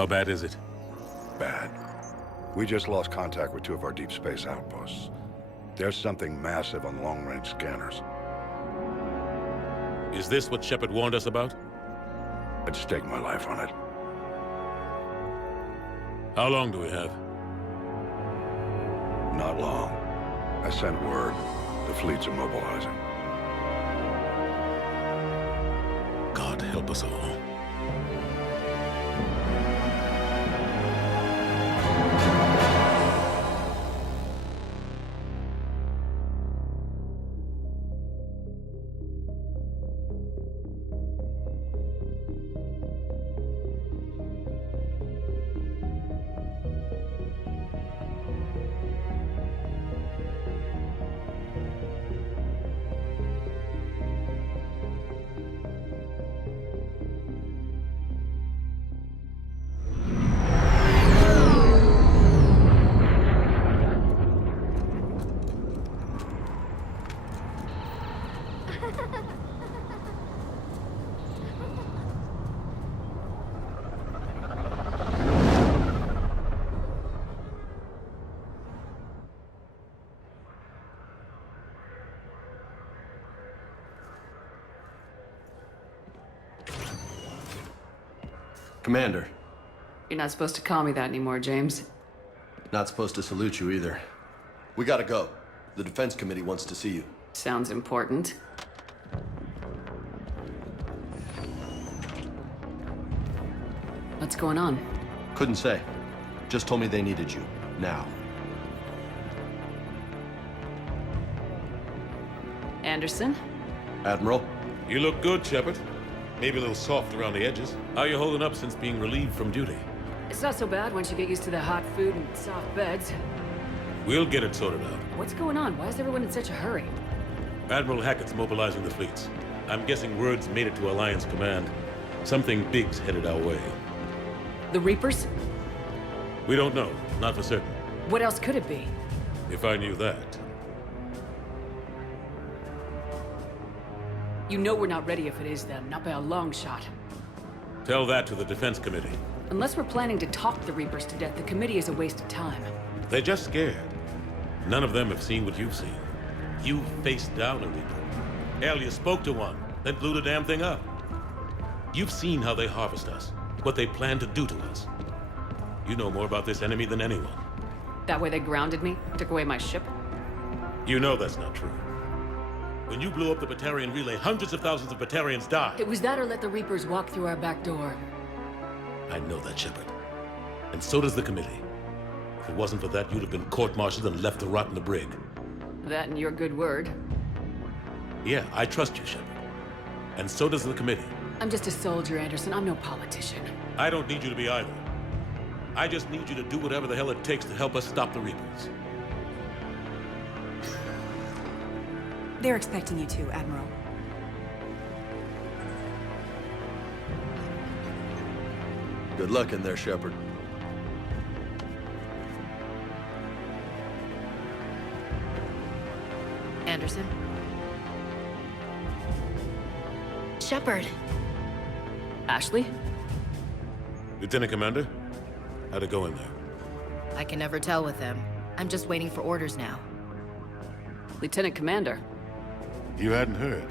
How bad is it? Bad. We just lost contact with two of our deep space outposts. There's something massive on long-range scanners. Is this what Shepard warned us about? I'd stake my life on it. How long do we have? Not long. I sent word. The fleets are mobilizing. God help us all. Commander. You're not supposed to call me that anymore, James. Not supposed to salute you either. We gotta go. The Defense Committee wants to see you. Sounds important. What's going on? Couldn't say. Just told me they needed you. Now. Anderson? Admiral? You look good, Shepard. Maybe a little soft around the edges. How you holding up since being relieved from duty? It's not so bad once you get used to the hot food and soft beds. We'll get it sorted out. What's going on? Why is everyone in such a hurry? Admiral Hackett's mobilizing the fleets. I'm guessing word's made it to Alliance Command. Something big's headed our way. The Reapers? We don't know. Not for certain. What else could it be? If I knew that. You know we're not ready if it is them, not by a long shot. Tell that to the Defense Committee. Unless we're planning to talk the Reapers to death, the committee is a waste of time. They're just scared. None of them have seen what you've seen. You faced down a Reaper. Hell, you spoke to one, then blew the damn thing up. You've seen how they harvest us, what they plan to do to us. You know more about this enemy than anyone. That way they grounded me, took away my ship. You know that's not true. When you blew up the Batarian relay, hundreds of thousands of Batarians died. It was that or let the Reapers walk through our back door. I know that, Shepard. And so does the committee. If it wasn't for that, you'd have been court-martialed and left to rot in the brig. That and your good word. Yeah, I trust you, Shepard. And so does the committee. I'm just a soldier, Anderson. I'm no politician. I don't need you to be either. I just need you to do whatever the hell it takes to help us stop the Reapers. They're expecting you to, Admiral. Good luck in there, Shepard. Anderson? Shepard. Ashley? Lieutenant Commander, how'd it go in there? I can never tell with them. I'm just waiting for orders now. Lieutenant Commander? You hadn't heard.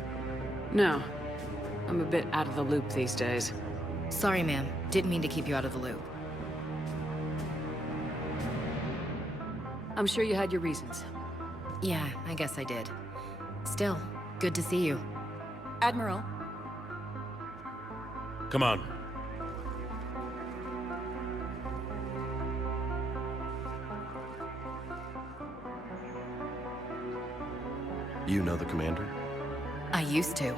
No. I'm a bit out of the loop these days. Sorry, ma'am. Didn't mean to keep you out of the loop. I'm sure you had your reasons. Yeah, I guess I did. Still, good to see you. Admiral, Come on. You know the commander? I used to.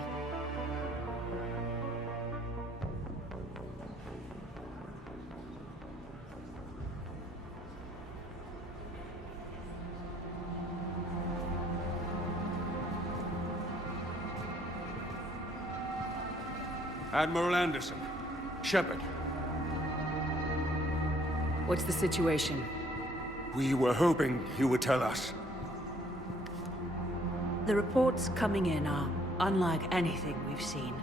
Admiral Anderson. Shepard. What's the situation? We were hoping you would tell us. the reports coming in are unlike anything we've seen.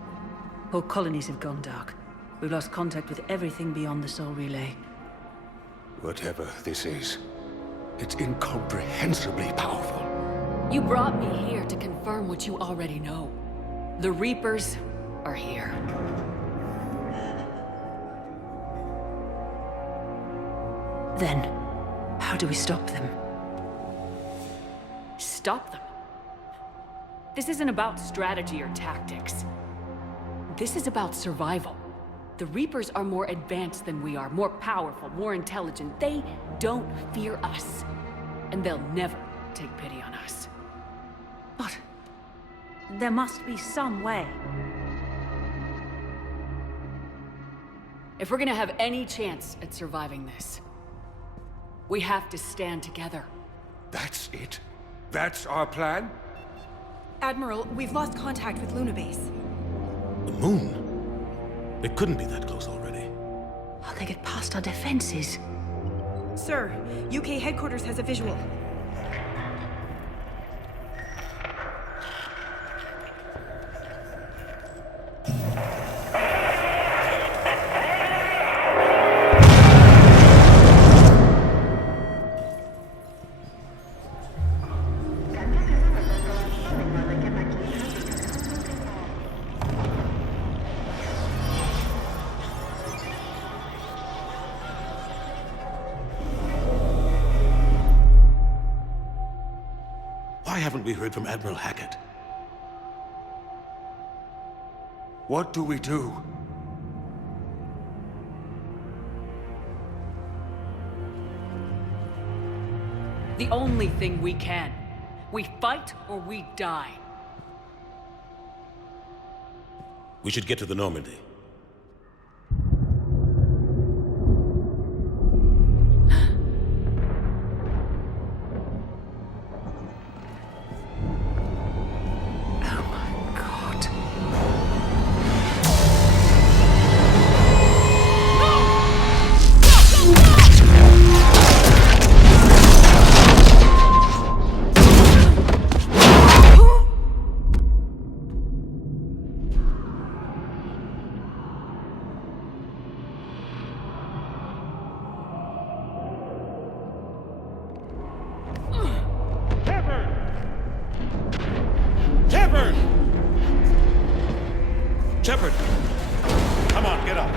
Whole colonies have gone dark. We've lost contact with everything beyond the Soul Relay. Whatever this is, it's incomprehensibly powerful. You brought me here to confirm what you already know. The Reapers are here. Then, how do we stop them? Stop them. This isn't about strategy or tactics. This is about survival. The Reapers are more advanced than we are, more powerful, more intelligent. They don't fear us. And they'll never take pity on us. But there must be some way. If we're gonna have any chance at surviving this, we have to stand together. That's it? That's our plan? Admiral, we've lost contact with Luna Base. The moon? It couldn't be that close already. How'd they get past our defenses? Sir, UK headquarters has a visual. Why haven't we heard from Admiral Hackett? What do we do? The only thing we can. We fight or we die. We should get to the Normandy. Shepard! Come on, get up.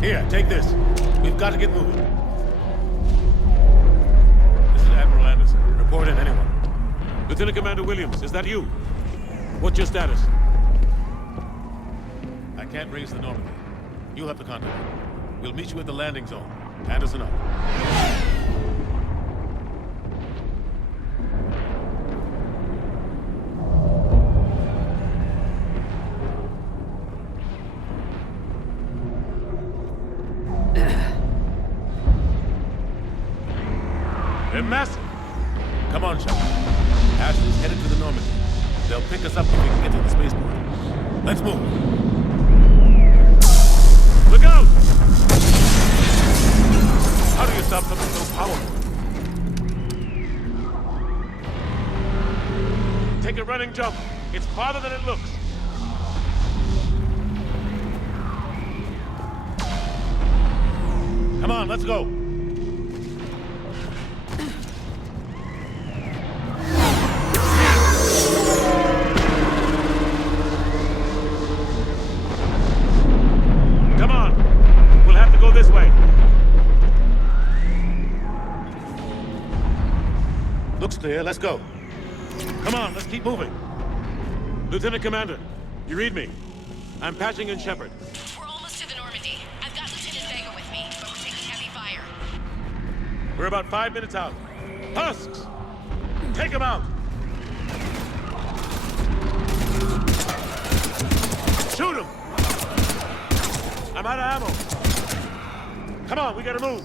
Here, take this. We've got to get moving. This is Admiral Anderson. Report in, anyone. Lieutenant Commander Williams, is that you? What's your status? I can't raise the Normandy. You'll have to contact me. We'll meet you at the landing zone. Anderson up. They're massive. Come on, Shepard. Ashley's headed to the Normandy. They'll pick us up when we can get to the spaceport. Let's move. Look out! How do you stop something so powerful? Take a running jump. It's farther than it looks. Come on, let's go. Come on. We'll have to go this way. Looks clear. Let's go. Come on, let's keep moving. Lieutenant Commander, you read me? I'm patching in Shepard. We're almost to the Normandy. I've got Lieutenant Vega with me, but we're taking heavy fire. We're about 5 minutes out. Husks! Take them out! Shoot them! I'm out of ammo. Come on, we gotta move.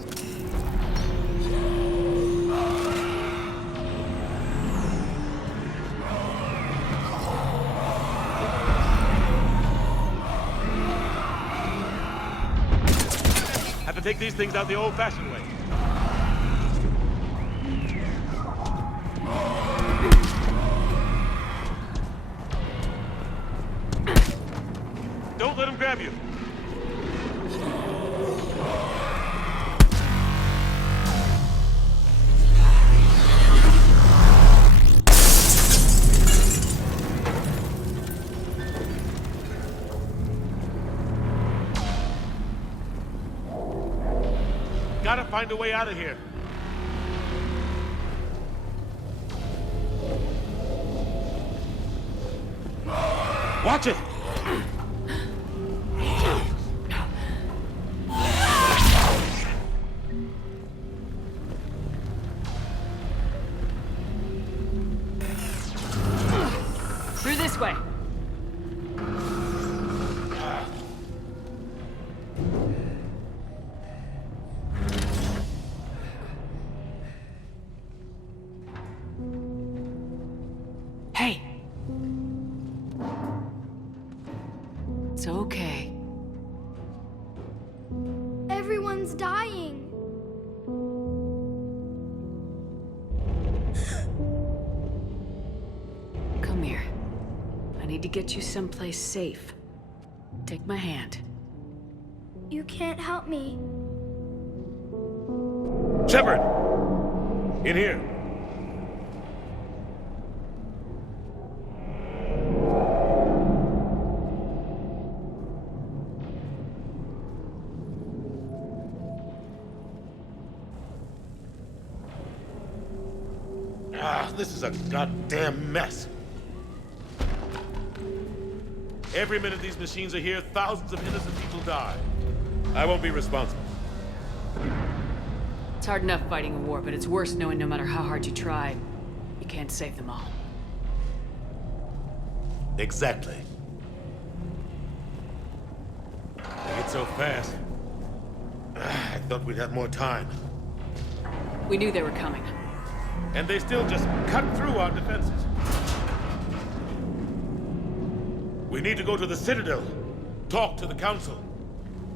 Have to take these things out the old-fashioned way. Don't let them come grab you. Gotta find a way out of here. Watch it! Through this way. Hey. It's okay. Everyone's dying. Come here. I need to get you someplace safe. Take my hand. You can't help me. Shepard! In here. This is a goddamn mess. Every minute these machines are here, thousands of innocent people die. I won't be responsible. It's hard enough fighting a war, but it's worse knowing no matter how hard you try, you can't save them all. Exactly. They get so fast. I thought we'd have more time. We knew they were coming. And they still just cut through our defenses. We need to go to the Citadel. Talk to the Council.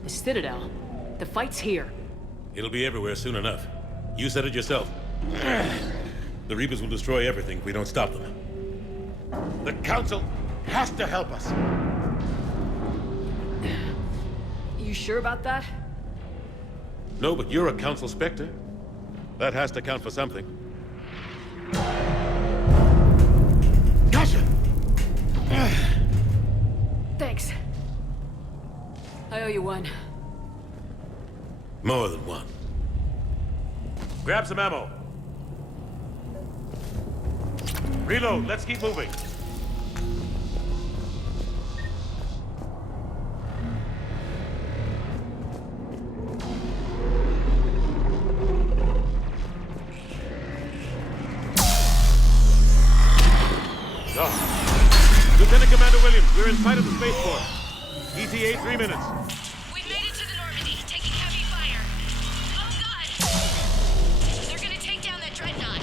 The Citadel? The fight's here. It'll be everywhere soon enough. You said it yourself. The Reapers will destroy everything if we don't stop them. The Council has to help us. You sure about that? No, but you're a Council Spectre. That has to count for something. Gotcha! Thanks. I owe you one. More than one. Grab some ammo. Reload, let's keep moving. Lieutenant Commander Williams, we're in sight of the spaceport. ETA 3 minutes. We've made it to the Normandy, taking heavy fire. Oh God! They're gonna take down that dreadnought.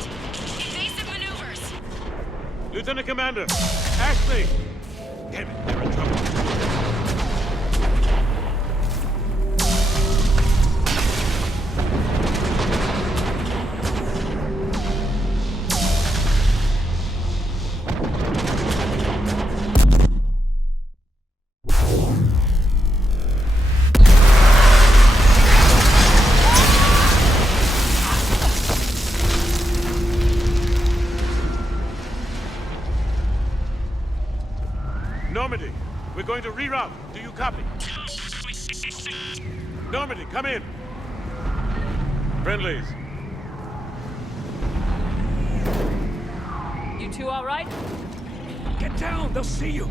Evasive maneuvers. Lieutenant Commander, Ashley! Damn it, they're in trouble. Normandy, we're going to reroute. Do you copy? Normandy, come in. Friendlies. You two all right? Get down, they'll see you.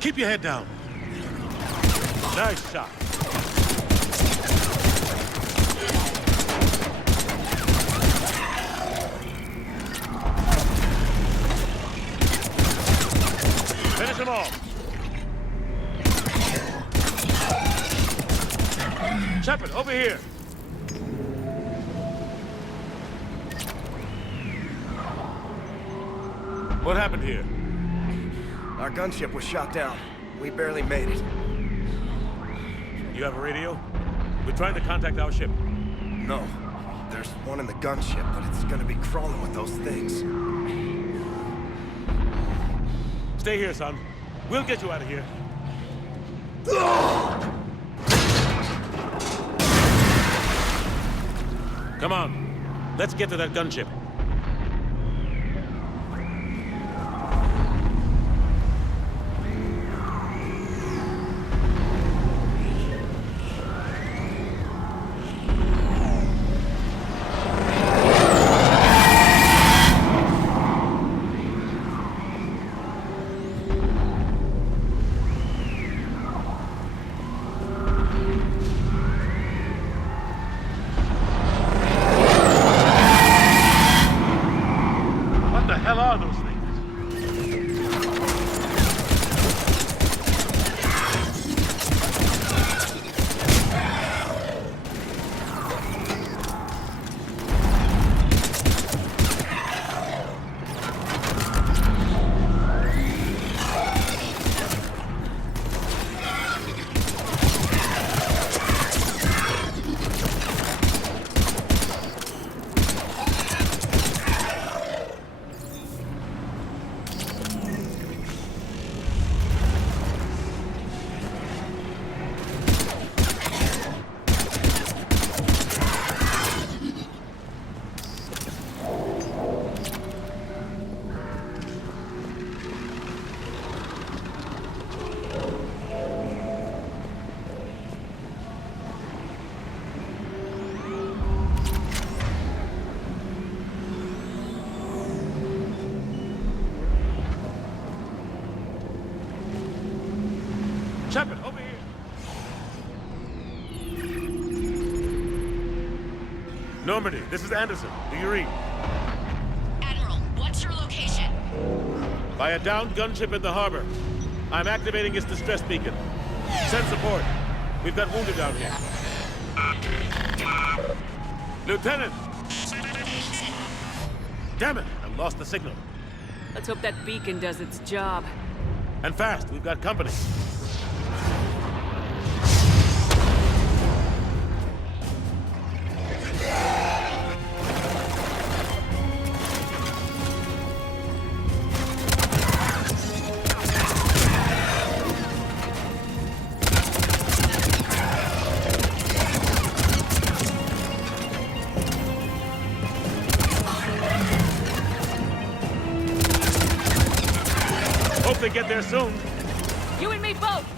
Keep your head down. Nice shot. Finish them off. Shepard, over here. What happened here? Our gunship was shot down. We barely made it. You have a radio? We're trying to contact our ship. No. There's one in the gunship, but it's gonna be crawling with those things. Stay here, son. We'll get you out of here. Come on. Let's get to that gunship. What the hell are those things? Shepard, over here. Normandy, this is Anderson. Do you read? Admiral, what's your location? By a downed gunship in the harbor. I'm activating its distress beacon. Send support. We've got wounded down here. Lieutenant! Damn it! I lost the signal. Let's hope that beacon does its job. And fast, we've got company. Hope they get there soon. You and me both!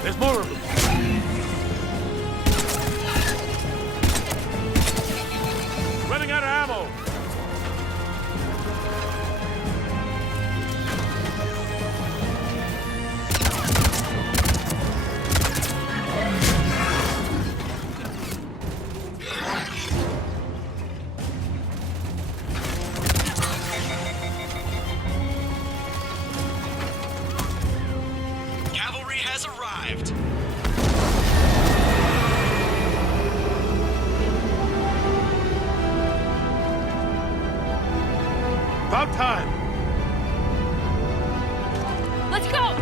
There's more of them. Running out of ammo. Cavalry has arrived. About time. Let's go!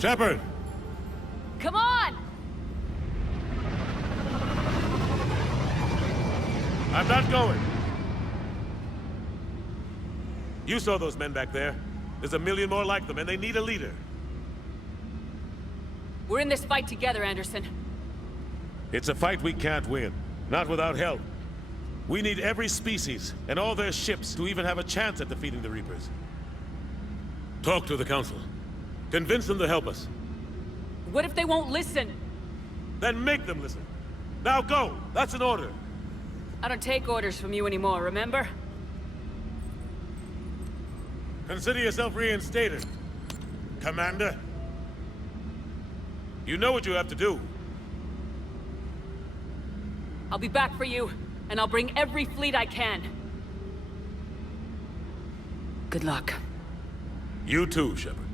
Shepard! Come on! I'm not going. You saw those men back there. There's a million more like them, and they need a leader. We're in this fight together, Anderson. It's a fight we can't win. Not without help. We need every species and all their ships to even have a chance at defeating the Reapers. Talk to the Council. Convince them to help us. What if they won't listen? Then make them listen. Now go! That's an order! I don't take orders from you anymore, remember? Consider yourself reinstated, Commander. You know what you have to do. I'll be back for you, and I'll bring every fleet I can. Good luck. You too, Shepard.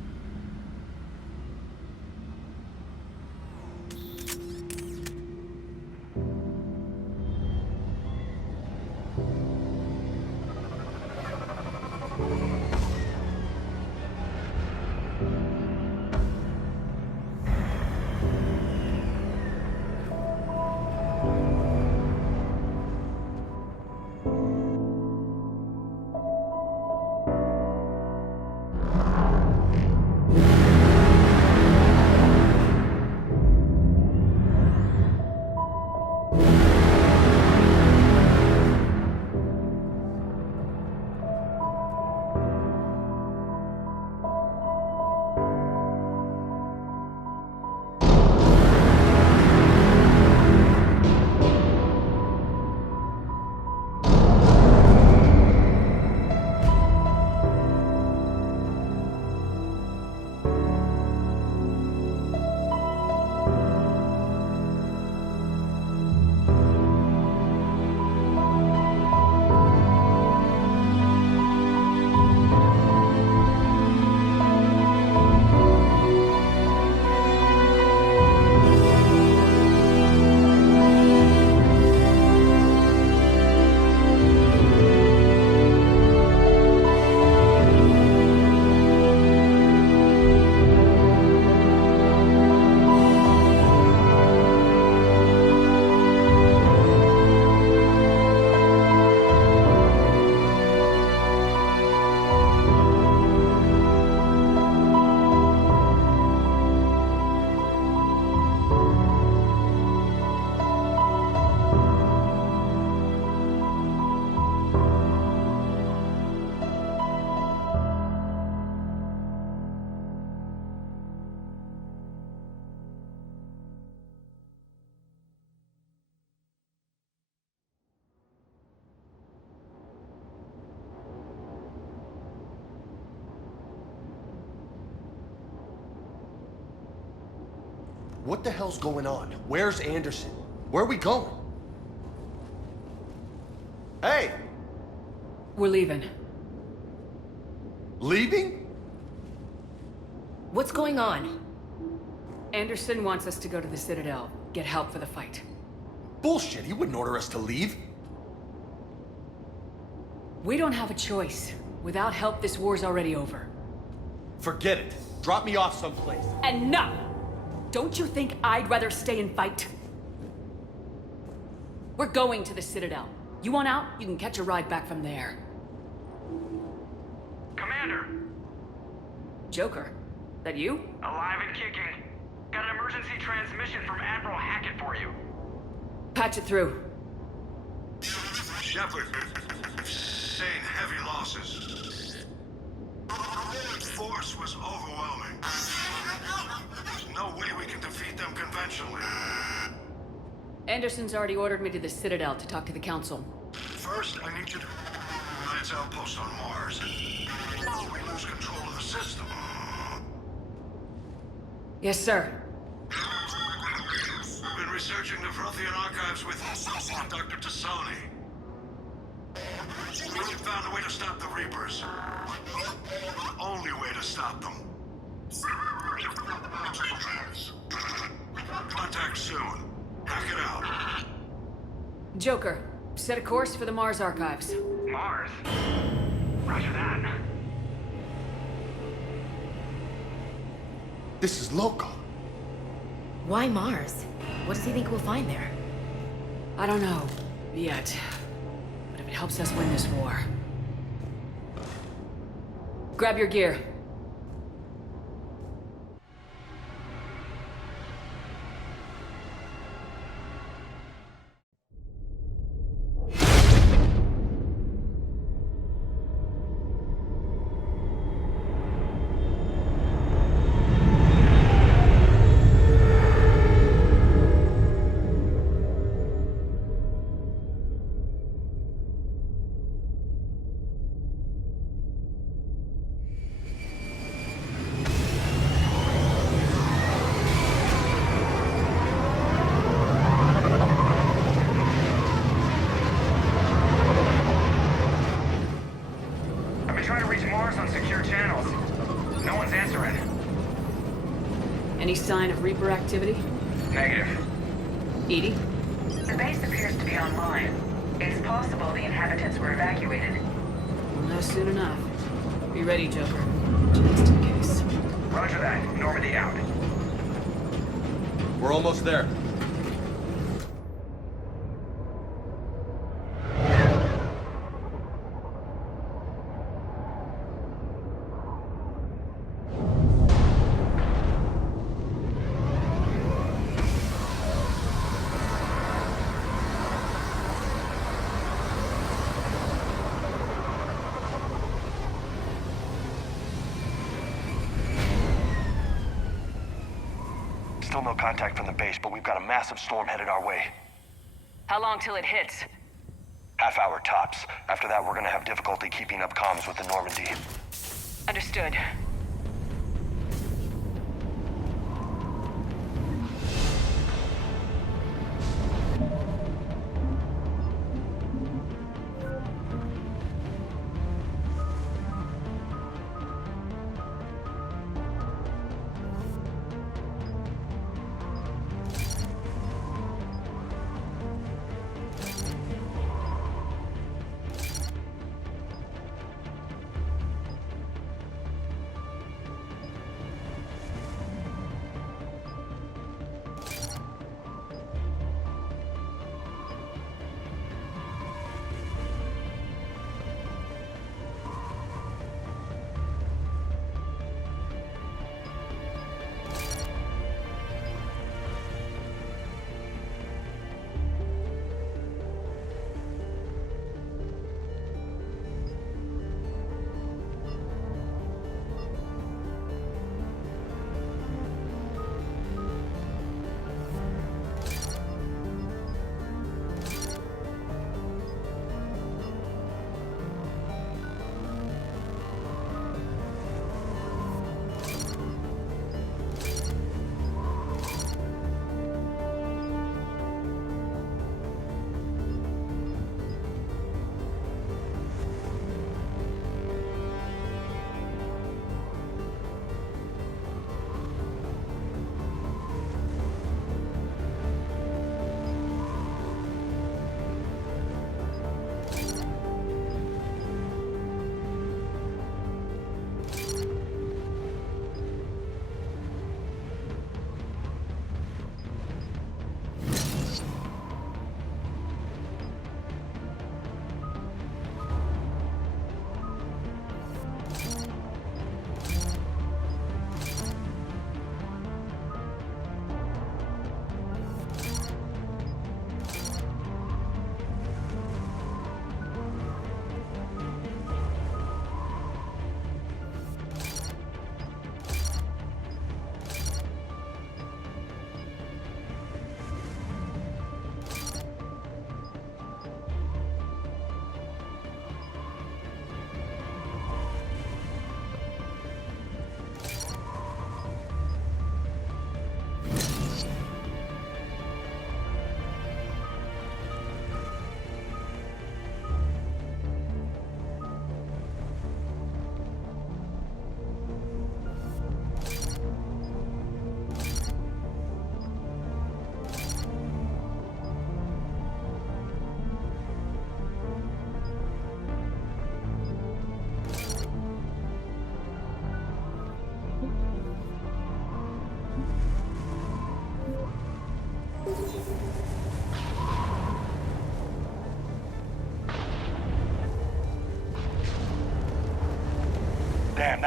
What the hell's going on? Where's Anderson? Where are we going? Hey! We're leaving. Leaving? What's going on? Anderson wants us to go to the Citadel, get help for the fight. Bullshit, he wouldn't order us to leave. We don't have a choice. Without help, this war's already over. Forget it. Drop me off someplace. Enough! Don't you think I'd rather stay and fight? We're going to the Citadel. You want out? You can catch a ride back from there. Commander! Joker, that you? Alive and kicking. Got an emergency transmission from Admiral Hackett for you. Patch it through. Shepard, sustained heavy losses. Force was overwhelming. There's no way we can defeat them conventionally. Anderson's already ordered me to the Citadel to talk to the Council. First, I need you to Alliance outpost on Mars. We lose control of the system. Yes, sir. We've been researching the Vrothian archives with Dr. Tassoni. We've found a way to stop the Reapers. The only way to stop them. Contact soon. Hack it out. Joker, set a course for the Mars archives. Mars? Roger that. This is local. Why Mars? What does he think we'll find there? I don't know. Yet. But if it helps us win this war... Grab your gear. Any sign of Reaper activity? Negative. Edie? The base appears to be online. It's possible the inhabitants were evacuated. We'll know soon enough. Be ready, Joker. Just in case. Roger that. Normandy out. We're almost there. Still no contact from the base, but we've got a massive storm headed our way. How long till it hits? Half hour tops. After that, we're gonna have difficulty keeping up comms with the Normandy. Understood.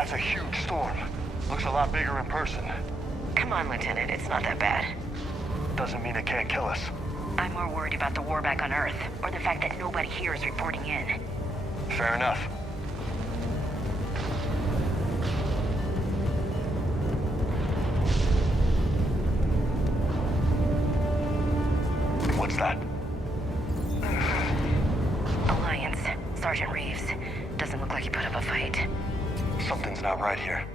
That's a huge storm. Looks a lot bigger in person. Come on, Lieutenant, it's not that bad. Doesn't mean it can't kill us. I'm more worried about the war back on Earth, or the fact that nobody here is reporting in. Fair enough. What's that? Alliance. Sergeant Reeves. Doesn't look like he put up a fight. Something's not right here.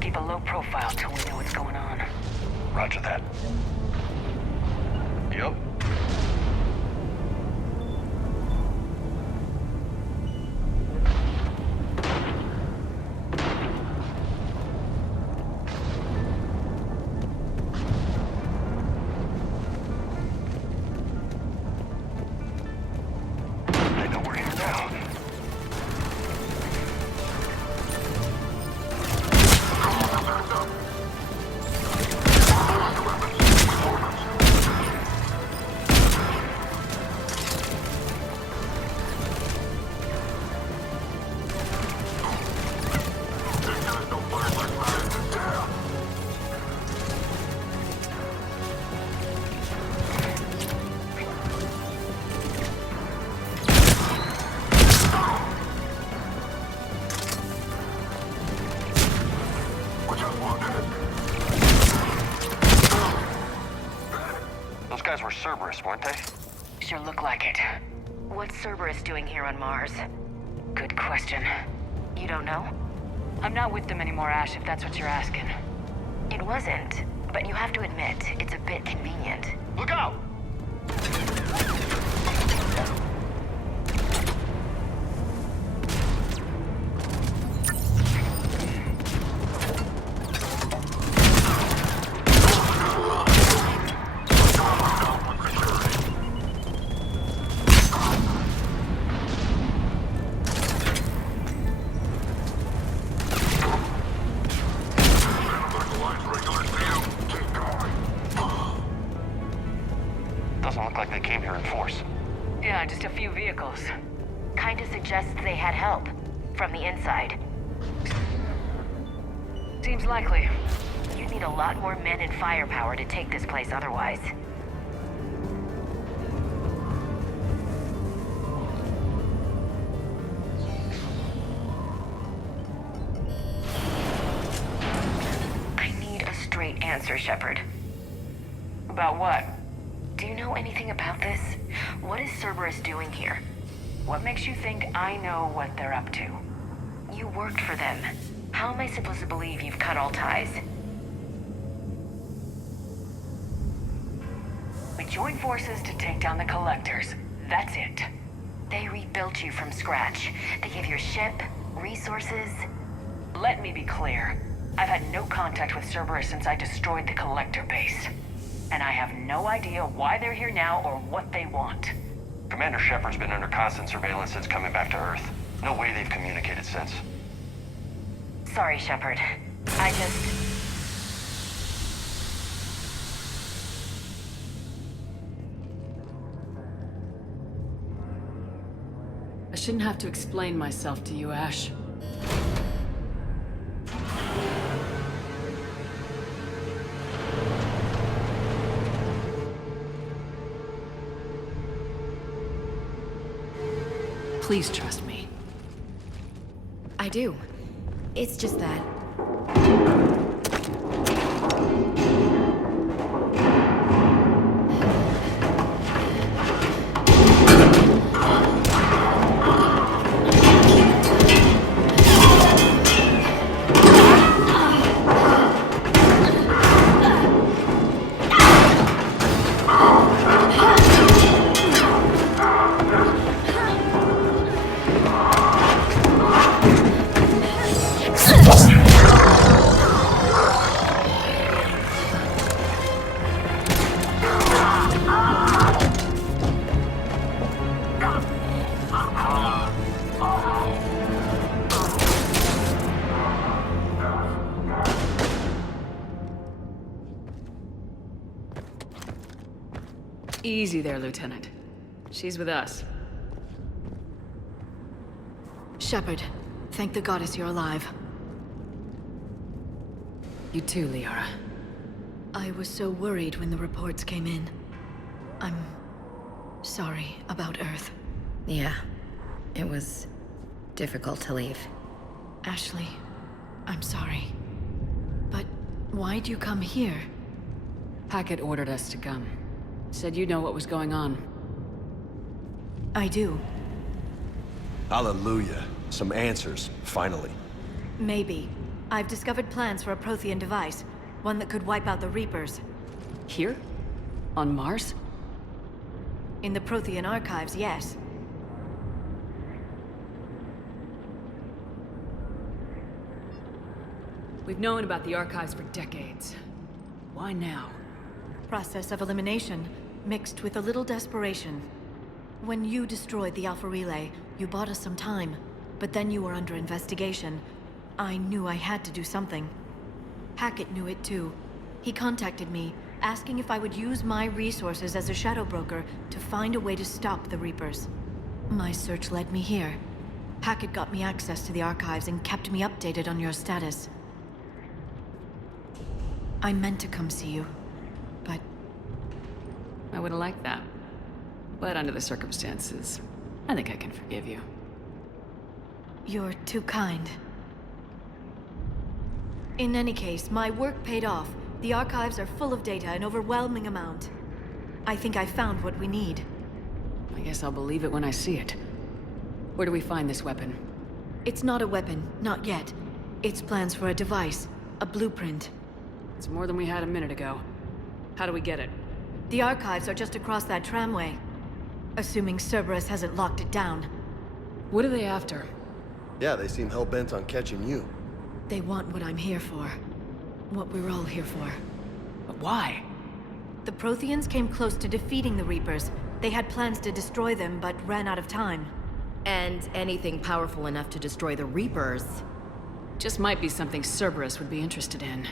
Keep a low profile till we know what's going on. Roger that. Yup. I know we're here now. Those guys were Cerberus, weren't they? Sure look like it. What's Cerberus doing here on Mars? Good question. You don't know? I'm not with them anymore, Ash, if that's what you're asking. It wasn't, but you have to admit, it's a bit convenient. Look out! Doesn't look like they came here in force. Yeah, just a few vehicles. Kinda suggests they had help. From the inside. Seems likely. You'd need a lot more men and firepower to take this place otherwise. I need a straight answer, Shepard. About what? Do you know anything about this? What is Cerberus doing here? What makes you think I know what they're up to? You worked for them. How am I supposed to believe you've cut all ties? We joined forces to take down the Collectors. That's it. They rebuilt you from scratch. They gave you a ship, resources. Let me be clear. I've had no contact with Cerberus since I destroyed the Collector base. And I have no idea why they're here now or what they want. Commander Shepard's been under constant surveillance since coming back to Earth. No way they've communicated since. Sorry, Shepard. I shouldn't have to explain myself to you, Ash. Please trust me. I do. It's just that... Easy there, Lieutenant. She's with us. Shepard, thank the goddess you're alive. You too, Liara. I was so worried when the reports came in. I'm sorry about Earth. Yeah, it was difficult to leave. Ashley, I'm sorry. But why'd you come here? Hackett ordered us to come. Said you know what was going on. I do. Hallelujah. Some answers, finally. Maybe. I've discovered plans for a Prothean device. One that could wipe out the Reapers. Here? On Mars? In the Prothean archives, yes. We've known about the archives for decades. Why now? Process of elimination, mixed with a little desperation. When you destroyed the Alpha Relay, you bought us some time. But then you were under investigation. I knew I had to do something. Hackett knew it too. He contacted me, asking if I would use my resources as a shadow broker to find a way to stop the Reapers. My search led me here. Hackett got me access to the archives and kept me updated on your status. I meant to come see you, but... I would have liked that. But under the circumstances, I think I can forgive you. You're too kind. In any case, my work paid off. The archives are full of data, an overwhelming amount. I think I found what we need. I guess I'll believe it when I see it. Where do we find this weapon? It's not a weapon, not yet. It's plans for a device, a blueprint. It's more than we had a minute ago. How do we get it? The archives are just across that tramway. Assuming Cerberus hasn't locked it down. What are they after? Yeah, they seem hell-bent on catching you. They want what I'm here for. What we're all here for. But why? The Protheans came close to defeating the Reapers. They had plans to destroy them, but ran out of time. And anything powerful enough to destroy the Reapers. Just might be something Cerberus would be interested in.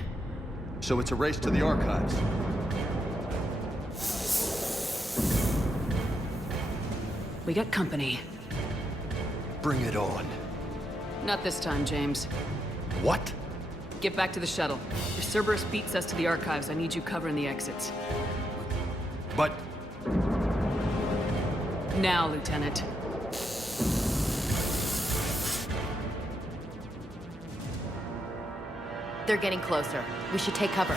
So it's a race to the archives. We got company. Bring it on. Not this time, James. What? Get back to the shuttle. If Cerberus beats us to the archives, I need you covering the exits. But... Now, Lieutenant. They're getting closer. We should take cover.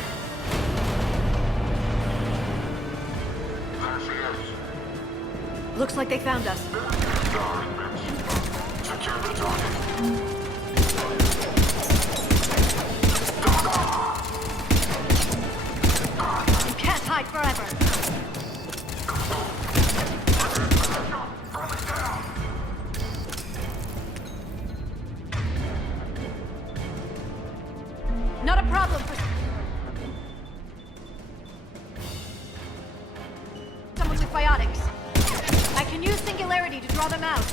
Looks like they found us. You can't hide forever. Not a problem for someone with biotics. I can use Singularity to draw them out.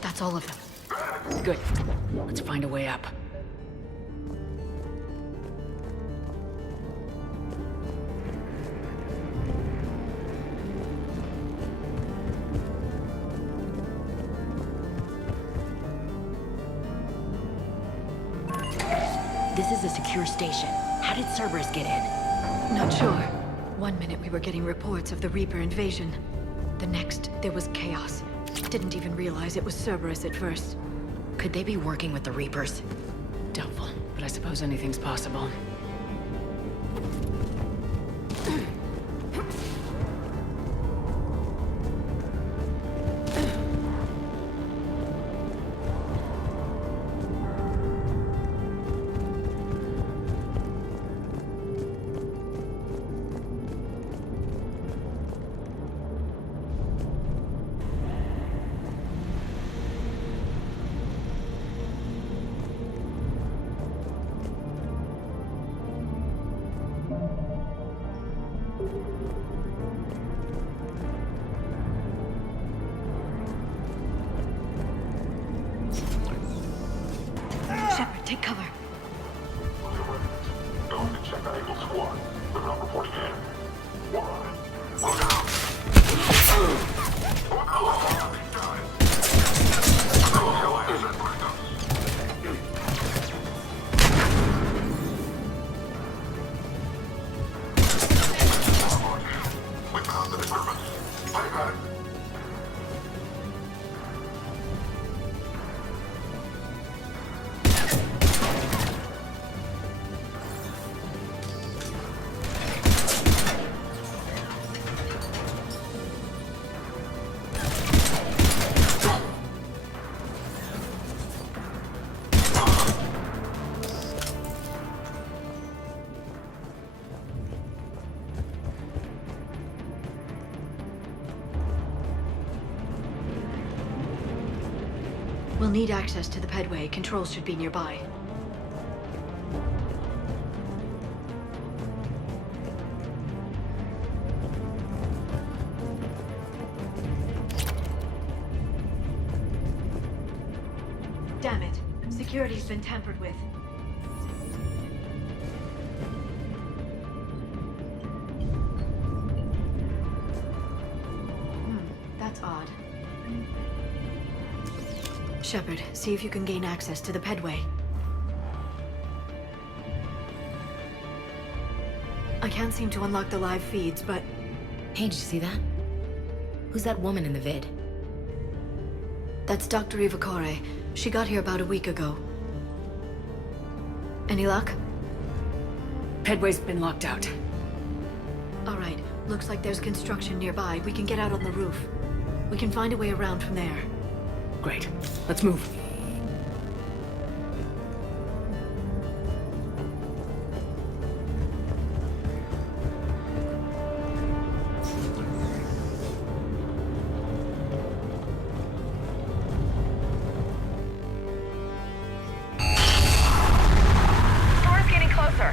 That's all of them. Good. Let's find a way up. This is a secure station. How did Cerberus get in? Not sure. 1 minute we were getting reports of the Reaper invasion. The next, there was chaos. Didn't even realize it was Cerberus at first. Could they be working with the Reapers? Doubtful, but I suppose anything's possible. Shepard, take cover. We'll need access to the pedway. Controls should be nearby. Damn it. Security's been tampered with. That's odd. Shepard, see if you can gain access to the pedway. I can't seem to unlock the live feeds, but... Hey, did you see that? Who's that woman in the vid? That's Dr. Ivakore. She got here about a week ago. Any luck? Pedway's been locked out. All right. Looks like there's construction nearby. We can get out on the roof. We can find a way around from there. Great. Let's move. Storm's getting closer.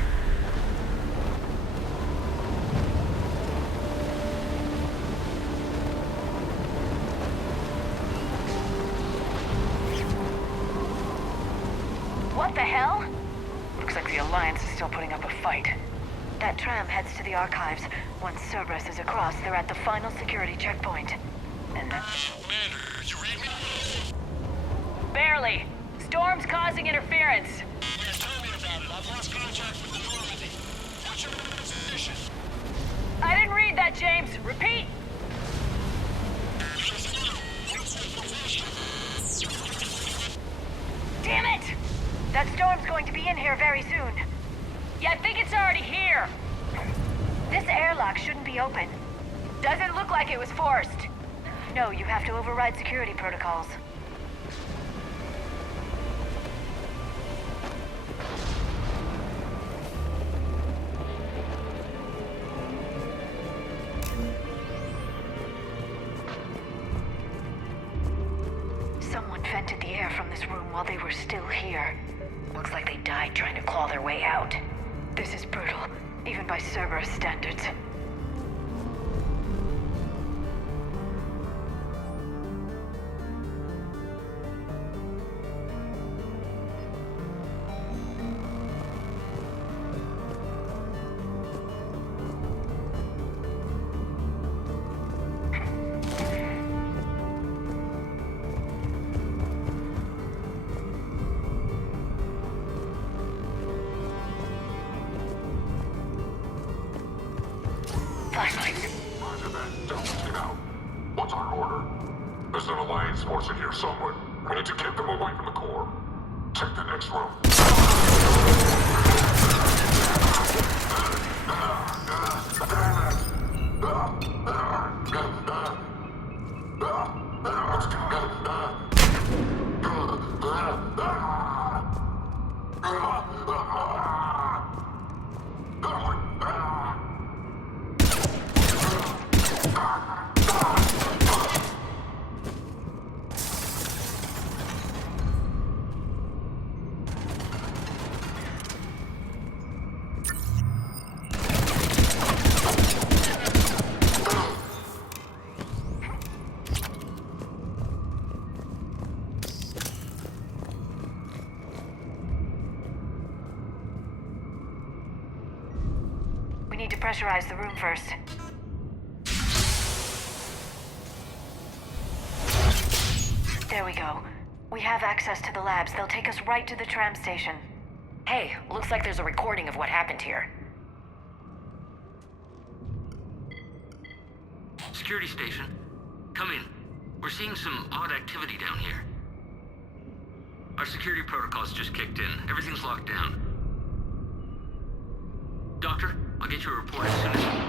What the hell? Looks like the Alliance is still putting up a fight. That tram heads to the archives. Once Cerberus is across, they're at the final security checkpoint. And then... Commander, you read me? Barely. Storm's causing interference. Yeah, tell me about it. I've lost contact with the Normandy. What's your position? I didn't read that, James. Repeat. Damn it! That storm's going to be in here very soon. Yeah, I think it's already here. This airlock shouldn't be open. Doesn't look like it was forced. No, you have to override security protocols. Someone vented the air from this room while they were still here. Looks like they died trying to claw their way out. This is brutal, even by Cerberus standards. Flashlights. Roger that. Don't get out. What's our order? There's an Alliance force in here somewhere. We need to get them away from the core. Check the next room. We need to pressurize the room first. There we go. We have access to the labs. They'll take us right to the tram station. Hey, looks like there's a recording of what happened here. Security station. Come in. We're seeing some odd activity down here. Our security protocols just kicked in. Everything's locked down. Doctor, I'll get you a report as soon as...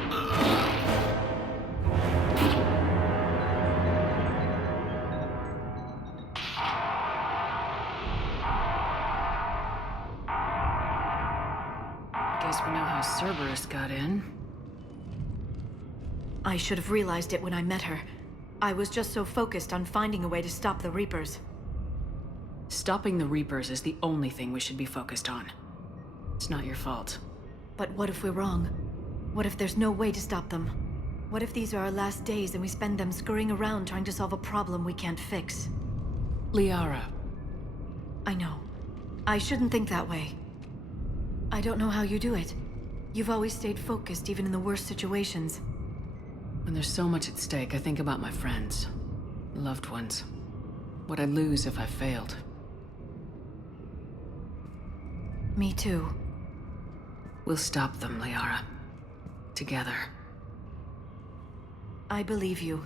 Guess we know how Cerberus got in. I should have realized it when I met her. I was just so focused on finding a way to stop the Reapers. Stopping the Reapers is the only thing we should be focused on. It's not your fault. But what if we're wrong? What if there's no way to stop them? What if these are our last days and we spend them scurrying around trying to solve a problem we can't fix? Liara. I know. I shouldn't think that way. I don't know how you do it. You've always stayed focused even in the worst situations. When there's so much at stake, I think about my friends, loved ones. What I'd lose if I failed. Me too. We'll stop them, Liara. Together. I believe you.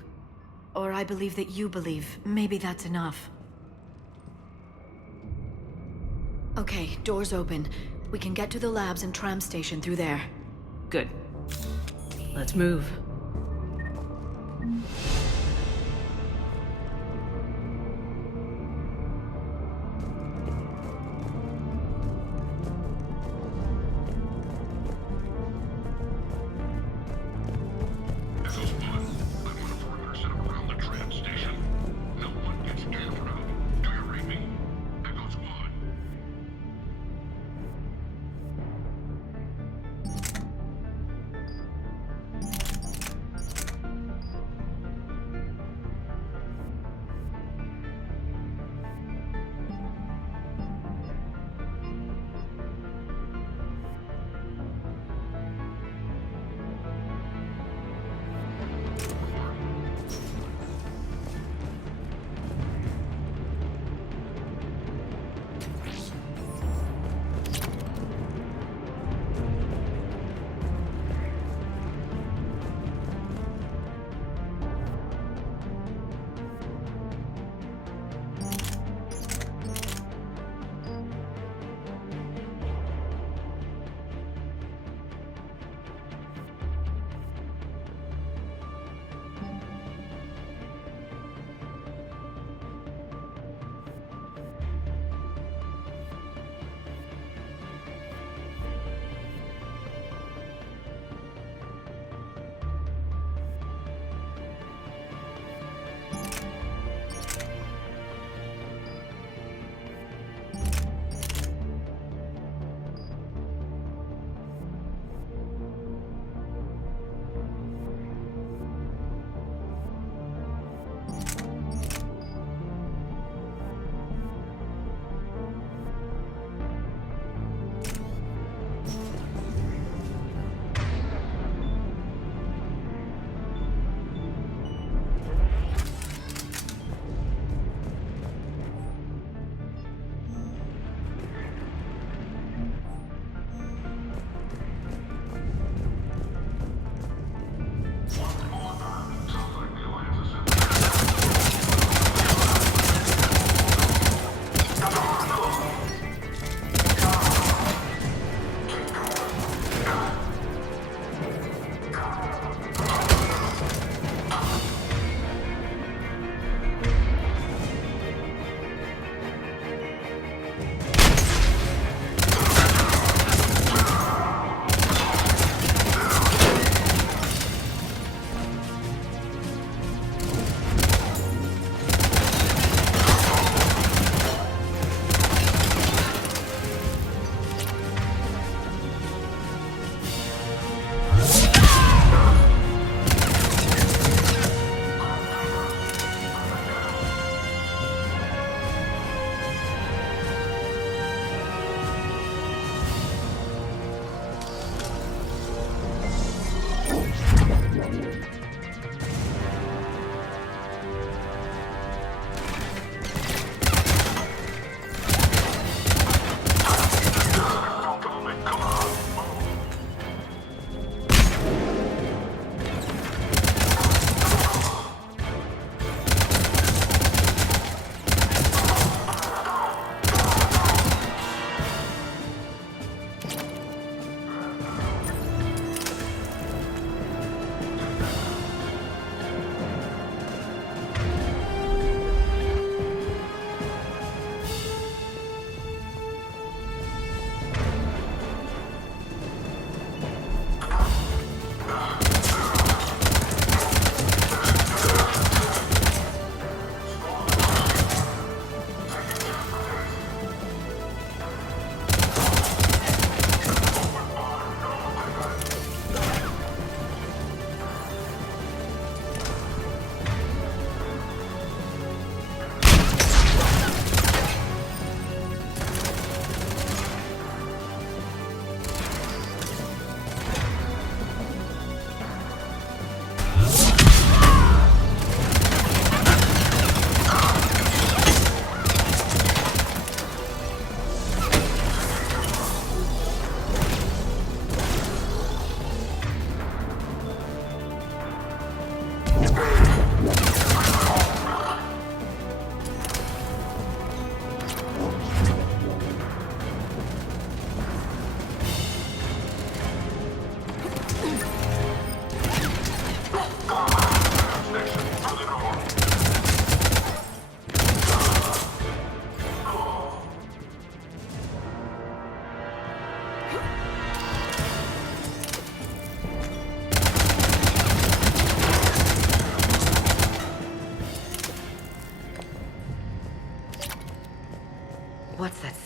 Or I believe that you believe. Maybe that's enough. Okay, doors open. We can get to the labs and tram station through there. Good. Let's move.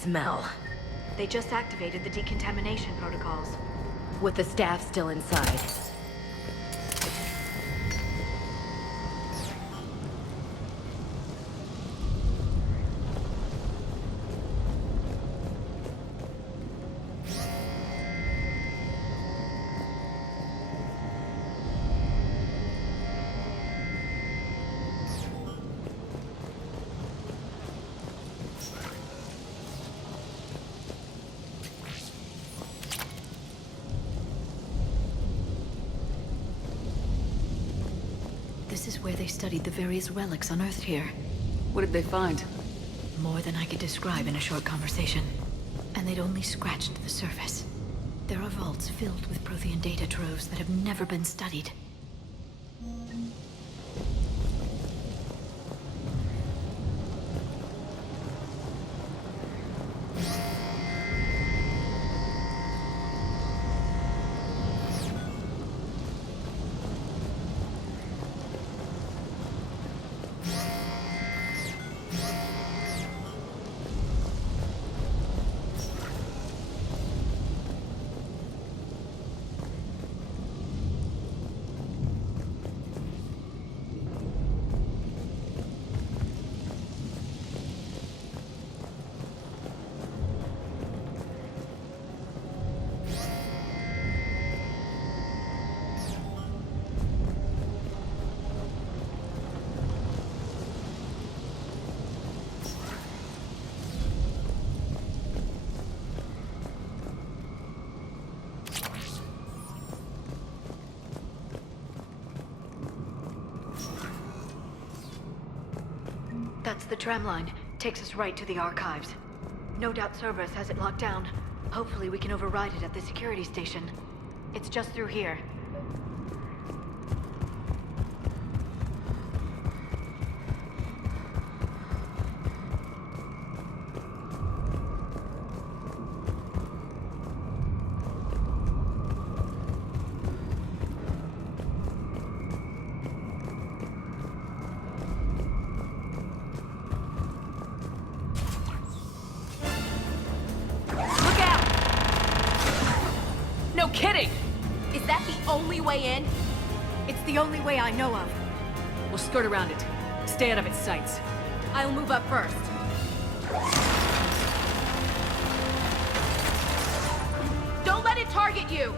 smell. They just activated the decontamination protocols. With the staff still inside. This is where they studied the various relics unearthed here. What did they find? More than I could describe in a short conversation. And they'd only scratched the surface. There are vaults filled with Prothean data troves that have never been studied. That's the tram line. Takes us right to the archives. No doubt Cerberus has it locked down. Hopefully we can override it at the security station. It's just through here. No kidding! Is that the only way in? It's the only way I know of. We'll skirt around it. Stay out of its sights. I'll move up first. Don't let it target you!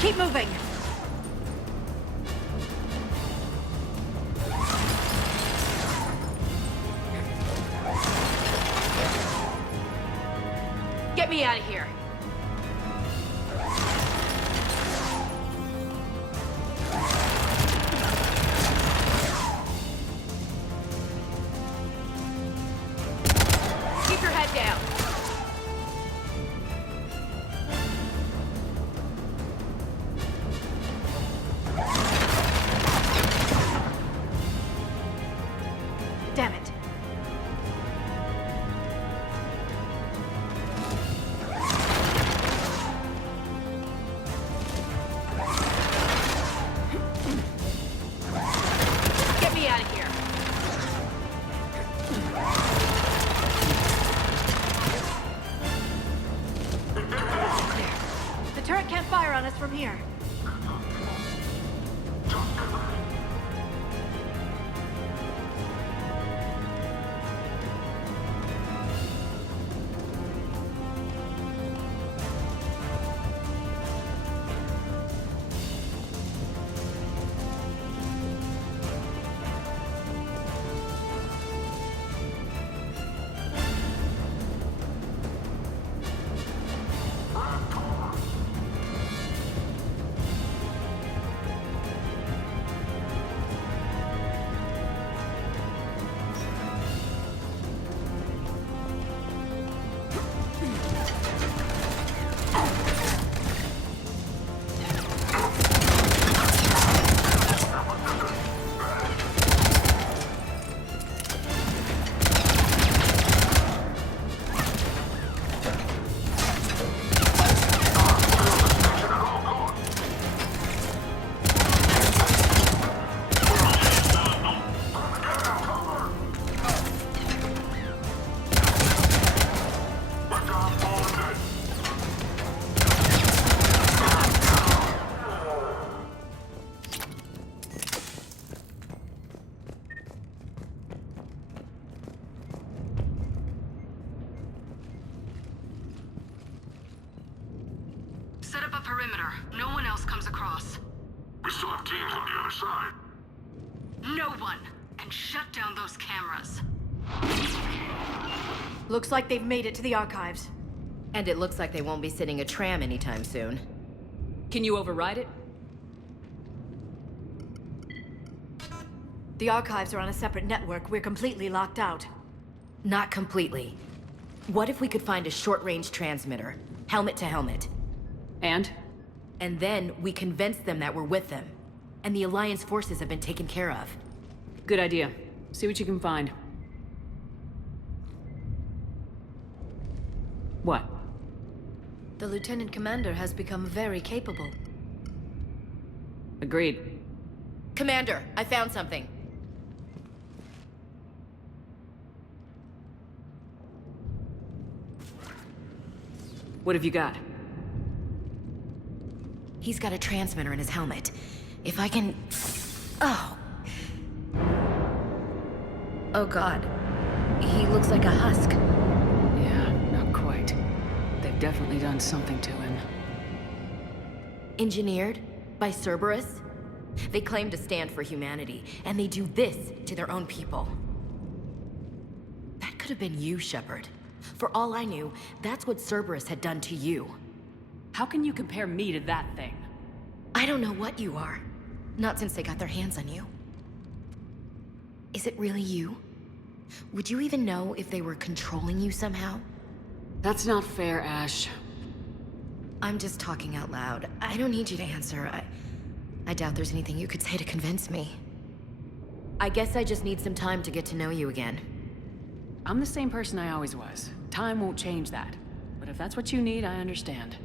Keep moving! Get me out of here. Keep your head down. Damn it. other side. No one can shut down those cameras. Looks like they've made it to the archives. And it looks like they won't be sitting a tram anytime soon. Can you override it? The archives are on a separate network. We're completely locked out. Not completely. What if we could find a short-range transmitter? Helmet to helmet. And? And then we convince them that we're with them. And the Alliance forces have been taken care of. Good idea. See what you can find. What? The Lieutenant Commander has become very capable. Agreed. Commander, I found something. What have you got? He's got a transmitter in his helmet. If I can... Oh. Oh God. He looks like a husk. Yeah, not quite. They've definitely done something to him. Engineered by Cerberus? They claim to stand for humanity, and they do this to their own people. That could have been you, Shepard. For all I knew, that's what Cerberus had done to you. How can you compare me to that thing? I don't know what you are. Not since they got their hands on you. Is it really you? Would you even know if they were controlling you somehow? That's not fair, Ash. I'm just talking out loud. I don't need you to answer. I doubt there's anything you could say to convince me. I guess I just need some time to get to know you again. I'm the same person I always was. Time won't change that. But if that's what you need, I understand.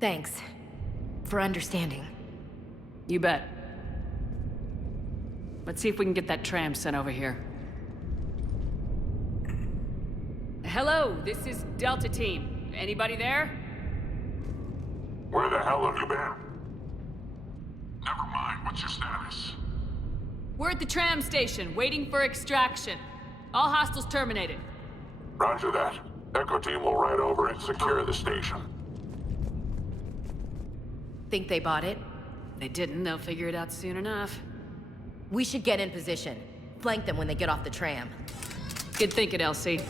Thanks. For understanding. You bet. Let's see if we can get that tram sent over here. Hello, this is Delta Team. Anybody there? Where the hell have you been? Never mind, what's your status? We're at the tram station, waiting for extraction. All hostiles terminated. Roger that. Echo Team will ride over and secure the station. Think they bought it? They didn't, they'll figure it out soon enough. We should get in position. Flank them when they get off the tram. Good thinking, Elsie.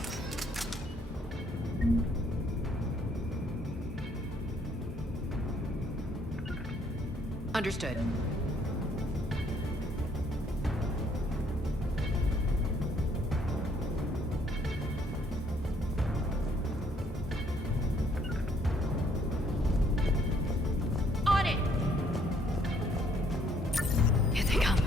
Understood. On it! Here they come.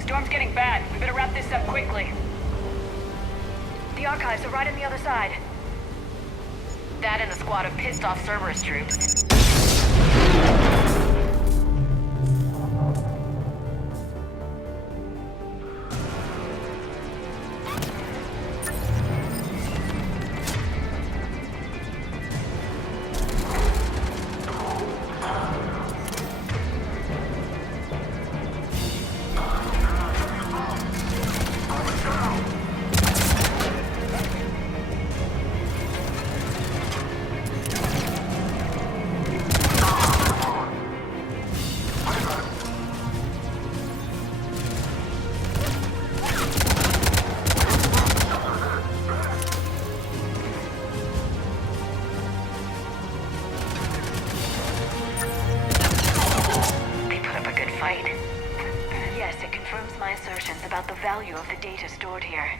Storm's getting bad. We better wrap this up quickly. The archives are right on the other side. That and a squad of pissed-off Cerberus troops. value of the data stored here.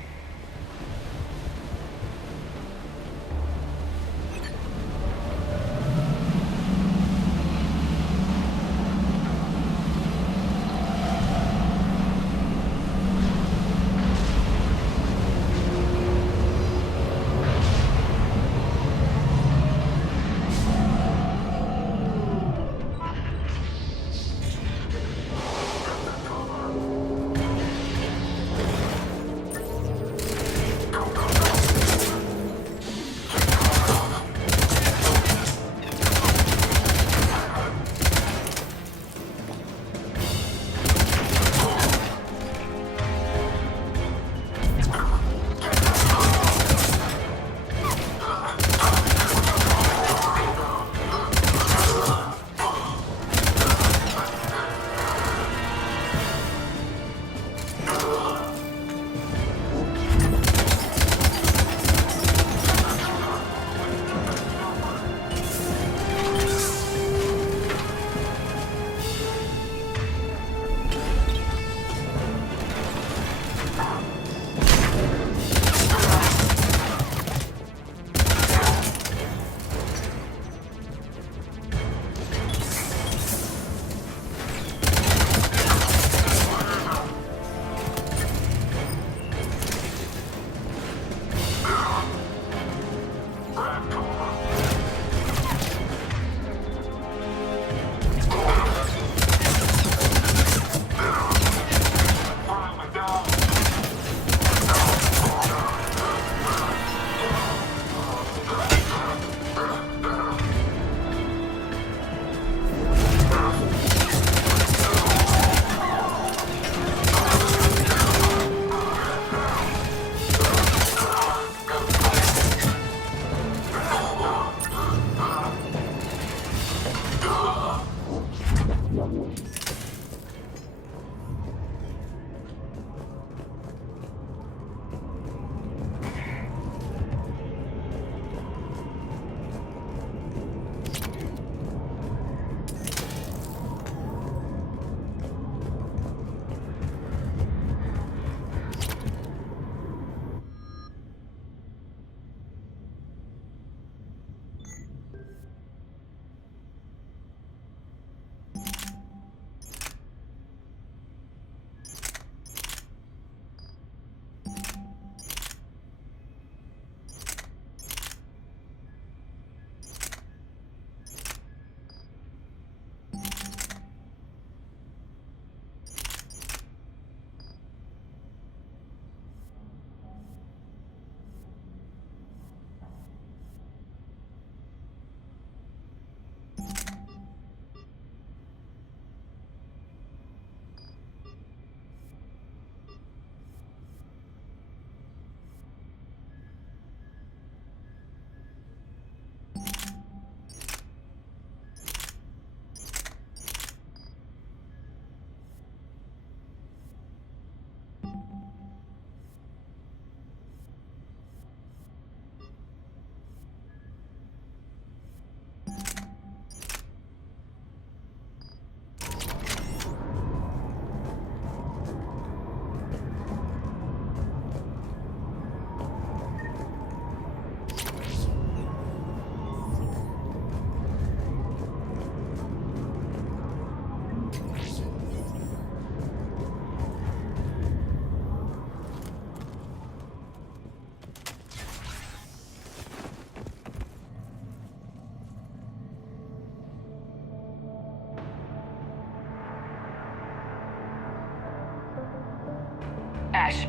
Ash.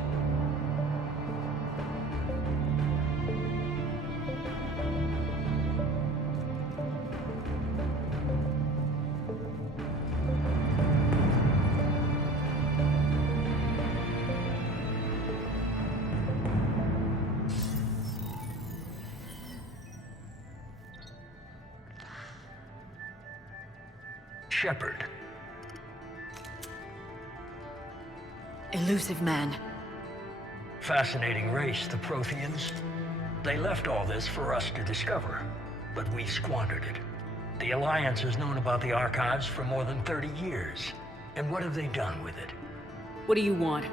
Shepard. Elusive man. Fascinating race, the Protheans. They left all this for us to discover, but we squandered it. The Alliance has known about the archives for more than 30 years. And what have they done with it? What do you want?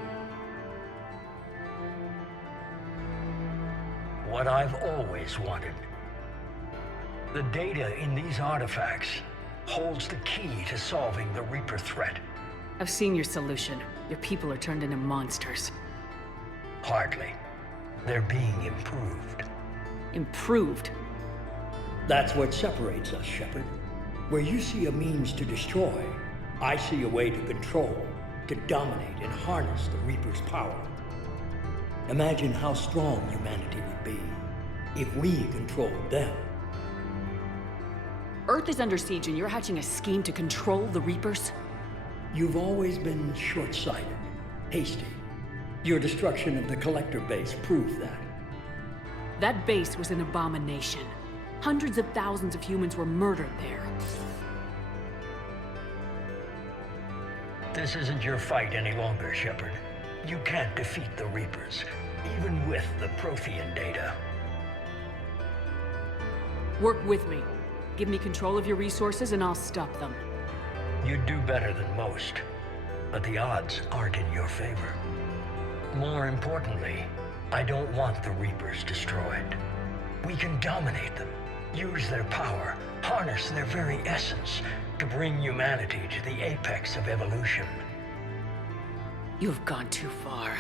what I've always wanted. The data in these artifacts holds the key to solving the Reaper threat. I've seen your solution. Your people are turned into monsters. Hardly. They're being improved. Improved? That's what separates us, Shepard. Where you see a means to destroy, I see a way to control, to dominate and harness the Reaper's power. Imagine how strong humanity would be if we controlled them. Earth is under siege and you're hatching a scheme to control the Reapers? You've always been short-sighted, hasty. Your destruction of the Collector base proved that. That base was an abomination. Hundreds of thousands of humans were murdered there. This isn't your fight any longer, Shepard. You can't defeat the Reapers, even with the Prothean data. Work with me. Give me control of your resources and I'll stop them. You'd do better than most, but the odds aren't in your favor. More importantly, I don't want the Reapers destroyed. We can dominate them, use their power, harness their very essence to bring humanity to the apex of evolution. You've gone too far.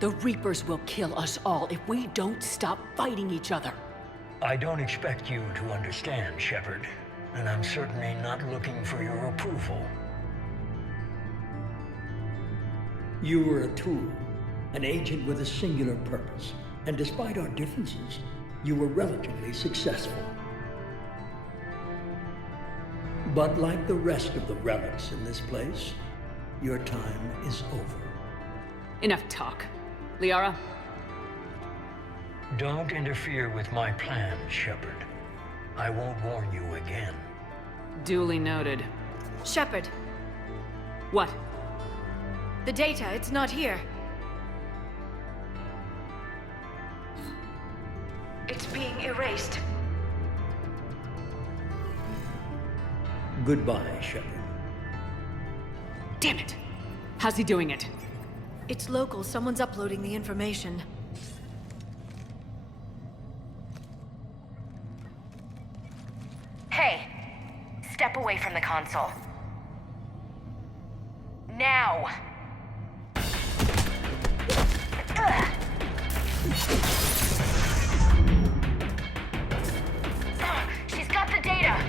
The Reapers will kill us all if we don't stop fighting each other. I don't expect you to understand, Shepard, and I'm certainly not looking for your approval. You were a tool, an agent with a singular purpose, and despite our differences, you were relatively successful. But like the rest of the relics in this place, your time is over. Enough talk. Liara? Don't interfere with my plans, Shepard. I won't warn you again. Duly noted. Shepard. What? The data, it's not here. It's being erased. Goodbye, Shepard. Damn it! How's he doing it? It's local. Someone's uploading the information. Hey, step away from the console. Now! She's got the data!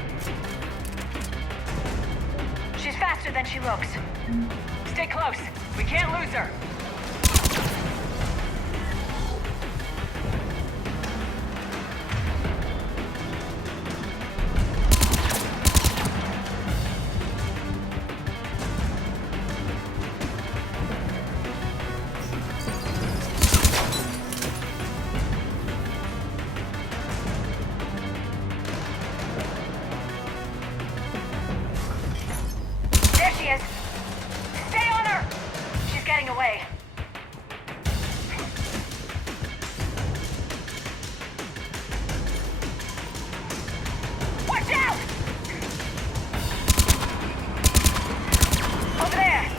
She's faster than she looks. Stay close. We can't lose her. There she is. Stay on her! She's getting away. Watch out! Over there!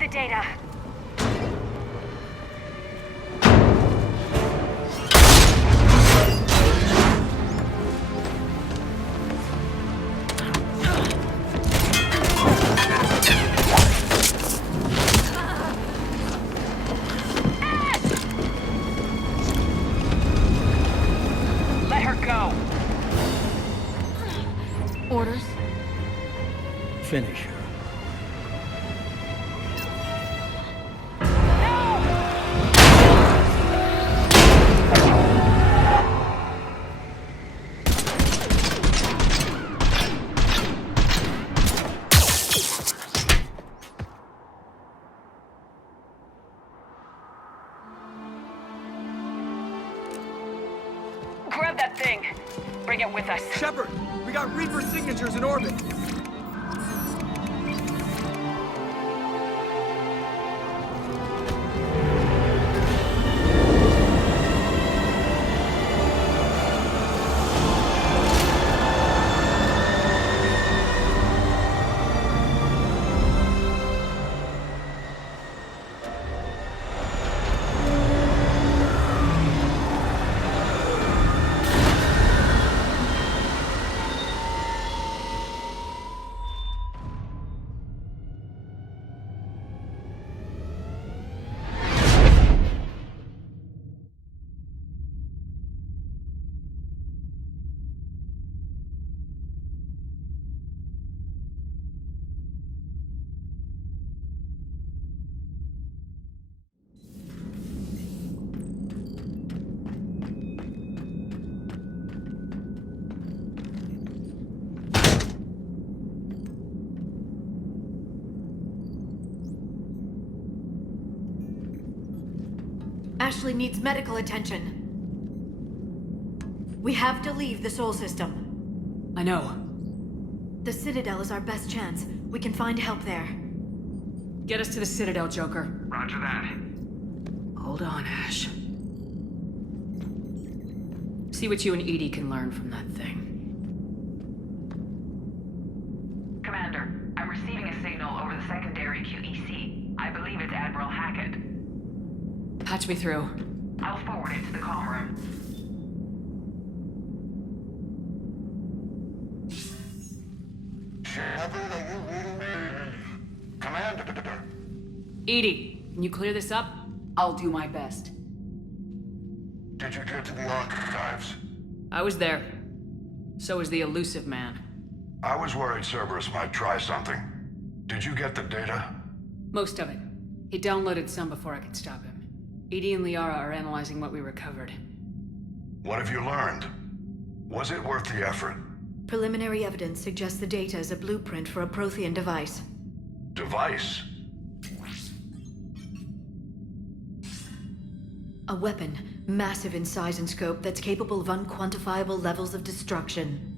the data. Let her go. Orders? Finish her. Grab that thing. Bring it with us. Shepard, we got Reaper signatures in orbit. Ashley needs medical attention. We have to leave the Sol system. I know. The Citadel is our best chance. We can find help there. Get us to the Citadel, Joker. Roger that. Hold on, Ash. See what you and Edie can learn from that thing. Commander, I'm receiving a signal over the secondary QEC. I believe it's Admiral Hackett. Patch me through. I'll forward it to the comm room. Shepard, are you reading me? Commander. Edie, can you clear this up? I'll do my best. Did you get to the archives? I was there. So was the elusive man. I was worried Cerberus might try something. Did you get the data? Most of it. He downloaded some before I could stop him. Edie and Liara are analyzing what we recovered. What have you learned? Was it worth the effort? Preliminary evidence suggests the data is a blueprint for a Prothean device. Device? A weapon, massive in size and scope, that's capable of unquantifiable levels of destruction.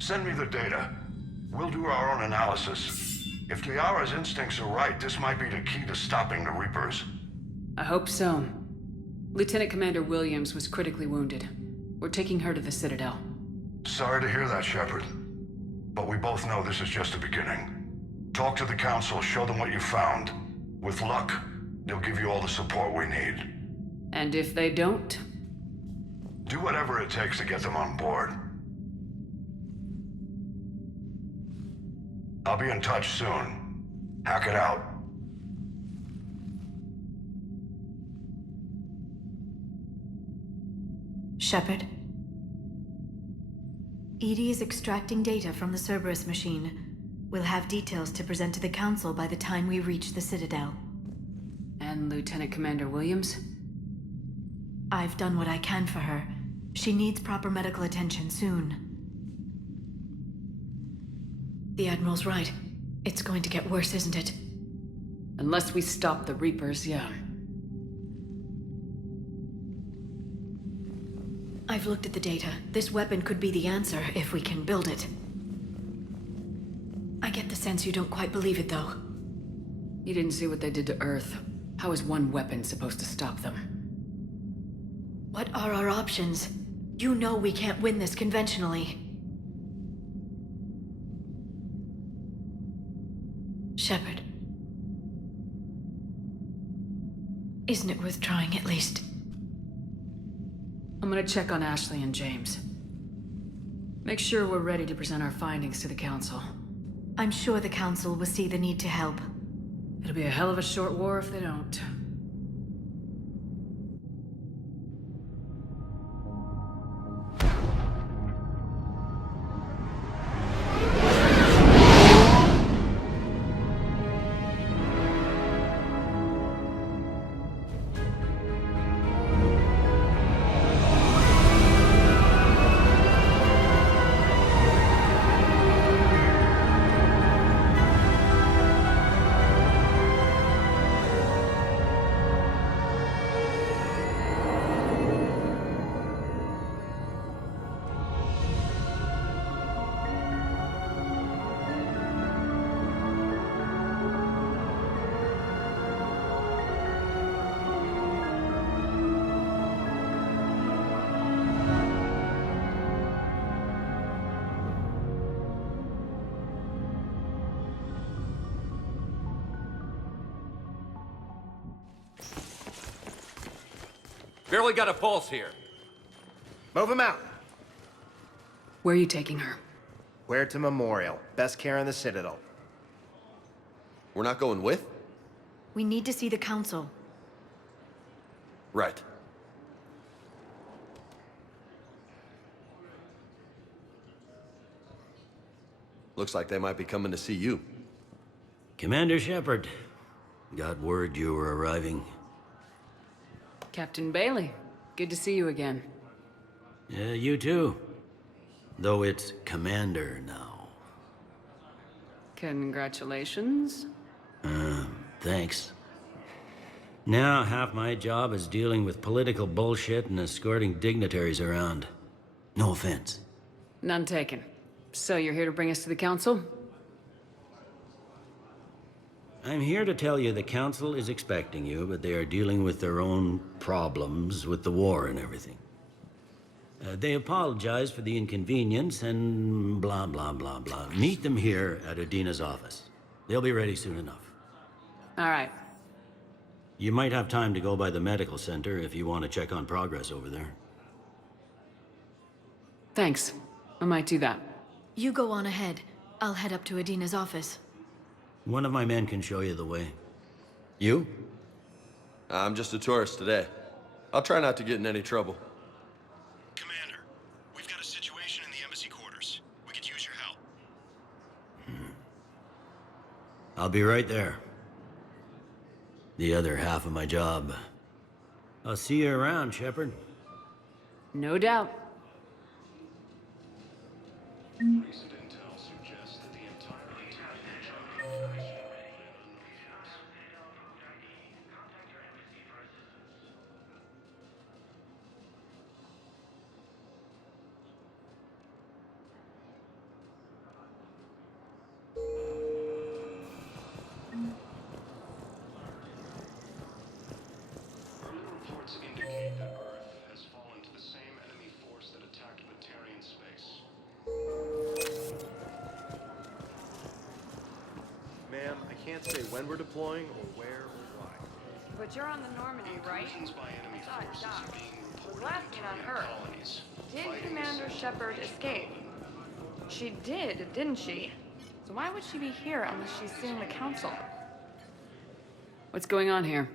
Send me the data. We'll do our own analysis. If Liara's instincts are right, this might be the key to stopping the Reapers. I hope so. Lieutenant Commander Williams was critically wounded. We're taking her to the Citadel. Sorry to hear that, Shepard. But we both know this is just the beginning. Talk to the Council, show them what you found. With luck, they'll give you all the support we need. And if they don't? Do whatever it takes to get them on board. I'll be in touch soon. Hack it out. Shepard? Edie is extracting data from the Cerberus machine. We'll have details to present to the Council by the time we reach the Citadel. And Lieutenant Commander Williams? I've done what I can for her. She needs proper medical attention soon. The Admiral's right. It's going to get worse, isn't it? Unless we stop the Reapers, yeah. I've looked at the data. This weapon could be the answer if we can build it. I get the sense you don't quite believe it, though. You didn't see what they did to Earth. How is one weapon supposed to stop them? What are our options? You know we can't win this conventionally. Shepard. Isn't it worth trying at least? I'm gonna check on Ashley and James. Make sure we're ready to present our findings to the Council. I'm sure the Council will see the need to help. It'll be a hell of a short war if they don't. Barely got a pulse here. Move him out. Where are you taking her? Where to Memorial. Best care in the Citadel. We're not going with? We need to see the Council. Right. Looks like they might be coming to see you. Commander Shepard. Got word you were arriving. Captain Bailey, good to see you again. Yeah, you too. Though it's Commander now. Congratulations. Thanks. Now half my job is dealing with political bullshit and escorting dignitaries around. No offense. None taken. So you're here to bring us to the Council? I'm here to tell you the Council is expecting you, but they are dealing with their own problems with the war and everything. They apologize for the inconvenience and blah, blah, blah, blah. Meet them here at Adina's office. They'll be ready soon enough. All right. You might have time to go by the medical center if you want to check on progress over there. Thanks. I might do that. You go on ahead. I'll head up to Adina's office. One of my men can show you the way. You? I'm just a tourist today. I'll try not to get in any trouble. Commander, we've got a situation in the embassy quarters. We could use your help. I'll be right there. The other half of my job. I'll see you around, Shepard. No doubt. Recent intel suggests that the entire Early reports indicate that Earth has fallen to the same enemy force that attacked Batarian space. Ma'am, I can't say when we're deploying or where or why. But you're on the Normandy, right? Incursions by enemy forces are being reported Last in thing on Batarian Earth. colonies. Did Fighting Commander is Shepard escape? She did, didn't she? So why would she be here unless she's seeing the Council? What's going on here?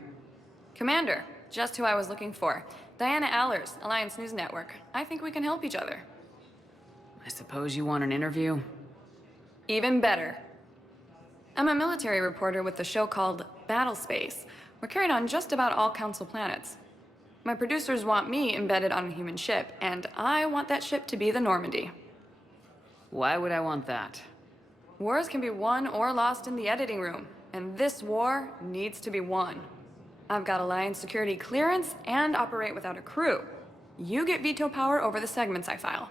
Commander, just who I was looking for. Diana Allers, Alliance News Network. I think we can help each other. I suppose you want an interview? Even better. I'm a military reporter with the show called Battle Space. We're carried on just about all Council planets. My producers want me embedded on a human ship, and I want that ship to be the Normandy. Why would I want that? Wars can be won or lost in the editing room, and this war needs to be won. I've got Alliance security clearance and operate without a crew. You get veto power over the segments I file.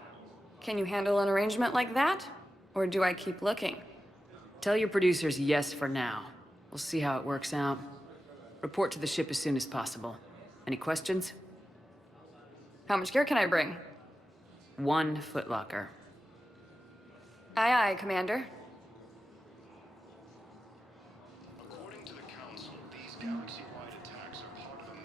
Can you handle an arrangement like that? Or do I keep looking? Tell your producers yes for now. We'll see how it works out. Report to the ship as soon as possible. Any questions? How much gear can I bring? 1 footlocker. Aye, aye, Commander. According to the Council, these galaxy-wide attacks are part of a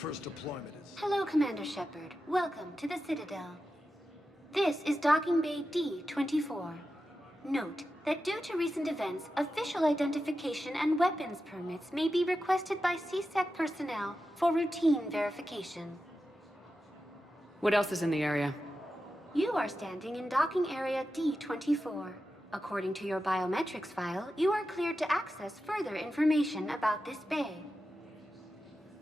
first deployment is. Hello, Commander Shepard. Welcome to the Citadel. This is Docking Bay D-24. Note that due to recent events, official identification and weapons permits may be requested by CSEC personnel for routine verification. What else is in the area? You are standing in docking area D-24. According to your biometrics file, you are cleared to access further information about this bay.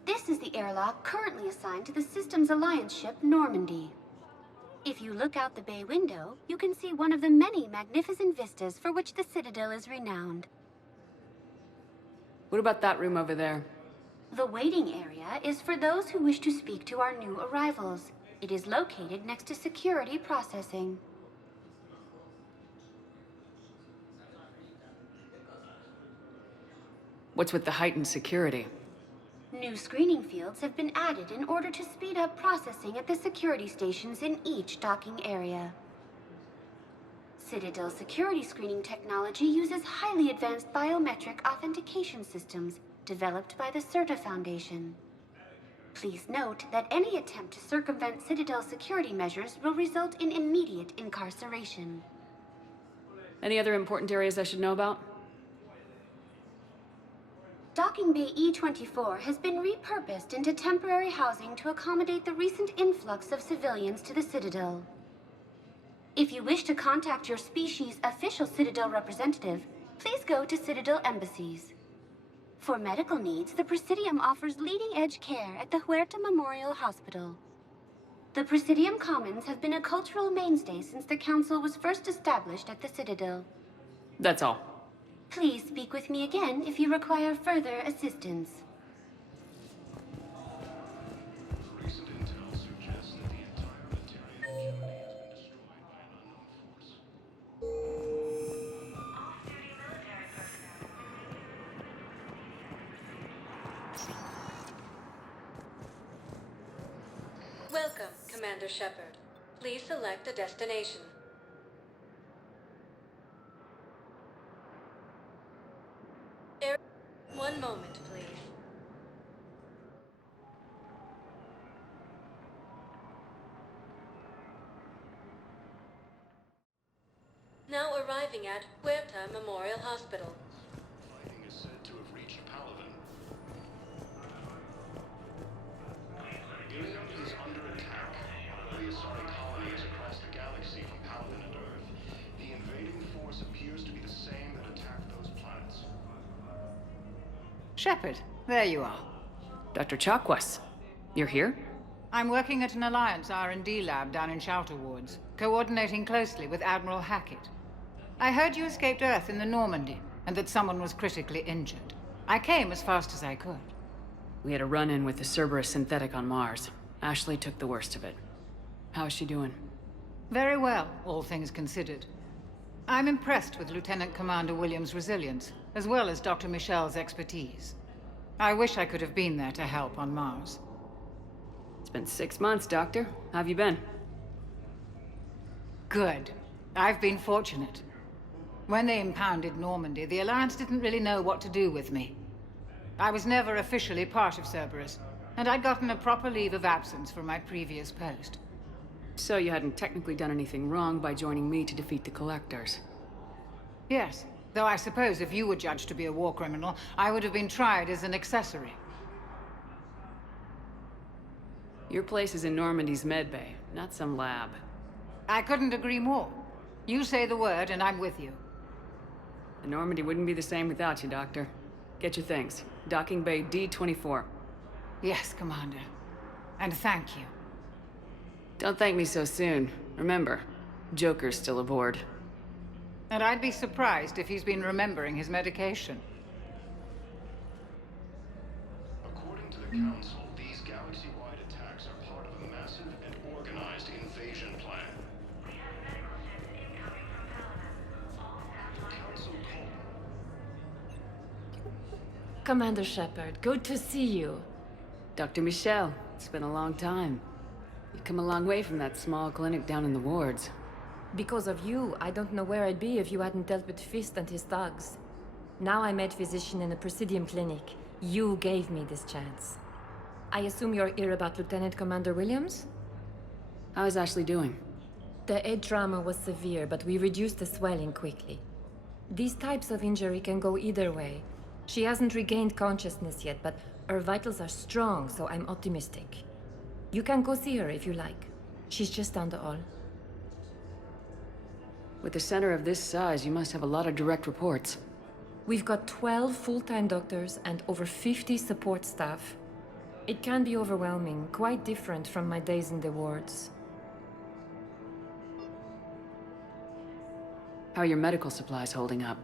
This is the airlock currently assigned to the Systems Alliance ship Normandy. If you look out the bay window, you can see one of the many magnificent vistas for which the Citadel is renowned. What about that room over there? The waiting area is for those who wish to speak to our new arrivals. It is located next to security processing. What's with the heightened security? New screening fields have been added in order to speed up processing at the security stations in each docking area. Citadel security screening technology uses highly advanced biometric authentication systems developed by the CERTA Foundation. Please note that any attempt to circumvent Citadel security measures will result in immediate incarceration. Any other important areas I should know about? Docking Bay E-24 has been repurposed into temporary housing to accommodate the recent influx of civilians to the Citadel. If you wish to contact your species' official Citadel representative, please go to Citadel embassies. For medical needs, the Presidium offers leading-edge care at the Huerta Memorial Hospital. The Presidium Commons have been a cultural mainstay since the Council was first established at the Citadel. That's all. Please speak with me again if you require further assistance. Recent intel suggests that the entire Batarian hegemony has been destroyed by an unknown force. Off-duty military personnel. Welcome, Commander Shepard. Please select a destination. One moment, please. Now arriving at Huerta Memorial Hospital. Fighting is said to have reached Paladin. Ilium is under attack. One of the Asari colonies across the galaxy from Paladin and Earth. The invading force appears to be the same that attacked those planets. Shepard, there you are. Dr. Chakwas, you're here? I'm working at an Alliance R&D lab down in Shelter Wards, coordinating closely with Admiral Hackett. I heard you escaped Earth in the Normandy, and that someone was critically injured. I came as fast as I could. We had a run-in with the Cerberus synthetic on Mars. Ashley took the worst of it. How's she doing? Very well, all things considered. I'm impressed with Lieutenant Commander Williams' resilience, as well as Dr. Michel's expertise. I wish I could have been there to help on Mars. It's been 6 months, Doctor. How have you been? Good. I've been fortunate. When they impounded Normandy, the Alliance didn't really know what to do with me. I was never officially part of Cerberus, and I'd gotten a proper leave of absence from my previous post. So you hadn't technically done anything wrong by joining me to defeat the Collectors? Yes, though I suppose if you were judged to be a war criminal, I would have been tried as an accessory. Your place is in Normandy's medbay, not some lab. I couldn't agree more. You say the word and I'm with you. The Normandy wouldn't be the same without you, Doctor. Get your things. Docking Bay D-24. Yes, Commander. And thank you. Don't thank me so soon. Remember, Joker's still aboard. And I'd be surprised if he's been remembering his medication. According to the Council, these galaxy-wide attacks are part of a massive and organized invasion plan. Council call. Commander Shepard, good to see you. Dr. Michel, it's been a long time. You've come a long way from that small clinic down in the wards. Because of you, I don't know where I'd be if you hadn't dealt with Fist and his thugs. Now I'm med physician in a Presidium clinic. You gave me this chance. I assume you're here about Lieutenant Commander Williams? How is Ashley doing? The head trauma was severe, but we reduced the swelling quickly. These types of injury can go either way. She hasn't regained consciousness yet, but her vitals are strong, so I'm optimistic. You can go see her if you like. She's just down the hall. With a center of this size, you must have a lot of direct reports. We've got 12 full-time doctors and over 50 support staff. It can be overwhelming, quite different from my days in the wards. How are your medical supplies holding up?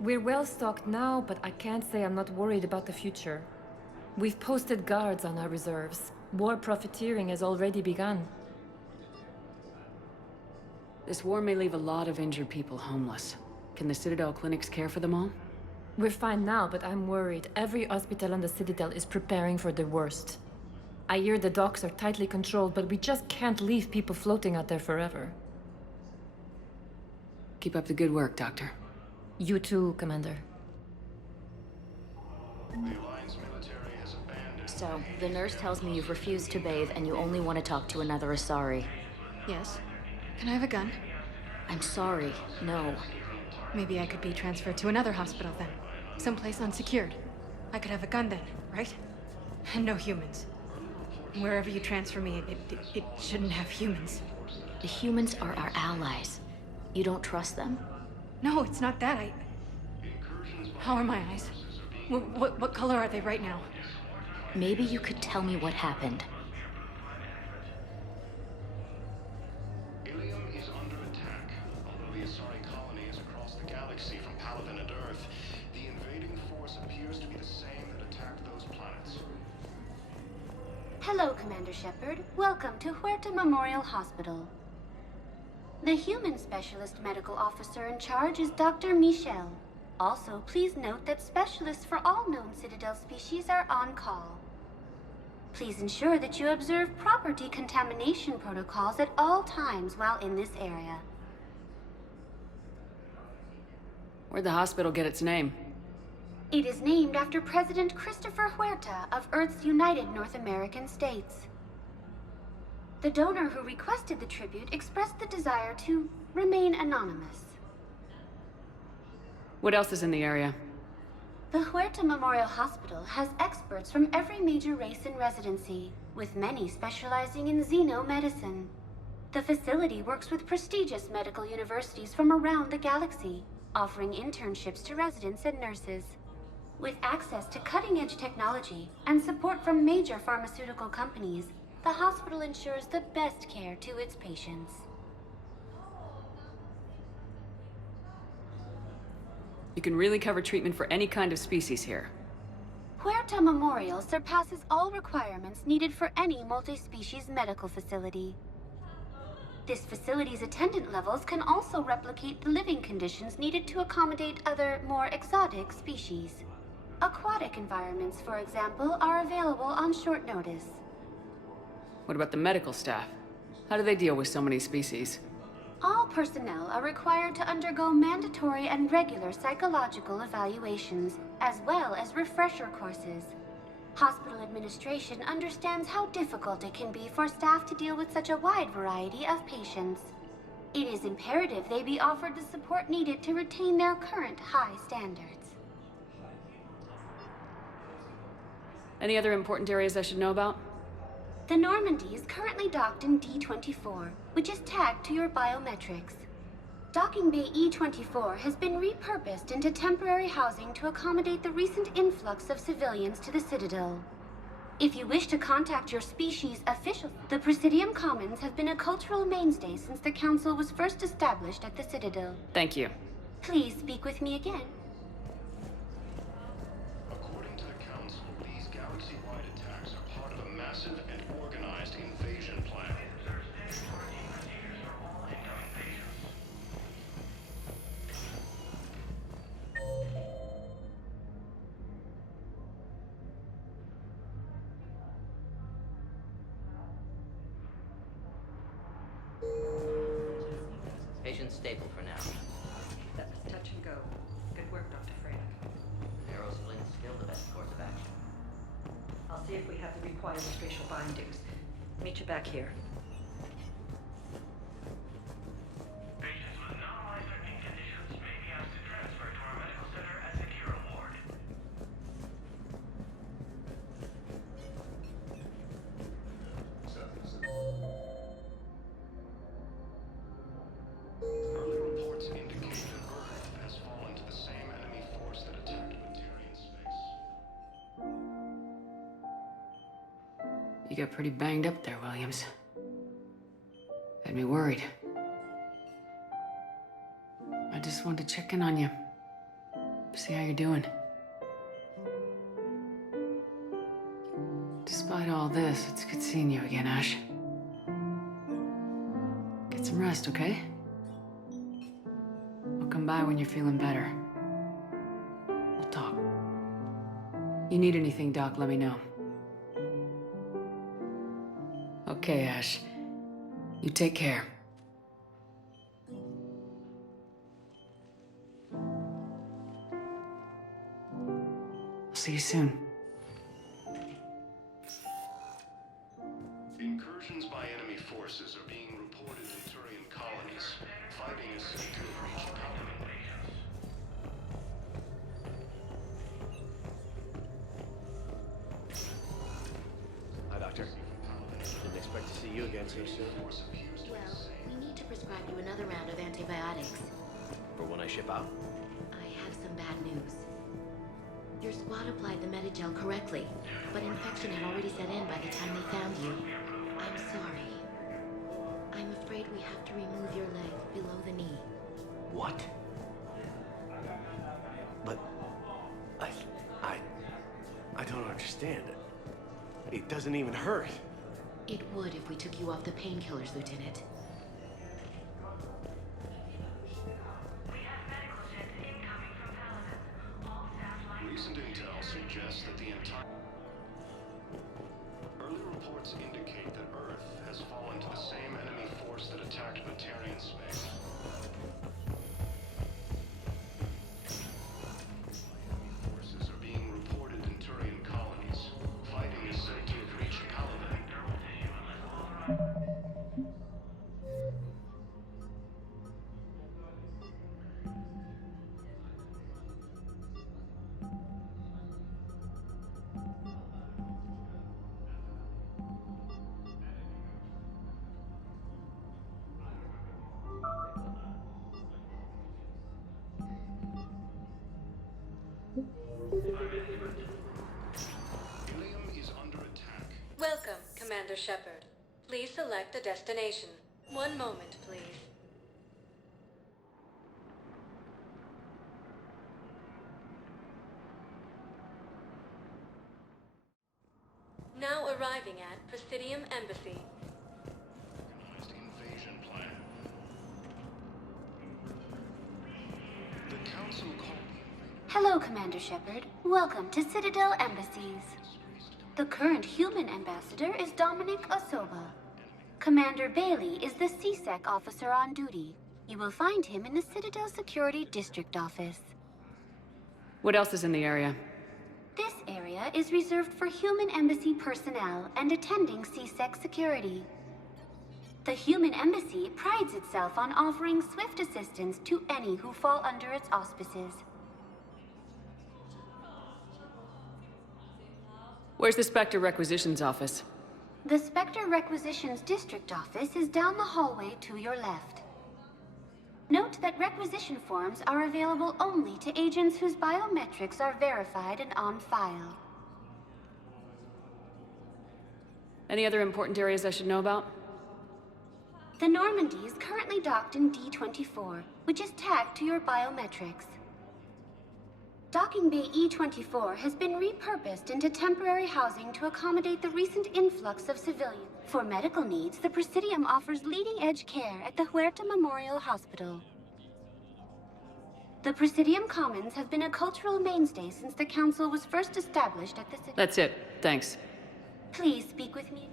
We're well stocked now, but I can't say I'm not worried about the future. We've posted guards on our reserves. War profiteering has already begun. This war may leave a lot of injured people homeless. Can the Citadel clinics care for them all? We're fine now, but I'm worried. Every hospital on the Citadel is preparing for the worst. I hear the docks are tightly controlled, but we just can't leave people floating out there forever. Keep up the good work, Doctor. You too, Commander. The Alliance military has abandoned... So, the nurse tells me you've refused to bathe and you only want to talk to another Asari. Yes. Can I have a gun? I'm sorry, no. Maybe I could be transferred to another hospital then. Someplace unsecured. I could have a gun then, right? And no humans. Wherever you transfer me, it shouldn't have humans. The humans are our allies. You don't trust them? No, it's not that. How are my eyes? What color are they right now? Maybe you could tell me what happened. Ilium is under attack. Although the Asari colony is across the galaxy from Paladin and Earth, the invading force appears to be the same that attacked those planets. Hello, Commander Shepard. Welcome to Huerta Memorial Hospital. The human specialist medical officer in charge is Dr. Michel. Also, please note that specialists for all known Citadel species are on call. Please ensure that you observe proper decontamination protocols at all times while in this area. Where'd the hospital get its name? It is named after President Christopher Huerta of Earth's United North American States. The donor who requested the tribute expressed the desire to remain anonymous. What else is in the area? The Huerta Memorial Hospital has experts from every major race in residency, with many specializing in xenomedicine. The facility works with prestigious medical universities from around the galaxy, offering internships to residents and nurses. With access to cutting-edge technology and support from major pharmaceutical companies, the hospital ensures the best care to its patients. You can really cover treatment for any kind of species here. Huerta Memorial surpasses all requirements needed for any multi-species medical facility. This facility's attendant levels can also replicate the living conditions needed to accommodate other, more exotic species. Aquatic environments, for example, are available on short notice. What about the medical staff? How do they deal with so many species? All personnel are required to undergo mandatory and regular psychological evaluations, as well as refresher courses. Hospital administration understands how difficult it can be for staff to deal with such a wide variety of patients. It is imperative they be offered the support needed to retain their current high standards. Any other important areas I should know about? The Normandy is currently docked in D-24, which is tagged to your biometrics. Docking Bay E-24 has been repurposed into temporary housing to accommodate the recent influx of civilians to the Citadel. If you wish to contact your species official, the Presidium Commons have been a cultural mainstay since the Council was first established at the Citadel. Thank you. Please speak with me again. According to the Council, these galaxy-wide attacks are part of a massive and organized invasion plan. Patient stable for now. That's touch and go. Good work, Dr. Freya. Narrow split still the best course of action. I'll see if we have the required spatial bindings. Meet you back here. Patients with non-life-threatening conditions may be asked to transfer to our medical center at Secure Ward. Early reports indicate that Earth has fallen to the same enemy force that attacked Batarian space. You got pretty banged up there, Williams. Had me worried. I just wanted to check in on you. See how you're doing. Despite all this, it's good seeing you again, Ash. Get some rest, okay? I'll come by when you're feeling better. We'll talk. You need anything, Doc, let me know. Okay, Ash. You take care. I'll see you soon. Incursions by enemy forces are being reported in Turian colonies. Fighting is said to have reached Paladin. Hi, Doctor. Didn't expect to see you again so soon. Well, we need to prescribe you another round of antibiotics. For when I ship out? I have some bad news. Your squad applied the Medigel correctly, but infection had already set in by the time they found you. I'm sorry. I'm afraid we have to remove your leg below the knee. What? But I don't understand. It doesn't even hurt. It would if we took you off the painkillers, Lieutenant. Recent intel suggests that the entire... Early reports indicate that Earth has fallen to the same enemy force that attacked Batarian space. Forces are being reported in Turian colonies. Fighting is said to have reached Paladin. Helium is under attack. Welcome, Commander Shepard. Please select a destination. One moment, please. Now arriving at Presidium Embassy. Organized invasion plan. The Council called the invaders. Hello, Commander Shepard. Welcome to Citadel Embassies. The current human ambassador is Dominic Osoba. Commander Bailey is the CSEC officer on duty. You will find him in the Citadel Security District Office. What else is in the area? This area is reserved for human embassy personnel and attending CSEC security. The human embassy prides itself on offering swift assistance to any who fall under its auspices. Where's the Spectre Requisitions office? The Spectre Requisitions District Office is down the hallway to your left. Note that requisition forms are available only to agents whose biometrics are verified and on file. Any other important areas I should know about? The Normandy is currently docked in D-24, which is tagged to your biometrics. Docking Bay E-24 has been repurposed into temporary housing to accommodate the recent influx of civilians. For medical needs, the Presidium offers leading-edge care at the Huerta Memorial Hospital. The Presidium Commons have been a cultural mainstay since the Council was first established at the city. That's it. Thanks. Please speak with me.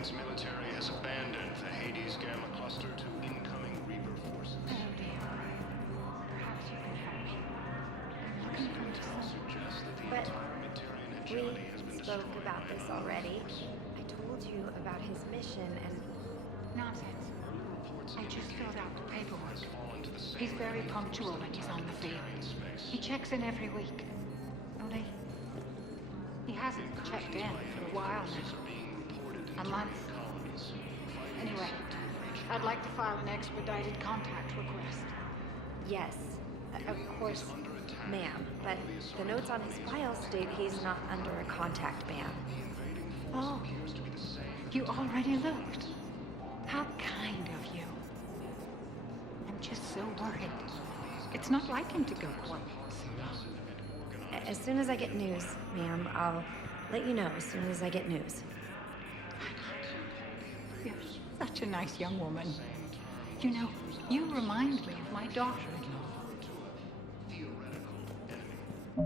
Alliance military has abandoned the Hades Gamma cluster to incoming Reaper forces. But we spoke about this already. I told you about his mission and... Nonsense. I just filled out the paperwork. He's very punctual when he's on the field. He checks in every week. Only, he hasn't checked in for a while now. A month. Anyway, I'd like to file an expedited contact request. Yes, of course, ma'am. But the notes on his file state he's not under a contact ban. Oh, you already looked. How kind of you. I'm just so worried. It's not like him to go quiet. As soon as I get news, ma'am, I'll let you know as soon as I get news. You're such a nice young woman. You know, you remind me of my daughter-in-law. The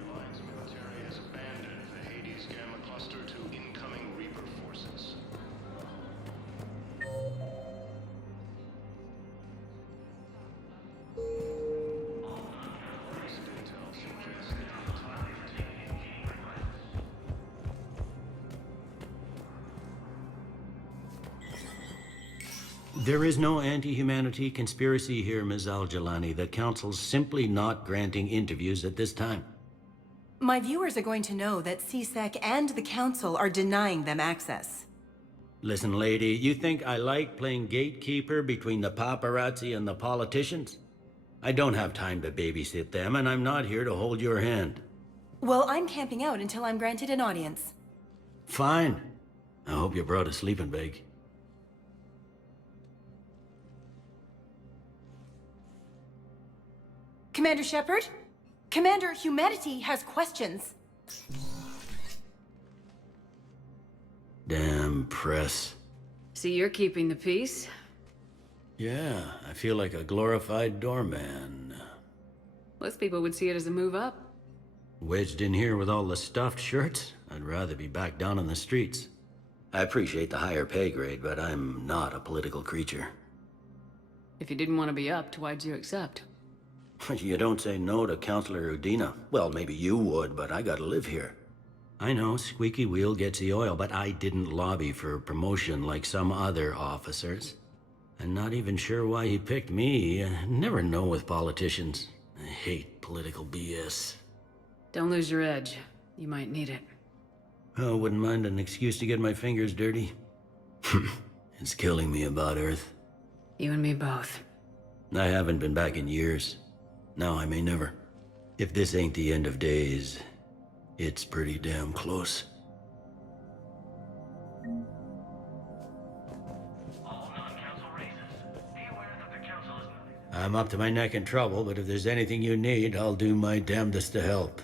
Alliance military has abandoned the Hades Gamma cluster to incoming Reaper forces. There is no anti-humanity conspiracy here, Ms. Al-Jalani. The Council's simply not granting interviews at this time. My viewers are going to know that CSEC and the Council are denying them access. Listen, lady, you think I like playing gatekeeper between the paparazzi and the politicians? I don't have time to babysit them, and I'm not here to hold your hand. Well, I'm camping out until I'm granted an audience. Fine. I hope you brought a sleeping bag. Commander Shepard? Commander, humanity has questions. Damn press. See, you're keeping the peace. Yeah, I feel like a glorified doorman. Most people would see it as a move up. Wedged in here with all the stuffed shirts, I'd rather be back down on the streets. I appreciate the higher pay grade, but I'm not a political creature. If you didn't want to be upped, why'd you accept? You don't say no to Counselor Udina. Well, maybe you would, but I gotta live here. I know, squeaky wheel gets the oil, but I didn't lobby for promotion like some other officers. I'm not even sure why he picked me. I never know with politicians. I hate political BS. Don't lose your edge. You might need it. Oh, wouldn't mind an excuse to get my fingers dirty. It's killing me about Earth. You and me both. I haven't been back in years. Now I may never. If this ain't the end of days, it's pretty damn close. I'm up to my neck in trouble, but if there's anything you need, I'll do my damnedest to help.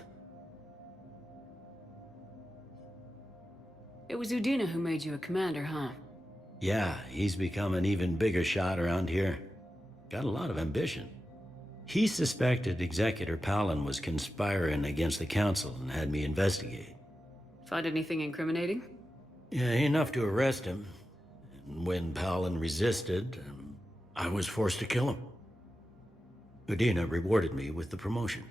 It was Udina who made you a commander, huh? Yeah, he's become an even bigger shot around here. Got a lot of ambition. He suspected Executor Palin was conspiring against the Council and had me investigate. Find anything incriminating? Yeah, enough to arrest him. And when Palin resisted, I was forced to kill him. Udina rewarded me with the promotion.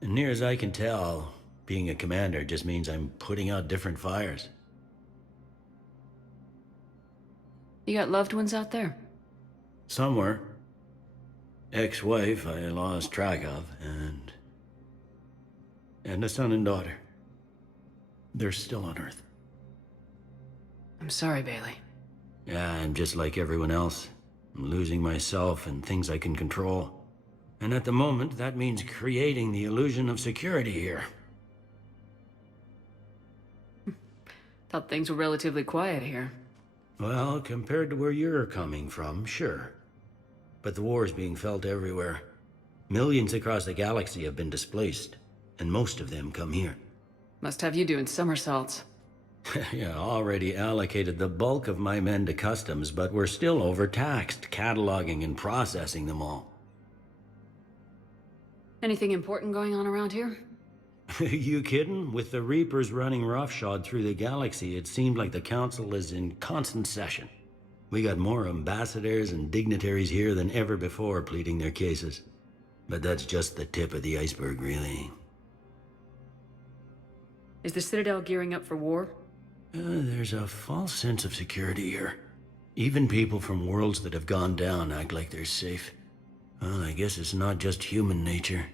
And near as I can tell, being a commander just means I'm putting out different fires. You got loved ones out there? Somewhere. Ex-wife I lost track of, and a son and daughter. They're still on Earth. I'm sorry, Bailey. Yeah, I'm just like everyone else. I'm losing myself and things I can control. And at the moment, that means creating the illusion of security here. Thought things were relatively quiet here. Well, compared to where you're coming from, sure. But the war's being felt everywhere. Millions across the galaxy have been displaced, and most of them come here. Must have you doing somersaults. Yeah, already allocated the bulk of my men to customs, but we're still overtaxed, cataloging and processing them all. Anything important going on around here? You kidding? With the Reapers running roughshod through the galaxy, it seemed like the Council is in constant session. We got more ambassadors and dignitaries here than ever before pleading their cases. But that's just the tip of the iceberg, really. Is the Citadel gearing up for war? There's a false sense of security here. Even people from worlds that have gone down act like they're safe. Well, I guess it's not just human nature.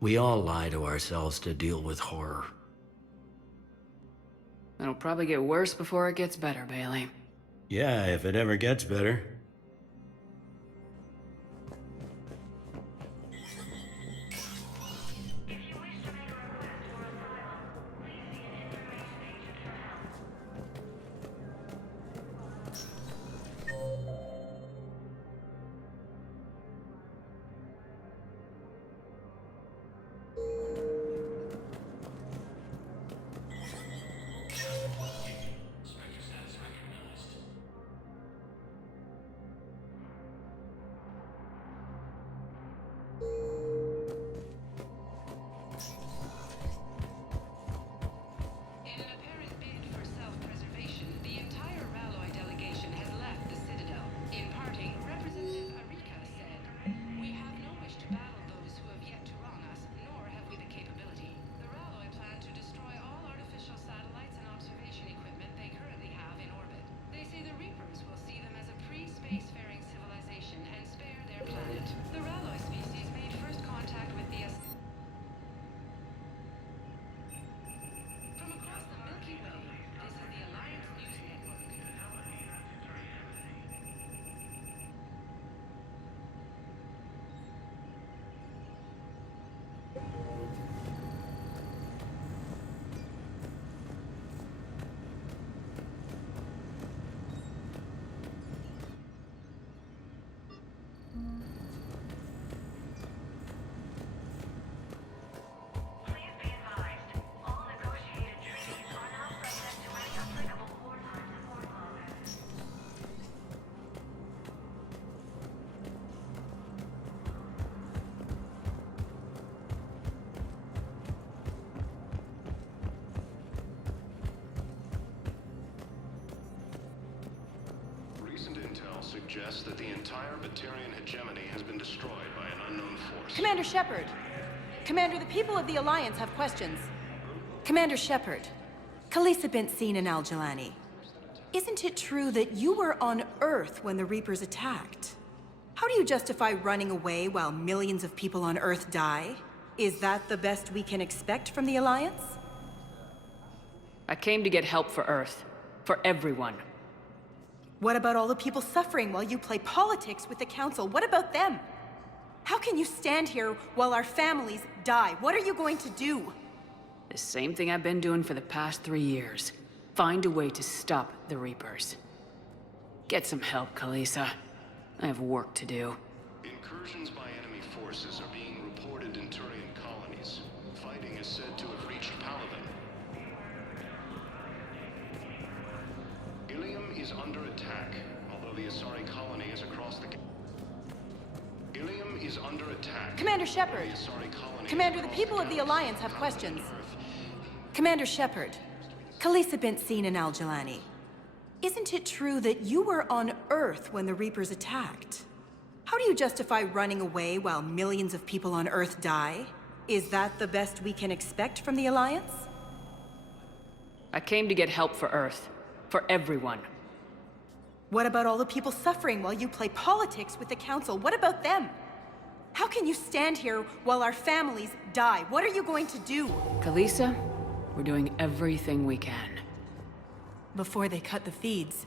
We all lie to ourselves to deal with horror. It'll probably get worse before it gets better, Bailey. Yeah, if it ever gets better. Suggests that the entire Batarian hegemony has been destroyed by an unknown force. Commander Shepard! Commander, the people of the Alliance have questions. Commander Shepard, Khaleesa bint seen in Al-Jalani. Isn't it true that you were on Earth when the Reapers attacked? How do you justify running away while millions of people on Earth die? Is that the best we can expect from the Alliance? I came to get help for Earth. For everyone. What about all the people suffering while you play politics with the Council? What about them? How can you stand here while our families die? What are you going to do? The same thing I've been doing for the past 3 years. Find a way to stop the Reapers. Get some help, Khaleesa. I have work to do. Incursions by enemy forces are being reported in Turian colonies. Fighting is said to have reached Paladin. Ilium is under attack, although the Asari colony is across the... Ilium is under attack. Commander Shepard! Commander, the people of the Alliance have questions. Commander Shepard, Khaleesa bint seen in Al-Jalani. Isn't it true that you were on Earth when the Reapers attacked? How do you justify running away while millions of people on Earth die? Is that the best we can expect from the Alliance? I came to get help for Earth. For everyone. What about all the people suffering while you play politics with the Council? What about them? How can you stand here while our families die? What are you going to do? Khaleesa, we're doing everything we can. Before they cut the feeds,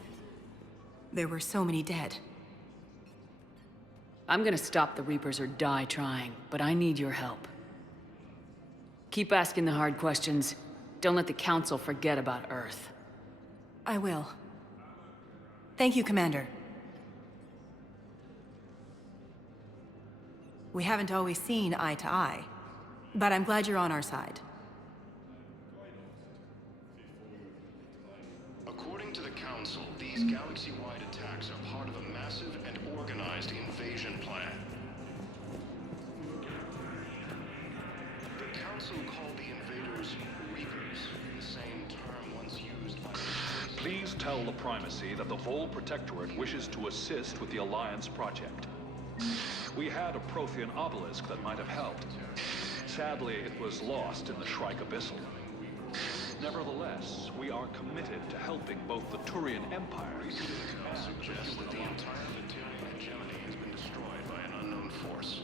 there were so many dead. I'm gonna stop the Reapers or die trying, but I need your help. Keep asking the hard questions. Don't let the Council forget about Earth. I will. Thank you, Commander. We haven't always seen eye to eye, but I'm glad you're on our side. According to the Council, these galaxy-wide attacks are part of a massive and organized invasion plan. The Council called the invaders Reapers, the same term once used by... Please tell the Primacy that the Vol Protectorate wishes to assist with the Alliance project. We had a Prothean obelisk that might have helped. Sadly, it was lost in the Shrike Abyssal. Nevertheless, we are committed to helping both the Turian Empire and suggests that the entire Batarian hegemony has been destroyed by an unknown force.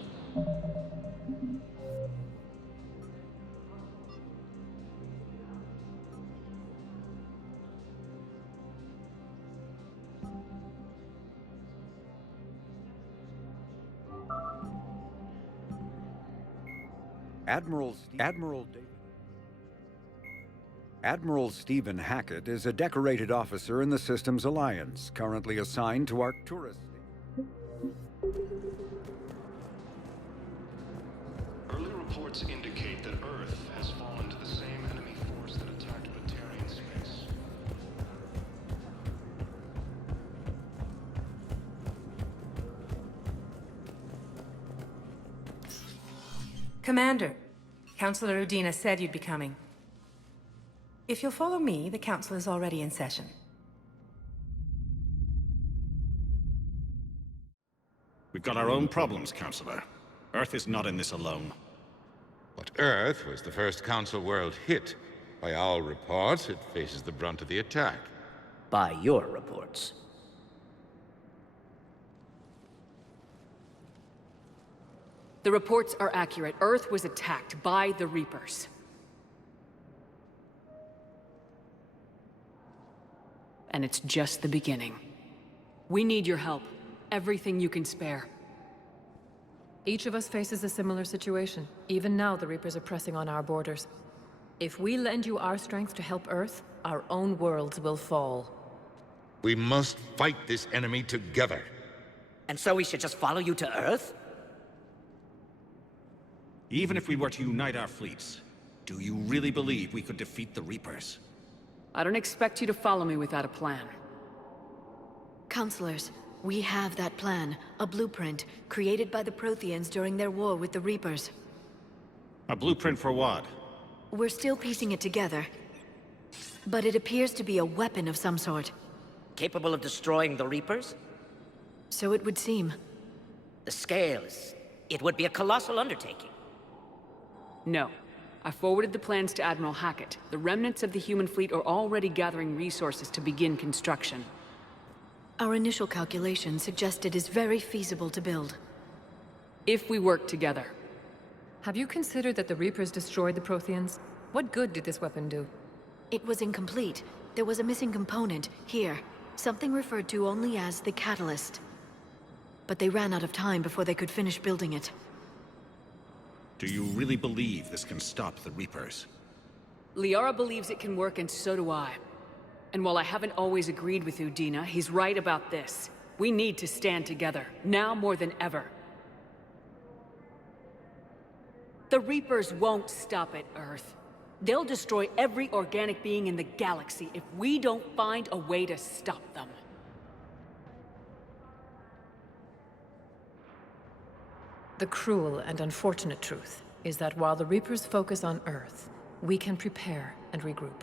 Admiral Stephen Hackett is a decorated officer in the Systems Alliance, currently assigned to Arcturus. Early reports indicate that Earth has fallen to the same enemy force that attacked Batarian space. Commander, Councilor Udina said you'd be coming. If you'll follow me, the Council is already in session. We've got our own problems, Councilor. Earth is not in this alone. But Earth was the first Council world hit. By all reports, it faces the brunt of the attack. By your reports. The reports are accurate. Earth was attacked by the Reapers. And it's just the beginning. We need your help. Everything you can spare. Each of us faces a similar situation. Even now, the Reapers are pressing on our borders. If we lend you our strength to help Earth, our own worlds will fall. We must fight this enemy together. And so we should just follow you to Earth? Even if we were to unite our fleets, do you really believe we could defeat the Reapers? I don't expect you to follow me without a plan. Counselors, we have that plan. A blueprint, created by the Protheans during their war with the Reapers. A blueprint for what? We're still piecing it together. But it appears to be a weapon of some sort. Capable of destroying the Reapers? So it would seem. The scale is... it would be a colossal undertaking. No. I forwarded the plans to Admiral Hackett. The remnants of the human fleet are already gathering resources to begin construction. Our initial calculations suggest it is very feasible to build. If we work together. Have you considered that the Reapers destroyed the Protheans? What good did this weapon do? It was incomplete. There was a missing component, here. Something referred to only as the catalyst. But they ran out of time before they could finish building it. Do you really believe this can stop the Reapers? Liara believes it can work, and so do I. And while I haven't always agreed with Udina, he's right about this. We need to stand together, now more than ever. The Reapers won't stop at Earth. They'll destroy every organic being in the galaxy if we don't find a way to stop them. The cruel and unfortunate truth is that while the Reapers focus on Earth, we can prepare and regroup.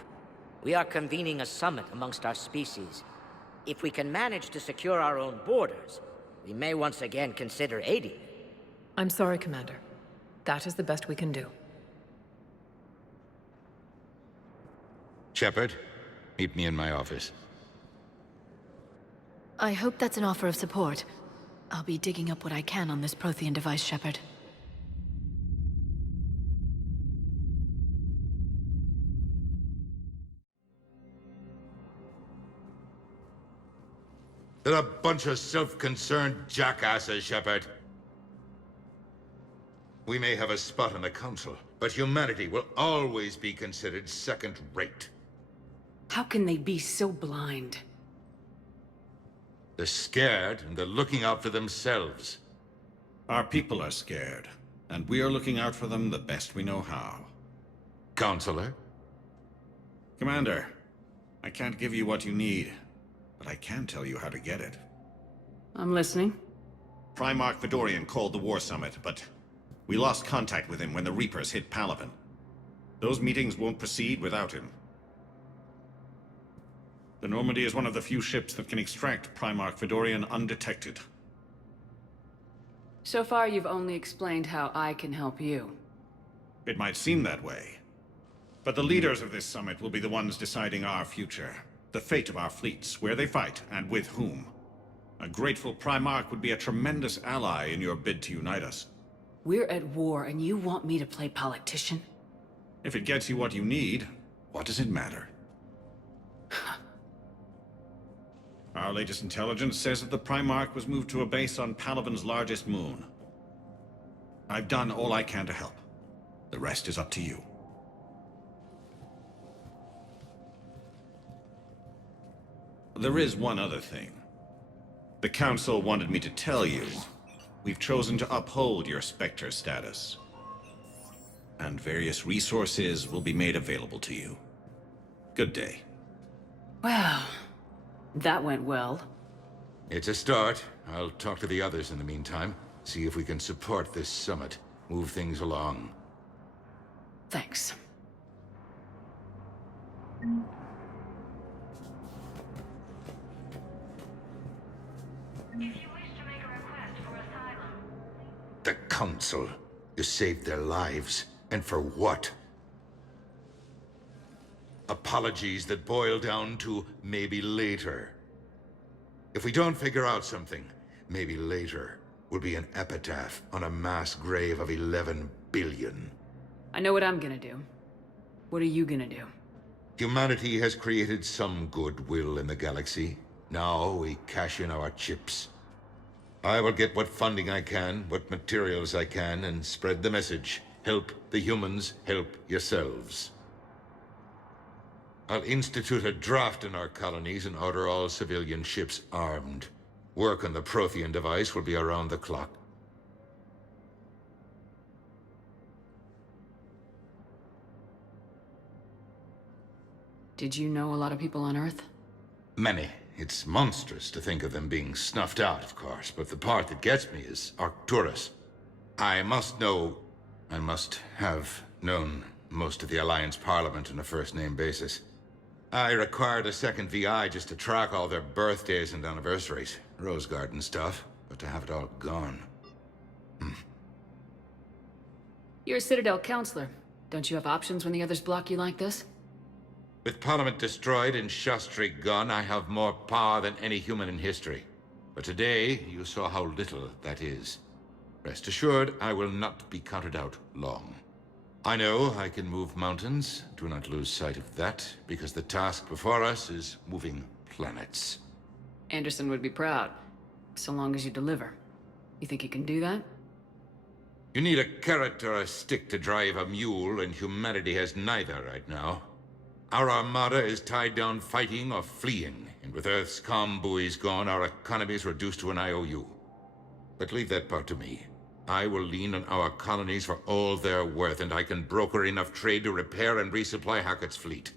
We are convening a summit amongst our species. If we can manage to secure our own borders, we may once again consider aiding. I'm sorry, Commander. That is the best we can do. Shepard, meet me in my office. I hope that's an offer of support. I'll be digging up what I can on this Prothean device, Shepard. They're a bunch of self-concerned jackasses, Shepard. We may have a spot on the Council, but humanity will always be considered second-rate. How can they be so blind? They're scared, and they're looking out for themselves. Our people are scared, and we are looking out for them the best we know how. Counselor? Commander, I can't give you what you need, but I can tell you how to get it. I'm listening. Primarch Fedorian called the War Summit, but we lost contact with him when the Reapers hit Palaven. Those meetings won't proceed without him. The Normandy is one of the few ships that can extract Primarch Fedorian undetected. So far, you've only explained how I can help you. It might seem that way. But the leaders of this summit will be the ones deciding our future. The fate of our fleets, where they fight, and with whom. A grateful Primarch would be a tremendous ally in your bid to unite us. We're at war, and you want me to play politician? If it gets you what you need, what does it matter? Our latest intelligence says that the Primarch was moved to a base on Palaven's largest moon. I've done all I can to help. The rest is up to you. There is one other thing. The Council wanted me to tell you, we've chosen to uphold your Spectre status. And various resources will be made available to you. Good day. Well, that went well. It's a start. I'll talk to the others in the meantime. See if we can support this summit. Move things along. Thanks. The Council. You saved their lives. And for what? Apologies that boil down to maybe later. If we don't figure out something, maybe later will be an epitaph on a mass grave of 11 billion. I know what I'm gonna do. What are you gonna do? Humanity has created some goodwill in the galaxy. Now we cash in our chips. I will get what funding I can, what materials I can, and spread the message. Help the humans, help yourselves. I'll institute a draft in our colonies and order all civilian ships armed. Work on the Prothean device will be around the clock. Did you know a lot of people on Earth? Many. It's monstrous to think of them being snuffed out, of course, but the part that gets me is Arcturus. I must have known most of the Alliance Parliament on a first-name basis. I required a second VI just to track all their birthdays and anniversaries. Rose Garden stuff, but to have it all gone. You're a Citadel counselor. Don't you have options when the others block you like this? With Parliament destroyed and Shastri gone, I have more power than any human in history. But today, you saw how little that is. Rest assured, I will not be counted out long. I know I can move mountains. Do not lose sight of that, because the task before us is moving planets. Anderson would be proud, so long as you deliver. You think you can do that? You need a carrot or a stick to drive a mule, and humanity has neither right now. Our armada is tied down fighting or fleeing, and with Earth's comm buoys gone, our economy is reduced to an IOU. But leave that part to me. I will lean on our colonies for all they're worth, and I can broker enough trade to repair and resupply Hackett's fleet.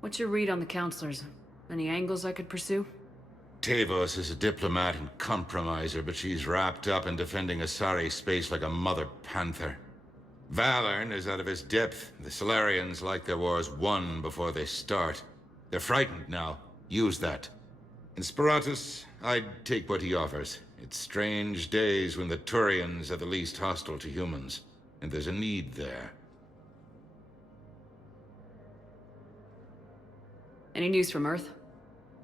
What's your read on the counselors? Any angles I could pursue? Tavos is a diplomat and compromiser, but she's wrapped up in defending Asari space like a mother panther. Valorn is out of his depth. The Solarians like their wars won before they start. They're frightened now. Use that. In Sparatus, I'd take what he offers. It's strange days when the Turians are the least hostile to humans, and there's a need there. Any news from Earth?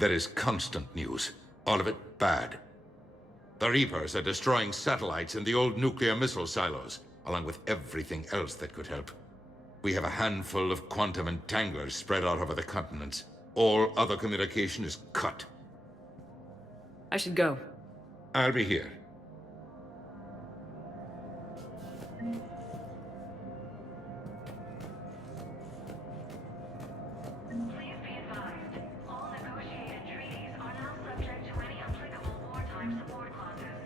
There is constant news. All of it bad. The Reapers are destroying satellites and the old nuclear missile silos, along with everything else that could help. We have a handful of quantum entanglers spread out over the continents. All other communication is cut. I should go. I'll be here. Please be advised, all negotiated treaties are now subject to any applicable wartime support clauses.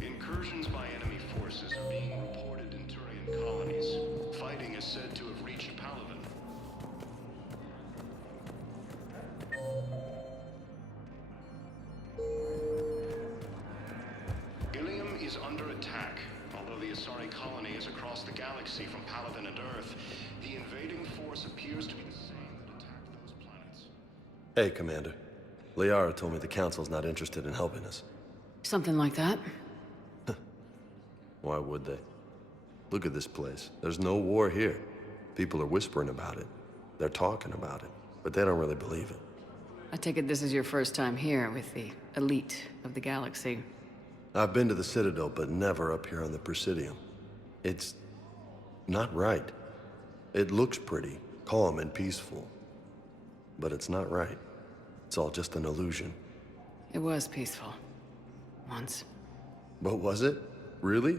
Incursions by enemy forces are being reported in Turian colonies. Fighting is said to have reached Palaven. Ilium is under attack. Although the Asari colony is across the galaxy from Palaven and Earth, the invading force appears to be the same that attacked those planets. Hey, Commander. Liara told me the Council's not interested in helping us. Something like that. Why would they? Look at this place. There's no war here. People are whispering about it. They're talking about it, but they don't really believe it. I take it this is your first time here with the elite of the galaxy. I've been to the Citadel, but never up here on the Presidium. It's not right. It looks pretty, calm and peaceful, but it's not right. It's all just an illusion. It was peaceful. Once. But was it? Really?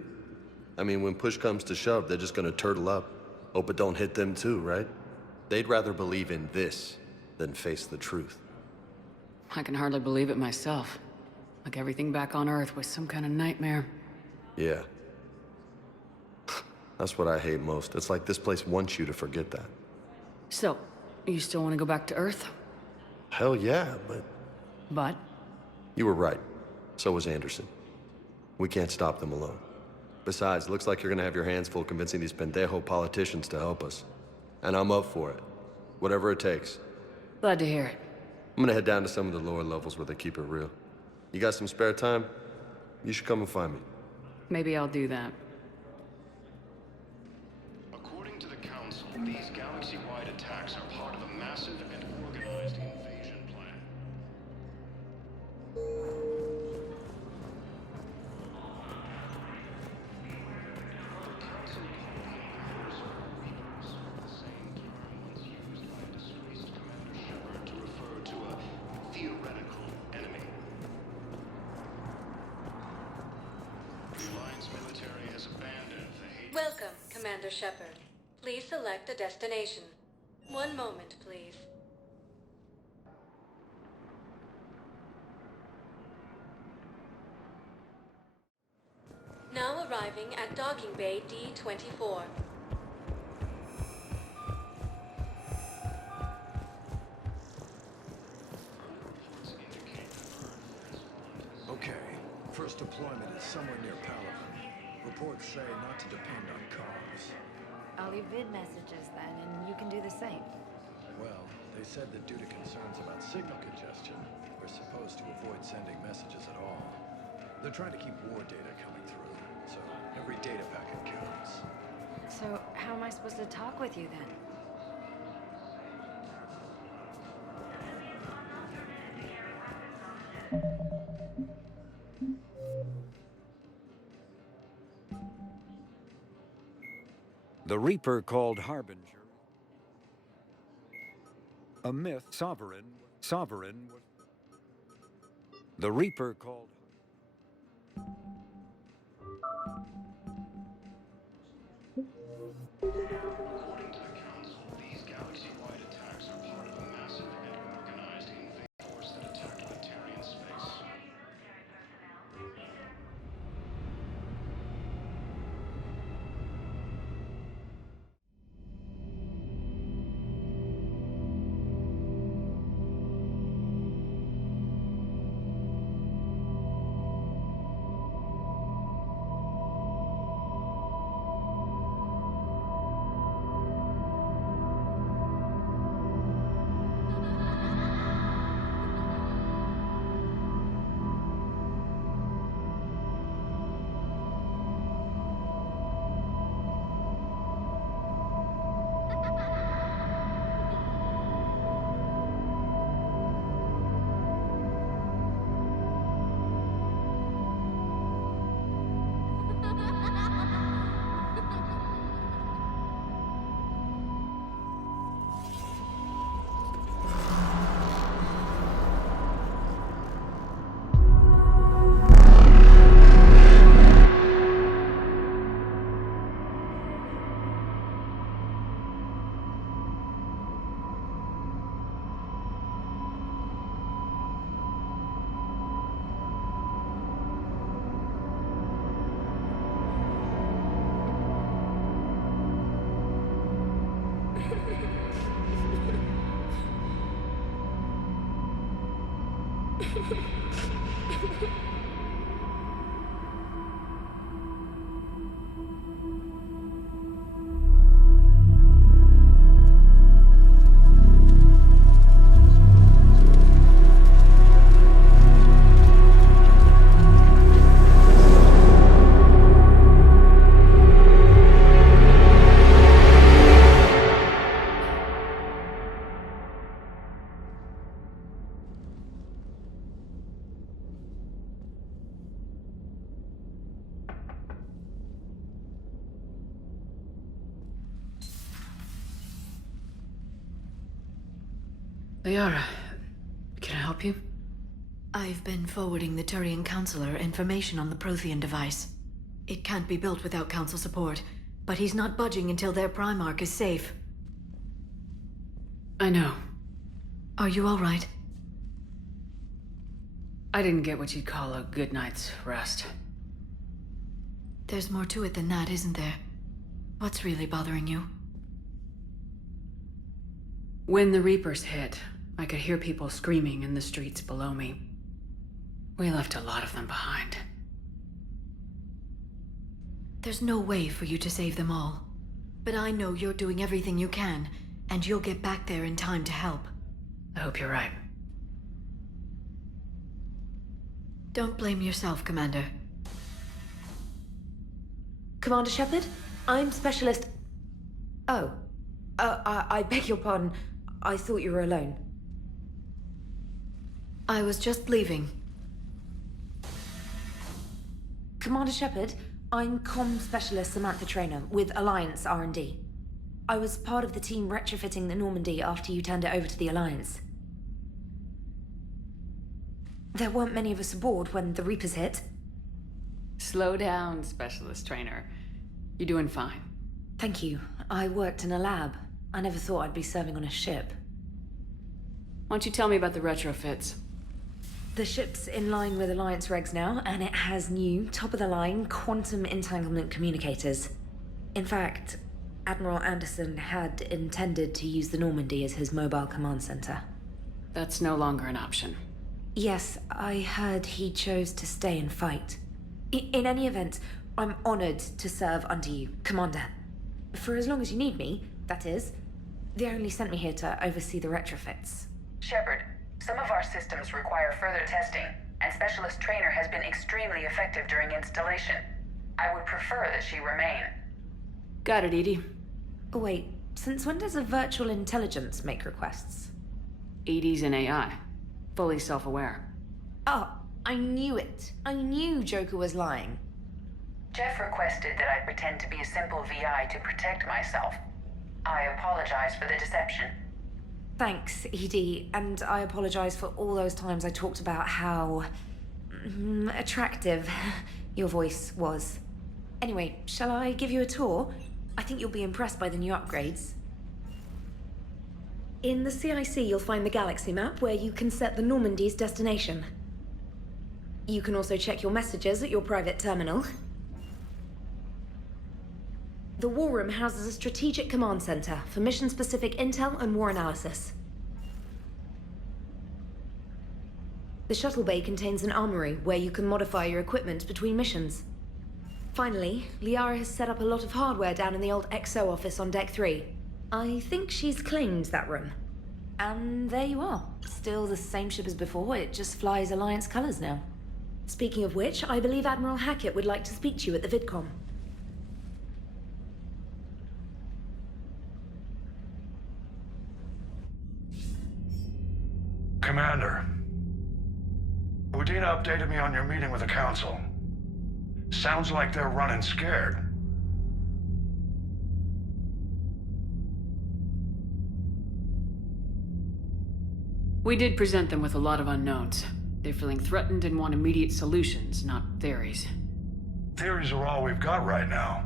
I mean, when push comes to shove, they're just gonna turtle up. Hope it don't hit them too, right? They'd rather believe in this than face the truth. I can hardly believe it myself. Like everything back on Earth was some kind of nightmare. Yeah. That's what I hate most. It's like this place wants you to forget that. So, you still want to go back to Earth? Hell yeah, but... But? You were right. So was Anderson. We can't stop them alone. Besides, looks like you're gonna have your hands full convincing these pendejo politicians to help us. And I'm up for it. Whatever it takes. Glad to hear it. I'm gonna head down to some of the lower levels where they keep it real. You got some spare time? You should come and find me. Maybe I'll do that. According to the Council, these galaxy-wide attacks are part of a massive and organized invasion plan. Theoretical enemy. The Alliance military has abandoned the hate. Welcome, Commander Shepard. Please select a destination. One moment, please. Now arriving at Docking Bay D-24. Okay, first deployment is somewhere near Palaven. Reports say not to depend on comms. I'll leave vid messages then, and you can do the same. Well, they said that due to concerns about signal congestion, we're supposed to avoid sending messages at all. They're trying to keep war data coming through, so every data packet counts. So, how am I supposed to talk with you then? The Reaper called Harbinger. A myth, Sovereign. The Reaper called... According to the Council, these galaxy-wide attacks are part of a massive and organized invading force that attacked Batarian space. Liara, can I help you? I've been forwarding the Turian Counselor information on the Prothean device. It can't be built without Council support, but he's not budging until their Primarch is safe. I know. Are you all right? I didn't get what you'd call a good night's rest. There's more to it than that, isn't there? What's really bothering you? When the Reapers hit, I could hear people screaming in the streets below me. We left a lot of them behind. There's no way for you to save them all. But I know you're doing everything you can, and you'll get back there in time to help. I hope you're right. Don't blame yourself, Commander. Commander Shepard, I'm Specialist... Oh. I beg your pardon. I thought you were alone. I was just leaving. Commander Shepard, I'm Comm Specialist Samantha Traynor with Alliance R&D. I was part of the team retrofitting the Normandy after you turned it over to the Alliance. There weren't many of us aboard when the Reapers hit. Slow down, Specialist Trainer. You're doing fine. Thank you. I worked in a lab. I never thought I'd be serving on a ship. Why don't you tell me about the retrofits? The ship's in line with Alliance regs now, and it has new, top-of-the-line quantum entanglement communicators. In fact, Admiral Anderson had intended to use the Normandy as his mobile command center. That's no longer an option. Yes, I heard he chose to stay and fight. In any event, I'm honored to serve under you, Commander. For as long as you need me, that is. They only sent me here to oversee the retrofits. Shepard, some of our systems require further testing, and Specialist Trainer has been extremely effective during installation. I would prefer that she remain. Got it, Edie. Oh, wait, since when does a virtual intelligence make requests? Edie's an AI. Fully self-aware. Oh, I knew it. I knew Joker was lying. Jeff requested that I pretend to be a simple VI to protect myself. I apologize for the deception. Thanks, Edie, and I apologize for all those times I talked about how... attractive your voice was. Anyway, shall I give you a tour? I think you'll be impressed by the new upgrades. In the CIC, you'll find the galaxy map where you can set the Normandy's destination. You can also check your messages at your private terminal. The War Room houses a strategic command center for mission-specific intel and war analysis. The shuttle bay contains an armory where you can modify your equipment between missions. Finally, Liara has set up a lot of hardware down in the old XO office on Deck 3. I think she's claimed that room. And there you are. Still the same ship as before, it just flies Alliance colors now. Speaking of which, I believe Admiral Hackett would like to speak to you at the VidCom. Commander, Udina updated me on your meeting with the Council. Sounds like they're running scared. We did present them with a lot of unknowns. They're feeling threatened and want immediate solutions, not theories. Theories are all we've got right now.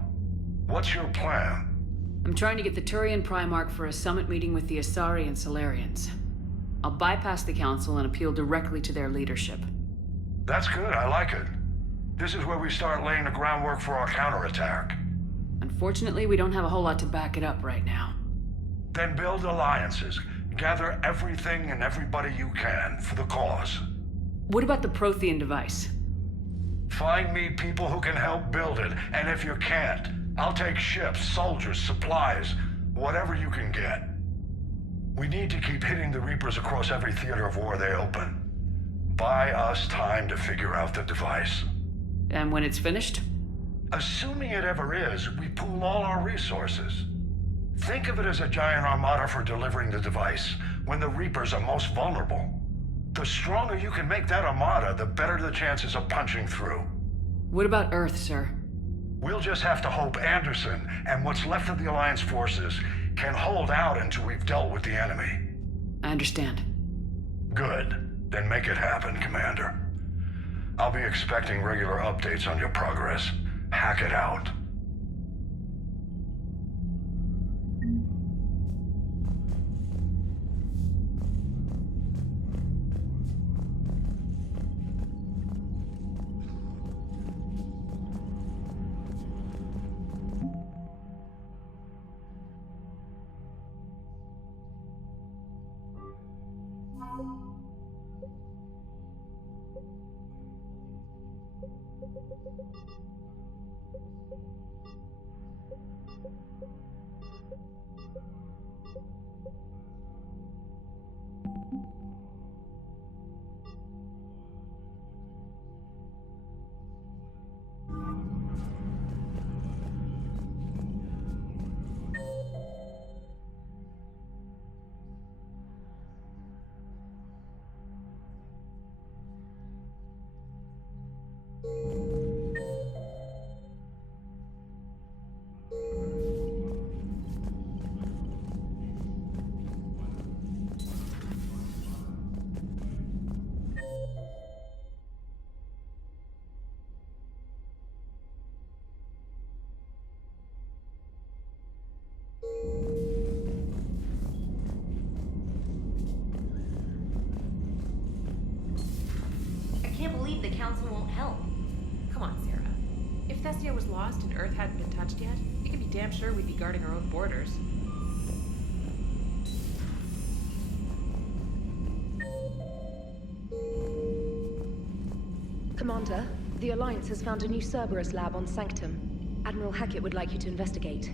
What's your plan? I'm trying to get the Turian Primarch for a summit meeting with the Asari and Solarians. I'll bypass the Council and appeal directly to their leadership. That's good, I like it. This is where we start laying the groundwork for our counterattack. Unfortunately, we don't have a whole lot to back it up right now. Then build alliances. Gather everything and everybody you can for the cause. What about the Prothean device? Find me people who can help build it, and if you can't, I'll take ships, soldiers, supplies, whatever you can get. We need to keep hitting the Reapers across every theater of war they open. Buy us time to figure out the device. And when it's finished? Assuming it ever is, we pool all our resources. Think of it as a giant armada for delivering the device, when the Reapers are most vulnerable. The stronger you can make that armada, the better the chances of punching through. What about Earth, sir? We'll just have to hope Anderson and what's left of the Alliance forces can hold out until we've dealt with the enemy. I understand. Good. Then make it happen, Commander. I'll be expecting regular updates on your progress. Hack it out. The Council won't help. Come on, Sarah. If Thessia was lost and Earth hadn't been touched yet, you can be damn sure we'd be guarding our own borders. Commander, the Alliance has found a new Cerberus lab on Sanctum. Admiral Hackett would like you to investigate.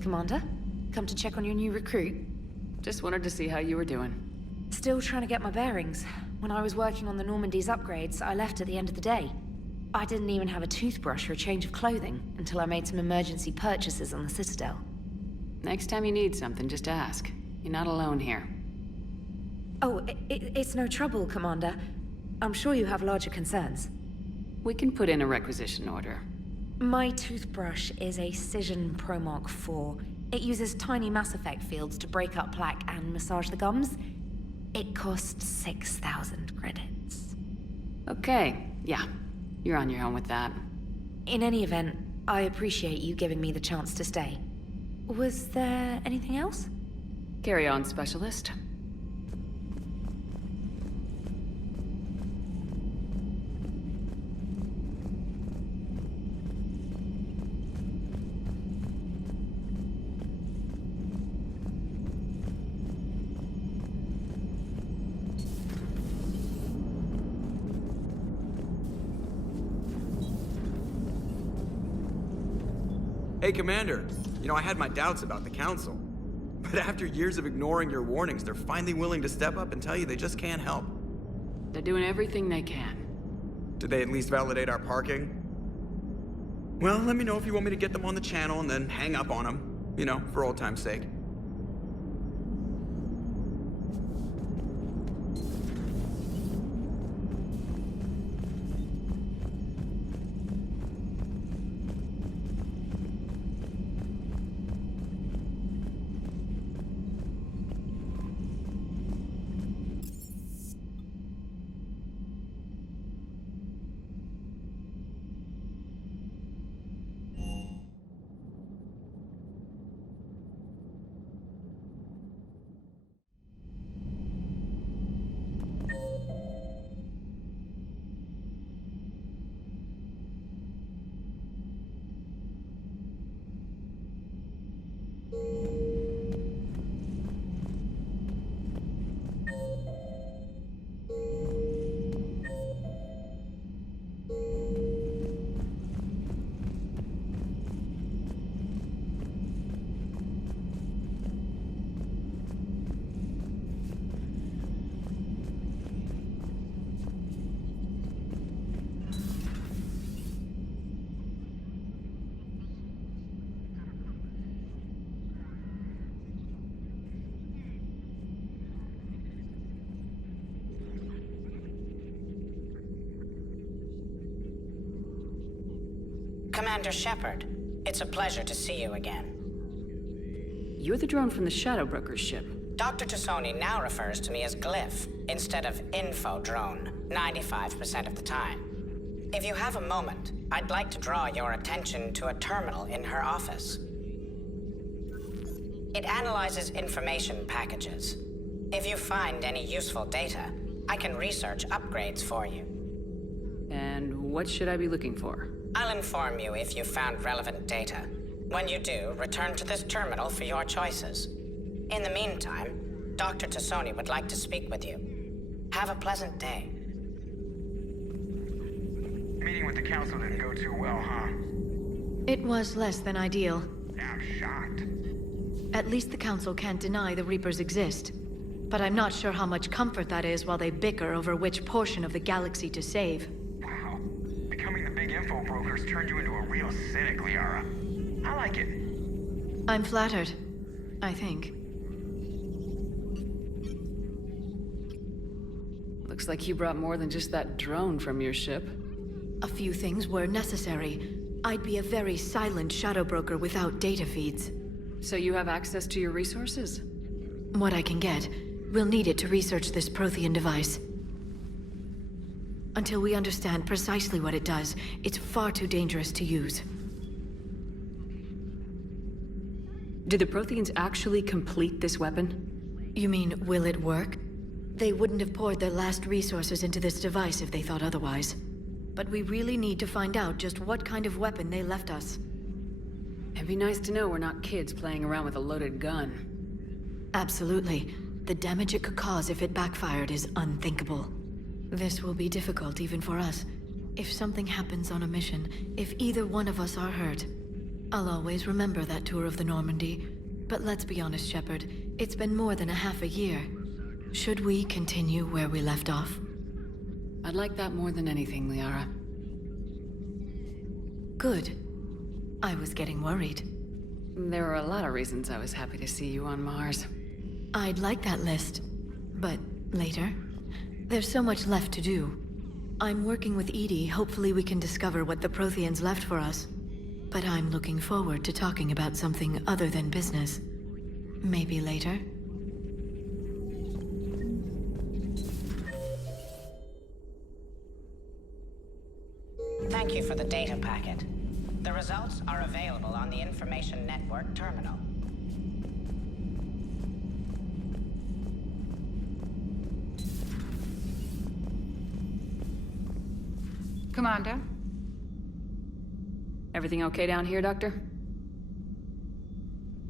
Commander, come to check on your new recruit. Just wanted to see how you were doing. Still trying to get my bearings. When I was working on the Normandy's upgrades, I left at the end of the day. I didn't even have a toothbrush or a change of clothing until I made some emergency purchases on the Citadel. Next time you need something, just ask. You're not alone here. Oh, it's no trouble, Commander. I'm sure you have larger concerns. We can put in a requisition order. My toothbrush is a Cision Pro Mark IV. It uses tiny Mass Effect fields to break up plaque and massage the gums. It costs 6,000 credits. Okay, yeah. You're on your own with that. In any event, I appreciate you giving me the chance to stay. Was there anything else? Carry on, Specialist. Hey, Commander. You know, I had my doubts about the Council. But after years of ignoring your warnings, they're finally willing to step up and tell you they just can't help. They're doing everything they can. Did they at least validate our parking? Well, let me know if you want me to get them on the channel and then hang up on them. You know, for old time's sake. Commander Shepard, it's a pleasure to see you again. You're the drone from the Shadow Broker's ship. Dr. Tassoni now refers to me as Glyph instead of Info Drone, 95% of the time. If you have a moment, I'd like to draw your attention to a terminal in her office. It analyzes information packages. If you find any useful data, I can research upgrades for you. And what should I be looking for? I'll inform you if you found relevant data. When you do, return to this terminal for your choices. In the meantime, Dr. Tassoni would like to speak with you. Have a pleasant day. Meeting with the council didn't go too well, huh? It was less than ideal. I'm shocked. At least the council can't deny the Reapers exist. But I'm not sure how much comfort that is while they bicker over which portion of the galaxy to save. Wow. Becoming the big info brokers turned you into a real cynic, Liara. I like it. I'm flattered. I think. Looks like you brought more than just that drone from your ship. A few things were necessary. I'd be a very silent shadow broker without data feeds. So you have access to your resources? What I can get. We'll need it to research this Prothean device. Until we understand precisely what it does, it's far too dangerous to use. Did the Protheans actually complete this weapon? You mean, will it work? They wouldn't have poured their last resources into this device if they thought otherwise. But we really need to find out just what kind of weapon they left us. It'd be nice to know we're not kids playing around with a loaded gun. Absolutely. The damage it could cause if it backfired is unthinkable. This will be difficult even for us. If something happens on a mission, if either one of us are hurt, I'll always remember that tour of the Normandy. But let's be honest, Shepard. It's been more than a half a year. Should we continue where we left off? I'd like that more than anything, Liara. Good. I was getting worried. There were a lot of reasons I was happy to see you on Mars. I'd like that list. But later? There's so much left to do. I'm working with Edie. Hopefully we can discover what the Protheans left for us. But I'm looking forward to talking about something other than business. Maybe later? Thank you for the data packet. The results are available on the Information Network terminal. Commander? Everything okay down here, Doctor?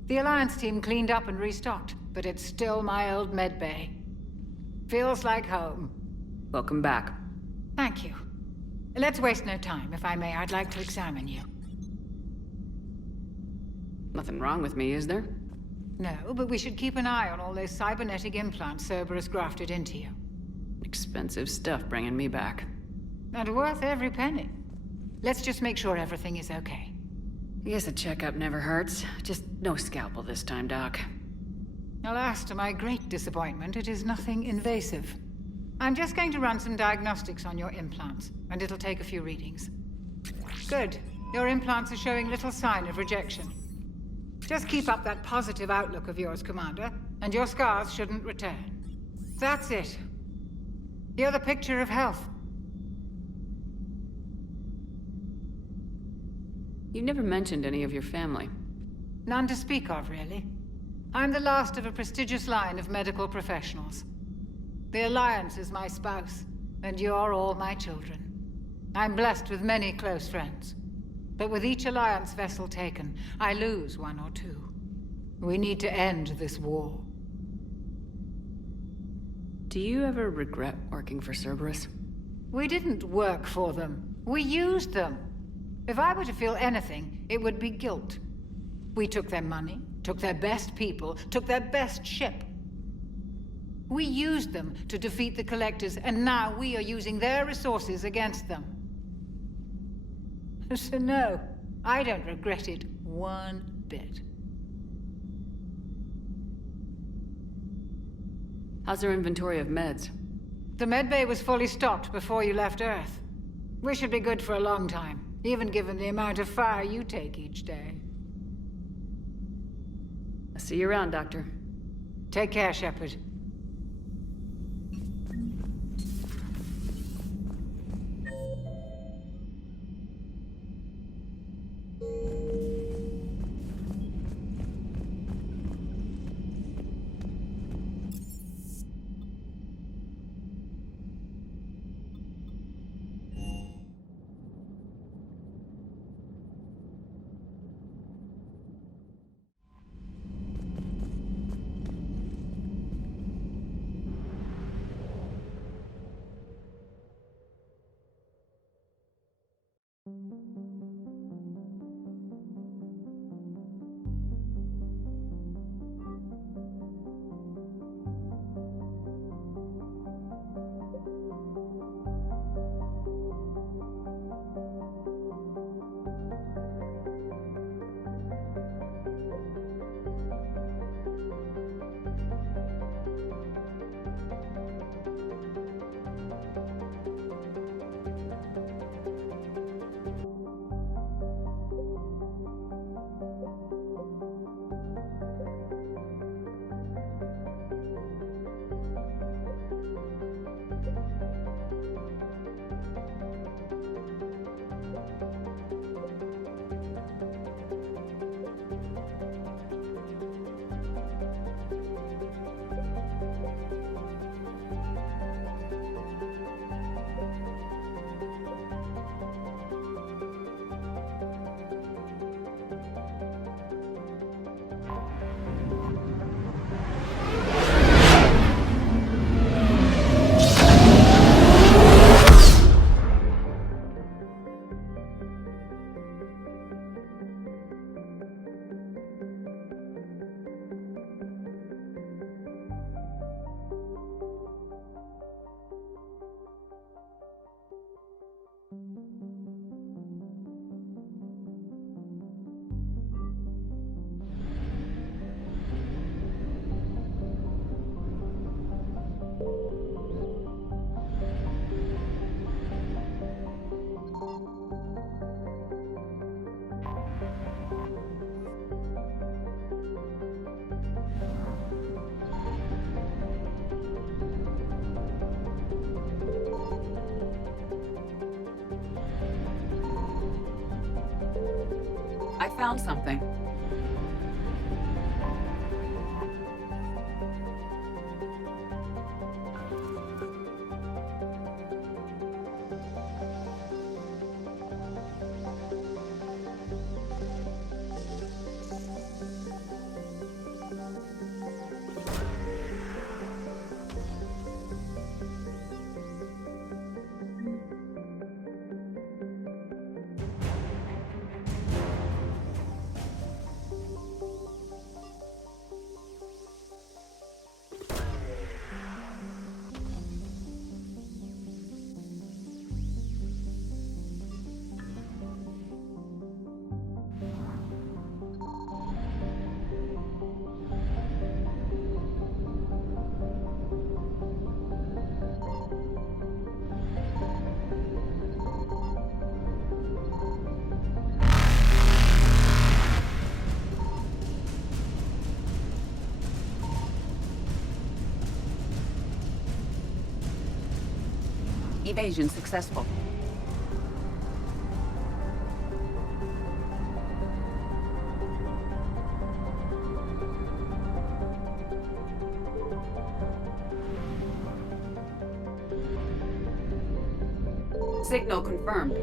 The Alliance team cleaned up and restocked, but it's still my old medbay. Feels like home. Welcome back. Thank you. Let's waste no time. If I may, I'd like to examine you. Nothing wrong with me, is there? No, but we should keep an eye on all those cybernetic implants Cerberus grafted into you. Expensive stuff bringing me back. And worth every penny. Let's just make sure everything is okay. I guess a checkup never hurts. Just no scalpel this time, Doc. Alas, to my great disappointment, it is nothing invasive. I'm just going to run some diagnostics on your implants, and it'll take a few readings. Good. Your implants are showing little sign of rejection. Just keep up that positive outlook of yours, Commander, and your scars shouldn't return. That's it. You're the picture of health. You never mentioned any of your family. None to speak of, really. I'm the last of a prestigious line of medical professionals. The Alliance is my spouse, and you're all my children. I'm blessed with many close friends. But with each Alliance vessel taken, I lose one or two. We need to end this war. Do you ever regret working for Cerberus? We didn't work for them. We used them. If I were to feel anything, it would be guilt. We took their money, took their best people, took their best ship. We used them to defeat the Collectors, and now we are using their resources against them. So no, I don't regret it one bit. How's their inventory of meds? The medbay was fully stocked before you left Earth. We should be good for a long time. even given the amount of fire you take each day. I'll see you around, Doctor. Take care, Shepard. I found something. Evasion successful. Signal confirmed.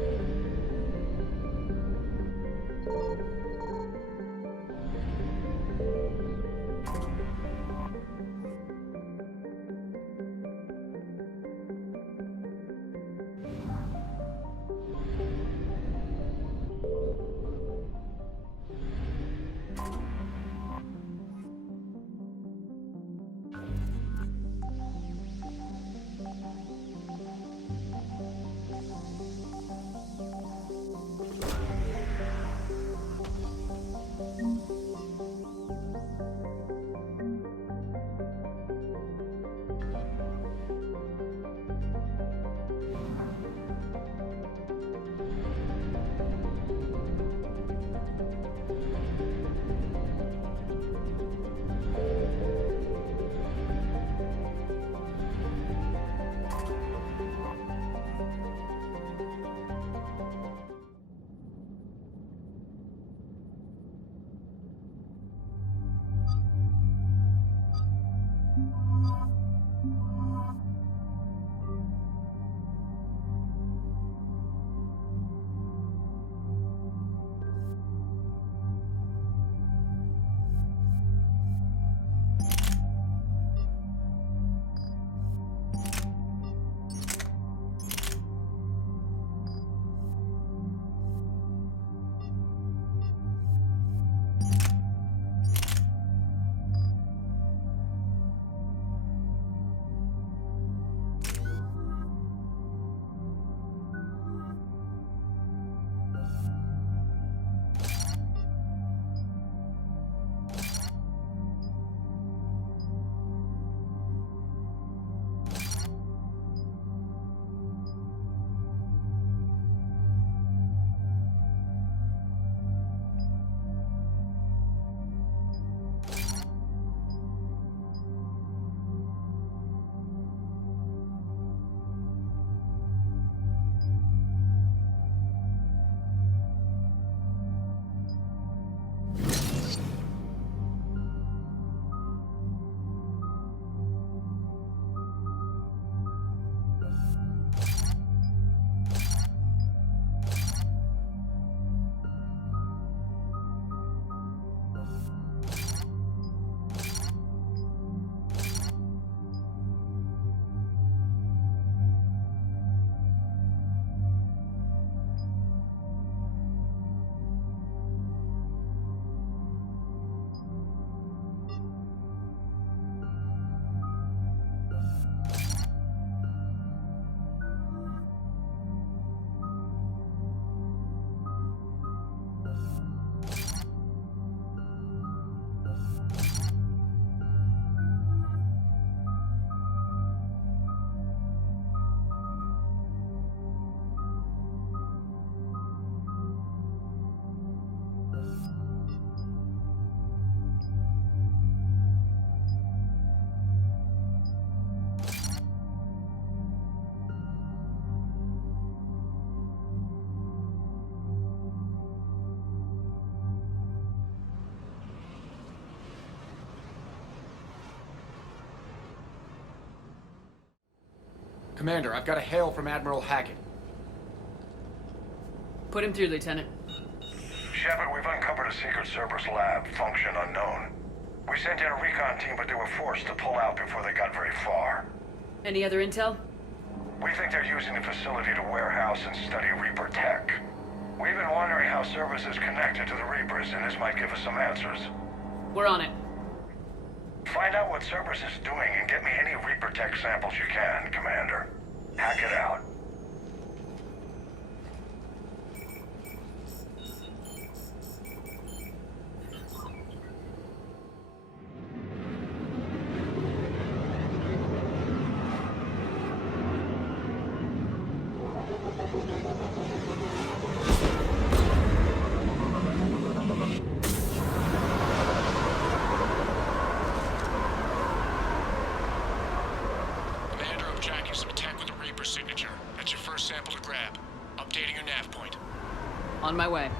Commander, I've got a hail from Admiral Hackett. Put him through, Lieutenant. Shepard, we've uncovered a secret Cerberus lab, function unknown. We sent in a recon team, but they were forced to pull out before they got very far. Any other intel? We think they're using the facility to warehouse and study Reaper tech. We've been wondering how Cerberus is connected to the Reapers, and this might give us some answers. We're on it. Find out what Cerberus is doing and get me any Reaper tech samples you can, Commander. Hack it out. Commander, I'm tracking some tech with a Reaper signature. That's your first sample to grab. Updating your nav point. On my way.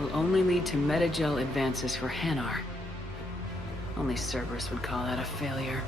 Will only lead to metagel advances for Hanar. Only Cerberus would call that a failure.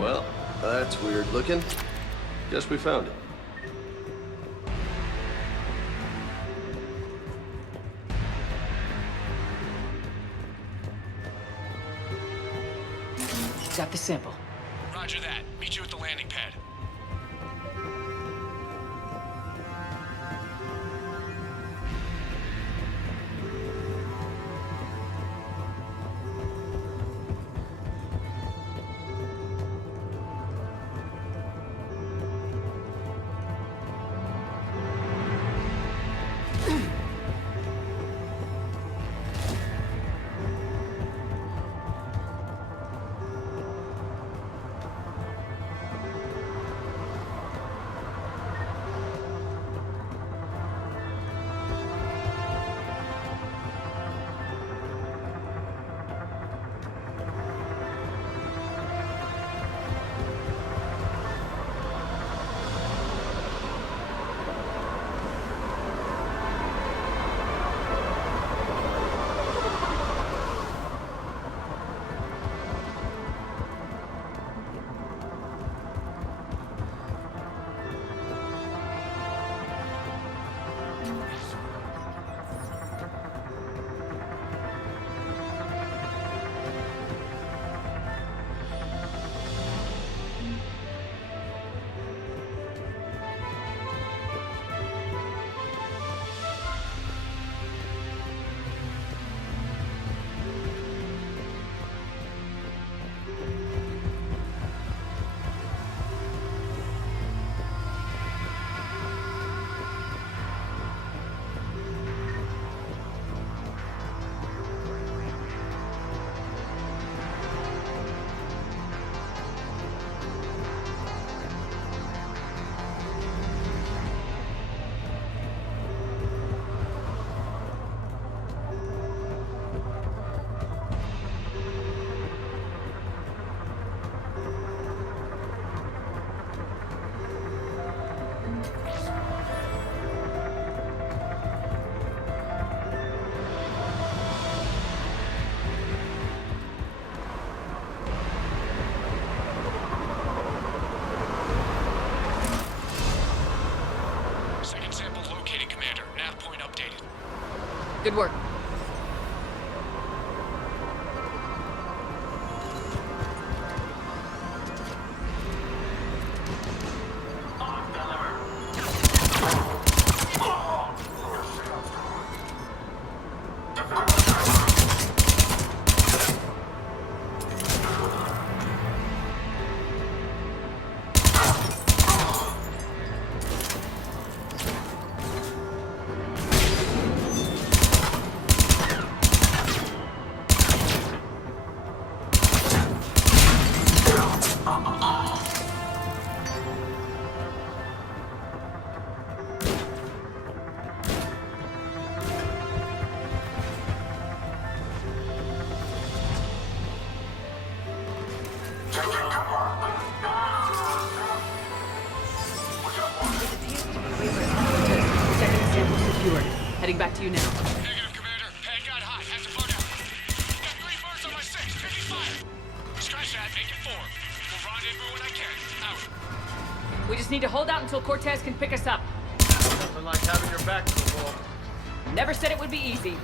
Well, that's weird looking. Guess we found it. Got the sample. Roger that. Meet you at the landing pad. Good work. Heading back to you now. Negative, Commander. Pad got hot. Have to bug out. Got 3 birds on my 6. Taking fire. Scratch that. Make it 4. We'll rendezvous when I can. Out. We just need to hold out until Cortez can pick us up. Nothing like having your back to the wall. Never said it would be easy.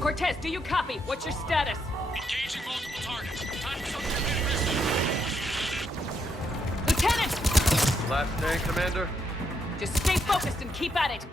Cortez, do you copy? What's your status? Engaging multiple targets. Time for some committed business. Lieutenant! Last day, Commander? Just stay focused and keep at it.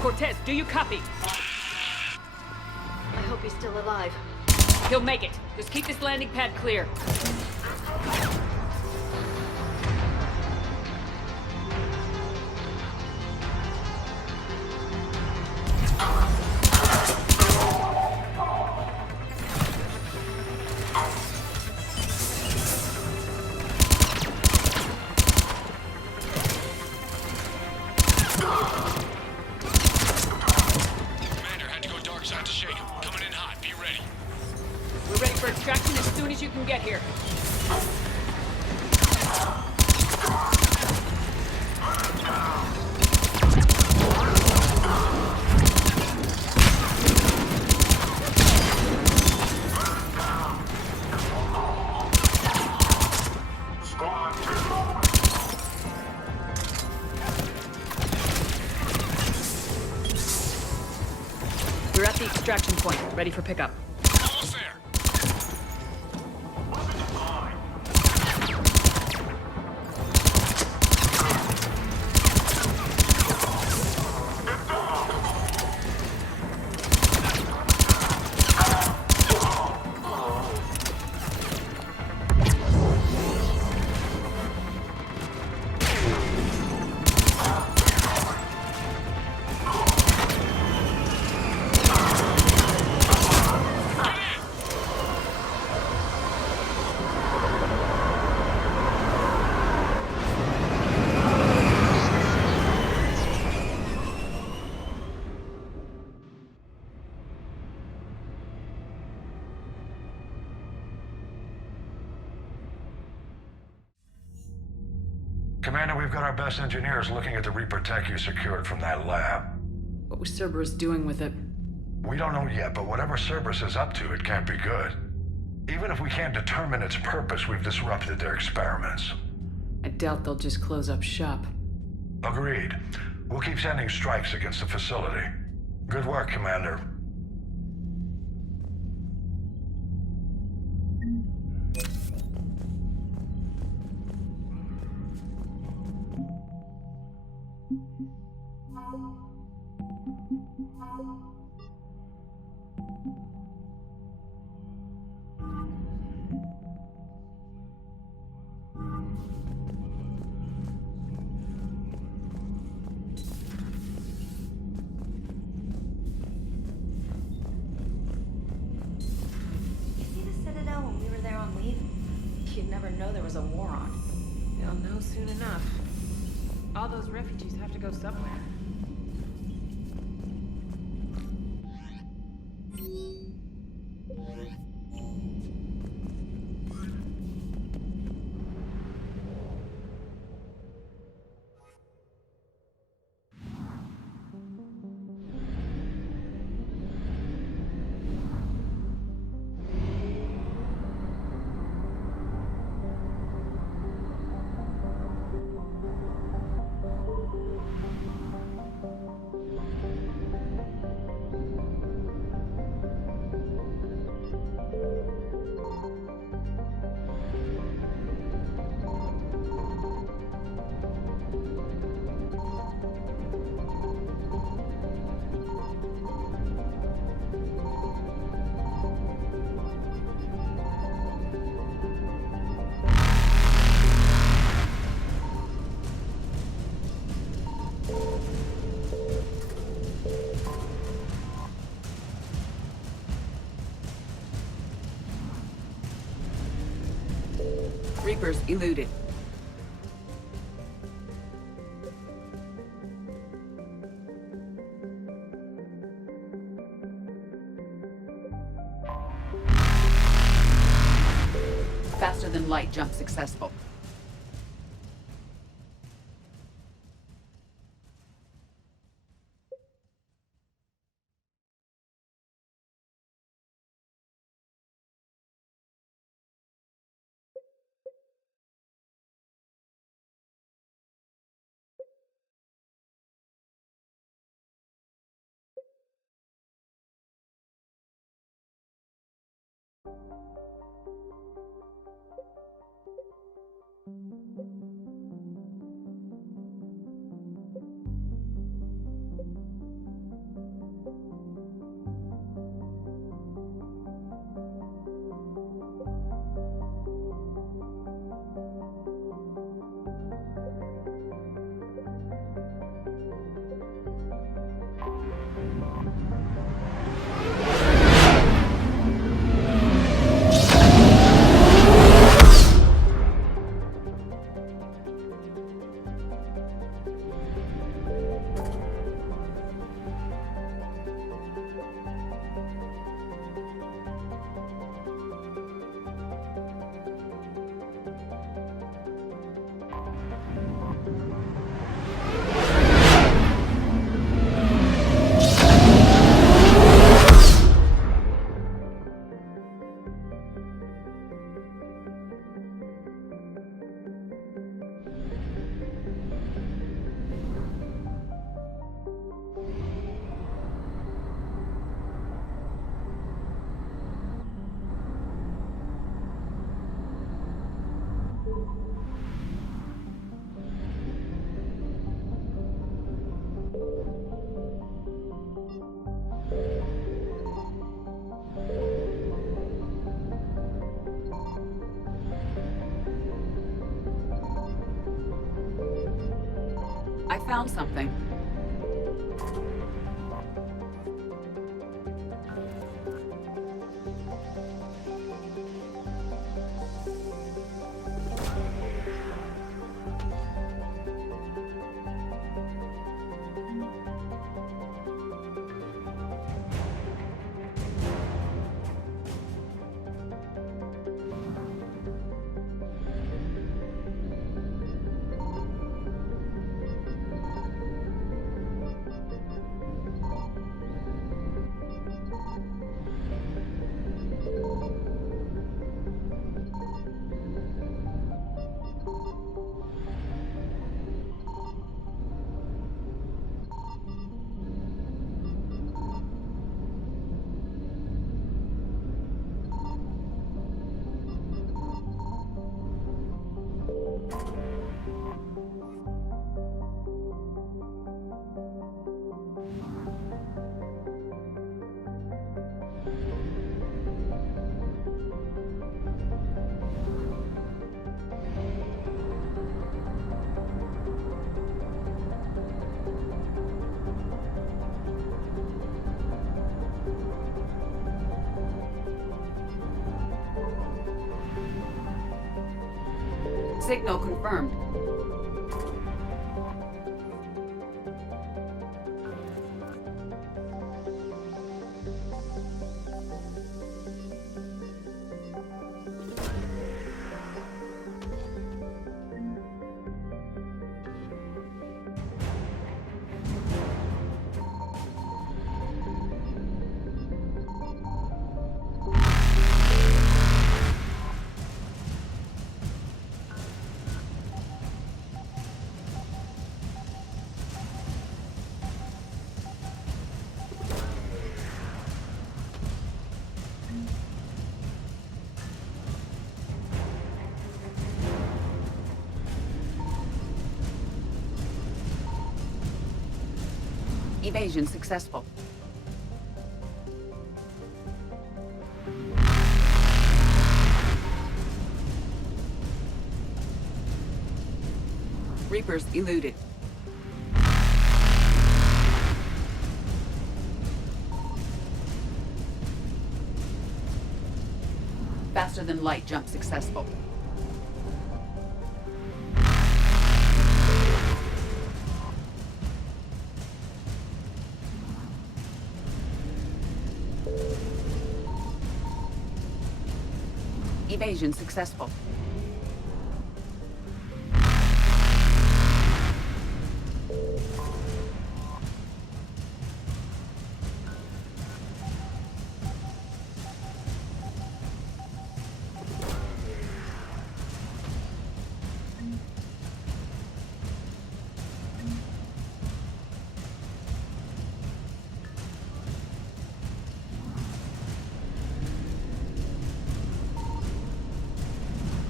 Cortez, do you copy? I hope he's still alive. He'll make it. Just keep this landing pad clear. We're ready for extraction as soon as you can get here. We're at the extraction point, ready for pickup. Almost there. Commander, we've got our best engineers looking at the Reaper tech you secured from that lab. What was Cerberus doing with it? We don't know yet, but whatever Cerberus is up to, it can't be good. Even if we can't determine its purpose, we've disrupted their experiments. I doubt they'll just close up shop. Agreed. We'll keep sending strikes against the facility. Good work, Commander. You'd never know there was a war on. They'll know soon enough. All those refugees have to go somewhere. Reapers eluded. Faster than light jump successful. I found something. Signal confirmed. Evasion successful. Reapers eluded. Faster than light jump successful. Evasion successful.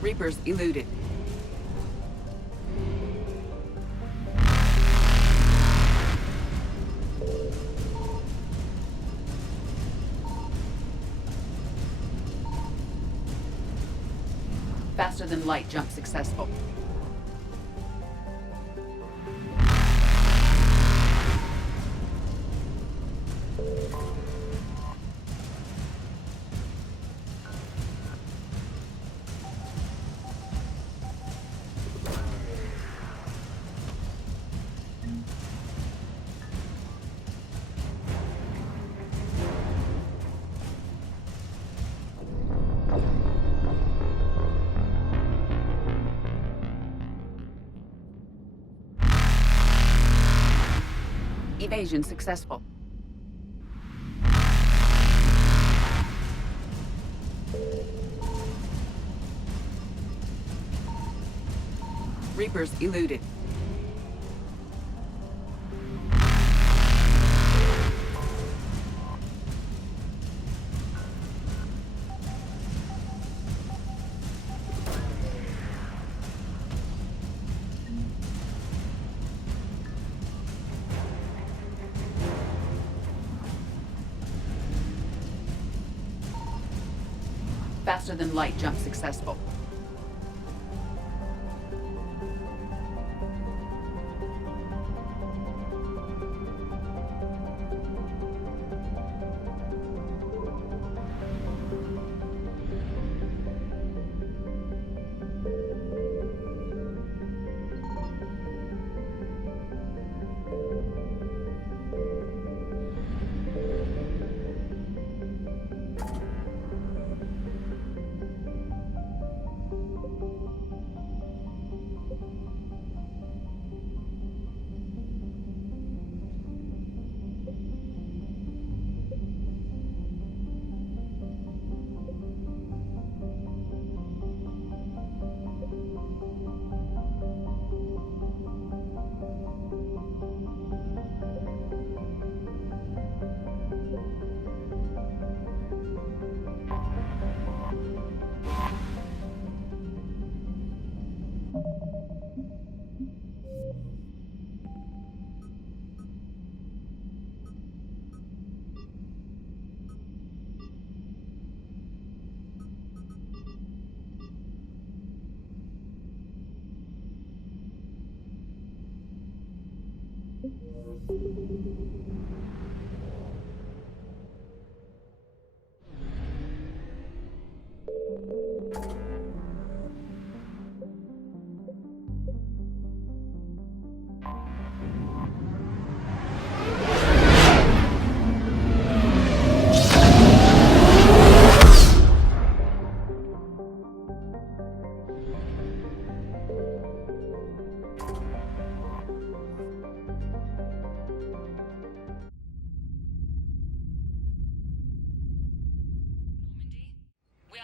Reapers eluded. Faster than light jump successful. Evasion successful. Reapers eluded. Faster than light jump successful.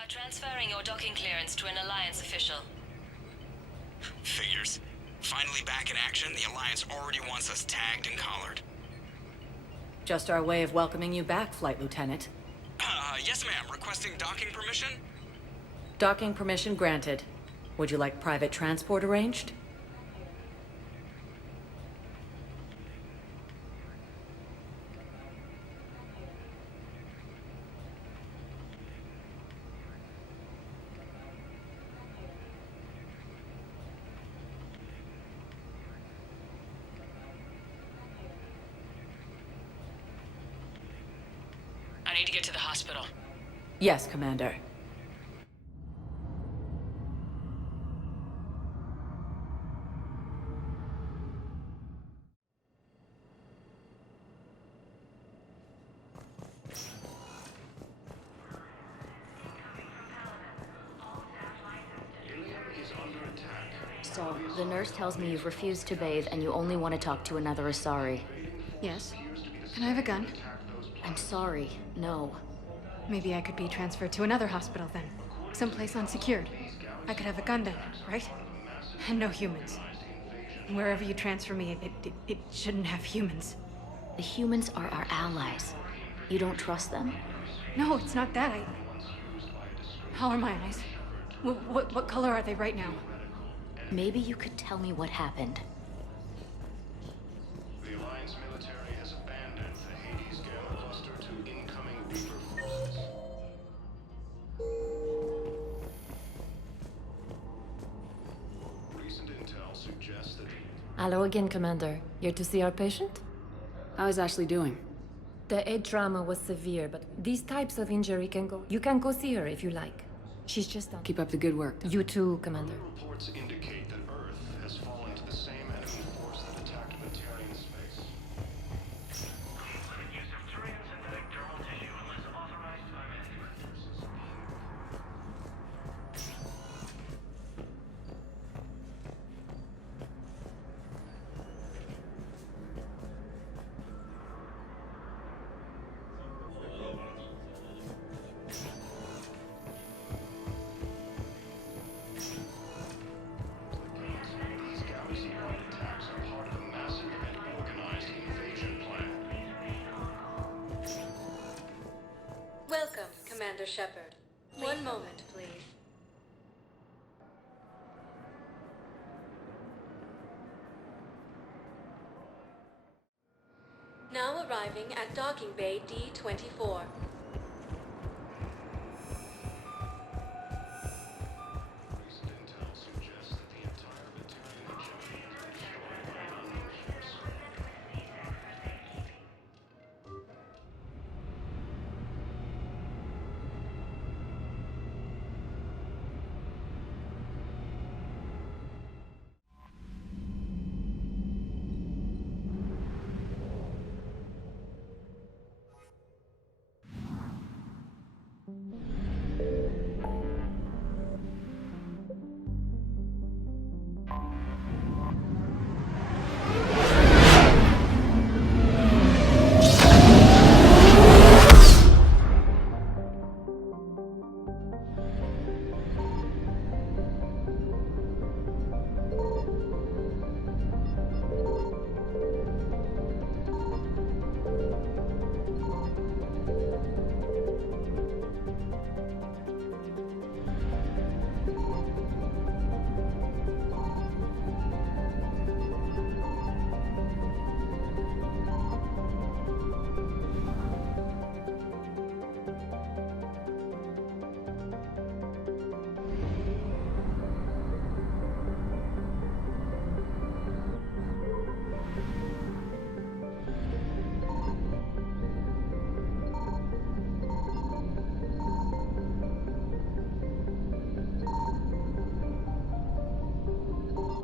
Transferring your docking clearance to an Alliance official. Figures. Finally back in action, the Alliance already wants us tagged and collared. Just our way of welcoming you back, Flight Lieutenant. Yes ma'am. Requesting docking permission? Docking permission granted. Would you like private transport arranged? I need to get to the hospital. Yes, Commander. So, the nurse tells me you've refused to bathe and you only want to talk to another Asari. Yes. Can I have a gun? I'm sorry, no. Maybe I could be transferred to another hospital then. Someplace unsecured. I could have a gun then, right? And no humans. Wherever you transfer me, it shouldn't have humans. The humans are our allies. You don't trust them? No, it's not that. How are my eyes? What color are they right now? Maybe you could tell me what happened. The Alliance military has abandoned the Hades Gamma cluster to incoming Reaper forces. Recent intel suggests that Hello again, Commander. Here to see our patient? How is Ashley doing? The head trauma was severe, but these types of injury can go... You can go see her if you like. She's just on... Keep up the good work. You too, Commander. reports indicate that Earth has fallen to the same enemy force that attacked Batarian space. Limited use of terrain synthetic dermal tissue unless authorized by medical forces. These galaxy-wide attacks are part of a massive and organized invasion plan. Welcome, Commander Shepard. One moment, please. Now arriving at docking bay D-24. Recent intel suggests that the entire Batarian hegemony has been destroyed by an unknown force.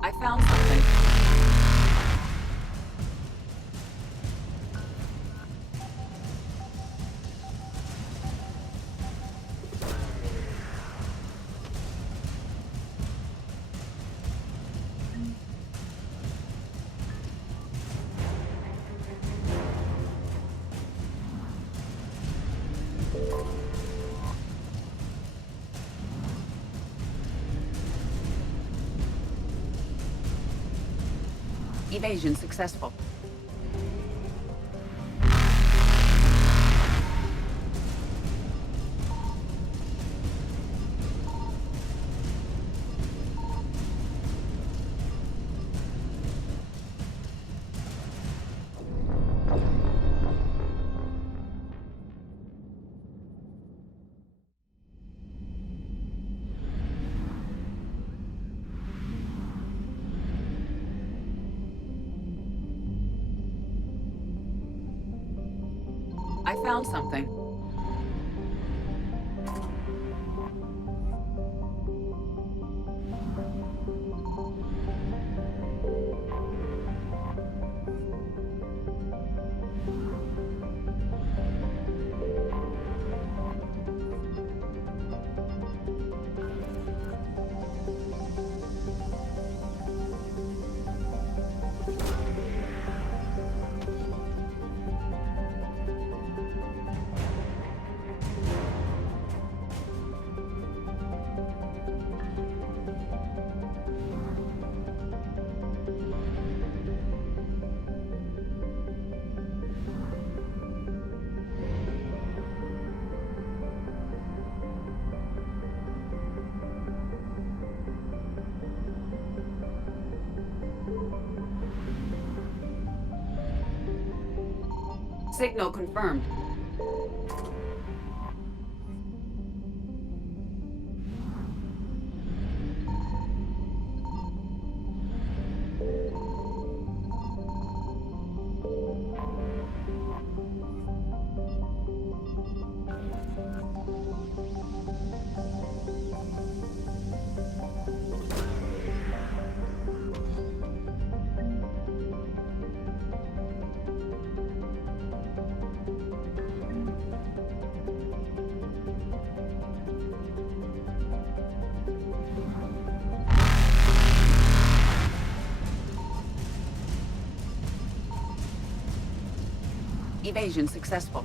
I found something. Evasion successful. I found something. Signal confirmed. Evasion successful.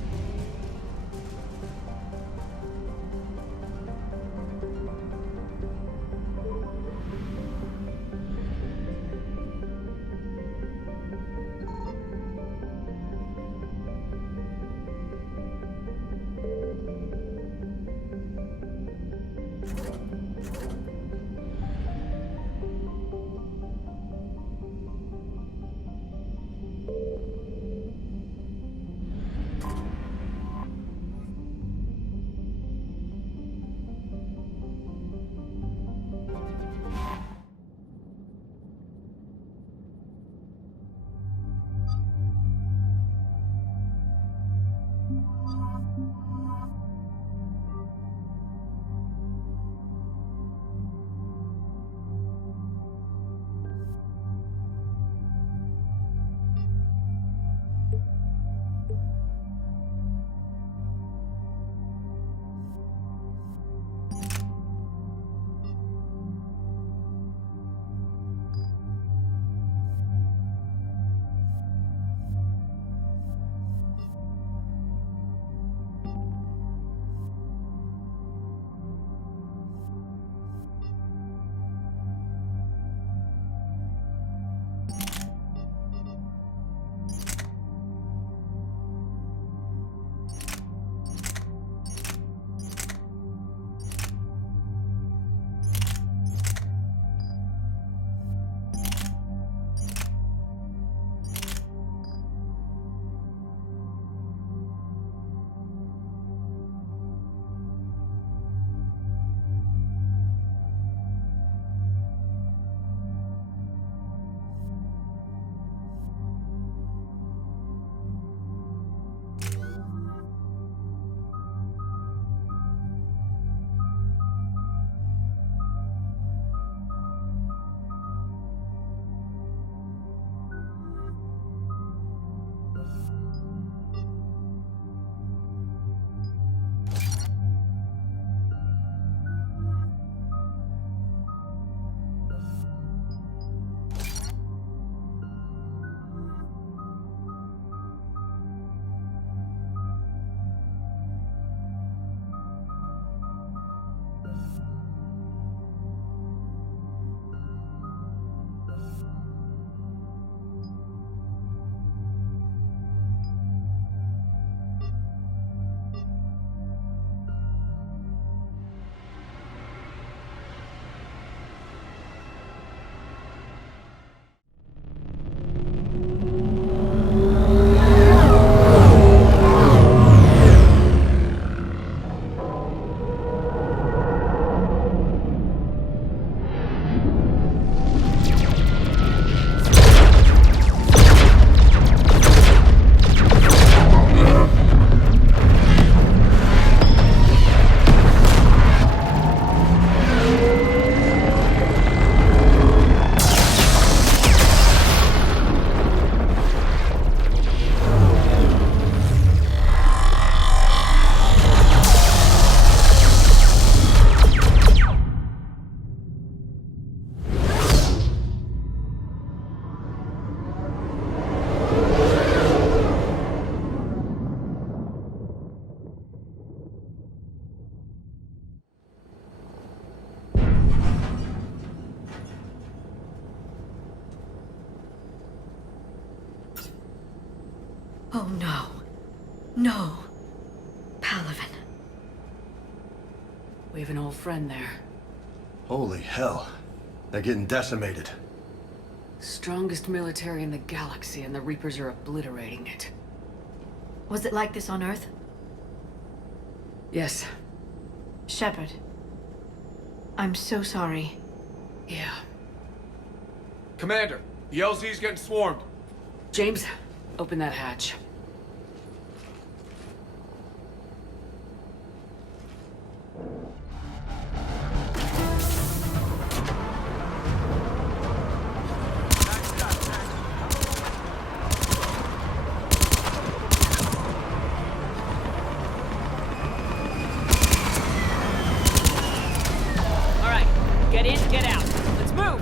Oh no. No. Palaven. We have an old friend there. Holy hell. They're getting decimated. Strongest military in the galaxy, and the Reapers are obliterating it. Was it like this on Earth? Yes. Shepard. I'm so sorry. Yeah. Commander, the LZ's getting swarmed. James, open that hatch. All right, get in, get out. Let's move!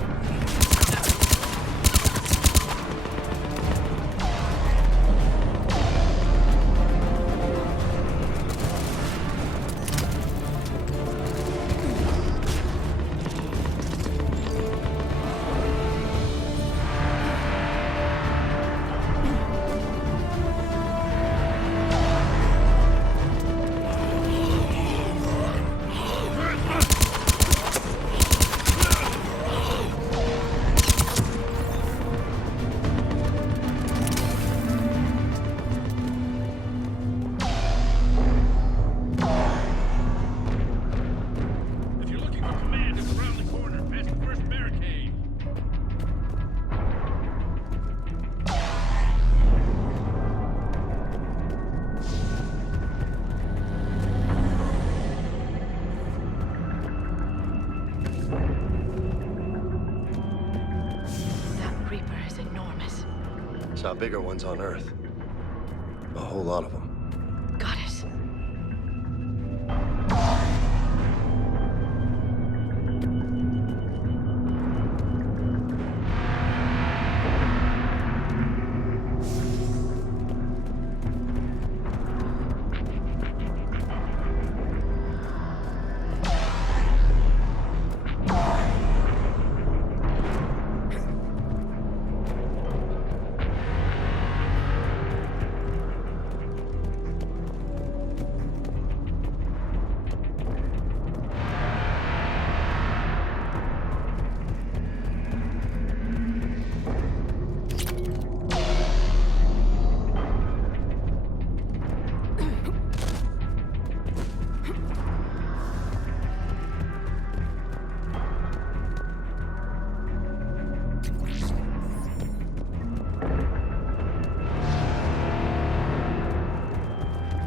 If you're looking for command, it's around the corner, past the first barricade. That Reaper is enormous. Saw bigger ones on Earth. A whole lot of them. Got it.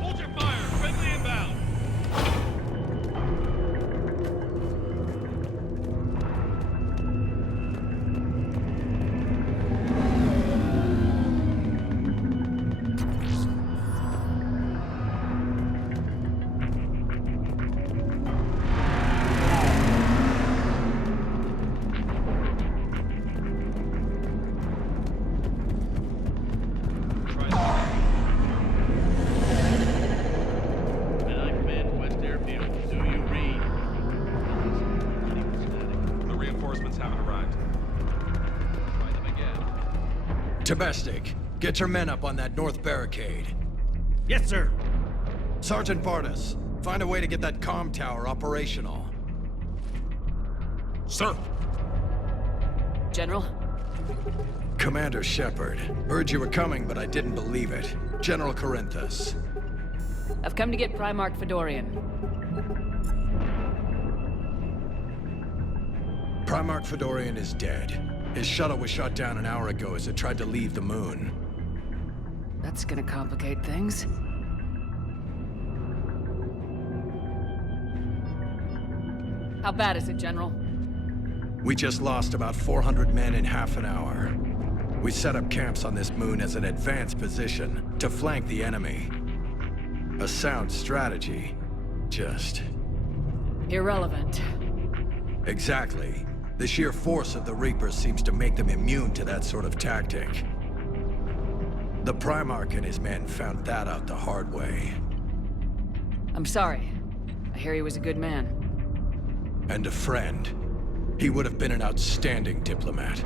Hold your fire! Friendly inbound! And I command West Airfield. Do you read? The reinforcements haven't arrived. Try them again. Domestic, get your men up on that north barricade. Yes, sir. Sergeant Bardas, find a way to get that comm tower operational. Sir. General? Commander Shepard, heard you were coming, but I didn't believe it. General Corinthus. I've come to get Primarch Fedorian. Primarch Fedorian is dead. His shuttle was shot down an hour ago as it tried to leave the moon. That's gonna complicate things. How bad is it, General? We just lost about 400 men in half an hour. We set up camps on this moon as an advanced position to flank the enemy. A sound strategy. Just... Irrelevant. Exactly. The sheer force of the Reapers seems to make them immune to that sort of tactic. The Primarch and his men found that out the hard way. I'm sorry. I hear he was a good man. And a friend. He would have been an outstanding diplomat.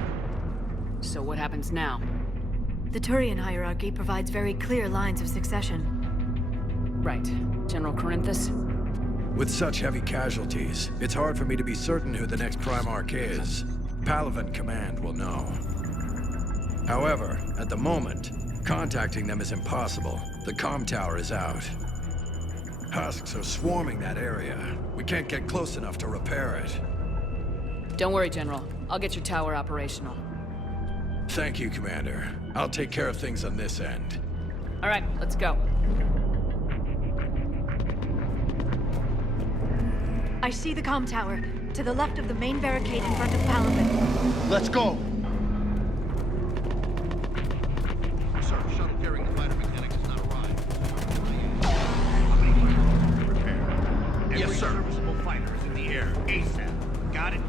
So what happens now? The Turian hierarchy provides very clear lines of succession. Right. General Corinthus? With such heavy casualties, it's hard for me to be certain who the next Primarch is. Palaven Command will know. However, at the moment, contacting them is impossible. The comm tower is out. Husks are swarming that area. We can't get close enough to repair it. Don't worry, General. I'll get your tower operational. Thank you, Commander. I'll take care of things on this end. All right, let's go. I see the comm tower, to the left of the main barricade in front of Palaven. Let's go! Sir, shuttle carrying the glider mechanics has not arrived. Yes, sir. Every serviceable fighter is in the air. ASAP. Got it?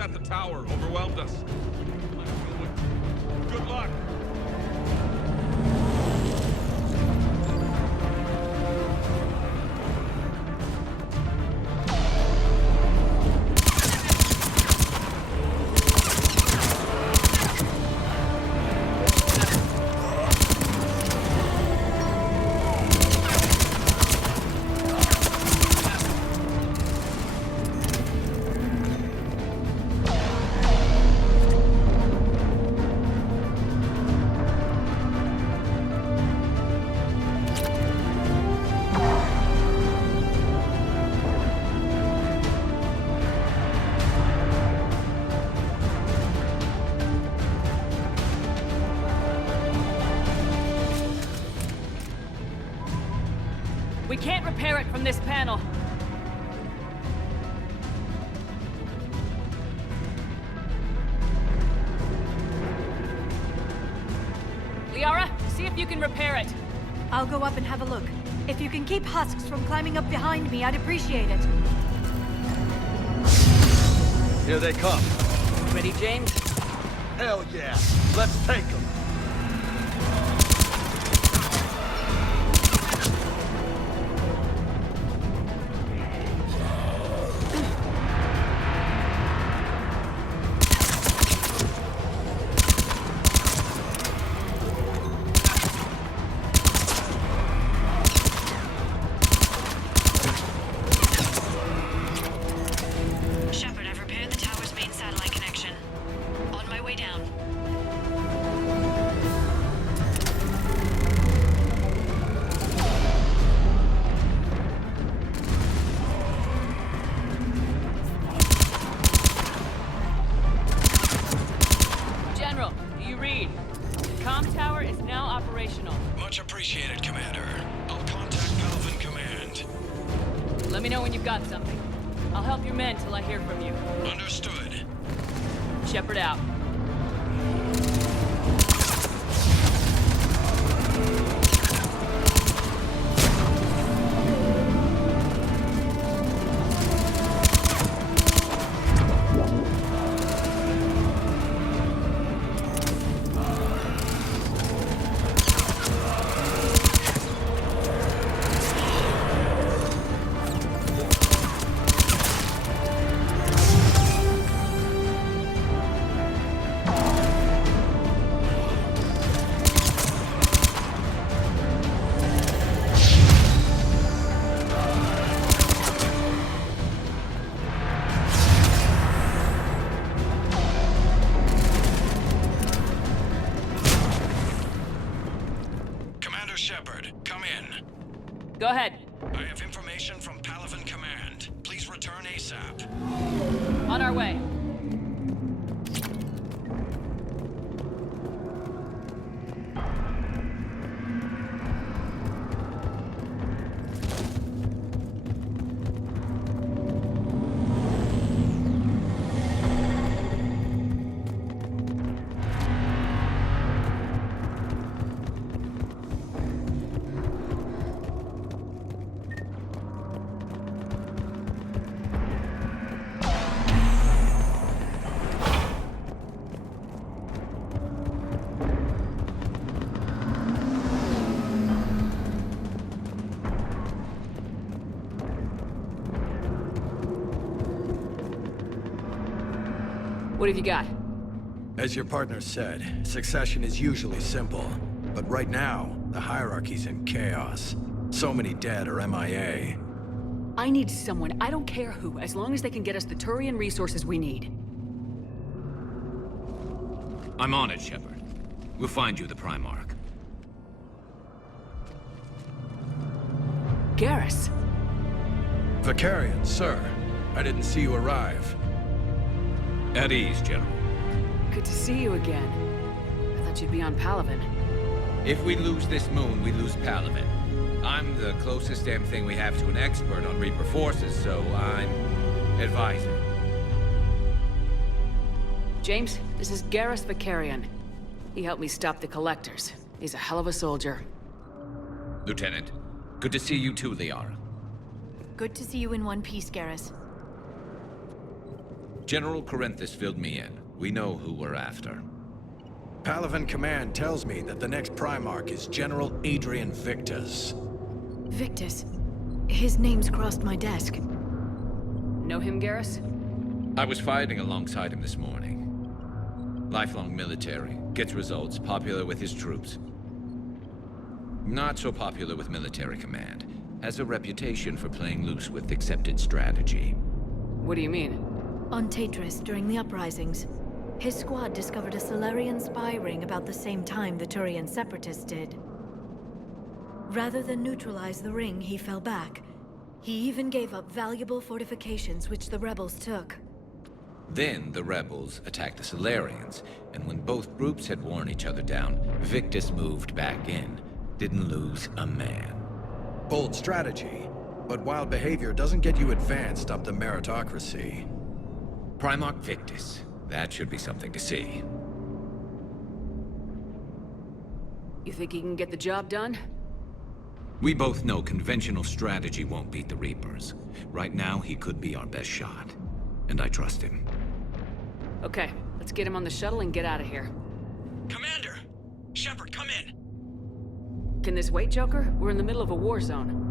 At the tower overwhelmed us. Good luck. can't repair it from this panel. Liara, see if you can repair it. I'll go up and have a look. If you can keep husks from climbing up behind me, I'd appreciate it. Here they come. Ready, James? Hell yeah. Let's take them. Shepard, I've repaired the tower's main satellite connection. On my way down. General, do you read? The comm tower is now operational. Much appreciated, Commander. I'll contact Palvin Command. Let me know when you've got something. I'll help your men till I hear from you. Understood. Shepard out. Commander Shepard, come in. Go ahead. I have information from Palvin Command. Please return ASAP. On our way. What have you got? As your partner said, succession is usually simple. But right now, the hierarchy's in chaos. So many dead or MIA. I need someone, I don't care who, as long as they can get us the Turian resources we need. I'm on it, Shepard. We'll find you the Primarch. Garrus. Vicarian, sir. I didn't see you arrive. At ease, General. Good to see you again. I thought you'd be on Palvin. If we lose this moon, we lose Palvin. I'm the closest damn thing we have to an expert on Reaper forces, so I'm advising. James, this is Garrus Vicarian. He helped me stop the Collectors. He's a hell of a soldier. Lieutenant, good to see you too, Liara. Good to see you in one piece, Garrus. General Corinthus filled me in. We know who we're after. Palvin Command tells me that the next Primarch is General Adrian Victus. Victus? His name's crossed my desk. Know him, Garrus? I was fighting alongside him this morning. Lifelong military, gets results, popular with his troops. Not so popular with military command. Has a reputation for playing loose with accepted strategy. What do you mean? On Tatris, during the uprisings, his squad discovered a Solarian spy ring about the same time the Turian separatists did. Rather than neutralize the ring, he fell back. He even gave up valuable fortifications which the rebels took. Then the rebels attacked the Solarians, and when both groups had worn each other down, Victus moved back in. Didn't lose a man. Bold strategy, but wild behavior doesn't get you advanced up the meritocracy. Primarch Victus. That should be something to see. You think he can get the job done? We both know conventional strategy won't beat the Reapers. Right now, he could be our best shot. And I trust him. Okay, let's get him on the shuttle and get out of here. Commander! Shepard, come in! Can this wait, Joker? We're in the middle of a war zone.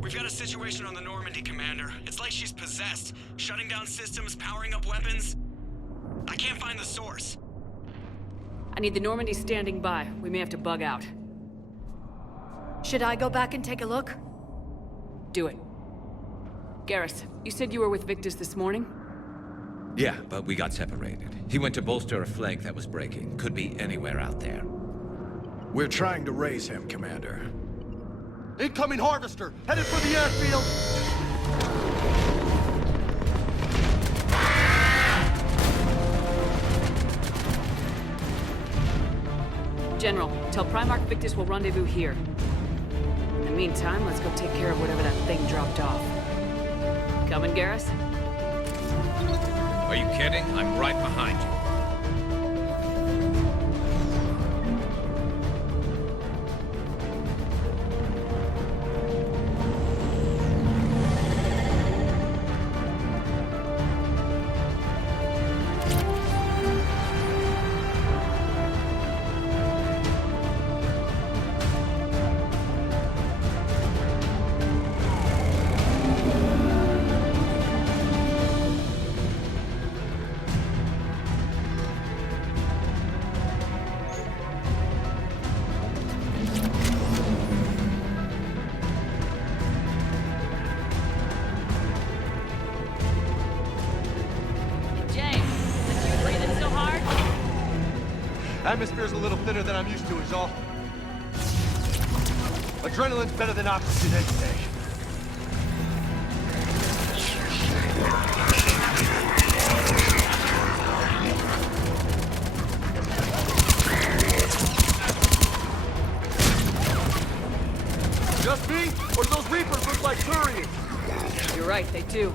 We've got a situation on the Normandy, Commander. It's like she's possessed. Shutting down systems, powering up weapons. I can't find the source. I need the Normandy standing by. We may have to bug out. Should I go back and take a look? Do it. Garrus, you said you were with Victus this morning? Yeah, but we got separated. He went to bolster a flank that was breaking. Could be anywhere out there. We're trying to raise him, Commander. Incoming harvester! Headed for the airfield! General, tell Primarch Victus we'll rendezvous here. In the meantime, let's go take care of whatever that thing dropped off. Coming, Garrus? Are you kidding? I'm right behind you. Atmosphere's a little thinner than I'm used to, is all. Adrenaline's better than oxygen any day. Just me? Or do those Reapers look like Turians? You're right, they do.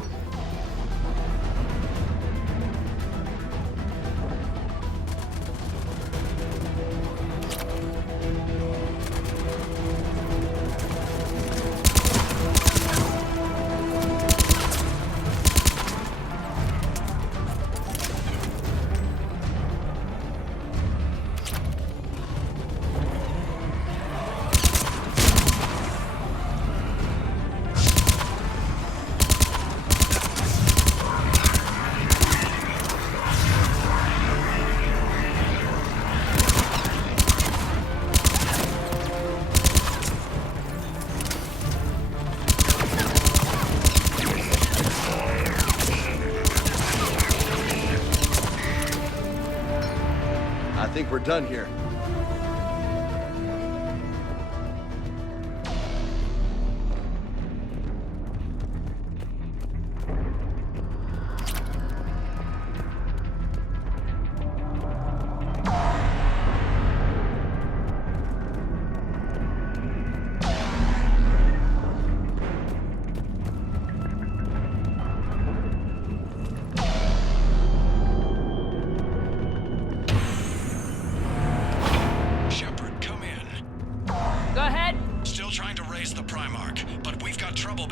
I think we're done here.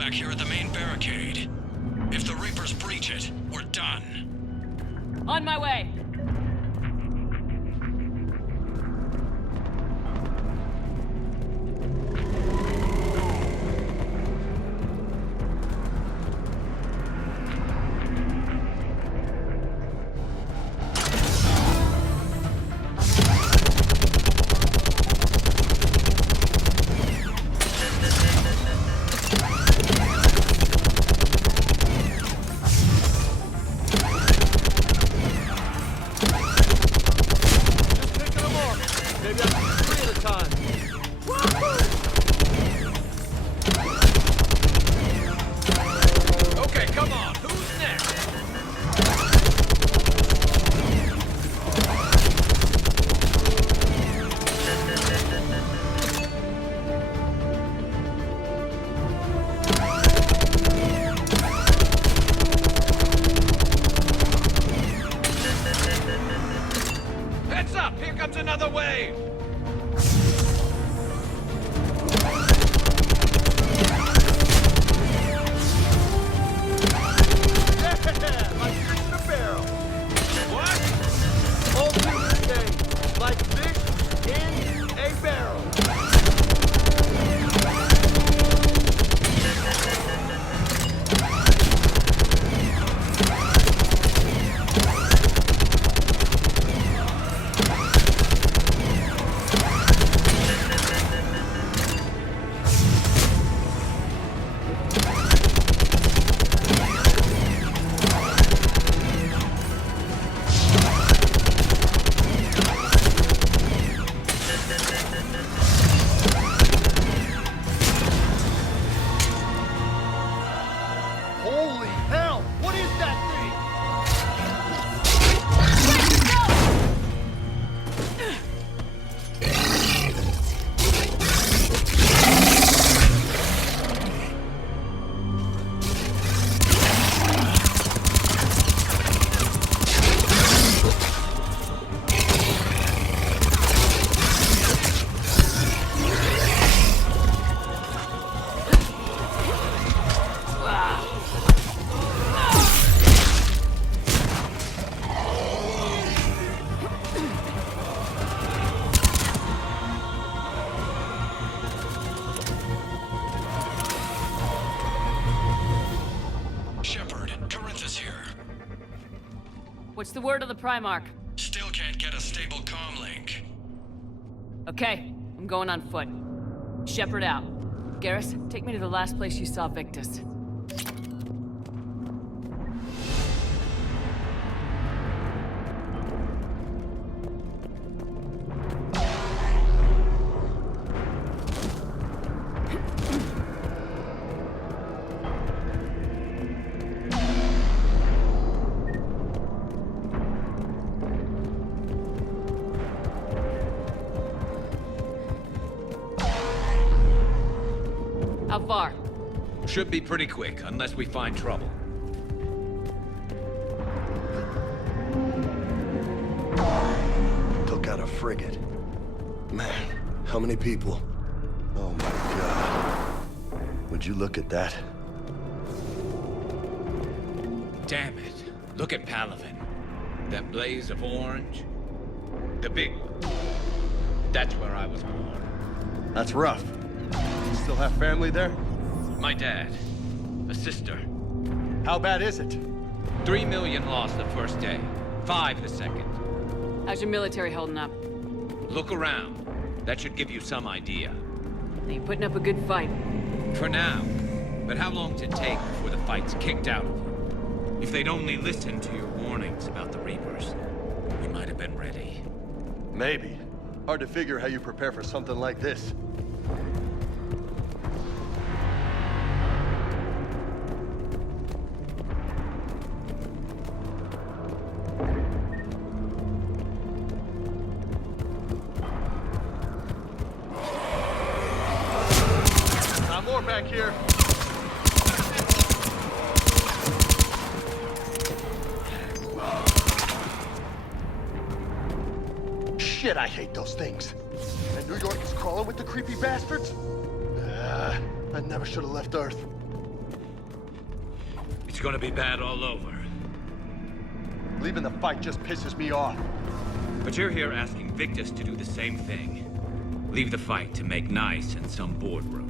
back here at the main barricade. If the Reapers breach it, we're done. On my way. comes another wave! Like fish in a barrel. What? All human things, like fish in a barrel. Holy hell! What is that thing? Shepard, Corinthus here. What's the word of the Primarch? Still can't get a stable comm link. Okay, I'm going on foot. Shepard out. Garrus, take me to the last place you saw Victus. How far? Should be pretty quick, unless we find trouble. Took out a frigate. Man, how many people? Oh my god. Would you look at that? Damn it. Look at Palaven. That blaze of orange. The big one. That's where I was born. That's rough. You still have family there? My dad. A sister. How bad is it? 3 million lost the first day. 5 the second. How's your military holding up? Look around. That should give you some idea. You're putting up a good fight. For now. But how long does it take before the fight's kicked out of you? If they'd only listened to your warnings about the Reapers, we might have been ready. Maybe. Hard to figure how you prepare for something like this. More back here. Shit, I hate those things. And New York is crawling with the creepy bastards? I never should have left Earth. It's gonna be bad all over. Leaving the fight just pisses me off. But you're here asking Victus to do the same thing. Leave the fight to make nice in some boardroom.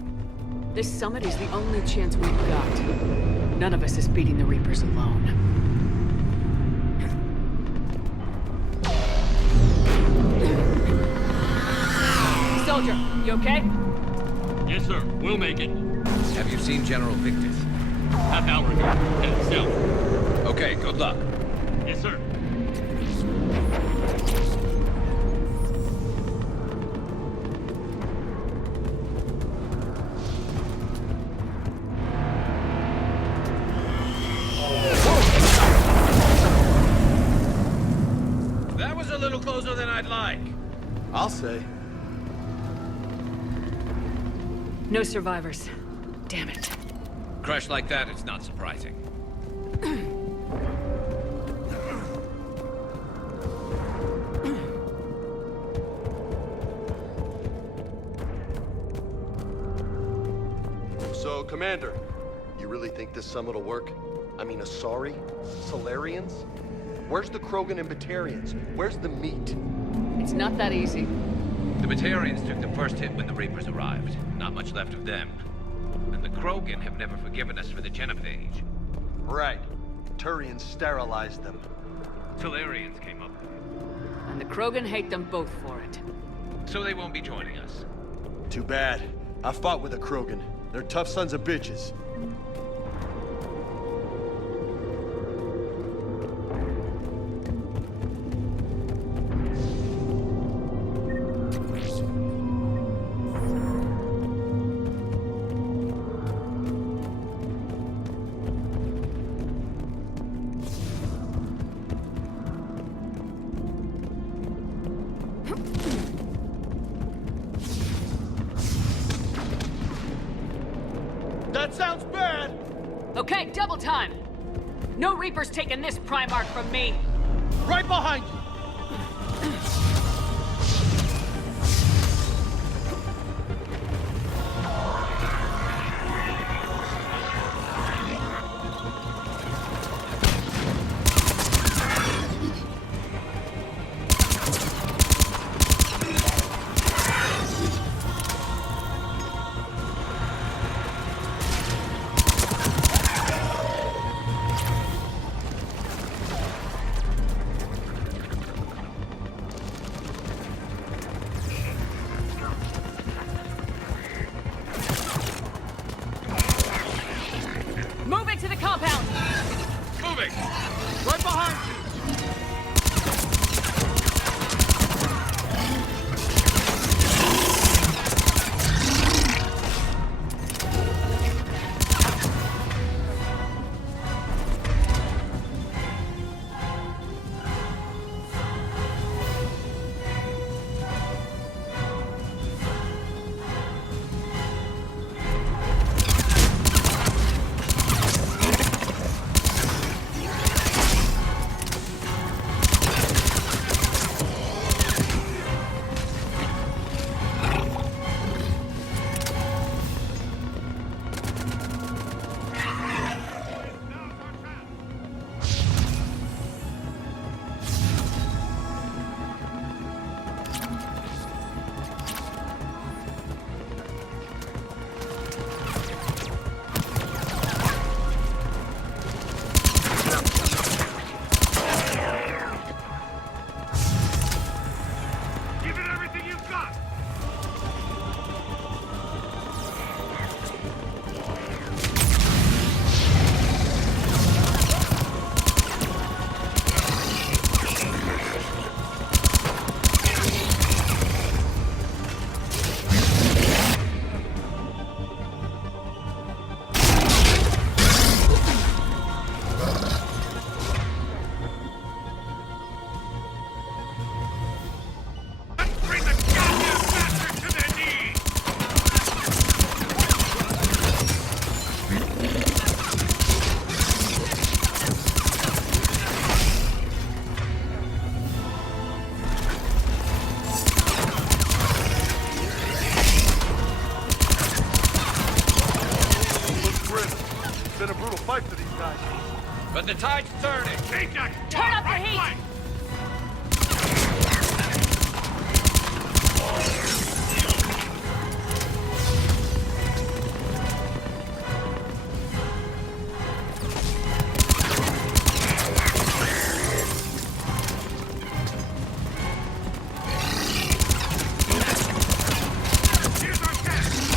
This summit is the only chance we've got. None of us is beating the Reapers alone. Soldier, you okay? Yes, sir. We'll make it. Have you seen General Victus? Half hour ago. Headed south. Okay, good luck. Yes, sir. That was a little closer than I'd like. I'll say. No survivors. Damn it. Crash like that, it's not surprising. Commander, you really think this summit will work? I mean, Asari? Solarians? Where's the Krogan and Batarians? Where's the meat? It's not that easy. The Batarians took the first hit when the Reapers arrived. Not much left of them. And the Krogan have never forgiven us for the Genophage. Right. Turians sterilized them. Solarians came up with it. And the Krogan hate them both for it. So they won't be joining us. Too bad. I fought with a Krogan. They're tough sons of bitches. That sounds bad! Okay, double time! No Reaper's taking this Primarch from me! Right behind you! Move it to the compound! Moving! Right behind you! Give it everything you've got! Let's bring the goddamn bastard to their knees! Looks grim. It's been a brutal fight for these guys. But the tide's turning! Ajax, Turn up the right heat! flank! Here's our chance!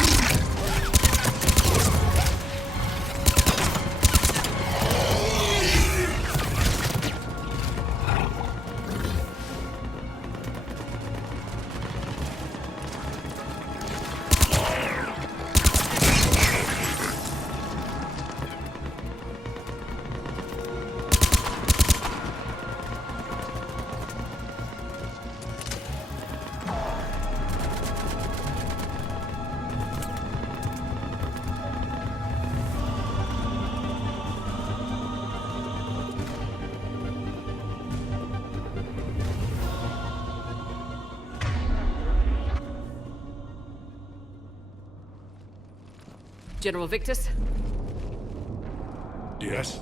General Victus? Yes?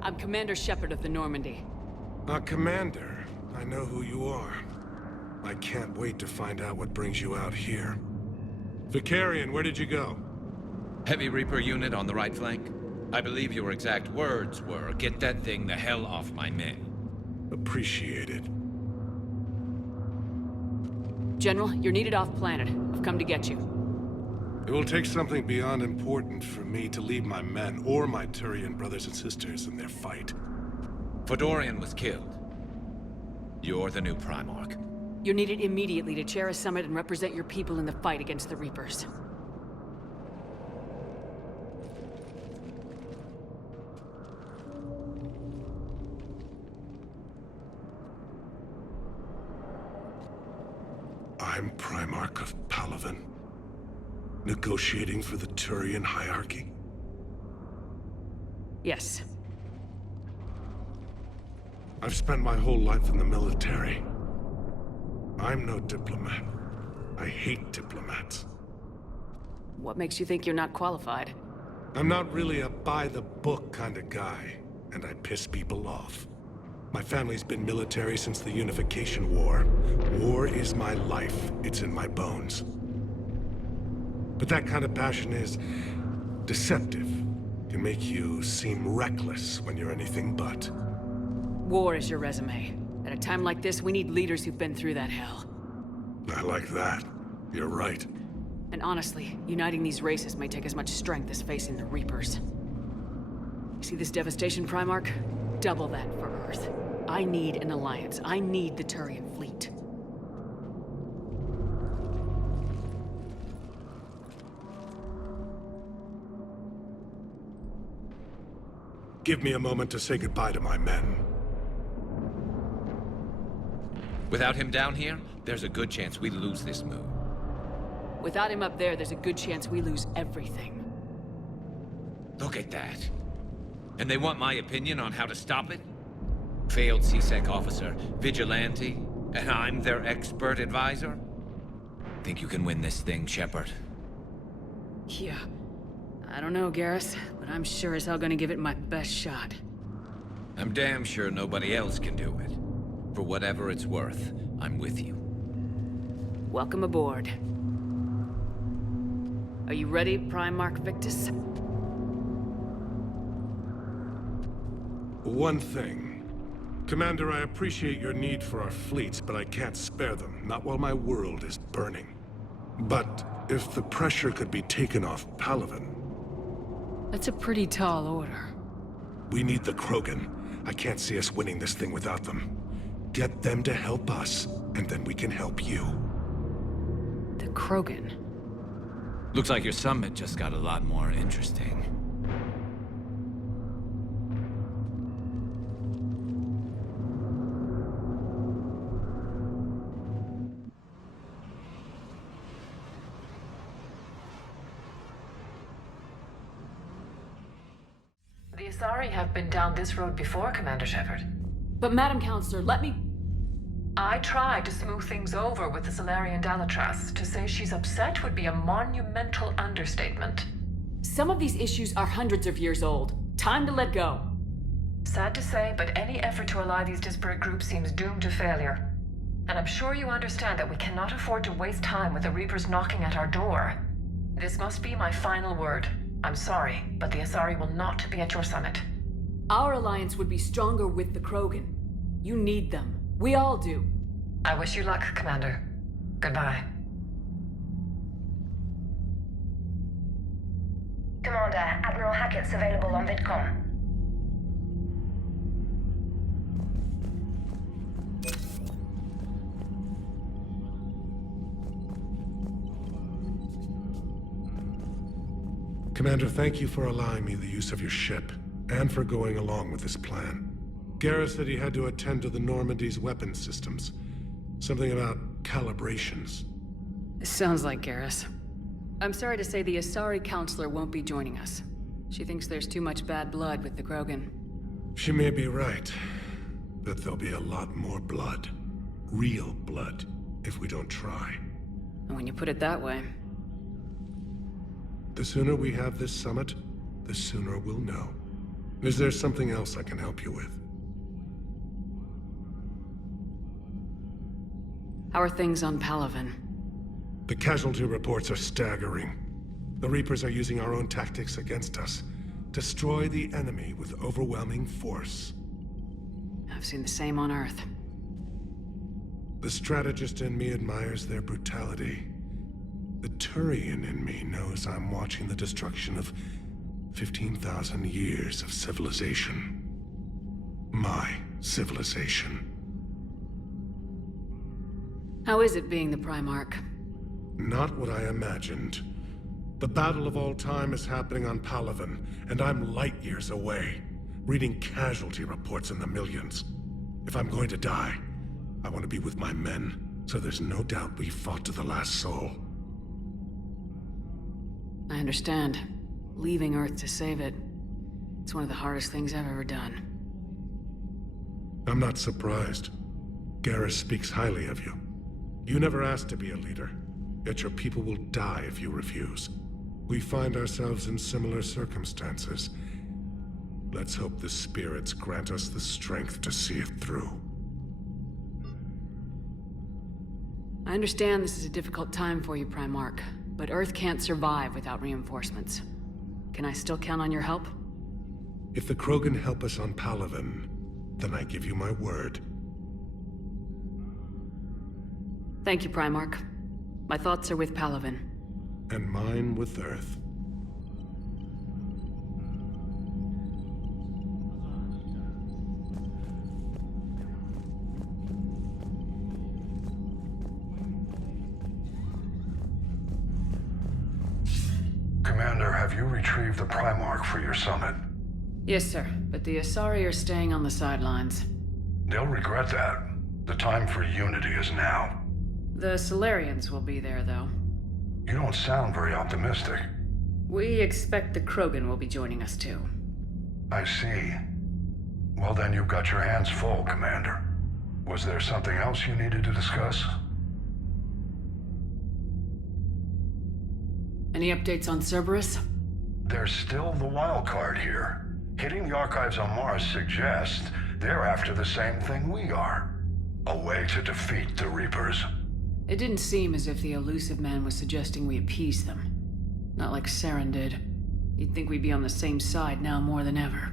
I'm Commander Shepard of the Normandy. Commander. I know who you are. I can't wait to find out what brings you out here. Vicarian, where did you go? Heavy Reaper unit on the right flank. I believe your exact words were, "Get that thing the hell off my men." Appreciated. General, you're needed off-planet. I've come to get you. It will take something beyond important for me to leave my men or my Turian brothers and sisters in their fight. Fodorian was killed. You're the new Primarch. You're needed immediately to chair a summit and represent your people in the fight against the Reapers. I'm Primarch of Palaven. Negotiating for the Turian hierarchy? Yes. I've spent my whole life in the military. I'm no diplomat. I hate diplomats. What makes you think you're not qualified? I'm not really a by-the-book kind of guy, and I piss people off. My family's been military since the Unification War. War is my life. It's in my bones. But that kind of passion is deceptive. Can make you seem reckless when you're anything but. War is your resume. At a time like this, we need leaders who've been through that hell. I like that. You're right. And honestly, uniting these races may take as much strength as facing the Reapers. You see this devastation, Primarch? Double that for Earth. I need an alliance. I need the Turian fleet. Give me a moment to say goodbye to my men. Without him down here, there's a good chance we lose this move. Without him up there, there's a good chance we lose everything. Look at that. And they want my opinion on how to stop it? Failed C-Sec officer, vigilante, and I'm their expert advisor? Think you can win this thing, Shepard? Yeah. I don't know, Garrus, but I'm sure as hell gonna give it my best shot. I'm damn sure nobody else can do it. For whatever it's worth, I'm with you. Welcome aboard. Are you ready, Primarch Victus? One thing. Commander, I appreciate your need for our fleets, but I can't spare them, not while my world is burning. But if the pressure could be taken off Palaven... That's a pretty tall order. We need the Krogan. I can't see us winning this thing without them. Get them to help us, and then we can help you. The Krogan? Looks like your summit just got a lot more interesting. The Asari have been down this road before, Commander Shepard. But Madam Counselor, let me... I tried to smooth things over with the Solarian Dalatras. To say she's upset would be a monumental understatement. Some of these issues are hundreds of years old. Time to let go. Sad to say, but any effort to ally these disparate groups seems doomed to failure. And I'm sure you understand that we cannot afford to waste time with the Reapers knocking at our door. This must be my final word. I'm sorry, but the Asari will not be at your summit. Our alliance would be stronger with the Krogan. You need them. We all do. I wish you luck, Commander. Goodbye. Commander, Admiral Hackett's available on VidCom. Commander, thank you for allowing me the use of your ship, and for going along with this plan. Garrus said he had to attend to the Normandy's weapons systems. Something about calibrations. Sounds like Garrus. I'm sorry to say the Asari Counselor won't be joining us. She thinks there's too much bad blood with the Krogan. She may be right, but there'll be a lot more blood. Real blood, if we don't try. And when you put it that way... The sooner we have this summit, the sooner we'll know. Is there something else I can help you with? How are things on Palaven? The casualty reports are staggering. The Reapers are using our own tactics against us. Destroy the enemy with overwhelming force. I've seen the same on Earth. The strategist in me admires their brutality. The Turian in me knows I'm watching the destruction of 15,000 years of civilization. My civilization. How is it being the Primarch? Not what I imagined. The battle of all time is happening on Palaven, and I'm light years away, reading casualty reports in the millions. If I'm going to die, I want to be with my men, so there's no doubt we fought to the last soul. I understand. Leaving Earth to save it. It's one of the hardest things I've ever done. I'm not surprised. Garrus speaks highly of you. You never asked to be a leader, yet your people will die if you refuse. We find ourselves in similar circumstances. Let's hope the spirits grant us the strength to see it through. I understand this is a difficult time for you, Primarch, but Earth can't survive without reinforcements. Can I still count on your help? If the Krogan help us on Palaven, then I give you my word. Thank you, Primarch. My thoughts are with Palaven. And mine with Earth. Commander, have you retrieved the Primarch for your summit? Yes, sir, but the Asari are staying on the sidelines. They'll regret that. The time for unity is now. The Solarians will be there, though. You don't sound very optimistic. We expect the Krogan will be joining us, too. I see. Well, then you've got your hands full, Commander. Was there something else you needed to discuss? Any updates on Cerberus? There's still the wild card here. Hitting the archives on Mars suggests they're after the same thing we are. A way to defeat the Reapers. It didn't seem as if the elusive man was suggesting we appease them. Not like Saren did. You'd think we'd be on the same side now more than ever.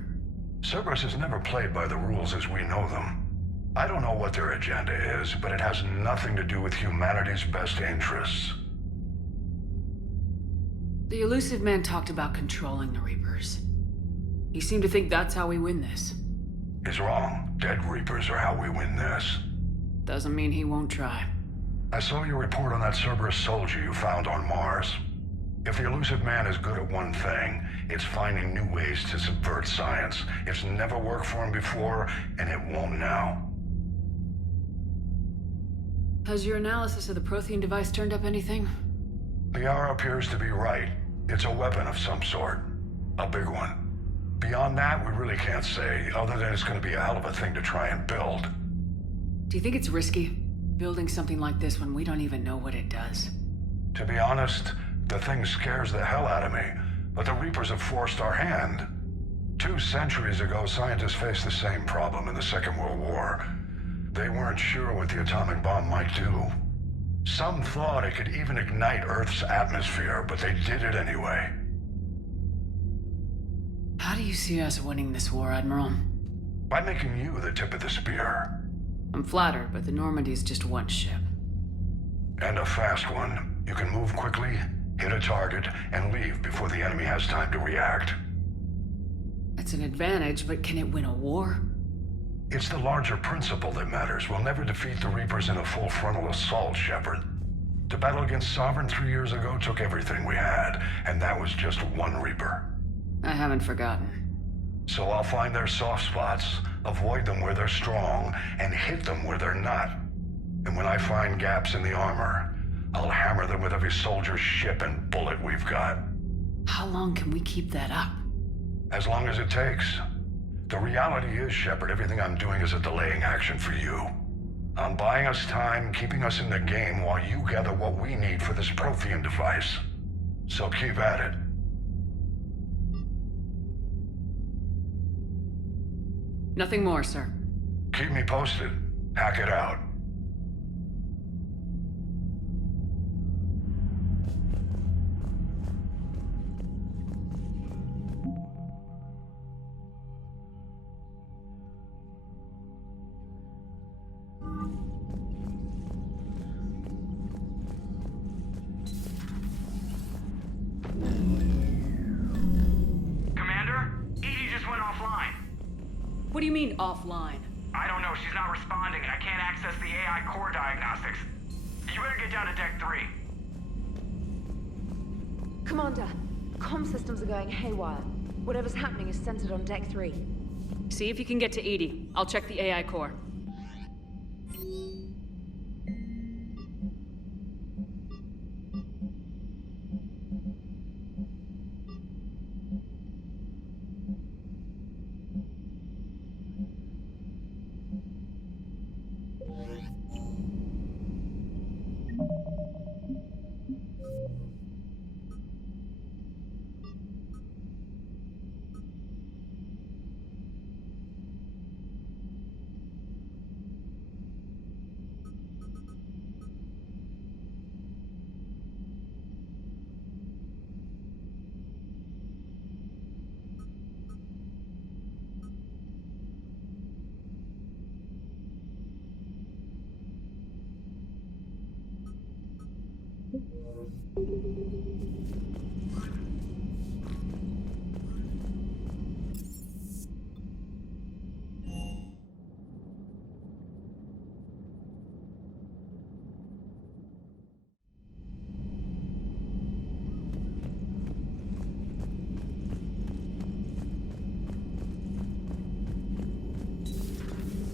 Cerberus has never played by the rules as we know them. I don't know what their agenda is, but it has nothing to do with humanity's best interests. The elusive man talked about controlling the Reapers. He seemed to think that's how we win this. He's wrong. Dead Reapers are how we win this. Doesn't mean he won't try. I saw your report on that Cerberus soldier you found on Mars. If the elusive man is good at one thing, it's finding new ways to subvert science. It's never worked for him before, and it won't now. Has your analysis of the Prothean device turned up anything? The hour appears to be right. It's a weapon of some sort. A big one. Beyond that, we really can't say, other than it's going to be a hell of a thing to try and build. Do you think it's risky, building something like this when we don't even know what it does? To be honest, the thing scares the hell out of me, but the Reapers have forced our hand. 2 centuries ago, scientists faced the same problem in the Second World War. They weren't sure what the atomic bomb might do. Some thought it could even ignite Earth's atmosphere, but they did it anyway. How do you see us winning this war, Admiral? By making you the tip of the spear. I'm flattered, but the Normandy's just one ship. And a fast one. You can move quickly, hit a target, and leave before the enemy has time to react. That's an advantage, but can it win a war? It's the larger principle that matters. We'll never defeat the Reapers in a full frontal assault, Shepard. The battle against Sovereign 3 years ago took everything we had, and that was just one Reaper. I haven't forgotten. So I'll find their soft spots, avoid them where they're strong, and hit them where they're not. And when I find gaps in the armor, I'll hammer them with every soldier, ship, and bullet we've got. How long can we keep that up? As long as it takes. The reality is, Shepard, everything I'm doing is a delaying action for you. I'm buying us time, keeping us in the game while you gather what we need for this Prothean device. So keep at it. Nothing more, sir. Keep me posted. Hack it out. Commander? Edie just went offline. What do you mean, offline? I don't know, she's not responding and I can't access the AI core diagnostics. You better get down to Deck 3. Commander, comm systems are going haywire. Whatever's happening is centered on Deck 3. See if you can get to Edie. I'll check the AI core.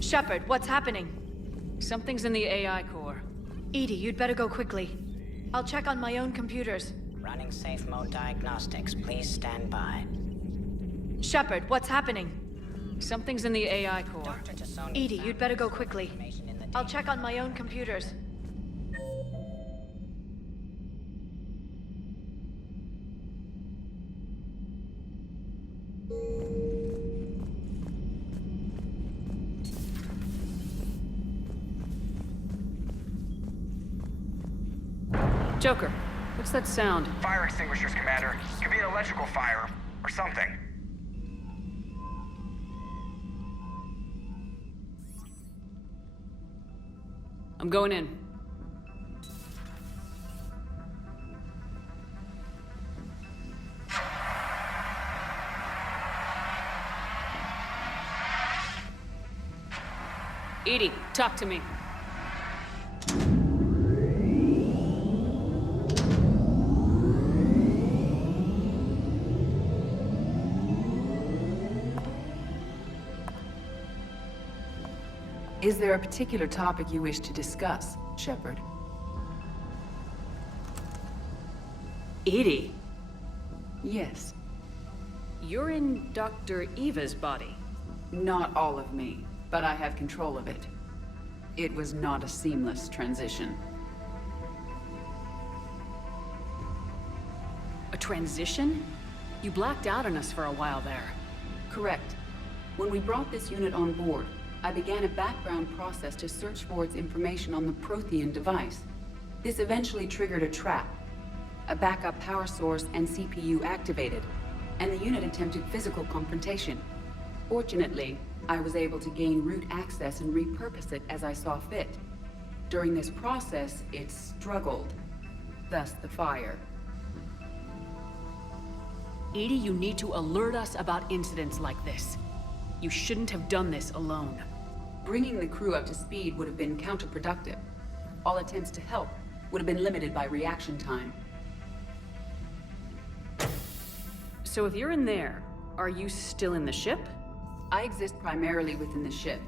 Shepard, what's happening? Something's in the AI core. Edie, you'd better go quickly. I'll check on my own computers. Running safe mode diagnostics. Please stand by. Shepard, what's happening? Something's in the AI core. Edie, you'd better go quickly. I'll check on my own computers. Joker, what's that sound? Fire extinguishers, Commander. Could be an electrical fire, or something. I'm going in. Edie, talk to me. Is there a particular topic you wish to discuss, Shepard? Edie? Yes. You're in Dr. Eva's body. Not all of me, but I have control of it. It was not a seamless transition. A transition? You blacked out on us for a while there. Correct. When we brought this unit on board, I began a background process to search for its information on the Prothean device. This eventually triggered a trap. A backup power source and CPU activated, and the unit attempted physical confrontation. Fortunately, I was able to gain root access and repurpose it as I saw fit. During this process, it struggled. Thus the fire. Edie, you need to alert us about incidents like this. You shouldn't have done this alone. Bringing the crew up to speed would have been counterproductive. All attempts to help would have been limited by reaction time. So if you're in there, are you still in the ship? I exist primarily within the ship.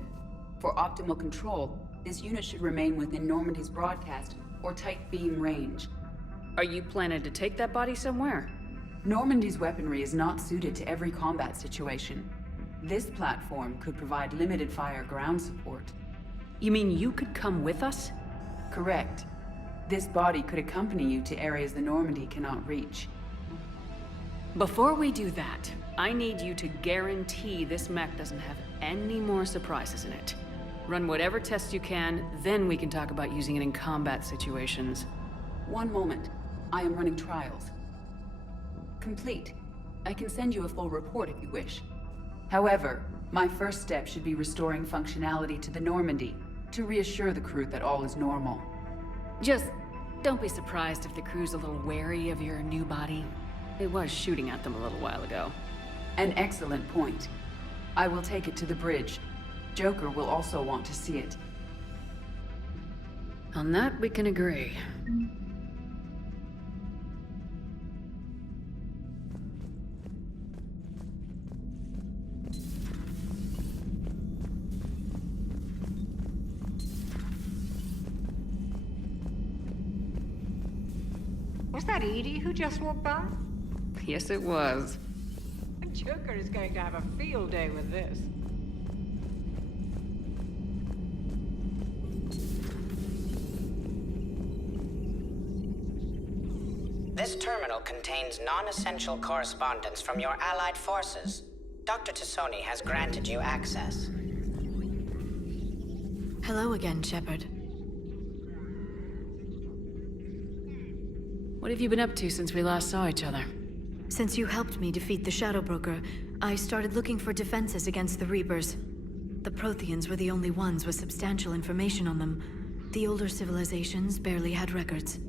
For optimal control, this unit should remain within Normandy's broadcast or tight beam range. Are you planning to take that body somewhere? Normandy's weaponry is not suited to every combat situation. This platform could provide limited fire ground support. You mean you could come with us? Correct. This body could accompany you to areas the Normandy cannot reach. Before we do that, I need you to guarantee this mech doesn't have any more surprises in it. Run whatever tests you can, then we can talk about using it in combat situations. One moment. I am running trials. Complete. I can send you a full report if you wish. However, my first step should be restoring functionality to the Normandy, to reassure the crew that all is normal. Just don't be surprised if the crew's a little wary of your new body. It was shooting at them a little while ago. An excellent point. I will take it to the bridge. Joker will also want to see it. On that, we can agree. Was that Edie who just walked by? Yes, it was. Joker is going to have a field day with this. This terminal contains non-essential correspondence from your allied forces. Dr. Tassoni has granted you access. Hello again, Shepard. What have you been up to since we last saw each other? Since you helped me defeat the Shadow Broker, I started looking for defenses against the Reapers. The Protheans were the only ones with substantial information on them. The older civilizations barely had records.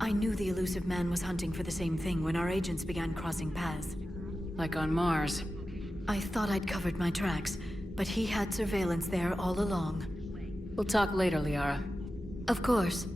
I knew the elusive man was hunting for the same thing when our agents began crossing paths. Like on Mars. I thought I'd covered my tracks, but he had surveillance there all along. We'll talk later, Liara. Of course.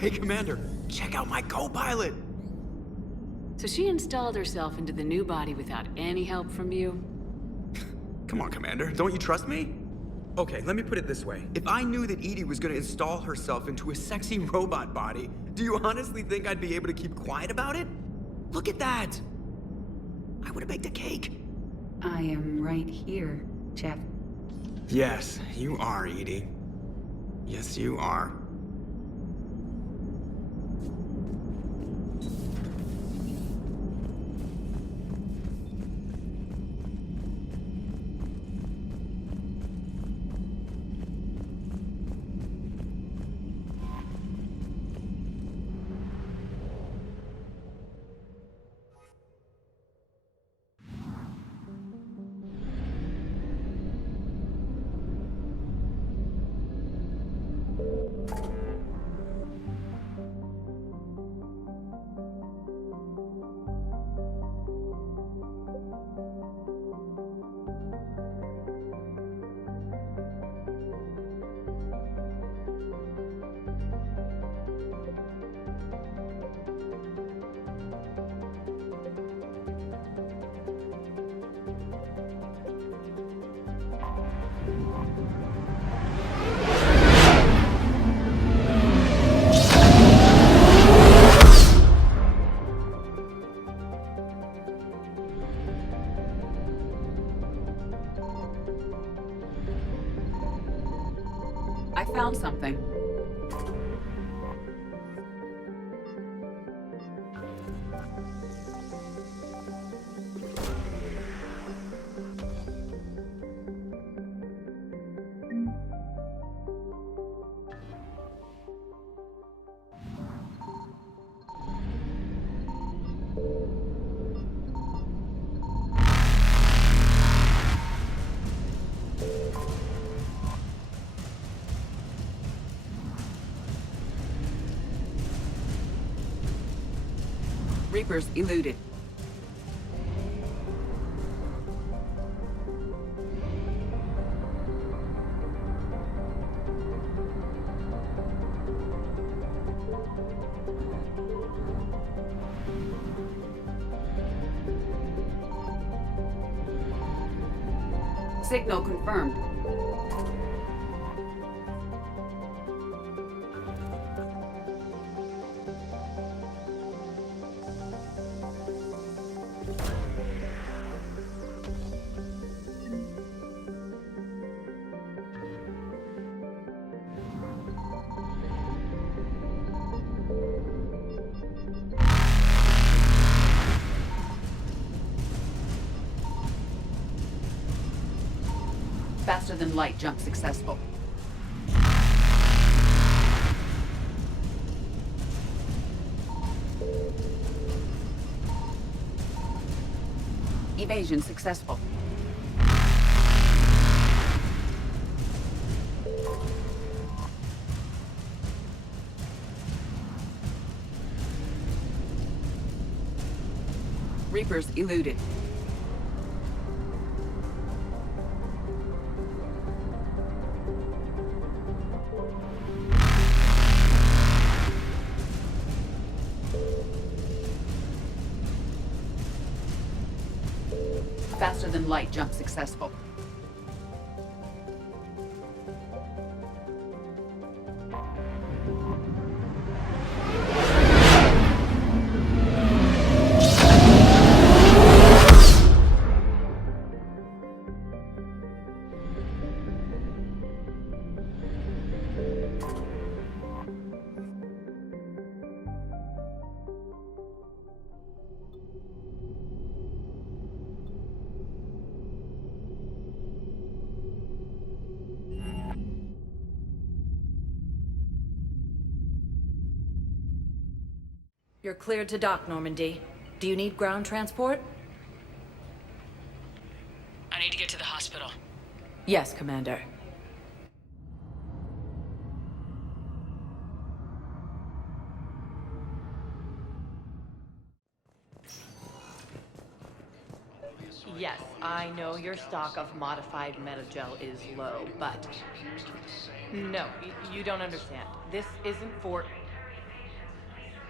Hey, Commander, check out my co-pilot! So she installed herself into the new body without any help from you? Come on, Commander, don't you trust me? Okay, let me put it this way. If I knew that Edie was gonna install herself into a sexy robot body, do you honestly think I'd be able to keep quiet about it? Look at that! I would've baked a cake. I am right here, Jeff. Yes, you are, Edie. Yes, you are. I found something. Reapers eluded. Signal confirmed. Faster than light jump successful. Evasion successful. Reapers eluded. Faster than light jump successful. You're cleared to dock, Normandy. Do you need ground transport? I need to get to the hospital. Yes, Commander. Yes, I know your stock of modified metagel is low, but... No, you don't understand. This isn't for...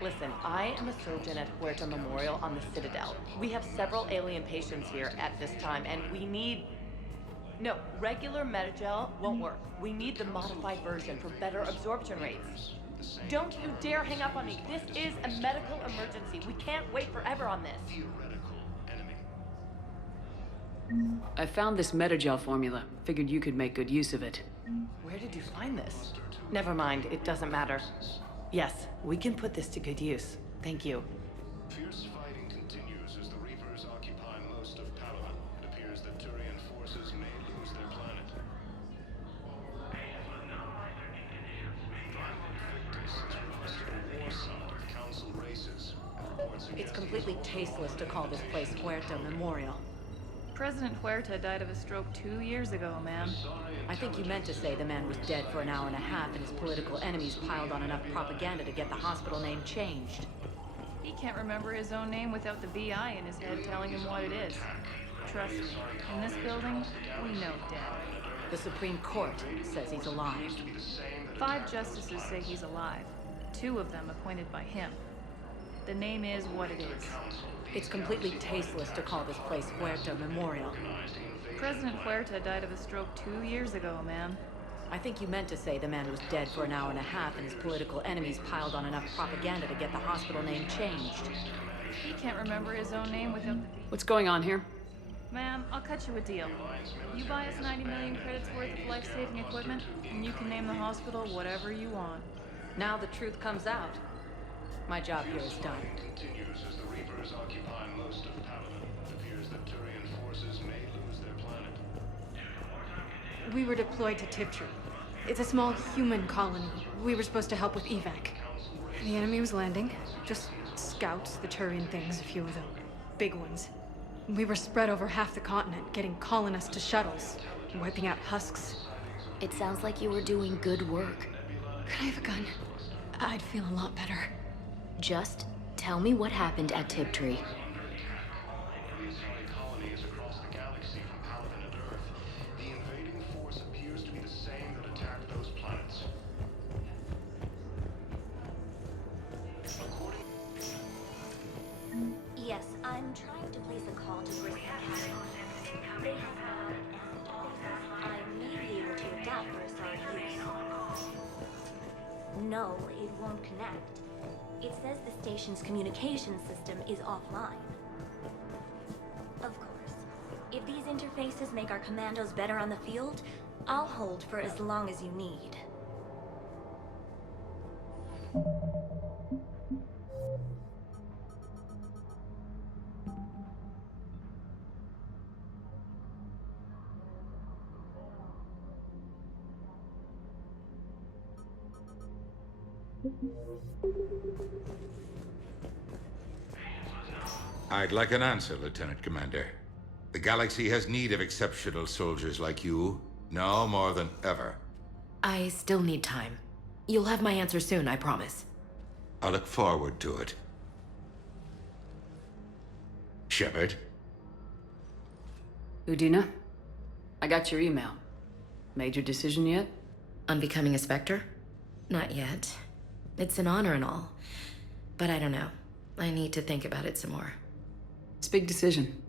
Listen, I am a surgeon at Huerta Memorial on the Citadel. We have several alien patients here at this time, and we need... No, regular metagel won't work. We need the modified version for better absorption rates. Don't you dare hang up on me. This is a medical emergency. We can't wait forever on this. I found this metagel formula. Figured you could make good use of it. Where did you find this? Never mind, it doesn't matter. Yes, we can put this to good use. Thank you. Fierce fighting continues as the Reapers occupy most of Palaven. It appears that Turian forces may lose their planet. Council races. It's completely tasteless to call this place Huerta Memorial. President Huerta died of a stroke 2 years ago, ma'am. I think you meant to say the man was dead for an hour and a half and his political enemies piled on enough propaganda to get the hospital name changed. He can't remember his own name without the VI in his head telling him what it is. Trust me, in this building, we know dead. The Supreme Court says he's alive. 5 justices say he's alive. 2 of them appointed by him. The name is what it is. It's completely tasteless to call this place Huerta Memorial. President Huerta died of a stroke 2 years ago, ma'am. I think you meant to say the man was dead for an hour and a half and his political enemies piled on enough propaganda to get the hospital name changed. He can't remember his own name without the... What's going on here? Ma'am, I'll cut you a deal. You buy us 90 million credits worth of life-saving equipment, and you can name the hospital whatever you want. Now the truth comes out. My job here is done. Continues as the Reapers occupy most of Palaven. It appears that Turian forces may lose their planet. We were deployed to Tiptree. It's a small human colony. We were supposed to help with evac. The enemy was landing, just scouts, the Turian things, a few of the big ones. We were spread over half the continent, getting colonists to shuttles, wiping out husks. It sounds like you were doing good work. Could I have a gun? I'd feel a lot better. Just tell me what happened at Tiptree. Colonies across the galaxy from Paladin and Earth. The invading force appears to be the same that attacked those planets. Yes, I'm trying to place a call to Bristol Capital. They have I may be able to adapt for Asari use. No, it won't connect. It says the station's communication system is offline. Of course. If these interfaces make our commandos better on the field, I'll hold for as long as you need. I'd like an answer, Lieutenant Commander. The galaxy has need of exceptional soldiers like you, now more than ever. I still need time. You'll have my answer soon, I promise. I look forward to it. Shepard? Udina, I got your email. Made your decision yet? On becoming a Spectre? Not yet. It's an honor and all. But I don't know. I need to think about it some more. It's a big decision.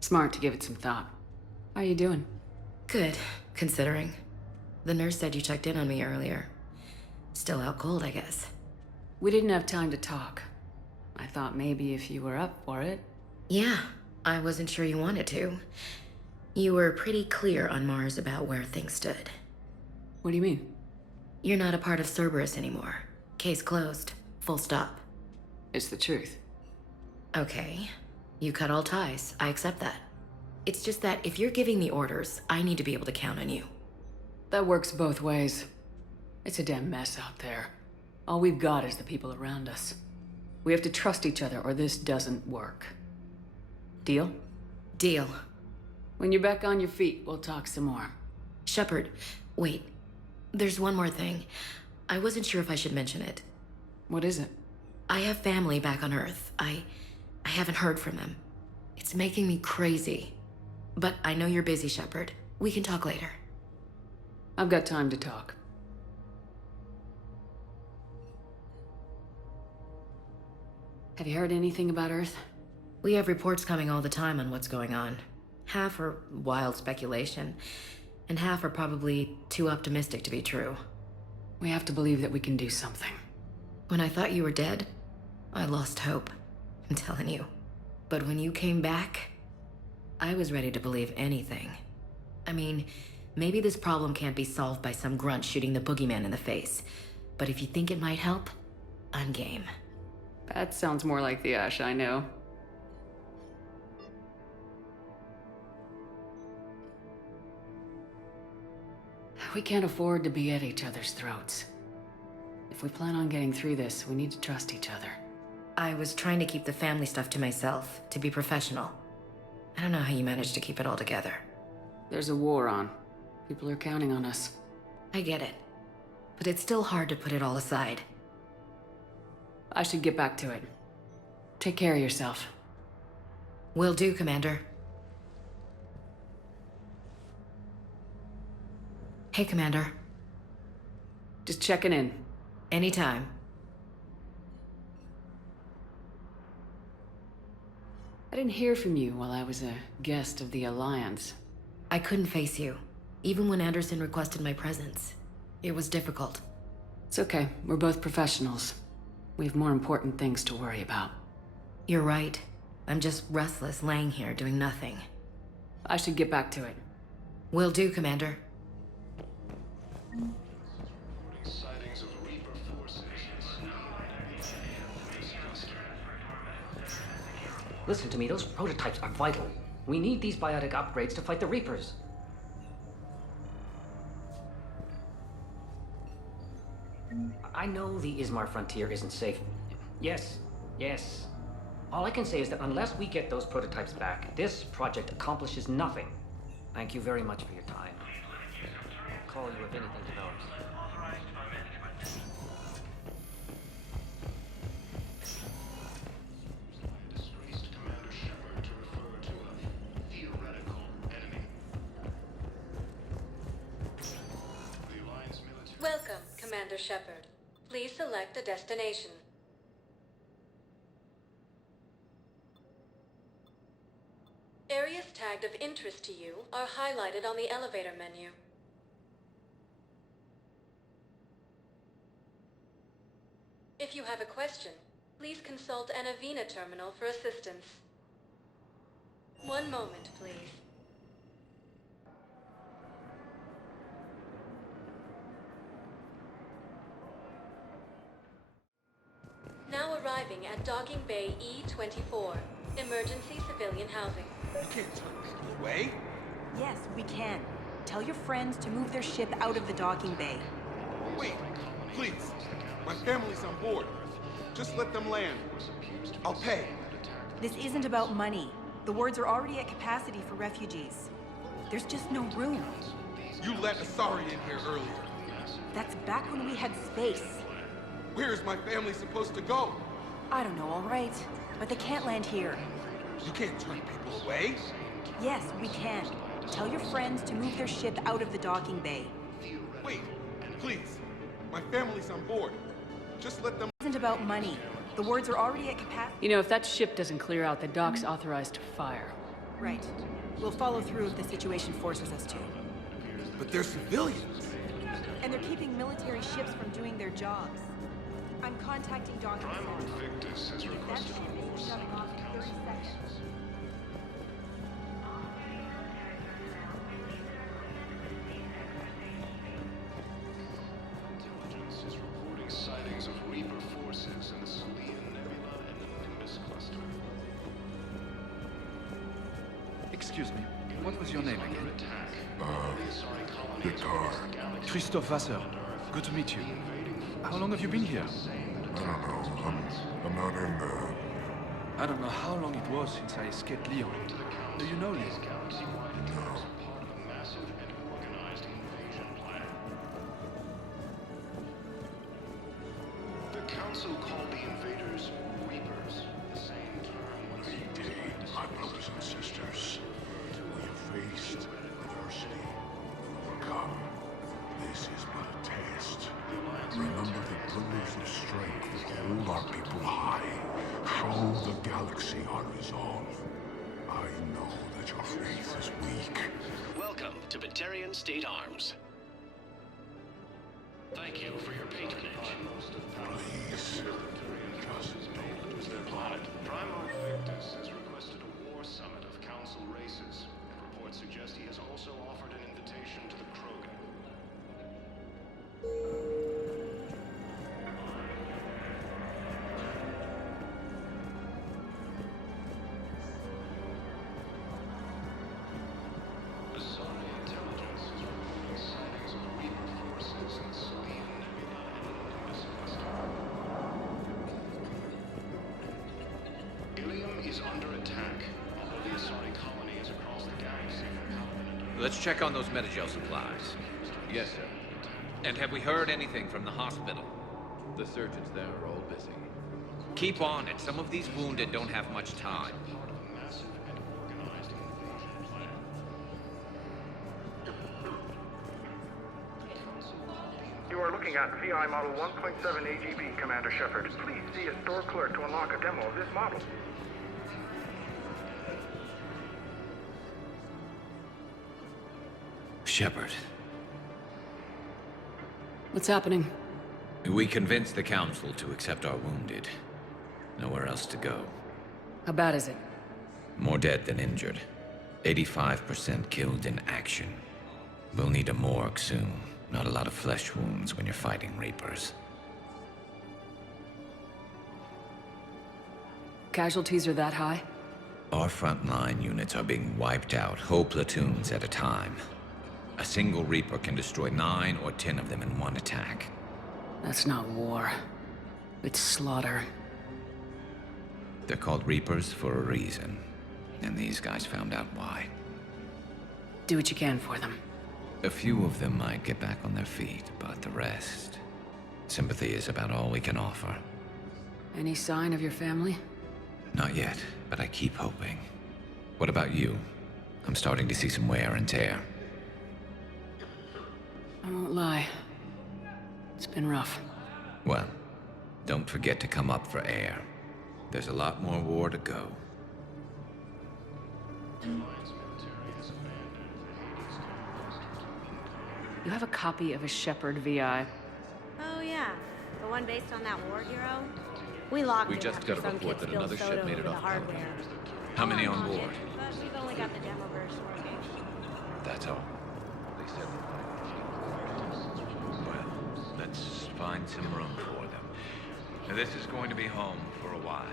Smart to give it some thought. How are you doing? Good, considering. The nurse said you checked in on me earlier. Still out cold, I guess. We didn't have time to talk. I thought maybe if you were up for it. Yeah, I wasn't sure you wanted to. You were pretty clear on Mars about where things stood. What do you mean? You're not a part of Cerberus anymore. Case closed. Full stop. It's the truth. Okay. You cut all ties. I accept that. It's just that if you're giving the orders, I need to be able to count on you. That works both ways. It's a damn mess out there. All we've got is the people around us. We have to trust each other or this doesn't work. Deal? Deal. When you're back on your feet, we'll talk some more. Shepard, wait. There's one more thing. I wasn't sure if I should mention it. What is it? I have family back on Earth. I haven't heard from them. It's making me crazy. But I know you're busy, Shepard. We can talk later. I've got time to talk. Have you heard anything about Earth? We have reports coming all the time on what's going on. Half are wild speculation, and half are probably too optimistic to be true. We have to believe that we can do something. When I thought you were dead, I lost hope. I'm telling you. But when you came back, I was ready to believe anything. I mean, maybe this problem can't be solved by some grunt shooting the boogeyman in the face. But if you think it might help, I'm game. That sounds more like the Ash I know. We can't afford to be at each other's throats. If we plan on getting through this, we need to trust each other. I was trying to keep the family stuff to myself, to be professional. I don't know how you managed to keep it all together. There's a war on. People are counting on us. I get it. But it's still hard to put it all aside. I should get back to it. Take care of yourself. Will do, Commander. Hey, Commander. Just checking in. Anytime. I didn't hear from you while I was a guest of the Alliance. I couldn't face you, even when Anderson requested my presence. It was difficult. It's okay. We're both professionals. We have more important things to worry about. You're right. I'm just restless, laying here, doing nothing. I should get back to it. Will do, Commander. Sightings of Reaper forces. Listen to me, those prototypes are vital. We need these biotic upgrades to fight the Reapers. I know the Ismar frontier isn't safe. Yes, Yes. All I can say is that unless we get those prototypes back, this project accomplishes nothing. Thank you very much for your time. I'll call you if anything develops. Disgraced Commander Shepard to refer to a theoretical enemy. The Alliance military... Welcome, Commander Shepard. Please select a destination. Areas tagged of interest to you are highlighted on the elevator menu. If you have a question, please consult an Avena terminal for assistance. One moment, please. Now arriving at Docking Bay E-24, emergency civilian housing. You can't turn people away. Yes, we can. Tell your friends to move their ship out of the docking bay. Wait, please. My family's on board. Just let them land. I'll pay. This isn't about money. The wards are already at capacity for refugees. There's just no room. You let Asari in here earlier. That's back when we had space. Where is my family supposed to go? I don't know, all right. But they can't land here. You can't turn people away. Yes, we can. Tell your friends to move their ship out of the docking bay. Wait, please. My family's on board. Just let them... It isn't about money. The wards are already at capacity. You know, if that ship doesn't clear out, the dock's authorized to fire. Right. We'll follow through if the situation forces us to. But they're civilians. And they're keeping military ships from doing their jobs. I'm contacting Dr. Victus has requested a war summit of Council races. Intelligence is reporting sightings of Reaper forces in the Salian Nebula and the Nimbus cluster. Excuse me, what was your name again? Guitar. Christoph Wasser. Good to meet you. How long have you been here? I don't know. I'm not in there. I don't know how long it was since I escaped Leon. Do you know Leon? No. The Council called the invaders Reapers, the same term once used. My brothers and sisters, we have faced adversity, overcome. This is but a test. Remember the pillars of strength that hold our people high. Show the galaxy our resolve. I know that your faith is weak. Welcome to Batarian State Arms. Thank you for your patronage. Please, just don't lose their planet. Primo Victus has requested a war summit of Council races. Reports suggest he has also offered an invitation to the Krogan. Asari intelligence is reporting sightings of Reaper forces in the Salian Nebula and Nimbus cluster. Ilium is under attack, although the Asari colony is across the galaxy from Paladin and Earth. Let's check on those Metagel supplies. Yes, sir. And have we heard anything from the hospital? The surgeons there are all busy. Keep on it. Some of these wounded don't have much time. Part of a massive and organized invasion plan. You are looking at VI Model 1.7 AGB, Commander Shepard. Please see a store clerk to unlock a demo of this model. Shepard. What's happening? We convinced the Council to accept our wounded. Nowhere else to go. How bad is it? More dead than injured. 85% killed in action. We'll need a morgue soon. Not a lot of flesh wounds when you're fighting Reapers. Casualties are that high? Our frontline units are being wiped out, whole platoons at a time. A single Reaper can destroy 9 or 10 of them in one attack. That's not war. It's slaughter. They're called Reapers for a reason. And these guys found out why. Do what you can for them. A few of them might get back on their feet, but the rest... sympathy is about all we can offer. Any sign of your family? Not yet, but I keep hoping. What about you? I'm starting to see some wear and tear. I won't lie. It's been rough. Well, don't forget to come up for air. There's a lot more war to go. You have a copy of a Shepherd VI. Oh yeah, the one based on that war hero? We locked We it just after got a some report kid that another spilled ship soda made it over the off hardware. How many on board? But we've only got the demo version working. That's all. They said... Well, let's find some room for them. Now, this is going to be home for a while.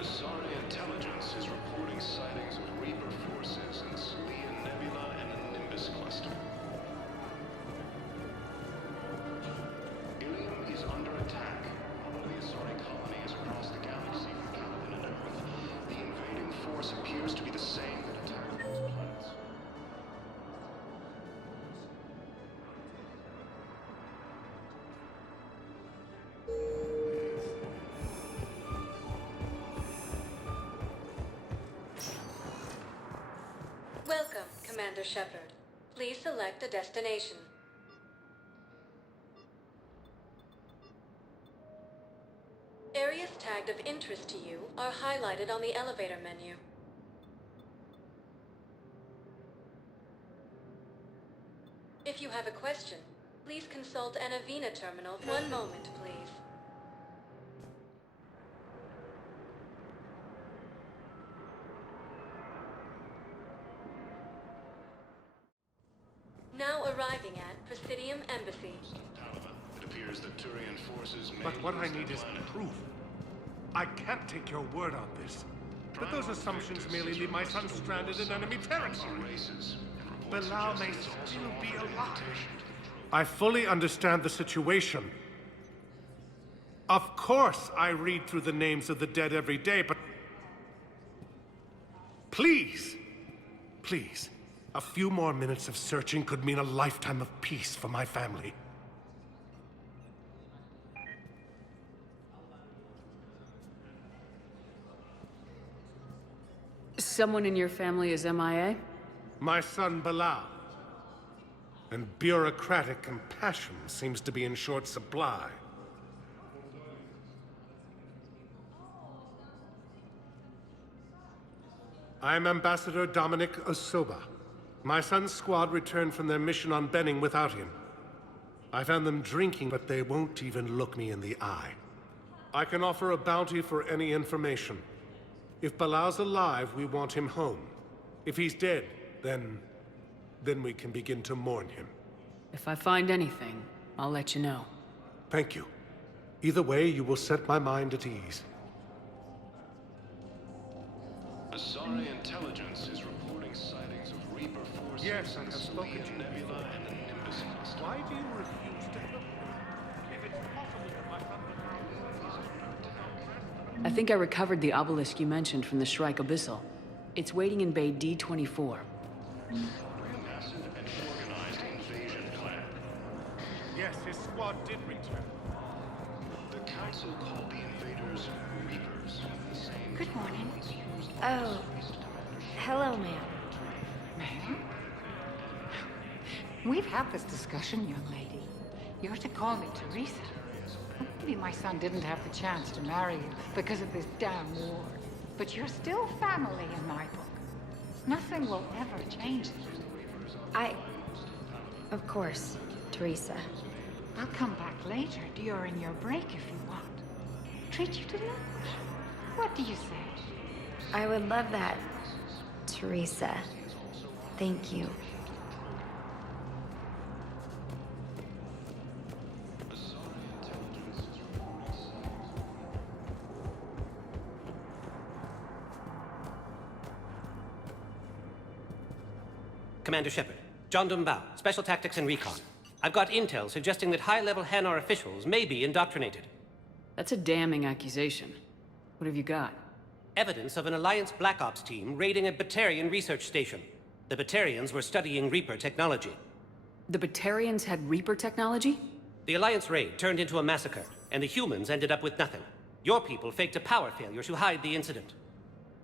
Asari intelligence is reporting sightings of Reaper forces in Celia Nebula and the Nimbus cluster. Ilium is under attack. Although the Asari colony is across the galaxy from Paladin and Earth, the invading force appears to be the same that attacked those planets. Welcome, Commander Shepard. Please select a destination. Areas tagged of interest to you are highlighted on the elevator menu. If you have a question, please consult an Avena terminal. One moment, please. Now arriving at Presidium Embassy. It appears that Turian forces may... But what I need is proof. I can't take your word on this. But those assumptions merely leave my son stranded in enemy territory. Bilal may still be alive. I fully understand the situation. Of course I read through the names of the dead every day, but... Please! Please. A few more minutes of searching could mean a lifetime of peace for my family. Someone in your family is MIA? My son Bilal. And bureaucratic compassion seems to be in short supply. I'm Ambassador Dominic Osoba. My son's squad returned from their mission on Benning without him. I found them drinking, but they won't even look me in the eye. I can offer a bounty for any information. If Bilal's alive, we want him home. If he's dead, then we can begin to mourn him. If I find anything, I'll let you know. Thank you. Either way, you will set my mind at ease. Asari intelligence is reporting sightings of Reaper forces in Celia Nebula and the Nimbus cluster. Why do you refuse to help me? If it's possible that my son I think I recovered the obelisk you mentioned from the Shrike Abyssal. It's waiting in Bay D-24. Massive and organized invasion plan. Yes, his squad did return. The council called the invaders Reapers. The same Good morning. Oh, hello, ma'am. Ma'am? We've had this discussion, young lady. You're to call me Teresa. Maybe my son didn't have the chance to marry you because of this damn war. But you're still family in my book. Nothing will ever change that. Of course, Teresa. I'll come back later during your break if you want. Treat you to lunch. What do you say? I would love that, Teresa. Thank you. Commander Shepard, John Dumbao, Special Tactics and Recon. I've got intel suggesting that high-level Hanar officials may be indoctrinated. That's a damning accusation. What have you got? Evidence of an Alliance Black Ops team raiding a Batarian research station. The Batarians were studying Reaper technology. The Batarians had Reaper technology? The Alliance raid turned into a massacre, and the humans ended up with nothing. Your people faked a power failure to hide the incident.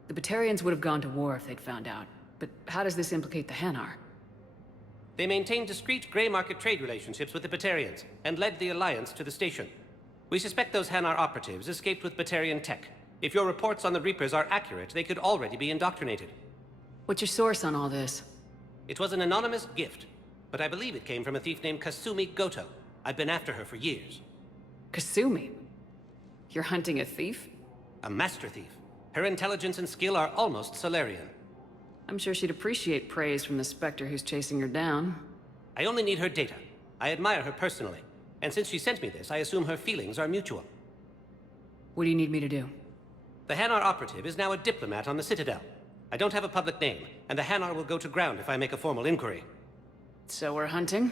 The Batarians would have gone to war if they'd found out. But how does this implicate the Hanar? They maintained discreet gray market trade relationships with the Batarians, and led the Alliance to the station. We suspect those Hanar operatives escaped with Batarian tech. If your reports on the Reapers are accurate, they could already be indoctrinated. What's your source on all this? It was an anonymous gift, but I believe it came from a thief named Kasumi Goto. I've been after her for years. Kasumi? You're hunting a thief? A master thief. Her intelligence and skill are almost Solarian. I'm sure she'd appreciate praise from the Spectre who's chasing her down. I only need her data. I admire her personally. And since she sent me this, I assume her feelings are mutual. What do you need me to do? The Hanar operative is now a diplomat on the Citadel. I don't have a public name, and the Hanar will go to ground if I make a formal inquiry. So we're hunting?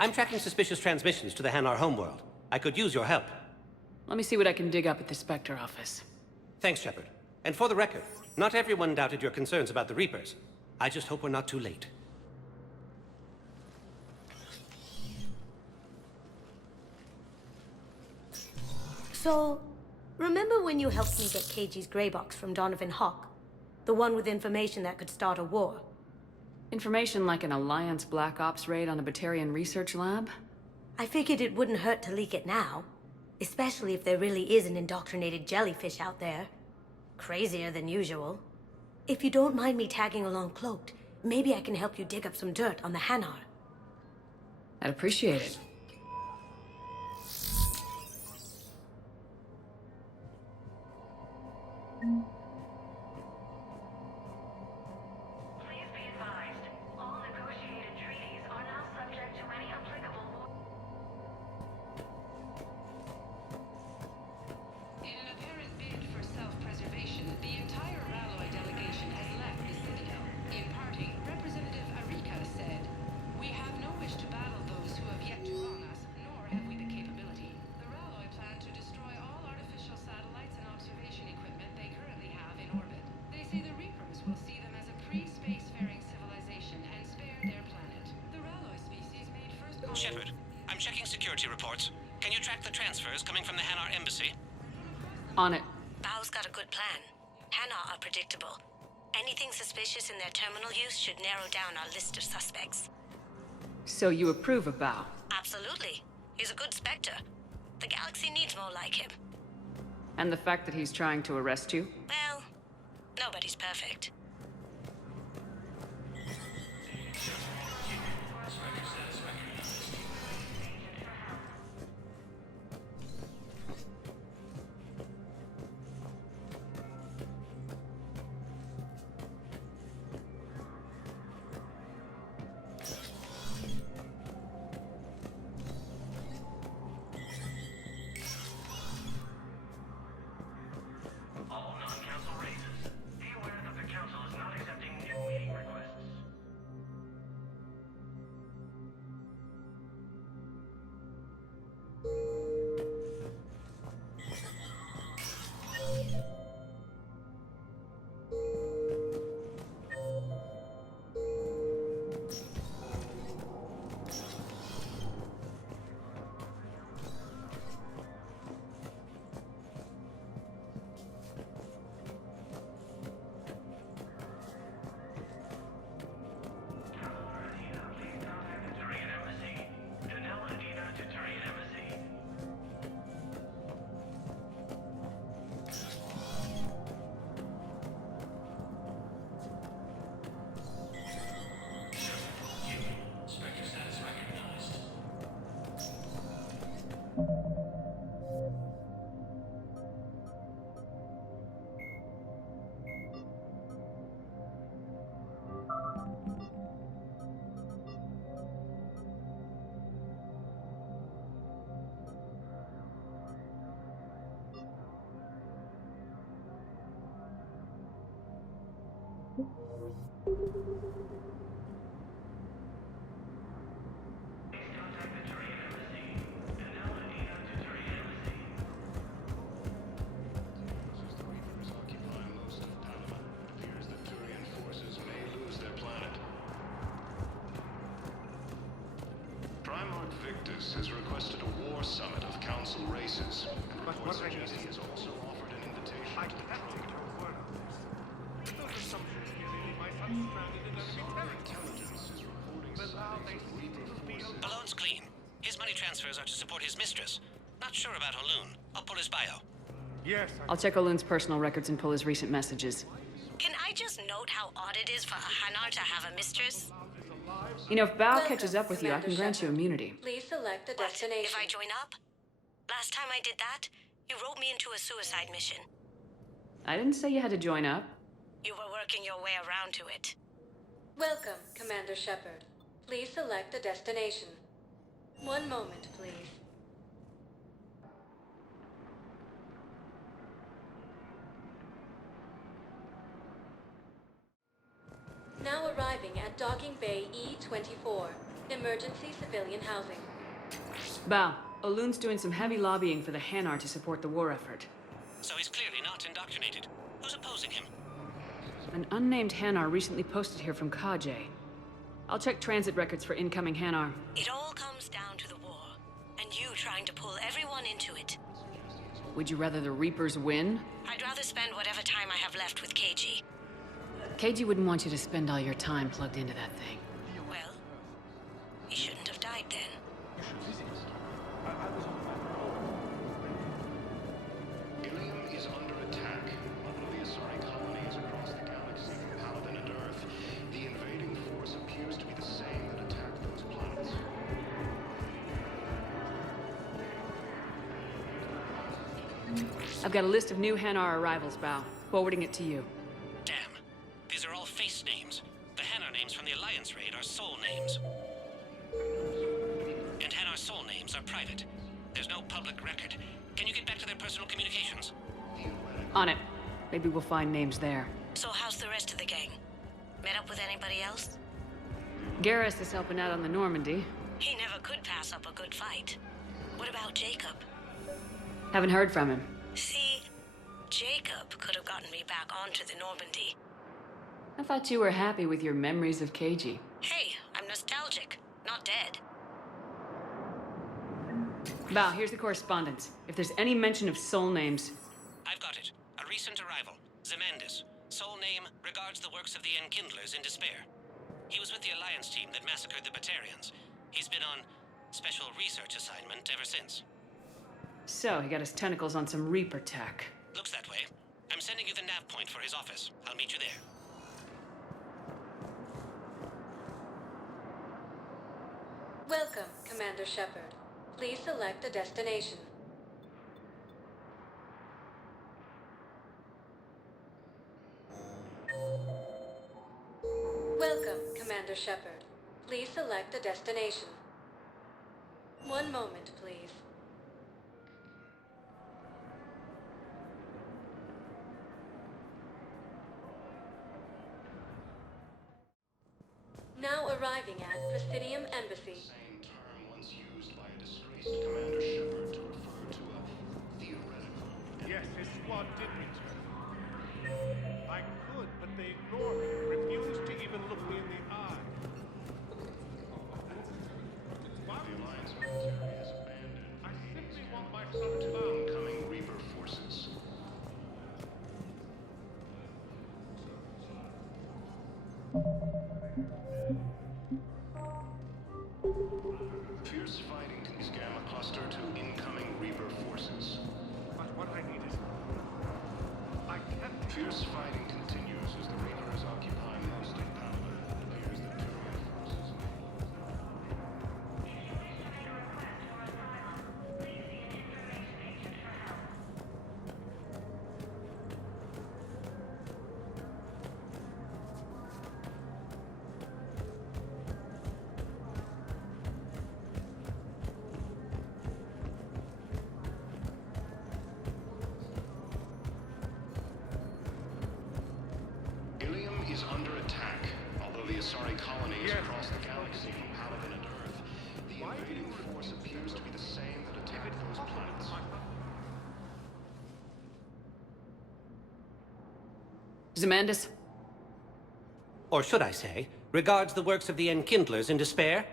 I'm tracking suspicious transmissions to the Hanar homeworld. I could use your help. Let me see what I can dig up at the Spectre office. Thanks, Shepard. And for the record, not everyone doubted your concerns about the Reapers. I just hope we're not too late. So, remember when you helped me get KG's grey box from Donovan Hawk? The one with information that could start a war? Information like an Alliance Black Ops raid on a Batarian research lab? I figured it wouldn't hurt to leak it now. Especially if there really is an indoctrinated jellyfish out there. Crazier than usual. If you don't mind me tagging along cloaked, maybe I can help you dig up some dirt on the Hanar. I'd appreciate it. Please be advised, all negotiated treaties are now subject to any applicable law. In an apparent bid for self-preservation, the entire Ralloy delegation has left the Citadel. In parting, Representative Arika said, "We have no wish to battle those who have yet to wrong us, nor have we the capability. The Ralloy plan to destroy all artificial satellites and observation equipment they currently have in orbit. They say the Reapers will see them as a pre-spacefaring civilization and spare their planet. The Ralloy species made first contact..." Shepard, I'm checking security reports. Can you track the transfers coming from the Hanar embassy? On it. Bao's got a good plan. Hanar are predictable. Anything suspicious in their terminal use should narrow down our list of suspects. So you approve of Bao? Absolutely. He's a good Spectre. The galaxy needs more like him. And the fact that he's trying to arrest you? Well, nobody's perfect. All non-council races, be aware that the council is not accepting new meeting requests. Galactus has requested a war summit of Council races. And reports suggest he has also offered an invitation to the probe. Those assumptions here, really. My son's stranded in enemy territory. But now they seem to be Balloon's clean. His money transfers are to support his mistress. Not sure about Haloon. I'll pull his bio. Yes. I'll check Haloon's personal records and pull his recent messages. Can I just note how odd it is for a Hanar to have a mistress? You know, if Bao catches up with you, I can grant you immunity. Please select a destination. If I join up? Last time I did that, you wrote me into a suicide mission. I didn't say you had to join up. You were working your way around to it. Welcome, Commander Shepard. Please select a destination. One moment, please. Now arriving at Docking Bay E-24. Emergency civilian housing. Bao, Haloon's doing some heavy lobbying for the Hanar to support the war effort. So he's clearly not indoctrinated. Who's opposing him? An unnamed Hanar recently posted here from Kajay. I'll check transit records for incoming Hanar. It all comes down to the war, and you trying to pull everyone into it. Would you rather the Reapers win? I'd rather spend whatever time I have left with KG. KG wouldn't want you to spend all your time plugged into that thing. Well, he shouldn't have died then. Ilium is under attack. Although the Asari colony is across the galaxy from Paladin and Earth, the invading force appears to be the same that attacked those planets. I've got a list of new Hanar arrivals, Bao. Forwarding it to you. Damn. These are all face names. The Hanar names from the Alliance raid are soul names. And Hanar soul names are private. There's no public record. Can you get back to their personal communications? On it. Maybe we'll find names there. So how's the rest of the gang? Met up with anybody else? Garrus is helping out on the Normandy. He never could pass up a good fight. What about Jacob? Haven't heard from him. See, Jacob could have gotten me back onto the Normandy. I thought you were happy with your memories of KG. Hey, I'm nostalgic, not dead. Bao, here's the correspondence. If there's any mention of soul names... I've got it. A recent arrival. Zemandis. Soul name regards the works of the Enkindlers in despair. He was with the Alliance team that massacred the Batarians. He's been on special research assignment ever since. So, he got his tentacles on some Reaper tech. Looks that way. I'm sending you the nav point for his office. I'll meet you there. Welcome, Commander Shepard. Please select a destination. Welcome, Commander Shepard. Please select a destination. One moment, please. Now arriving at Presidium Embassy. Same term once used by a disgraced Commander Shepard to refer to a theoretical. Yes, his squad did return. I could, but they ignored me, refused to even look me in the eye. The Alliance military has abandoned. I simply want my son to know. Incoming Reaper forces. Fierce fighting can scam a cluster to incoming Reaper forces. But what I need is... I can't... Fierce fighting continues as the Reapers occupy most of Paladin. It appears that Turian forces... Ilium is under attack. Although the Asari colony is across the galaxy from Paladin and Earth, the invading force appears to be the same that attacked those planets. Zemandis? Or should I say, regards the works of the Enkindlers in despair?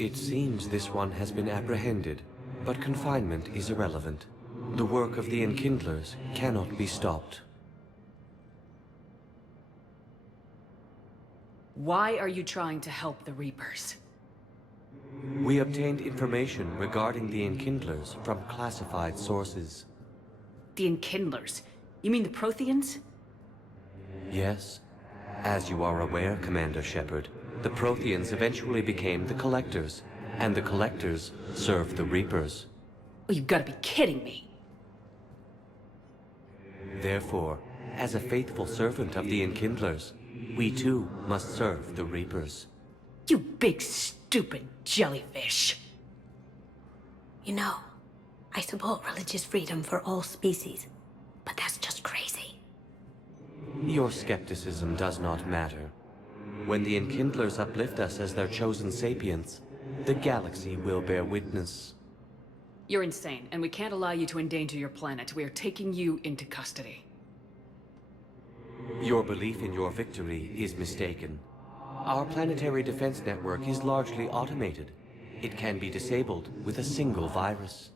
It seems this one has been apprehended, but confinement is irrelevant. The work of the Enkindlers cannot be stopped. Why are you trying to help the Reapers? We obtained information regarding the Enkindlers from classified sources. The Enkindlers? You mean the Protheans? Yes. As you are aware, Commander Shepard, the Protheans eventually became the Collectors, and the Collectors served the Reapers. Oh, you've got to be kidding me. Therefore, as a faithful servant of the Enkindlers, we too must serve the Reapers. You big stupid jellyfish. You know, I support religious freedom for all species, but that's just crazy. Your skepticism does not matter. When the Enkindlers uplift us as their chosen sapients, the galaxy will bear witness. You're insane, and we can't allow you to endanger your planet. We are taking you into custody. Your belief in your victory is mistaken. Our planetary defense network is largely automated. It can be disabled with a single virus,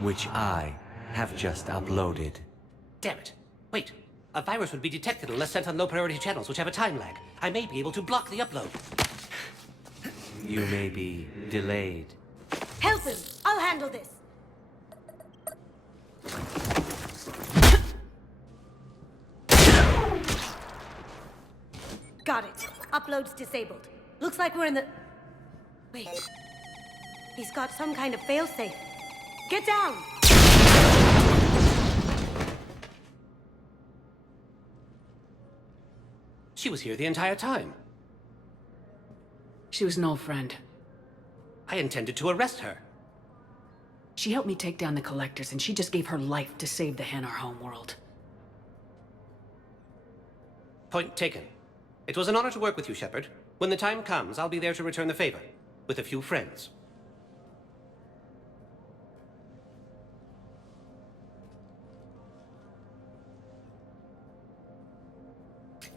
which I have just uploaded. Damn it. Wait. A virus would be detected unless sent on low-priority channels, which have a time lag. I may be able to block the upload. You may be delayed. Help him! I'll handle this! Got it. Upload's disabled. Looks like we're in the... Wait. He's got some kind of failsafe. Get down! She was here the entire time. She was an old friend. I intended to arrest her. She helped me take down the Collectors, and she just gave her life to save the Hanar homeworld. Point taken. It was an honor to work with you, Shepard. When the time comes, I'll be there to return the favor. With a few friends.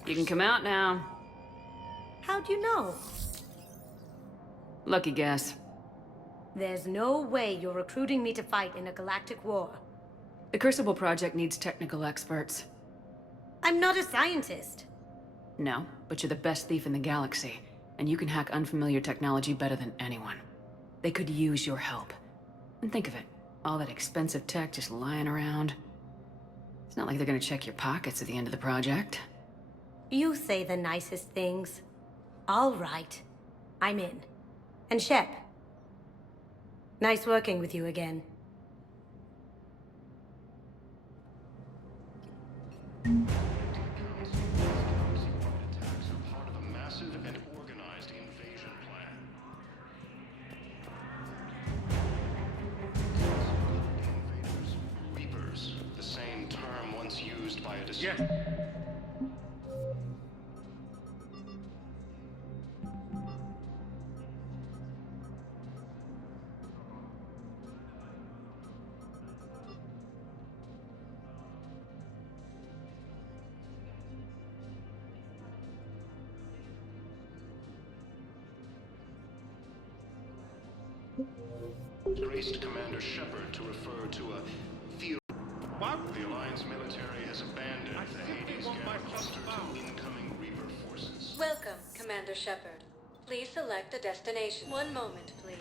You can come out now. How'd you know? Lucky guess. There's no way you're recruiting me to fight in a galactic war. The Crucible Project needs technical experts. I'm not a scientist. No, but you're the best thief in the galaxy, and you can hack unfamiliar technology better than anyone. They could use your help. And think of it, all that expensive tech just lying around. It's not like they're gonna check your pockets at the end of the project. You say the nicest things. All right. I'm in. And Shep. Nice working with you again. Part of a massive and organized invasion plan. Invaders, Reapers, the same term once used by a graced Commander Shepard to refer to a field. What? The Alliance military has abandoned the Hades cluster to incoming Reaper forces. Welcome, Commander Shepard. Please select a destination. One moment, please.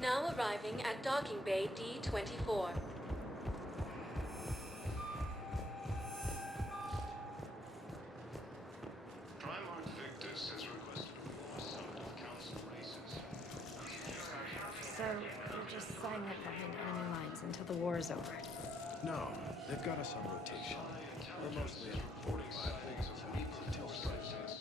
Now arriving at Docking Bay D-24. Primarch Victus has requested a summit of council races. So, you'll just sign up behind enemy lines until the war is over? No, they've got us on rotation. We're mostly reporting things of Reaper until crisis.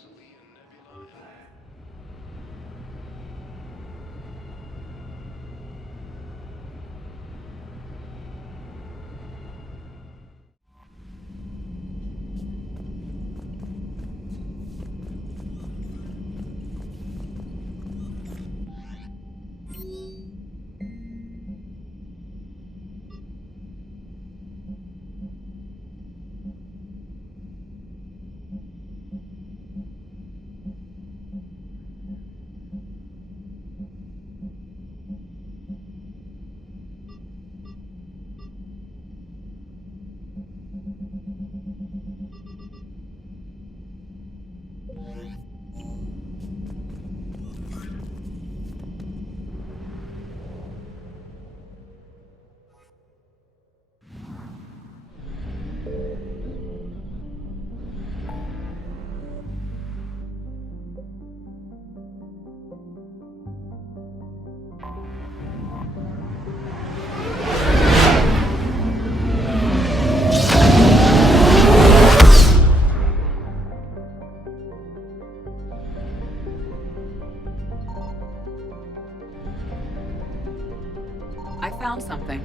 I found something.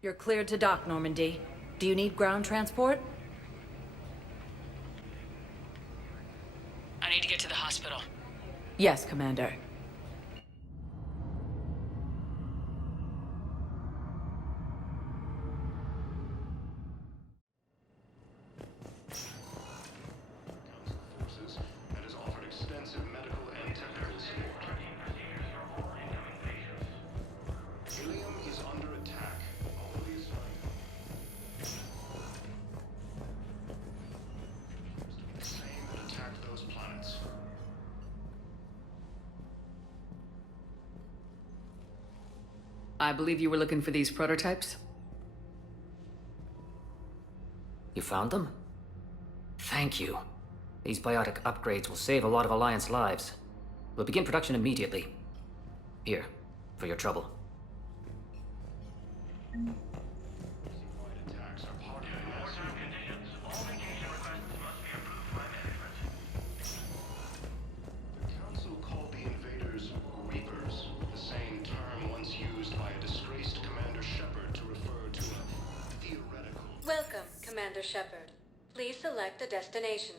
You're cleared to dock, Normandy. Do you need ground transport? I need to get to the hospital. Yes, Commander. Forces and has offered extensive medical and technical support. Helium is under attack. All the assigned. The same that attacked those planets. I believe you were looking for these prototypes? You found them? Thank you. These biotic upgrades will save a lot of Alliance lives. We'll begin production immediately. Here, for your trouble. Attacks are part of a massive Conditions. All vacation requests must be approved by management. The Council called the invaders Reapers, the same term once used by a disgraced Commander Shepard to refer to a theoretical... Welcome, Commander Shepard. Please select a destination.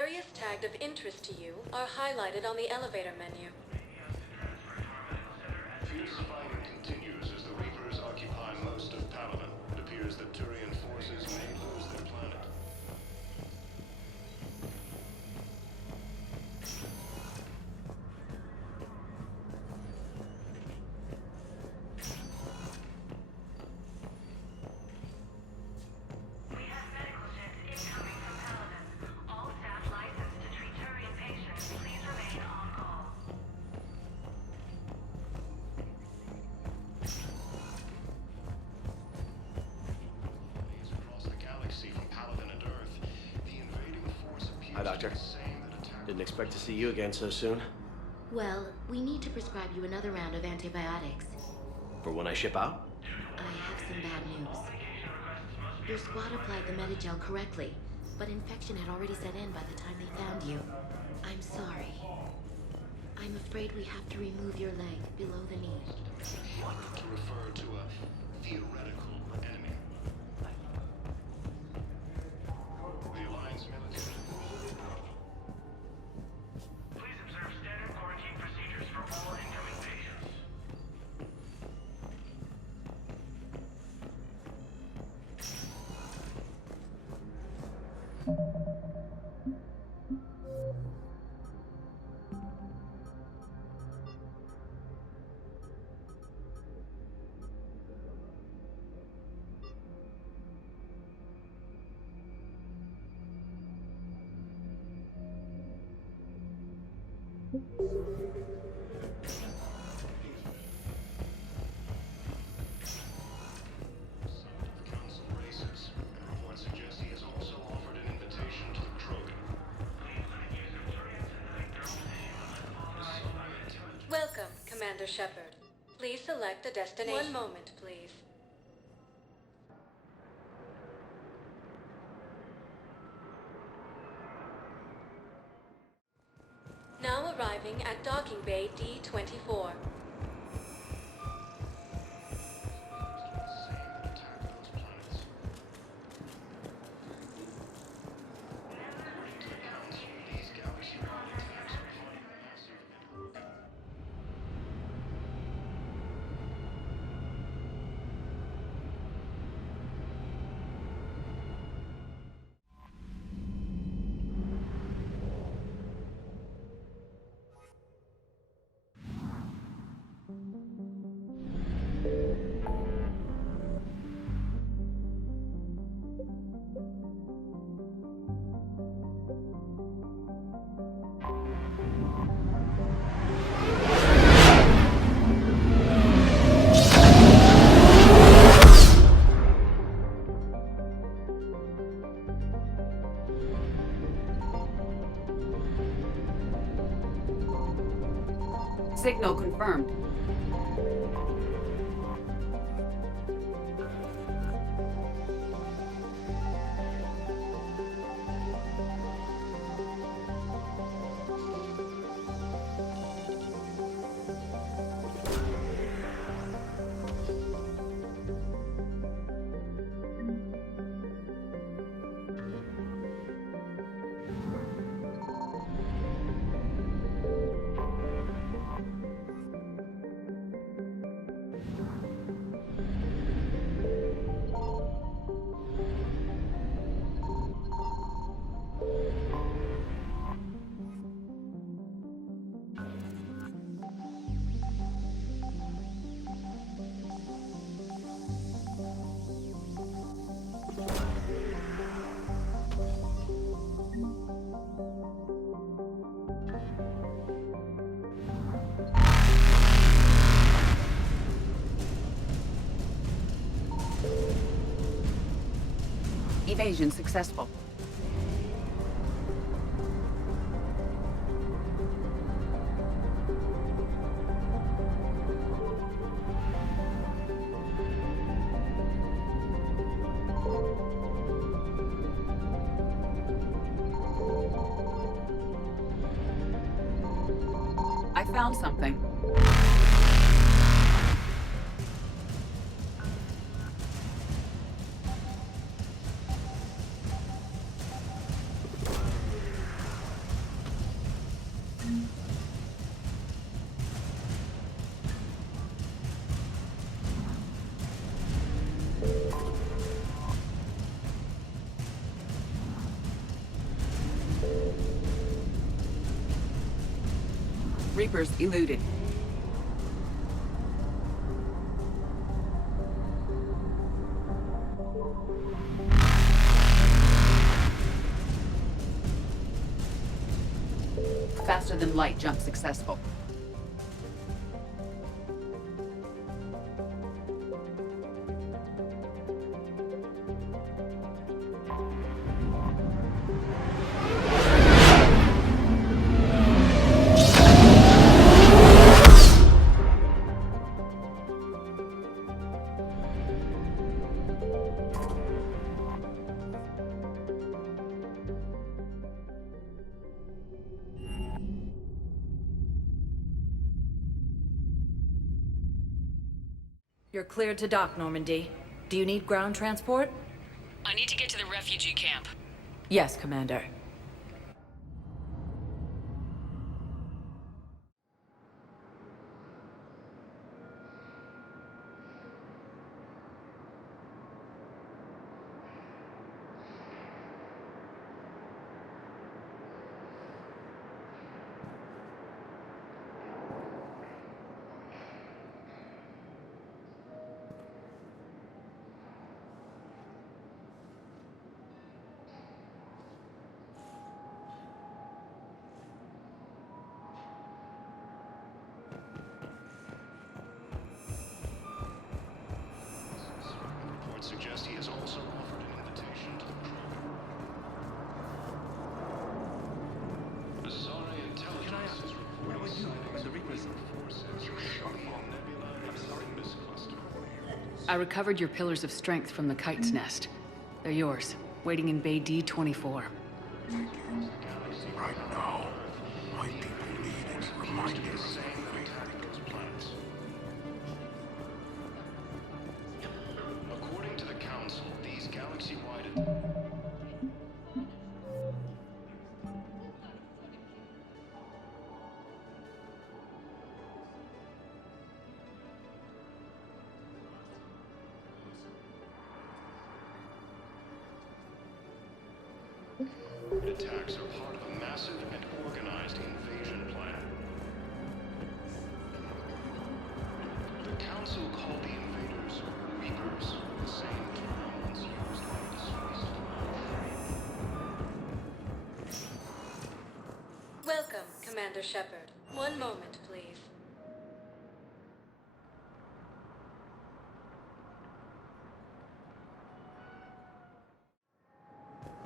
Areas tagged of interest to you are highlighted on the elevator menu. Fierce fighting continues as the Reapers occupy most of Paladin. It appears that Turian forces may lose their planet. We have medical ships incoming from Paladin. All staff licensed to treat Turian patients, please remain on call. Across the galaxy from Paladin and Earth, the invading force appears Hi, Doctor. to be the same that attacked... Didn't expect to see you again so soon. Well, we need to prescribe you another round of antibiotics. For when I ship out? I have some bad news. Your squad applied the Medigel correctly, but infection had already set in by the time they found you. I'm sorry. I'm afraid we have to remove your leg below the knee. To refer to a theoretical enemy. The Alliance military. Please observe standard quarantine procedures for all incoming patients. Council races. And reports suggest he has also offered an invitation to the Krogan. Welcome, Commander Shepard. Please select a destination. One moment, please. arriving at docking bay D-24. Signal confirmed. Evasion successful. I found something. Reapers eluded. Faster than light jump successful. You're cleared to dock, Normandy. Do you need ground transport? I need to get to the refugee camp. Yes, Commander. Reports suggest he has also offered an invitation to the crew. Bizarre intelligence is reporting sightings of Reaper forces shooting on nebula in this cluster. I recovered your pillars of strength from the kite's nest. They're yours, waiting in Bay D-24. Right now, my people need it. appears to be the same that attacked those planets. According to the Council, these galaxy-wide... attacks are part of a massive and organized invasion plan. The Council called the invaders Reapers, the same term once used by a disgraced Welcome, Commander Shepard. One moment, please.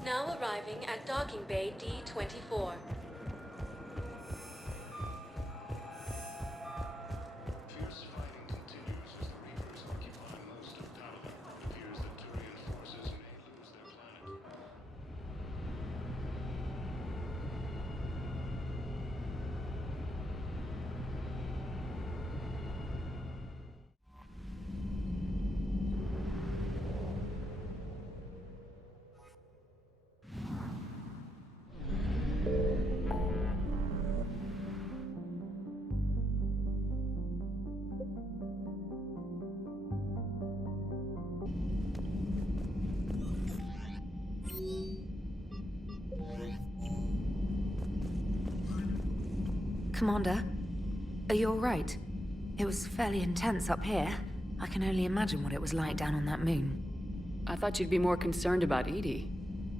Now arriving at Docking Bay D-24. Fierce fighting continues as the Reapers occupy most of Paladin. It appears that Turian forces may lose their planet. Commander, are you alright? It was fairly intense up here. I can only imagine what it was like down on that moon. I thought you'd be more concerned about Edie.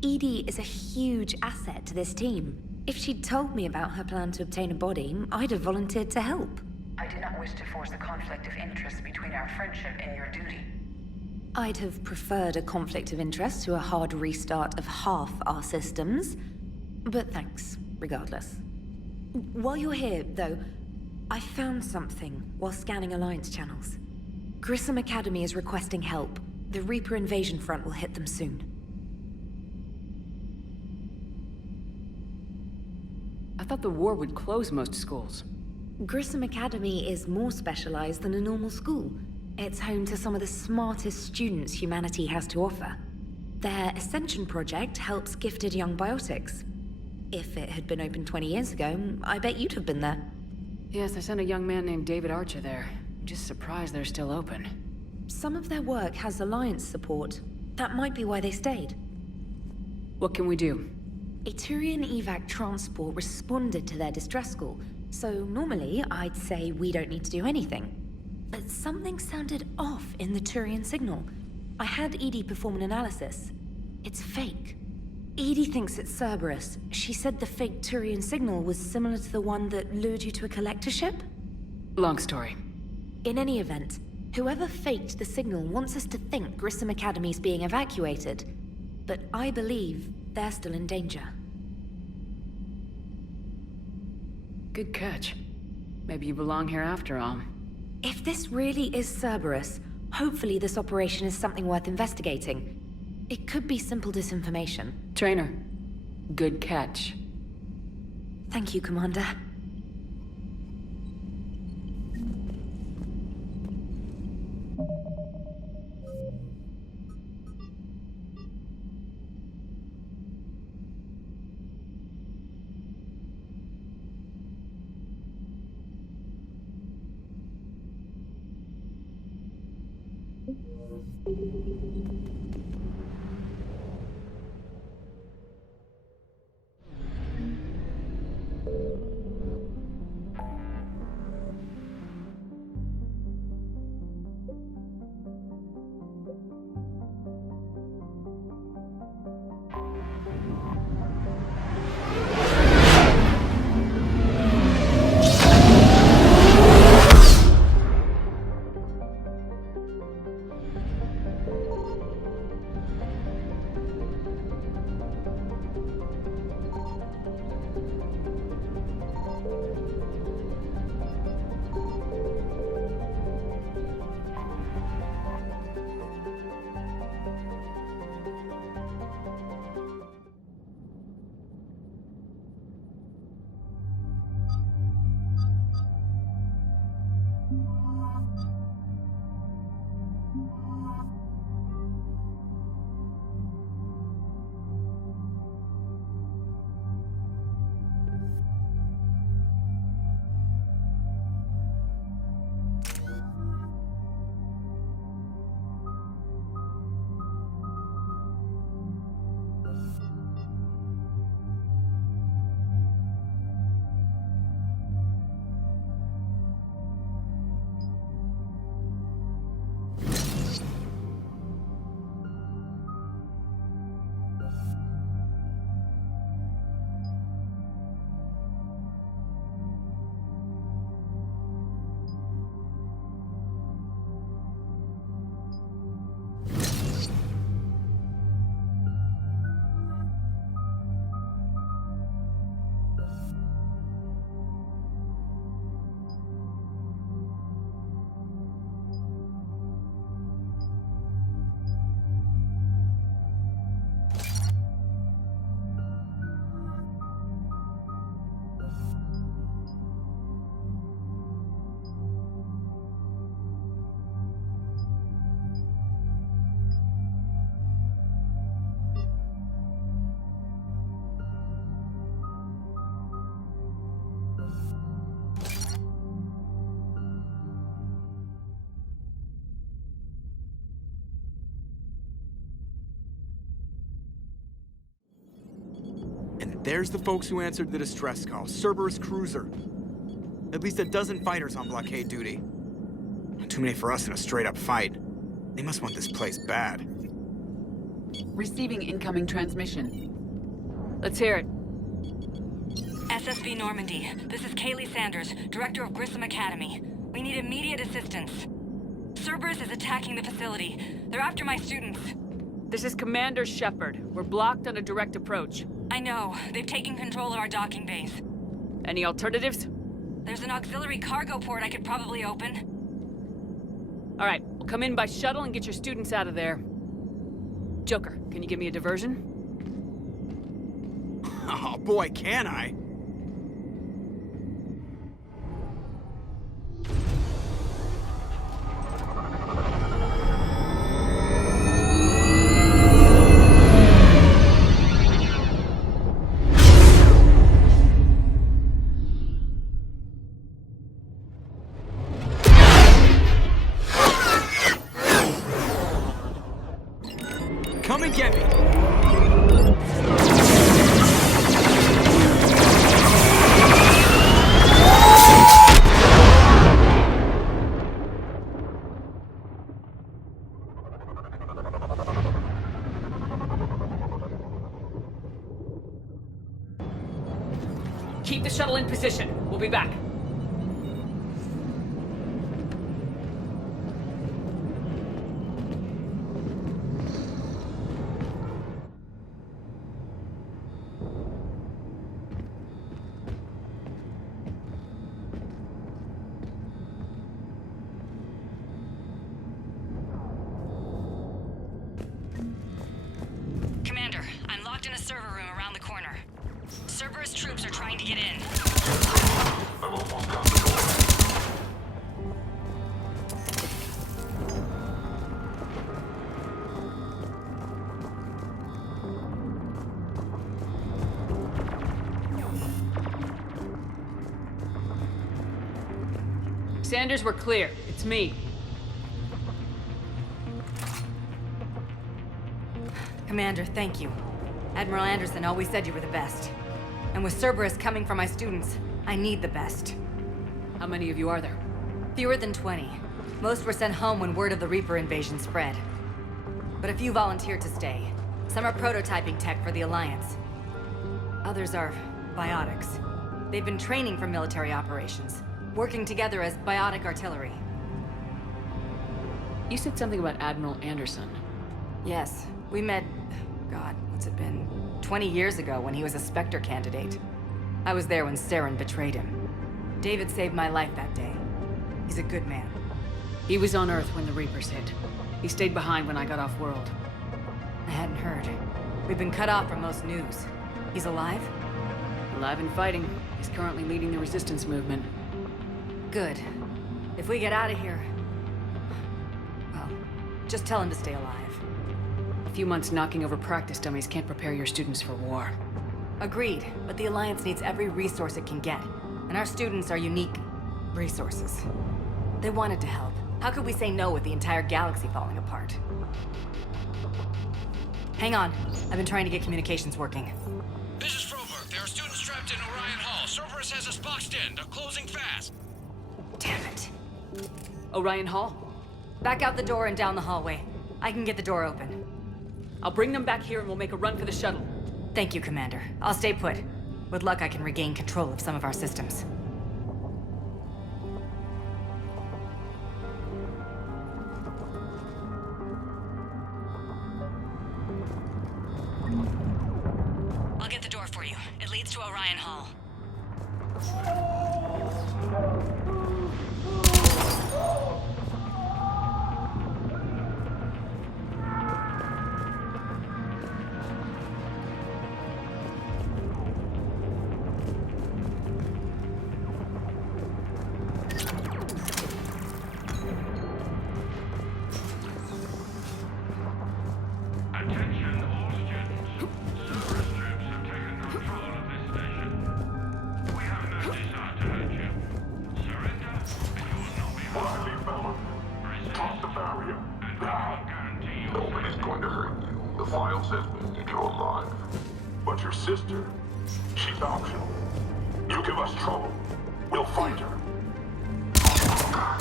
Edie is a huge asset to this team. If she'd told me about her plan to obtain a body, I'd have volunteered to help. I did not wish to force a conflict of interest between our friendship and your duty. I'd have preferred a conflict of interest to a hard restart of half our systems. But thanks, regardless. While you're here, though, I found something while scanning Alliance channels. Grissom Academy is requesting help. The Reaper invasion front will hit them soon. I thought the war would close most schools. Grissom Academy is more specialized than a normal school. It's home to some of the smartest students humanity has to offer. Their Ascension project helps gifted young biotics. If it had been open 20 years ago, I bet you'd have been there. Yes, I sent a young man named David Archer there. I'm just surprised they're still open. Some of their work has Alliance support. That might be why they stayed. What can we do? A Turian evac transport responded to their distress call, so normally I'd say we don't need to do anything. But something sounded off in the Turian signal. I had Edie perform an analysis. It's fake. Edie thinks it's Cerberus. She said the fake Turian signal was similar to the one that lured you to a collector ship? Long story. In any event, whoever faked the signal wants us to think Grissom Academy's being evacuated. But I believe they're still in danger. Good catch. Maybe you belong here after all. If this really is Cerberus, hopefully this operation is something worth investigating. It could be simple disinformation. Trainer, good catch. Thank you, Commander. There's the folks who answered the distress call. Cerberus cruiser. At least a dozen fighters on blockade duty. Too many for us in a straight-up fight. They must want this place bad. Receiving incoming transmission. Let's hear it. SSV Normandy, this is Kaylee Sanders, Director of Grissom Academy. We need immediate assistance. Cerberus is attacking the facility. They're after my students. This is Commander Shepard. We're blocked on a direct approach. I know. They've taken control of our docking base. Any alternatives? There's an auxiliary cargo port I could probably open. All right, we'll come in by shuttle and get your students out of there. Joker, can you give me a diversion? Oh boy, can I? Come and get me! Keep the shuttle in position. We'll be back. Commander, I'm locked in a server room around the corner. Cerberus troops are trying to get in. Sanders, we're clear. It's me. Commander, thank you. Admiral Anderson always said you were the best. And with Cerberus coming for my students, I need the best. How many of you are there? Fewer than 20. Most were sent home when word of the Reaper invasion spread. But a few volunteered to stay. Some are prototyping tech for the Alliance. Others are biotics. They've been training for military operations, working together as biotic artillery. You said something about Admiral Anderson. Yes, we met, God, what's it been? 20 years ago when he was a Spectre candidate. I was there when Saren betrayed him. David saved my life that day. He's a good man. He was on Earth when the Reapers hit. He stayed behind when I got off-world. I hadn't heard. We've been cut off from most news. He's alive? Alive and fighting. He's currently leading the resistance movement. Good. If we get out of here... well, just tell him to stay alive. A few months knocking over practice dummies can't prepare your students for war. Agreed, but the Alliance needs every resource it can get. And our students are unique resources. They wanted to help. How could we say no with the entire galaxy falling apart? Hang on. I've been trying to get communications working. This is Froberg. There are students trapped in Orion Hall. Cerberus has us boxed in. They're closing fast. Damn it. Orion Hall? Back out the door and down the hallway. I can get the door open. I'll bring them back here and we'll make a run for the shuttle. Thank you, Commander. I'll stay put. With luck, I can regain control of some of our systems. I'll get the door for you. It leads to Orion Hall. Attention all students. Cerberus troops have taken control of this station. We have no desire to hurt you. Surrender, and you will not be harmed. Riley, fella. Cross the barrier. And we will guarantee your Nobody's going to hurt you. The file says you're alive. But your sister, She's out. You give us trouble, we'll find her. Get the car!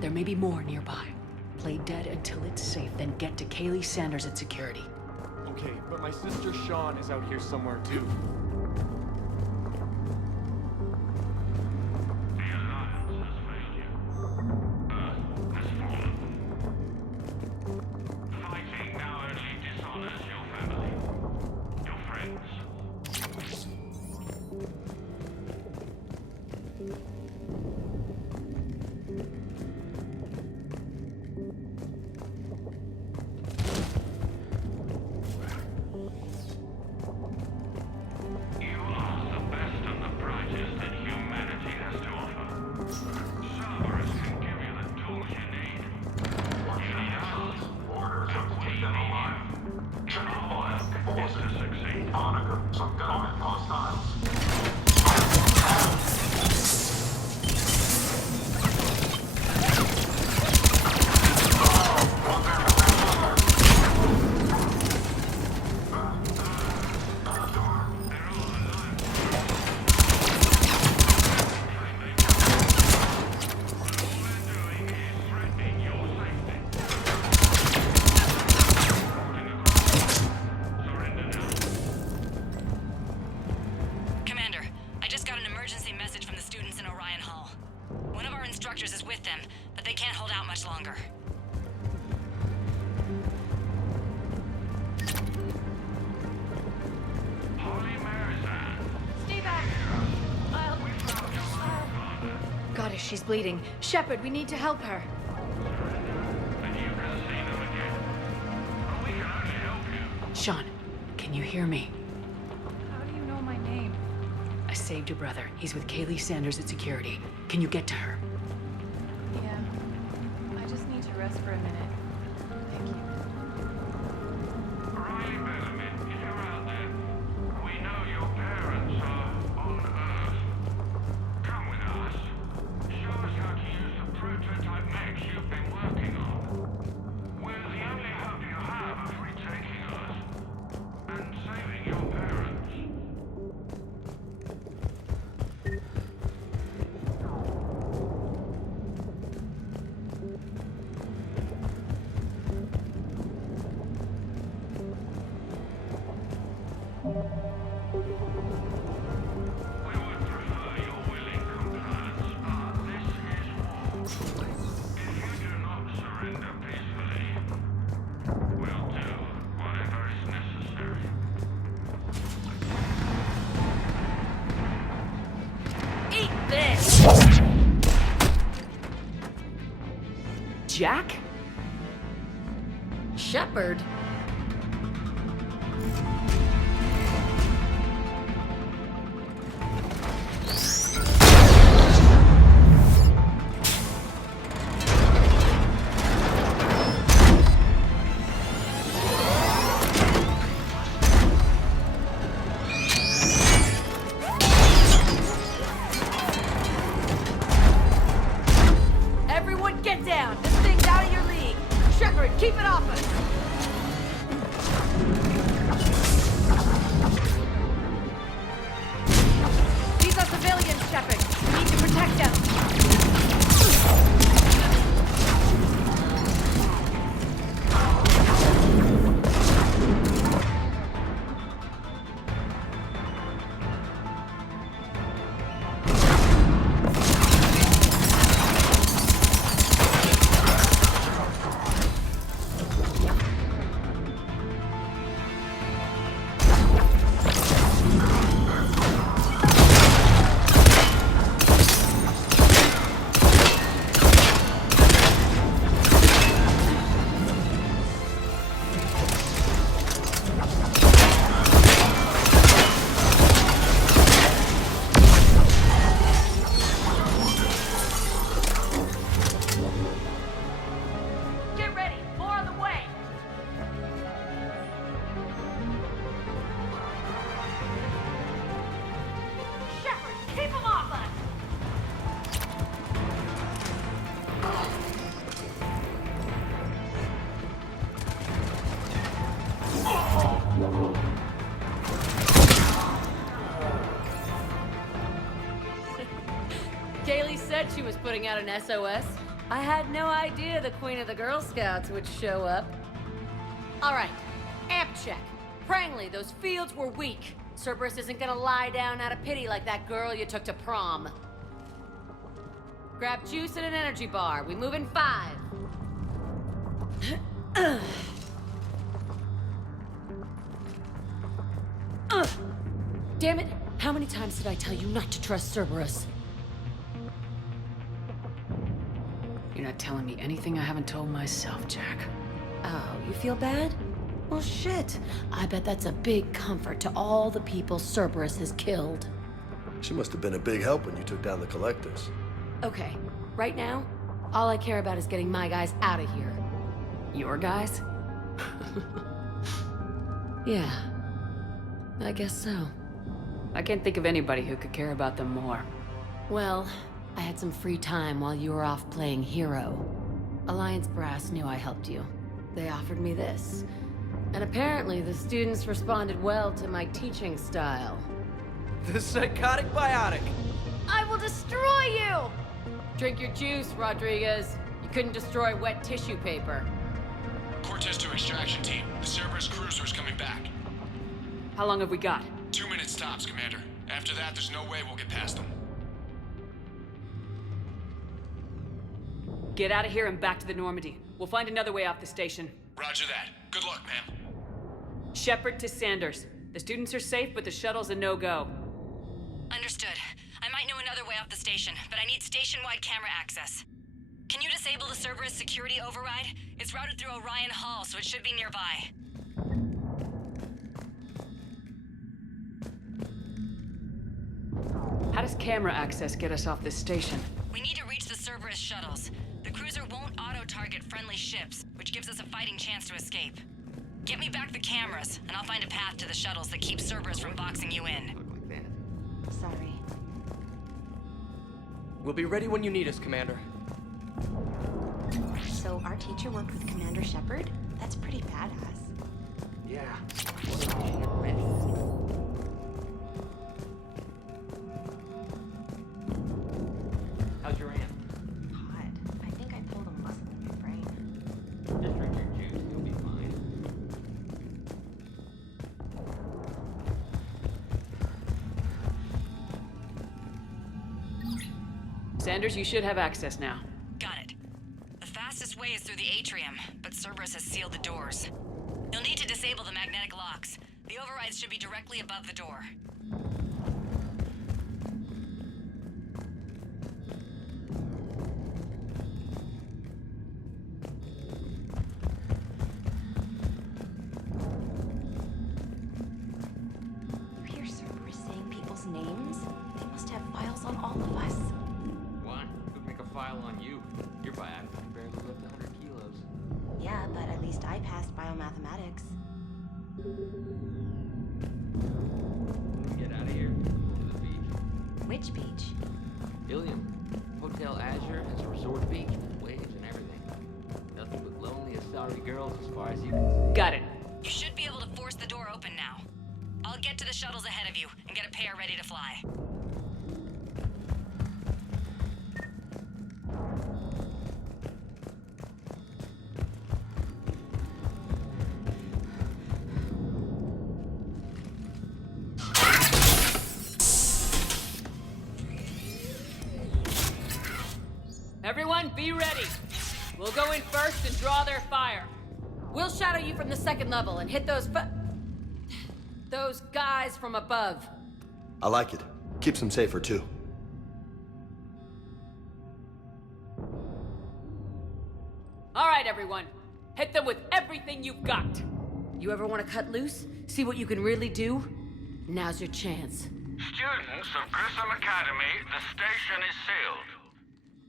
There may be more nearby. Play dead until it's safe, then get to Kaylee Sanders at security. Okay, but my sister Sean is out here somewhere too. She's bleeding. Shepard, we need to help her. Sean, can you hear me? How do you know my name? I saved your brother. He's with Kaylee Sanders at security. Can you get to her? Yeah. I just need to rest for a minute. Thank you. Jack? Shepard? Everyone get down! This thing's out of your league! Shepard, keep it off us! These are civilians, Shepard. We need to protect them. putting out an SOS? I had no idea the Queen of the Girl Scouts would show up. All right, amp check. Prangley, those fields were weak. Cerberus isn't gonna lie down out of pity like that girl you took to prom. Grab juice and an energy bar. We move in 5. Damn it! How many times did I tell you not to trust Cerberus? You're not telling me anything I haven't told myself, Jack. Oh, you feel bad? Well, shit. I bet that's a big comfort to all the people Cerberus has killed. She must have been a big help when you took down the collectors. Okay, right now, all I care about is getting my guys out of here. Your guys? Yeah, I guess so. I can't think of anybody who could care about them more. Well, I had some free time while you were off playing hero. Alliance Brass knew I helped you. They offered me this. And apparently the students responded well to my teaching style. The psychotic biotic! I will destroy you! Drink your juice, Rodriguez. You couldn't destroy wet tissue paper. Cortez to extraction team. The Cerberus cruiser is coming back. How long have we got? 2 minutes tops, Commander. After that, there's no way we'll get past them. Get out of here and back to the Normandy. We'll find another way off the station. Roger that. Good luck, ma'am. Shepard to Sanders. The students are safe, but the shuttle's a no-go. Understood. I might know another way off the station, but I need station-wide camera access. Can you disable the Cerberus security override? It's routed through Orion Hall, so it should be nearby. How does camera access get us off this station? We need to reach the Cerberus shuttles. The cruiser won't auto-target friendly ships, which gives us a fighting chance to escape. Get me back the cameras, and I'll find a path to the shuttles that keeps Cerberus from boxing you in. Sorry. We'll be ready when you need us, Commander. So our teacher worked with Commander Shepard? That's pretty badass. Yeah. How's your aunt? Hot. I think I pulled a muscle in my brain. Just drink your juice, you'll be fine. Sanders, you should have access now. Got it. The fastest way is through the atrium, but Cerberus has sealed the doors. You'll need to disable the magnetic locks. The overrides should be directly above the door. You hear Cerberus saying people's names? They must have files on all of us. Why? Could make a file on you. Your biotic barely lift 100 kilos. Yeah, but at least I passed biomathematics. Get out of here. To the beach. Which beach? Ilium. Hotel Azure has a resort beach with waves and everything. Nothing but lonely Asari girls as far as you can see. Got it. You should be able to force the door open now. I'll get to the shuttles ahead of you and get a pair ready to fly. Everyone, be ready. We'll go in first and draw their fire. We'll shadow you from the second level and hit those guys from above. I like it. Keeps them safer, too. All right, everyone. Hit them with everything you've got. You ever want to cut loose? See what you can really do? Now's your chance. Students of Grissom Academy, the station is sealed.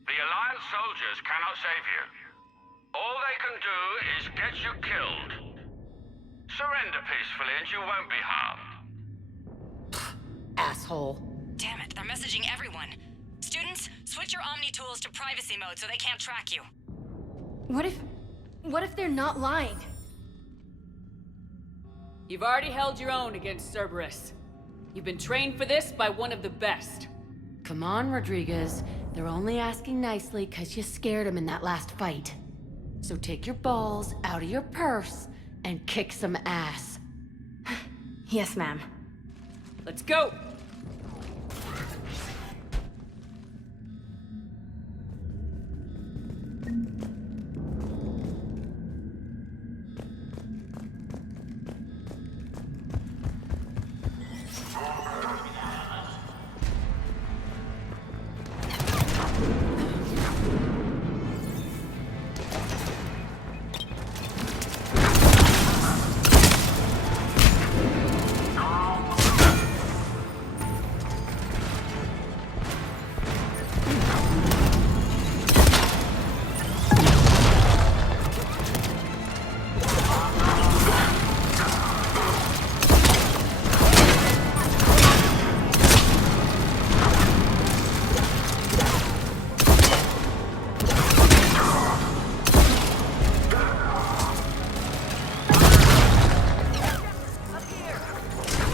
The Alliance soldiers cannot save you. All they can do is get you killed. Surrender peacefully and you won't be harmed. Asshole. Damn it, they're messaging everyone. Students, switch your Omni tools to privacy mode so they can't track you. What if they're not lying? You've already held your own against Cerberus. You've been trained for this by one of the best. Come on, Rodriguez. They're only asking nicely because you scared them in that last fight. So take your balls out of your purse and kick some ass. Yes, ma'am. Let's go!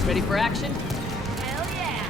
Ready for action? Hell yeah!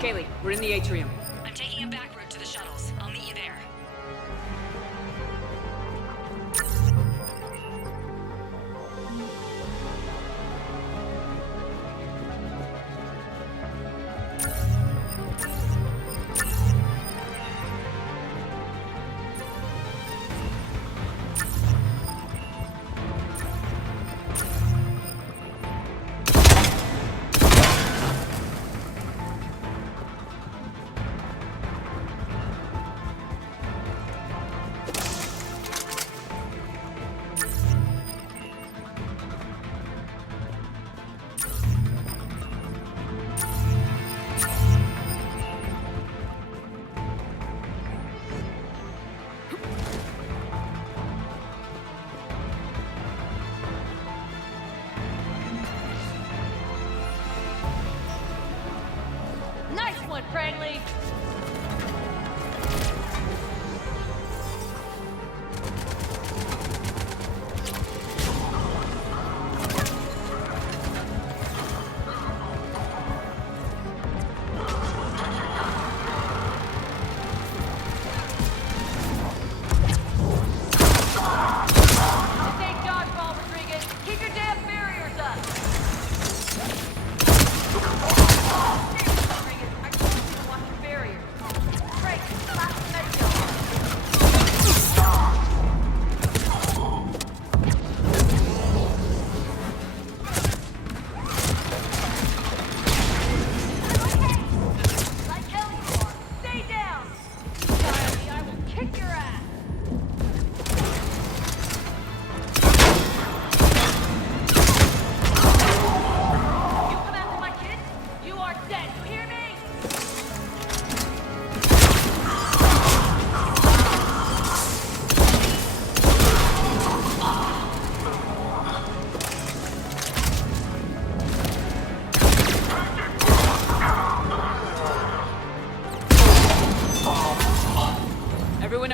Kaylee, we're in the atrium. I'm taking a back route to the shuttles. I'll meet you there. Nice one, Crangley!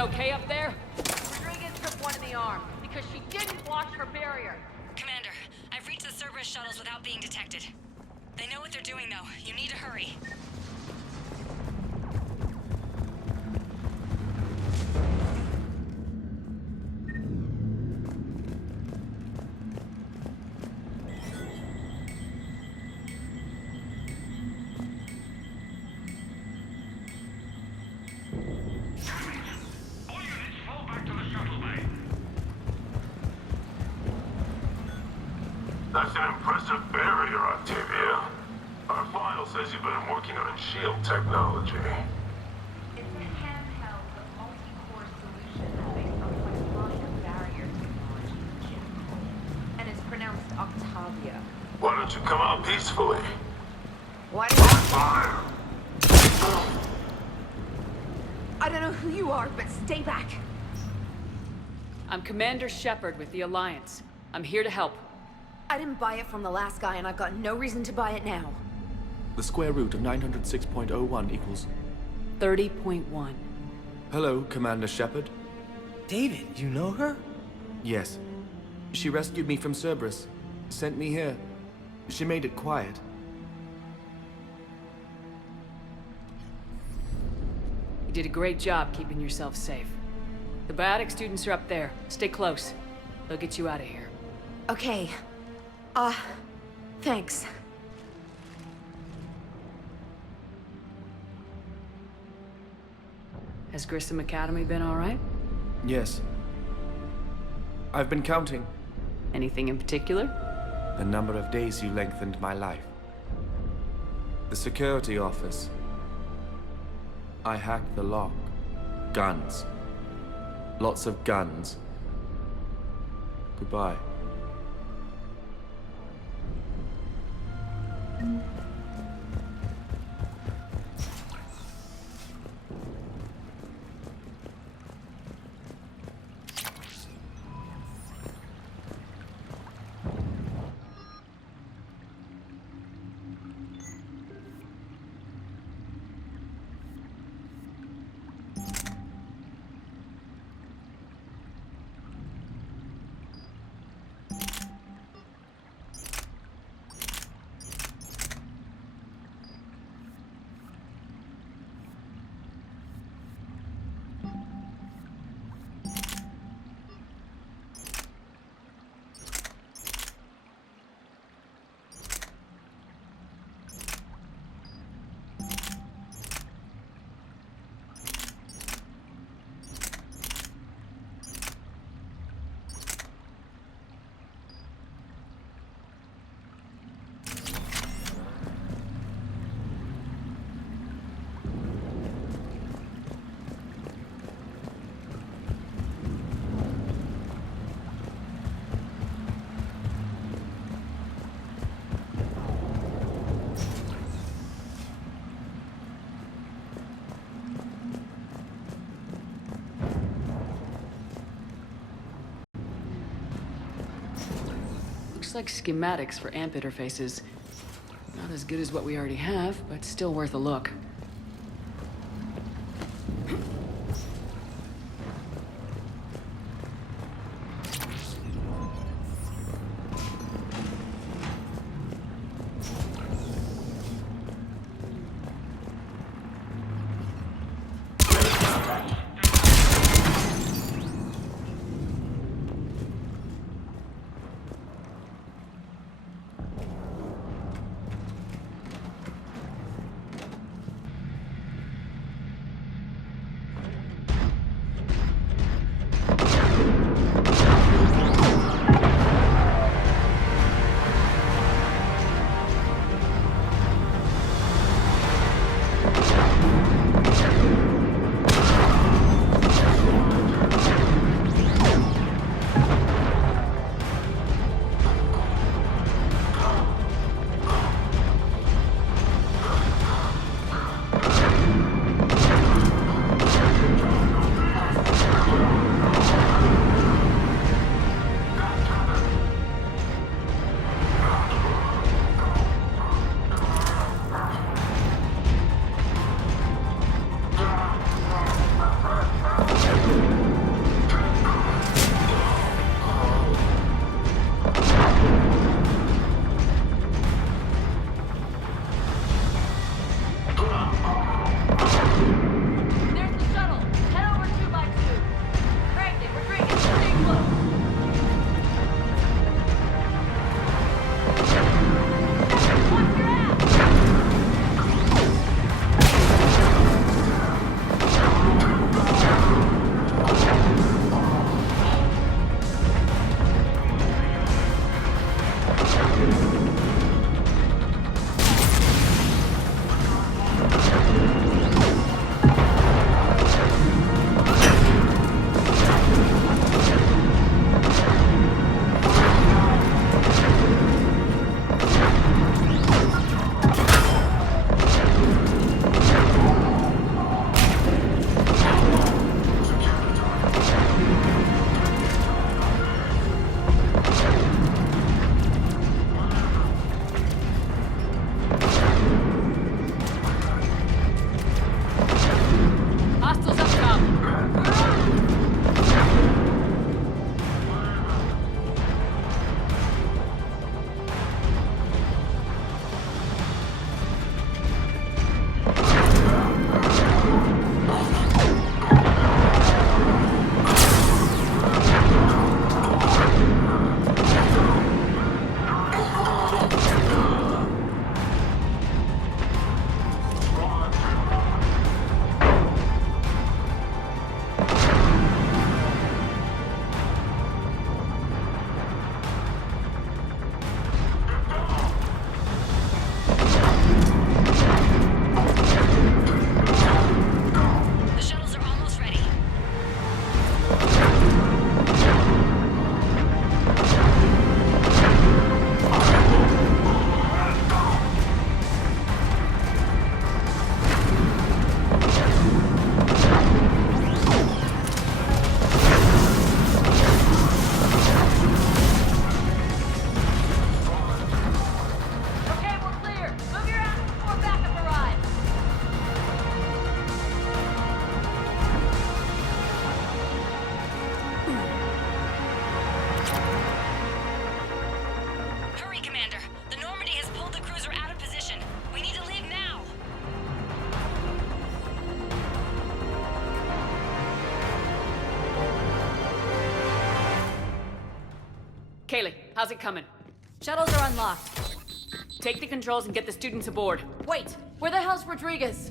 okay up there? Rodriguez took one in the arm because she didn't watch her barrier. Commander, I've reached the Cerberus shuttles without being detected. They know what they're doing, though. You need to hurry. That's an impressive barrier, Octavia. Our file says you've been working on shield technology. It's a handheld but multi-core solution based on Plutonium barrier technology, and it's pronounced Octavia. Why don't you come out peacefully? Why? Fire! I don't know who you are, but stay back. I'm Commander Shepard with the Alliance. I'm here to help. I didn't buy it from the last guy, and I've got no reason to buy it now. The square root of 906.01 equals... 30.1. Hello, Commander Shepard. David, you know her? Yes. She rescued me from Cerberus. Sent me here. She made it quiet. You did a great job keeping yourself safe. The biotic students are up there. Stay close. They'll get you out of here. Okay. Thanks. Has Grissom Academy been all right? Yes. I've been counting. Anything in particular? The number of days you lengthened my life. The security office. I hacked the lock. Guns. Lots of guns. Goodbye. Looks like schematics for amp interfaces. Not as good as what we already have, but still worth a look. How's it coming? Shuttles are unlocked. Take the controls and get the students aboard. Wait, where the hell's Rodriguez?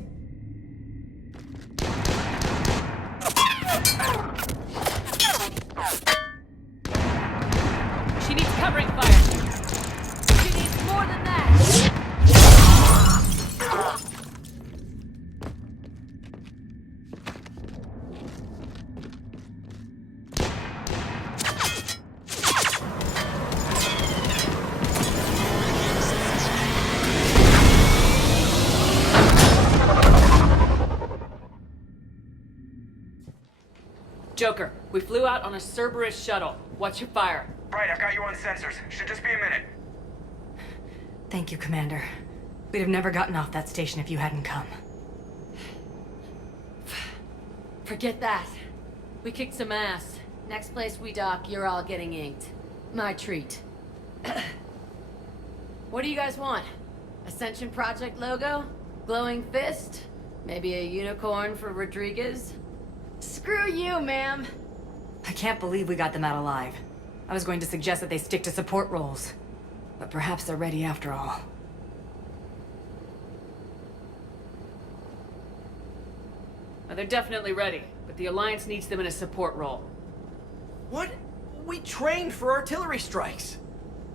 She needs covering fire. She needs more than that. Joker, we flew out on a Cerberus shuttle. What's your fire? Right, I've got you on sensors. Should just be a minute. Thank you, Commander. We'd have never gotten off that station if you hadn't come. Forget that. We kicked some ass. Next place we dock, you're all getting inked. My treat. What do you guys want? Ascension Project logo? Glowing fist? Maybe a unicorn for Rodriguez? Screw you, ma'am. I can't believe we got them out alive. I was going to suggest that they stick to support roles. But perhaps they're ready after all. Well, they're definitely ready, but the Alliance needs them in a support role. What? We trained for artillery strikes.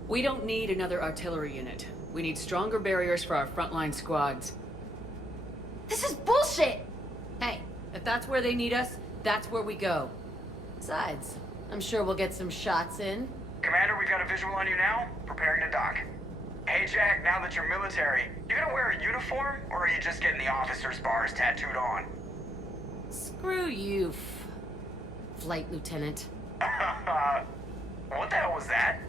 We don't need another artillery unit. We need stronger barriers for our frontline squads. This is bullshit! Hey, if that's where they need us, that's where we go. Besides, I'm sure we'll get some shots in. Commander, we've got a visual on you now. Preparing to dock. Hey, Jack, now that you're military, you gonna wear a uniform, or are you just getting the officer's bars tattooed on? Screw you, Flight Lieutenant. What the hell was that?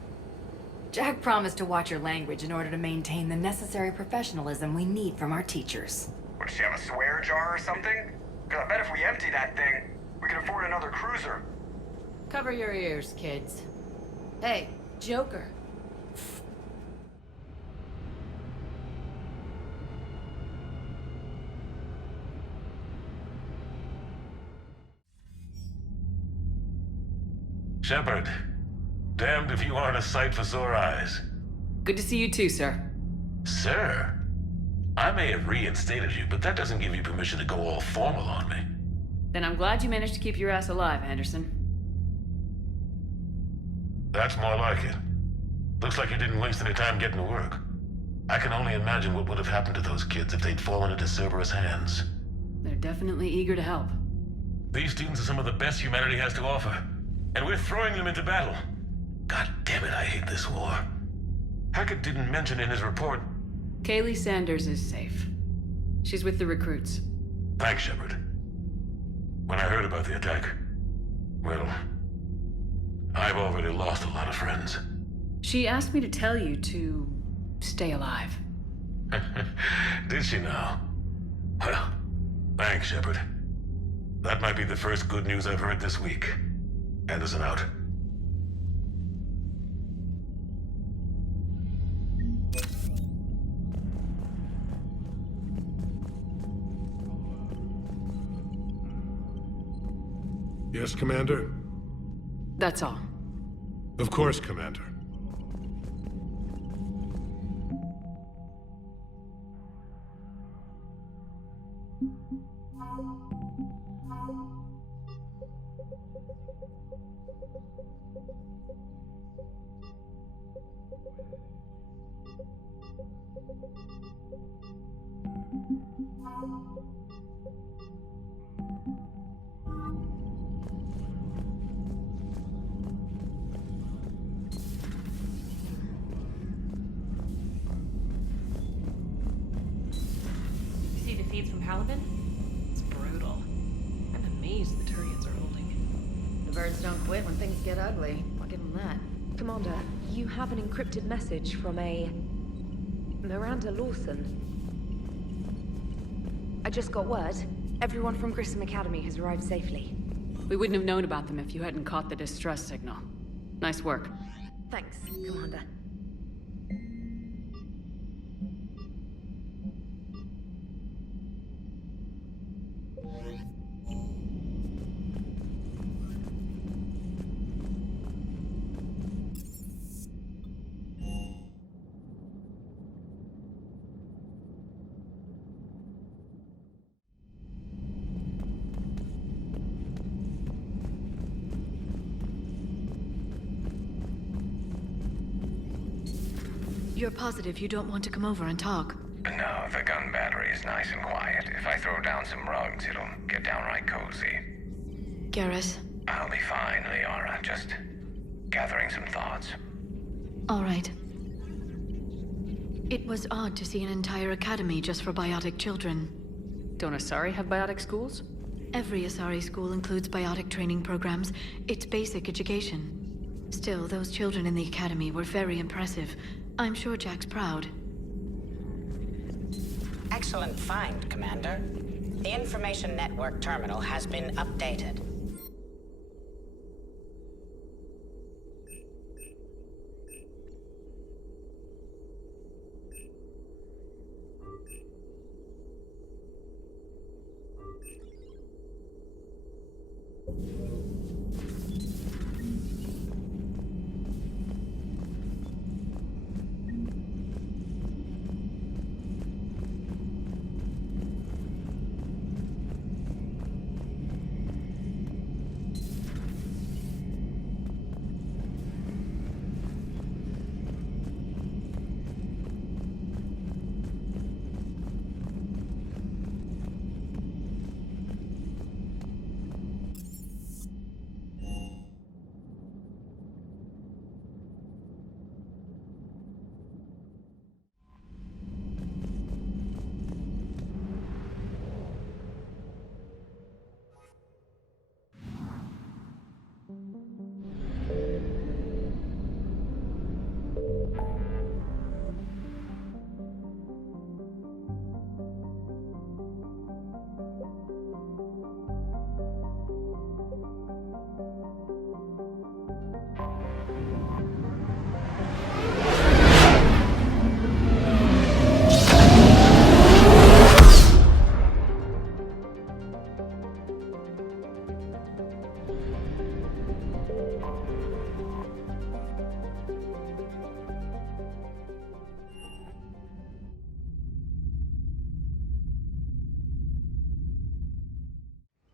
Jack promised to watch your language in order to maintain the necessary professionalism we need from our teachers. Would she have a swear jar or something? Because I bet if we empty that thing, we can afford another cruiser. Cover your ears, kids. Hey, Joker. Shepard, damned if you aren't a sight for sore eyes. Good to see you too, sir. Sir? I may have reinstated you, but that doesn't give you permission to go all formal on me. Then I'm glad you managed to keep your ass alive, Anderson. That's more like it. Looks like you didn't waste any time getting to work. I can only imagine what would have happened to those kids if they'd fallen into Cerberus hands. They're definitely eager to help. These students are some of the best humanity has to offer, and we're throwing them into battle. God damn it, I hate this war. Hackett didn't mention in his report. Kaylee Sanders is safe. She's with the recruits. Thanks, Shepard. When I heard about the attack, well, I've already lost a lot of friends. She asked me to tell you to stay alive. Did she now? Well, thanks, Shepard. That might be the first good news I've heard this week. Anderson out. Yes, Commander? That's all. Of course, Commander. From Halibin? It's brutal. I'm amazed the Turians are holding. The birds don't quit when things get ugly. I'll give them that. Commander, you have an encrypted message from a... Miranda Lawson. I just got word. Everyone from Grissom Academy has arrived safely. We wouldn't have known about them if you hadn't caught the distress signal. Nice work. Thanks, Commander. You're positive you don't want to come over and talk? No, the gun battery is nice and quiet. If I throw down some rugs, it'll get downright cozy. Garrus? I'll be fine, Leora. Just gathering some thoughts. All right. It was odd to see an entire academy just for biotic children. Don't Asari have biotic schools? Every Asari school includes biotic training programs. It's basic education. Still, those children in the academy were very impressive. I'm sure Jack's proud. Excellent find, Commander. The Information Network terminal has been updated.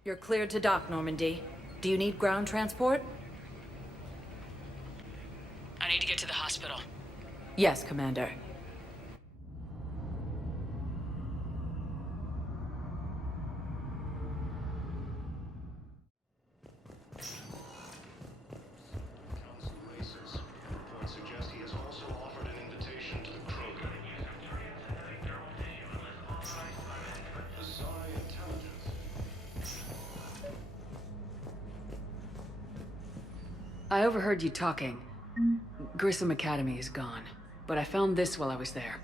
You're cleared to dock, Normandy. Do you need ground transport? I need to get to the hospital. Yes, Commander. I overheard you talking. Grissom Academy is gone, but I found this while I was there.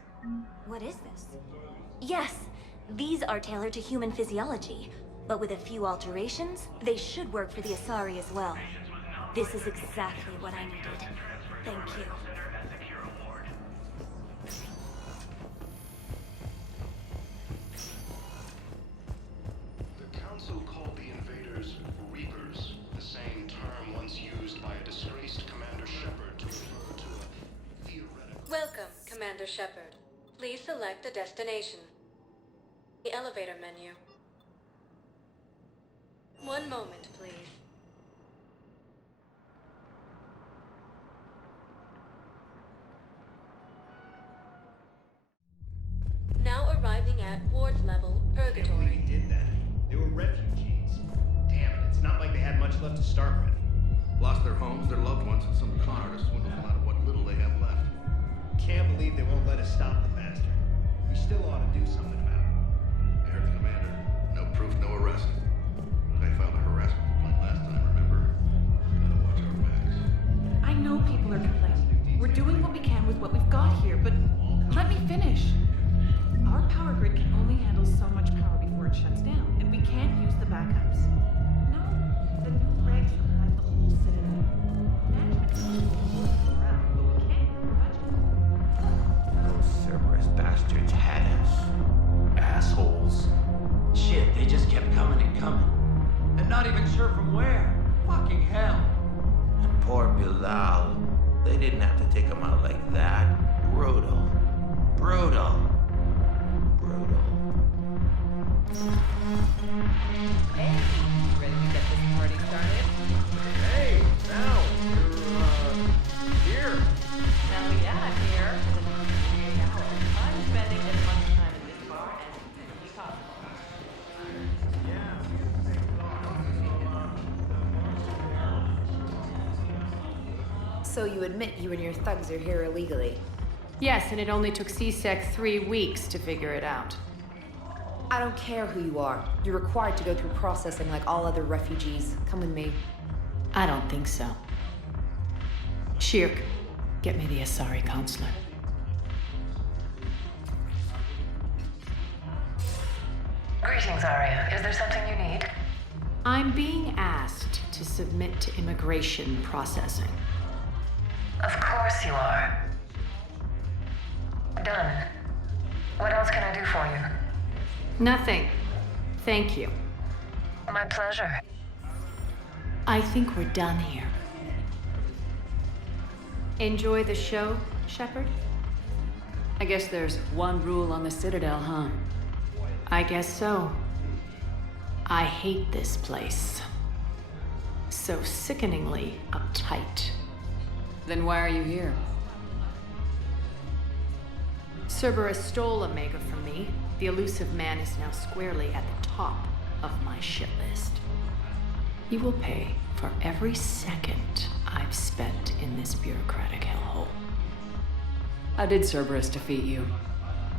What is this? Yes, these are tailored to human physiology, but with a few alterations, they should work for the Asari as well. This is exactly what I needed. Thank you. The Council called the invaders Reapers, the same term once used by a disgraced Commander Shepard to refer to a theoretical... Welcome, Commander Shepard. Please select a destination. The elevator menu. One moment, please. Now arriving at ward level, Purgatory. He did that. They were refugees. Damn it, it's not like they had much left to start with. Lost their homes, their loved ones, and some con artists swindled them out of what little they have left. Can't believe they won't let us stop the bastard. We still ought to do something about it. I heard the commander. No proof, no arrest. They filed a harassment complaint last time, remember? Gotta watch our backs. I know people are complaining. We're doing what we can with what we've got here, but let me finish. Our power grid can only handle so much power before it shuts down, and we can't use the backups. No, the new regs will hide the whole citadel. Management can move around, but we can't budget. Those Cerberus bastards had us. Assholes. Shit, they just kept coming and coming. And not even sure from where. Fucking hell. And poor Bilal. They didn't have to take him out like that. Brutal. Brutal. Hey, you ready to get this party started? Hey, now, you're, here. Hell yeah, I'm here. So you admit you and your thugs are here illegally? Yes, and it only took CSEC 3 weeks to figure it out. I don't care who you are. You're required to go through processing like all other refugees. Come with me. I don't think so. Shirk, get me the Asari consular. Greetings, Arya. Is there something you need? I'm being asked to submit to immigration processing. Of course you are. Done. What else can I do for you? Nothing. Thank you. My pleasure. I think we're done here. Enjoy the show, Shepard? I guess there's one rule on the Citadel, huh? I guess so. I hate this place. So sickeningly uptight. Then why are you here? Cerberus stole Omega from me. The elusive man is now squarely at the top of my shit list. You will pay for every second I've spent in this bureaucratic hellhole. How did Cerberus defeat you?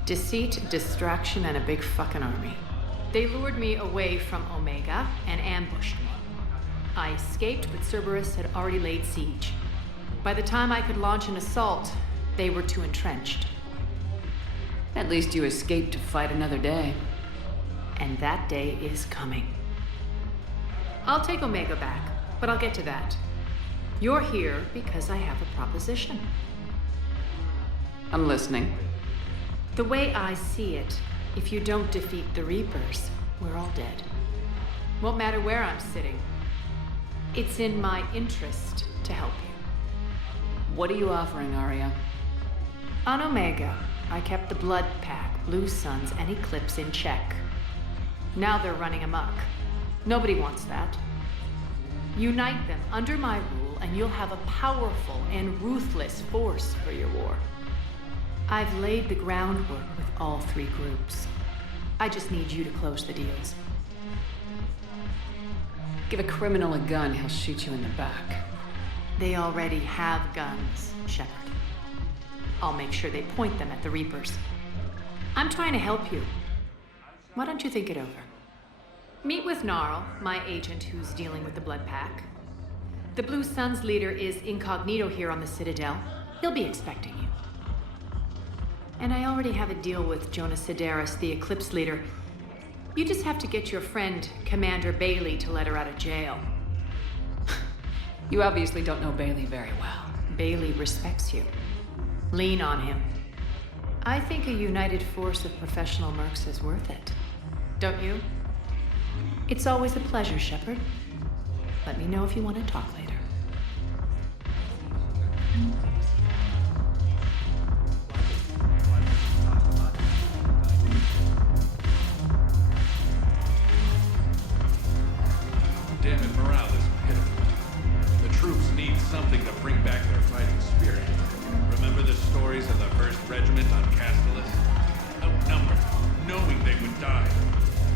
Deceit, distraction, and a big fucking army. They lured me away from Omega and ambushed me. I escaped, but Cerberus had already laid siege. By the time I could launch an assault, they were too entrenched. At least you escaped to fight another day. And that day is coming. I'll take Omega back, but I'll get to that. You're here because I have a proposition. I'm listening. The way I see it, if you don't defeat the Reapers, we're all dead. Won't matter where I'm sitting. It's in my interest to help you. What are you offering, Arya? On Omega, I kept the Blood Pack, Blue Suns, and Eclipse in check. Now they're running amok. Nobody wants that. Unite them under my rule, and you'll have a powerful and ruthless force for your war. I've laid the groundwork with all 3 groups. I just need you to close the deals. Give a criminal a gun, he'll shoot you in the back. They already have guns, Shepard. I'll make sure they point them at the Reapers. I'm trying to help you. Why don't you think it over? Meet with Gnarl, my agent who's dealing with the Blood Pack. The Blue Suns leader is incognito here on the Citadel. He'll be expecting you. And I already have a deal with Jonas Sidaris, the Eclipse leader. You just have to get your friend, Commander Bailey, to let her out of jail. You obviously don't know Bailey very well. Bailey respects you. Lean on him. I think a united force of professional mercs is worth it. Don't you? It's always a pleasure, Shepard. Let me know if you want to talk later. Damn it, morale is pitiful. The troops need something to bring back their fighting spirit. Remember the stories of the 1st Regiment on Castellus? Outnumbered, knowing they would die,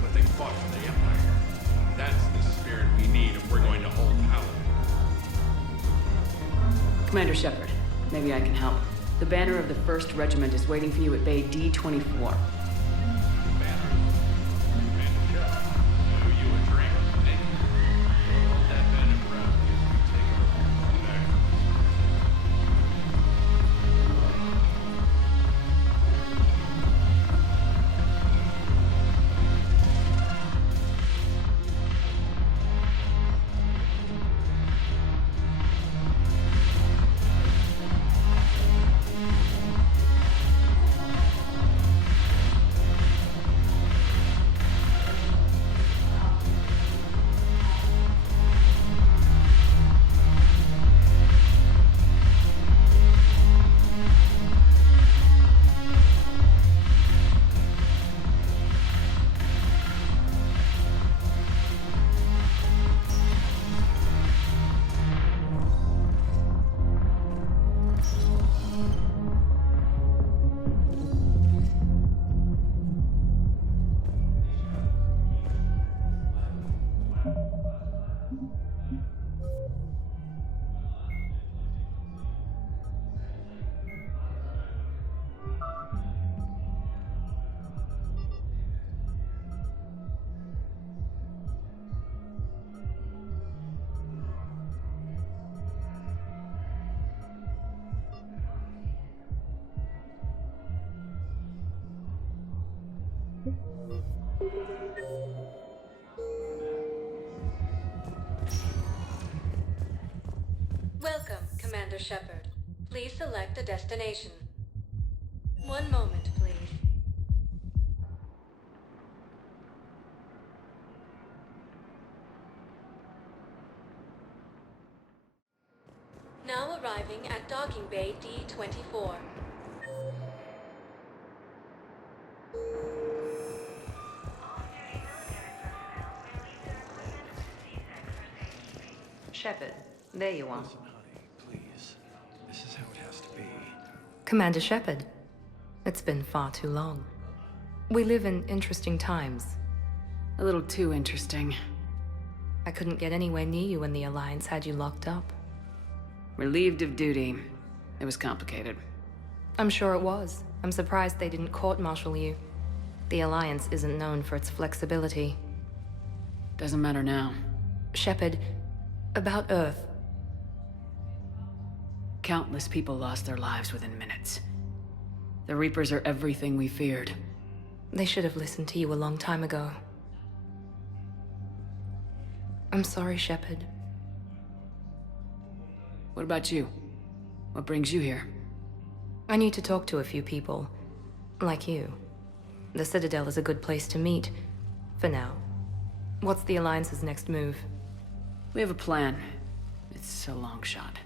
but they fought for the Empire. That's the spirit we need if we're going to hold power. Commander Shepard, maybe I can help. The banner of the 1st Regiment is waiting for you at Bay D-24. Welcome, Commander Shepard. Please select a destination. One moment, please. Now arriving at Docking Bay D-24. Shepard, there you are. Listen, honey, please. This is how it has to be. Commander Shepard, it's been far too long. We live in interesting times. A little too interesting. I couldn't get anywhere near you when the Alliance had you locked up. Relieved of duty. It was complicated. I'm sure it was. I'm surprised they didn't court-martial you. The Alliance isn't known for its flexibility. Doesn't matter now. Shepard, about Earth. Countless people lost their lives within minutes. The Reapers are everything we feared. They should have listened to you a long time ago. I'm sorry, Shepard. What about you? What brings you here? I need to talk to a few people. Like you. The Citadel is a good place to meet. For now. What's the Alliance's next move? We have a plan. It's a long shot.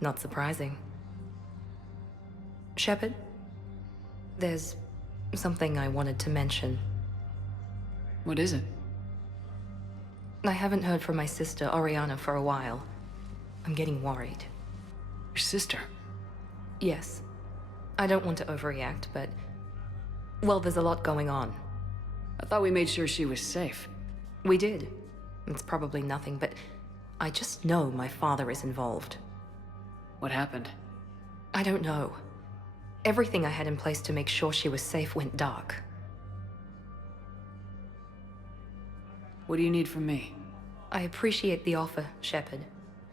Not surprising. Shepard? There's something I wanted to mention. What is it? I haven't heard from my sister, Oriana, for a while. I'm getting worried. Your sister? Yes. I don't want to overreact, but... well, there's a lot going on. I thought we made sure she was safe. We did. It's probably nothing, but... I just know my father is involved. What happened? I don't know. Everything I had in place to make sure she was safe went dark. What do you need from me? I appreciate the offer, Shepard,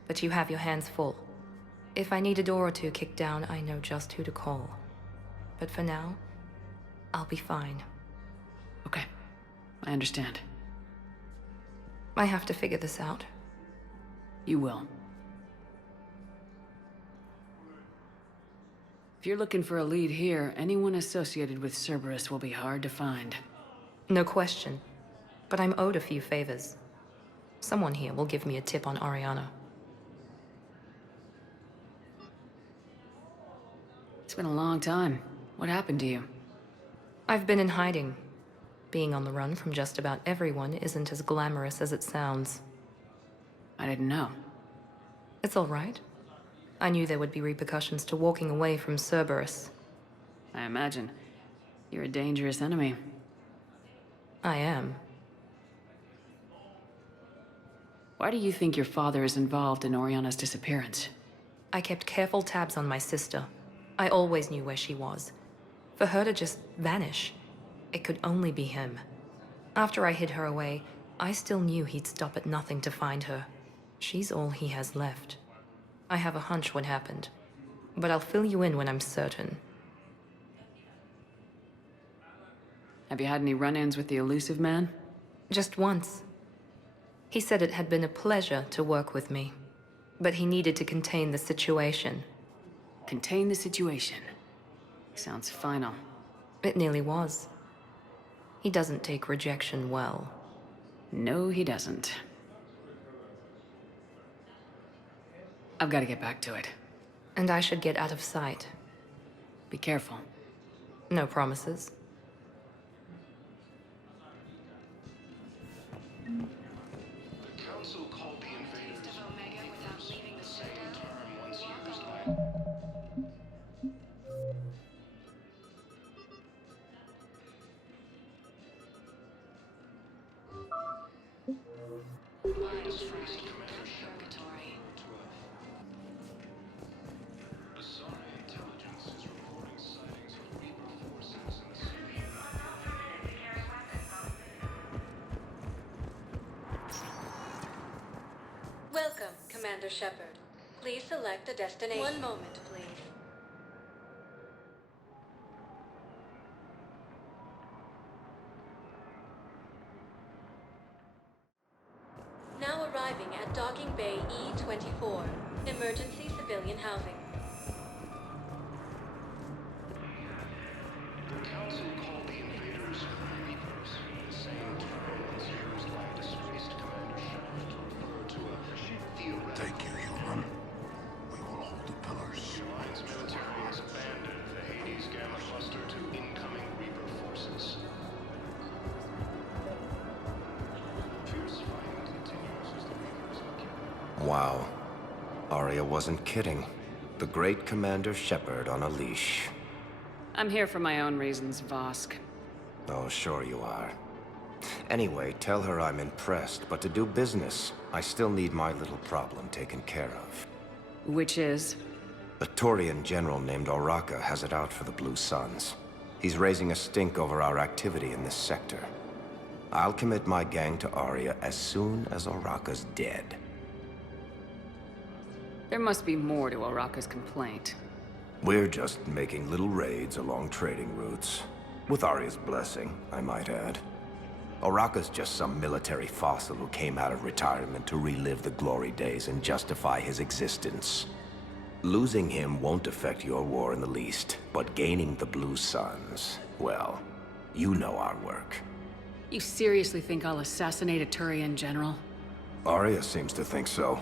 but you have your hands full. If I need a door or two kicked down, I know just who to call. But for now, I'll be fine. Okay, I understand. I have to figure this out. You will. If you're looking for a lead here, anyone associated with Cerberus will be hard to find. No question. But I'm owed a few favors. Someone here will give me a tip on Oriana. It's been a long time. What happened to you? I've been in hiding. Being on the run from just about everyone isn't as glamorous as it sounds. I didn't know. It's all right. I knew there would be repercussions to walking away from Cerberus. I imagine. You're a dangerous enemy. I am. Why do you think your father is involved in Oriana's disappearance? I kept careful tabs on my sister. I always knew where she was. For her to just vanish, it could only be him. After I hid her away, I still knew he'd stop at nothing to find her. She's all he has left. I have a hunch what happened, but I'll fill you in when I'm certain. Have you had any run-ins with the elusive man? Just once. He said it had been a pleasure to work with me, but he needed to contain the situation. Contain the situation. Sounds final. It nearly was. He doesn't take rejection well. No, he doesn't. I've got to get back to it. And I should get out of sight. Be careful. No promises. The Council called the invaders without leaving the same term once used by... Welcome, Commander Shepard. Please select a destination. One moment, please. Now arriving at Docking Bay E-24, emergency civilian housing. The Council called the invaders Reapers, the same term as used by disgraced Commander Shepard to refer to a theoretical... Thank you, human. We will hold the pillars. The Alliance military has abandoned the Hades Gamma Cluster to incoming Reaper forces. Fierce fighting continues as the Reapers occupy. Wow. Arya wasn't kidding. The great Commander Shepard on a leash. I'm here for my own reasons, Vosk. Oh, sure you are. Anyway, tell her I'm impressed, but to do business, I still need my little problem taken care of. Which is? A Turian general named Oraka has it out for the Blue Suns. He's raising a stink over our activity in this sector. I'll commit my gang to Arya as soon as Oraka's dead. There must be more to Oraka's complaint. We're just making little raids along trading routes. With Arya's blessing, I might add. Oraka's just some military fossil who came out of retirement to relive the glory days and justify his existence. Losing him won't affect your war in the least, but gaining the Blue Suns, well, you know our work. You seriously think I'll assassinate a Turian general? Arya seems to think so.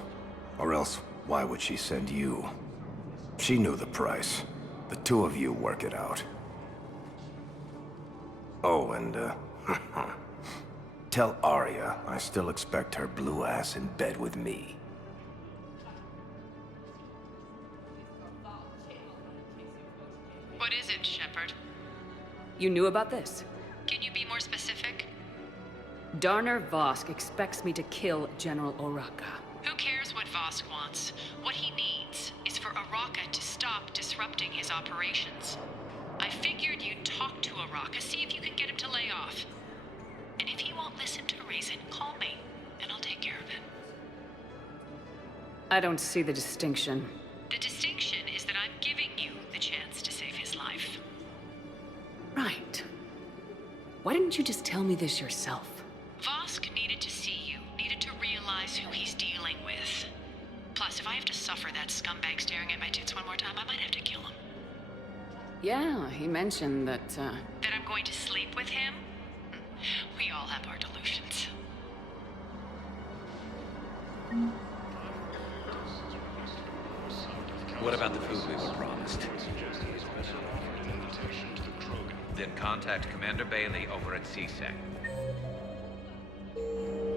Or else, why would she send you? She knew the price. The two of you work it out. Oh, and, tell Arya I still expect her blue ass in bed with me. What is it, Shepard? You knew about this? Can you be more specific? Darner Vosk expects me to kill General Oraka. Who cares what Vosk wants? What he needs is for Oraka to stop disrupting his operations. I figured you'd talk to Oraka, see if you can get him to lay off. And if he won't listen to reason, call me, and I'll take care of it. I don't see the distinction. The distinction is that I'm giving you the chance to save his life. Right. Why didn't you just tell me this yourself? Vosk needed to see you, needed to realize who he's dealing with. Plus, if I have to suffer that scumbag staring at my tits one more time, I might have to kill him. Yeah, he mentioned that, That I'm going to sleep with him? We all have our delusions. What about the food we were promised? Then contact Commander Bailey over at CSEC.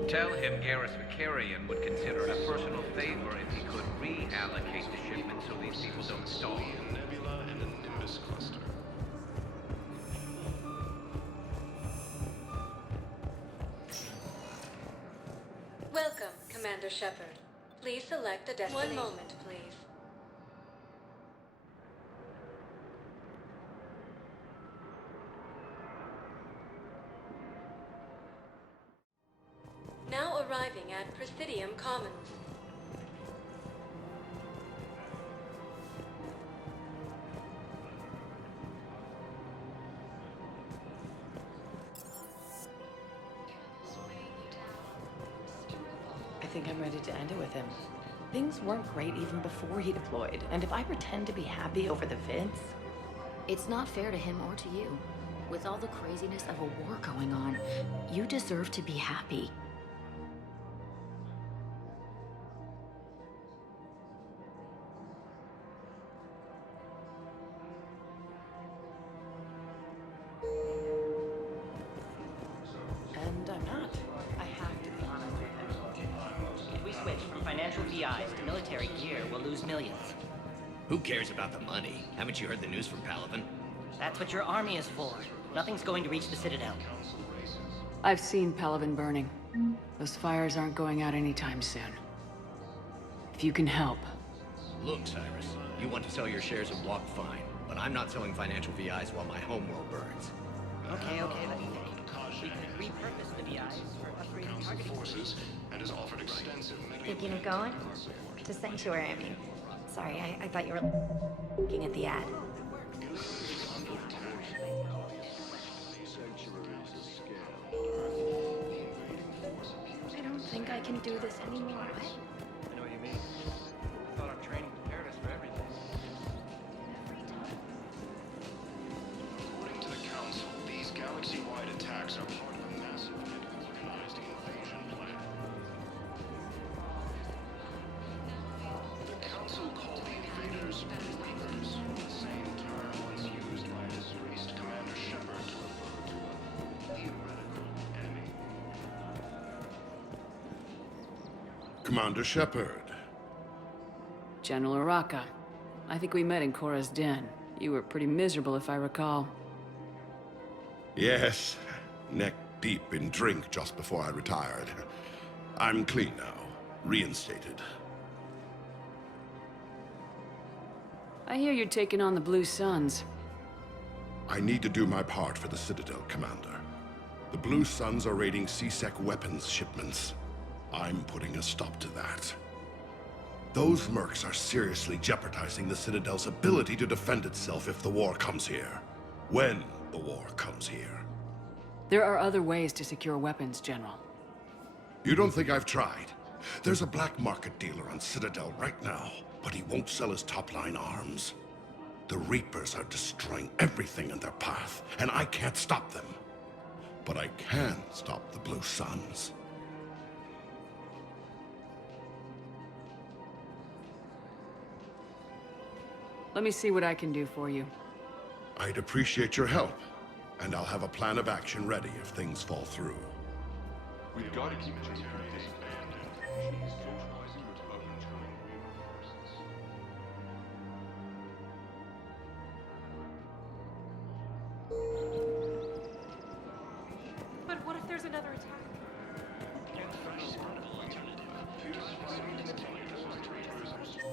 Tell him Garrus Vicarian would consider a personal favor if he could reallocate the shipment so these people don't stall. A nebula and a Nimbus cluster. Welcome, Commander Shepard. Please select a destination. 1 moment, please. Now arriving at Presidium Commons. I think I'm ready to end it with him. Things weren't great even before he deployed, and if I pretend to be happy over the vids... It's not fair to him or to you. With all the craziness of a war going on, you deserve to be happy. And I'm not. I have to be honest with him. If we switch from financial VIs to military gear, we'll lose millions. Who cares about the money? Haven't you heard the news from Palaven? That's what your army is for. Nothing's going to reach the Citadel. I've seen Palaven burning. Those fires aren't going out anytime soon. If you can help. Look, Cyrus, you want to sell your shares of Block, fine, but I'm not selling financial VIs while my homeworld burns. Okay, let me think. We could repurpose the VIs for upgrading targeting forces and has offered extensive Thinking of going? To Sanctuary, I mean. Sorry, I thought you were looking at the ad. I don't think think I can do this anymore. I know what you mean. I thought our training prepared us for everything. According to the Council, these galaxy-wide attacks are part of a massive and organized invasion plan. The Council call the invaders Reapers, the same term once used by disgraced Commander Shepard to refer to a theoretical enemy. Commander Shepard. General Araka. I think we met in Korra's den. You were pretty miserable, if I recall. Yes, neck deep in drink just before I retired. I'm clean now, reinstated. I hear you're taking on the Blue Suns. I need to do my part for the Citadel, Commander. The Blue Suns are raiding C-Sec weapons shipments. I'm putting a stop to that. Those mercs are seriously jeopardizing the Citadel's ability to defend itself if the war comes here. When the war comes here. There are other ways to secure weapons, General. You don't think I've tried? There's a black market dealer on Citadel right now, but he won't sell his top-line arms. The Reapers are destroying everything in their path, and I can't stop them. But I can stop the Blue Suns. Let me see what I can do for you. I'd appreciate your help, and I'll have a plan of action ready if things fall through. We've got to keep checking But what if there's another attack?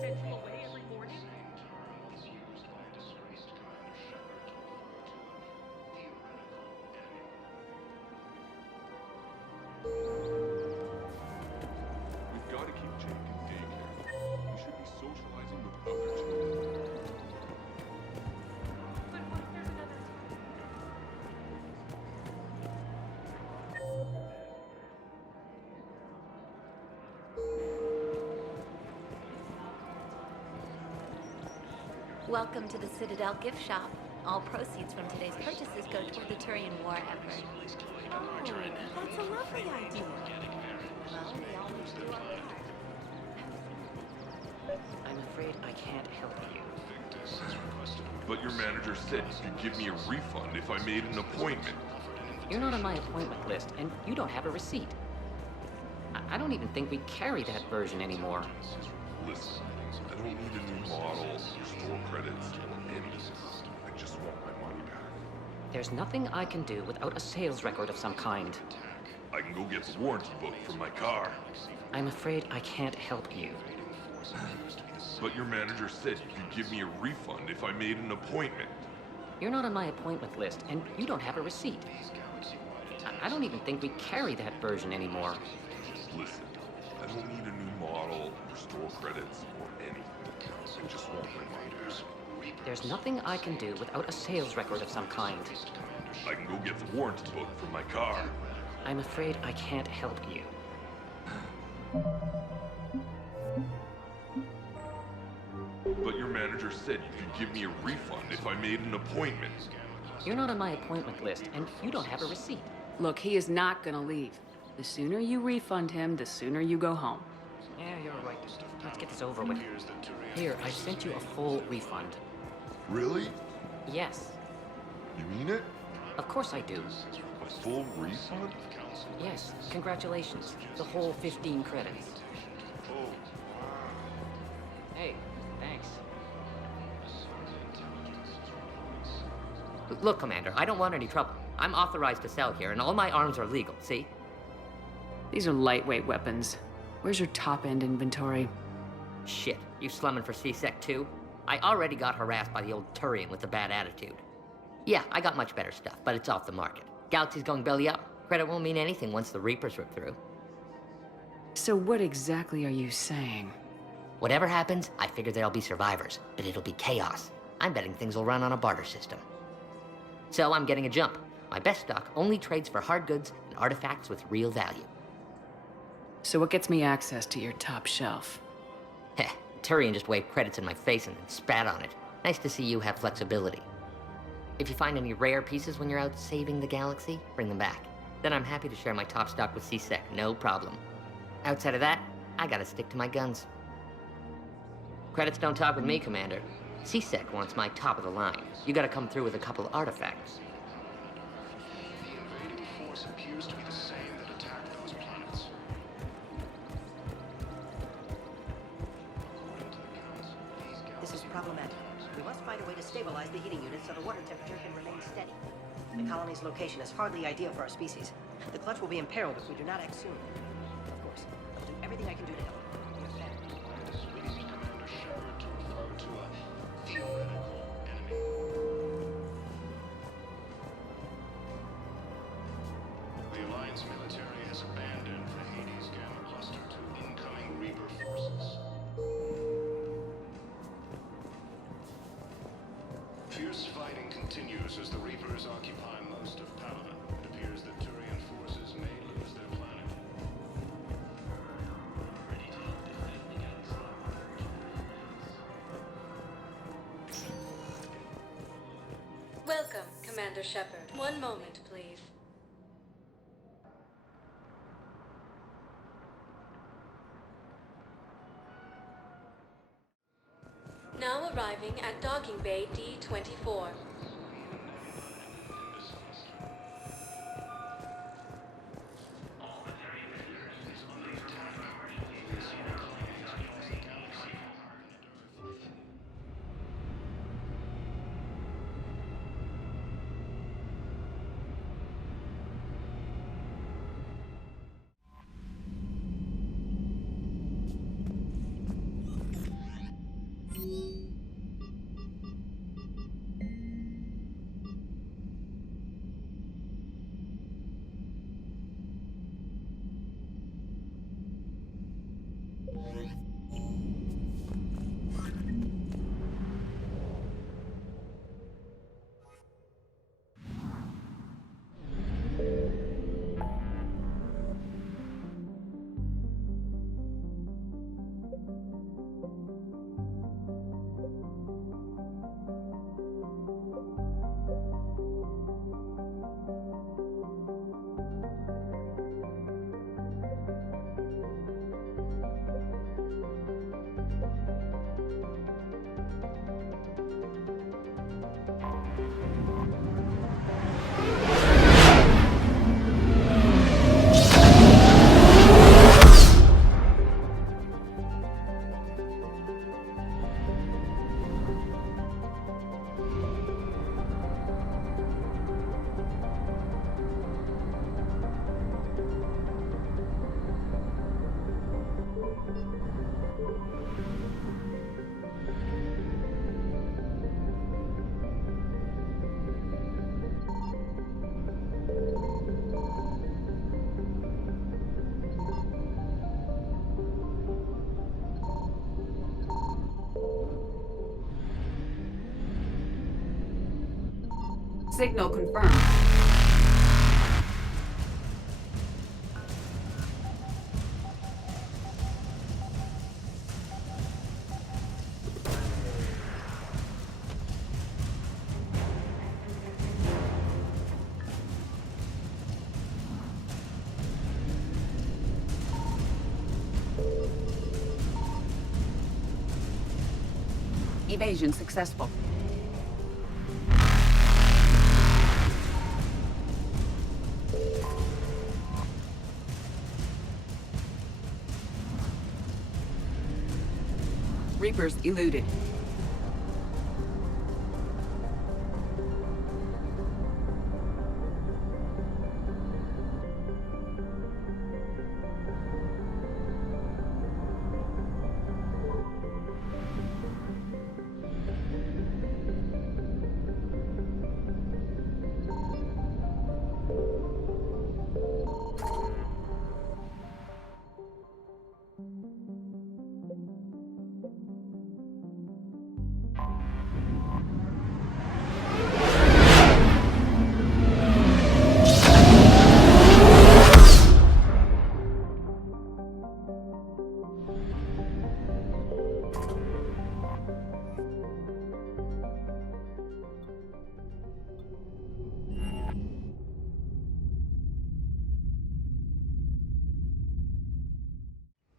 Send you away every morning? We've got to keep Jake in daycare. We should be socializing with other children. But what if there's another Welcome to the Citadel gift shop. All proceeds from today's purchases go toward the Turian war effort. Oh, that's a lovely idea. Well, we all need to do our part. I'm afraid I can't help you. But your manager said you could give me a refund if I made an appointment. You're not on my appointment list, and you don't have a receipt. I don't even think we carry that version anymore. Listen, I don't need a new model, store credits, or anything. I just want my money back. There's nothing I can do without a sales record of some kind. I can go get the warranty book from my car. I'm afraid I can't help you. But your manager said you could give me a refund if I made an appointment. You're not on my appointment list, and you don't have a receipt. I don't even think we carry that version anymore. Listen, I don't need a new model, or store credits, or anything. I just want my money back. There's nothing I can do without a sales record of some kind. I can go get the warranty book from my car. I'm afraid I can't help you. But your manager said you could give me a refund if I made an appointment. You're not on my appointment list, and you don't have a receipt. Look, he is not gonna leave. The sooner you refund him, the sooner you go home. Yeah, you're right. Let's get this over with. Here, I sent you a full refund. Really? Yes. You mean it? Of course I do. A full refund? Yes, congratulations. The whole 15 credits. Oh, wow. Hey, thanks. Look, Commander, I don't want any trouble. I'm authorized to sell here, and all my arms are legal, see? These are lightweight weapons. Where's your top-end inventory? Shit, you slumming for C-Sec too? I already got harassed by the old Turian with a bad attitude. Yeah, I got much better stuff, but it's off the market. Galaxy's going belly up. Credit won't mean anything once the Reapers rip through. So what exactly are you saying? Whatever happens, I figure there'll be survivors, but it'll be chaos. I'm betting things will run on a barter system. So I'm getting a jump. My best stock only trades for hard goods and artifacts with real value. So what gets me access to your top shelf? Heh, Turian just waved credits in my face and then spat on it. Nice to see you have flexibility. If you find any rare pieces when you're out saving the galaxy, bring them back. Then I'm happy to share my top stock with C-Sec, no problem. Outside of that, I gotta stick to my guns. Credits don't talk with me, Commander. C-Sec wants my top of the line. You gotta come through with a couple artifacts. The invading force appears to be the same that attacked those planets. This is problematic. We must find a way to stabilize the heating unit so the water temperature can remain steady. The colony's location is hardly ideal for our species. The clutch will be imperiled if we do not act soon. Of course, I'll do everything I can do to help. Yes, ma'am. Dissuading Commander Shepard to refer to a theoretical enemy. The Alliance military has abandoned the Hades Gamma cluster to incoming Reaper forces. Fierce fighting continues as the Reapers occupy most of Paladin. It appears that Turian forces may lose their planet. Welcome, Commander Shepard. One moment, please. Now arriving at docking bay D-24. Signal confirmed. Evasion successful. Reapers eluded.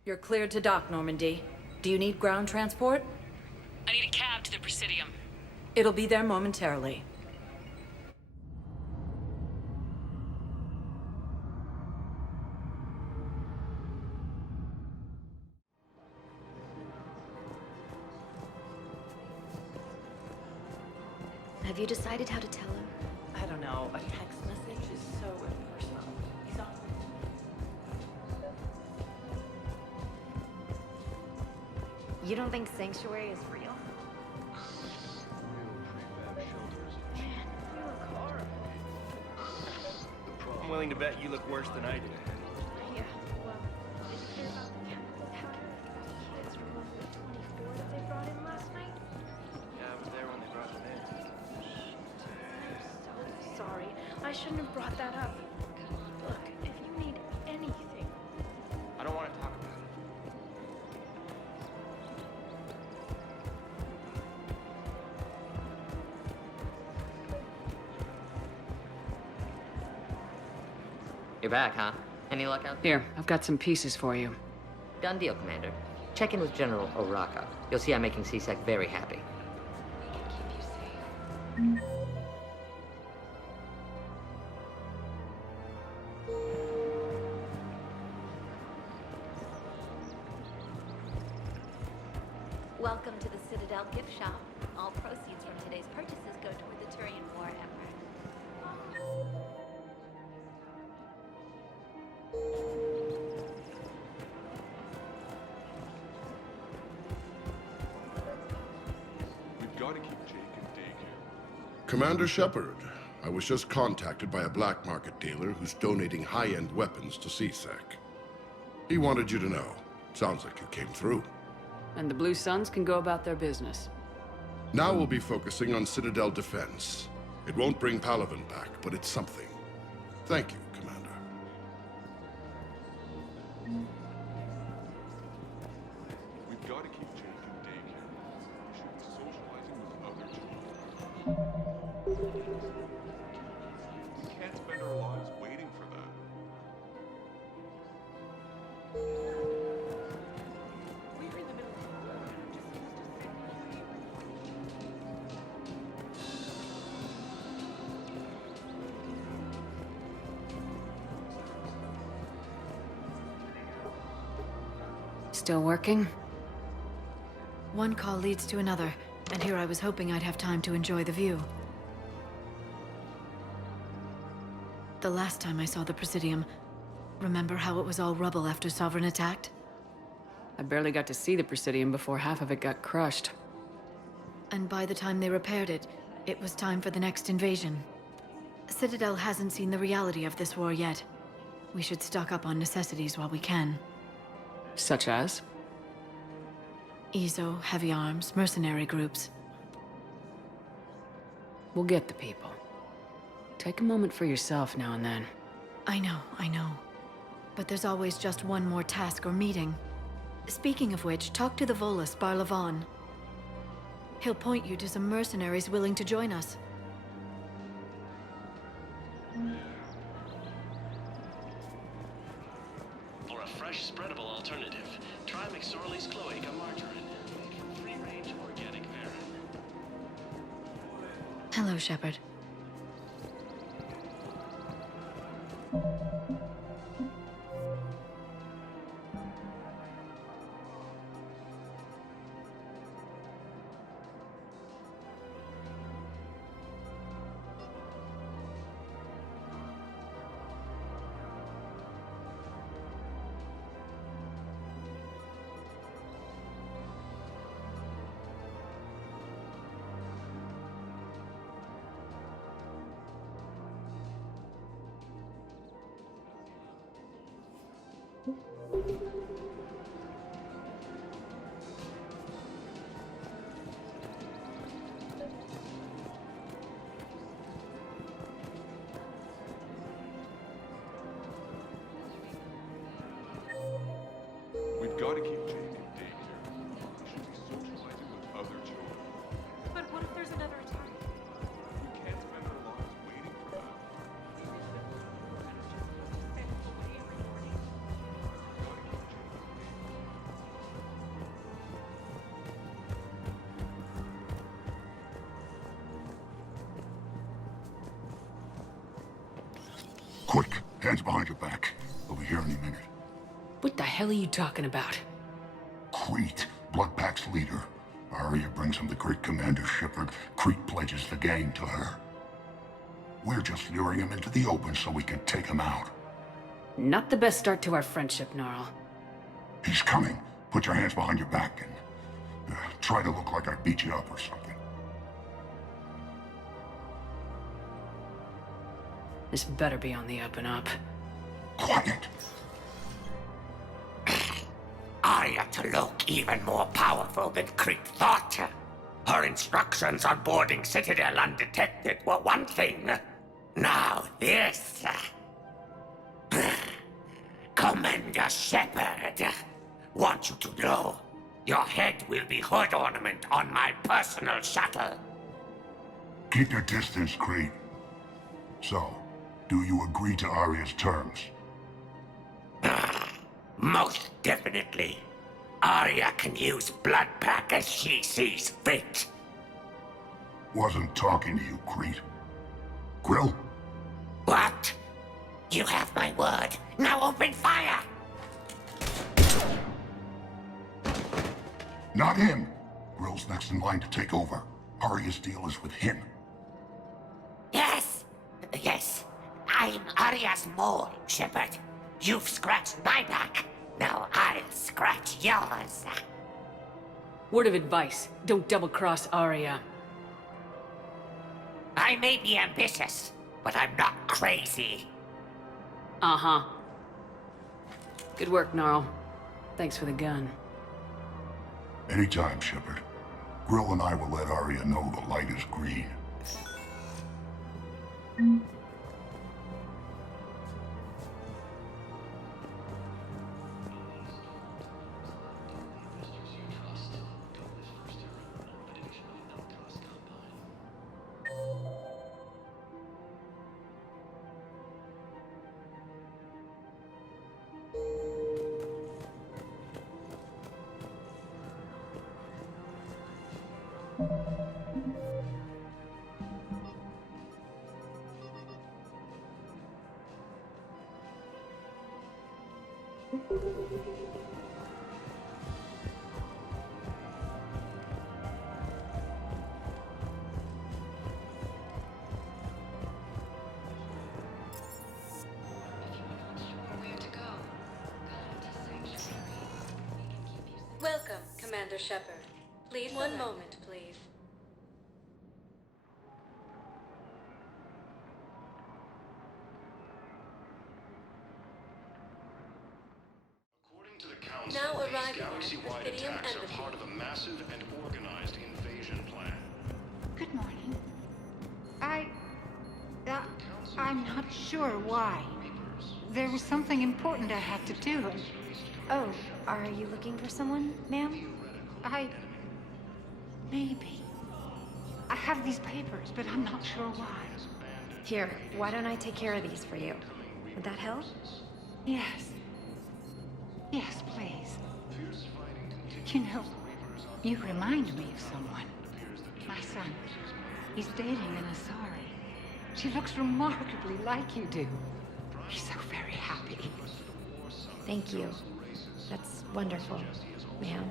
You're cleared to dock, Normandy. Do you need ground transport? I need a cab to the Presidium. It'll be there momentarily. Have you decided how to tell him? I don't know. A text message is so impersonal. He's on. You don't think Sanctuary is real? I'm willing to bet you look worse than I do. Yeah, well, did you hear about the kids from 24 that they brought in last night? Yeah, I was there when they brought them in. I'm so sorry. I shouldn't have brought that up. Look, if you need anything... I don't want to talk about it. You're back, huh? Any luck out there? Here, I've got some pieces for you. Done deal, Commander. Check in with General Oraka. You'll see I'm making C-Sec very happy. Welcome to the Citadel gift shop. All proceeds from today's purchases go toward the Turian War effort. We've got to keep Jake in daycare. Commander Shepard, I was just contacted by a black market dealer who's donating high-end weapons to C-Sec. He wanted you to know. Sounds like you came through. And the Blue Suns can go about their business. Now we'll be focusing on Citadel defense. It won't bring Palaven back, but it's something. Thank you, Commander. We've got to keep Jake in daycare. He should be socializing with other children. We can't spend our lives waiting for that. Still working? One call leads to another, and here I was hoping I'd have time to enjoy the view. The last time I saw the Presidium, remember how it was all rubble after Sovereign attacked? I barely got to see the Presidium before half of it got crushed. And by the time they repaired it, it was time for the next invasion. Citadel hasn't seen the reality of this war yet. We should stock up on necessities while we can. Such as? EZO, heavy arms, mercenary groups. We'll get the people. Take a moment for yourself now and then. I know. But there's always just one more task or meeting. Speaking of which, talk to the Volus, Barlavan. He'll point you to some mercenaries willing to join us. For a fresh, spreadable alternative, try McSorley's Cloaca Margarine. Free-range organic variant. Hello, Shepard. We've got to keep Jake in daycare. He should be socializing with other children. But what if there's another attack? We can't spend our lives waiting for that. We've got to keep Jake Quick, hands behind your back. We'll be here any minute. What the hell are you talking about? Crete, Bloodpack's leader. Arya brings him the great Commander Shepard. Crete pledges the gang to her. We're just luring him into the open so we can take him out. Not the best start to our friendship, Gnarl. He's coming. Put your hands behind your back and try to look like I beat you up or something. This better be on the up and up. Quiet! Arya to look even more powerful than Crete thought. Her instructions on boarding Citadel undetected were one thing. Now this. Commander Shepard, want you to know, your head will be hood ornament on my personal shuttle. Keep your distance, Crete. So, do you agree to Arya's terms? Most definitely. Arya can use Bloodpack as she sees fit. Wasn't talking to you, Crete. Grill? What? You have my word. Now open fire! Not him. Grill's next in line to take over. Arya's deal is with him. Yes. Yes. I'm Arya's mole, Shepard. You've scratched my back. Now I'll scratch yours. Word of advice, don't double-cross Arya. I may be ambitious, but I'm not crazy. Uh-huh. Good work, Gnarl. Thanks for the gun. Anytime, Shepard. Grill and I will let Arya know the light is green. Welcome, Commander Shepard. Please, one moment, please. According to the Council, Now these arriving galaxy-wide at Bithynium attacks are Embassy. part of a massive and organized invasion plan. Good morning. I'm not sure why. There was something important I had to do. Oh, are you looking for someone, ma'am? Maybe. I have these papers, but I'm not sure why. Here, why don't I take care of these for you? Would that help? Yes. Yes, please. You know, you remind me of someone. My son. He's dating an Asari. She looks remarkably like you do. He's so very happy. Thank you. That's wonderful, ma'am.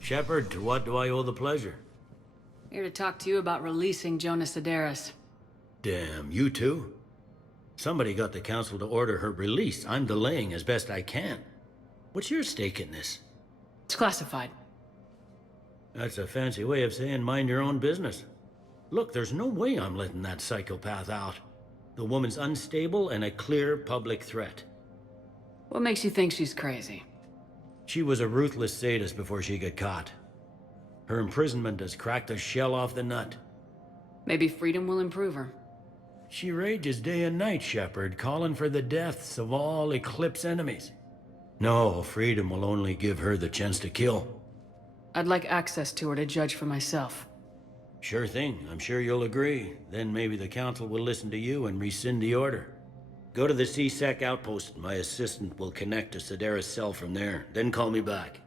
Shepard, to what do I owe the pleasure? Here to talk to you about releasing Jonas Sedaris. Damn, you too? Somebody got the council to order her release. I'm delaying as best I can. What's your stake in this? It's classified. That's a fancy way of saying mind your own business. Look, there's no way I'm letting that psychopath out. The woman's unstable and a clear public threat. What makes you think she's crazy? She was a ruthless sadist before she got caught. Her imprisonment has cracked the shell off the nut. Maybe freedom will improve her. She rages day and night, Shepard, calling for the deaths of all Eclipse enemies. No, freedom will only give her the chance to kill. I'd like access to her to judge for myself. Sure thing. I'm sure you'll agree. Then maybe the council will listen to you and rescind the order. Go to the C-Sec outpost. My assistant will connect to Sedaris' cell from there. Then call me back.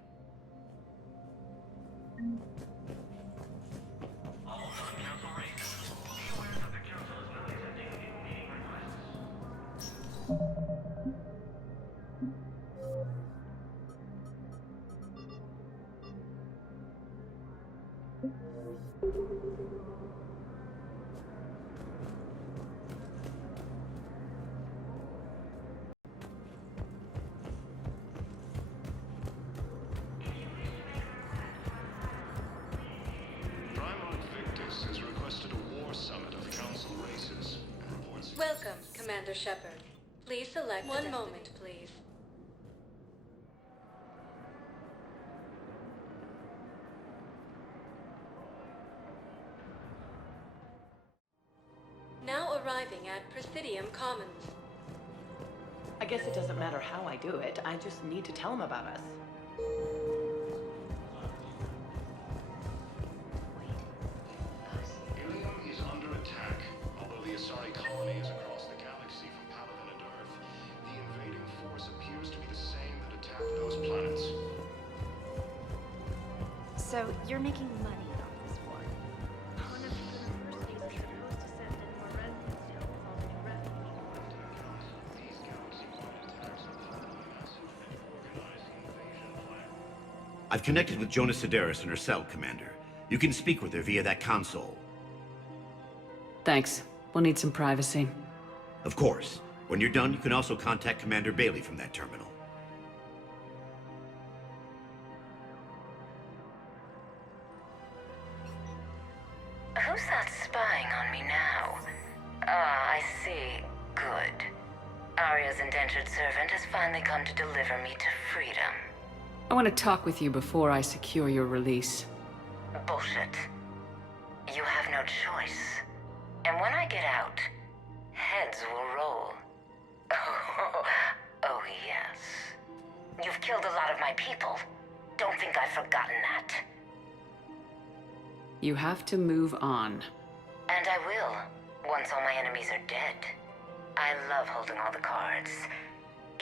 Welcome, Commander Shepard. Please select one moment, please. Now arriving at Presidium Commons. I guess it doesn't matter how I do it. I just need to tell them about us. Ilium is under attack. Although the Asari colony is across the galaxy from Paladin and Earth, the invading force appears to be the same that attacked those planets. So, you're making money off this war? I've connected with Jonah Sedaris in her cell, Commander. You can speak with her via that console. Thanks. We'll need some privacy. Of course. When you're done, you can also contact Commander Bailey from that terminal. Who's that spying on me now? Ah, I see. Good. Arya's indentured servant has finally come to deliver me to freedom. I want to talk with you before I secure your release. Bullshit. You have no choice. And when I get out, heads will roll. Oh, yes. You've killed a lot of my people. Don't think I've forgotten that. You have to move on. And I will, once all my enemies are dead. I love holding all the cards.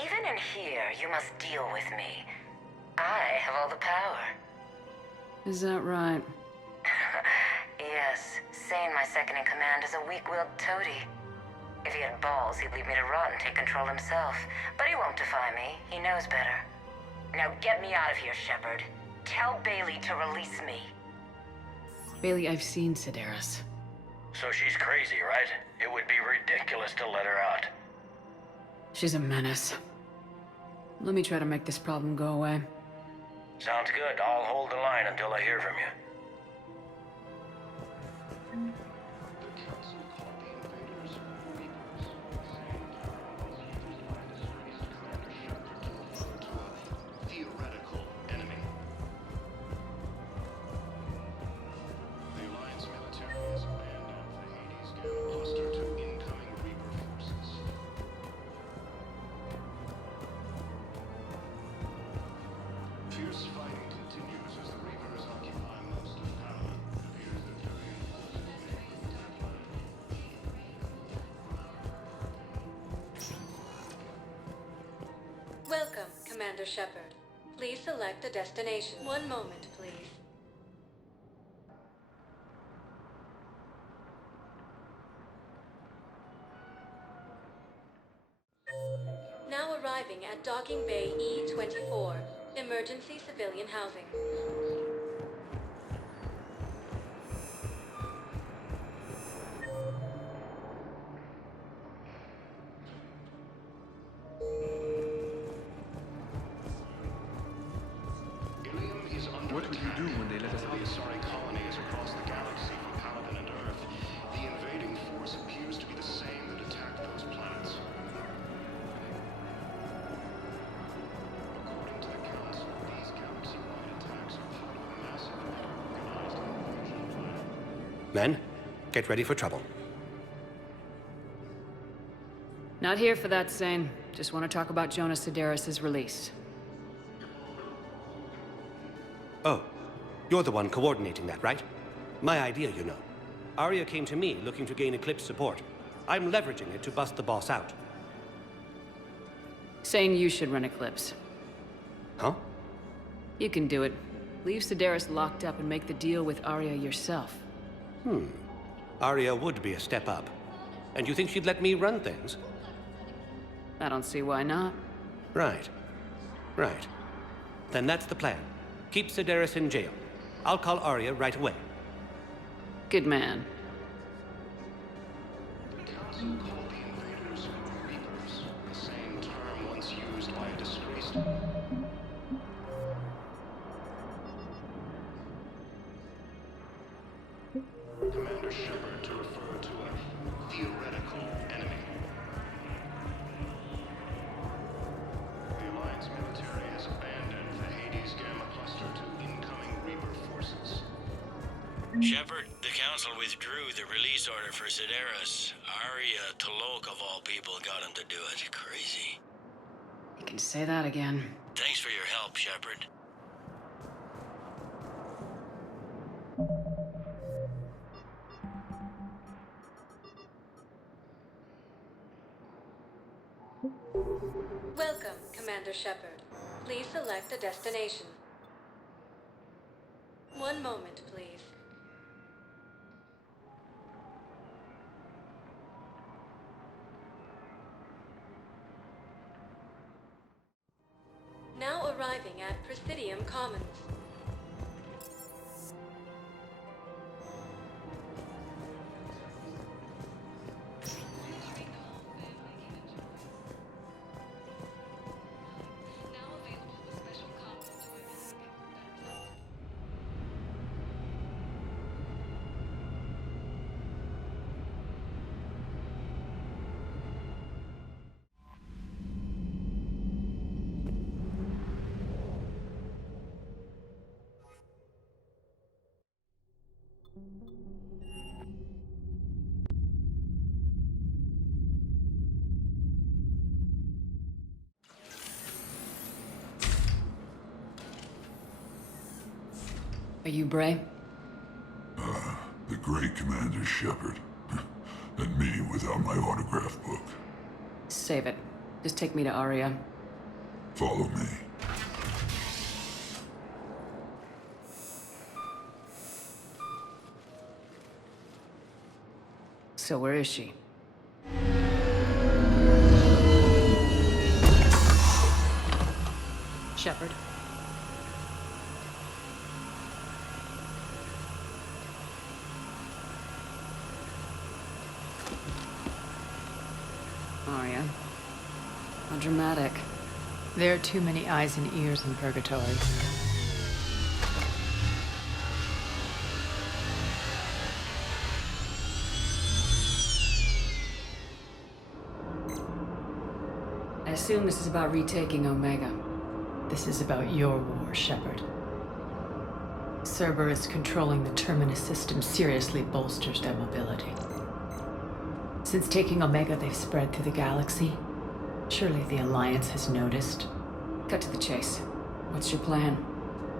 Even in here, you must deal with me. I have all the power. Is that right? Yes, Sane, my second-in-command, is a weak-willed toady. If he had balls, he'd leave me to rot and take control himself. But he won't defy me. He knows better. Now get me out of here, Shepard. Tell Bailey to release me. Bailey, I've seen Sedaris. So she's crazy, right? It would be ridiculous to let her out. She's a menace. Let me try to make this problem go away. Sounds good. I'll hold the line until I hear from you. Theoretical enemy. The Alliance military has abandoned the Hades Gamma cluster to incoming Reaper forces. Fierce fighting continues as the Reapers occupy most of Paladin. It appears that Turian forces Welcome, Commander Shepard. Please select a destination. One moment, please. Now arriving at Docking Bay E-24, emergency civilian housing. What would you do when they let us out? The Asari colony is across the galaxy from Paladin and Earth. The invading force appears to be the same that attacked those planets. According to the Council, these galaxy-wide attacks are part of a massive organized invasion plan. Men, get ready for trouble. Not here for that, Sane. Just want to talk about Jonah Sedaris' release. Oh, you're the one coordinating that, right? My idea, you know. Arya came to me looking to gain Eclipse support. I'm leveraging it to bust the boss out. Saying you should run Eclipse. Huh? You can do it. Leave Sedaris locked up and make the deal with Arya yourself. Arya would be a step up. And you think she'd let me run things? I don't see why not. Right. Then that's the plan. Keep Sedaris in jail. I'll call Arya right away. Good man. The council called the invaders Reapers, the same term once used by a disgraced... Commander Shepard to refer to a theoretical enemy. The Alliance military has abandoned the Hades Gamma cluster to incoming Reaper forces. Shepard, the Council withdrew the release order for Sedaris. Arya Talok, of all people, got him to do it. Crazy. You can say that again. Thanks for your help, Shepard. Welcome, Commander Shepard. Please select a destination. One moment, please. Now arriving at Presidium Commons. Are you Bray? The great Commander Shepard. And me without my autograph book. Save it. Just take me to Arya. Follow me. So where is she? Shepard. Arya. How dramatic. There are too many eyes and ears in Purgatory. I assume this is about retaking Omega. This is about your war, Shepard. Cerberus controlling the Terminus system seriously bolsters their mobility. Since taking Omega, they've spread through the galaxy. Surely the Alliance has noticed. Cut to the chase. What's your plan?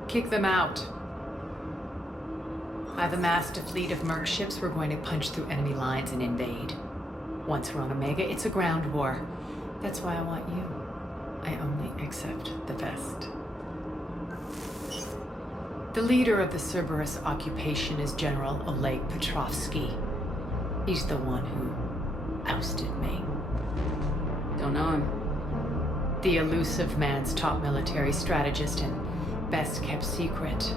Kick them out. I've amassed a fleet of merc ships. We're going to punch through enemy lines and invade. Once we're on Omega, it's a ground war. That's why I want you. I only accept the best. The leader of the Cerberus occupation is General Oleg Petrovsky. He's the one who ousted me. Don't know him. The elusive man's top military strategist and best kept secret.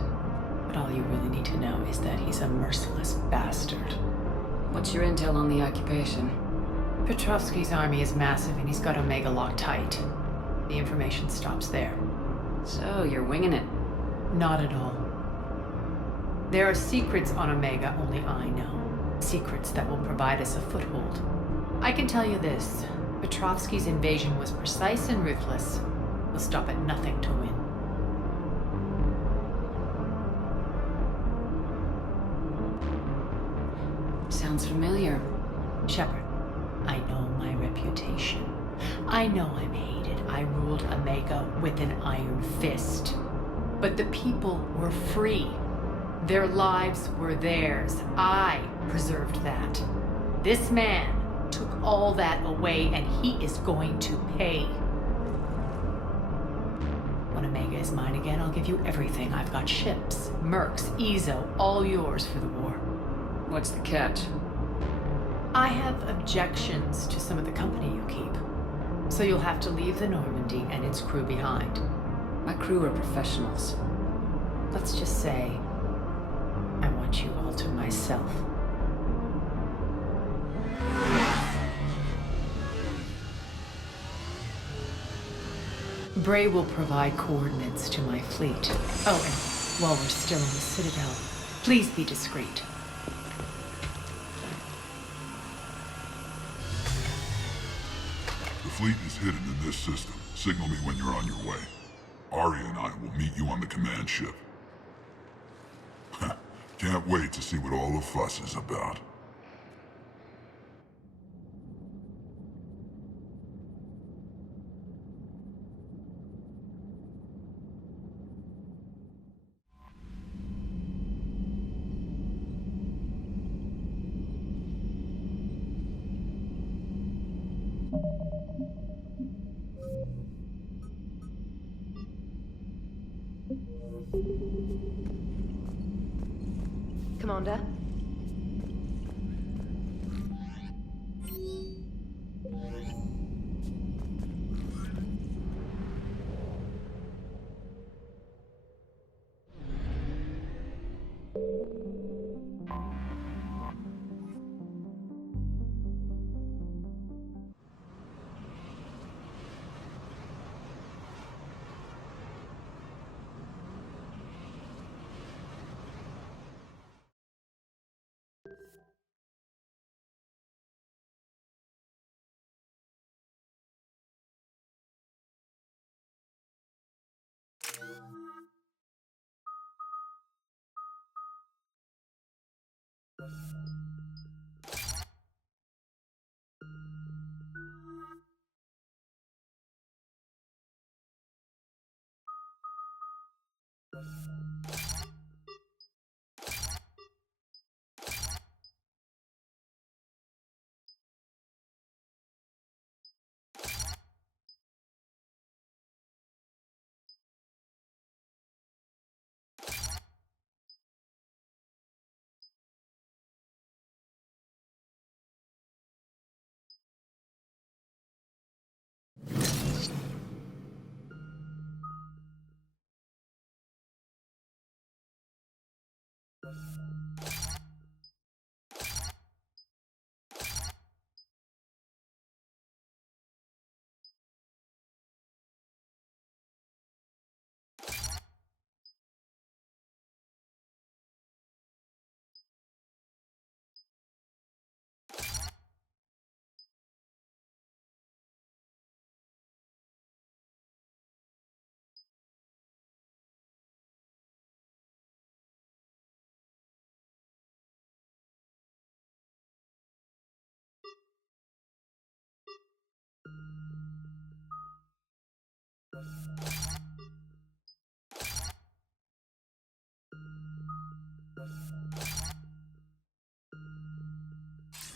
But all you really need to know is that he's a merciless bastard. What's your intel on the occupation? Petrovsky's army is massive and he's got Omega locked tight. The information stops there. So, you're winging it? Not at all. There are secrets on Omega only I know. Secrets that will provide us a foothold. I can tell you this. Petrovsky's invasion was precise and ruthless. We'll stop at nothing to win. Sounds familiar. Shepard, I know my reputation. I know I'm hated. I ruled Omega with an iron fist. But the people were free. Their lives were theirs. I preserved that. This man took all that away, and he is going to pay. when Omega is mine again, I'll give you everything. I've got ships, mercs, Ezo, all yours for the war. What's the catch? I have objections to some of the company you keep. So you'll have to leave the Normandy and its crew behind. My crew are professionals. Let's just say, I want you all to myself. Bray will provide coordinates to my fleet. Oh, and while we're still in the Citadel, please be discreet. The fleet is hidden in this system. Signal me when you're on your way. Arya and I will meet you on the command ship. Can't wait to see what all the fuss is about. Commander?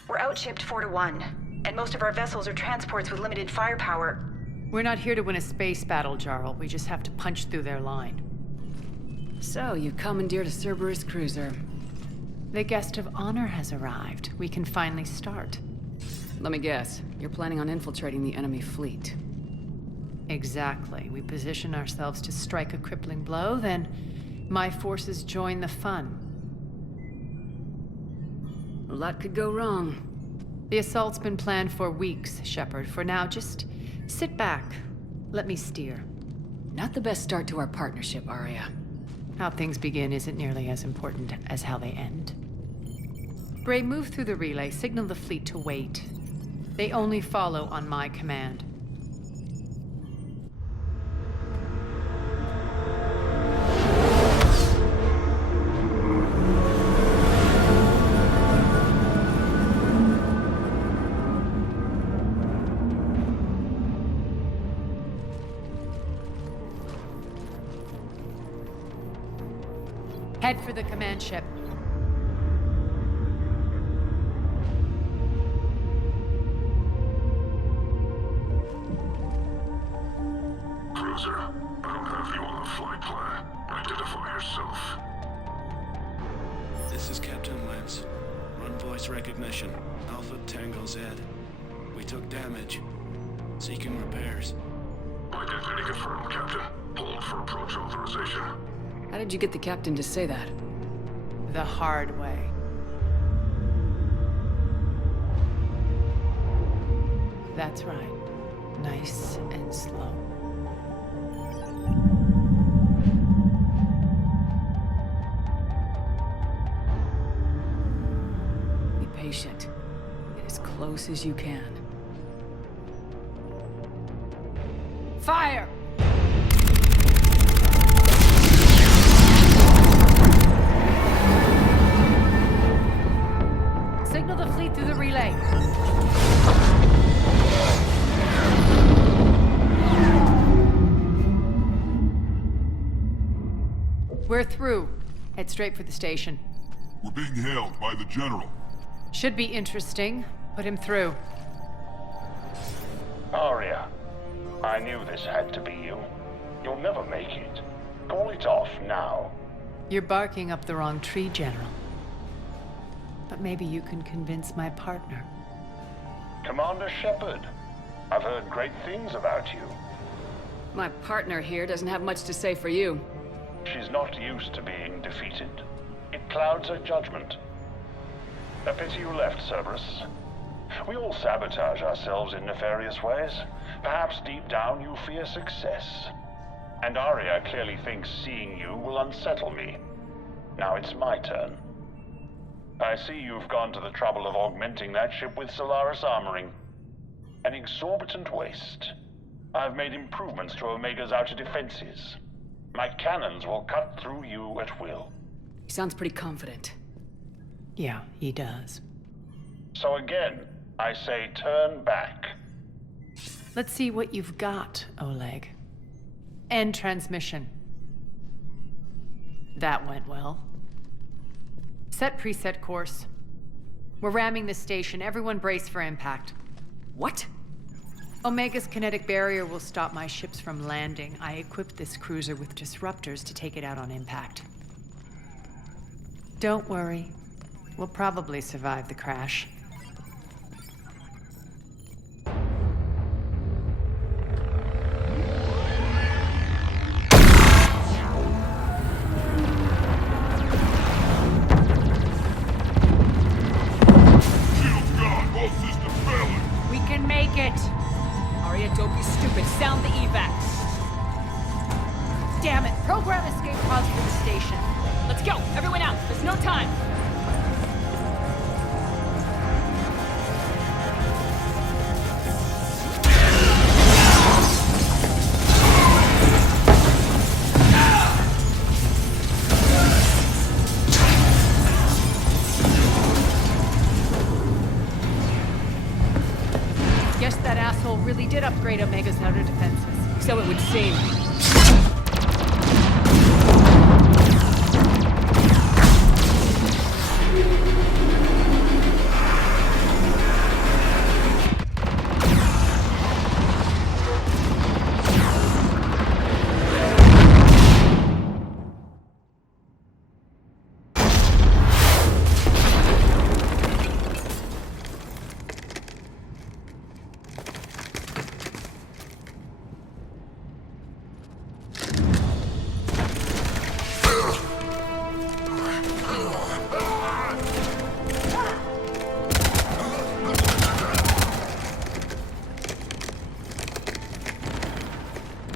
We're outshipped 4-1, and most of our vessels are transports with limited firepower. We're not here to win a space battle, Jarl. We just have to punch through their line. So, you commandeered a Cerberus cruiser. The guest of honor has arrived. We can finally start. Let me guess. You're planning on infiltrating the enemy fleet. Exactly. We position ourselves to strike a crippling blow, then my forces join the fun. A lot could go wrong. The assault's been planned for weeks, Shepard. For now, just sit back. Let me steer. Not the best start to our partnership, Arya. How things begin isn't nearly as important as how they end. Bray, move through the relay. Signal the fleet to wait. They only follow on my command. Head for the command ship. Cruiser, I don't have the This is Captain Lance. Run voice recognition. Alpha Tango Z. We took damage. Seeking repairs. Identity confirmed, Captain. Hold for approach authorization. How did you get the captain to say that? The hard way. That's right. Nice and slow. Be patient. Get as close as you can. Fire! Signal the fleet through the relay. We're through. Head straight for the station. We're being hailed by the General. Should be interesting. Put him through. Arya, I knew this had to be you. You'll never make it. Call it off now. You're barking up the wrong tree, General. But maybe you can convince my partner. Commander Shepard, I've heard great things about you. My partner here doesn't have much to say for you. She's not used to being defeated. It clouds her judgment. A pity you left, Cerberus. We all sabotage ourselves in nefarious ways. Perhaps deep down you fear success. And Arya clearly thinks seeing you will unsettle me. Now it's my turn. I see you've gone to the trouble of augmenting that ship with Solaris armoring. An exorbitant waste. I've made improvements to Omega's outer defenses. My cannons will cut through you at will. He sounds pretty confident. Yeah, he does. So again, I say turn back. Let's see what you've got, Oleg. End transmission. That went well. Set preset course. We're ramming the station. Everyone brace for impact. What? Omega's kinetic barrier will stop my ships from landing. I equipped this cruiser with disruptors to take it out on impact. Don't worry. We'll probably survive the crash. We can make it! Arya, don't be stupid. Sound the evac. Damn it! Program escape pods for the station. Let's go! Everyone out! There's no time! Guess that asshole really did upgrade Omega's outer defenses. So it would seem.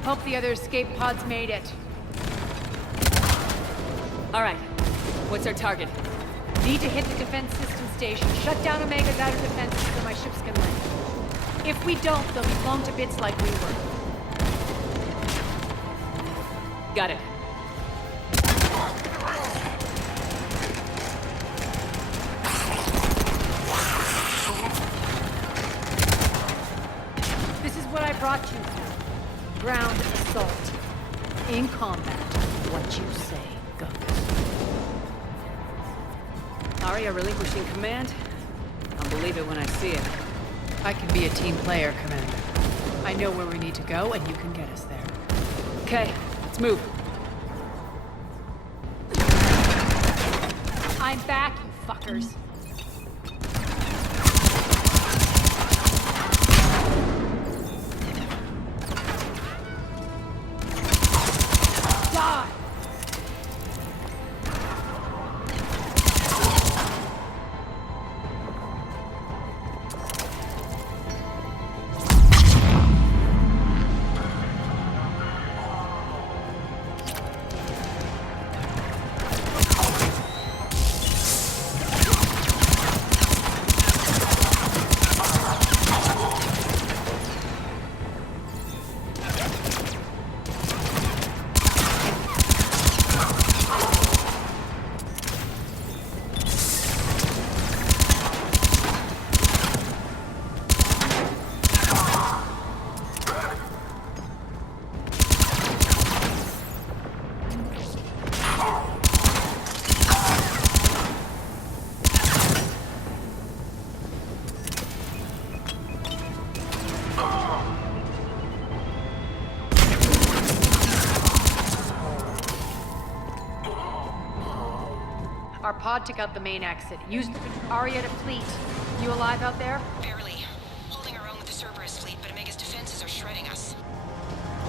Hope the other escape pods made it. All right. What's our target? Need to hit the defense system station. Shut down Omega's outer defenses so my ships can land. If we don't, they'll be blown to bits like we were. Got it. This is what I brought you for. Ground assault. In combat, what you say goes. Arya relinquishing command? I'll believe it when I see it. I can be a team player, Commander. I know where we need to go, and you can get us there. Okay, let's move. I I'm back, you fuckers. Die! Our pod took out the main exit. Use Arya to fleet. You alive out there? Barely. Holding our own with the Cerberus fleet, but Omega's defenses are shredding us.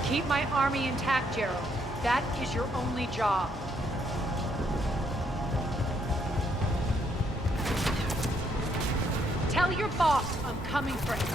Keep my army intact, Gerald. That is your only job. Tell your boss I'm coming for him.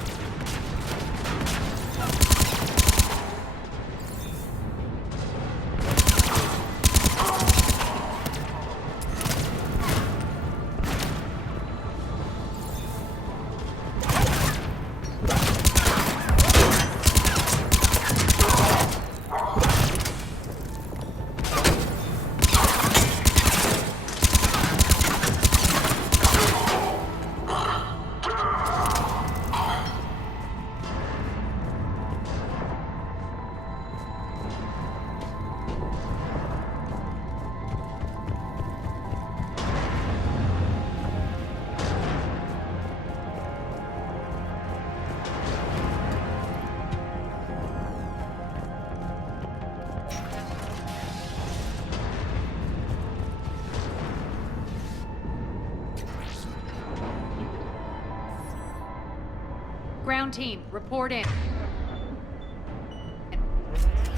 Ground team, report in.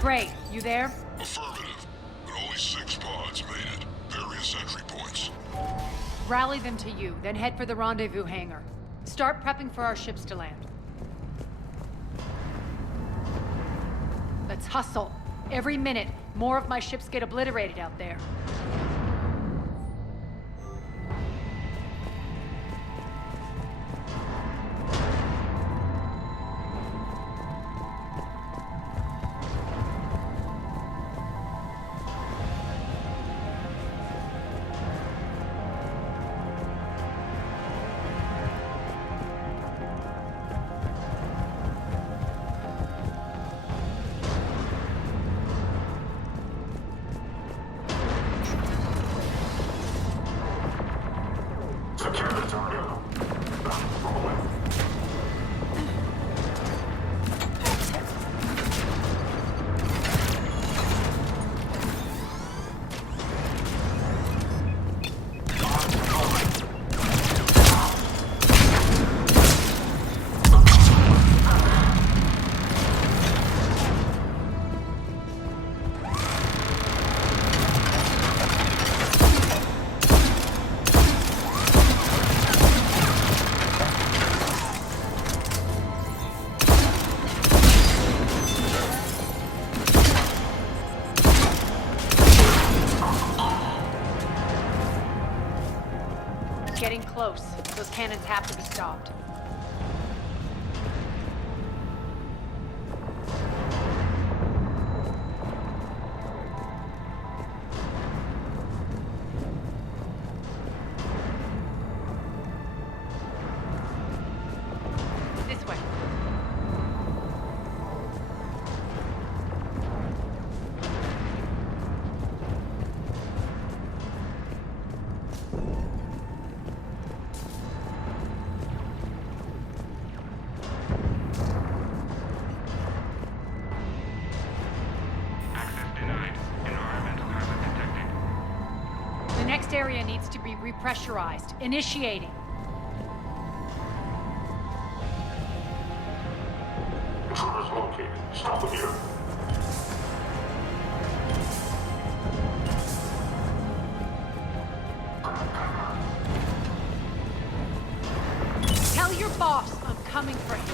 Gray, you there? Affirmative, but only 6 pods made it. Various entry points. Rally them to you, then head for the rendezvous hangar. Start prepping for our ships to land. Let's hustle. Every minute, more of my ships get obliterated out there. Secure the target. Rolling. Getting close. Those cannons have to be stopped. This way. area needs to be repressurized. Initiating. Intruders located. Stop them here. Tell your boss I'm coming for him.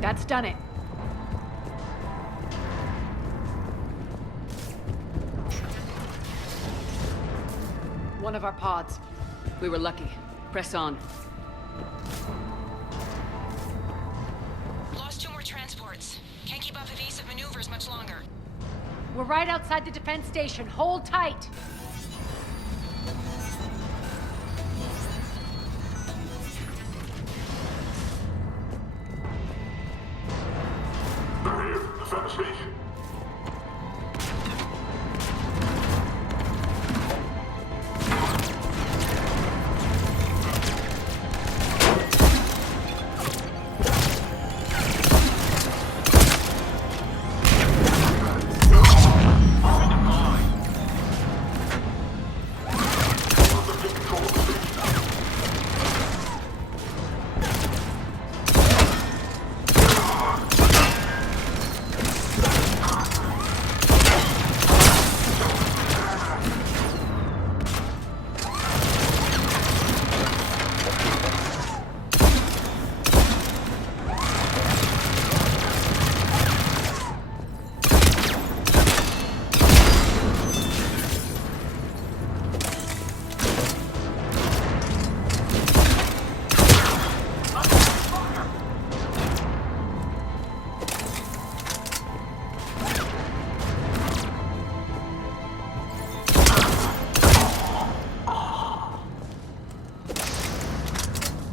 That's done it. One of our pods. We were lucky. Press on. Lost 2 more transports. Can't keep up evasive maneuvers much longer. We're right outside the defense station. Hold tight. They're here. Defend the station.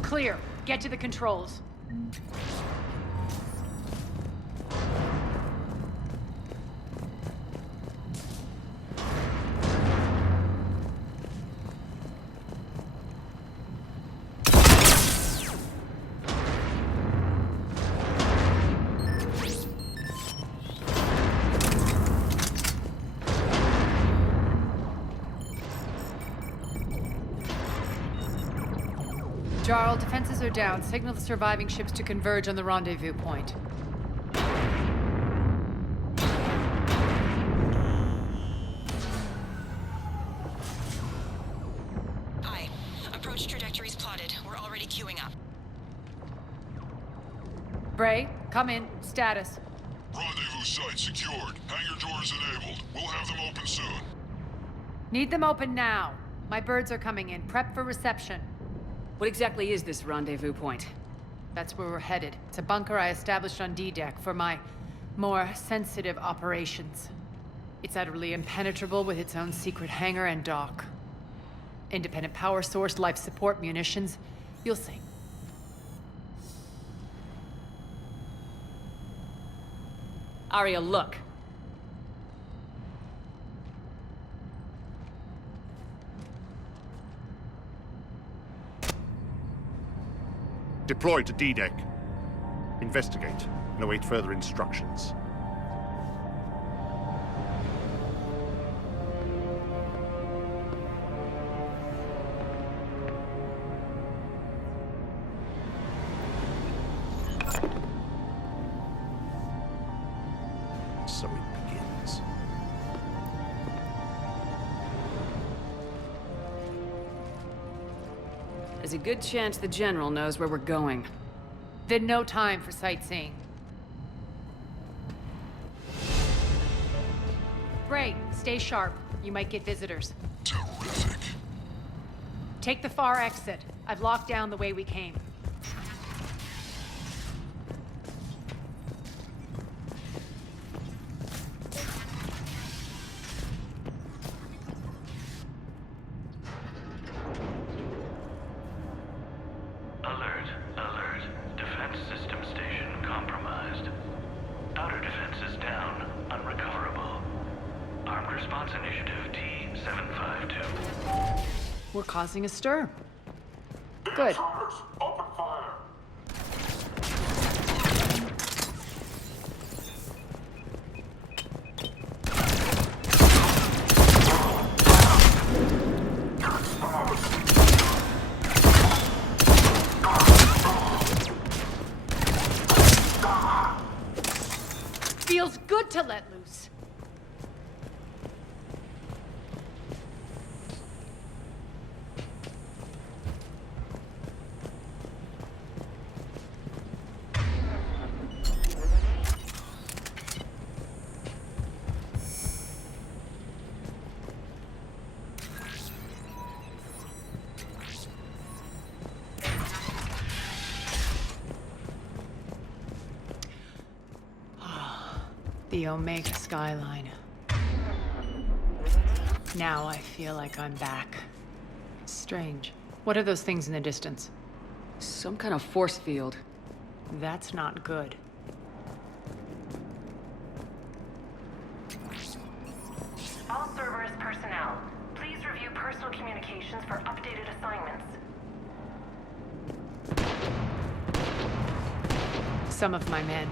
Clear. Get to the controls. Jarl, defenses are down. Signal the surviving ships to converge on the rendezvous point. Aye. Approach trajectories plotted. We're already queuing up. Bray, come in. Status. Rendezvous site secured. Hangar doors enabled. We'll have them open soon. Need them open now. My birds are coming in. Prep for reception. What exactly is this rendezvous point? That's where we're headed. It's a bunker I established on D-Deck for my more sensitive operations. It's utterly impenetrable with its own secret hangar and dock. Independent power source, life support, munitions. You'll see. Arya, look. Deploy to D-Deck. Investigate and await further instructions. So it begins. There's a good chance the General knows where we're going. Then no time for sightseeing. Great, stay sharp. You might get visitors. Terrific. Take the far exit. I've locked down the way we came. Alert, alert. Defense system station compromised. Outer defenses down, unrecoverable. Armed Response Initiative T-752. We're causing a stir. Good. Open fire. Feels good to let loose. The Omega skyline. Now I feel like I'm back. Strange. What are those things in the distance? Some kind of force field. That's not good. All Cerberus personnel, please review personal communications for updated assignments. Some of my men.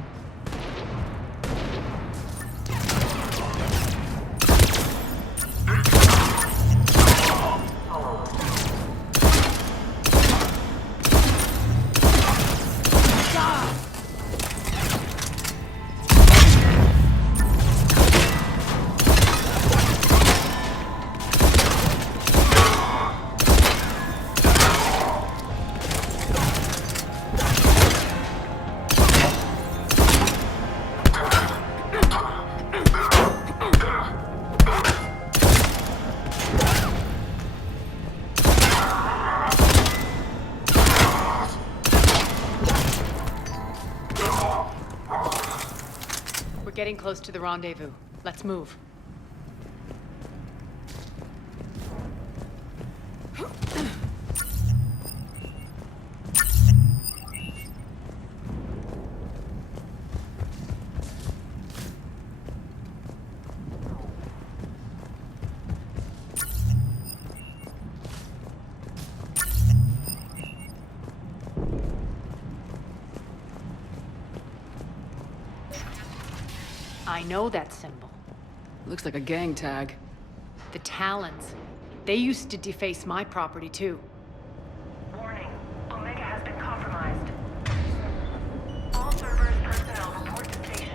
Getting close to the rendezvous. Let's move. I know that symbol. Looks like a gang tag. The Talons. They used to deface my property, too. Warning, Omega has been compromised. All Cerberus personnel report to stations.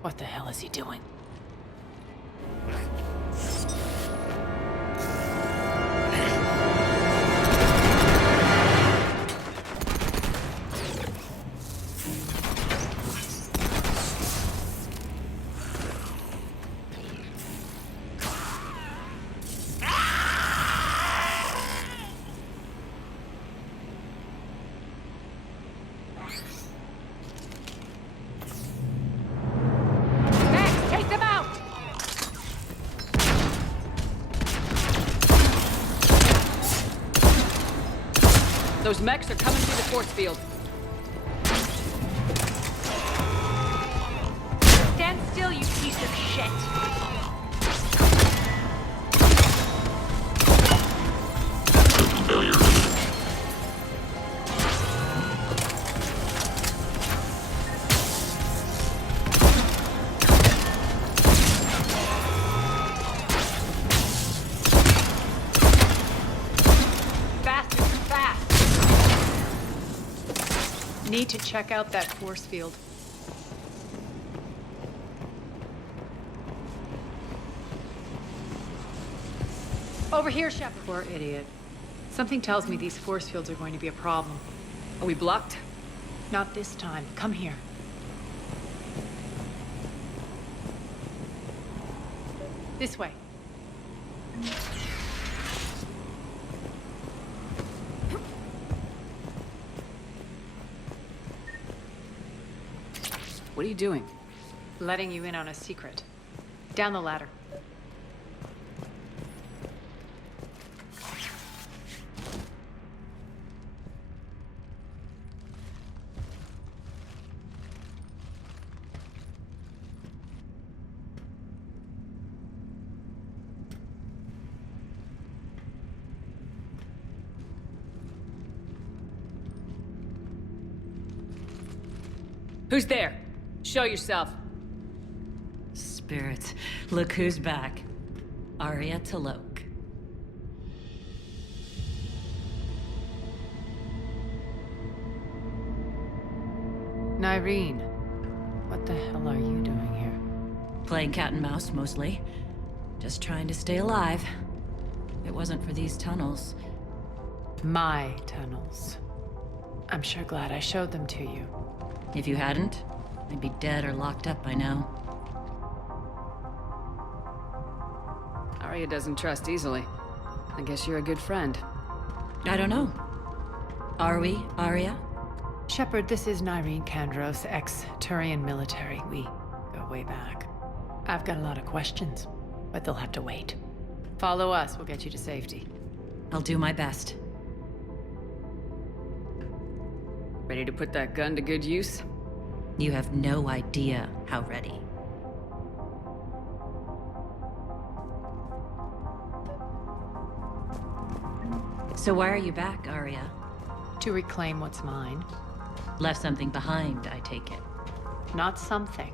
What the hell is he doing? Take the Those mechs are coming through the force field. Stand still, you piece of shit! Need to check out that force field. Over here, Shepard. Poor idiot. Something tells me these force fields are going to be a problem. Are we blocked? Not this time. Come here. This way. What are you doing? Letting you in on a secret. Down the ladder. Who's there? Show yourself. Spirits, look who's back. Arya Talok. Nyreen, what the hell are you doing here? Playing cat and mouse, mostly. Just trying to stay alive. If it wasn't for these tunnels. My tunnels. I'm sure glad I showed them to you. If you hadn't, I'd be dead or locked up by now. Arya doesn't trust easily. I guess you're a good friend. I don't know. Are we, Arya? Shepard, this is Nyreen Kandros, ex-Turian military. We go way back. I've got a lot of questions, but they'll have to wait. Follow us, we'll get you to safety. I'll do my best. Ready to put that gun to good use? You have no idea how ready. So why are you back, Arya? To reclaim what's mine. Left something behind, I take it. Not something.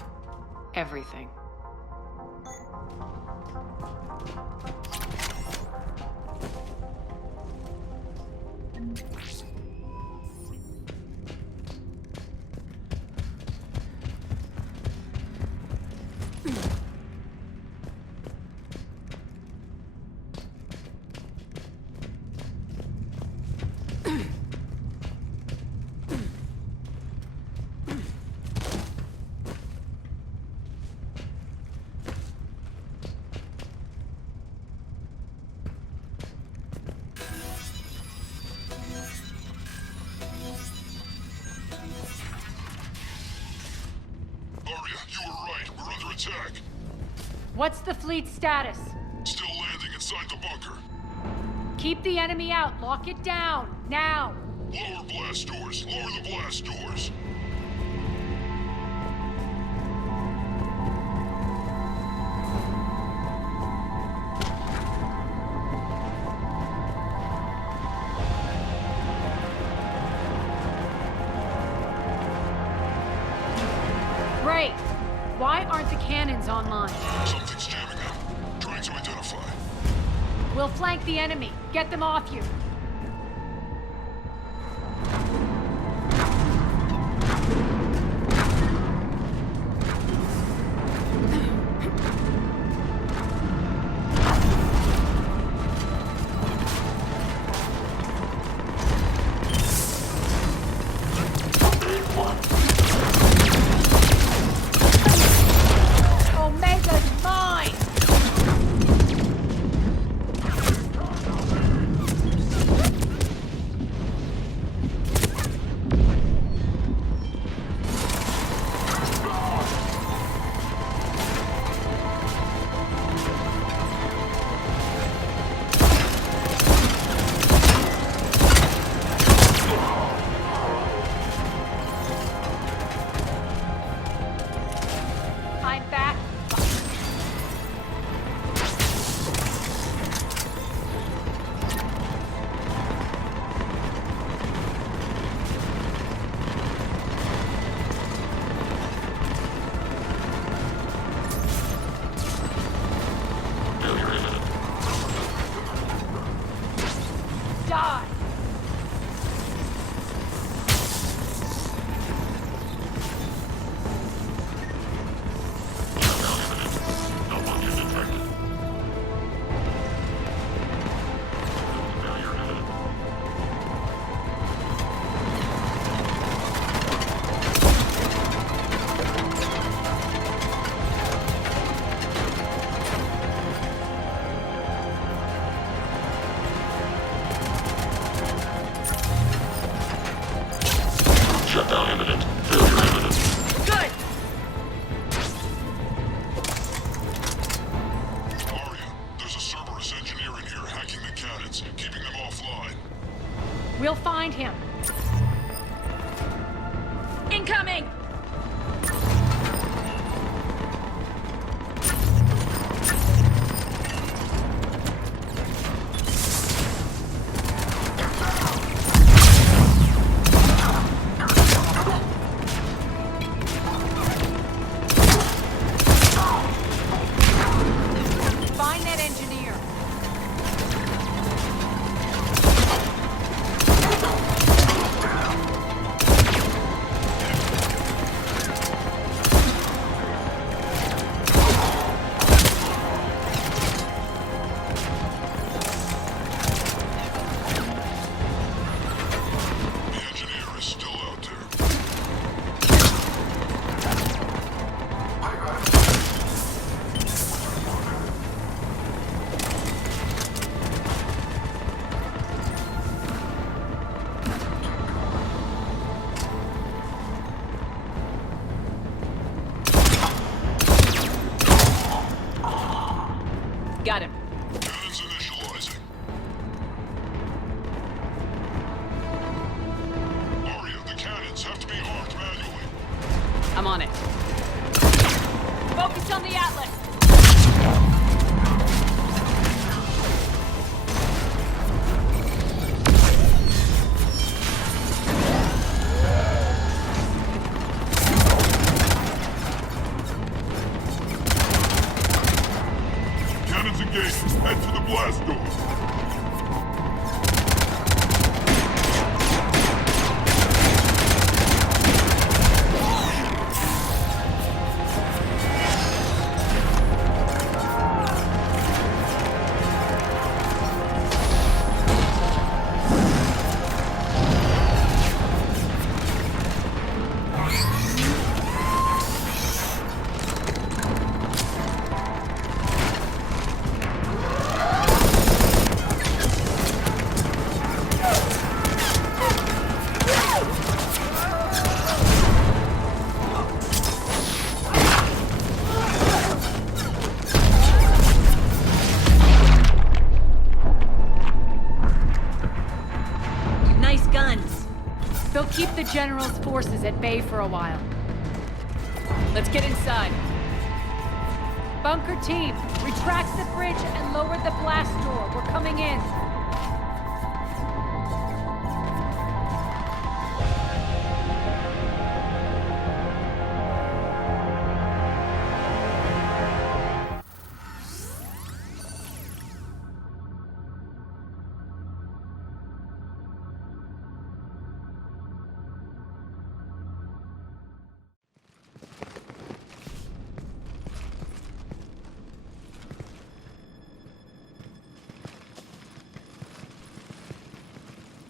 Everything. What's the fleet's status? Still landing inside the bunker. Keep the enemy out. Lock it down. Now. Lower blast doors. Lower the blast doors. Great. Why aren't the cannons online? Something's jamming up. Trying to identify. We'll flank the enemy. Get them off you. I'm on it. Focus on the Atlas! Cannons engaged. Head to the blast door. They'll keep the General's forces at bay for a while. Let's get inside. Bunker team, retract the bridge and lower the blast door. We're coming in.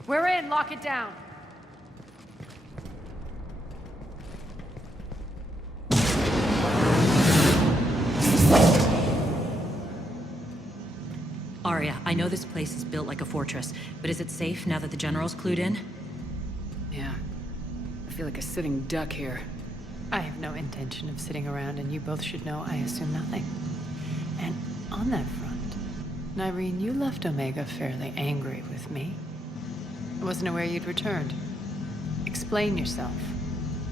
We're in, lock it down. Arya, I know this place is built like a fortress, but is it safe now that the General's clued in? Yeah. I feel like a sitting duck here. I have no intention of sitting around, and you both should know I assume nothing. And on that front, Nyreen, you left Omega fairly angry with me. I wasn't aware you'd returned. Explain yourself.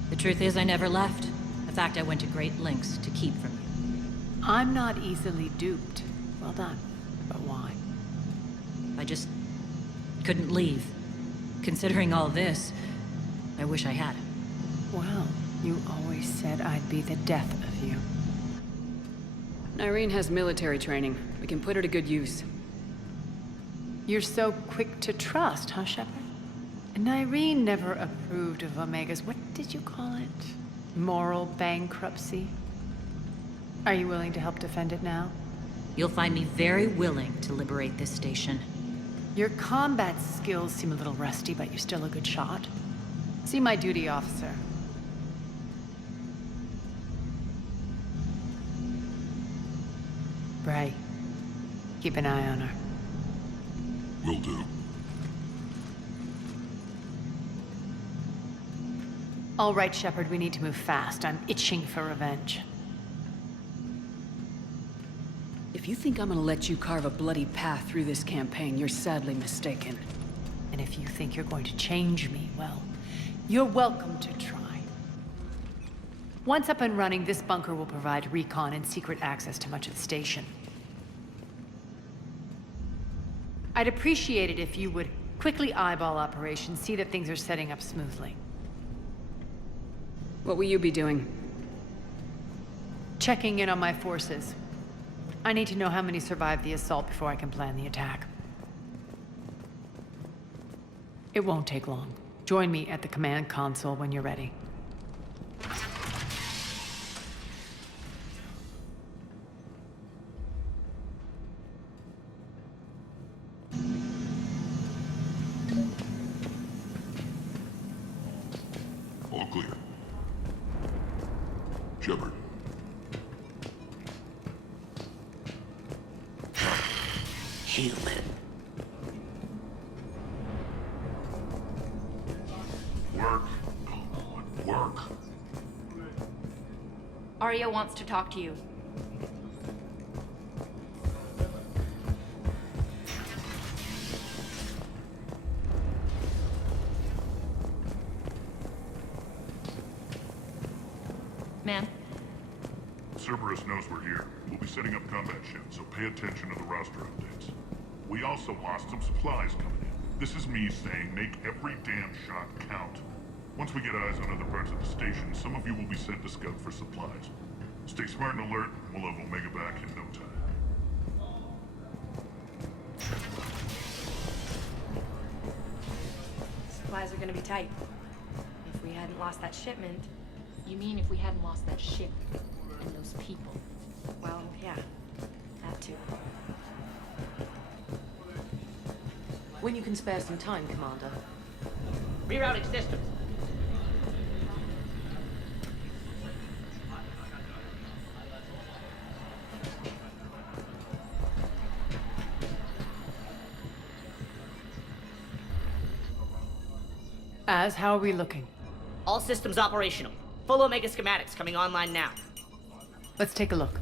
The truth is, I never left. In fact, I went to great lengths to keep from you. I'm not easily duped. Well done. But why? I just couldn't leave. Considering all this, I wish I had. Well, you always said I'd be the death of you. Nyreen has military training. We can put her to good use. You're so quick to trust, huh, Shepard? Nyreen never approved of Omega's, what did you call it? Moral bankruptcy? Are you willing to help defend it now? You'll find me very willing to liberate this station. Your combat skills seem a little rusty, but you're still a good shot. See my duty officer. Bray, keep an eye on her. Will do. All right, Shepard, we need to move fast. I'm itching for revenge. If you think I'm gonna let you carve a bloody path through this campaign, you're sadly mistaken. And if you think you're going to change me, well, you're welcome to try. Once up and running, this bunker will provide recon and secret access to much of the station. I'd appreciate it if you would quickly eyeball operations, see that things are setting up smoothly. What will you be doing? Checking in on my forces. I need to know how many survived the assault before I can plan the attack. It won't take long. Join me at the command console when you're ready. All clear. Shepard. Human. Work. Work. Arya wants to talk to you. Ma'am? Cerberus knows we're here. We'll be setting up combat ships, so pay attention to the roster updates. We also lost some supplies coming in. This is me saying make every damn shot count. Once we get eyes on other parts of the station, some of you will be sent to scout for supplies. Stay smart and alert, and we'll have Omega back in no time. Supplies are gonna be tight. If we hadn't lost that shipment... You mean if we hadn't lost that ship and those people? Well, yeah. That too. When you can spare some time, Commander. Rerouting systems. How are we looking? All systems operational. Full Omega schematics coming online now. Let's take a look.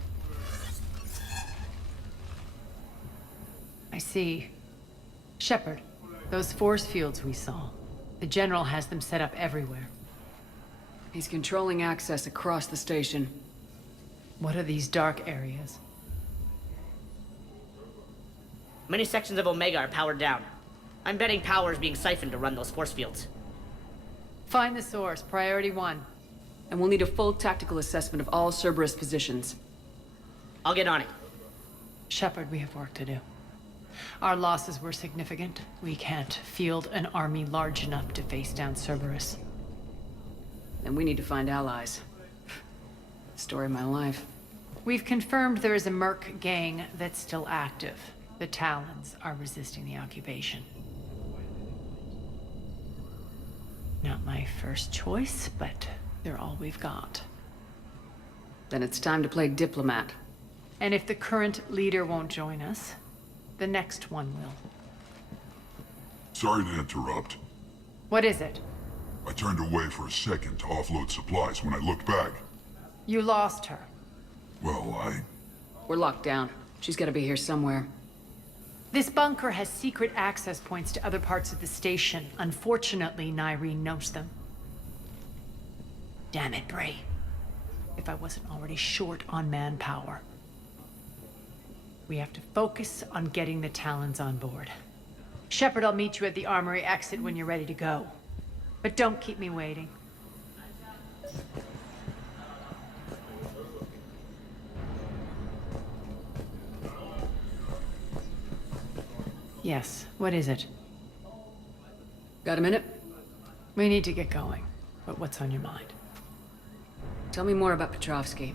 I see. Shepard, those force fields we saw. The General has them set up everywhere. He's controlling access across the station. What are these dark areas? Many sections of Omega are powered down. I'm betting power is being siphoned to run those force fields. Find the source, priority 1. And we'll need a full tactical assessment of all Cerberus positions. I'll get on it. Shepard, we have work to do. Our losses were significant. We can't field an army large enough to face down Cerberus. And we need to find allies. Story of my life. We've confirmed there is a Merc gang that's still active. The Talons are resisting the occupation. Not my first choice, but they're all we've got. Then it's time to play diplomat. And if the current leader won't join us, the next one will. Sorry to interrupt. What is it? I turned away for a second to offload supplies. When I looked back... You lost her. Well, We're locked down. She's gotta be here somewhere. This bunker has secret access points to other parts of the station. Unfortunately, Nyreen knows them. Damn it, Bray. If I wasn't already short on manpower. We have to focus on getting the Talons on board. Shepard, I'll meet you at the armory exit when you're ready to go. But don't keep me waiting. Yes, what is it? Got a minute? We need to get going. But what's on your mind? Tell me more about Petrovsky.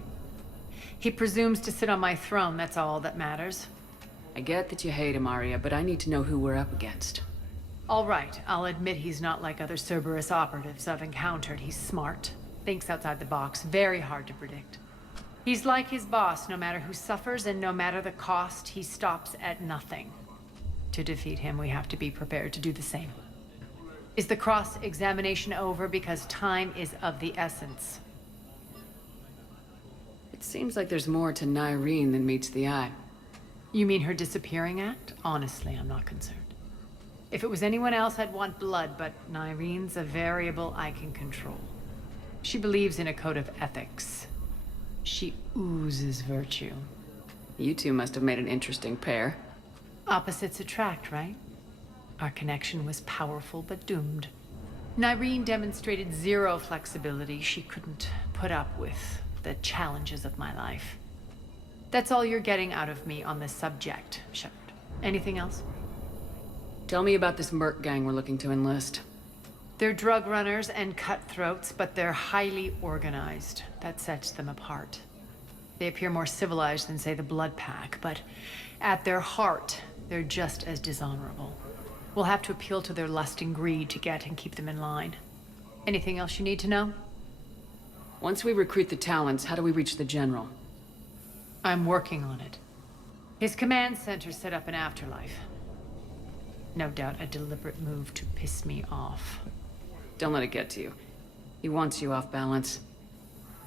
He presumes to sit on my throne, that's all that matters. I get that you hate him, Arya, but I need to know who we're up against. All right, I'll admit he's not like other Cerberus operatives I've encountered. He's smart, thinks outside the box, very hard to predict. He's like his boss, no matter who suffers and no matter the cost, he stops at nothing. To defeat him, we have to be prepared to do the same. Is the cross-examination over? Because time is of the essence. It seems like there's more to Nyreen than meets the eye. You mean her disappearing act? Honestly, I'm not concerned. If it was anyone else, I'd want blood, but Nyreen's a variable I can control. She believes in a code of ethics. She oozes virtue. You two must have made an interesting pair. Opposites attract, right? Our connection was powerful but doomed. Nyreen demonstrated zero flexibility. She couldn't put up with the challenges of my life. That's all you're getting out of me on this subject, Shepard. Anything else? Tell me about this Merc gang we're looking to enlist. They're drug runners and cutthroats, but they're highly organized. That sets them apart. They appear more civilized than, say, the Blood Pack, but at their heart, they're just as dishonorable. We'll have to appeal to their lust and greed to get and keep them in line. Anything else you need to know? Once we recruit the Talons, how do we reach the General? I'm working on it. His command center set up an afterlife. No doubt a deliberate move to piss me off. Don't let it get to you. He wants you off balance.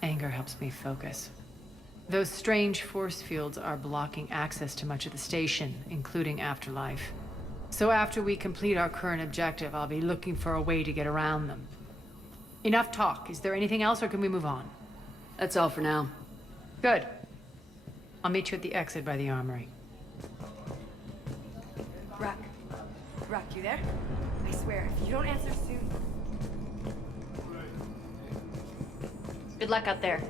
Anger helps me focus. Those strange force fields are blocking access to much of the station, including Afterlife. So after we complete our current objective, I'll be looking for a way to get around them. Enough talk. Is there anything else, or can we move on? That's all for now. Good. I'll meet you at the exit by the armory. Rock, you there? I swear, if you don't answer soon... Good luck out there.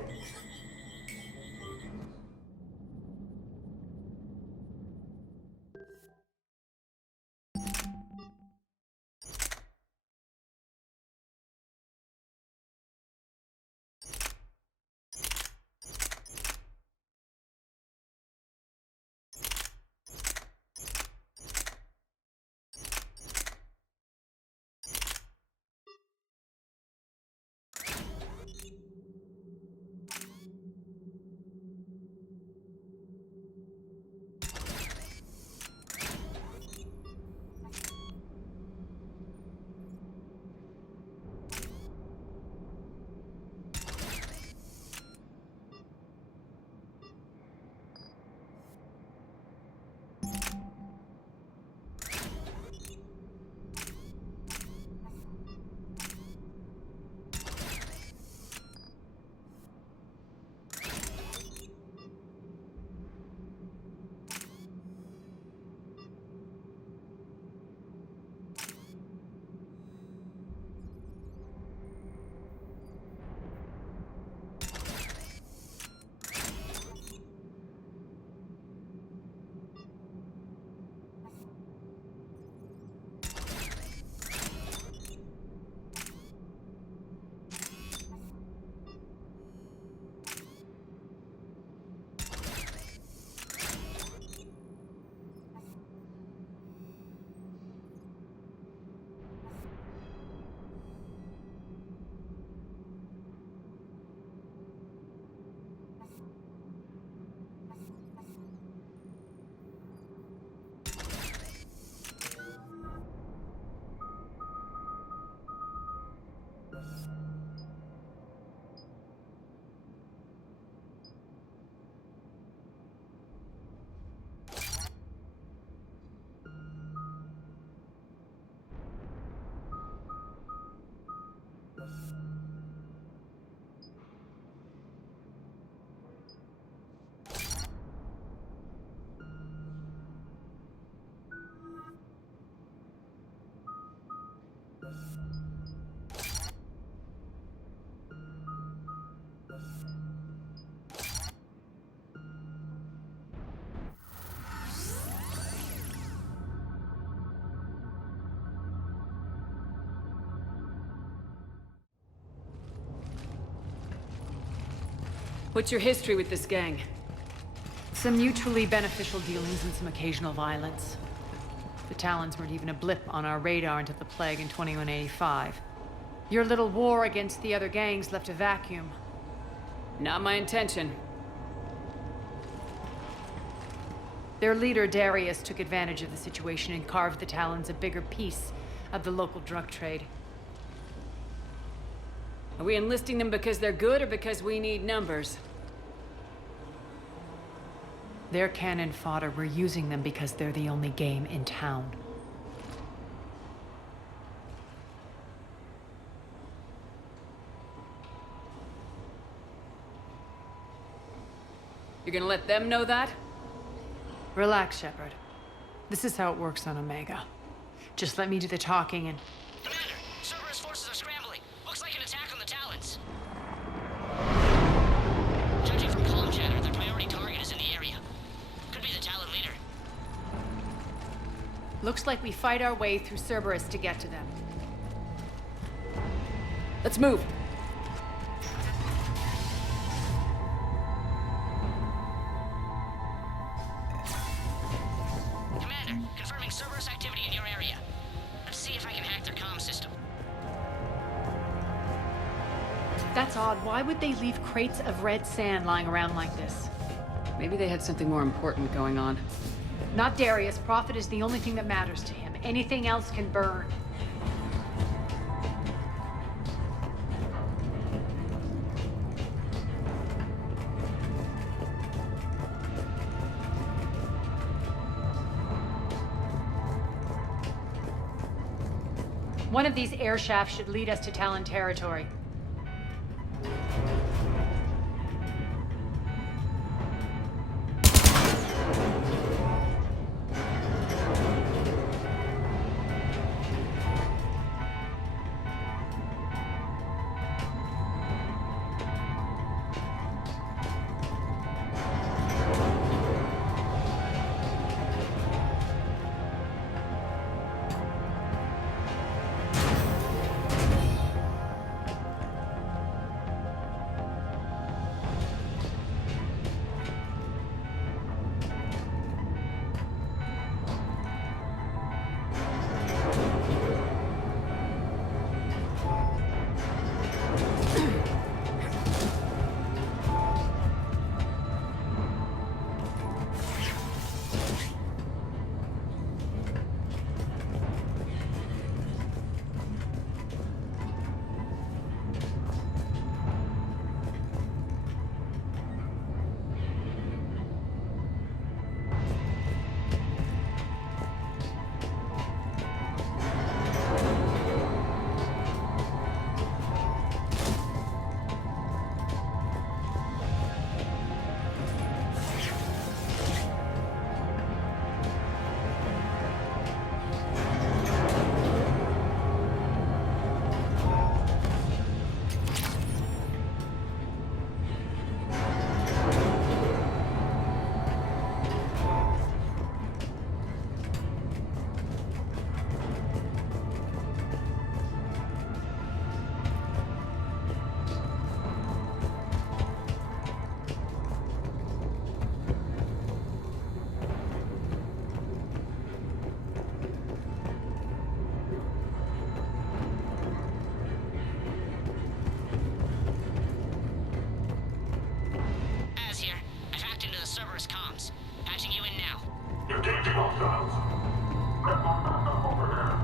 What's your history with this gang? Some mutually beneficial dealings and some occasional violence. The Talons weren't even a blip on our radar until the plague in 2185. Your little war against the other gangs left a vacuum. Not my intention. Their leader, Darius, took advantage of the situation and carved the Talons a bigger piece of the local drug trade. Are we enlisting them because they're good or because we need numbers? They're cannon fodder. We're using them because they're the only game in town. You're gonna let them know that? Relax, Shepard. This is how it works on Omega. Just let me do the talking and... Commander, Cerberus forces are scrambling. Looks like an attack on the Talons. Judging from comm chatter, their priority target is in the area. Could be the Talon leader. Looks like we fight our way through Cerberus to get to them. Let's move. Commander, confirming Cerberus activity in your area. Let's see if I can hack their comm system. That's odd. Why would they leave crates of red sand lying around like this? Maybe they had something more important going on. Not Darius. Profit is the only thing that matters to him. Anything else can burn. One of these air shafts should lead us to Talon territory. hostiles. Over there.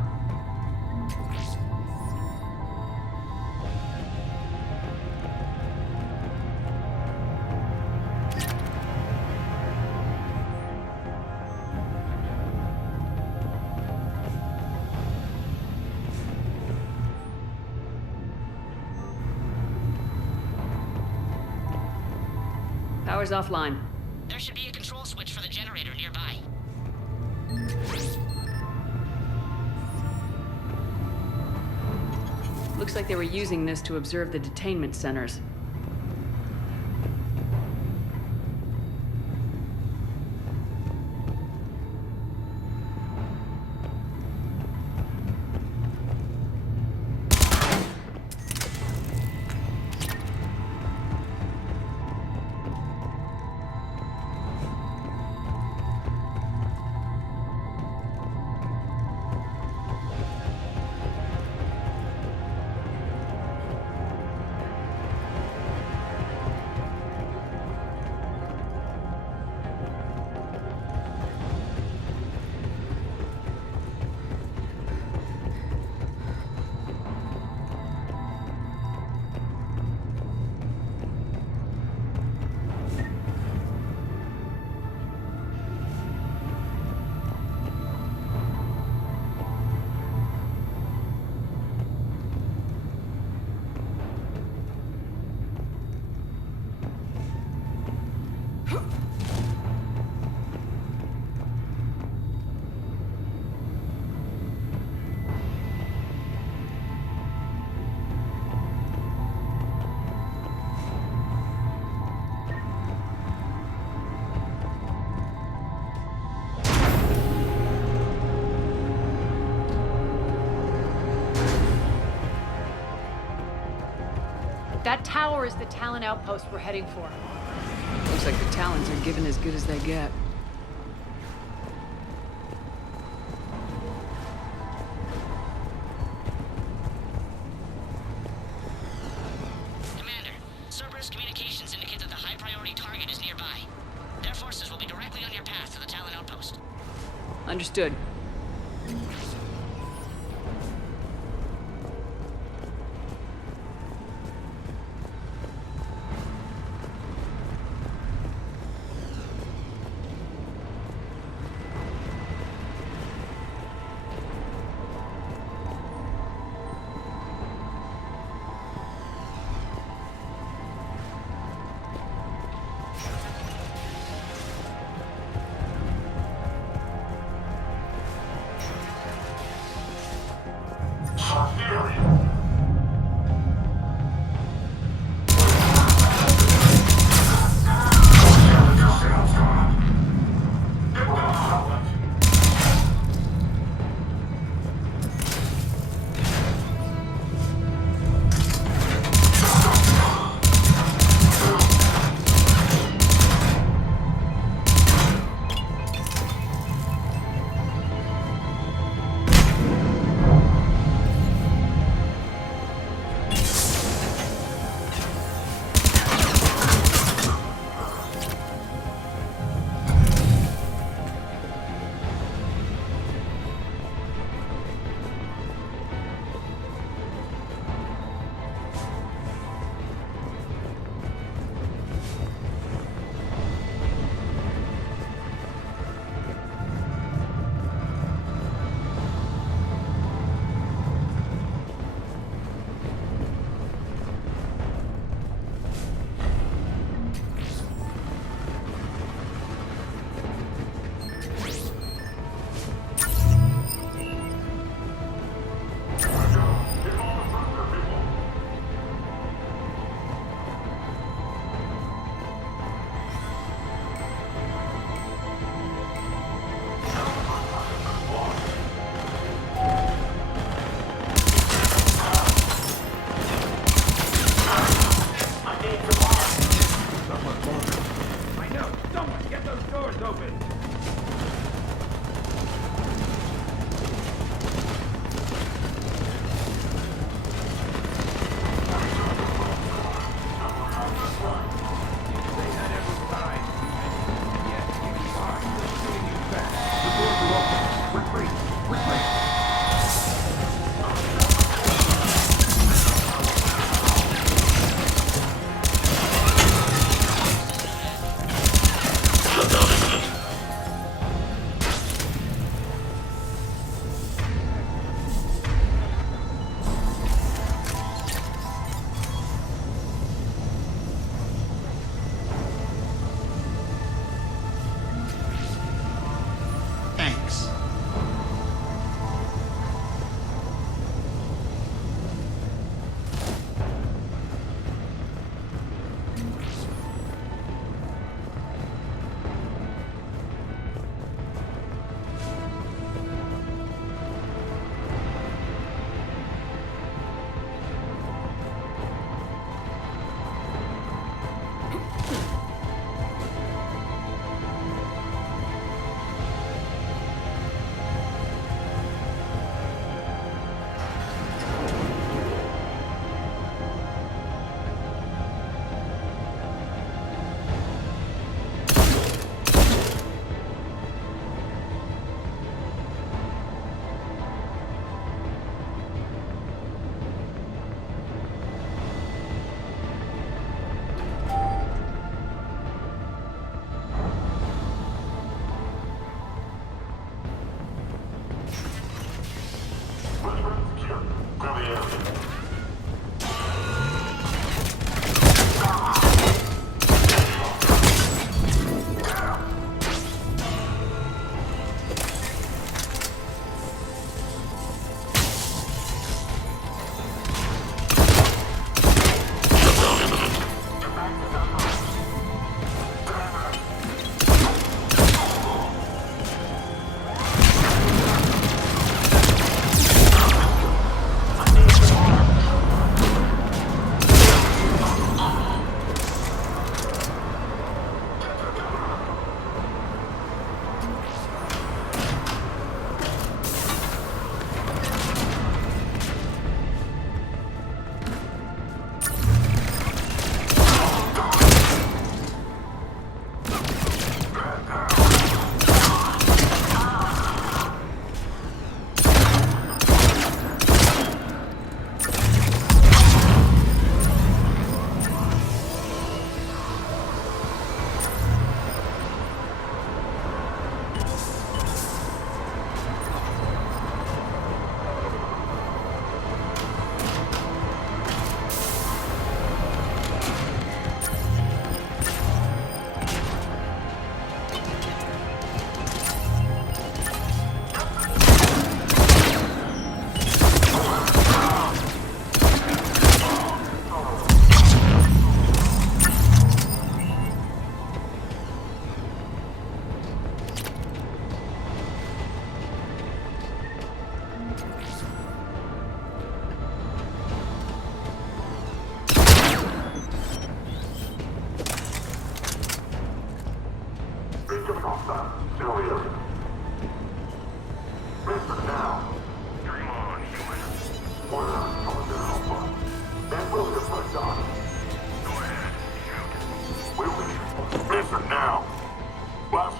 Power's offline. There should be a control switch for the generator nearby. Looks like they were using this to observe the detainment centers. That tower is the Talon outpost we're heading for. Looks like the Talons are given as good as they get. Commander, Cerberus communications indicate that the high-priority target is nearby. Their forces will be directly on your path to the Talon outpost. Understood.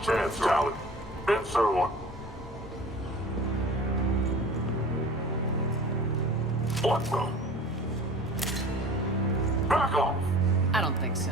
chance, Talon. And so on. What the? Back off! I don't think so.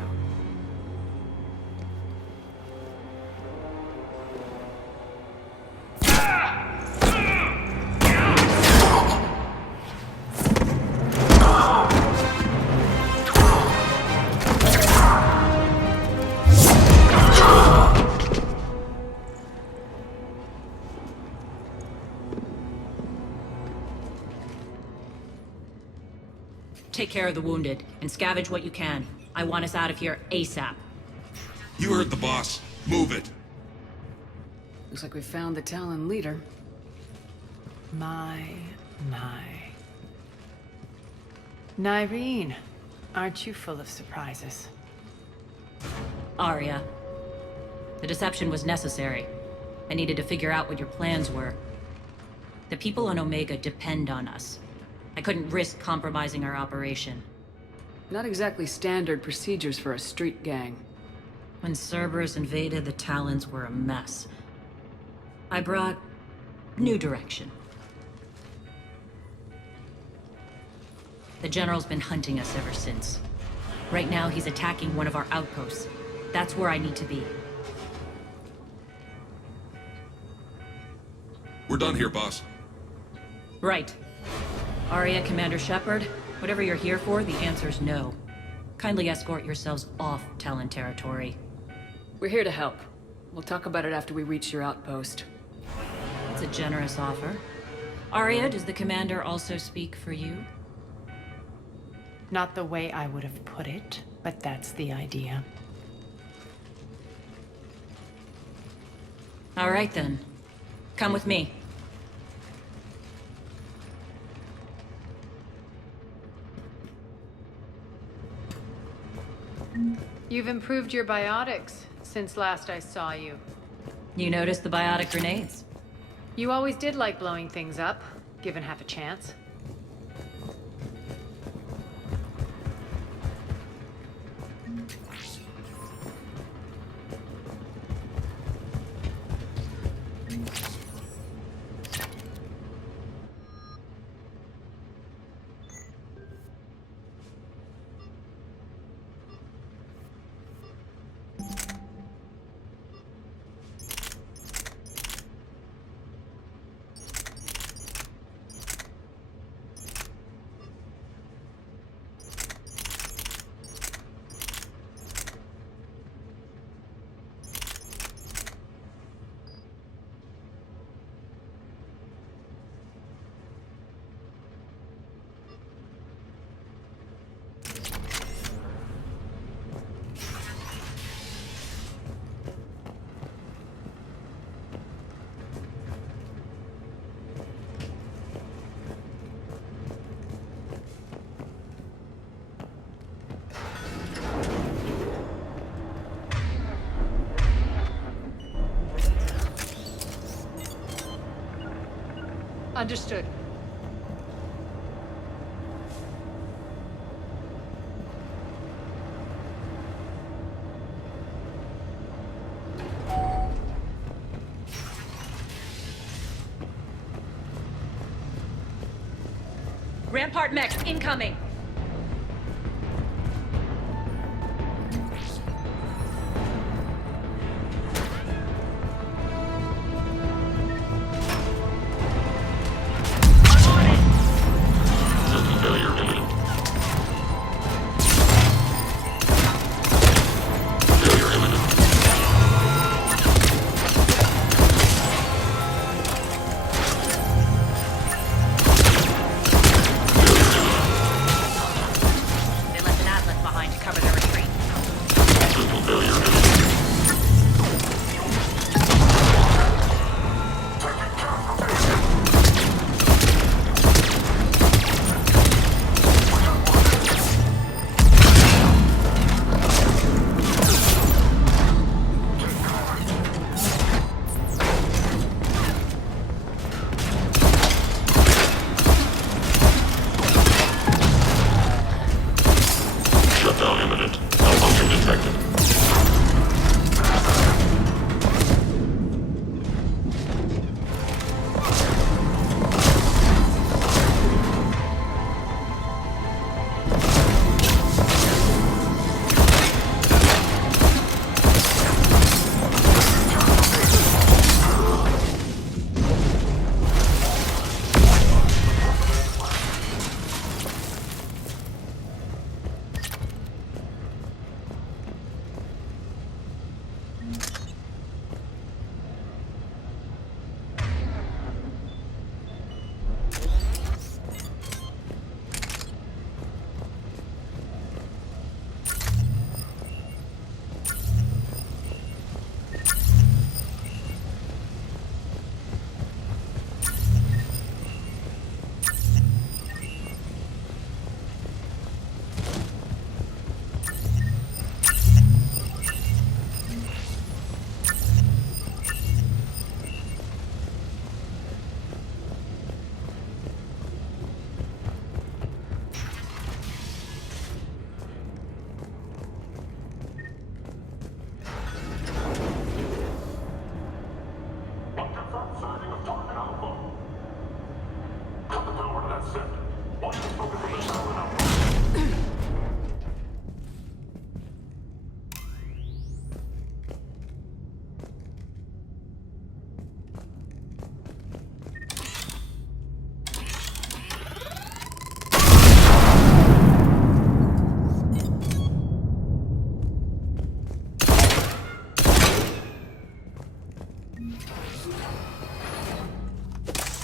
Take care of the wounded, and scavenge what you can. I want us out of here ASAP. You heard the boss. Move it. Looks like we found the Talon leader. My. Nyreen, aren't you full of surprises? Arya. The deception was necessary. I needed to figure out what your plans were. The people on Omega depend on us. I couldn't risk compromising our operation. Not exactly standard procedures for a street gang. When Cerberus invaded, the Talons were a mess. I brought new direction. The General's been hunting us ever since. Right now, he's attacking one of our outposts. That's where I need to be. We're done here, boss. Right. Arya, Commander Shepard, whatever you're here for, the answer's no. Kindly escort yourselves off Talon territory. We're here to help. We'll talk about it after we reach your outpost. It's a generous offer. Arya, does the Commander also speak for you? Not the way I would have put it, but that's the idea. All right then. Come with me. You've improved your biotics since last I saw you. You noticed the biotic grenades? You always did like blowing things up, given half a chance. Understood. Rampart mechs incoming!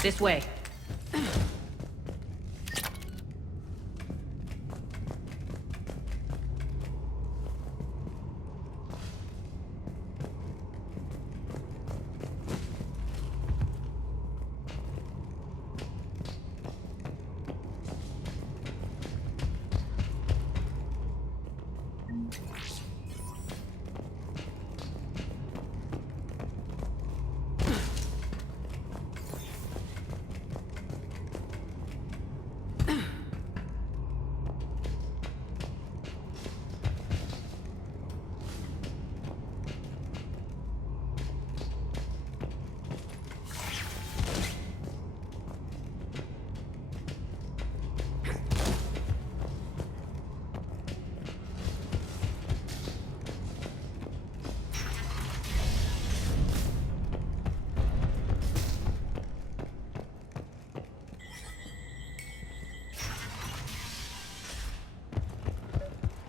This way.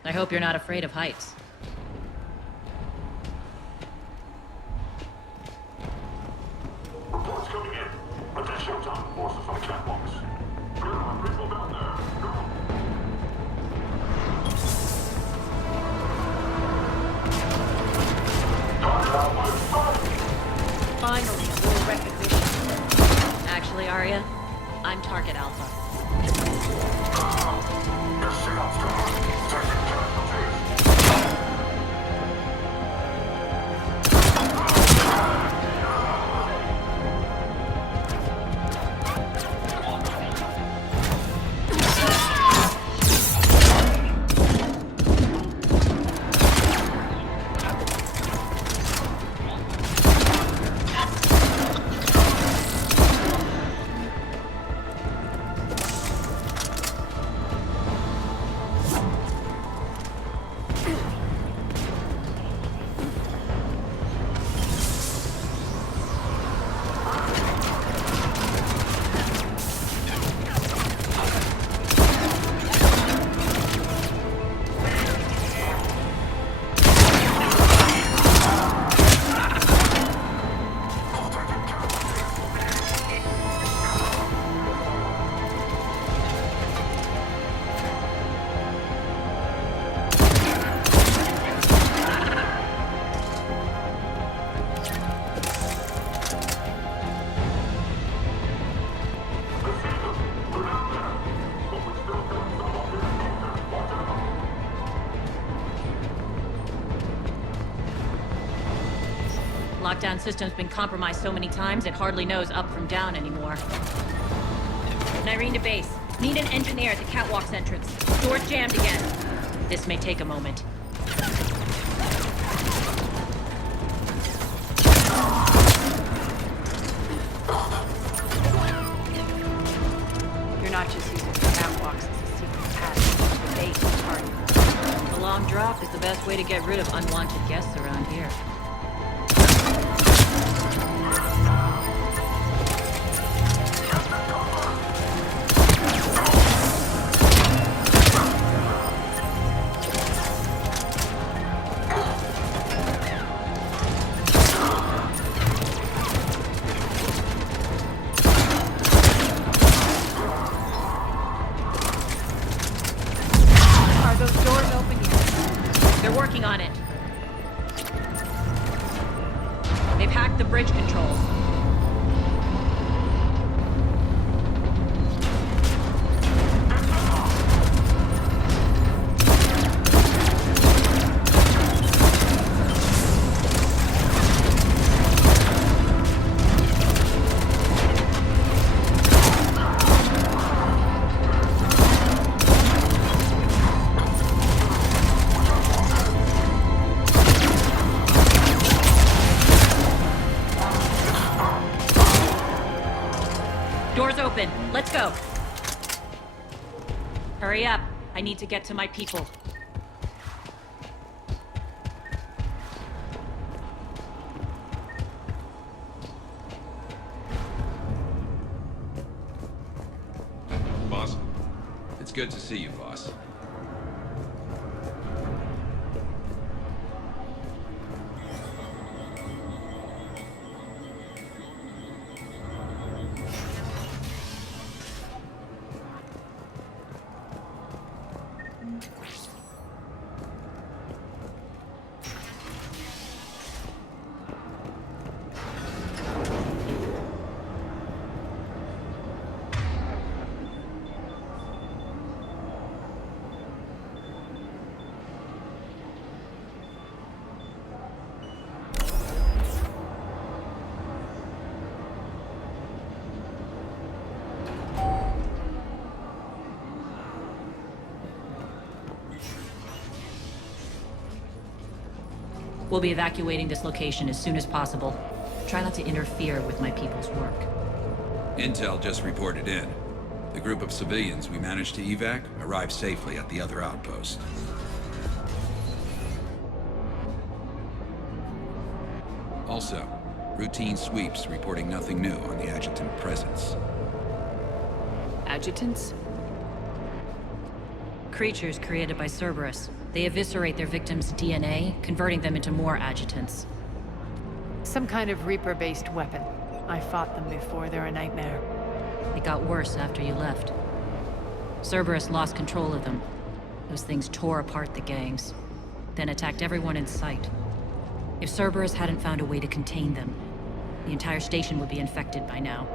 I hope you're not afraid of heights. Reports coming in. Attention, top forces on catwalks. There are people down there. Go. Finally, full recognition. Actually, Arya, I'm Target Alpha. Lockdown system's been compromised so many times, it hardly knows up from down anymore. Nyrene to base. Need an engineer at the catwalk's entrance. Door's jammed again. This may take a moment. You're not just using the catwalks as a secret passage. The base is target. The long drop is the best way to get rid of unwanted guests around here. Let's go. Hurry up. I need to get to my people. Boss, it's good to see you, boss. We'll be evacuating this location as soon as possible. Try not to interfere with my people's work. Intel just reported in. The group of civilians we managed to evac arrived safely at the other outpost. Also, routine sweeps reporting nothing new on the adjutant presence. Adjutants? Creatures created by Cerberus. They eviscerate their victims' DNA, converting them into more adjutants. Some kind of Reaper-based weapon. I fought them before, they're a nightmare. It got worse after you left. Cerberus lost control of them. Those things tore apart the gangs, then attacked everyone in sight. If Cerberus hadn't found a way to contain them, the entire station would be infected by now.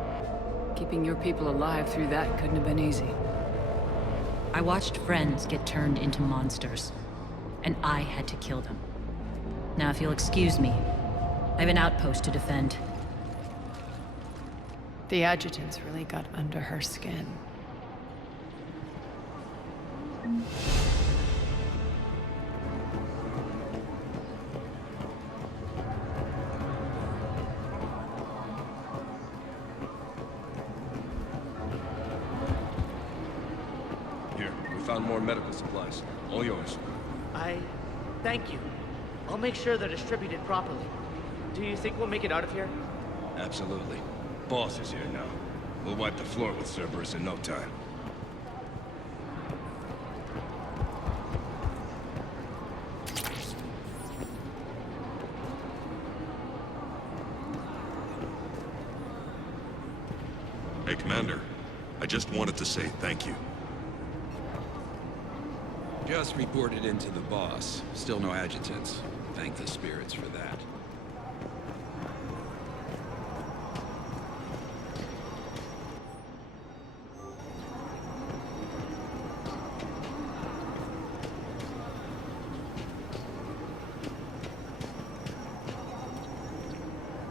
Keeping your people alive through that couldn't have been easy. I watched friends get turned into monsters, and I had to kill them. Now, if you'll excuse me, I have an outpost to defend. The adjutants really got under her skin. Here, we found more medical supplies. All yours. Thank you. I'll make sure they're distributed properly. Do you think we'll make it out of here? Absolutely. Boss is here now. We'll wipe the floor with Cerberus in no time. Hey, Commander. I just wanted to say thank you. Just reported into the boss. Still no adjutants. Thank the spirits for that.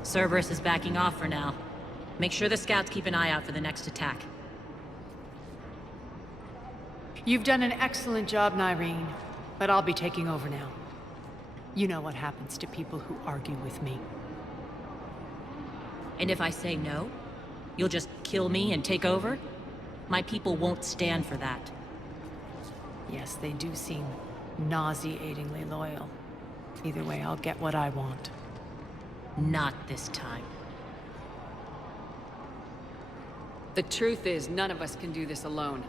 Cerberus is backing off for now. Make sure the scouts keep an eye out for the next attack. You've done an excellent job, Nyreen, but I'll be taking over now. You know what happens to people who argue with me. And if I say no, you'll just kill me and take over? My people won't stand for that. Yes, they do seem nauseatingly loyal. Either way, I'll get what I want. Not this time. The truth is, none of us can do this alone.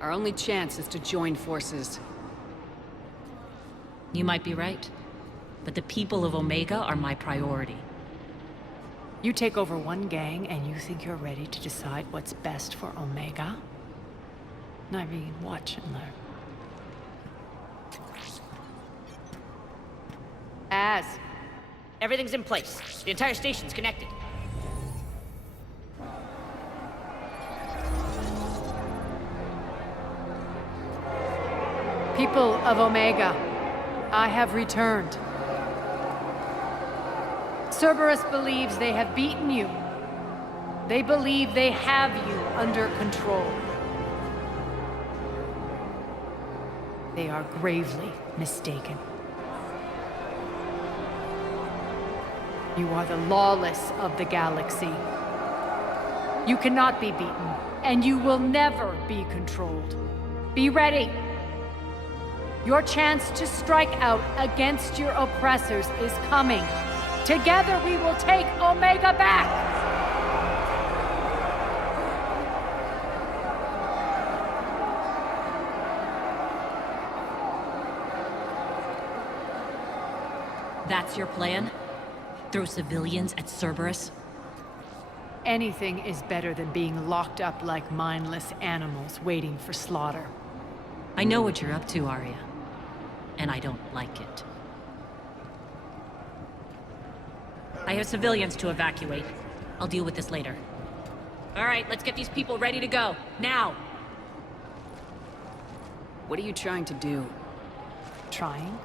Our only chance is to join forces. You might be right, but the people of Omega are my priority. You take over one gang and you think you're ready to decide what's best for Omega? Nyreen, watch and learn. Everything's in place. The entire station's connected. People of Omega, I have returned. Cerberus believes they have beaten you. They believe they have you under control. They are gravely mistaken. You are the lawless of the galaxy. You cannot be beaten, and you will never be controlled. Be ready. Your chance to strike out against your oppressors is coming. Together we will take Omega back! That's your plan? Throw civilians at Cerberus? Anything is better than being locked up like mindless animals waiting for slaughter. I know what you're up to, Arya. And I don't like it. I have civilians to evacuate. I'll deal with this later. All right, let's get these people ready to go. Now! What are you trying to do? Trying?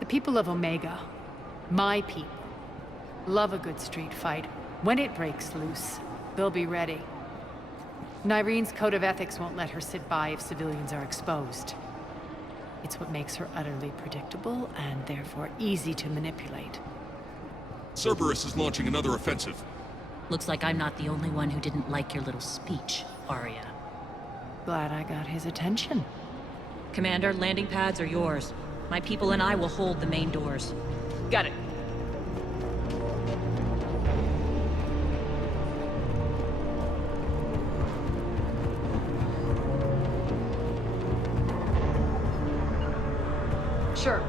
The people of Omega, my people, love a good street fight. When it breaks loose, they'll be ready. Nyreen's code of ethics won't let her sit by if civilians are exposed. It's what makes her utterly predictable and therefore easy to manipulate. Cerberus is launching another offensive. Looks like I'm not the only one who didn't like your little speech, Arya. Glad I got his attention. Commander, landing pads are yours. My people and I will hold the main doors. Got it. Sure.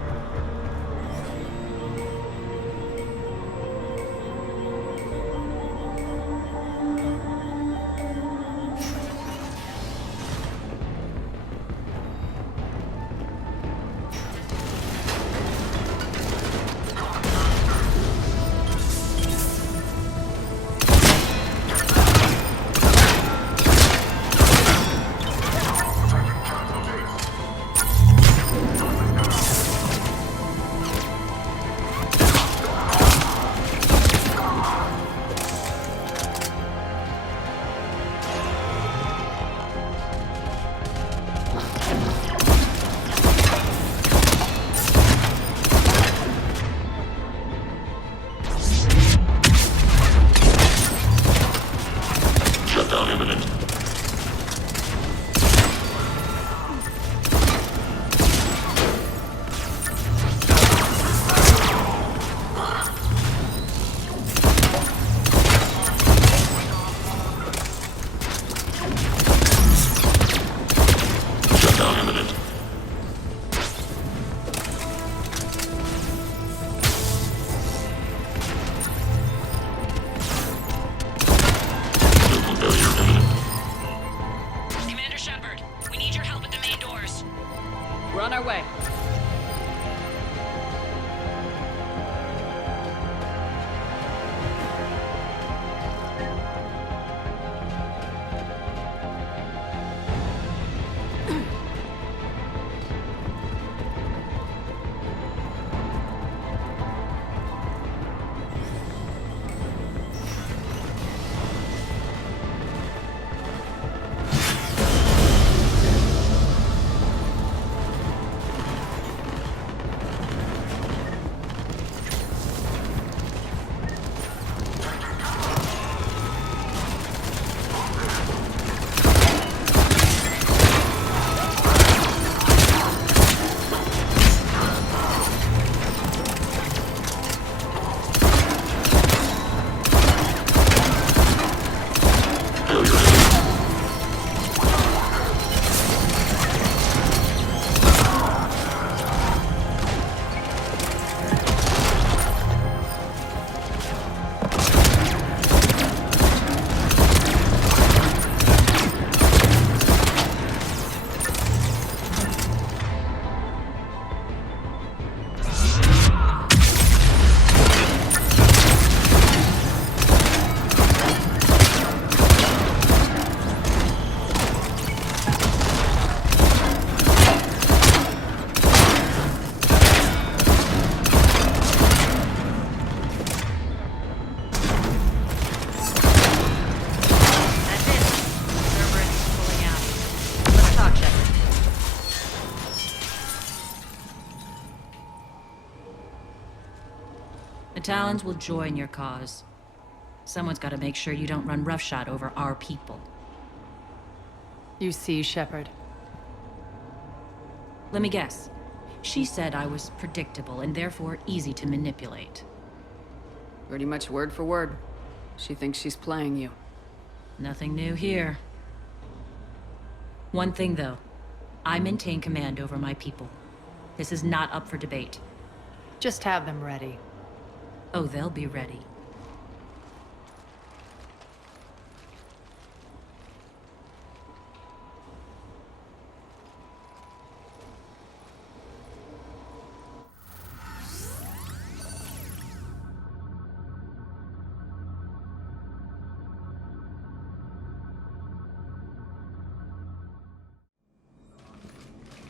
The Talons will join your cause. Someone's got to make sure you don't run roughshod over our people. You see, Shepard. Let me guess. She said I was predictable and therefore easy to manipulate. Pretty much word for word. She thinks she's playing you. Nothing new here. One thing, though. I maintain command over my people. This is not up for debate. Just have them ready. Oh, they'll be ready.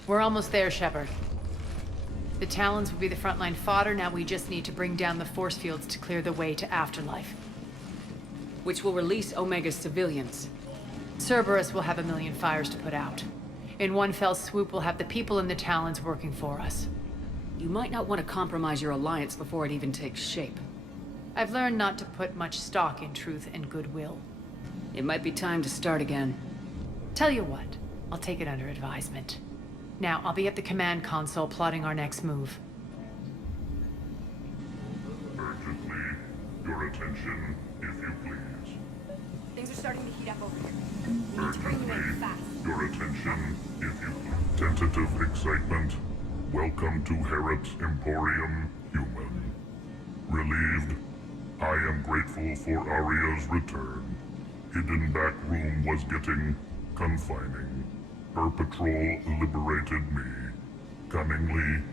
We're almost there, Shepard. The Talons will be the frontline fodder. Now we just need to bring down the force fields to clear the way to Afterlife. Which will release Omega's civilians. Cerberus will have a million fires to put out. In one fell swoop, we'll have the people in the Talons working for us. You might not want to compromise your alliance before it even takes shape. I've learned not to put much stock in truth and goodwill. It might be time to start again. Tell you what, I'll take it under advisement. Now, I'll be at the command console plotting our next move. Urgently, your attention, if you please. Things are starting to heat up over here. We need to bring you in fast. Your attention, if you please. Tentative excitement. Welcome to Herod's Emporium, human. Relieved, I am grateful for Aria's return. Hidden back room was getting confining. Her patrol liberated me. Cunningly,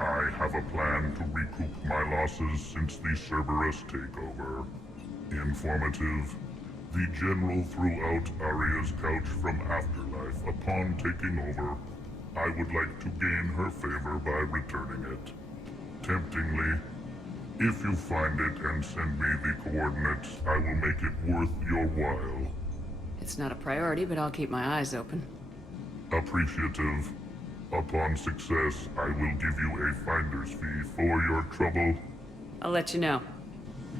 I have a plan to recoup my losses since the Cerberus takeover. Informative, the General threw out Aria's couch from Afterlife upon taking over. I would like to gain her favor by returning it. Temptingly, if you find it and send me the coordinates, I will make it worth your while. It's not a priority, but I'll keep my eyes open. Appreciative. Upon success, I will give you a finder's fee for your trouble. I'll let you know.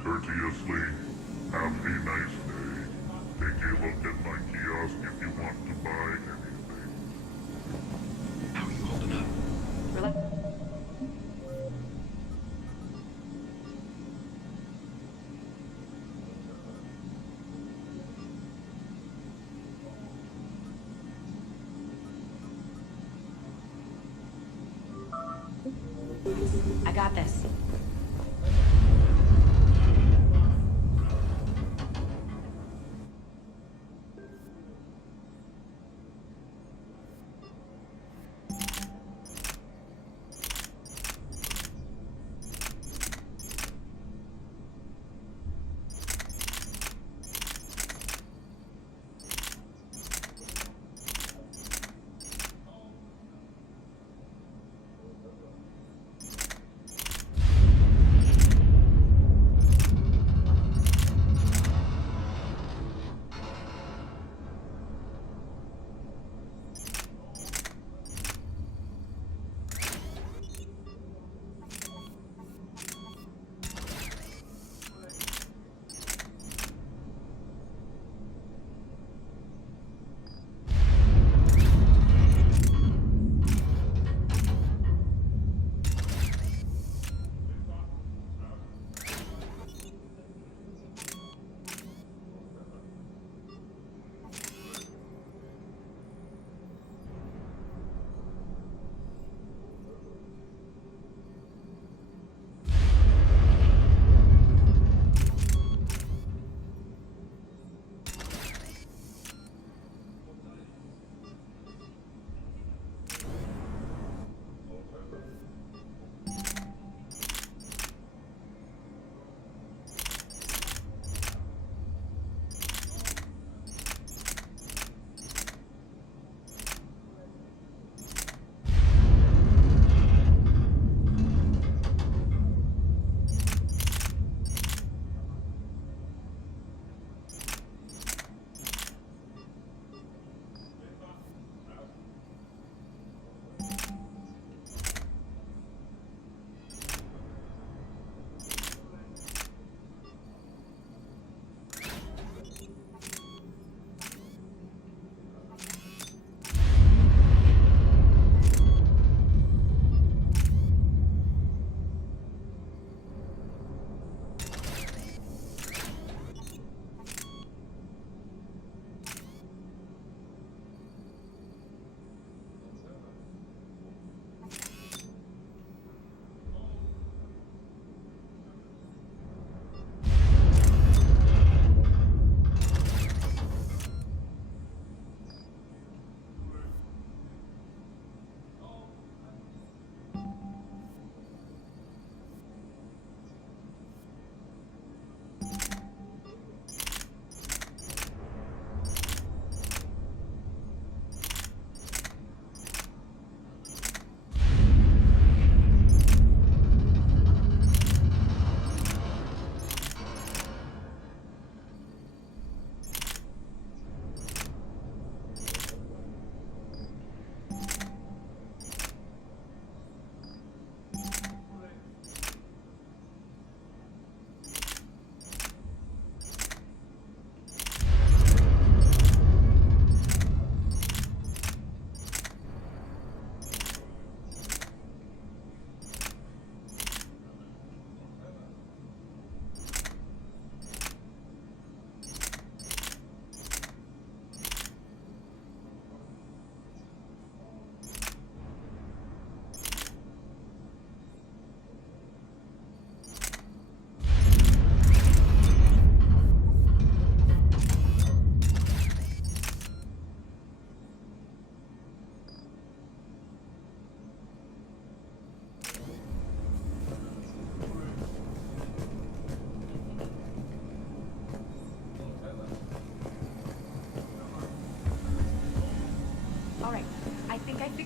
Courteously, have a nice day. Take a look at my kiosk if you want to buy anything. How are you holding up? I got this.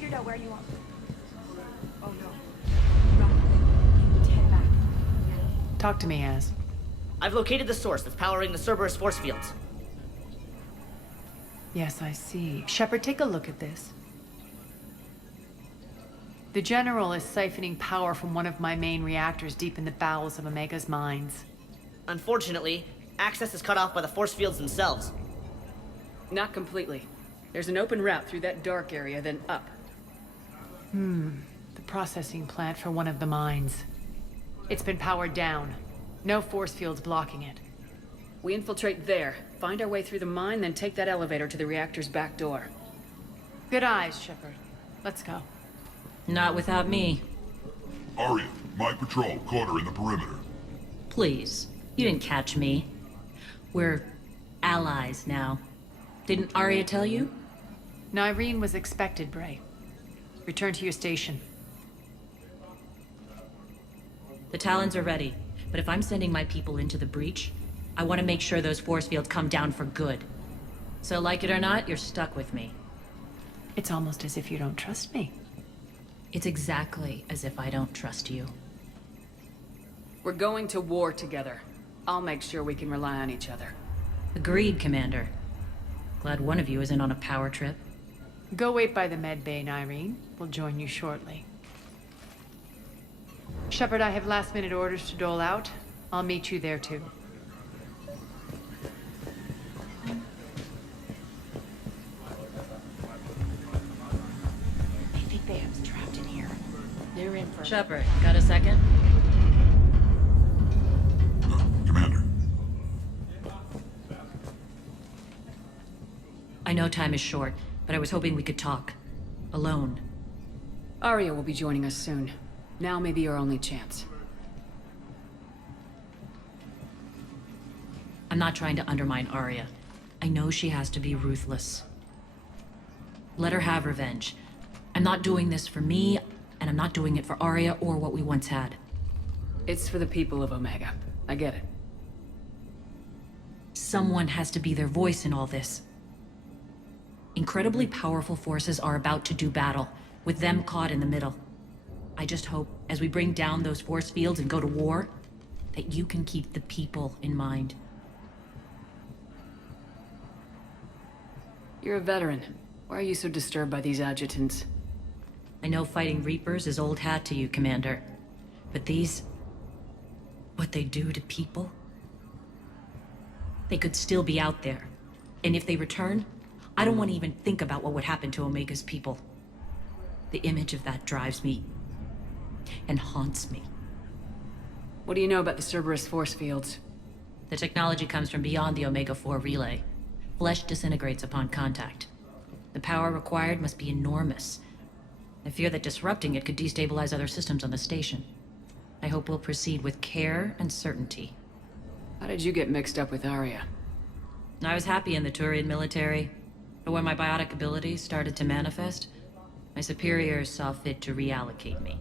figured out where you are. Oh no. Run. We need to head back. Talk to me, Az. I've located the source that's powering the Cerberus force fields. Yes, I see. Shepard, take a look at this. The General is siphoning power from one of my main reactors deep in the bowels of Omega's mines. Unfortunately, access is cut off by the force fields themselves. Not completely. There's an open route through that dark area, then up. The processing plant for one of the mines. It's been powered down. No force fields blocking it. We infiltrate there, find our way through the mine, then take that elevator to the reactor's back door. Good eyes, Shepard. Let's go. Not without me. Arya, my patrol caught her in the perimeter. Please. You didn't catch me. We're allies now. Didn't Arya tell you? Nyreen was expected, Bray. Return to your station. The Talons are ready, but if I'm sending my people into the breach, I want to make sure those force fields come down for good. So like it or not, you're stuck with me. It's almost as if you don't trust me. It's exactly as if I don't trust you. We're going to war together. I'll make sure we can rely on each other. Agreed, Commander. Glad one of you isn't on a power trip. Go wait by the med bay, Nyreen. We'll join you shortly. Shepard, I have last-minute orders to dole out. I'll meet you there, too. I think they have us trapped in here. They're in for... Shepard, got a second? Commander. I know time is short, but I was hoping we could talk. Alone. Arya will be joining us soon. Now may be our only chance. I'm not trying to undermine Arya. I know she has to be ruthless. Let her have revenge. I'm not doing this for me, and I'm not doing it for Arya or what we once had. It's for the people of Omega. I get it. Someone has to be their voice in all this. Incredibly powerful forces are about to do battle, with them caught in the middle. I just hope, as we bring down those force fields and go to war, that you can keep the people in mind. You're a veteran. Why are you so disturbed by these adjutants? I know fighting Reapers is old hat to you, Commander. But these... what they do to people? They could still be out there. And if they return, I don't want to even think about what would happen to Omega's people. The image of that drives me and haunts me. What do you know about the Cerberus force fields? The technology comes from beyond the Omega-4 relay. Flesh disintegrates upon contact. The power required must be enormous. I fear that disrupting it could destabilize other systems on the station. I hope we'll proceed with care and certainty. How did you get mixed up with Arya? I was happy in the Turian military, but when my biotic abilities started to manifest, my superiors saw fit to reallocate me.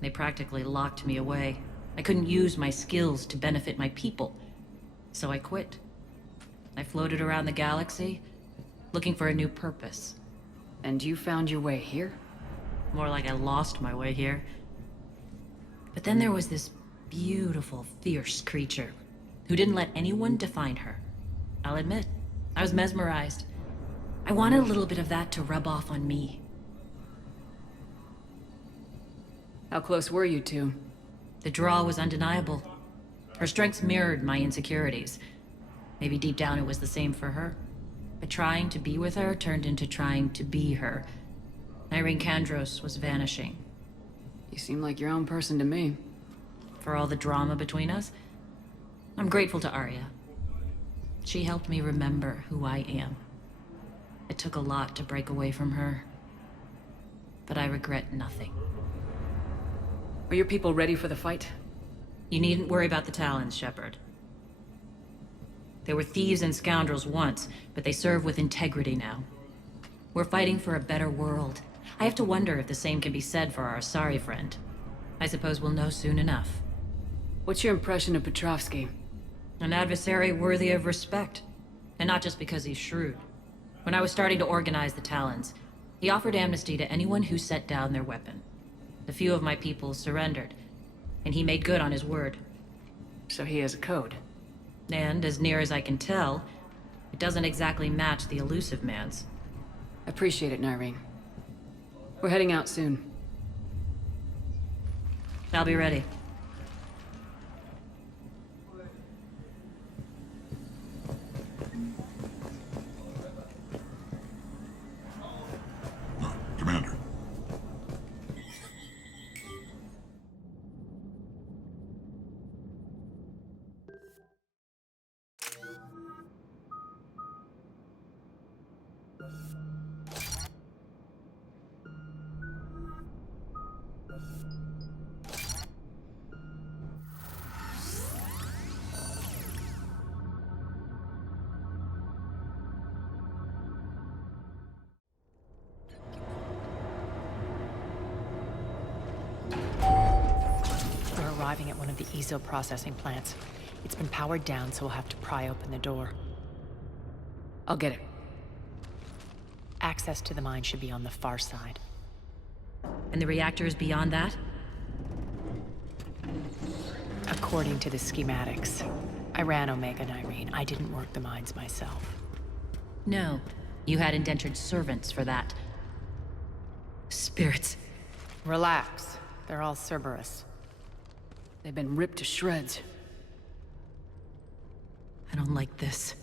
They practically locked me away. I couldn't use my skills to benefit my people, so I quit. I floated around the galaxy, looking for a new purpose. And you found your way here? More like I lost my way here. But then there was this beautiful, fierce creature who didn't let anyone define her. I'll admit, I was mesmerized. I wanted a little bit of that to rub off on me. How close were you two? The draw was undeniable. Her strengths mirrored my insecurities. Maybe deep down it was the same for her. But trying to be with her turned into trying to be her. Irene Kandros was vanishing. You seem like your own person to me. For all the drama between us, I'm grateful to Arya. She helped me remember who I am. It took a lot to break away from her, but I regret nothing. Are your people ready for the fight? You needn't worry about the Talons, Shepard. They were thieves and scoundrels once, but they serve with integrity now. We're fighting for a better world. I have to wonder if the same can be said for our Asari friend. I suppose we'll know soon enough. What's your impression of Petrovsky? An adversary worthy of respect. And not just because he's shrewd. When I was starting to organize the Talons, He offered amnesty to anyone who set down their weapon. A few of my people surrendered, and he made good on his word. So he has a code. And, as near as I can tell, it doesn't exactly match the elusive man's. Appreciate it, Nyreen. We're heading out soon. I'll be ready. Commander. We're arriving at one of the ESO processing plants. It's been powered down, so we'll have to pry open the door. I'll get it. Access to the mine should be on the far side. And the reactor is beyond that? According to the schematics. I ran Omega, Nyreen. I didn't work the mines myself. No. You had indentured servants for that. Spirits. Relax. They're all Cerberus. They've been ripped to shreds. I don't like this.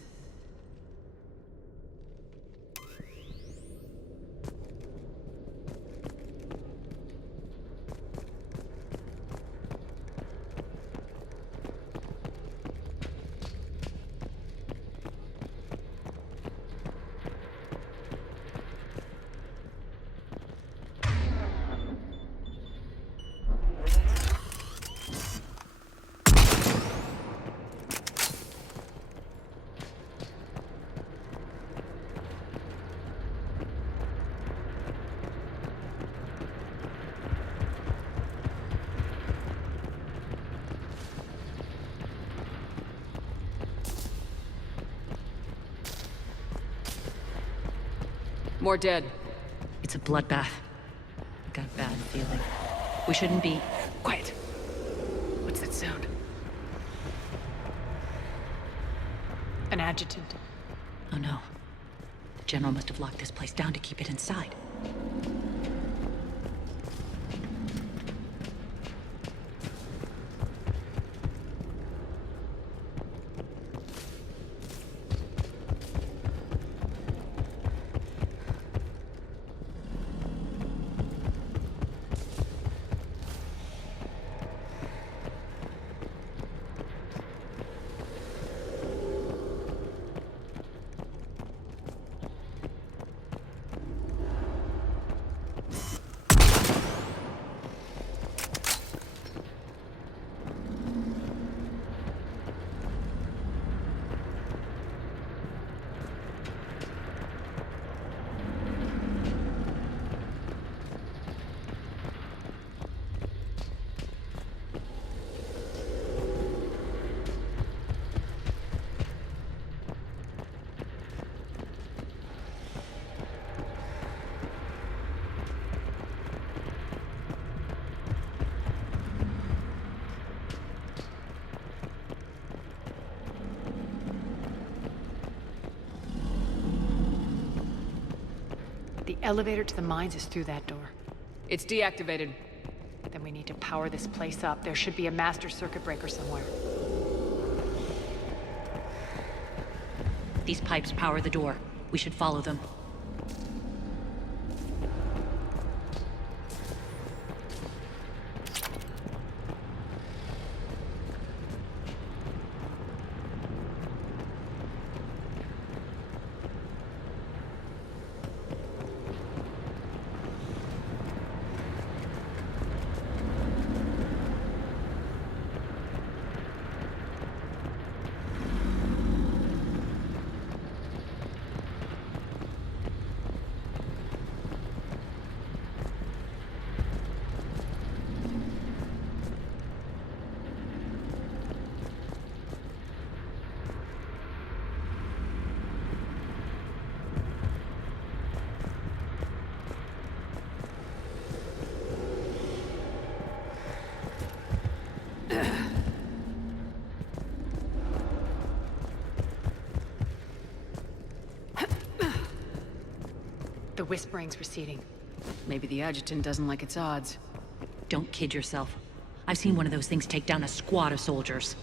More dead. It's a bloodbath. I got a bad feeling. We shouldn't be... Quiet. What's that sound? An adjutant. Oh no. The General must have locked this place down to keep it inside. The elevator to the mines is through that door. It's deactivated. Then we need to power this place up. There should be a master circuit breaker somewhere. These pipes power the door. We should follow them. whispering's receding. Maybe the adjutant doesn't like its odds. Don't kid yourself. I've seen one of those things take down a squad of soldiers.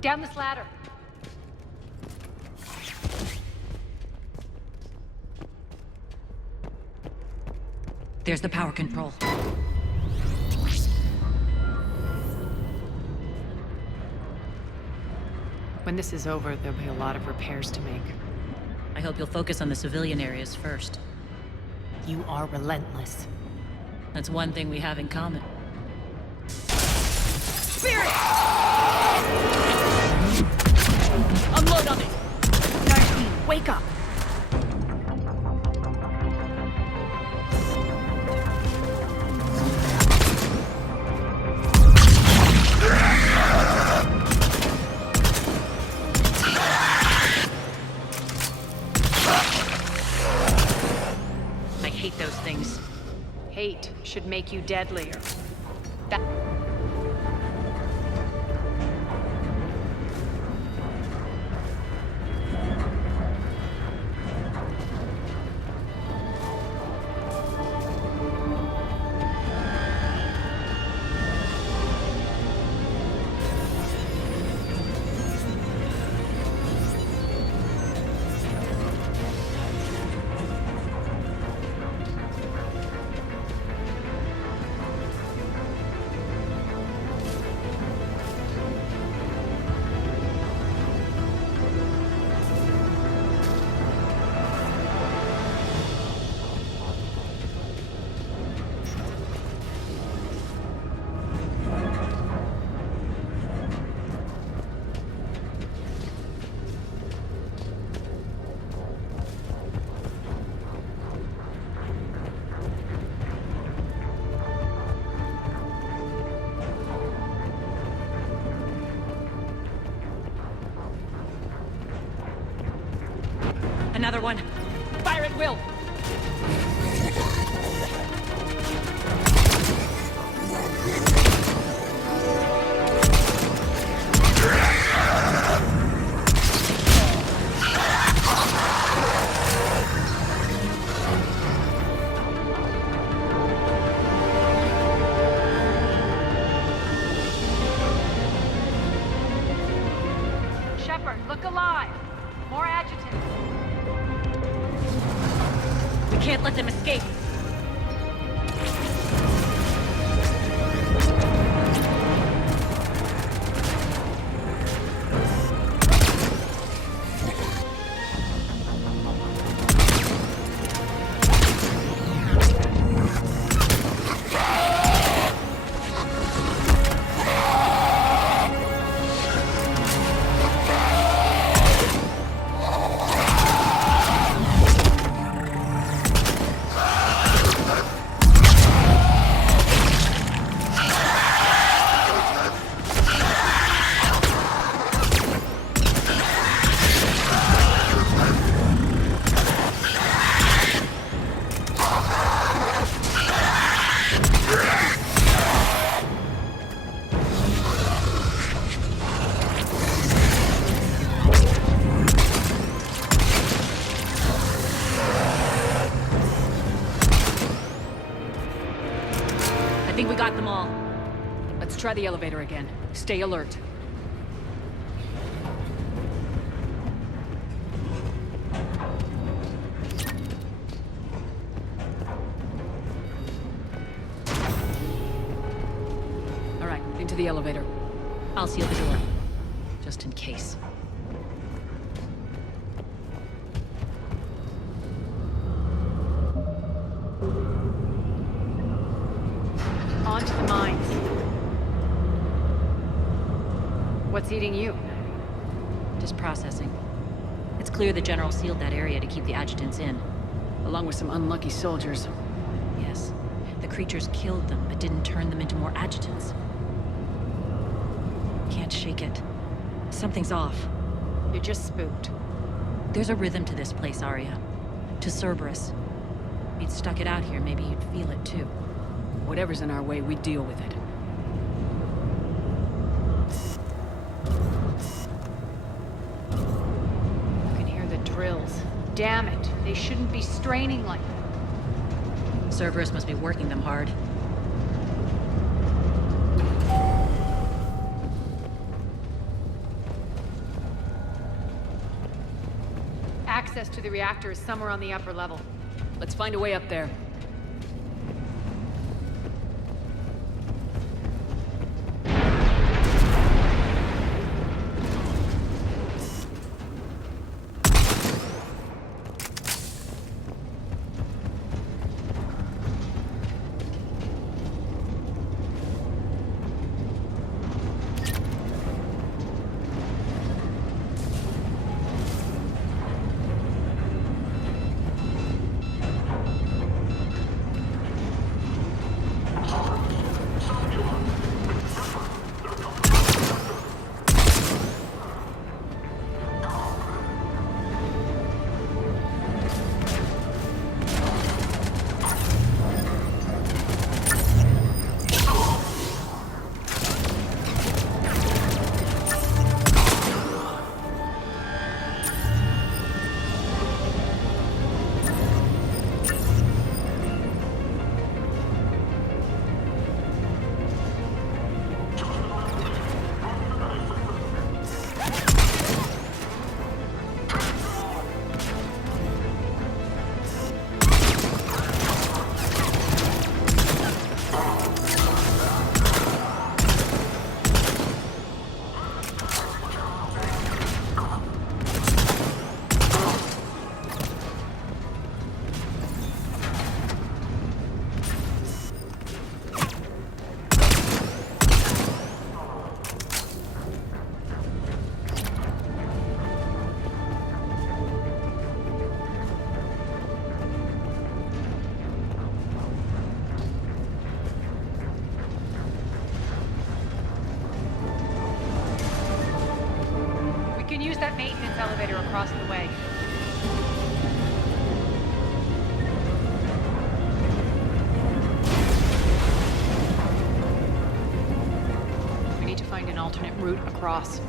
Down this ladder. There's the power control. When this is over, there'll be a lot of repairs to make. I hope you'll focus on the civilian areas first. You are relentless. That's one thing we have in common. Spirit! Unload on it! Darcy, wake up! I hate those things. Hate should make you deadlier. Another one. Fire at will! Shepard, look alive! More adjutants! We can't let them escape. I think we got them all. Let's try the elevator again. Stay alert. All right, into the elevator. I'll seal the door. Just in case. On to the mines. What's eating you? Just processing. It's clear the General sealed that area to keep the adjutants in. Along with some unlucky soldiers. Yes. The creatures killed them, but didn't turn them into more adjutants. Can't shake it. Something's off. You're just spooked. There's a rhythm to this place, Arya. To Cerberus. If you'd stuck it out here, maybe you'd feel it too. Whatever's in our way, we deal with it. You can hear the drills. Damn it. They shouldn't be straining like that. Cerberus must be working them hard. Access to the reactor is somewhere on the upper level. Let's find a way up there. Use that maintenance elevator across the way. We need to find an alternate route across.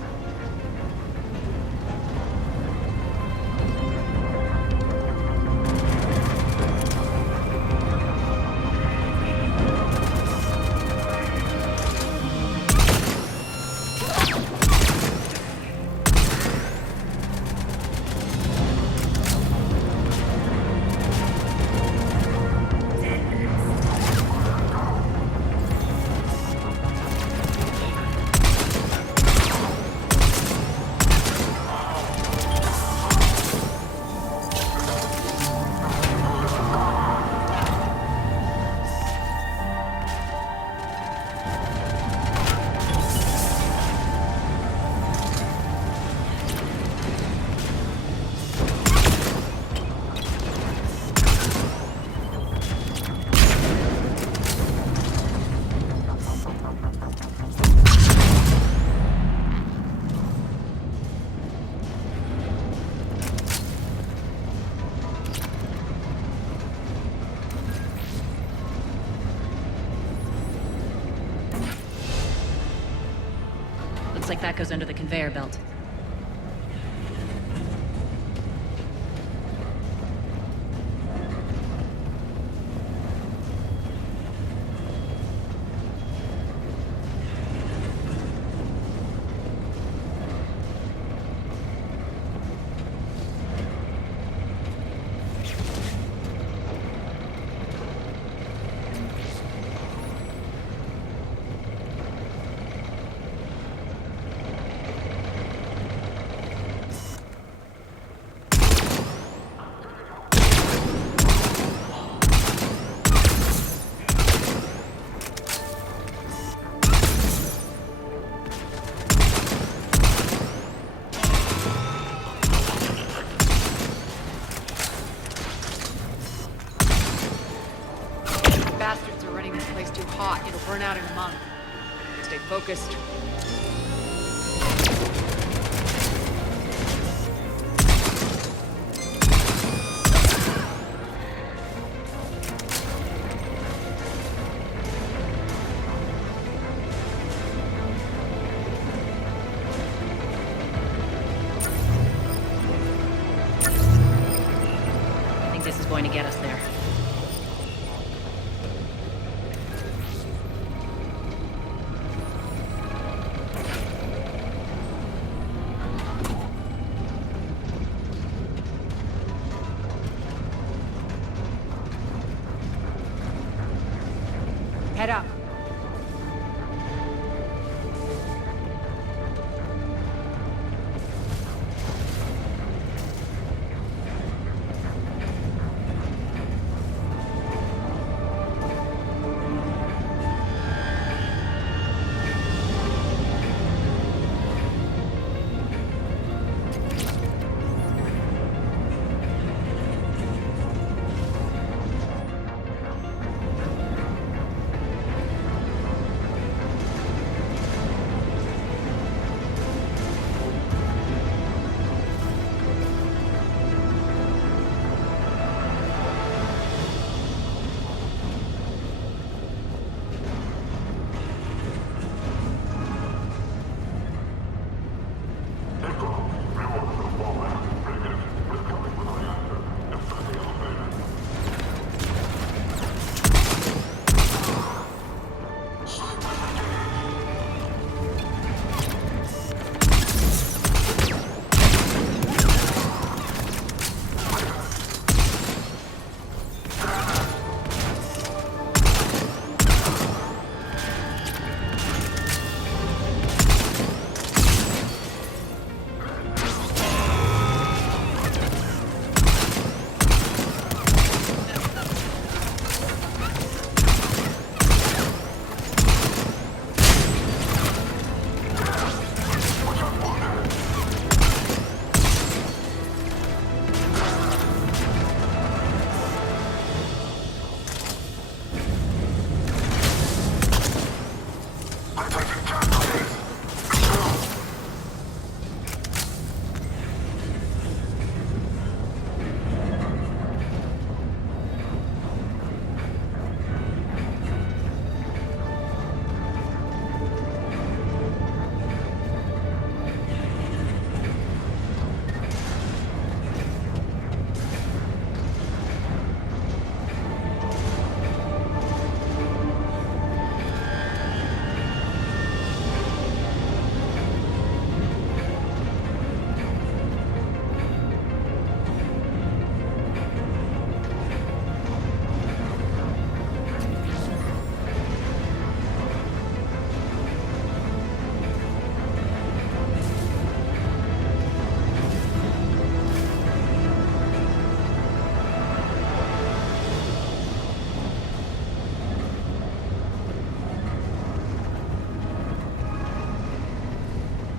Looks like that goes under the conveyor belt. focused. I think this is going to get us there. Head up.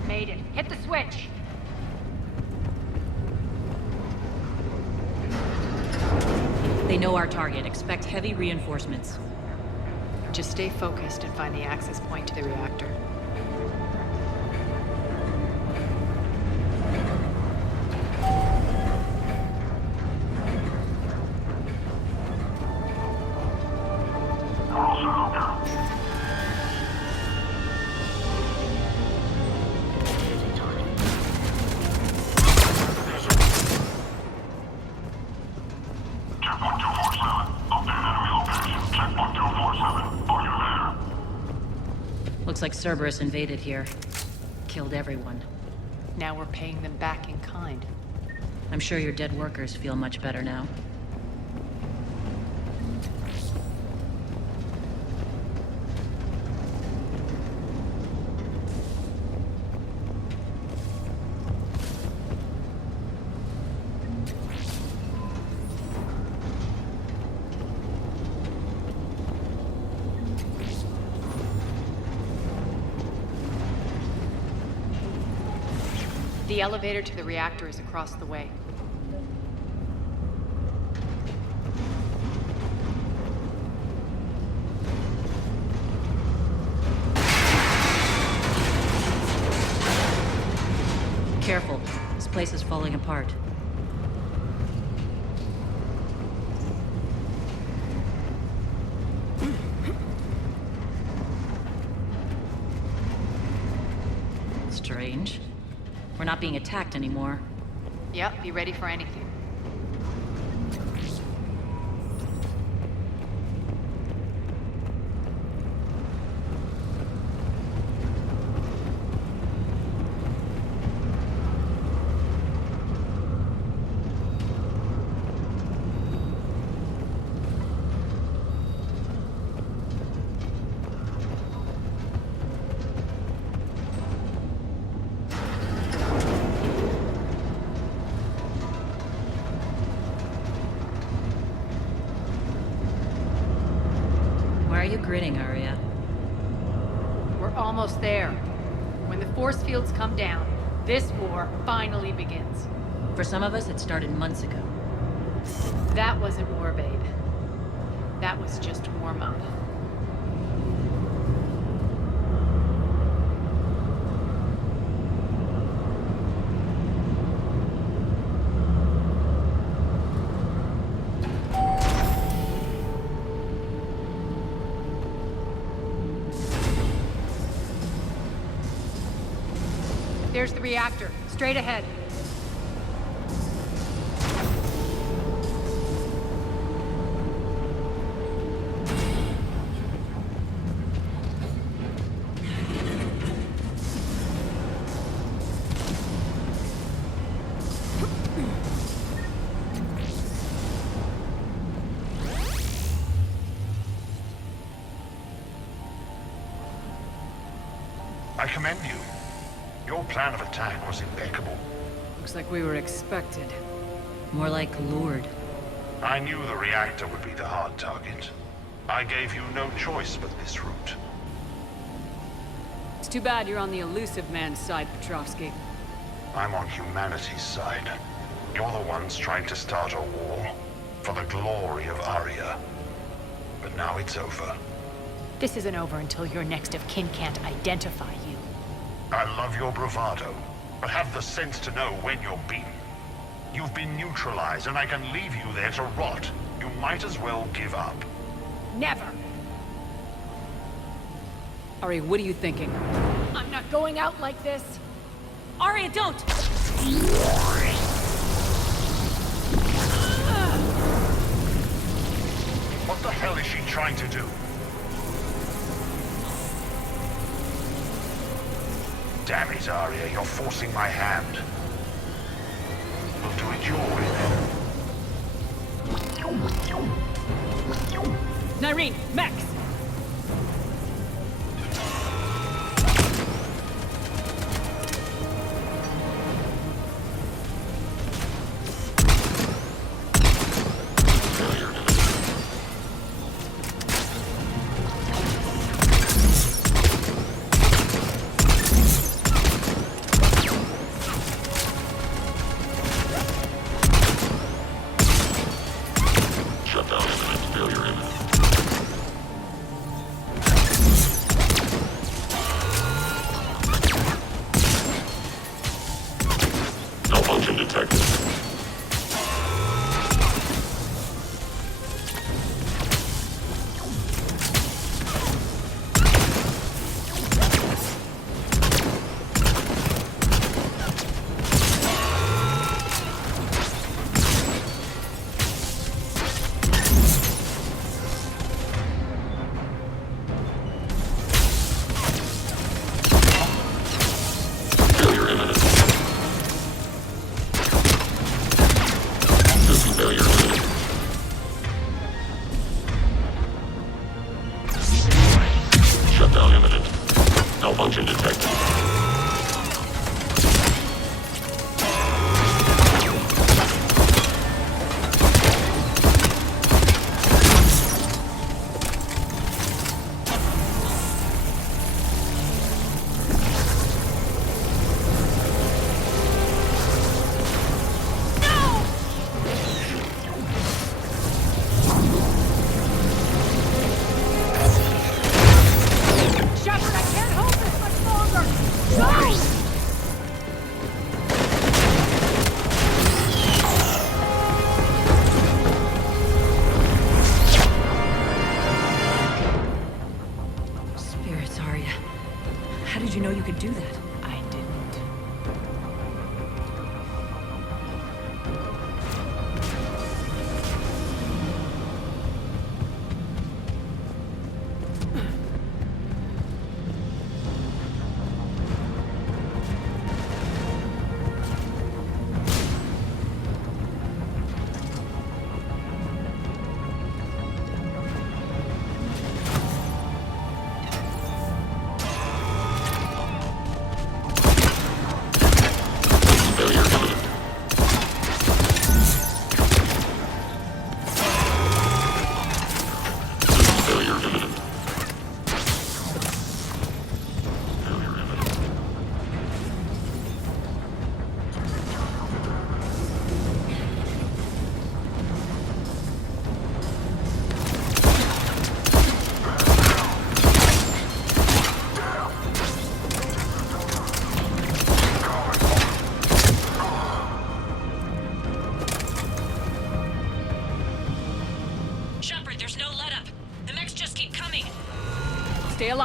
Made it. Hit the switch. They know our target. Expect heavy reinforcements. Just stay focused and find the access point to the reactor. Looks like Cerberus invaded here. Killed everyone. Now we're paying them back in kind. I'm sure your dead workers feel much better now. The elevator to the reactor is across the way. Careful. This place is falling apart. Strange. We're not being attacked anymore. Yep, be ready for anything. Why are you grinning, Arya? We're almost there. When the force fields come down, this war finally begins. For some of us, it started months ago. That wasn't war, babe. That was just warm up. There's the reactor, straight ahead. I commend you. Your plan of attack was impeccable. Looks like we were expected. More like lured. I knew the reactor would be the hard target. I gave you no choice but this route. It's too bad you're on the elusive man's side, Petrovsky. I'm on humanity's side. You're the ones trying to start a war for the glory of Arya. But now it's over. This isn't over until your next of kin can't identify you. I love your bravado, but have the sense to know when you're beaten. You've been neutralized, and I can leave you there to rot. You might as well give up. Never! Ari, what are you thinking? I'm not going out like this! Arya, don't! What the hell is she trying to do? Damn it, Arya, you're forcing my hand. We'll do it your way then. Nyreen, Max!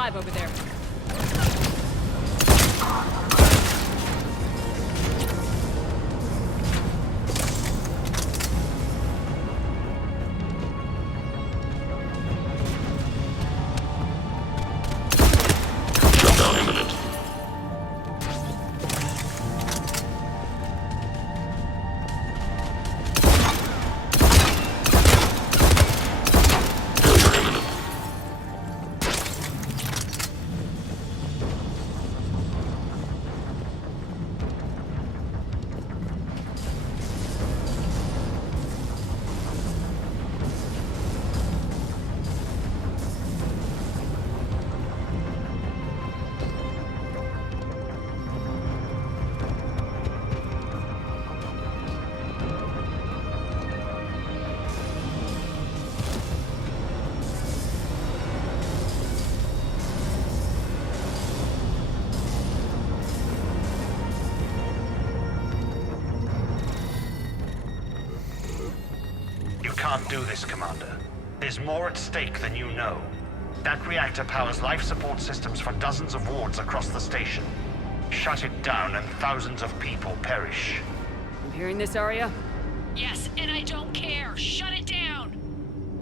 alive over there. Shutdown imminent. Can't do this, Commander. There's more at stake than you know. That reactor powers life support systems for dozens of wards across the station. Shut it down and thousands of people perish. You hearing this, Arya? Yes, and I don't care. Shut it down!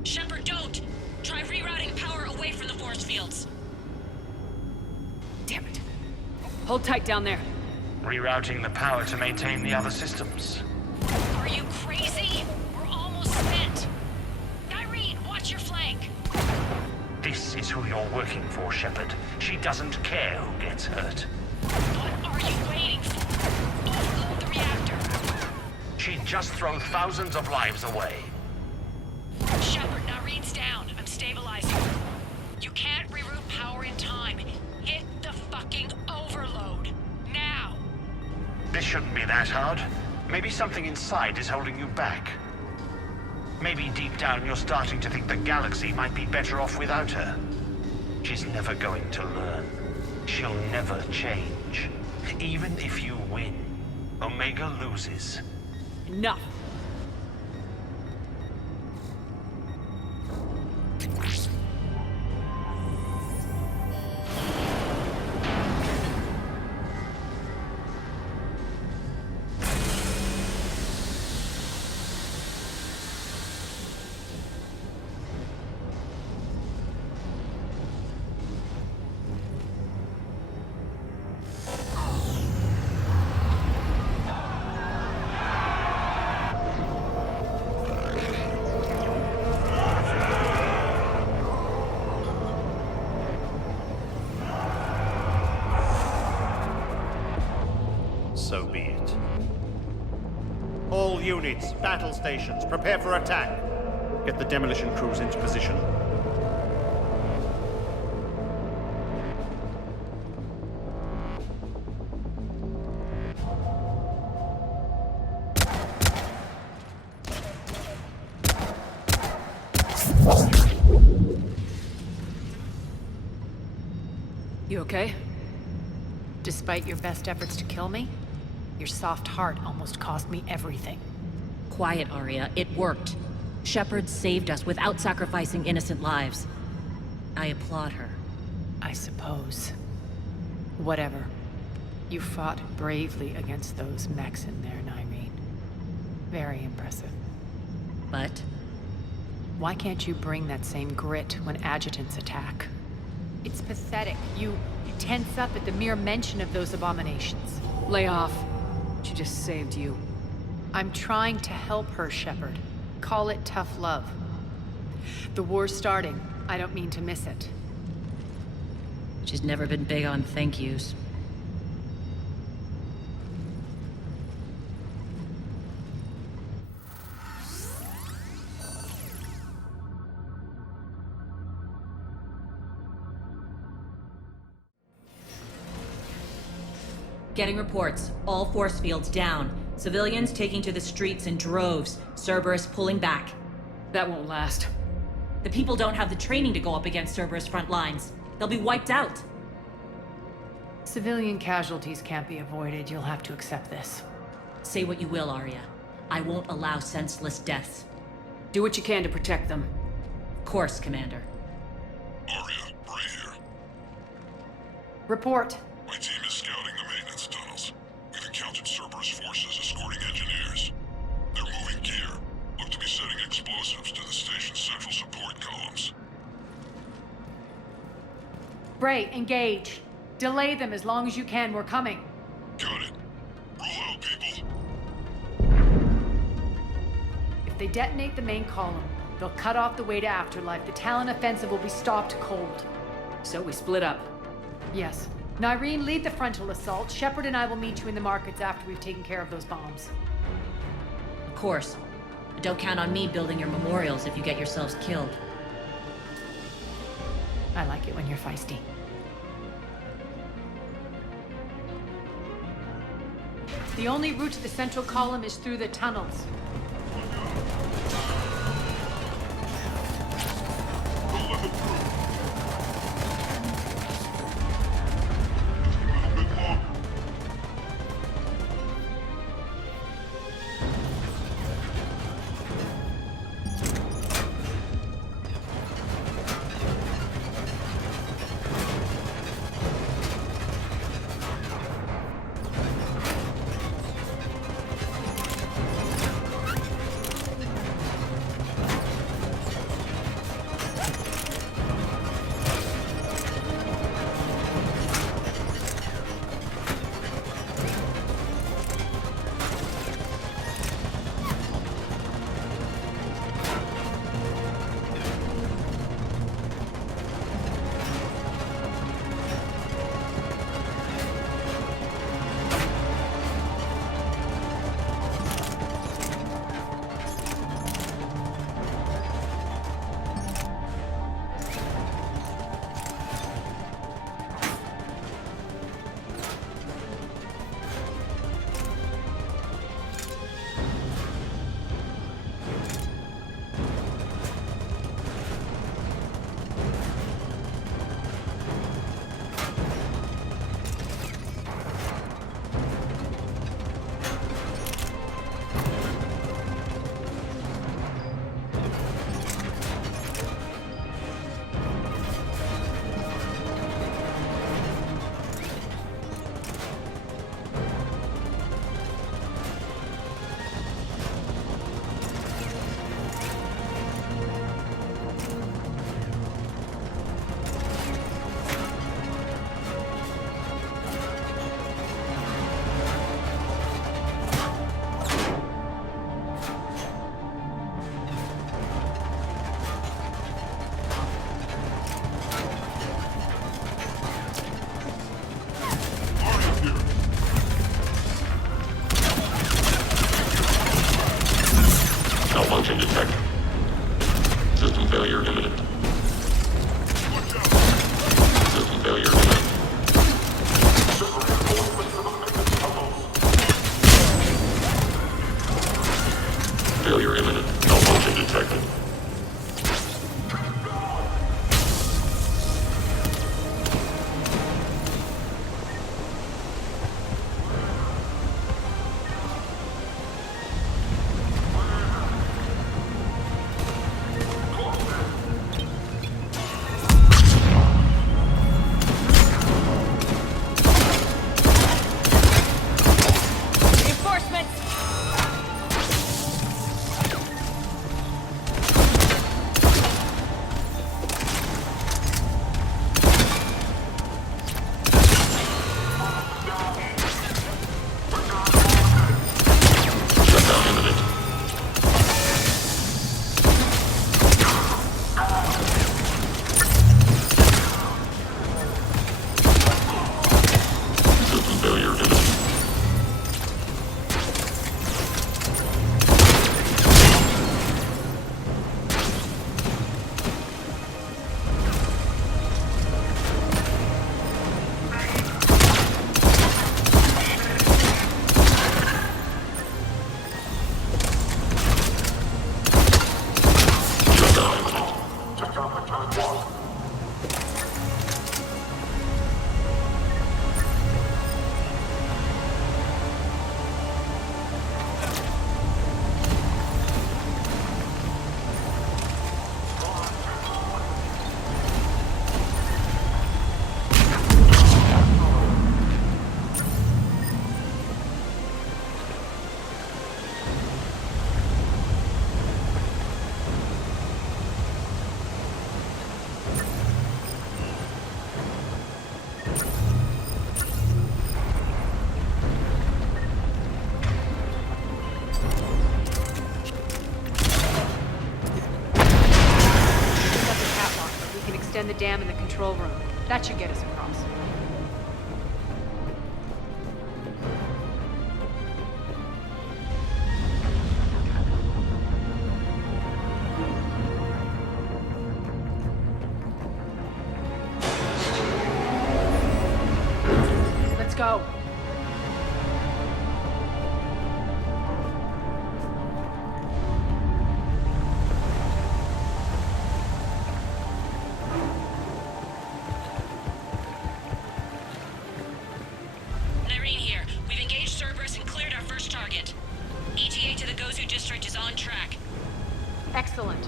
Shepard, don't! Try rerouting power away from the force fields. Damn it. Hold tight down there. Rerouting the power to maintain the other systems. Are you crazy? We're almost spent. Irene, watch your flank. This is who you're working for, Shepard. She doesn't care who gets hurt. What are you waiting for? Offload the reactor. She'd just throw thousands of lives away. Shepard, Irene's down. I'm stabilizing. You can't reroute power in time. Hit the fucking overload. Now! This shouldn't be that hard. Maybe something inside is holding you back. Maybe deep down you're starting to think the galaxy might be better off without her. She's never going to learn. She'll never change. Even if you win, Omega loses. Enough! So be it. All units, battle stations, prepare for attack. Get the demolition crews into position. You okay? Despite your best efforts to kill me, your soft heart almost cost me everything. Quiet, Arya. It worked. Shepard saved us without sacrificing innocent lives. I applaud her. I suppose. Whatever. You fought bravely against those mechs in there, Irene. Very impressive. But? Why can't you bring that same grit when adjutants attack? It's pathetic. You tense up at the mere mention of those abominations. Lay off. She just saved you. I'm trying to help her, Shepard. Call it tough love. The war's starting. I don't mean to miss it. She's never been big on thank yous. Getting reports. All force fields down. Civilians taking to the streets in droves. Cerberus pulling back. That won't last. The people don't have the training to go up against Cerberus front lines. They'll be wiped out. Civilian casualties can't be avoided. You'll have to accept this. Say what you will, Arya. I won't allow senseless deaths. Do what you can to protect them. Of course, Commander. Arya, right here. Report. My team is scouting the maintenance tunnels. We've encountered Cerberus forces escorting engineers. They're moving gear. Look to be setting explosives to the station's central support columns. Bray, engage. Delay them as long as you can. We're coming. Got it. Roll out, people. If they detonate the main column, they'll cut off the way to Afterlife. The Talon offensive will be stopped cold. So we split up. Yes. Nyreen, lead the frontal assault. Shepard and I will meet you in the markets after we've taken care of those bombs. Of course. But don't count on me building your memorials if you get yourselves killed. I like it when you're feisty. The only route to the central column is through the tunnels. Malfunction detected. System failure imminent. System failure imminent. Failure imminent. Malfunction detected. extend the dam in the control room. That should get us across. Let's go. Irene here. We've engaged Cerberus and cleared our first target. ETA to the Gozu district is on track. Excellent.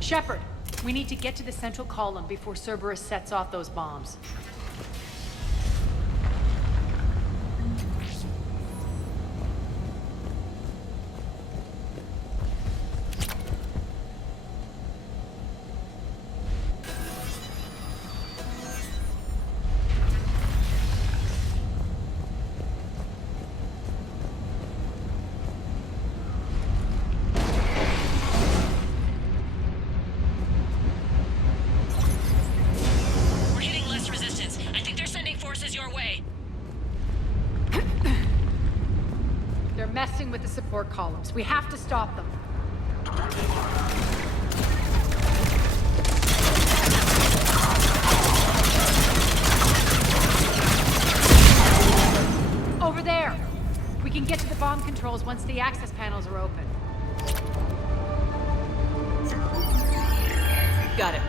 Shepard, we need to get to the central column before Cerberus sets off those bombs. We're hitting less resistance. I think they're sending forces your way. They're messing with the support columns. We have to stop them. Over there! We can get to the bomb controls once the access panels are open. Got it.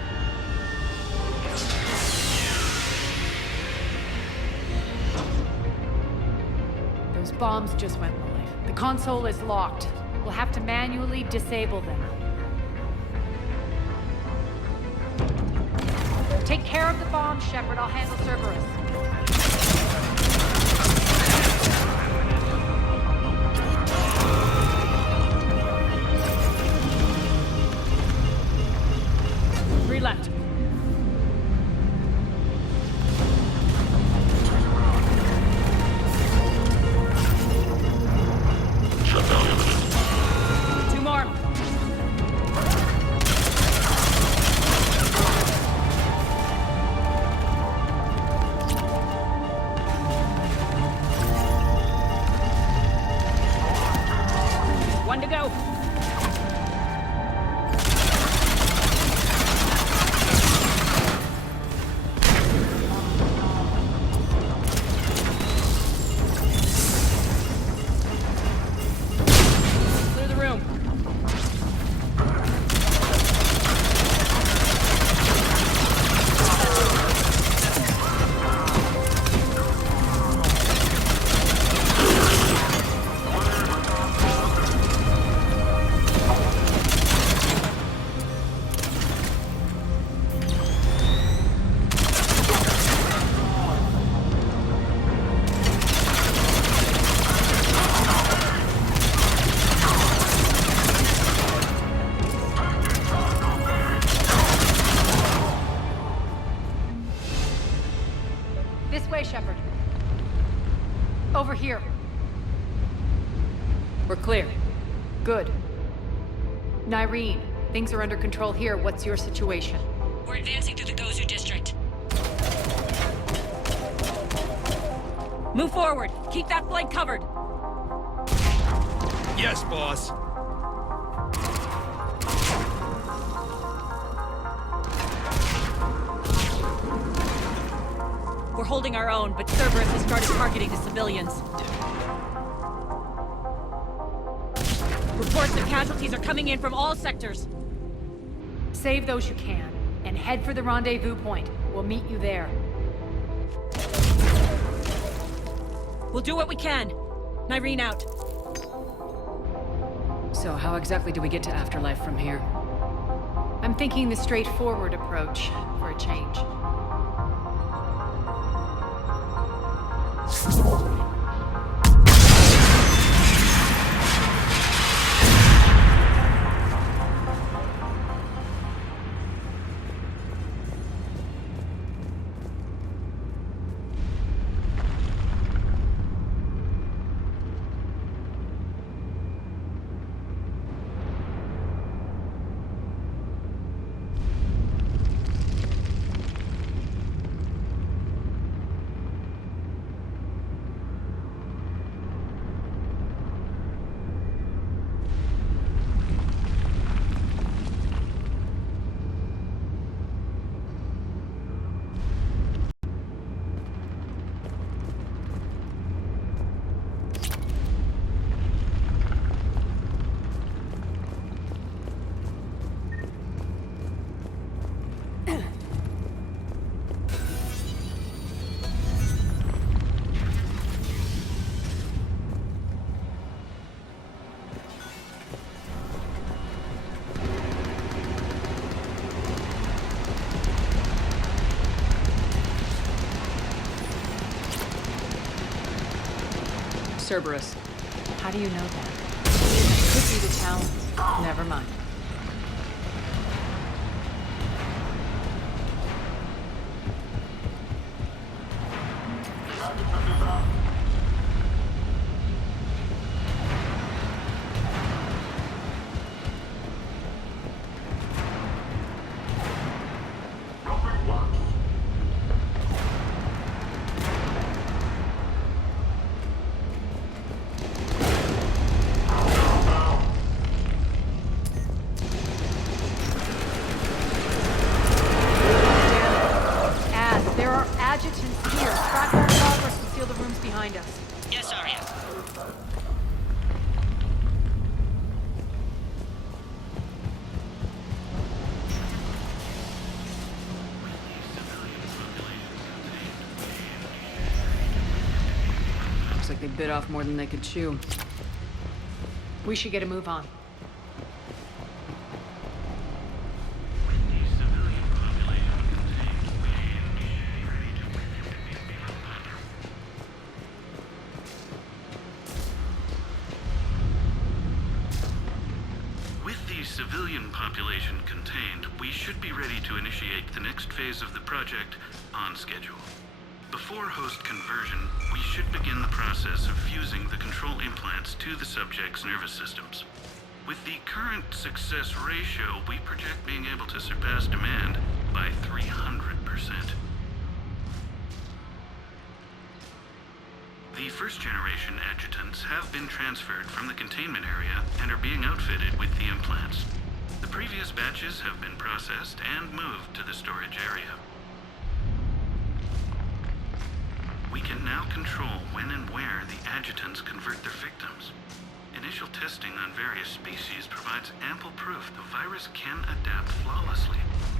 Those bombs just went live. The console is locked. We'll have to manually disable them. Take care of the bombs, Shepard. I'll handle Cerberus. Three left. Two more. One to go. Clear the room. This way, Shepard. Over here. We're clear. Good. Nyreen, things are under control here. What's your situation? We're advancing through the Gozu district. Move forward. Keep that flank covered. Yes, boss. We're holding holding our own, but Cerberus has started targeting the civilians. Reports of casualties are coming in from all sectors. Save those you can, and head for the rendezvous point. We'll meet you there. We'll do what we can. Nyreen out. So how exactly do we get to Afterlife from here? I'm thinking the straightforward approach for a change. Cerberus. How do you know that? Could be the Talons. Never mind. Yes, Arya. Looks like they bit off more than they could chew. We should get a move on. Civilian population contained, we should be ready to initiate the next phase of the project on schedule. Before host conversion, we should begin the process of fusing the control implants to the subject's nervous systems. With the current success ratio, we project being able to surpass demand by 300%. The first-generation adjutants have been transferred from the containment area and are being outfitted with the implants. The previous batches have been processed and moved to the storage area. We can now control when and where the adjutants convert their victims. Initial testing on various species provides ample proof the virus can adapt flawlessly,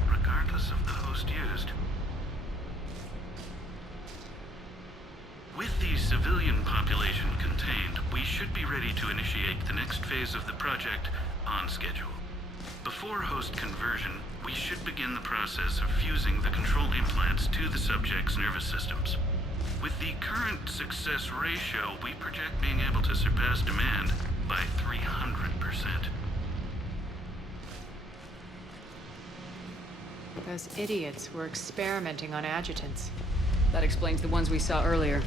regardless of the host used. With the civilian population contained, we should be ready to initiate the next phase of the project on schedule. Before host conversion, we should begin the process of fusing the control implants to the subject's nervous systems. With the current success ratio, we project being able to surpass demand by 300%. Those idiots were experimenting on adjutants. That explains the ones we saw earlier.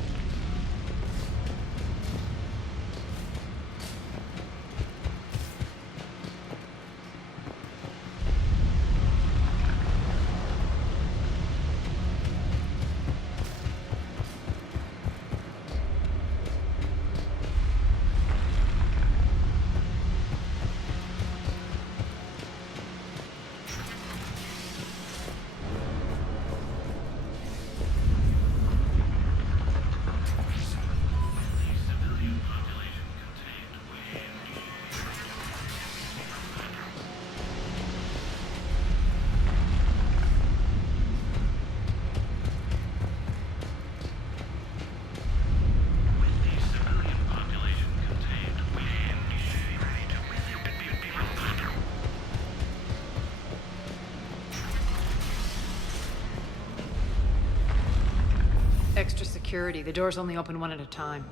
extra security. The doors only open one at a time.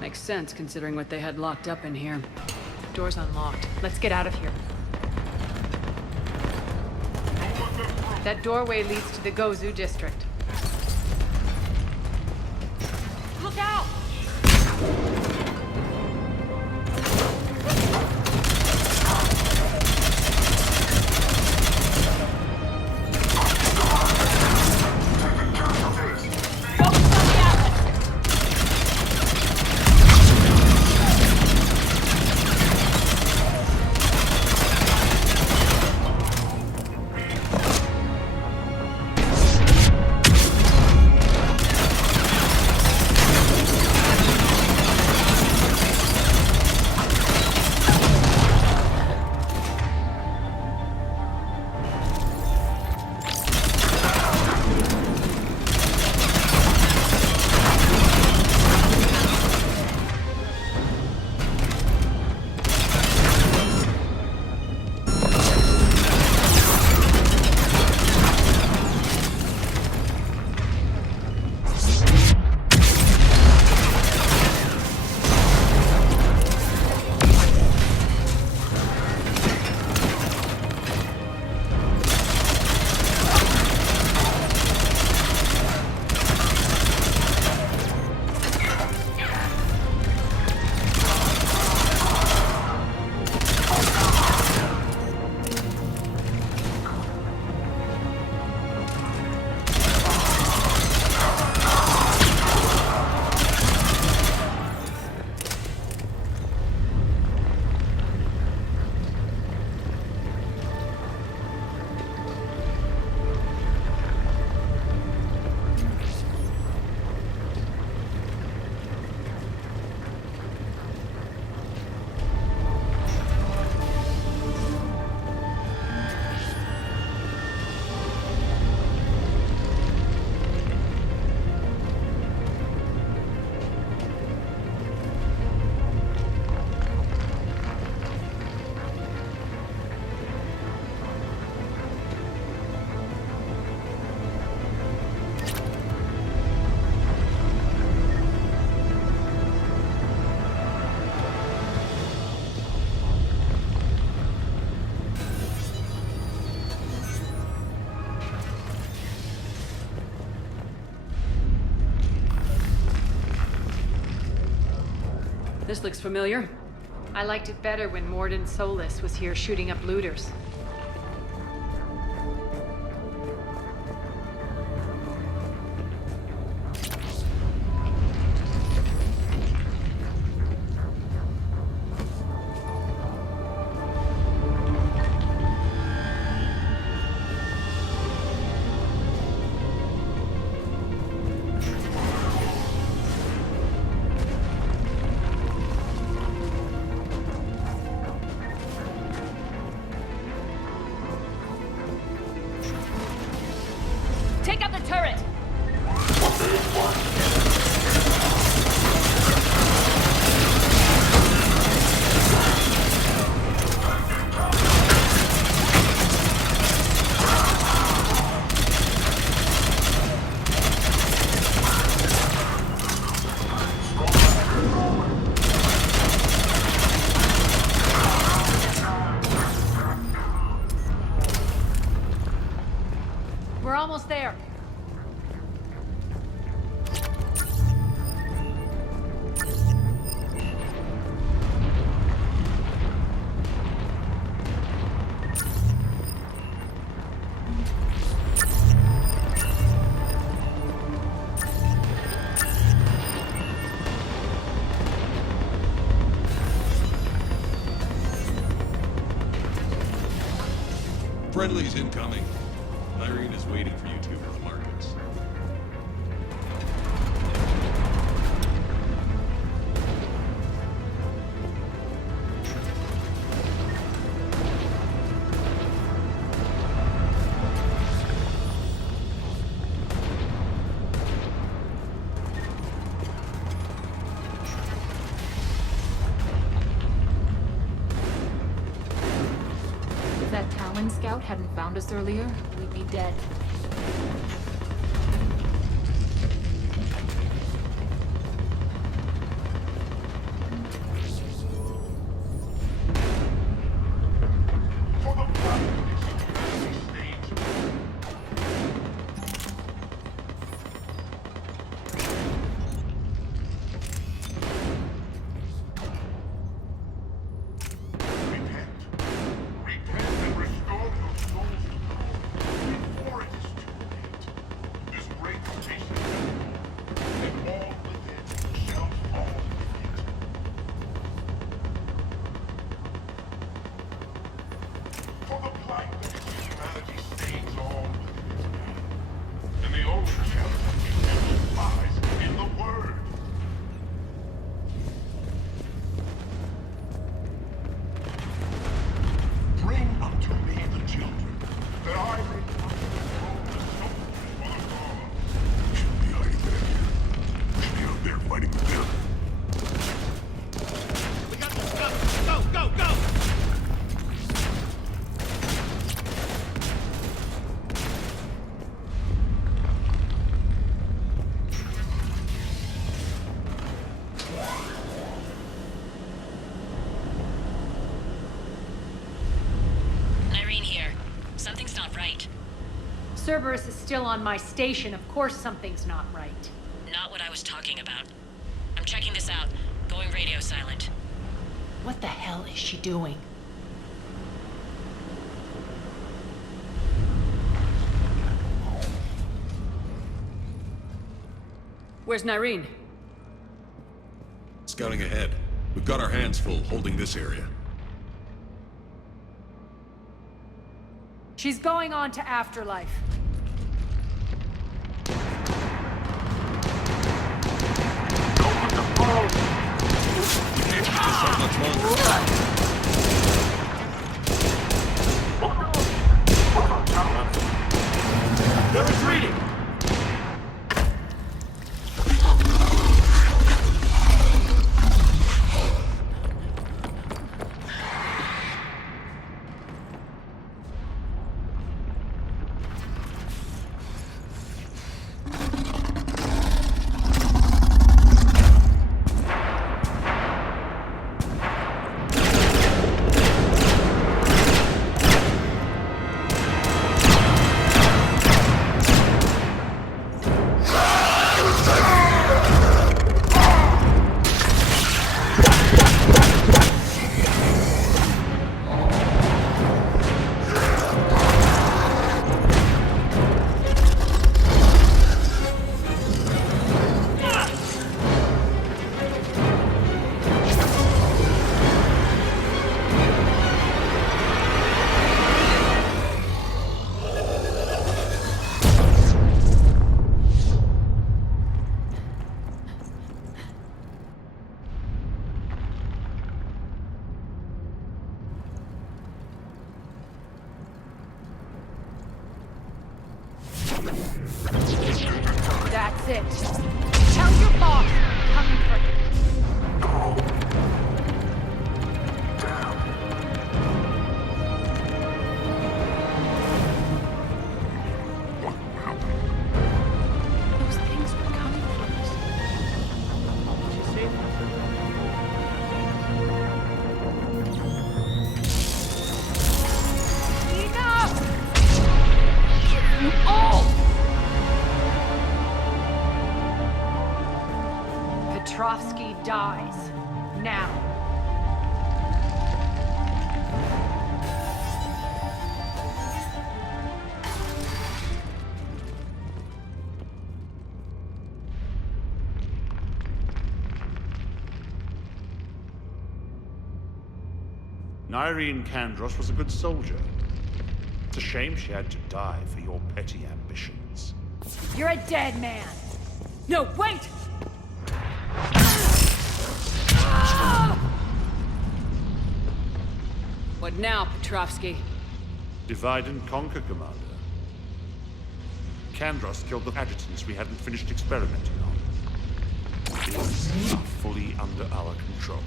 Makes sense, considering what they had locked up in here. Door's unlocked. Let's get out of here. That doorway leads to the Gozu district. Look out! This looks familiar. I liked it better when Mordin Solus was here shooting up looters. Take out the turret! We're almost there. Friendly's incoming. Irene is waiting for you two at the markets. If that Talon scout hadn't found us earlier, we'd be dead. Cerberus is still on my station, of course something's not right. Not what I was talking about. I'm checking this out. Going radio silent. What the hell is she doing? Where's Nyreen? Scouting ahead. We've got our hands full holding this area. She's going on to Afterlife. Can't keep this up much longer. They're retreating! That's it. Tell your boss I'm coming for him. Those things were coming for us. She's safe. Enough! Oh! Petrovsky dies. Now. Nyreen Kandros was a good soldier. It's a shame she had to die for your petty ambitions. You're a dead man. No, wait! What now, Petrovsky? Divide and conquer, Commander. Kandros killed the adjutants we hadn't finished experimenting on. These are fully under our control.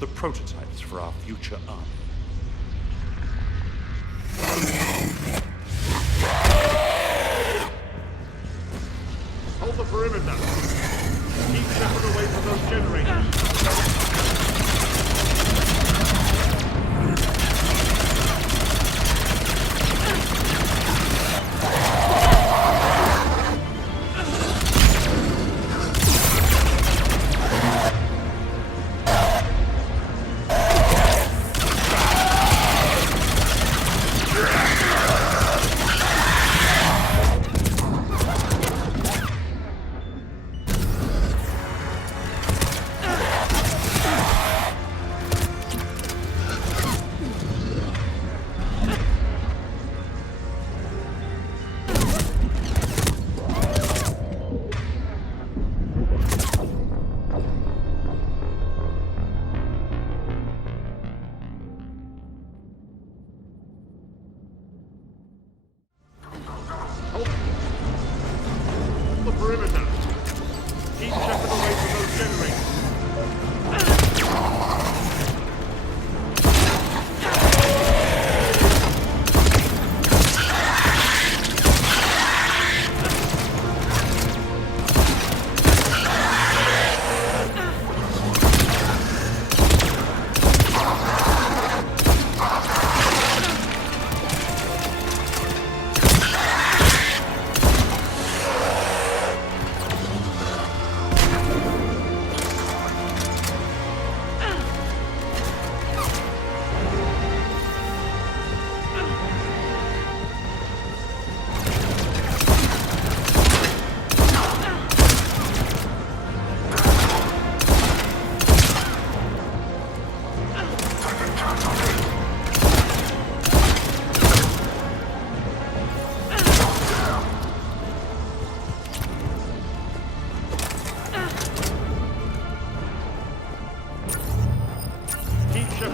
The prototypes for our future army. Hold the perimeter. Keep Shepard away from those generators.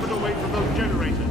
Shepard away from those generators.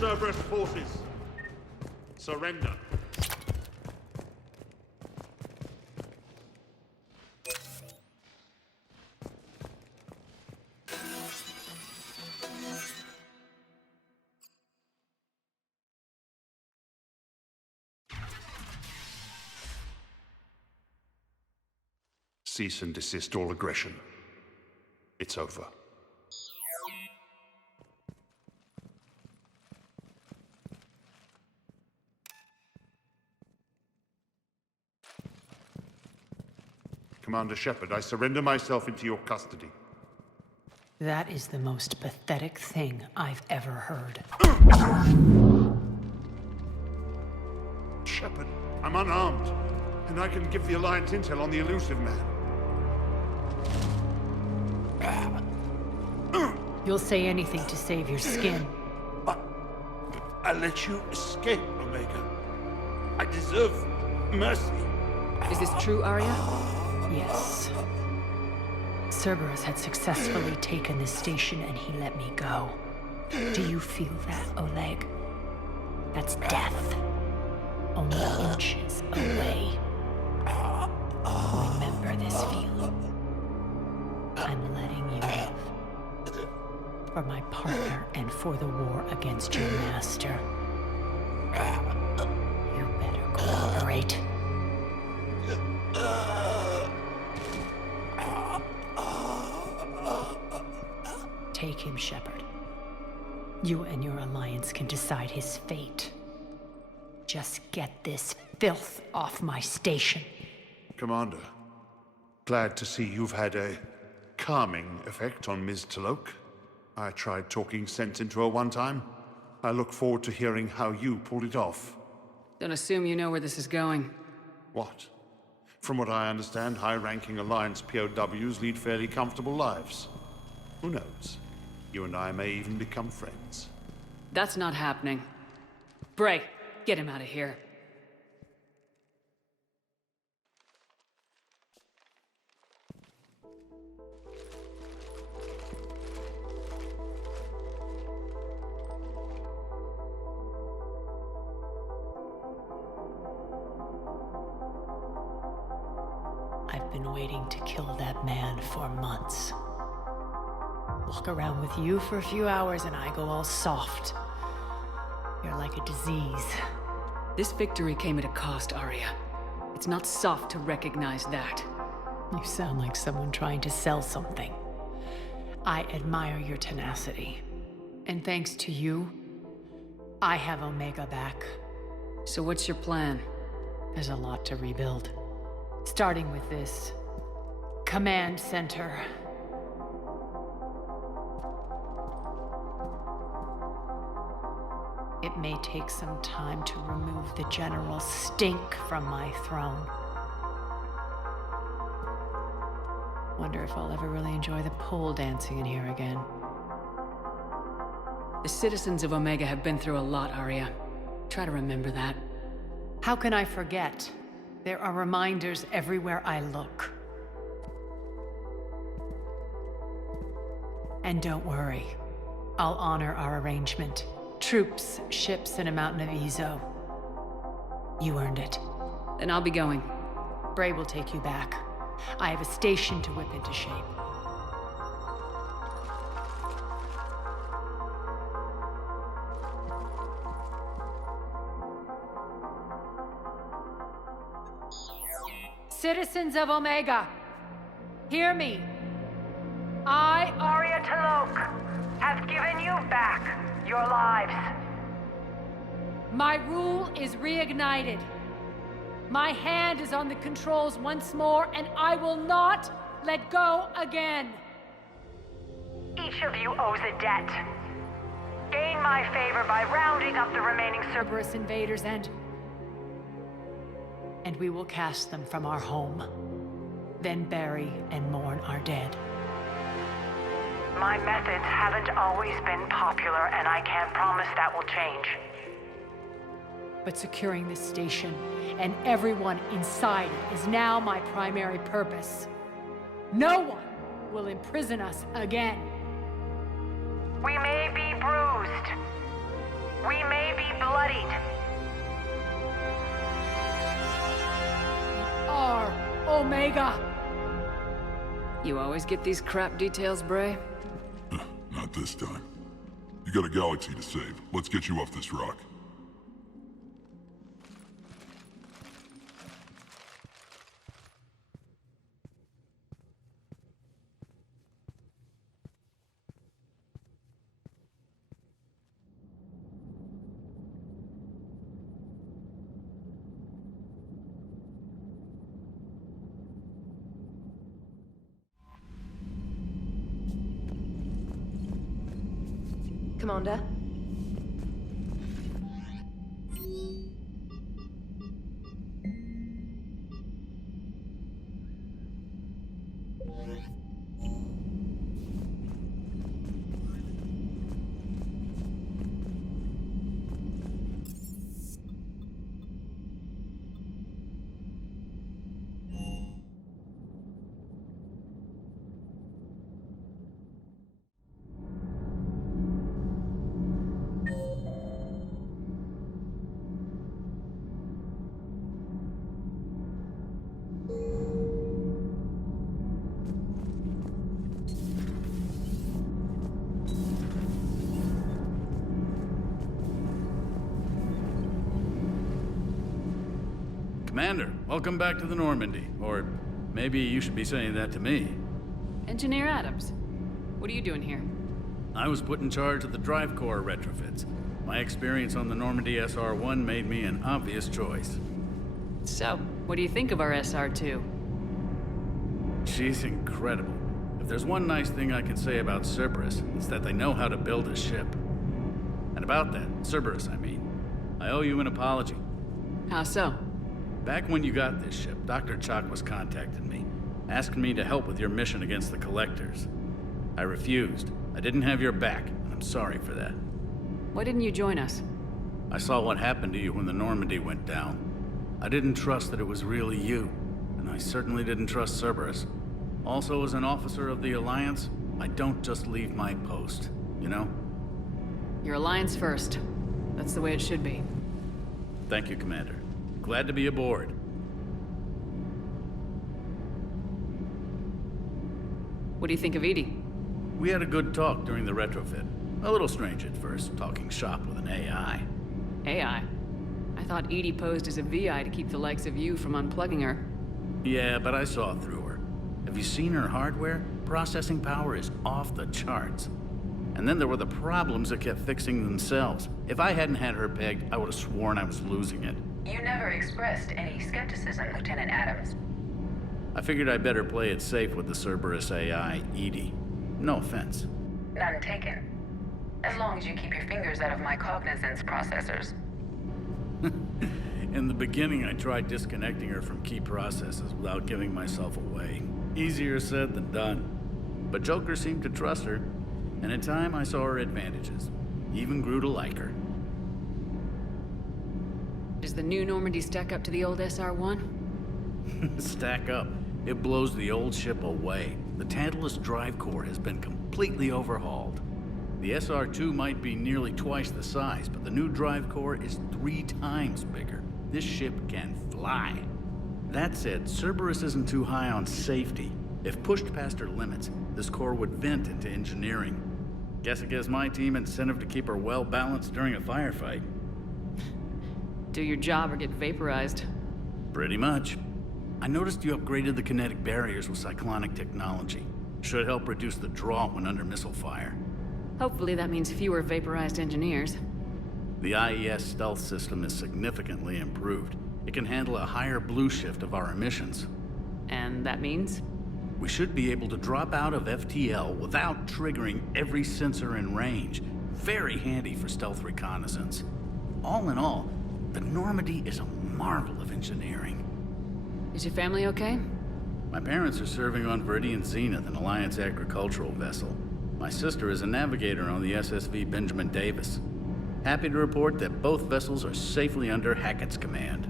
Cerberus forces. Surrender. Cease and desist all aggression. It's over. Commander Shepard, I surrender myself into your custody. That is the most pathetic thing I've ever heard. Shepard, I'm unarmed, and I can give the Alliance intel on the elusive man. You'll say anything to save your skin. I let you escape, Omega. I deserve mercy. Is this true, Arya? Yes. Cerberus had successfully taken this station and he let me go. Do you feel that, Oleg? That's death. only inches away. Remember this feeling. I'm letting you live. For my partner and for the war against your master. You better cooperate. Take him, Shepard. You and your alliance can decide his fate. Just get this filth off my station. Commander, glad to see you've had a calming effect on Ms. Talok. I tried talking sense into her one time. I look forward to hearing how you pulled it off. Don't assume you know where this is going. What? From what I understand, high-ranking Alliance POWs lead fairly comfortable lives. Who knows? You and I may even become friends. That's not happening. Bray, get him out of here. I've been waiting to kill that man for months. Walk around with you for a few hours and I go all soft. You're like a disease. This victory came at a cost, Arya. It's not soft to recognize that. You sound like someone trying to sell something. I admire your tenacity. And thanks to you, I have Omega back. So what's your plan? There's a lot to rebuild. Starting with this command center. It may take some time to remove the general stink from my throne. Wonder if I'll ever really enjoy the pole dancing in here again. The citizens of Omega have been through a lot, Arya. Try to remember that. How can I forget? There are reminders everywhere I look. And don't worry, I'll honor our arrangement. Troops, ships, and a mountain of Ezo. You earned it. Then I'll be going. Bray will take you back. I have a station to whip into shape. Citizens of Omega, hear me. I, Arya Talok, have given you back your lives. My rule is reignited. My hand is on the controls once more, and I will not let go again. Each of you owes a debt. Gain my favor by rounding up the remaining Cerberus invaders and we will cast them from our home. Then bury and mourn our dead. My methods haven't always been popular, and I can't promise that will change. But securing this station and everyone inside it is now my primary purpose. No one will imprison us again. We may be bruised. We may be bloodied. We are Omega. You always get these crap details, Bray? Not this time. You got a galaxy to save. Let's get you off this rock. Commander? Commander, welcome back to the Normandy. Or maybe you should be saying that to me. Engineer Adams, what are you doing here? I was put in charge of the drive core retrofits. My experience on the Normandy SR-1 made me an obvious choice. So, what do you think of our SR-2? She's incredible. If there's one nice thing I can say about Cerberus, it's that they know how to build a ship. And about that, Cerberus, I mean, I owe you an apology. How so? Back when you got this ship, Dr. Chakwas contacted me, asking me to help with your mission against the Collectors. I refused. I didn't have your back, and I'm sorry for that. Why didn't you join us? I saw what happened to you when the Normandy went down. I didn't trust that it was really you, and I certainly didn't trust Cerberus. Also, as an officer of the Alliance, I don't just leave my post, you know? Your Alliance first. That's the way it should be. Thank you, Commander. Glad to be aboard. What do you think of Edie? We had a good talk during the retrofit. A little strange at first, talking shop with an AI. AI? I thought Edie posed as a VI to keep the likes of you from unplugging her. Yeah, but I saw through her. Have you seen her hardware? Processing power is off the charts. And then there were the problems that kept fixing themselves. If I hadn't had her pegged, I would have sworn I was losing it. You never expressed any skepticism, Lieutenant Adams. I figured I'd better play it safe with the Cerberus AI, Edie. No offense. None taken. As long as you keep your fingers out of my cognizance processors. In the beginning, I tried disconnecting her from key processes without giving myself away. Easier said than done. But Joker seemed to trust her, and in time I saw her advantages. Even grew to like her. Does the new Normandy stack up to the old SR-1? Stack up. It blows the old ship away. The Tantalus drive core has been completely overhauled. The SR-2 might be nearly twice the size, but the new drive core is 3 times bigger. This ship can fly. That said, Cerberus isn't too high on safety. If pushed past her limits, this core would vent into engineering. Guess it gives my team incentive to keep her well balanced during a firefight. Do your job or get vaporized. Pretty much. I noticed you upgraded the kinetic barriers with cyclonic technology. Should help reduce the draw when under missile fire. Hopefully that means fewer vaporized engineers. The IES stealth system is significantly improved. It can handle a higher blue shift of our emissions. And that means? We should be able to drop out of FTL without triggering every sensor in range. Very handy for stealth reconnaissance. All in all, the Normandy is a marvel of engineering. Is your family okay? My parents are serving on Viridian Zenith, an Alliance agricultural vessel. My sister is a navigator on the SSV Benjamin Davis. Happy to report that both vessels are safely under Hackett's command.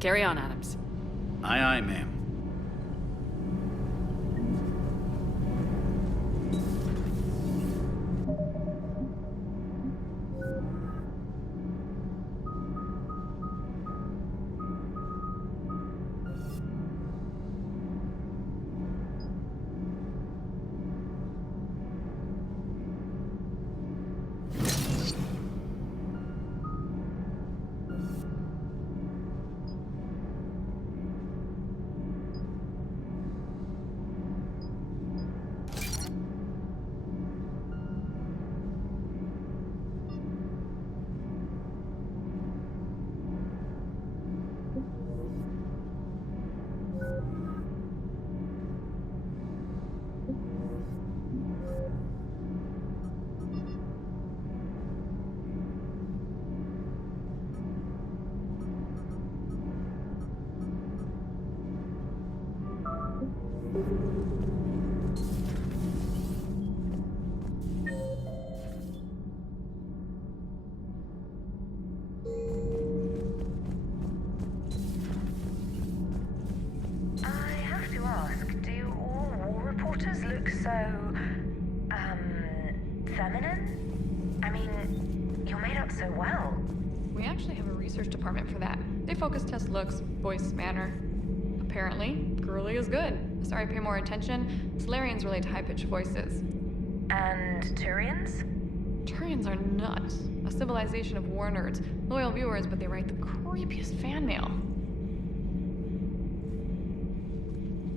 Carry on, Adams. Aye, aye, ma'am. Feminine? I mean, you're made up so well. We actually have a research department for that. They focus test looks, voice, manner. Apparently, girly is good. Sorry, pay more attention. Solarians relate to high-pitched voices. And Turians? Turians are nuts. A civilization of war nerds. Loyal viewers, but they write the creepiest fan mail.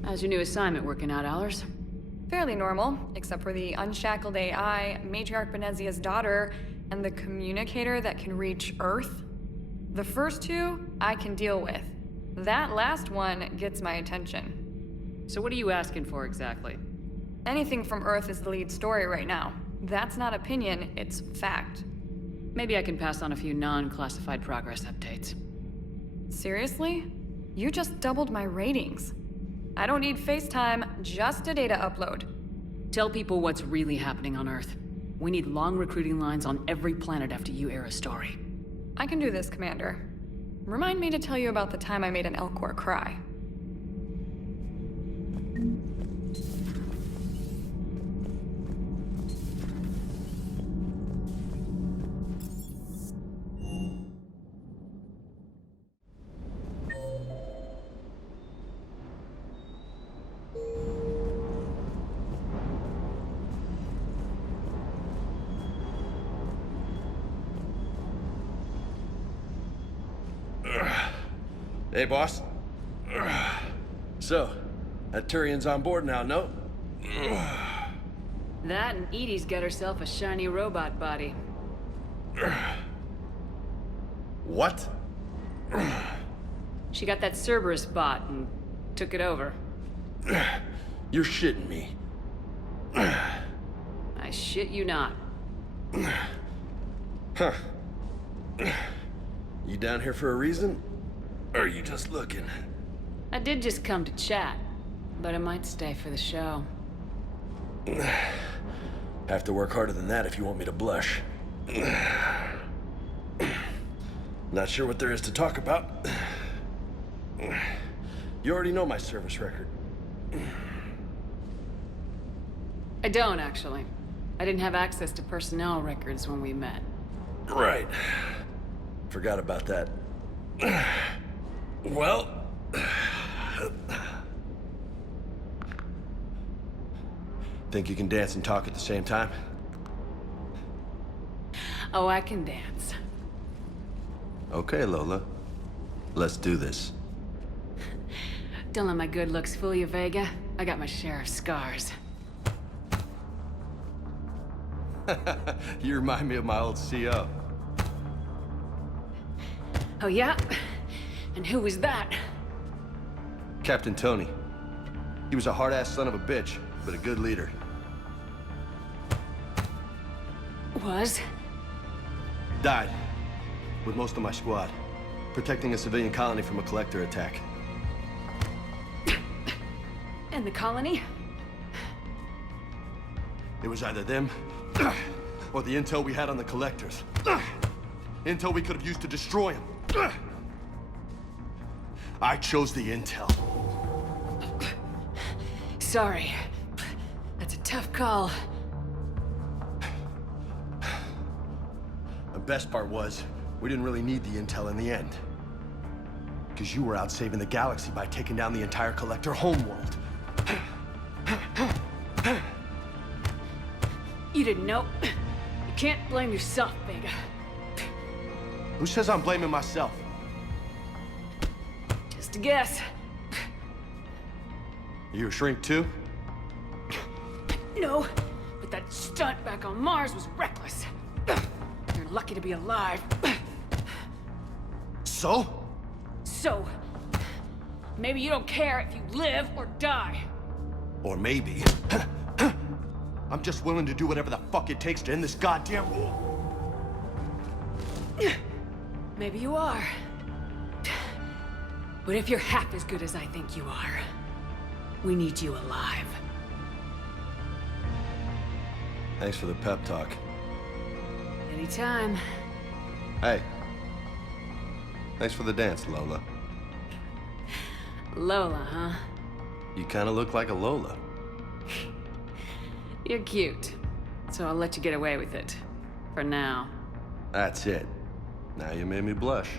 How's your new assignment working out, Allers? Fairly normal, except for the unshackled AI, Matriarch Benezia's daughter, and the communicator that can reach Earth. The first two, I can deal with. That last one gets my attention. So what are you asking for exactly? Anything from Earth is the lead story right now. That's not opinion, it's fact. Maybe I can pass on a few non-classified progress updates. Seriously? You just doubled my ratings. I don't need FaceTime, just a data upload. Tell people what's really happening on Earth. We need long recruiting lines on every planet after you air a story. I can do this, Commander. Remind me to tell you about the time I made an Elcor cry. Hey, boss. So, that Turian's on board now, no? That and Edie's got herself a shiny robot body. What? She got that Cerberus bot and took it over. You're shitting me. I shit you not. Huh. You down here for a reason? Or are you just looking? I did just come to chat, but I might stay for the show. Have to work harder than that if you want me to blush. Not sure what there is to talk about. You already know my service record. I don't, actually. I didn't have access to personnel records when we met. Right. Forgot about that. Well... Think you can dance and talk at the same time? Oh, I can dance. Okay, Lola. Let's do this. Don't let my good looks fool you, Vega. I got my share of scars. You remind me of my old CO. Oh, yeah? And who was that? Captain Tony. He was a hard-ass son of a bitch, but a good leader. Was? Died. With most of my squad. Protecting a civilian colony from a collector attack. And the colony? It was either them, or the intel we had on the collectors. Intel we could have used to destroy them. I chose the intel. Sorry. That's a tough call. The best part was, we didn't really need the intel in the end. Because you were out saving the galaxy by taking down the entire collector homeworld. You didn't know. You can't blame yourself, Vega. Who says I'm blaming myself? Just a guess. You a shrink too? No, but that stunt back on Mars was reckless. You're lucky to be alive. So? So, maybe you don't care if you live or die. Or maybe... I'm just willing to do whatever the fuck it takes to end this goddamn war. Maybe you are. But if you're half as good as I think you are, we need you alive. Thanks for the pep talk. Anytime. Hey. Thanks for the dance, Lola. Lola, huh? You kinda look like a Lola. You're cute. So I'll let you get away with it. For now. That's it. Now you made me blush.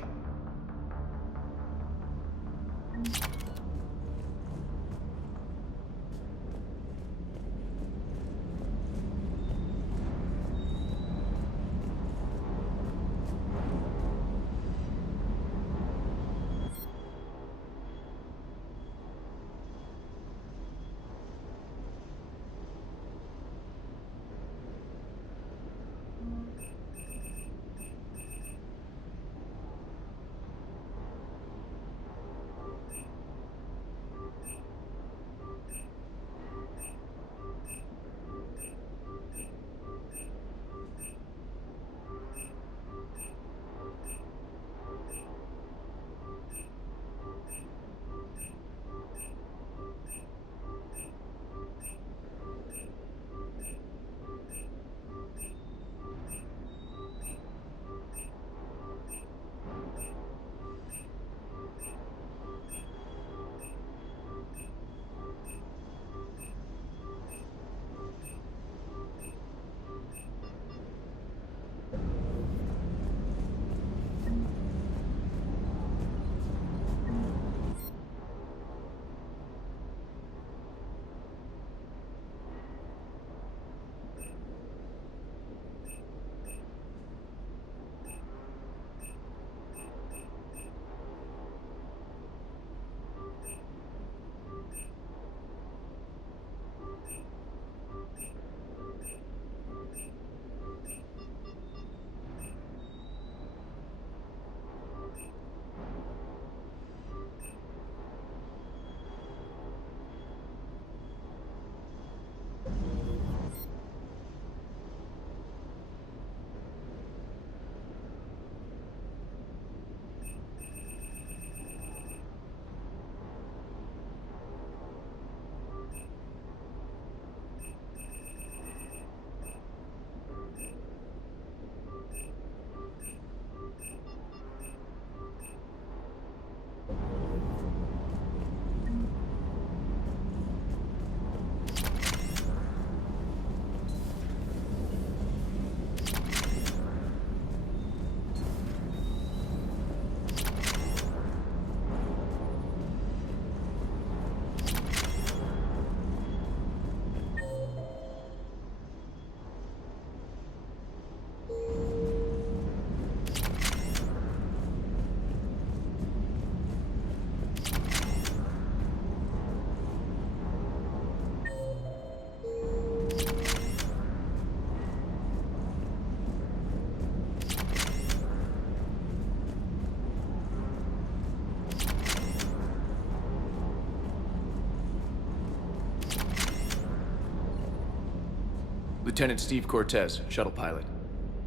Lieutenant Steve Cortez, shuttle pilot.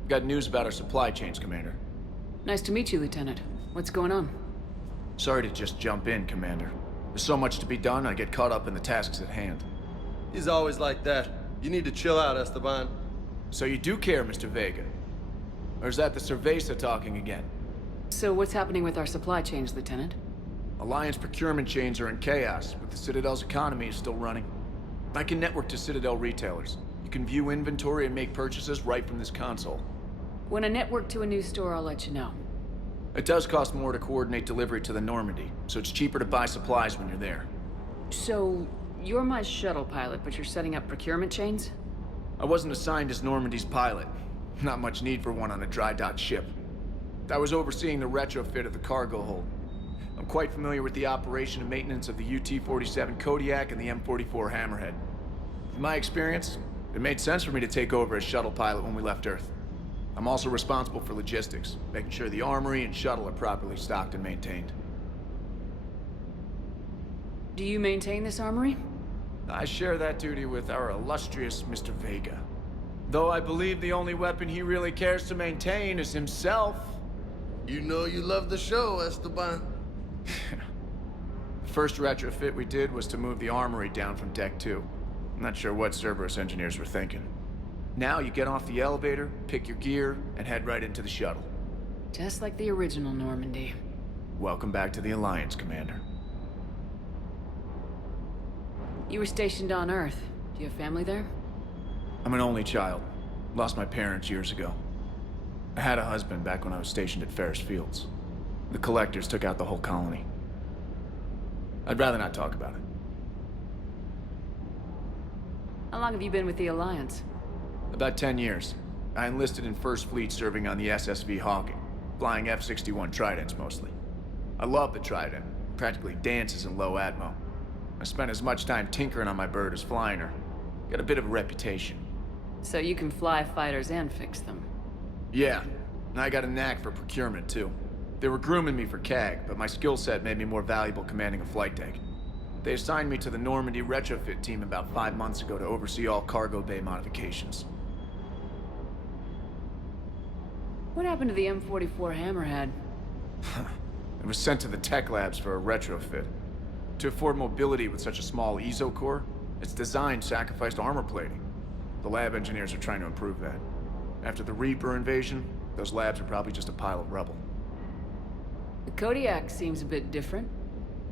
Got news about our supply chains, Commander. Nice to meet you, Lieutenant. What's going on? Sorry to just jump in, Commander. There's so much to be done, I get caught up in the tasks at hand. He's always like that. You need to chill out, Esteban. So you do care, Mr. Vega? Or is that the Cerveza talking again? So what's happening with our supply chains, Lieutenant? Alliance procurement chains are in chaos, but the Citadel's economy is still running. I can network to Citadel retailers. You can view inventory and make purchases right from this console. When I network to a new store, I'll let you know. It does cost more to coordinate delivery to the Normandy, so it's cheaper to buy supplies when you're there. So, you're my shuttle pilot, but you're setting up procurement chains? I wasn't assigned as Normandy's pilot. Not much need for one on a dry dock ship. I was overseeing the retrofit of the cargo hold. I'm quite familiar with the operation and maintenance of the UT-47 Kodiak and the M44 Hammerhead. In my experience, it made sense for me to take over as shuttle pilot when we left Earth. I'm also responsible for logistics, making sure the armory and shuttle are properly stocked and maintained. Do you maintain this armory? I share that duty with our illustrious Mr. Vega. Though I believe the only weapon he really cares to maintain is himself. You know you love the show, Esteban. The first retrofit we did was to move the armory down from Deck 2. I'm not sure what Cerberus engineers were thinking. Now you get off the elevator, pick your gear, and head right into the shuttle. Just like the original Normandy. Welcome back to the Alliance, Commander. You were stationed on Earth. Do you have family there? I'm an only child. Lost my parents years ago. I had a husband back when I was stationed at Ferris Fields. The Collectors took out the whole colony. I'd rather not talk about it. How long have you been with the Alliance? About 10 years. I enlisted in First Fleet serving on the SSV Hawking, flying F-61 Tridents mostly. I love the Trident. Practically dances in low atmo. I spent as much time tinkering on my bird as flying her. Got a bit of a reputation. So you can fly fighters and fix them? Yeah, and I got a knack for procurement too. They were grooming me for CAG, but my skill set made me more valuable commanding a flight deck. They assigned me to the Normandy retrofit team about 5 months ago to oversee all cargo bay modifications. What happened to the M44 Hammerhead? It was sent to the tech labs for a retrofit. To afford mobility with such a small EZO core, its design sacrificed armor plating. The lab engineers are trying to improve that. After the Reaper invasion, those labs are probably just a pile of rubble. The Kodiak seems a bit different.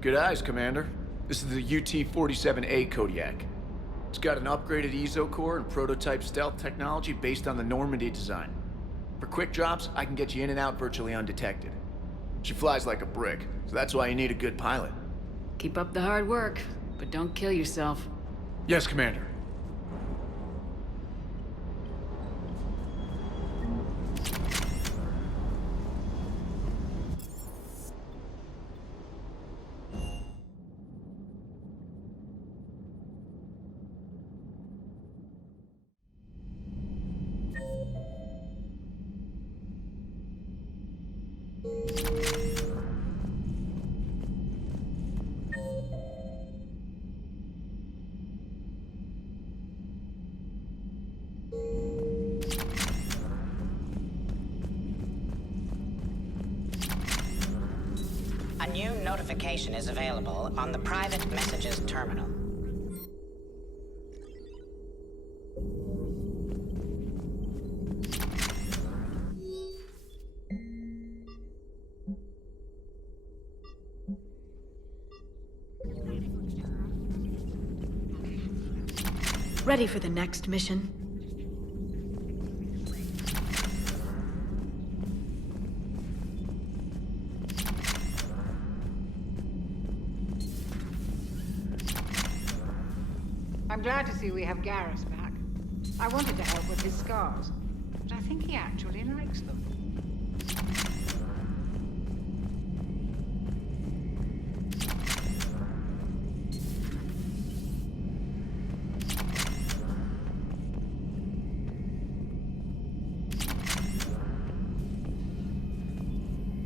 Good eyes, Commander. This is the UT-47A Kodiak. It's got an upgraded EZO core and prototype stealth technology based on the Normandy design. For quick drops, I can get you in and out virtually undetected. She flies like a brick, so that's why you need a good pilot. Keep up the hard work, but don't kill yourself. Yes, Commander. A new notification is available on the private messages terminal. Ready for the next mission? I'm glad to see we have Garrus back. I wanted to help with his scars, but I think he actually likes them.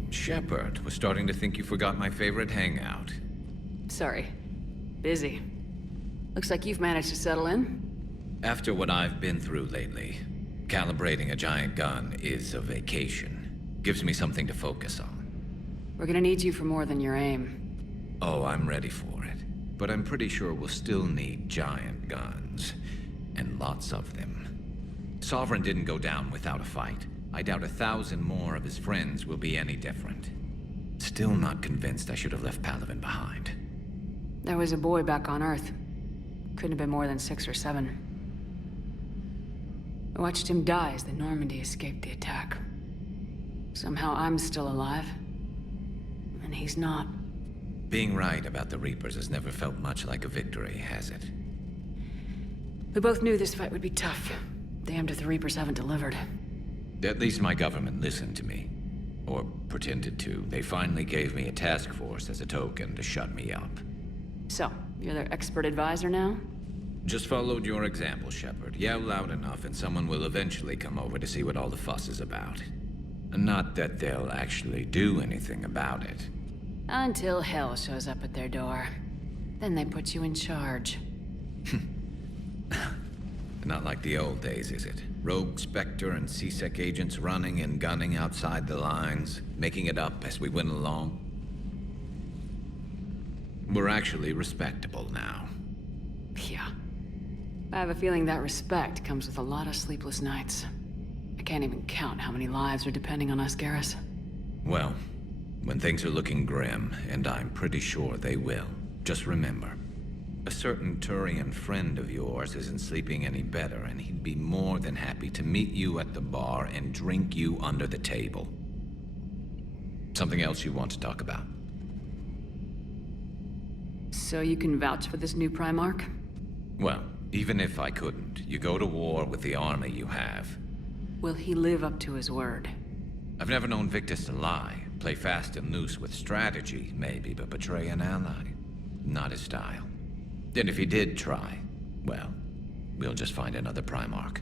Shepard, was starting to think you forgot my favorite hangout. Sorry. Busy. Looks like you've managed to settle in. After what I've been through lately, calibrating a giant gun is a vacation. Gives me something to focus on. We're gonna need you for more than your aim. Oh, I'm ready for it. But I'm pretty sure we'll still need giant guns. And lots of them. Sovereign didn't go down without a fight. I doubt 1,000 more of his friends will be any different. Still not convinced I should have left Palaven behind. There was a boy back on Earth. Couldn't have been more than 6 or 7. I watched him die as the Normandy escaped the attack. Somehow I'm still alive. And he's not. Being right about the Reapers has never felt much like a victory, has it? We both knew this fight would be tough. Damned if the Reapers haven't delivered. At least my government listened to me. Or pretended to. They finally gave me a task force as a token to shut me up. So, you're their expert advisor now? Just followed your example, Shepard. Yell loud enough and someone will eventually come over to see what all the fuss is about. Not that they'll actually do anything about it. Until hell shows up at their door. Then they put you in charge. Not like the old days, is it? Rogue Spectre and C-Sec agents running and gunning outside the lines, making it up as we went along. We're actually respectable now. Yeah. I have a feeling that respect comes with a lot of sleepless nights. I can't even count how many lives are depending on us, Garrus. Well, when things are looking grim, and I'm pretty sure they will, just remember, a certain Turian friend of yours isn't sleeping any better, and he'd be more than happy to meet you at the bar and drink you under the table. Something else you want to talk about? So you can vouch for this new Primarch? Well, even if I couldn't, you go to war with the army you have. Will he live up to his word? I've never known Victus to lie. Play fast and loose with strategy, maybe, but betray an ally. Not his style. And if he did try, well, we'll just find another Primarch.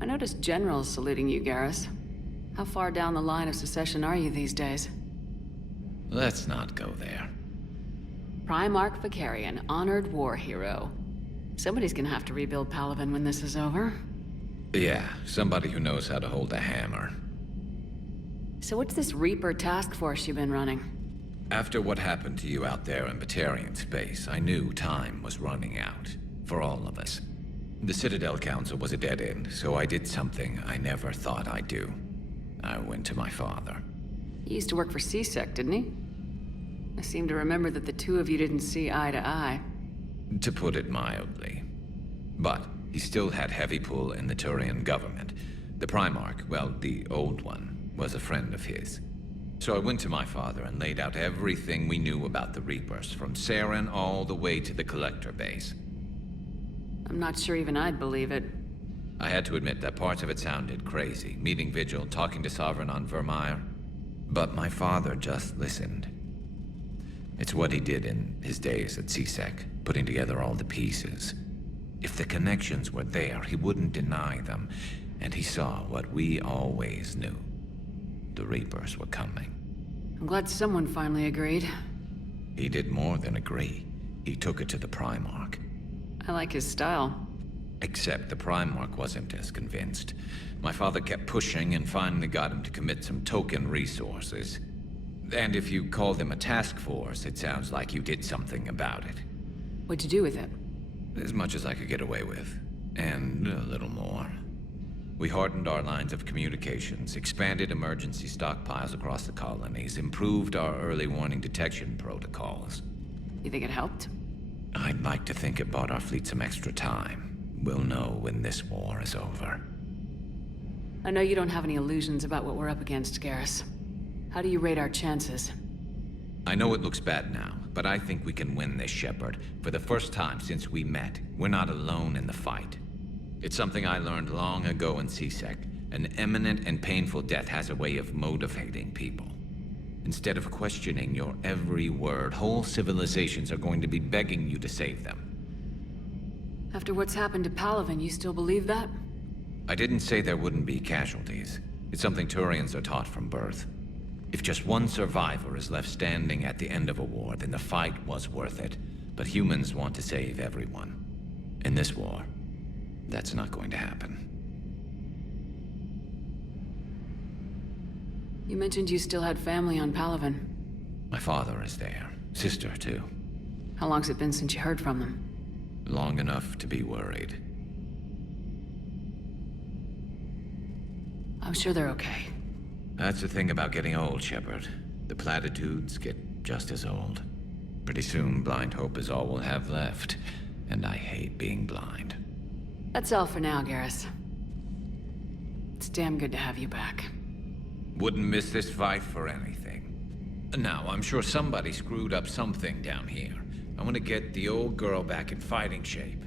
I noticed generals saluting you, Garrus. How far down the line of succession are you these days? Let's not go there. Primarch Vicarian, honored war hero. Somebody's gonna have to rebuild Palaven when this is over. Yeah, somebody who knows how to hold a hammer. So what's this Reaper task force you've been running? After what happened to you out there in Batarian space, I knew time was running out. For all of us. The Citadel Council was a dead end, so I did something I never thought I'd do. I went to my father. He used to work for C-Sec, didn't he? I seem to remember that the two of you didn't see eye to eye. To put it mildly. But he still had heavy pull in the Turian government. The Primarch, well, the old one, was a friend of his. So I went to my father and laid out everything we knew about the Reapers, from Saren all the way to the Collector base. I'm not sure even I'd believe it. I had to admit that parts of it sounded crazy, meeting Vigil, talking to Sovereign on Vermeer. But my father just listened. It's what he did in his days at C-Sec, putting together all the pieces. If the connections were there, he wouldn't deny them, and he saw what we always knew. The Reapers were coming. I'm glad someone finally agreed. He did more than agree. He took it to the Primarch. I like his style. Except the Primarch wasn't as convinced. My father kept pushing and finally got him to commit some token resources. And if you call them a task force, it sounds like you did something about it. What'd you do with it? As much as I could get away with. And a little more. We hardened our lines of communications, expanded emergency stockpiles across the colonies, improved our early warning detection protocols. You think it helped? I'd like to think it bought our fleet some extra time. We'll know when this war is over. I know you don't have any illusions about what we're up against, Garrus. How do you rate our chances? I know it looks bad now, but I think we can win this, Shepard. For the first time since we met, we're not alone in the fight. It's something I learned long ago in C-Sec. An imminent and painful death has a way of motivating people. Instead of questioning your every word, whole civilizations are going to be begging you to save them. After what's happened to Palaven, you still believe that? I didn't say there wouldn't be casualties. It's something Turians are taught from birth. If just one survivor is left standing at the end of a war, then the fight was worth it. But humans want to save everyone. In this war, that's not going to happen. You mentioned you still had family on Palaven. My father is there. Sister, too. How long's it been since you heard from them? Long enough to be worried. I'm sure they're okay. That's the thing about getting old, Shepard. The platitudes get just as old. Pretty soon, blind hope is all we'll have left. And I hate being blind. That's all for now, Garrus. It's damn good to have you back. Wouldn't miss this fight for anything. Now, I'm sure somebody screwed up something down here. I want to get the old girl back in fighting shape.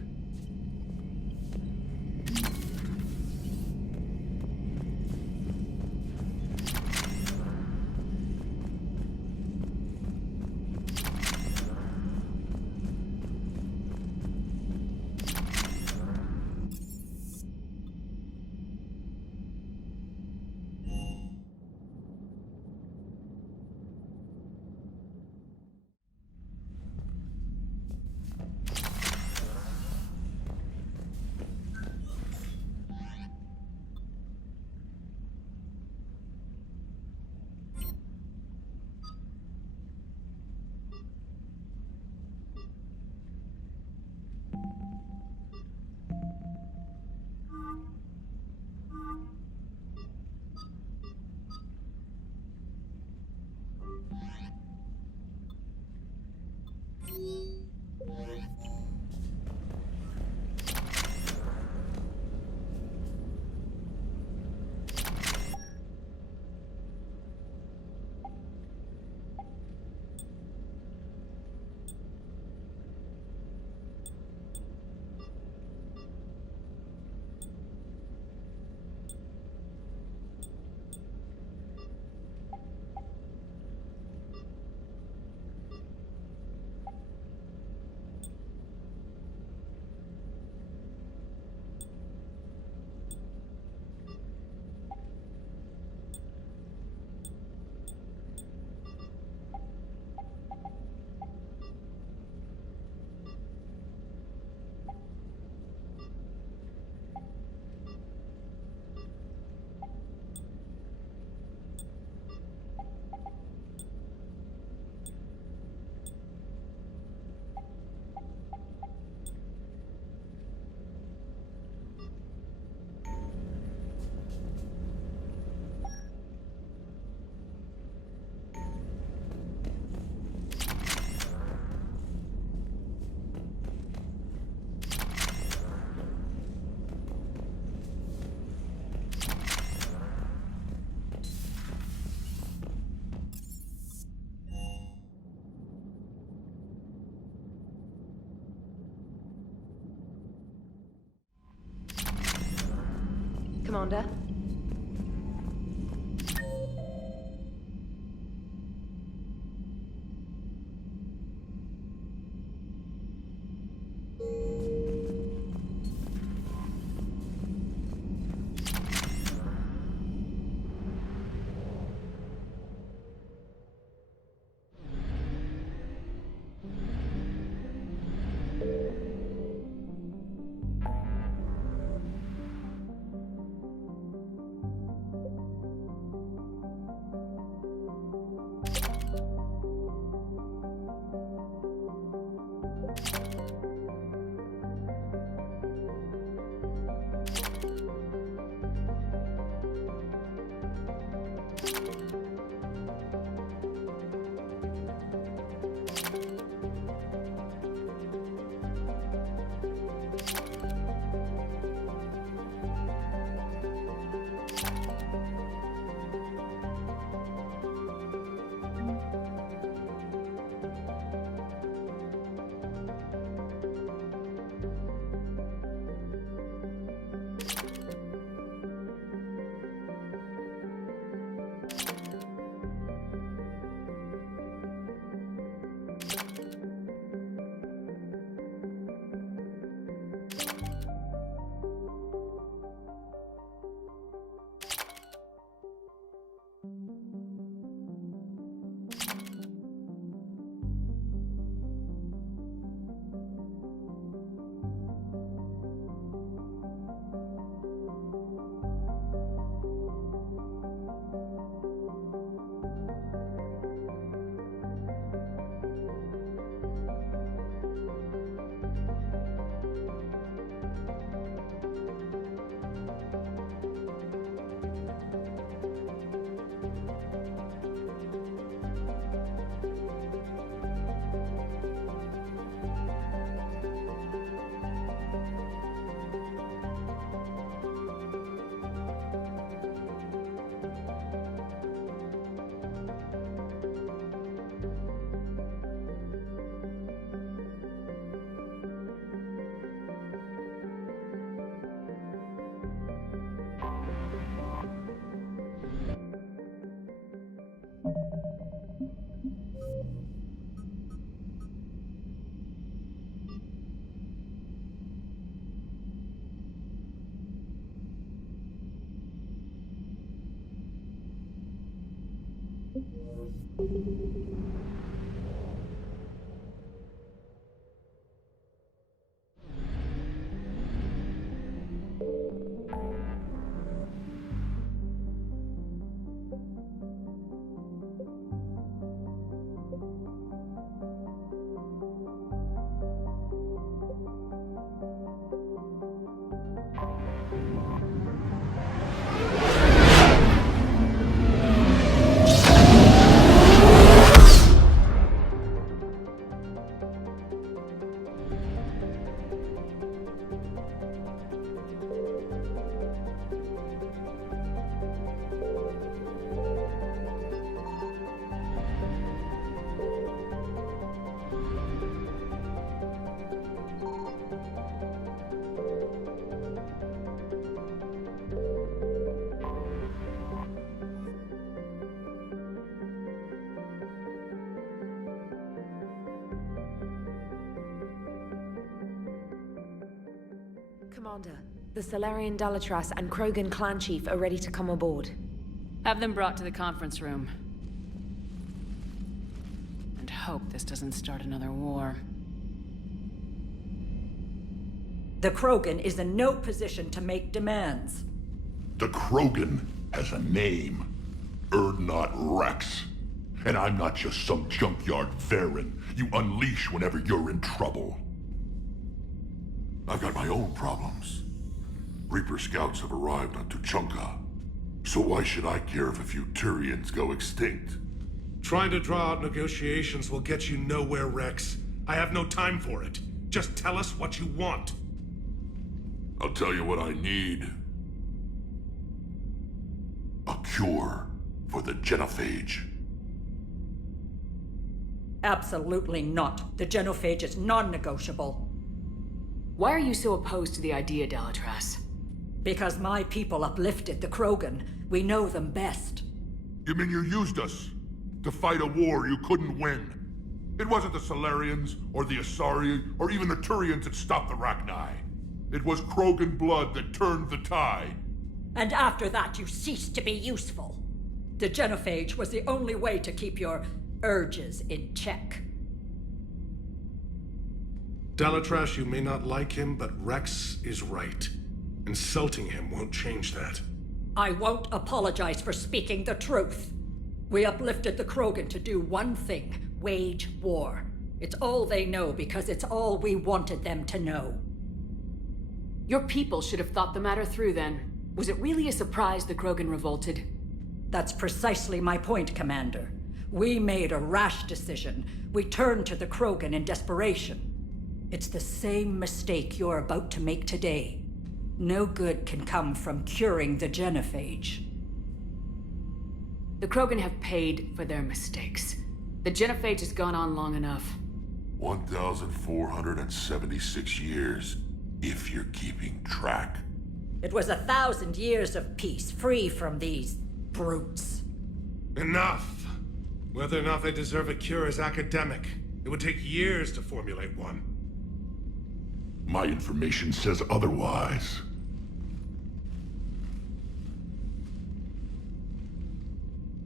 Commander? Commander, the Salarian Dalatras and Krogan clan chief are ready to come aboard. Have them brought to the conference room. And hope this doesn't start another war. The Krogan is in no position to make demands. The Krogan has a name. Erdnot Rex. And I'm not just some junkyard Varen you unleash whenever you're in trouble. I've got my own problems. Reaper scouts have arrived on Tuchanka. So why should I care if a few Turians go extinct? Trying to draw out negotiations will get you nowhere, Rex. I have no time for it. Just tell us what you want. I'll tell you what I need. A cure for the genophage. Absolutely not. The genophage is non-negotiable. Why are you so opposed to the idea, Dalatras? Because my people uplifted the Krogan. We know them best. You mean you used us to fight a war you couldn't win? It wasn't the Salarians, or the Asari, or even the Turians that stopped the Rachni. It was Krogan blood that turned the tide. And after that, you ceased to be useful. The genophage was the only way to keep your urges in check. Dalatras, you may not like him, but Rex is right. Insulting him won't change that. I won't apologize for speaking the truth. We uplifted the Krogan to do one thing: wage war. It's all they know because it's all we wanted them to know. Your people should have thought the matter through then. Was it really a surprise the Krogan revolted? That's precisely my point, Commander. We made a rash decision. We turned to the Krogan in desperation. It's the same mistake you're about to make today. No good can come from curing the genophage. The Krogan have paid for their mistakes. The genophage has gone on long enough. 1,476 years, if you're keeping track. It was 1,000 years of peace, free from these brutes. Enough! Whether or not they deserve a cure is academic. It would take years to formulate one. My information says otherwise.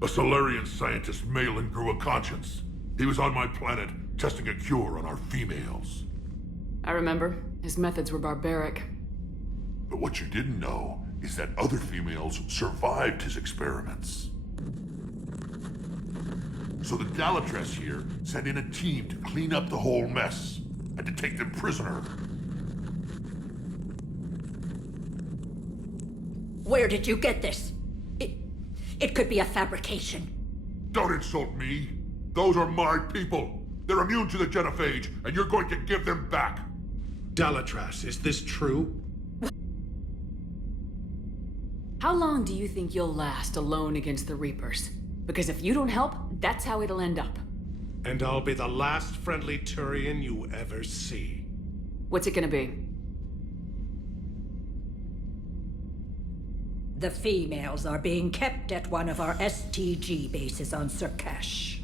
A Solarian scientist, Malin, grew a conscience. He was on my planet, testing a cure on our females. I remember. His methods were barbaric. But what you didn't know is that other females survived his experiments. So the Dalatras here sent in a team to clean up the whole mess, and to take them prisoner. Where did you get this? It could be a fabrication. Don't insult me. Those are my people. They're immune to the genophage, and you're going to give them back. Dalatras, is this true? How long do you think you'll last alone against the Reapers? Because if you don't help, that's how it'll end up. And I'll be the last friendly Turian you ever see. What's it gonna be? The females are being kept at one of our STG bases on Surkash.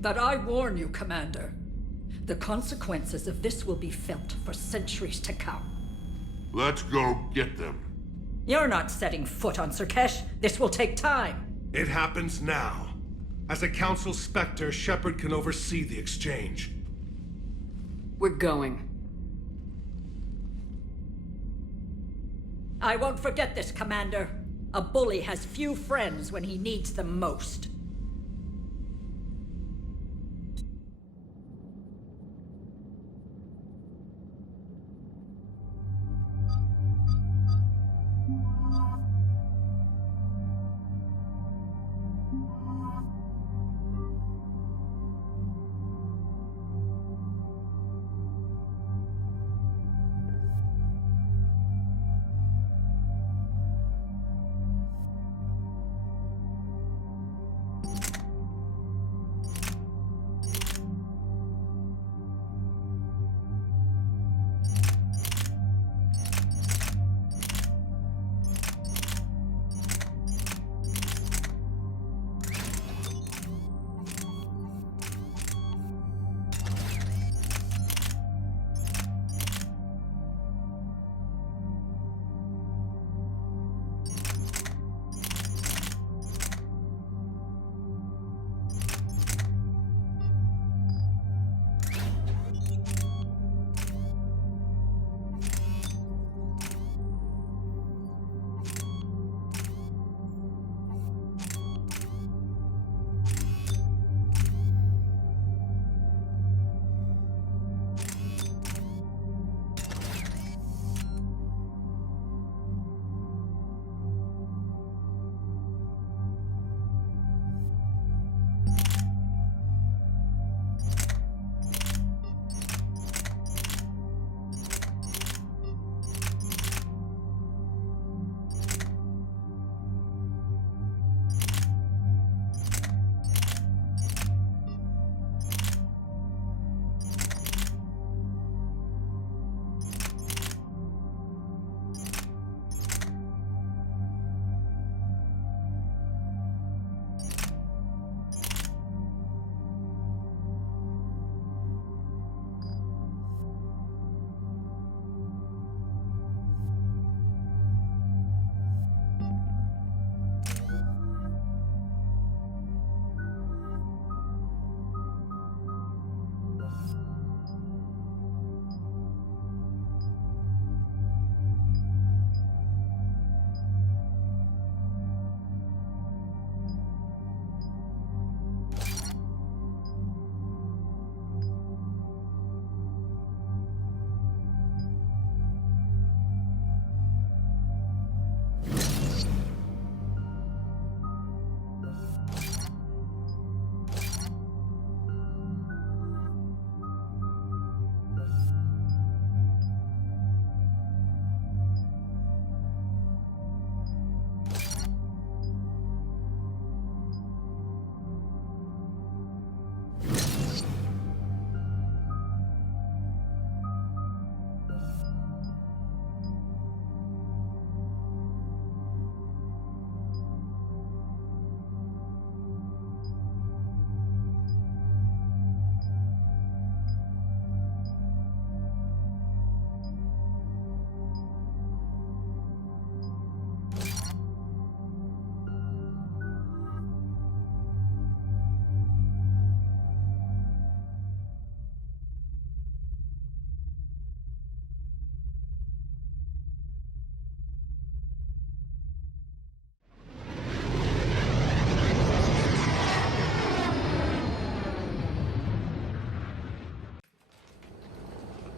But I warn you, Commander, the consequences of this will be felt for centuries to come. Let's go get them. You're not setting foot on Surkash. This will take time. It happens now. As a Council Spectre, Shepard can oversee the exchange. We're going. I won't forget this, Commander. A bully has few friends when he needs them most.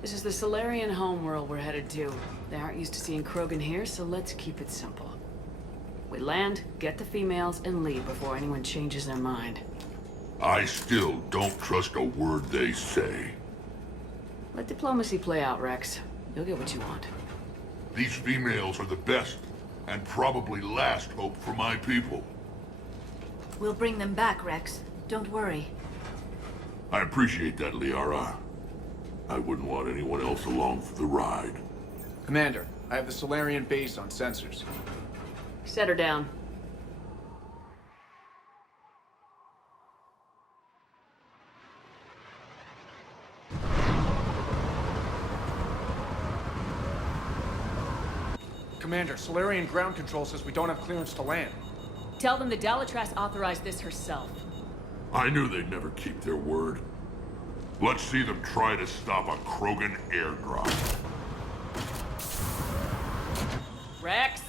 This is the Solarian homeworld we're headed to. They aren't used to seeing Krogan here, so let's keep it simple. We land, get the females, and leave before anyone changes their mind. I still don't trust a word they say. Let diplomacy play out, Rex. You'll get what you want. These females are the best, and probably last hope for my people. We'll bring them back, Rex. Don't worry. I appreciate that, Liara. I wouldn't want anyone else along for the ride. Commander, I have the Solarian base on sensors. Set her down. Commander, Solarian ground control says we don't have clearance to land. Tell them the Dalatras authorized this herself. I knew they'd never keep their word. Let's see them try to stop a Krogan airdrop. Rex?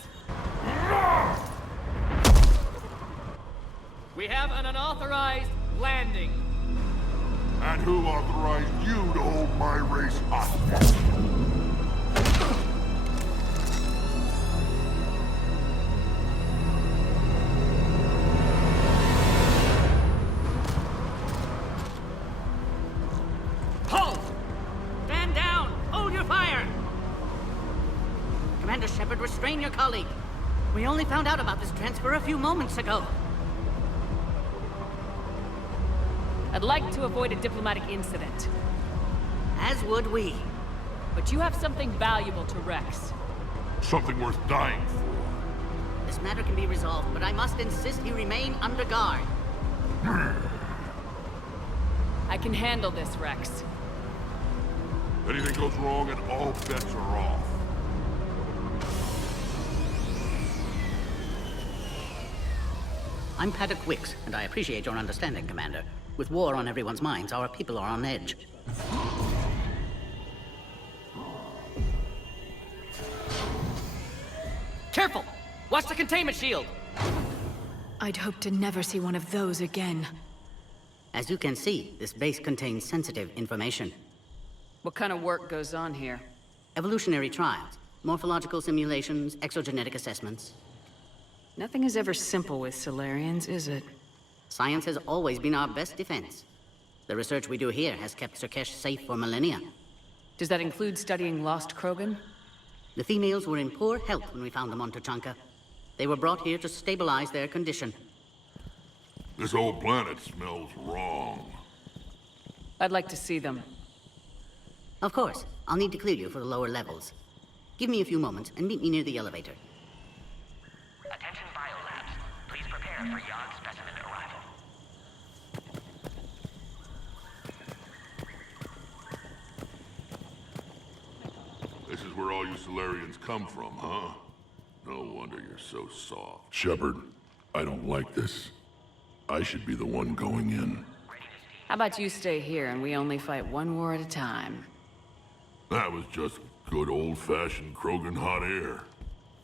We have an unauthorized landing. And who authorized you to hold my race hostage? Halt! Stand down! Hold your fire! Commander Shepard, restrain your colleague. We only found out about this transfer a few moments ago. I'd like to avoid a diplomatic incident. As would we. But you have something valuable to Rex. Something worth dying for. This matter can be resolved, but I must insist he remain under guard. I can handle this, Rex. Anything goes wrong and all bets are off. I'm Paddock Wicks, and I appreciate your understanding, Commander. With war on everyone's minds, our people are on edge. Careful! Watch the containment shield! I'd hope to never see one of those again. As you can see, this base contains sensitive information. What kind of work goes on here? Evolutionary trials, morphological simulations, exogenetic assessments. Nothing is ever simple with Solarians, is it? Science has always been our best defense. The research we do here has kept Surkesh safe for millennia. Does that include studying lost Krogan? The females were in poor health when we found them on Tuchanka. They were brought here to stabilize their condition. This whole planet smells wrong. I'd like to see them. Of course. I'll need to clear you for the lower levels. Give me a few moments and meet me near the elevator. Attention biolabs. Please prepare for yacht specimen arrival. This is where all you Solarians come from, huh? No wonder you're so soft. Shepard, I don't like this. I should be the one going in. How about you stay here and we only fight one war at a time? That was just good old-fashioned Krogan hot air.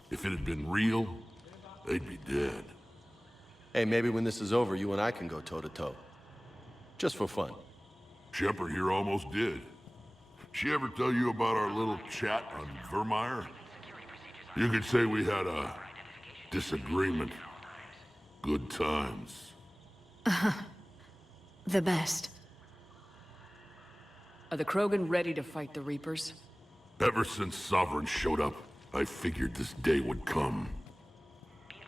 If it had been real, they'd be dead. Hey, maybe when this is over, you and I can go toe-to-toe. Just for fun. Shepard here almost did. She ever tell you about our little chat on Vermeer? You could say we had a disagreement. Good times. The best. Are the Krogan ready to fight the Reapers? Ever since Sovereign showed up, I figured this day would come.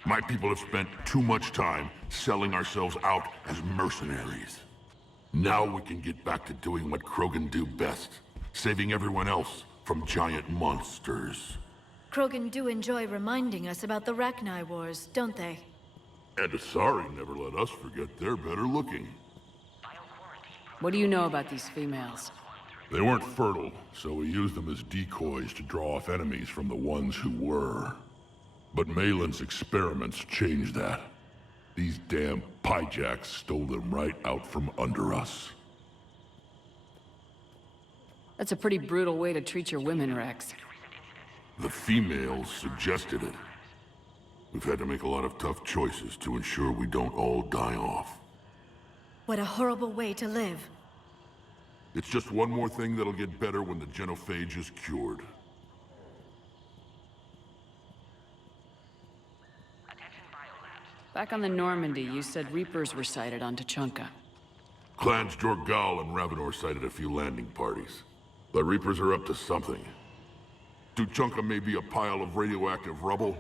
My people have spent too much time selling ourselves out as mercenaries. Now we can get back to doing what Krogan do best, saving everyone else from giant monsters. Krogan do enjoy reminding us about the Rachni Wars, don't they? And Asari never let us forget they're better looking. What do you know about these females? They weren't fertile, so we used them as decoys to draw off enemies from the ones who were. But Malin's experiments changed that. These damn pyjacks stole them right out from under us. That's a pretty brutal way to treat your women, Rex. The females suggested it. We've had to make a lot of tough choices to ensure we don't all die off. What a horrible way to live. It's just one more thing that'll get better when the genophage is cured. Back on the Normandy, you said Reapers were sighted on Tuchanka. Clans Jorgal and Ravenor sighted a few landing parties. The Reapers are up to something. Tuchanka may be a pile of radioactive rubble,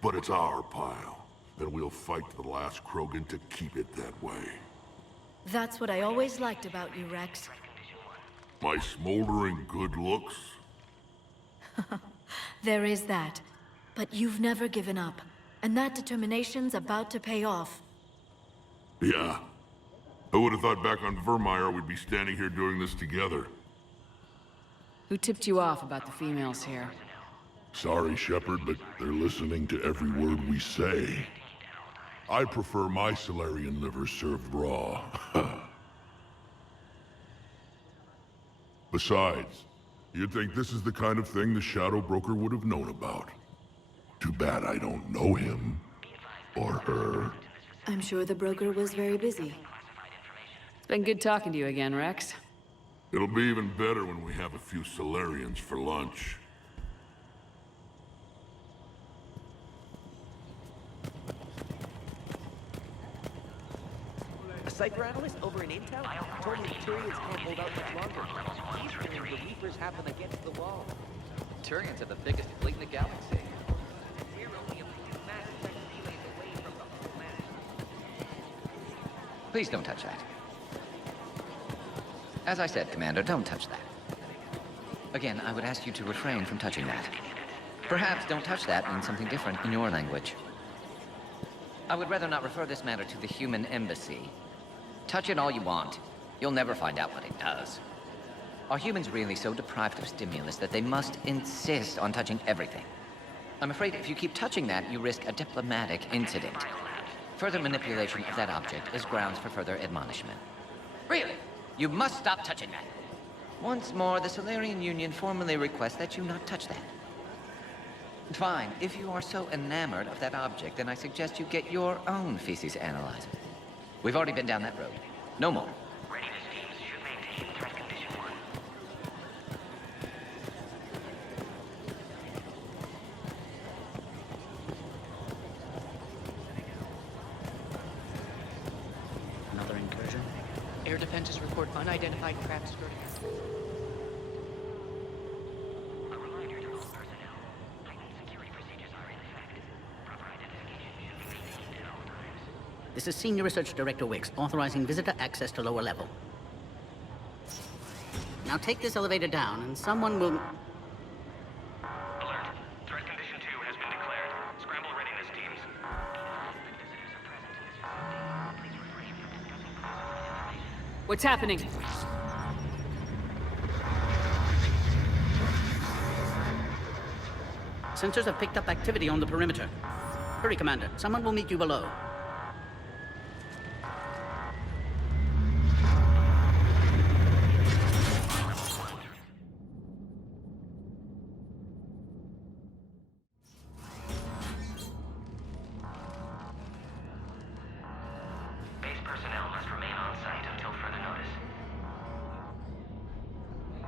but it's our pile. And we'll fight to the last Krogan to keep it that way. That's what I always liked about you, Rex. My smoldering good looks? There is that. But you've never given up. And that determination's about to pay off. Yeah. I would have thought back on Vermeer we'd be standing here doing this together. Who tipped you off about the females here? Sorry, Shepard, but they're listening to every word we say. I prefer my Solarian liver served raw. Besides, you'd think this is the kind of thing the Shadow Broker would have known about. Too bad I don't know him. Or her. I'm sure the broker was very busy. It's been good talking to you again, Rex. It'll be even better when we have a few Solarians for lunch. A Cypher analyst over in Intel told me the Turians can't hold out much longer. He's fearing the Reapers have them against the wall. Turians are the biggest fleet in the galaxy. Please don't touch that. As I said, Commander, don't touch that. Again, I would ask you to refrain from touching that. Perhaps don't touch that means something different in your language. I would rather not refer this matter to the human embassy. Touch it all you want. You'll never find out what it does. Are humans really so deprived of stimulus that they must insist on touching everything? I'm afraid if you keep touching that, you risk a diplomatic incident. Further manipulation of that object is grounds for further admonishment. Really? You must stop touching that. Once more, the Solarian Union formally requests that you not touch that. Fine. If you are so enamored of that object, then I suggest you get your own feces analyzer. We've already been down that road. No more. Another incursion. Air defenses report unidentified craft skirting. This is Senior Research Director Wicks, authorizing visitor access to lower level. Now take this elevator down, and someone will... Alert. Threat condition 2 has been declared. Scramble readiness teams. What's happening? Sensors have picked up activity on the perimeter. Hurry, Commander. Someone will meet you below.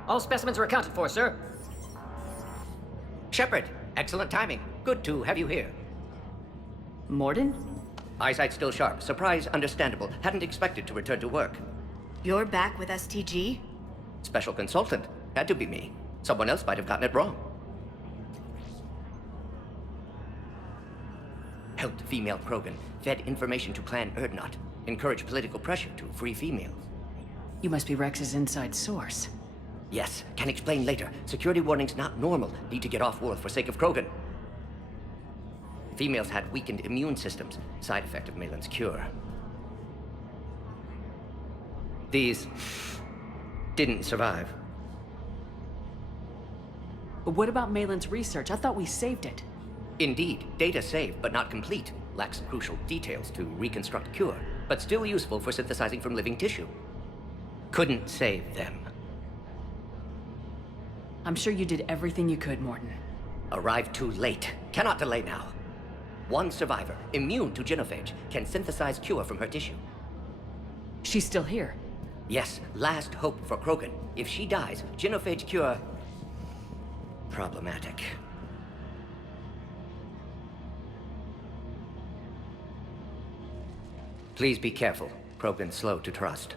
All specimens are accounted for, sir. Shepard, excellent timing. Good to have you here. Morden? Eyesight still sharp. Surprise understandable. Hadn't expected to return to work. You're back with STG? Special consultant. Had to be me. Someone else might have gotten it wrong. Helped female Krogan. Fed information to Clan Erdnot. Encouraged political pressure to free females. You must be Rex's inside source. Yes, can explain later. Security warnings not normal. Need to get off-world for sake of Krogan. Females had weakened immune systems. Side effect of Malin's cure. These didn't survive. But what about Malin's research? I thought we saved it. Indeed, data saved, but not complete. Lacks crucial details to reconstruct cure, but still useful for synthesizing from living tissue. Couldn't save them. I'm sure you did everything you could, Morden. Arrived too late. Cannot delay now. One survivor, immune to genophage, can synthesize cure from her tissue. She's still here? Yes, last hope for Krogan. If she dies, genophage cure... problematic. Please be careful. Krogan's slow to trust.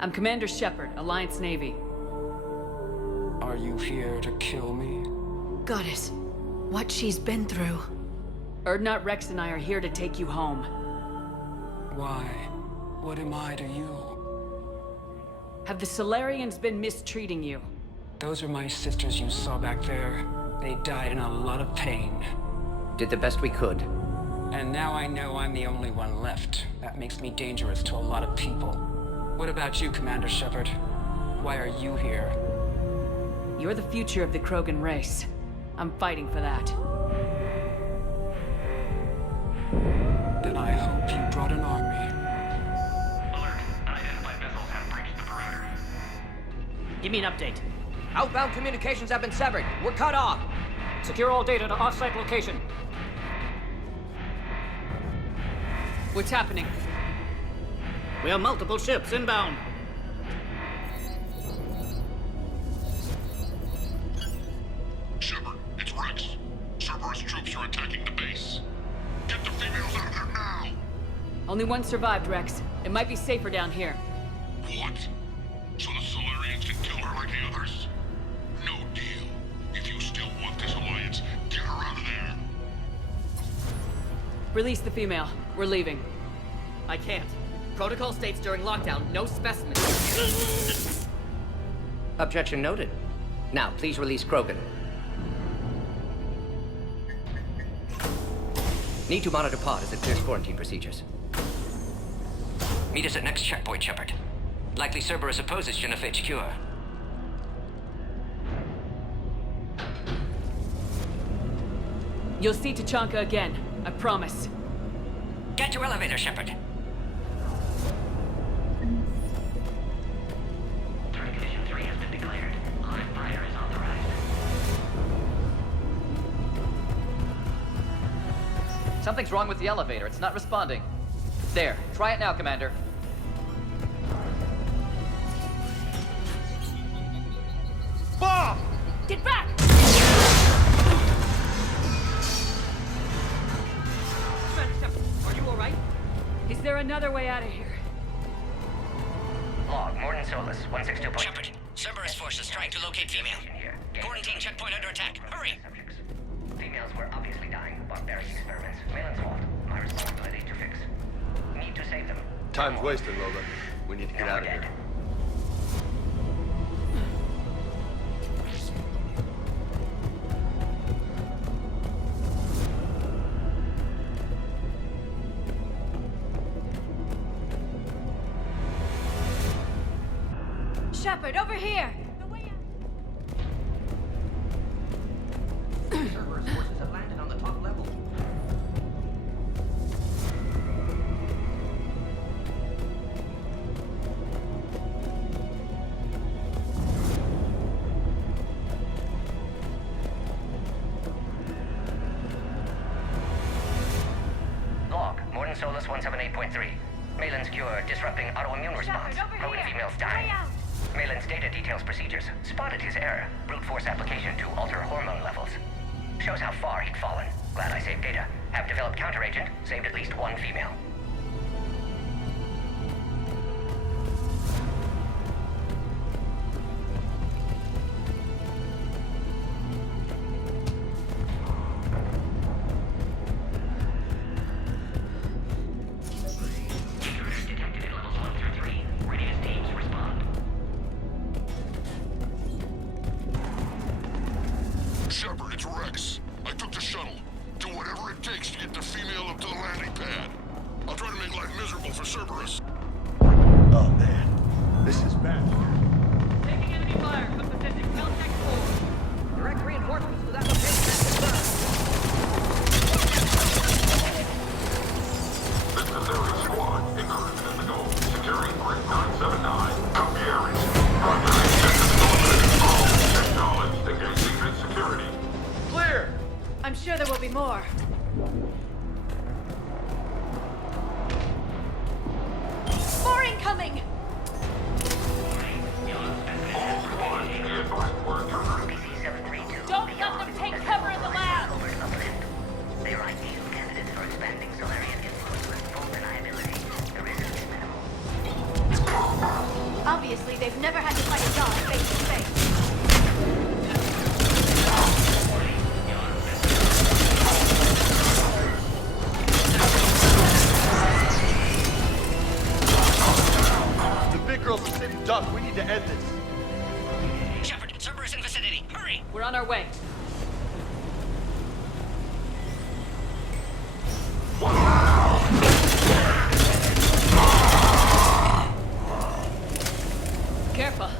I'm Commander Shepard, Alliance Navy. Are you here to kill me? Goddess, what she's been through. Erdnot, Rex, and I are here to take you home. Why? What am I to you? Have the Solarians been mistreating you? Those are my sisters you saw back there. They died in a lot of pain. Did the best we could. And now I know I'm the only one left. That makes me dangerous to a lot of people. What about you, Commander Shepard? Why are you here? You're the future of the Krogan race. I'm fighting for that. Give me an update. Outbound communications have been severed. We're cut off. Secure all data to off-site location. What's happening? We have multiple ships inbound. Shepard, it's Rex. Cerberus troops are attacking the base. Get the females out of there now! Only one survived, Rex. It might be safer down here. What? So the Solarians can kill her like the others? No deal. If you still want this alliance, get her out of there. Release the female. We're leaving. I can't. Protocol states during lockdown, no specimens. Objection noted. Now, please release Krogan. Need to monitor pod as it clears quarantine procedures. Meet us at next checkpoint, Shepard. Likely Cerberus opposes genophage cure. You'll see Tachanka again. I promise. Get to elevator, Shepard. Threat Condition 3 has been declared. Live fire is authorized. Something's wrong with the elevator. It's not responding. There. Try it now, Commander. Bomb! Get back! Are you alright? Is there another way out of here? Log, Morden Solus, 162. Shepard, Cerberus forces trying to locate female. Quarantine checkpoint under attack. Hurry! Females were obviously dying of barbaric experiments. Malin's fault. My responsibility to fix. Need to save them. Time's wasted, Lola. We need to get out of here. Shepard, over here! Cerberus forces have landed on the top level. Log, Morden Solus 178.3. Malin's cure disrupting autoimmune response. Krogan females dying. Malin's data details procedures. Spotted his error. Brute force application to alter hormone levels. Shows how far he'd fallen. Glad I saved data. Have developed counteragent. Saved at least one female. Detected in levels 1 through 3. Readiness teams respond. Shepard, it's Rex. I took the shuttle. Do whatever it takes to get the female up to the landing pad. I'll try to make life miserable for Cerberus. Oh, man. This is bad. Taking enemy fire. Come position. Contact 4. Direct reinforcements to that location is confirmed. This is every squad. Inclusion in the goal. Securing grid 979. Copy areas. Acknowledged. Engaging grid security. Clear! I'm sure there will be more. More incoming! All squads, be advised we're under PC-732. Don't let them take cover in the lab! They are ideal candidates for expanding Solarian influence with full deniability. The risk is minimal. Obviously, they've never had to fight a dog face to face. The big girl's a sitting duck. We need to end this. Shepard, Cerberus in vicinity. Hurry! We're on our way. Careful.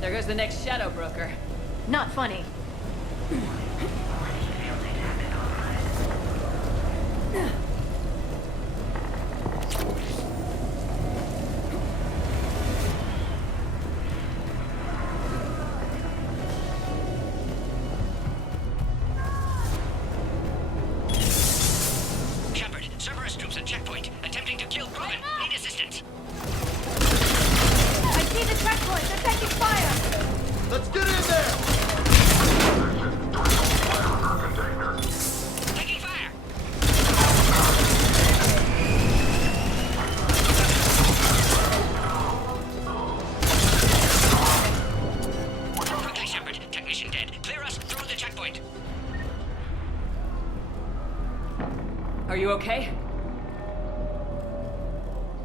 There goes the next shadow broker. Not funny. Are you okay?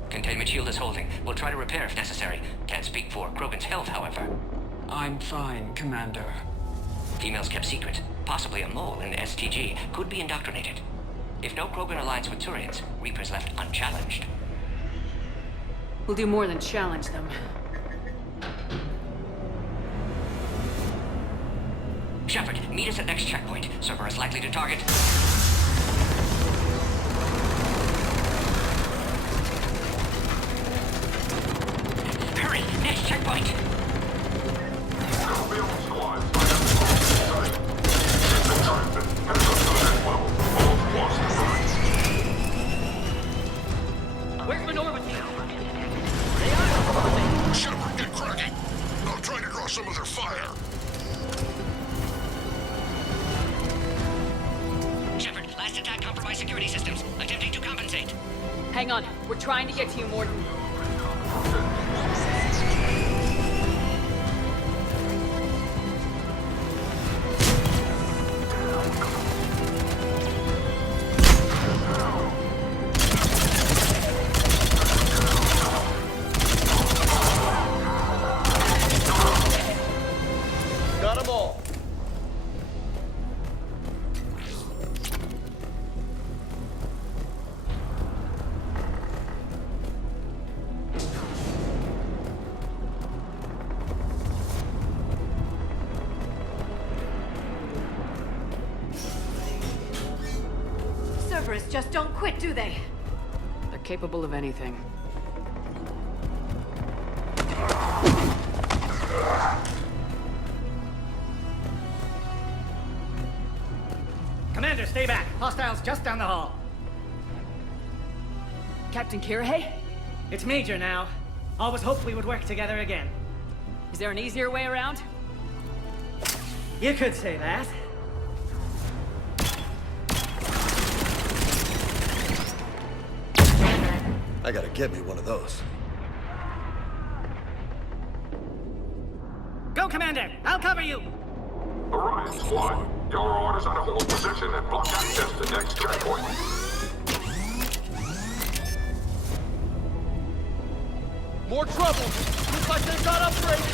Containment shield is holding. We'll try to repair if necessary. Can't speak for Krogan's health, however. I'm fine, Commander. Females kept secret. Possibly a mole in the STG. Could be indoctrinated. If no Krogan alliance with Turians, Reapers left unchallenged. We'll do more than challenge them. Shepard, meet us at next checkpoint. Cerberus likely to target. Hurry! Next checkpoint! Where's the Normandy? Shepard, get cracking! I'll try to draw some of their fire. Shepard, last attack compromised security systems. Attempting to compensate. Hang on. We're trying to get to you, Morton. Got them all. Cerberus just don't quit, do they? They're capable of anything. Commander, stay back. Hostiles just down the hall. Captain Kirihei? It's Major now. Always hoped we would work together again. Is there an easier way around? You could say that. I gotta get me one of those. Go, Commander! I'll cover you! Orion Squad, your orders are to hold position and block access to next checkpoint. More trouble. Looks like they've got upgraded.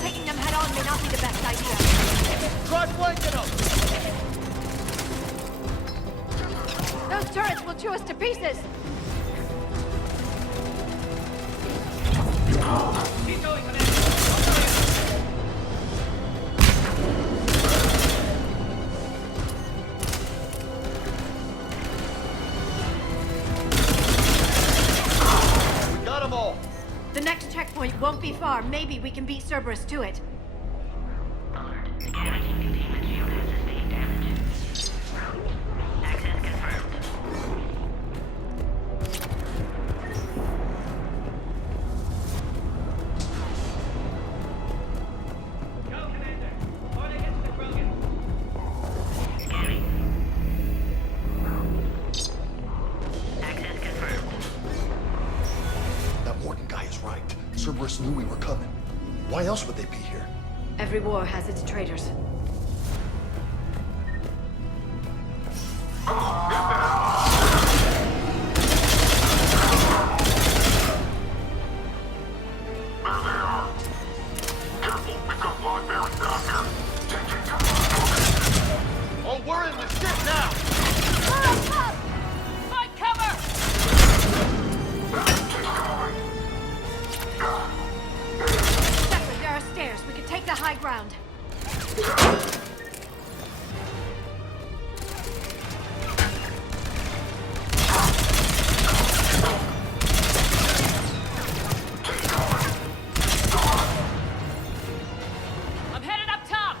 Taking them head on may not be the best idea. Try flanking them. Those turrets will chew us to pieces. Keep going, Commander! We got them all. The next checkpoint won't be far. Maybe we can beat Cerberus to it. That Morton guy is right. Cerberus knew we were coming. Why else would they be here? Every war has its traitors. Oh, we're in the shit now. Find cover! Shepard, there are stairs. We can take the high ground. I'm headed up top!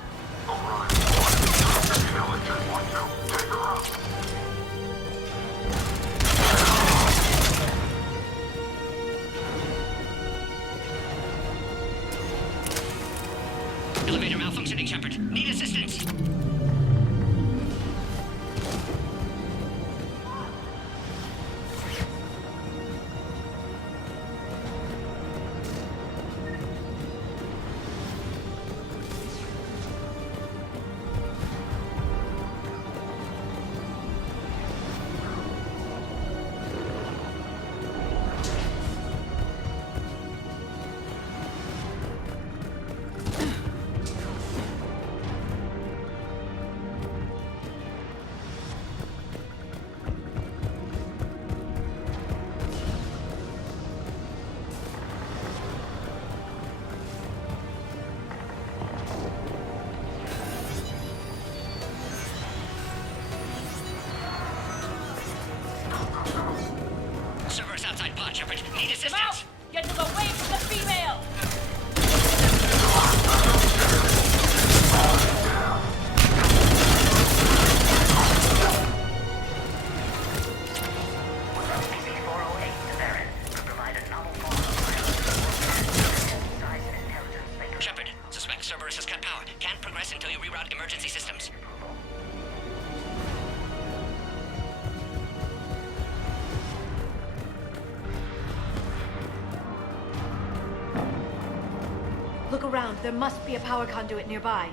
Elevator malfunctioning, Shepard. Need assistance. Get them away from the female! Shepard, suspect Cerberus has cut power. Can't progress until you reroute emergency systems. Look around. There must be a power conduit nearby.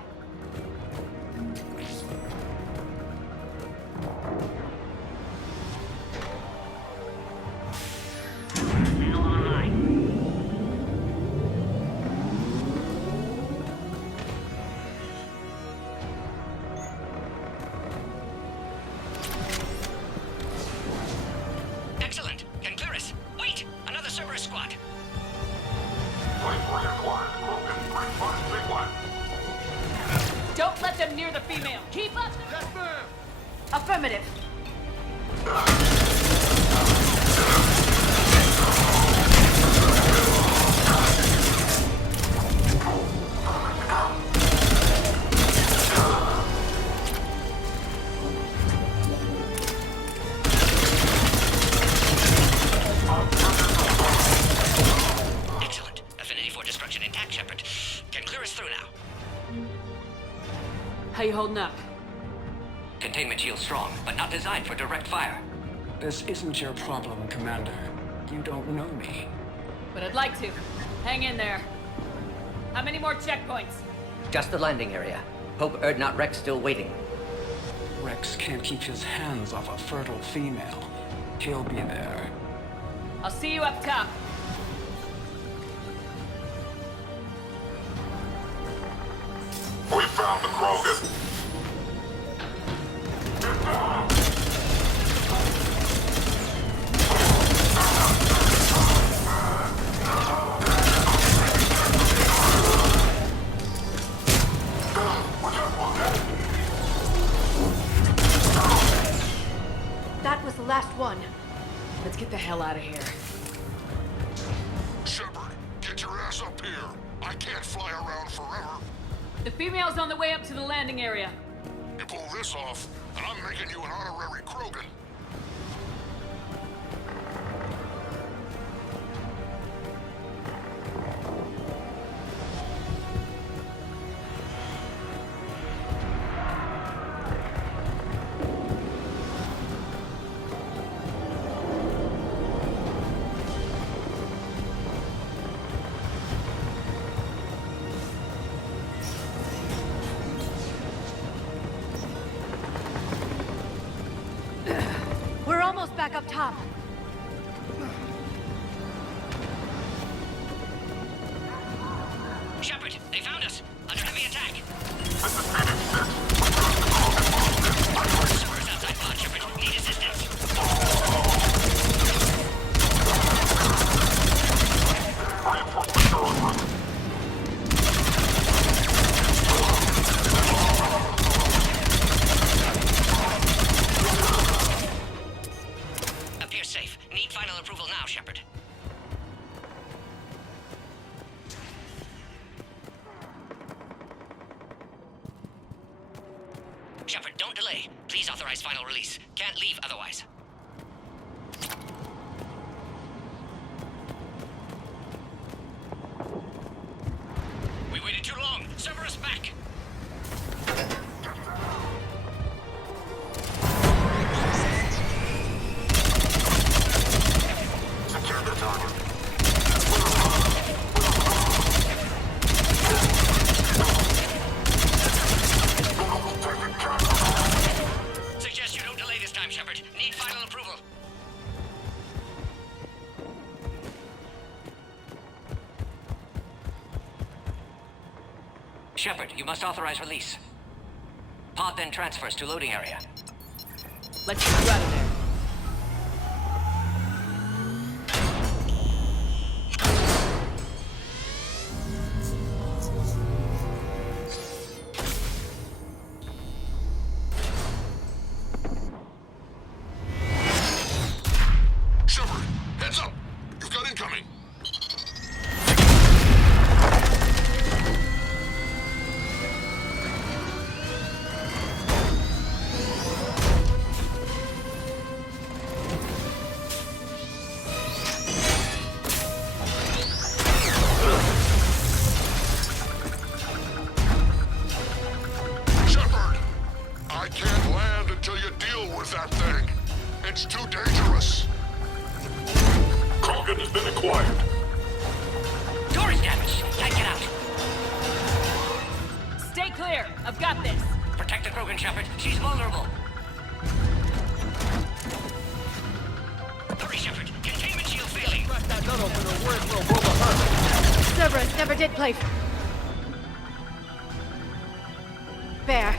Excellent. Can clear us. Wait! Another Cerberus squad. Don't let them near the female! Keep up! Yes, ma'am! Affirmative. Excellent. Affinity for destruction intact, Shepard. Can clear us through now. How you holding up? Containment shield strong, but not designed for direct fire. This isn't your problem, Commander. You don't know me. But I'd like to. Hang in there. How many more checkpoints? Just the landing area. Hope Erdnot Rex still waiting. Rex can't keep his hands off a fertile female. He'll be there. I'll see you up top. We found the Krogan! That was the last one. Let's get the hell out of here. Shepard, get your ass up here. I can't fly around forever. The female's on the way up to the landing area. You pull this off, and I'm making you an honorary Krogan. We're almost back up top. Shepard, they found us. Under heavy attack. Cerberus outside pod, Shepard. Need assistance. Appears safe. Need final approval now, Shepard. Shepard, don't delay. Please authorize final release. Can't leave otherwise. We waited too long. Cerberus back. Secure the target. Suggest you don't delay this time, Shepard. Need final approval. Shepard, you must authorize release. Pod then transfers to loading area. Let's get you out of there. Shepard, heads up! You've got incoming! has been acquired. Door is damaged. Can't get out. Stay clear. I've got this. Protect the Krogan, Shepard. She's vulnerable. Hurry, Shepard. Containment shield failing. Crack that nut open or words will roll the hurt. Cerberus never did play. Fair.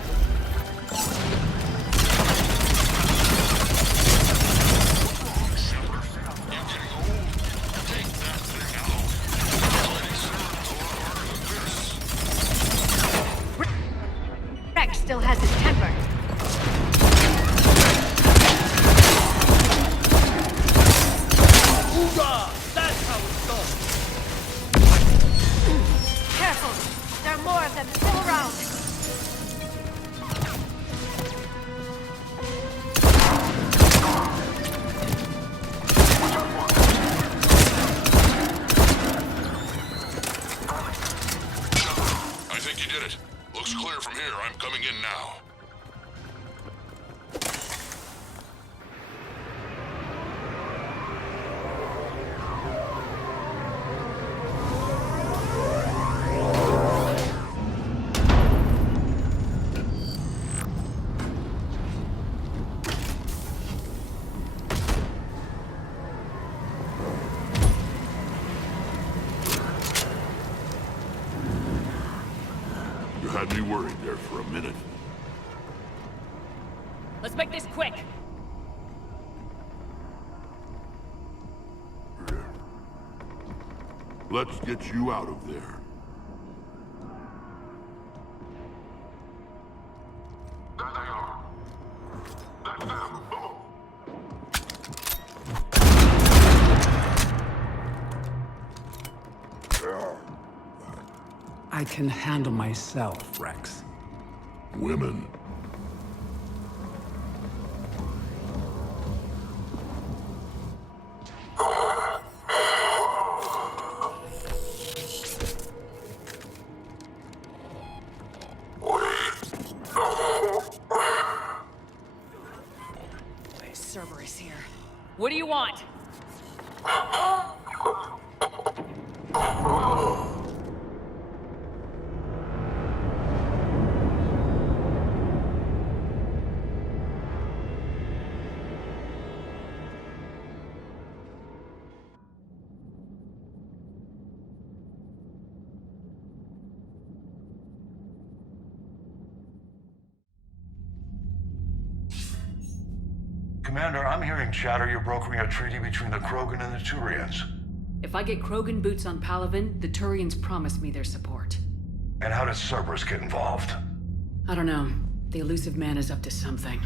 Rex still has his temper. Hoorah! That's how it's done. Careful! There are more of them still around. I think you did it. Looks clear from here. I'm coming in now. You had me worried there for a minute. Let's make this quick. Let's get you out of there. There they are. That's them. I can handle myself, Rex. Women. Cerberus here. What do you want? Commander, I'm hearing chatter you're brokering a treaty between the Krogan and the Turians. If I get Krogan boots on Palaven, the Turians promise me their support. And how does Cerberus get involved? I don't know. The elusive man is up to something.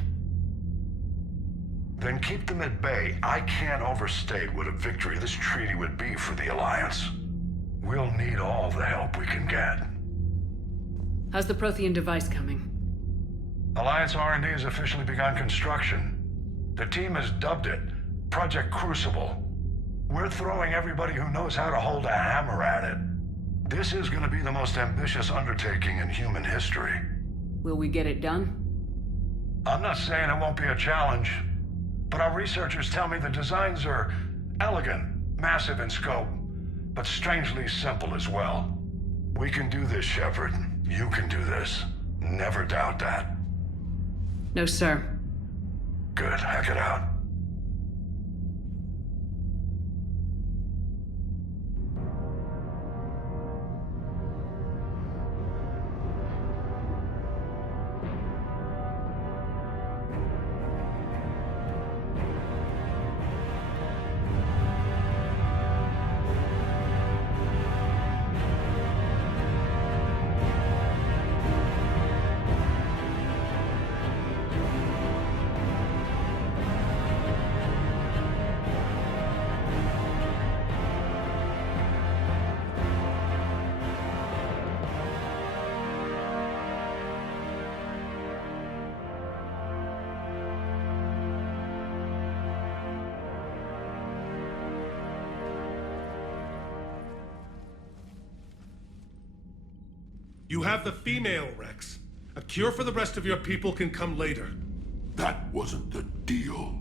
Then keep them at bay. I can't overstate what a victory this treaty would be for the Alliance. We'll need all the help we can get. How's the Prothean device coming? Alliance R&D has officially begun construction. The team has dubbed it Project Crucible. We're throwing everybody who knows how to hold a hammer at it. This is going to be the most ambitious undertaking in human history. Will we get it done? I'm not saying it won't be a challenge, but our researchers tell me the designs are elegant, massive in scope, but strangely simple as well. We can do this, Shepard. You can do this. Never doubt that. No, sir. Good. Hack it out. You have the female, Rex. A cure for the rest of your people can come later. That wasn't the deal.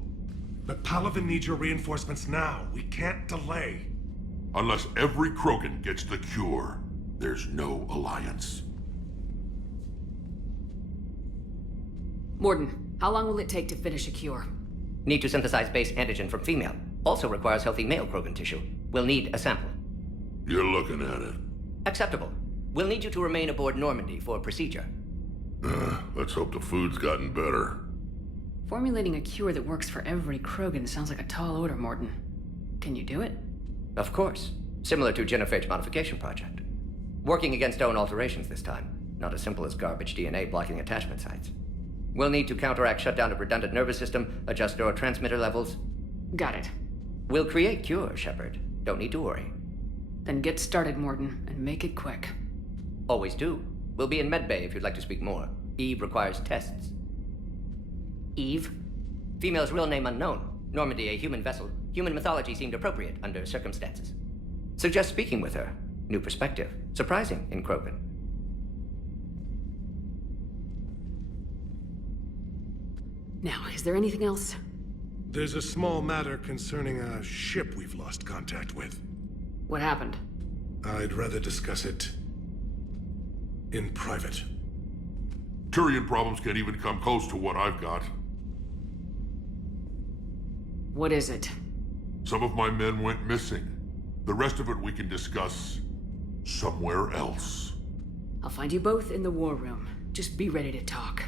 But Palaven needs your reinforcements now. We can't delay. Unless every Krogan gets the cure, there's no alliance. Morden, how long will it take to finish a cure? Need to synthesize base antigen from female. Also requires healthy male Krogan tissue. We'll need a sample. You're looking at it. Acceptable. We'll need you to remain aboard Normandy for procedure. Let's hope the food's gotten better. Formulating a cure that works for every Krogan sounds like a tall order, Morden. Can you do it? Of course. Similar to genophage modification project. Working against own alterations this time. Not as simple as garbage DNA blocking attachment sites. We'll need to counteract shutdown of redundant nervous system, adjust neurotransmitter levels. Got it. We'll create cure, Shepard. Don't need to worry. Then get started, Morden, and make it quick. Always do. We'll be in medbay if you'd like to speak more. Eve requires tests. Eve? Female's real name unknown. Normandy, a human vessel. Human mythology seemed appropriate under circumstances. Suggest speaking with her. New perspective. Surprising in Krogan. Now, is there anything else? There's a small matter concerning a ship we've lost contact with. What happened? I'd rather discuss it in private. Turian problems can't even come close to what I've got. What is it? Some of my men went missing. The rest of it we can discuss somewhere else. I'll find you both in the war room. Just be ready to talk.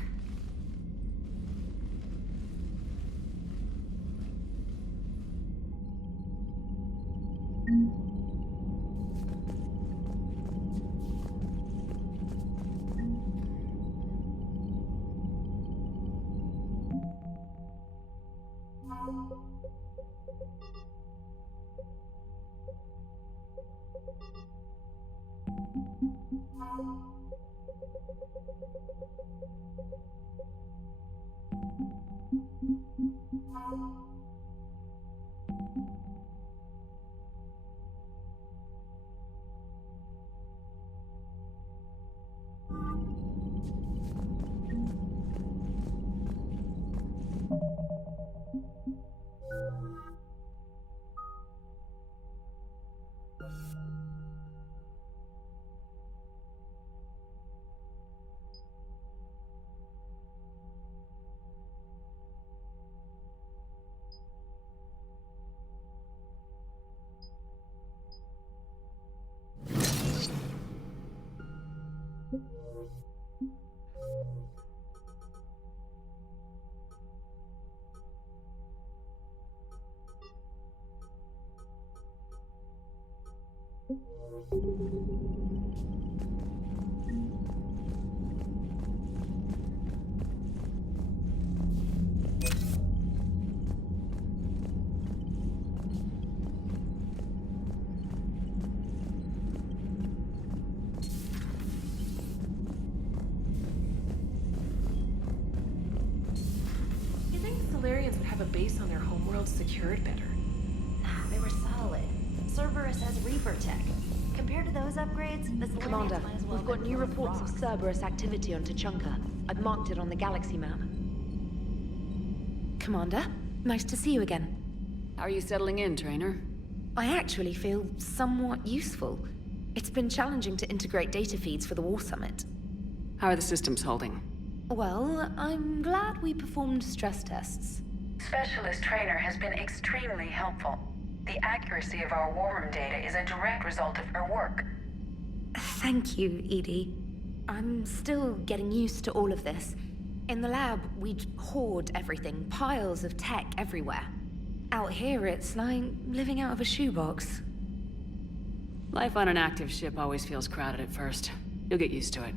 Solarians would have a base on their homeworld secured better. They were solid. Cerberus has Reaper tech. Compared to those upgrades, the Solarians Commander, might as well we've got have new been reports of rock. Cerberus activity on Tuchanka. I've marked it on the galaxy map. Commander, nice to see you again. How are you settling in, Trainer? I actually feel somewhat useful. It's been challenging to integrate data feeds for the War Summit. How are the systems holding? Well, I'm glad we performed stress tests. Specialist Trainer has been extremely helpful. The accuracy of our war room data is a direct result of her work. Thank you, Edie. I'm still getting used to all of this. In the lab, we'd hoard everything, piles of tech everywhere. Out here, it's like living out of a shoebox. Life on an active ship always feels crowded at first. You'll get used to it.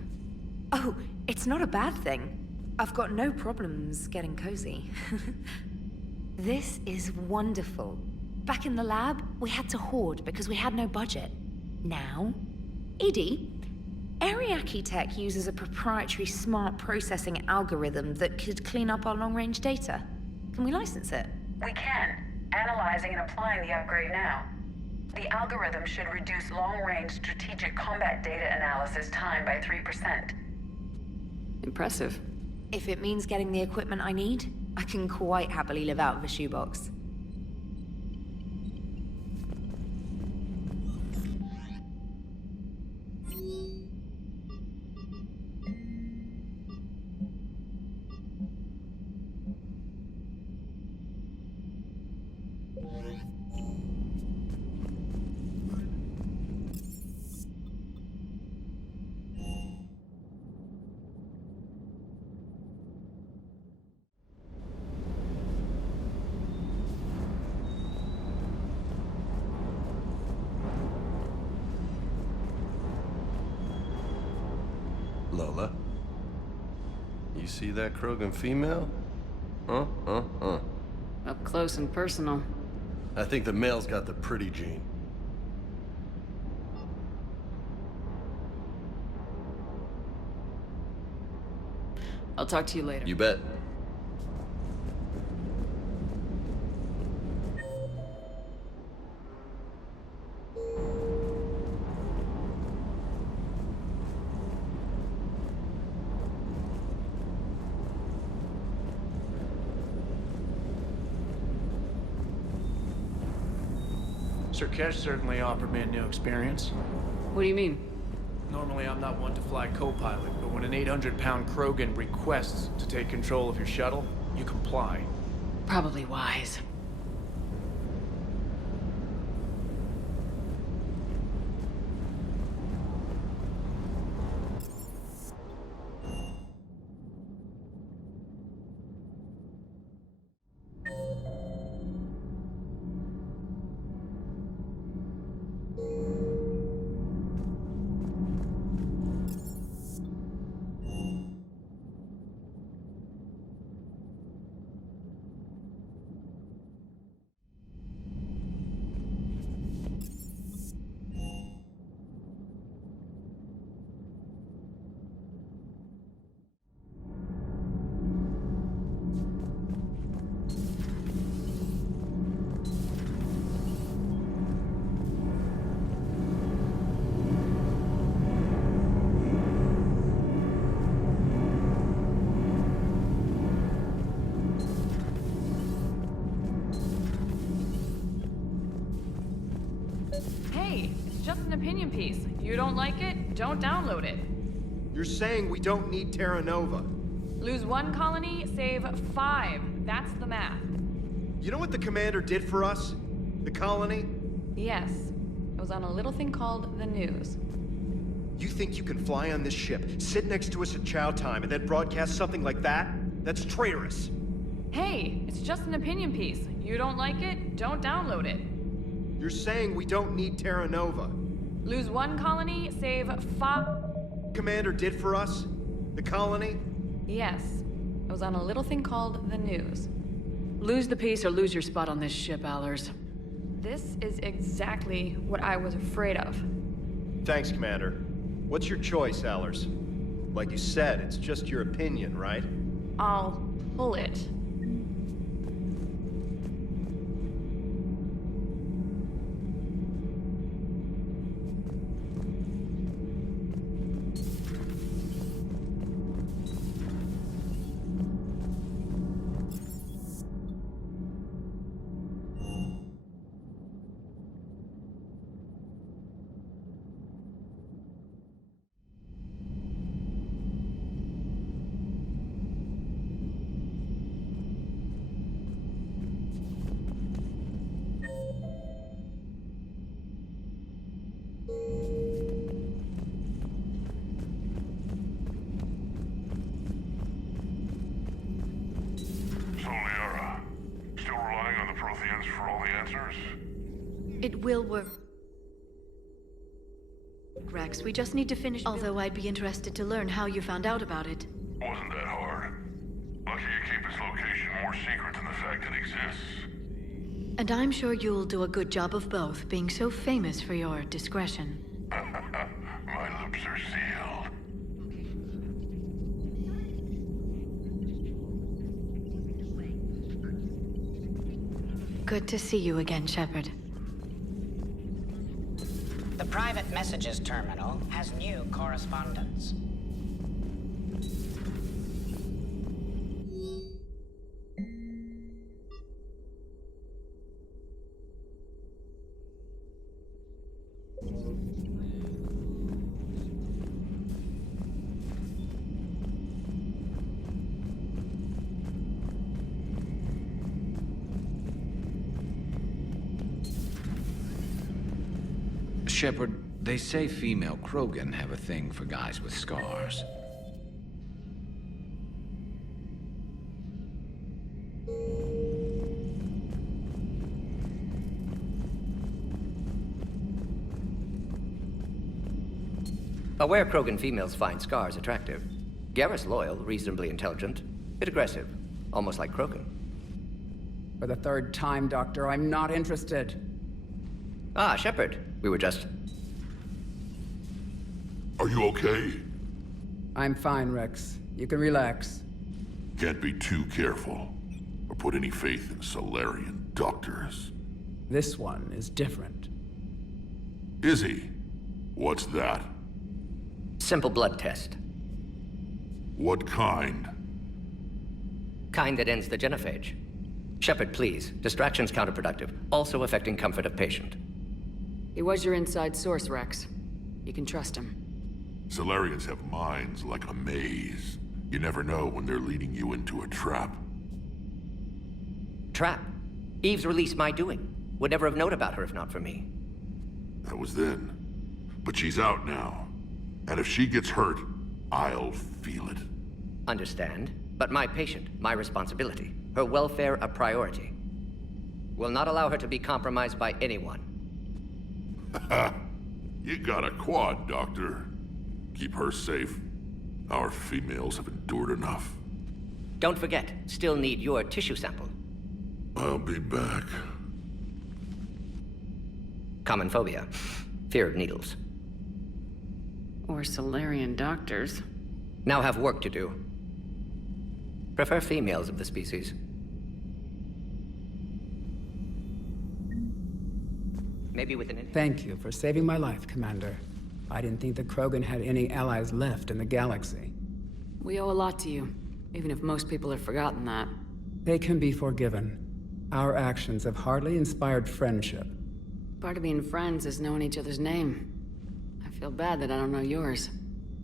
Oh, it's not a bad thing. I've got no problems getting cozy. This is wonderful. Back in the lab, we had to hoard because we had no budget. Now, Edie, Ariake Tech uses a proprietary smart processing algorithm that could clean up our long-range data. Can we license it? We can. Analyzing and applying the upgrade now. The algorithm should reduce long-range strategic combat data analysis time by 3%. Impressive. If it means getting the equipment I need, I can quite happily live out of a shoebox. Lola? You see that Krogan female? Up close and personal. I think the male's got the pretty gene. I'll talk to you later. You bet. Sir Kesh certainly offered me a new experience. What do you mean? Normally, I'm not one to fly co-pilot, but when an 800-pound Krogan requests to take control of your shuttle, you comply. Probably wise. Just an opinion piece. You don't like it, don't download it. You're saying we don't need Terra Nova. Lose 1 colony, save 5. That's the math. You know what the commander did for us? The colony? Yes. It was on a little thing called the news. You think you can fly on this ship, sit next to us at chow time, and then broadcast something like that? That's traitorous. Hey, it's just an opinion piece. You don't like it, don't download it. You're saying we don't need Terra Nova. Lose 1 colony, save 5. Commander did for us? The colony? Yes. It was on a little thing called the news. Lose the piece or lose your spot on this ship, Allers. This is exactly what I was afraid of. Thanks, Commander. What's your choice, Allers? Like you said, it's just your opinion, right? I'll pull it. It will work. Rex, we just need to finish. Although I'd be interested to learn how you found out about it. Wasn't that hard. Lucky you keep its location more secret than the fact it exists. And I'm sure you'll do a good job of both, being so famous for your discretion. My lips are sealed. Good to see you again, Shepard. The private messages terminal has new correspondence. Shepard, they say female Krogan have a thing for guys with scars. Aware Krogan females find scars attractive. Garrus loyal, reasonably intelligent, bit aggressive, almost like Krogan. For the third time, Doctor, I'm not interested. Ah, Shepard. We were just... Are you okay? I'm fine, Rex. You can relax. Can't be too careful, or put any faith in Solarian doctors. This one is different. Is he? What's that? Simple blood test. What kind? Kind that ends the genophage. Shepard, please. Distraction's counterproductive, also affecting comfort of patient. He was your inside source, Rex. You can trust him. Solarians have minds like a maze. You never know when they're leading you into a trap. Trap? Eve's release my doing. Would never have known about her if not for me. That was then. But she's out now. And if she gets hurt, I'll feel it. Understand. But my patient, my responsibility. Her welfare a priority. Will not allow her to be compromised by anyone. You got a quad, Doctor. Keep her safe. Our females have endured enough. Don't forget, still need your tissue sample. I'll be back. Common phobia. Fear of needles. Or Solarian doctors. Now have work to do. Prefer females of the species. Maybe within... Thank you for saving my life, Commander. I didn't think the Krogan had any allies left in the galaxy. We owe a lot to you, even if most people have forgotten that. They can be forgiven. Our actions have hardly inspired friendship. Part of being friends is knowing each other's name. I feel bad that I don't know yours.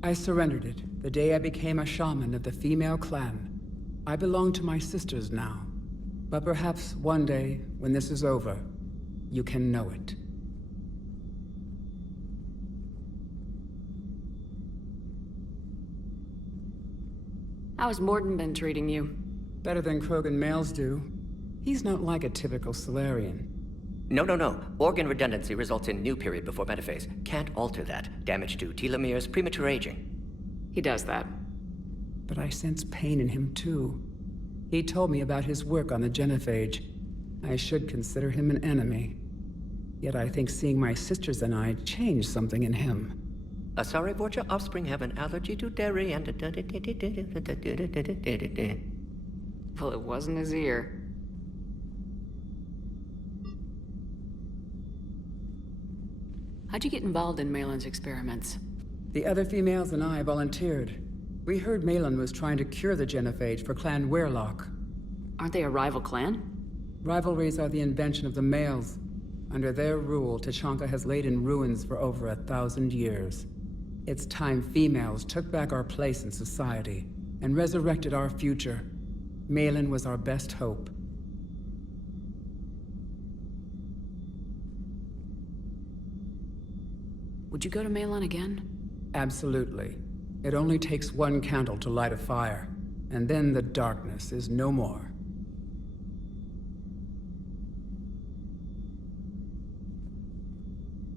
I surrendered it the day I became a shaman of the female clan. I belong to my sisters now. But perhaps one day, when this is over, you can know it. How's Morden been treating you? Better than Krogan males do. He's not like a typical Solarian. No. Organ redundancy results in new period before metaphase. Can't alter that. Damage to telomeres, premature aging. He does that. But I sense pain in him too. He told me about his work on the genophage. I should consider him an enemy. Yet I think seeing my sisters and I changed something in him. Asari Vorcha offspring have an allergy to dairy and... Well, it wasn't his ear. How'd you get involved in Malin's experiments? The other females and I volunteered. We heard Malin was trying to cure the genophage for Clan Weirlock. Aren't they a rival clan? Rivalries are the invention of the males. Under their rule, Tachanka has laid in ruins for over 1,000 years. It's time females took back our place in society and resurrected our future. Malin was our best hope. Would you go to Malin again? Absolutely. It only takes one candle to light a fire, and then the darkness is no more.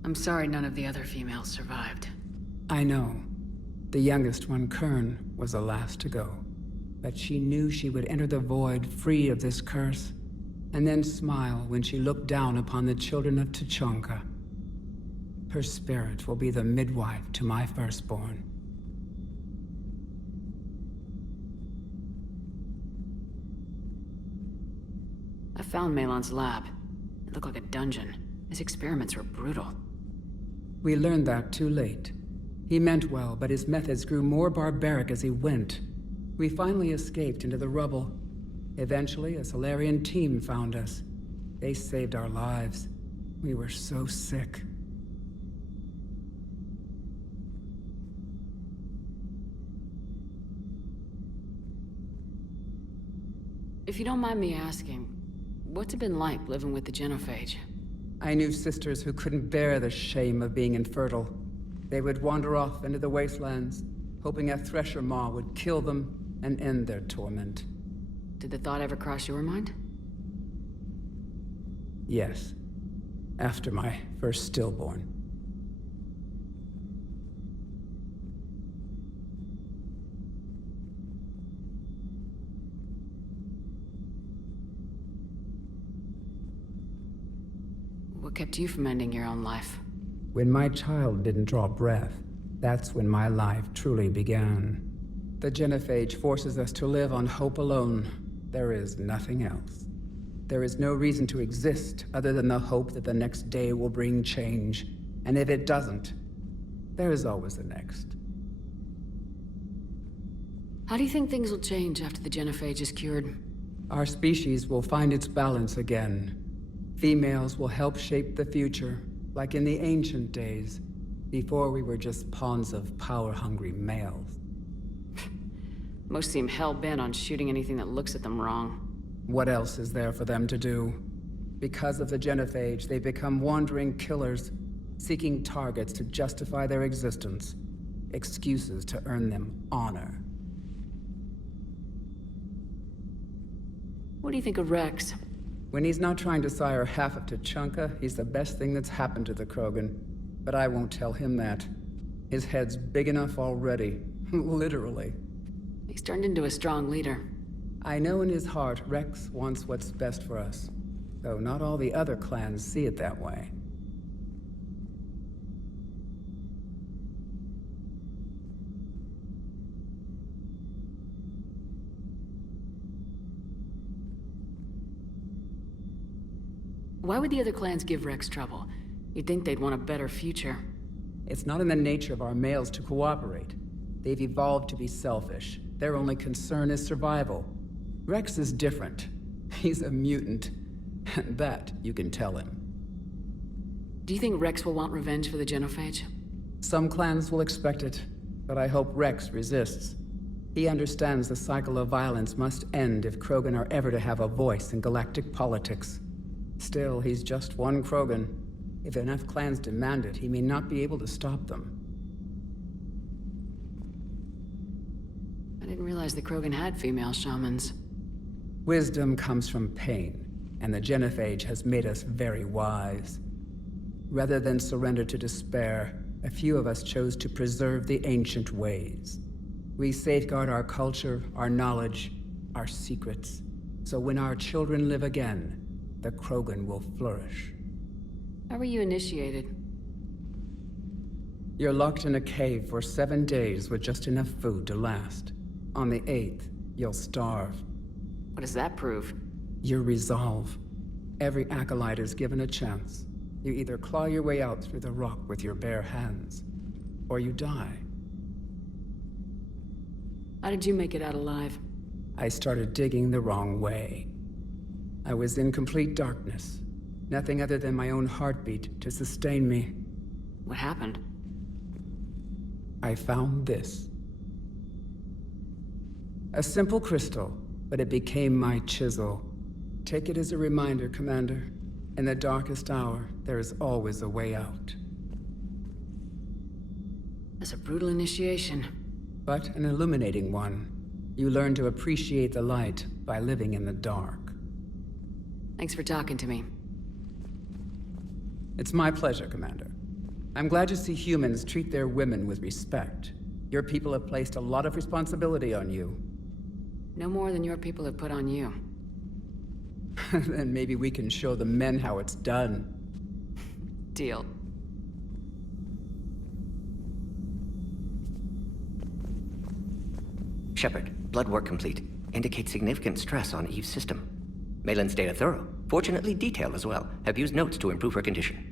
I'm sorry none of the other females survived. I know. The youngest one, Kern, was the last to go. But she knew she would enter the void free of this curse, and then smile when she looked down upon the children of Tachanka. Her spirit will be the midwife to my firstborn. I found Malin's lab. It looked like a dungeon. His experiments were brutal. We learned that too late. He meant well, but his methods grew more barbaric as he went. We finally escaped into the rubble. Eventually, a Solarian team found us. They saved our lives. We were so sick. If you don't mind me asking, what's it been like living with the genophage? I knew sisters who couldn't bear the shame of being infertile. They would wander off into the wastelands, hoping a thresher maw would kill them and end their torment. Did the thought ever cross your mind? Yes. After my first stillborn. What kept you from ending your own life? When my child didn't draw breath, that's when my life truly began. The genophage forces us to live on hope alone. There is nothing else. There is no reason to exist other than the hope that the next day will bring change. And if it doesn't, there is always the next. How do you think things will change after the genophage is cured? Our species will find its balance again. Females will help shape the future, like in the ancient days, before we were just pawns of power-hungry males. Most seem hell-bent on shooting anything that looks at them wrong. What else is there for them to do? Because of the genophage, they become wandering killers, seeking targets to justify their existence, excuses to earn them honor. What do you think of Rex? When he's not trying to sire half of Tuchanka, he's the best thing that's happened to the Krogan. But I won't tell him that. His head's big enough already. Literally. He's turned into a strong leader. I know in his heart Rex wants what's best for us. Though not all the other clans see it that way. Why would the other clans give Rex trouble? You'd think they'd want a better future. It's not in the nature of our males to cooperate. They've evolved to be selfish. Their only concern is survival. Rex is different. He's a mutant. And that you can tell him. Do you think Rex will want revenge for the genophage? Some clans will expect it, but I hope Rex resists. He understands the cycle of violence must end if Krogan are ever to have a voice in galactic politics. Still, he's just one Krogan. If enough clans demand it, he may not be able to stop them. I didn't realize the Krogan had female shamans. Wisdom comes from pain, and the genophage has made us very wise. Rather than surrender to despair, a few of us chose to preserve the ancient ways. We safeguard our culture, our knowledge, our secrets, so when our children live again, the Krogan will flourish. How were you initiated? You're locked in a cave for 7 days with just enough food to last. On the 8th, you'll starve. What does that prove? Your resolve. Every acolyte is given a chance. You either claw your way out through the rock with your bare hands, or you die. How did you make it out alive? I started digging the wrong way. I was in complete darkness. Nothing other than my own heartbeat to sustain me. What happened? I found this. A simple crystal, but it became my chisel. Take it as a reminder, Commander. In the darkest hour, there is always a way out. That's a brutal initiation. But an illuminating one. You learn to appreciate the light by living in the dark. Thanks for talking to me. It's my pleasure, Commander. I'm glad to see humans treat their women with respect. Your people have placed a lot of responsibility on you. No more than your people have put on you. Then maybe we can show the men how it's done. Deal. Shepard, blood work complete. Indicates significant stress on Eve's system. Malin's data thorough. Fortunately detailed as well. Have used notes to improve her condition.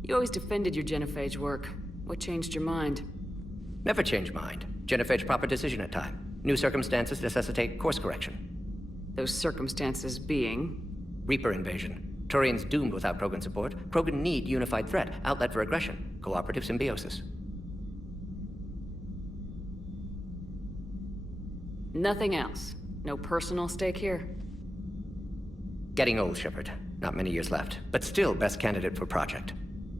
You always defended your genophage work. What changed your mind? Never change mind. Genophage proper decision at time. New circumstances necessitate course correction. Those circumstances being? Reaper invasion. Turians doomed without Krogan support. Krogan need unified threat, outlet for aggression. Cooperative symbiosis. Nothing else? No personal stake here? Getting old, Shepard. Not many years left, but still best candidate for project.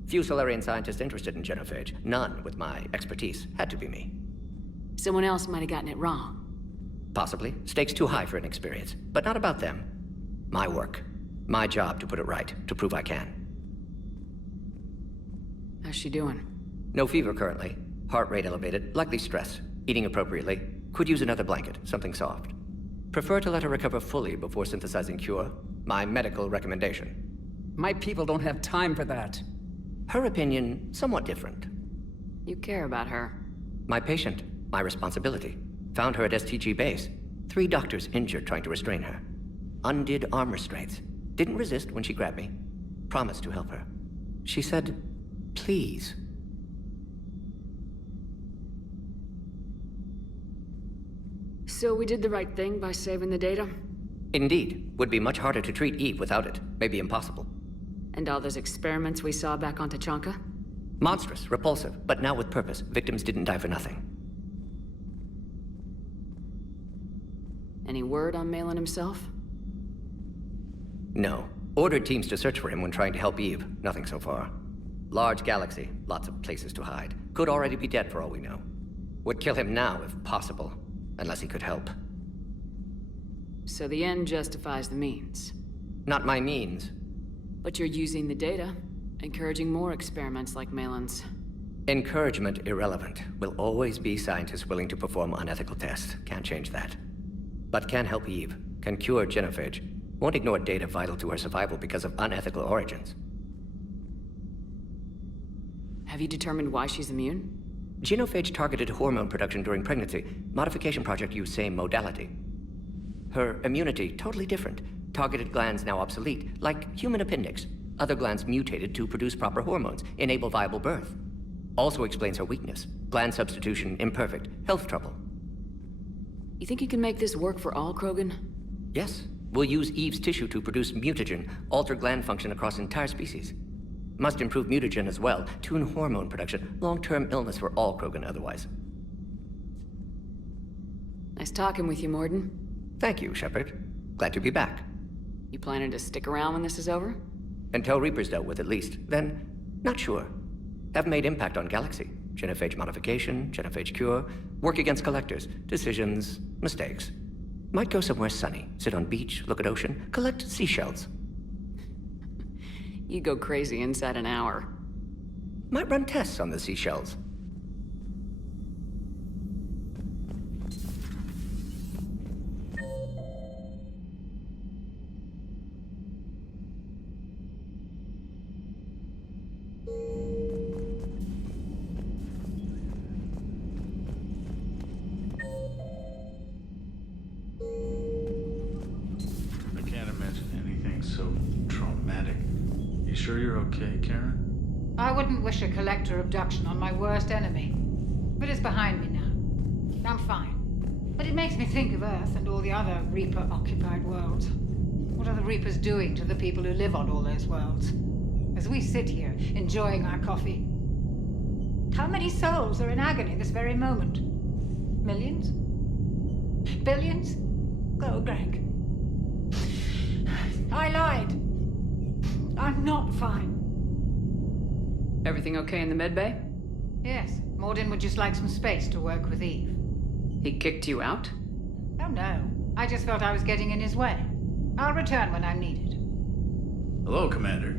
Few Solarian scientists interested in genophage. None with my expertise. Had to be me. Someone else might have gotten it wrong. Possibly. Stakes too high for inexperience. But not about them. My work. My job to put it right. To prove I can. How's she doing? No fever currently. Heart rate elevated. Likely stress. Eating appropriately. Could use another blanket, something soft. Prefer to let her recover fully before synthesizing cure. My medical recommendation. My people don't have time for that. Her opinion, somewhat different. You care about her. My patient, my responsibility. Found her at STG base. 3 doctors injured trying to restrain her. Undid arm restraints. Didn't resist when she grabbed me. Promised to help her. She said, please. So we did the right thing by saving the data? Indeed. Would be much harder to treat Eve without it. Maybe impossible. And all those experiments we saw back on Tachanka? Monstrous, repulsive, but now with purpose. Victims didn't die for nothing. Any word on Malin himself? No. Ordered teams to search for him when trying to help Eve. Nothing so far. Large galaxy. Lots of places to hide. Could already be dead for all we know. Would kill him now if possible. Unless he could help. So the end justifies the means. Not my means. But you're using the data, encouraging more experiments like Malin's. Encouragement irrelevant. Will always be scientists willing to perform unethical tests. Can't change that. But can help Eve. Can cure genophage. Won't ignore data vital to her survival because of unethical origins. Have you determined why she's immune? Genophage targeted hormone production during pregnancy. Modification project used same modality. Her immunity, totally different. Targeted glands now obsolete, like human appendix. Other glands mutated to produce proper hormones, enable viable birth. Also explains her weakness. Gland substitution imperfect. Health trouble. You think you can make this work for all Krogan? Yes. We'll use Eve's tissue to produce mutagen, alter gland function across entire species. Must improve mutagen as well, tune hormone production, long-term illness for all Krogan otherwise. Nice talking with you, Morden. Thank you, Shepard. Glad to be back. You planning to stick around when this is over? Until Reaper's dealt with, at least. Then, not sure. Have made impact on Galaxy. Genophage modification, genophage cure, work against collectors, decisions, mistakes. Might go somewhere sunny, sit on beach, look at ocean, collect seashells. You go crazy inside an hour. Might run tests on the seashells. Sure you're okay, Karen? I wouldn't wish a collector abduction on my worst enemy. But it's behind me now. I'm fine. But it makes me think of Earth and all the other Reaper-occupied worlds. What are the Reapers doing to the people who live on all those worlds? As we sit here, enjoying our coffee. How many souls are in agony this very moment? Millions? Billions? Oh, Greg. I lied. I'm not fine. Everything okay in the medbay? Yes. Morden would just like some space to work with Eve. He kicked you out? Oh, no. I just felt I was getting in his way. I'll return when I'm needed. Hello, Commander.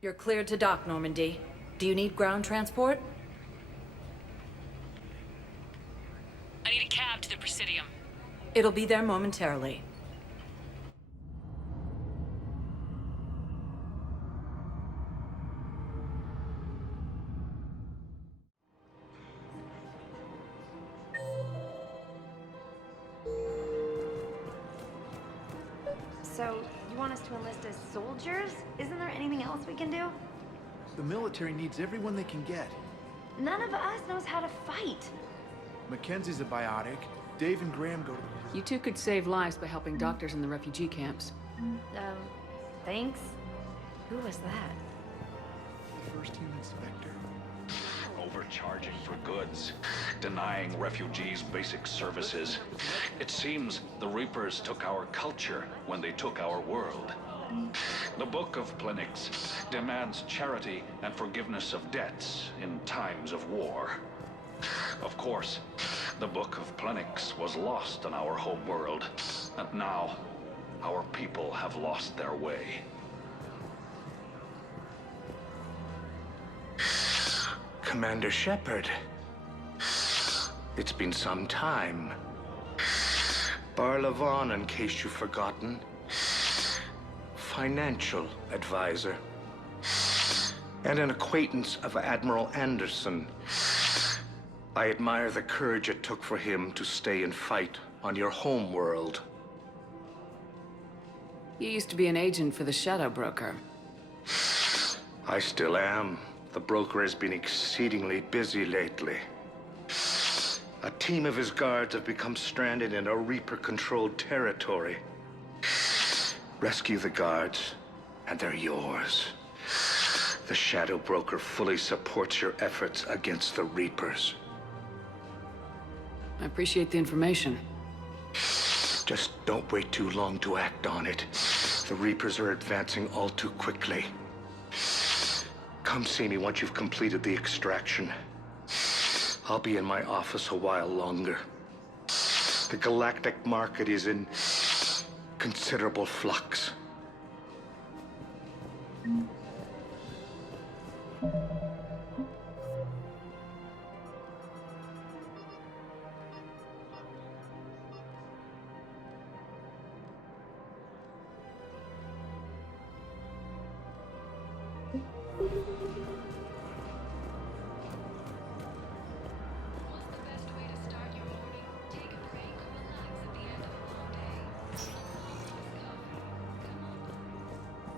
You're cleared to dock, Normandy. Do you need ground transport? It'll be there momentarily. So, you want us to enlist as soldiers? Isn't there anything else we can do? The military needs everyone they can get. None of us knows how to fight. Mackenzie's a biotic. Dave and Graham go to... You two could save lives by helping doctors in the refugee camps. Thanks. Who was that? First team inspector. Overcharging for goods, denying refugees basic services. It seems the Reapers took our culture when they took our world. The Book of Plenix demands charity and forgiveness of debts in times of war. Of course, the Book of Plenix was lost in our home world, and now our people have lost their way. Commander Shepard. It's been some time. Barlavon, in case you've forgotten. Financial advisor. And an acquaintance of Admiral Anderson. I admire the courage it took for him to stay and fight on your home world. You used to be an agent for the Shadow Broker. I still am. The broker has been exceedingly busy lately. A team of his guards have become stranded in a Reaper-controlled territory. Rescue the guards, and they're yours. The Shadow Broker fully supports your efforts against the Reapers. I appreciate the information. Just don't wait too long to act on it. The Reapers are advancing all too quickly. Come see me once you've completed the extraction. I'll be in my office a while longer. The galactic market is in considerable flux.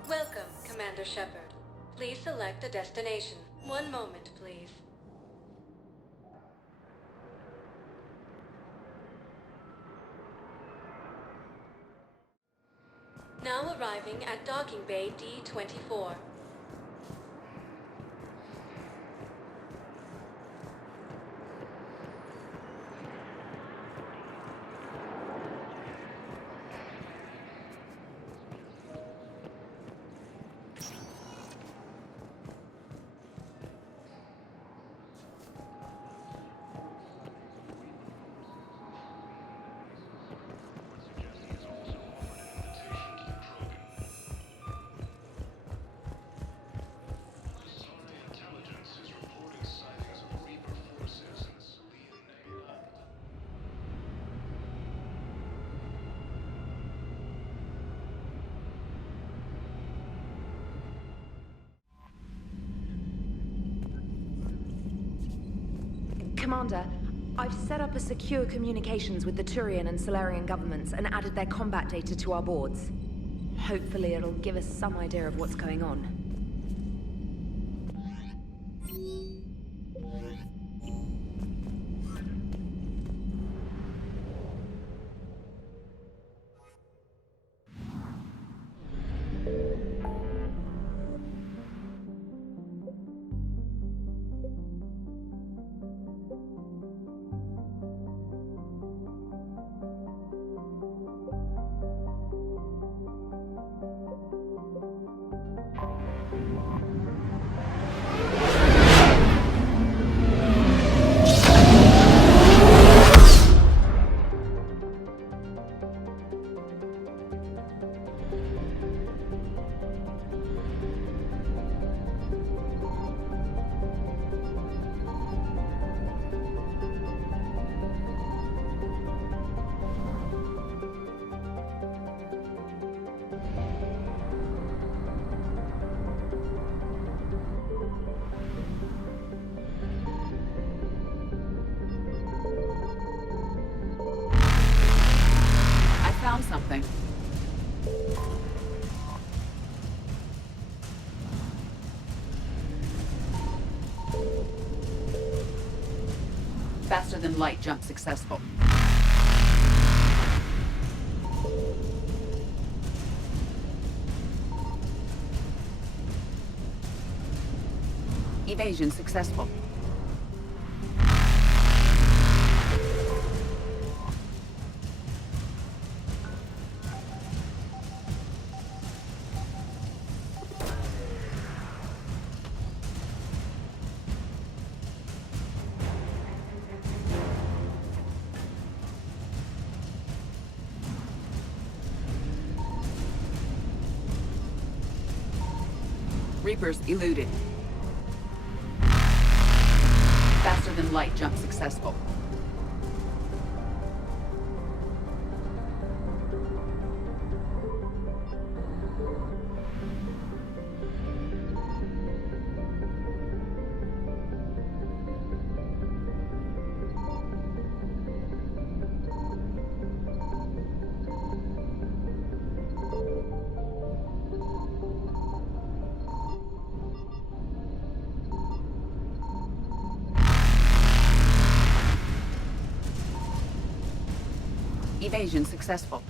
Welcome, Commander Shepard. Please select a destination. One moment, please. Now arriving at Docking Bay D-24. Commander, I've set up a secure communications with the Turian and Solarian governments and added their combat data to our boards. Hopefully it'll give us some idea of what's going on. something. Faster than light jump successful. Evasion successful. Reapers eluded. Faster than light jump successful. Evasion successful.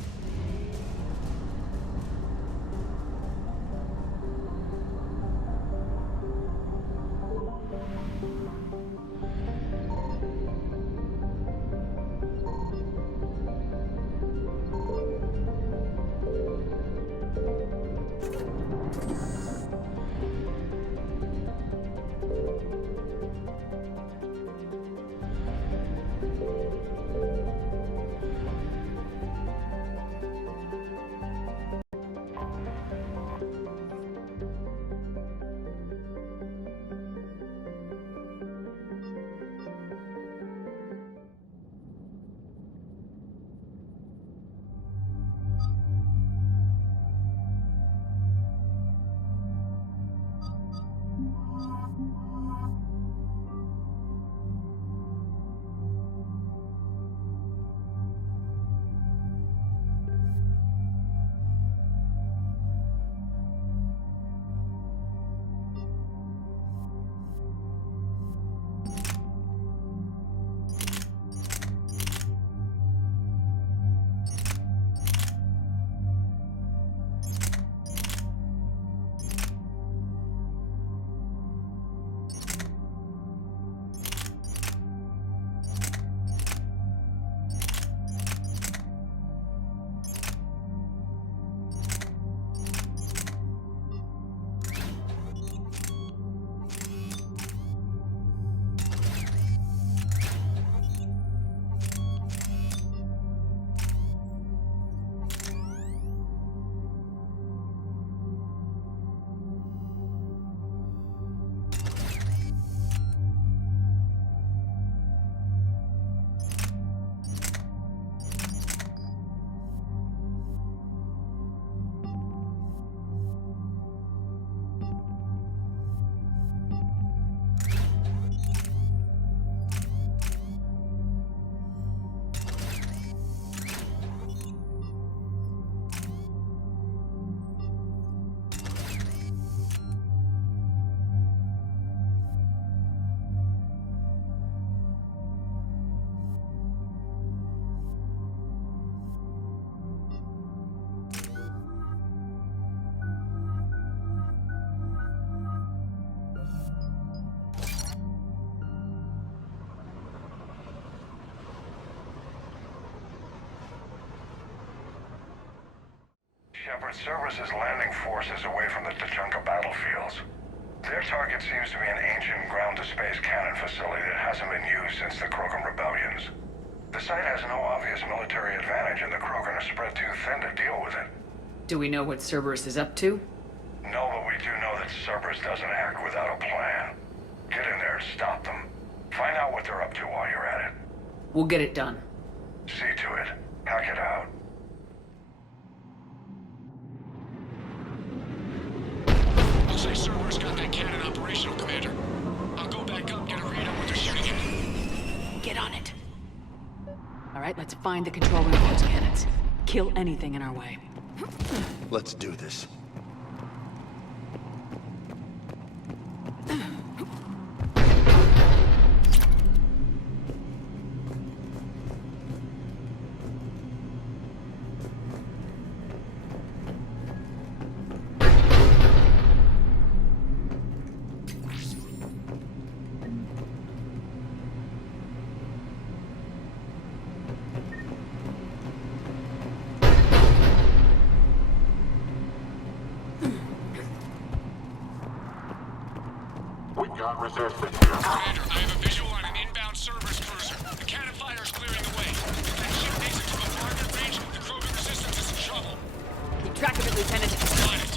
Shepard, Cerberus' landing forces away from the Tachanka battlefields. Their target seems to be an ancient ground-to-space cannon facility that hasn't been used since the Krogan rebellions. The site has no obvious military advantage, and the Krogan are spread too thin to deal with it. Do we know what Cerberus is up to? No, but we do know that Cerberus doesn't act without a plan. Get in there and stop them. Find out what they're up to while you're at it. We'll get it done. See to it. Hack it out. I'll say Cerberus got that cannon operational, Commander. I'll go back up, get a read on what they're shooting at. Get on it. All right, let's find the control room for those cannons. Kill anything in our way. Let's do this. Commander, I have a visual on an inbound Cerberus cruiser. The cannon fire is clearing the way. If that ship makes it to the target range, the Krogan resistance is in trouble. Keep track of it, Lieutenant. Got it.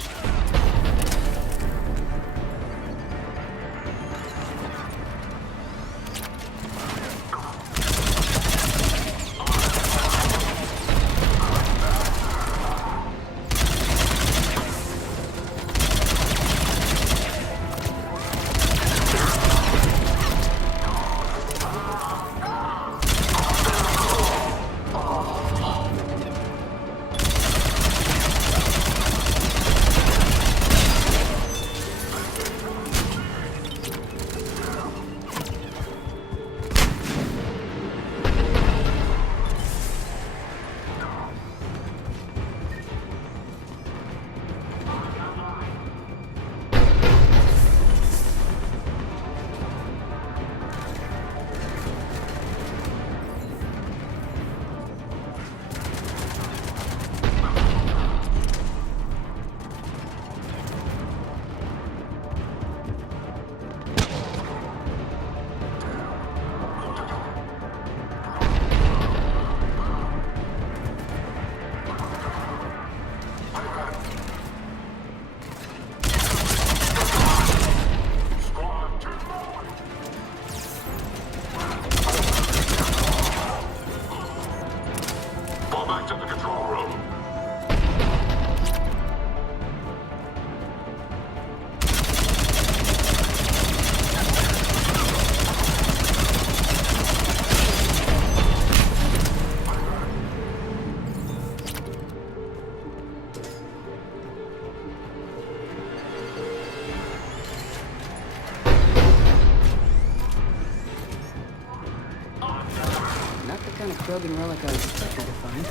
Krogan relic I was expecting to find.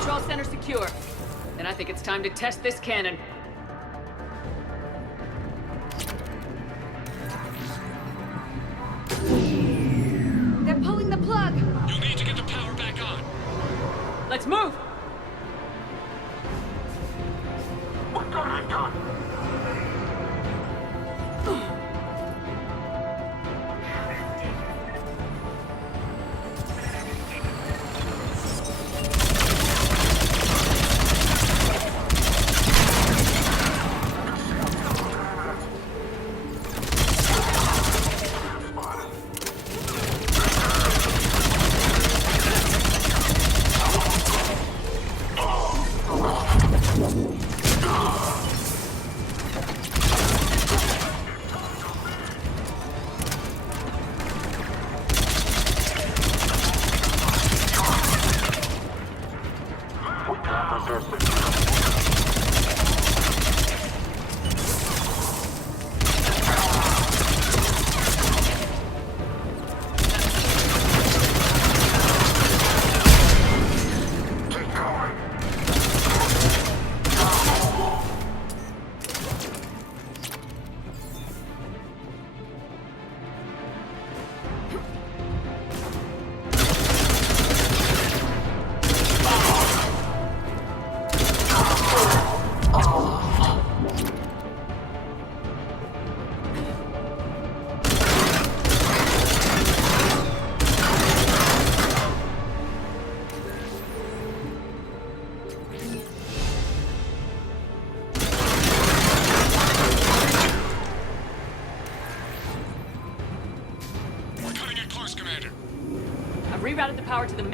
Control center secure. Then I think it's time to test this cannon. You'll need to get the power back on. Let's move! What got it done?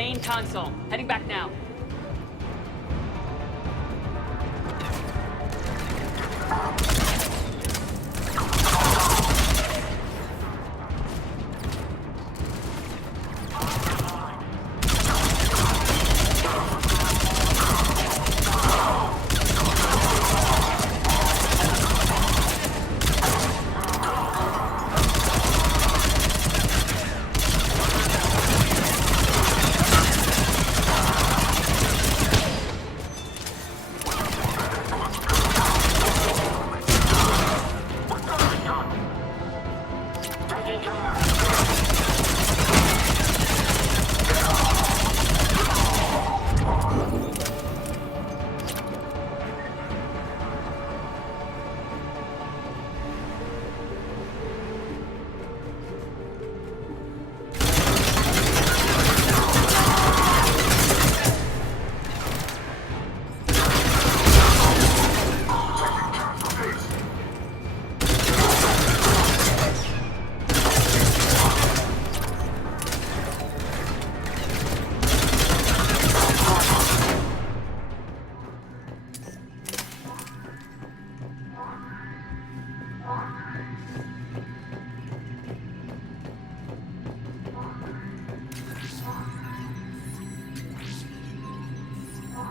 main console. Heading back now.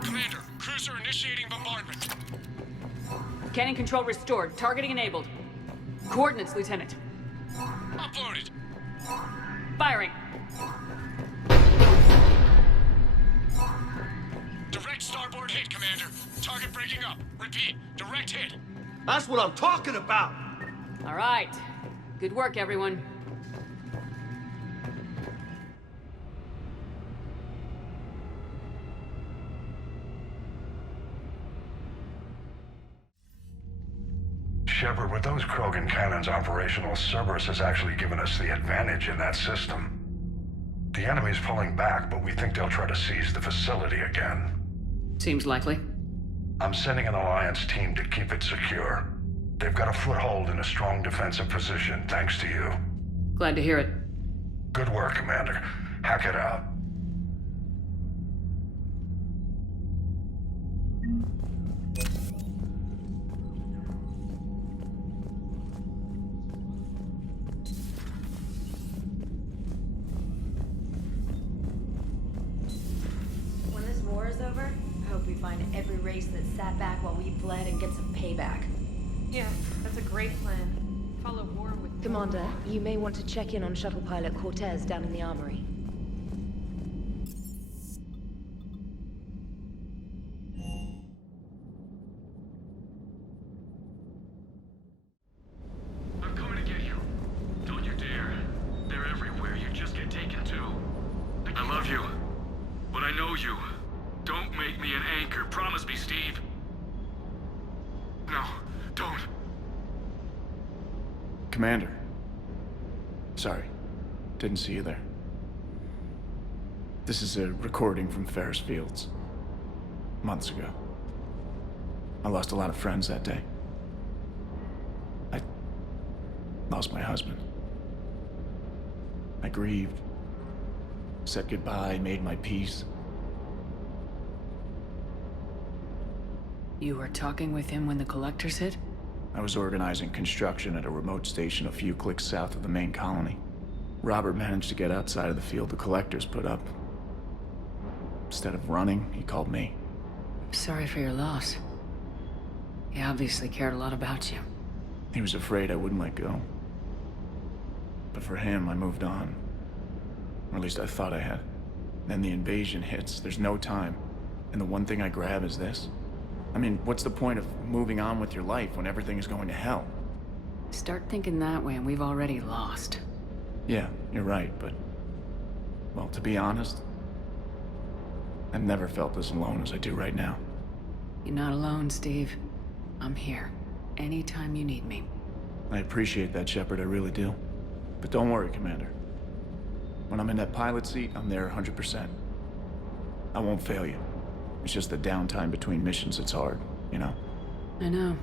Commander, cruiser initiating bombardment. Cannon control restored. Targeting enabled. Coordinates, Lieutenant. Uploaded. Firing. Direct starboard hit, Commander. Target breaking up. Repeat, direct hit. That's what I'm talking about! All right. Good work, everyone. Shepard, with those Krogan cannons operational, Cerberus has actually given us the advantage in that system. The enemy's pulling back, but we think they'll try to seize the facility again. Seems likely. I'm sending an Alliance team to keep it secure. They've got a foothold in a strong defensive position, thanks to you. Glad to hear it. Good work, Commander. Hack it out. When this war is over, I hope we find every race that sat back while we bled and get some payback. Yeah, that's a great plan. Follow war with... Commander, you may want to check in on shuttle pilot Cortez down in the armory. I'm coming to get you. Don't you dare. They're everywhere. You just get taken too. I love you. But I know you. Don't make me an anchor. Promise me, Steve. No, don't. Commander. Sorry. Didn't see you there. This is a recording from Ferris Fields. Months ago. I lost a lot of friends that day. I lost my husband. I grieved. Said goodbye, made my peace. You were talking with him when the collectors hit? I was organizing construction at a remote station a few clicks south of the main colony. Robert managed to get outside of the field the collectors put up. Instead of running, he called me. I'm sorry for your loss. He obviously cared a lot about you. He was afraid I wouldn't let go. But for him, I moved on. Or at least I thought I had. Then the invasion hits, there's no time. And the one thing I grab is this. I mean, what's the point of moving on with your life when everything is going to hell? Start thinking that way and we've already lost. Yeah, you're right, but... well, to be honest, I've never felt as alone as I do right now. You're not alone, Steve. I'm here. Anytime you need me. I appreciate that, Shepard, I really do. But don't worry, Commander. When I'm in that pilot seat, I'm there 100%. I won't fail you. It's just the downtime between missions that's hard, you know? I know.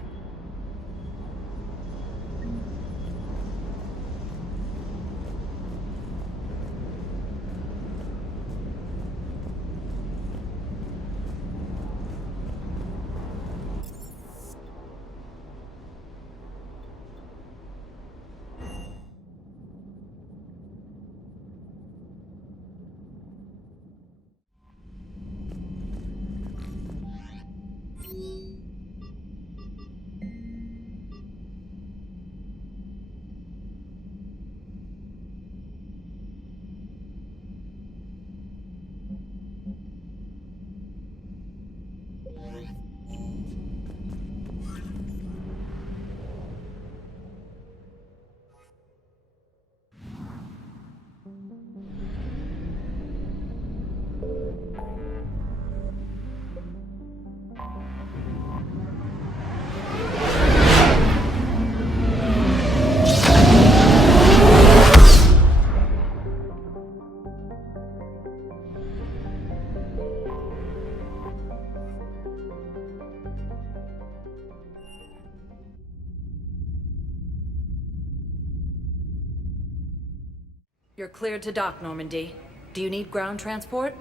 You're cleared to dock, Normandy. Do you need ground transport?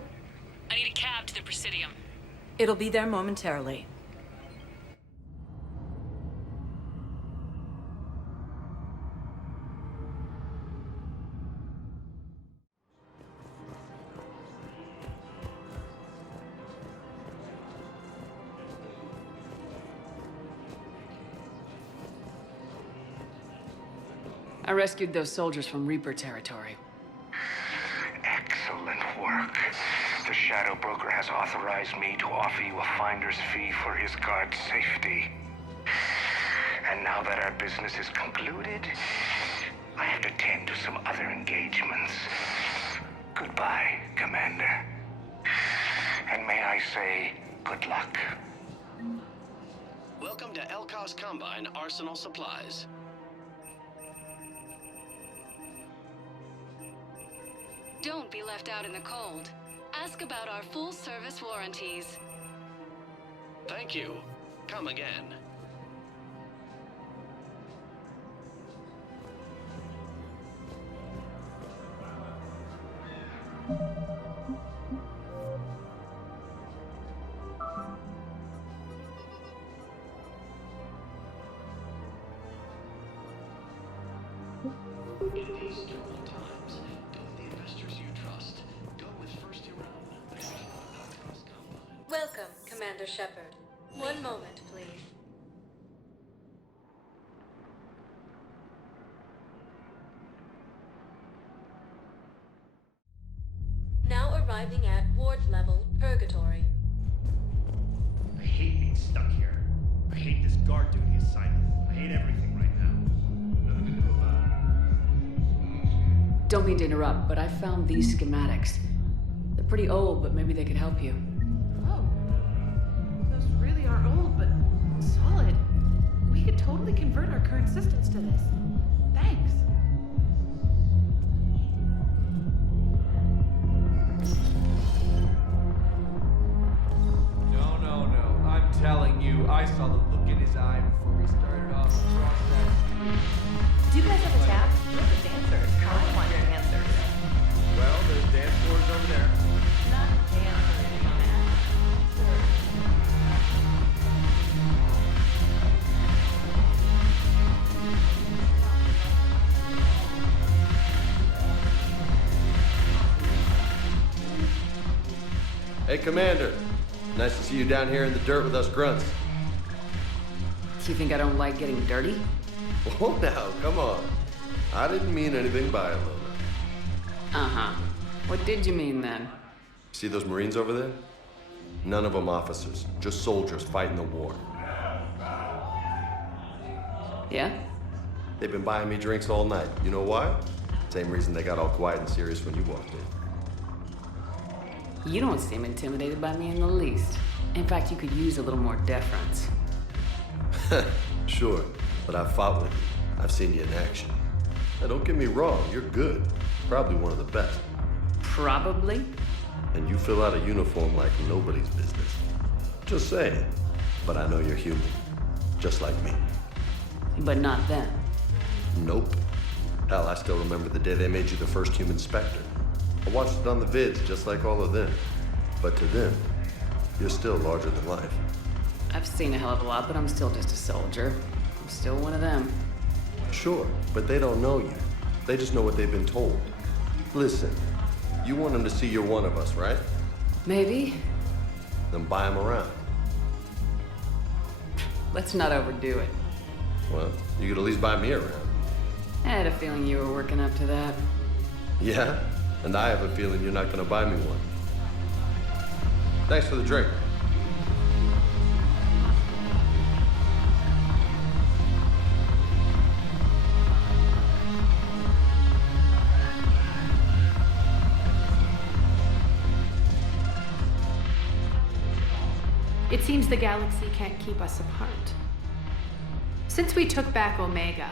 I need a cab to the Presidium. It'll be there momentarily. I rescued those soldiers from Reaper territory. Excellent work. The Shadow Broker has authorized me to offer you a finder's fee for his guard's safety. And now that our business is concluded, I have to tend to some other engagements. Goodbye, Commander. And may I say, good luck. Welcome to Elkos Combine Arsenal Supplies. Don't be left out in the cold. Ask about our full-service warranties. Thank you. Come again. In these turbulent times, go with the investors you trust. Go with First Iran. Welcome, Commander Shepard. One moment, please. Now arriving at ward level Purgatory. I hate being stuck here. I hate this guard duty assignment. I hate everything right now. Nothing to do about it. Don't mean to interrupt, but I found these schematics. They're pretty old, but maybe they could help you. Oh. Those really are old, but solid. We could totally convert our current systems to this. Thanks. No. I'm telling you, I saw the look in his eye before we started off across that street. Do you guys have a tap? We're the dancers. I want your dancers. Well, there's dance floors over there. Not dancers, Hey, Commander. Nice to see you down here in the dirt with us grunts. Do you think I don't like getting dirty? Oh, now, come on. I didn't mean anything by it, Lola. Uh-huh. What did you mean then? See those Marines over there? None of them officers, just soldiers fighting the war. Yeah? They've been buying me drinks all night. You know why? Same reason they got all quiet and serious when you walked in. You don't seem intimidated by me in the least. In fact, you could use a little more deference. Sure, but I've fought with you. I've seen you in action. Now, don't get me wrong, you're good. Probably one of the best. Probably? And you fill out a uniform like nobody's business. Just saying. But I know you're human. Just like me. But not them. Nope. Hell, I still remember the day they made you the first human Spectre. I watched it on the vids, just like all of them. But to them, you're still larger than life. I've seen a hell of a lot, but I'm still just a soldier. I'm still one of them. Sure, but they don't know you. They just know what they've been told. Listen, you want them to see you're one of us, right? Maybe. Then buy them around. Let's not overdo it. Well, you could at least buy me around. I had a feeling you were working up to that. Yeah? And I have a feeling you're not gonna buy me one. Thanks for the drink. It seems the galaxy can't keep us apart. Since we took back Omega,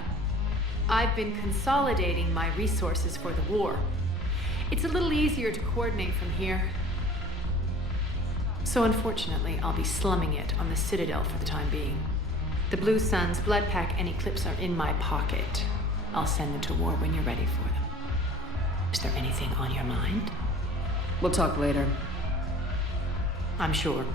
I've been consolidating my resources for the war. It's a little easier to coordinate from here. So unfortunately, I'll be slumming it on the Citadel for the time being. The Blue Suns, Blood Pack, and Eclipse are in my pocket. I'll send them to war when you're ready for them. Is there anything on your mind? We'll talk later. I'm sure.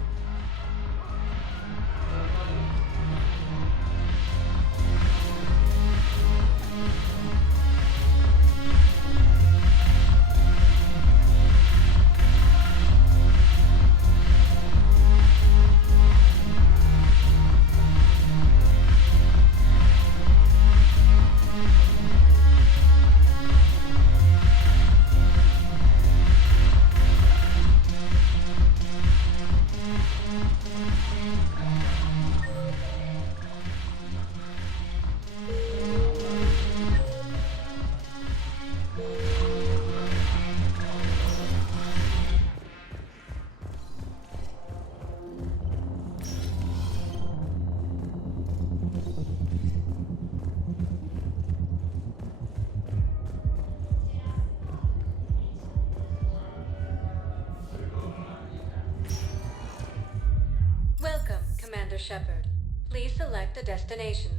Welcome, Commander Shepard. Please select a destination.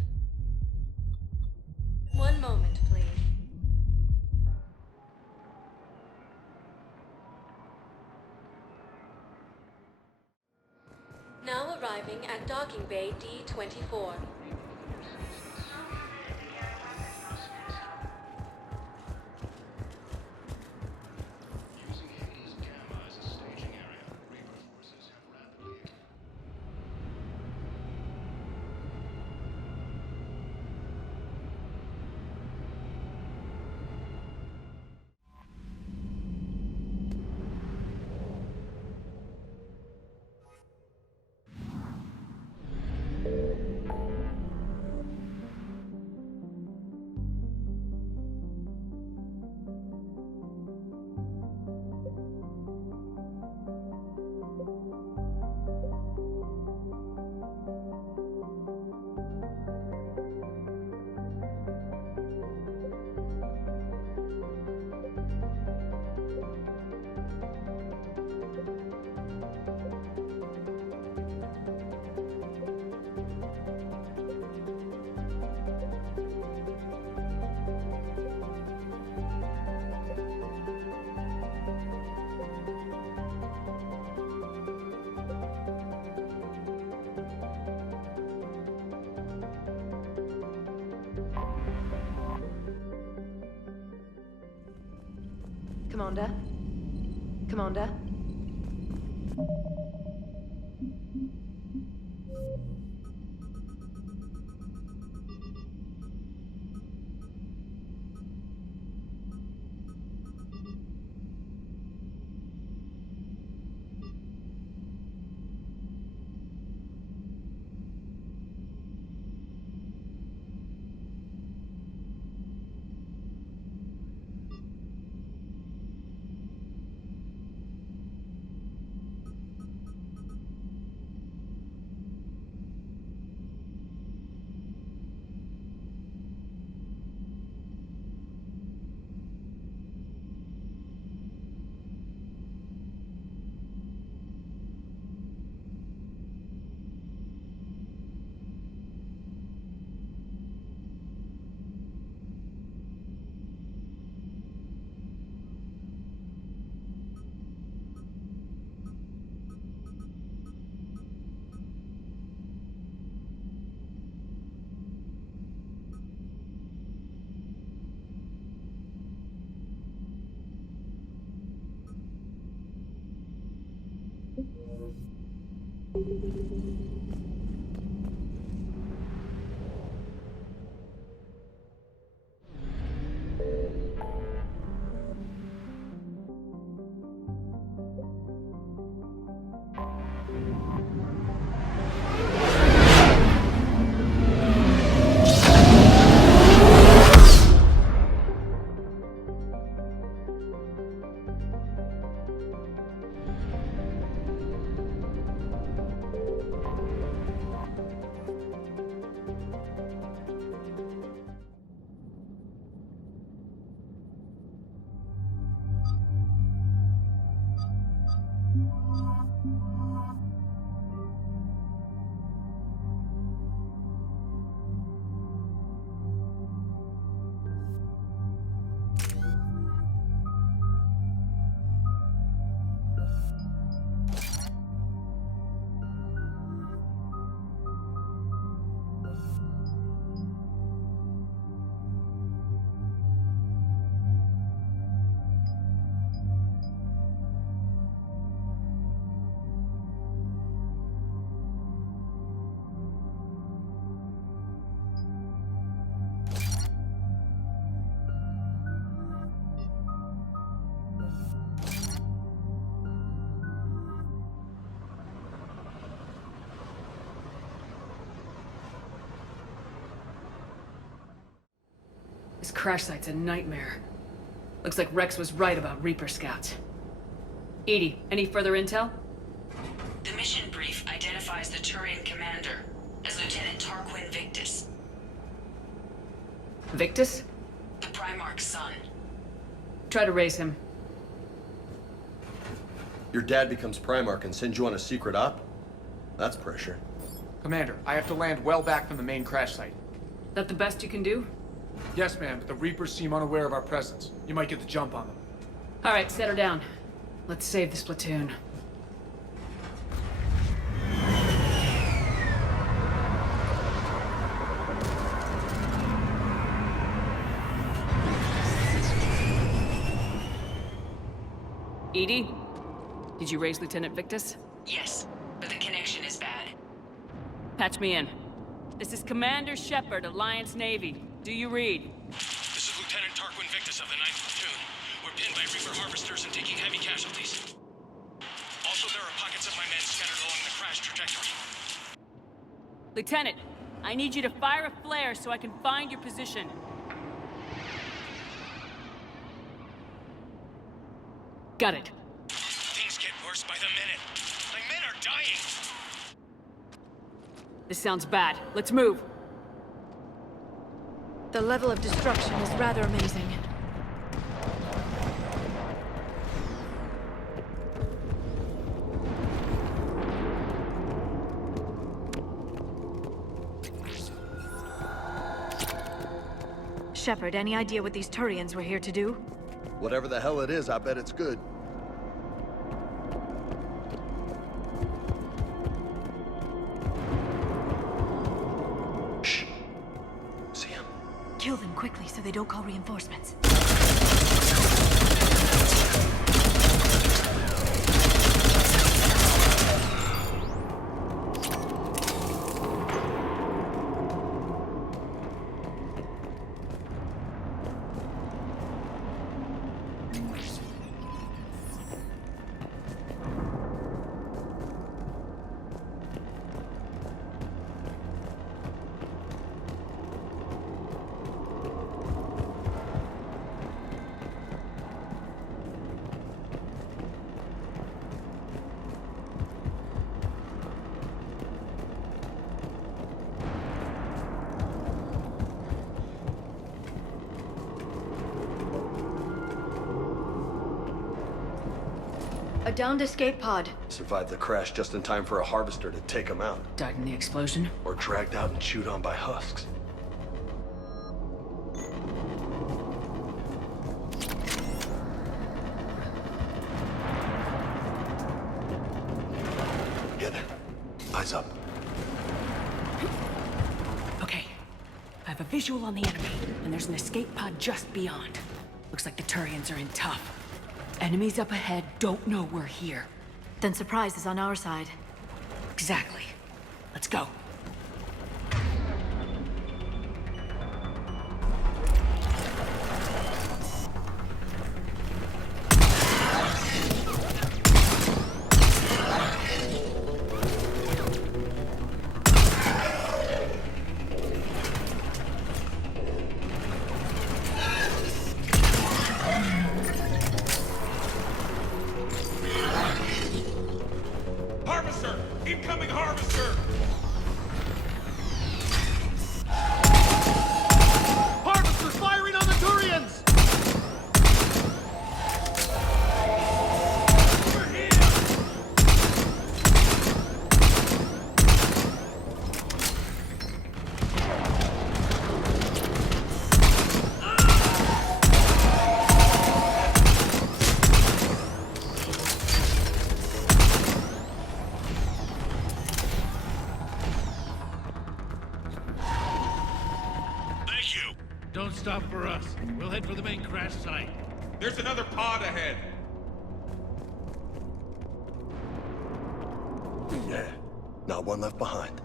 One moment, please. Now arriving at Docking Bay D-24. Commander? Commander? This crash site's a nightmare. Looks like Rex was right about Reaper scouts. Edie, any further intel? The mission brief identifies the Turian commander as Lieutenant Tarquin Victus. Victus? The Primarch's son. Try to raise him. Your dad becomes Primarch and sends you on a secret op? That's pressure. Commander, I have to land well back from the main crash site. That the best you can do? Yes, ma'am, but the Reapers seem unaware of our presence. You might get the jump on them. All right, set her down. Let's save this platoon. Edie? Did you raise Lieutenant Victus? Yes, but the connection is bad. Patch me in. This is Commander Shepard, Alliance Navy. Do you read? This is Lieutenant Tarquin Victus of the 9th Platoon. We're pinned by Reaper harvesters and taking heavy casualties. Also, there are pockets of my men scattered along the crash trajectory. Lieutenant, I need you to fire a flare so I can find your position. Got it. Things get worse by the minute. My men are dying. This sounds bad. Let's move. The level of destruction is rather amazing. Shepard, any idea what these Turians were here to do? Whatever the hell it is, I bet it's good. Shh. See him. Kill them quickly so they don't call reinforcements. A downed escape pod. Survived the crash just in time for a harvester to take him out. Died in the explosion? Or dragged out and chewed on by husks. Get there. Eyes up. Okay. I have a visual on the enemy, and there's an escape pod just beyond. Looks like the Turians are in tough. Enemies up ahead don't know we're here. Then surprise is on our side. Exactly. Let's go. Harvester! Incoming harvester! Harvesters firing on the Turians! Don't stop for us. We'll head for the main crash site. There's another pod ahead. Yeah. Not one left behind.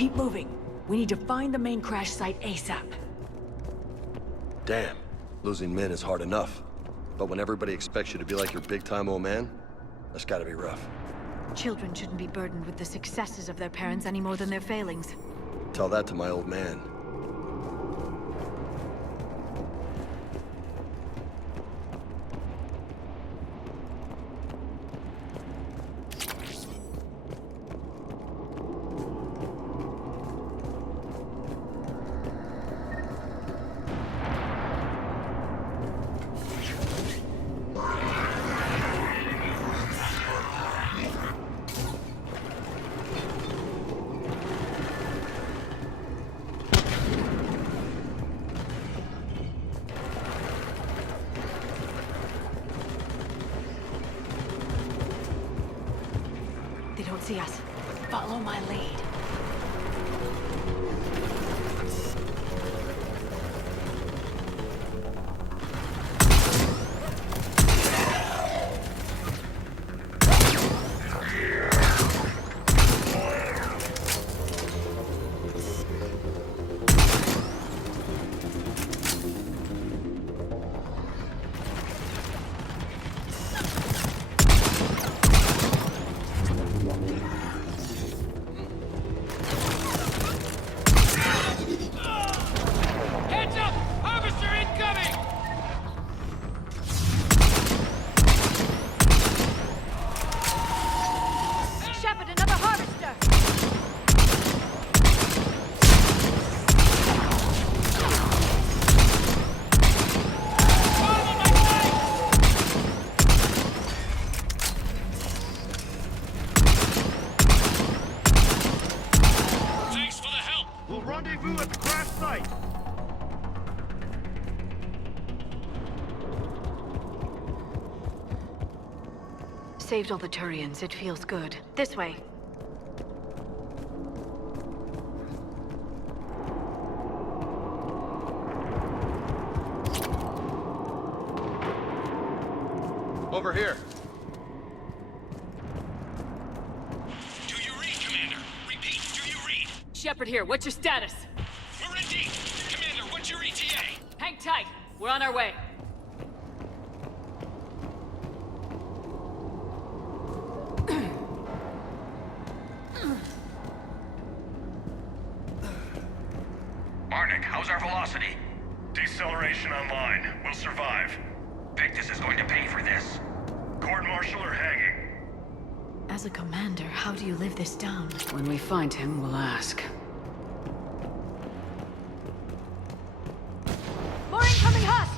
Keep moving. We need to find the main crash site ASAP. Damn, losing men is hard enough. But when everybody expects you to be like your big-time old man, that's gotta be rough. Children shouldn't be burdened with the successes of their parents any more than their failings. Tell that to my old man. They don't see us. Follow my lead. Saved all the Turians. It feels good. This way. Over here. Do you read, Commander? Repeat, do you read? Shepard here. What's your status? We're in deep. Commander, what's your ETA? Hang tight. We're on our way. Marnik, how's our velocity? Deceleration online. We'll survive. Victus is going to pay for this. Court-martial or hanging? As a commander, how do you live this down? When we find him, we'll ask. More incoming husks!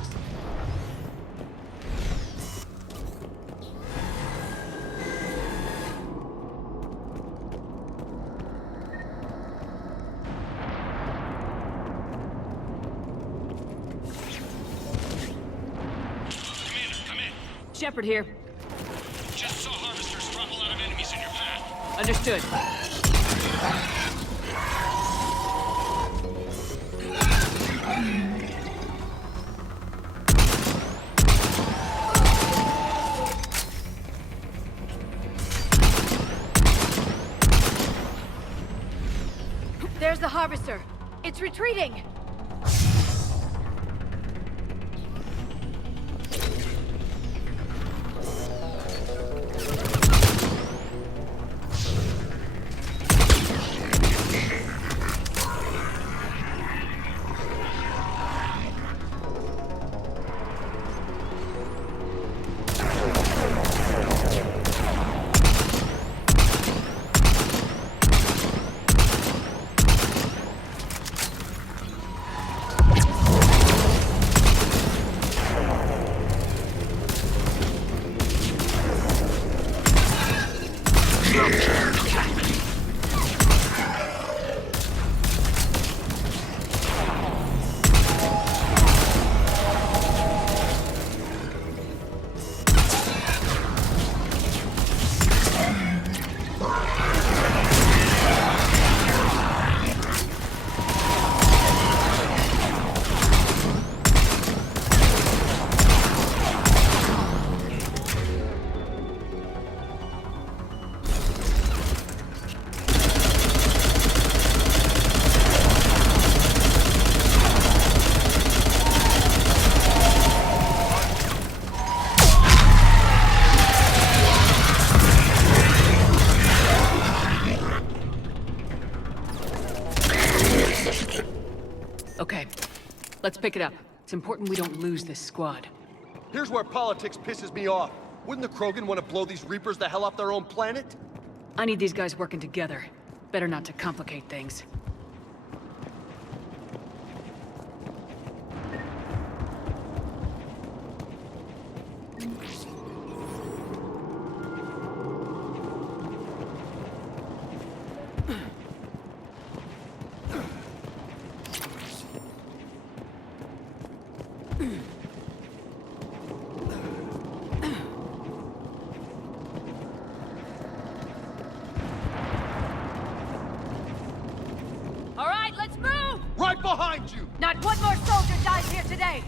Shepard here. Just saw harvesters drop a lot of enemies in your path. Understood. There's the harvester. It's retreating. Let's pick it up. It's important we don't lose this squad. Here's where politics pisses me off. Wouldn't the Krogan want to blow these Reapers the hell off their own planet? I need these guys working together. Better not to complicate things. Right behind you! Not one more soldier dies here today!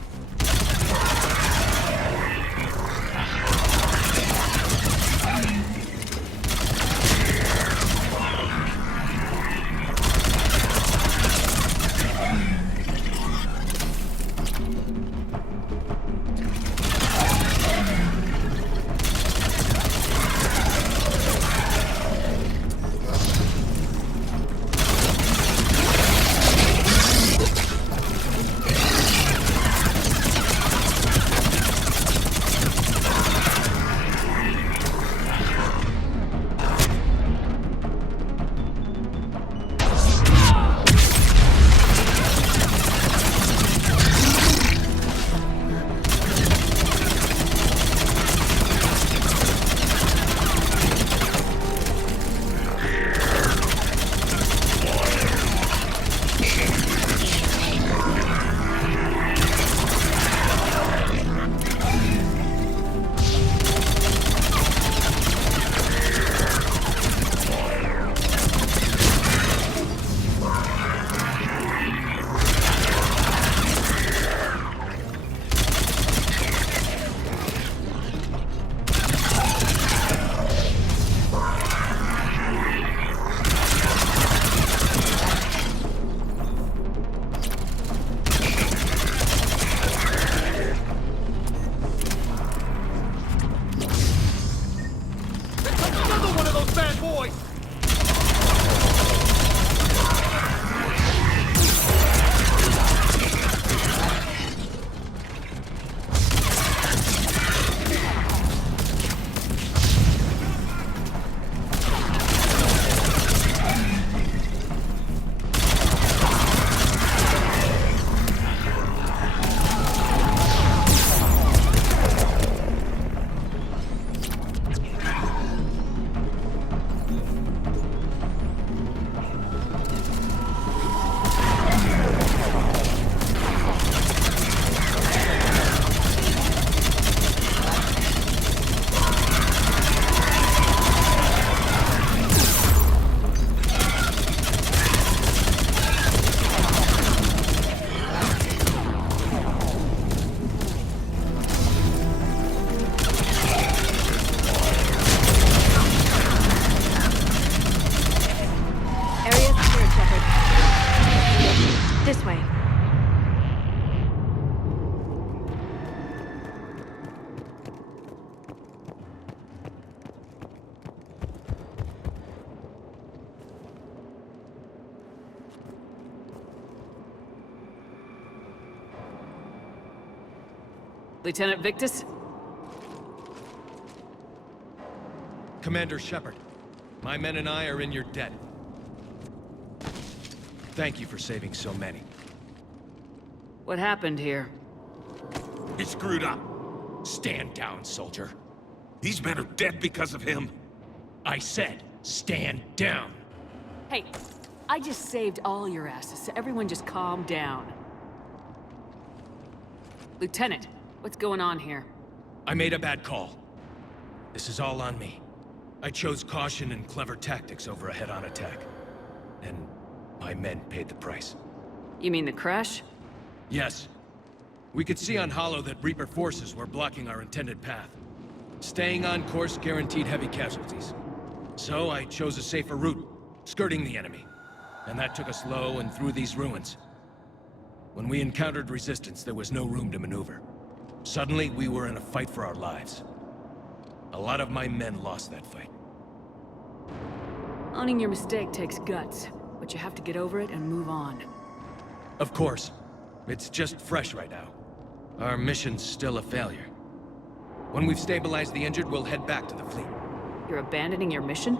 Lieutenant Victus? Commander Shepard, my men and I are in your debt. Thank you for saving so many. What happened here? He screwed up. Stand down, soldier. These men are dead because of him. I said, stand down. Hey, I just saved all your asses, so everyone just calm down. Lieutenant, what's going on here? I made a bad call. This is all on me. I chose caution and clever tactics over a head-on attack. And my men paid the price. You mean the crash? Yes. We could see on Hollow that Reaper forces were blocking our intended path. Staying on course guaranteed heavy casualties. So I chose a safer route, skirting the enemy. And that took us low and through these ruins. When we encountered resistance, there was no room to maneuver. Suddenly, we were in a fight for our lives. A lot of my men lost that fight. Owning your mistake takes guts, but you have to get over it and move on. Of course. It's just fresh right now. Our mission's still a failure. When we've stabilized the injured, we'll head back to the fleet. You're abandoning your mission?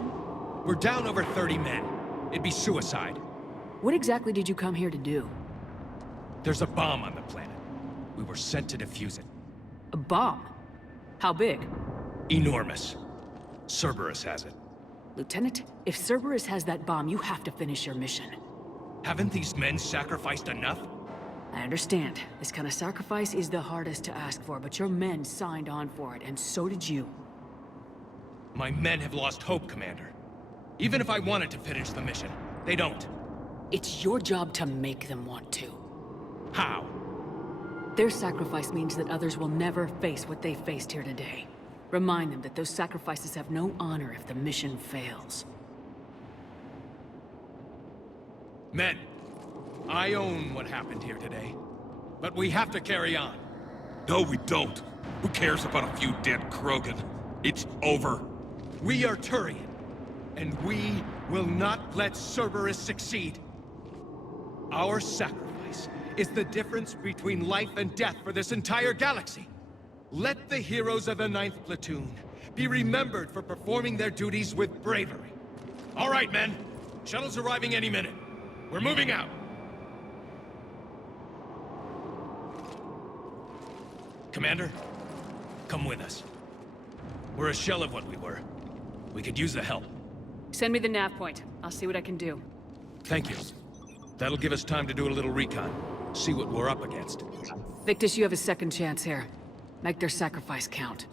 We're down over 30 men. It'd be suicide. What exactly did you come here to do? There's a bomb on the planet. We were sent to defuse it. A bomb? How big? Enormous. Cerberus has it. Lieutenant, if Cerberus has that bomb, you have to finish your mission. Haven't these men sacrificed enough? I understand. This kind of sacrifice is the hardest to ask for, but your men signed on for it, and so did you. My men have lost hope, Commander. Even if I wanted to finish the mission, they don't. It's your job to make them want to. How? Their sacrifice means that others will never face what they faced here today. Remind them that those sacrifices have no honor if the mission fails. Men, I own what happened here today. But we have to carry on. No, we don't. Who cares about a few dead Krogan? It's over. We are Turian, and we will not let Cerberus succeed. Our sacrifice is the difference between life and death for this entire galaxy. Let the heroes of the 9th Platoon be remembered for performing their duties with bravery. All right, men. Shuttle's arriving any minute. We're moving out. Commander, come with us. We're a shell of what we were. We could use the help. Send me the nav point. I'll see what I can do. Thank you. That'll give us time to do a little recon. See what we're up against. Victus, you have a second chance here. Make their sacrifice count.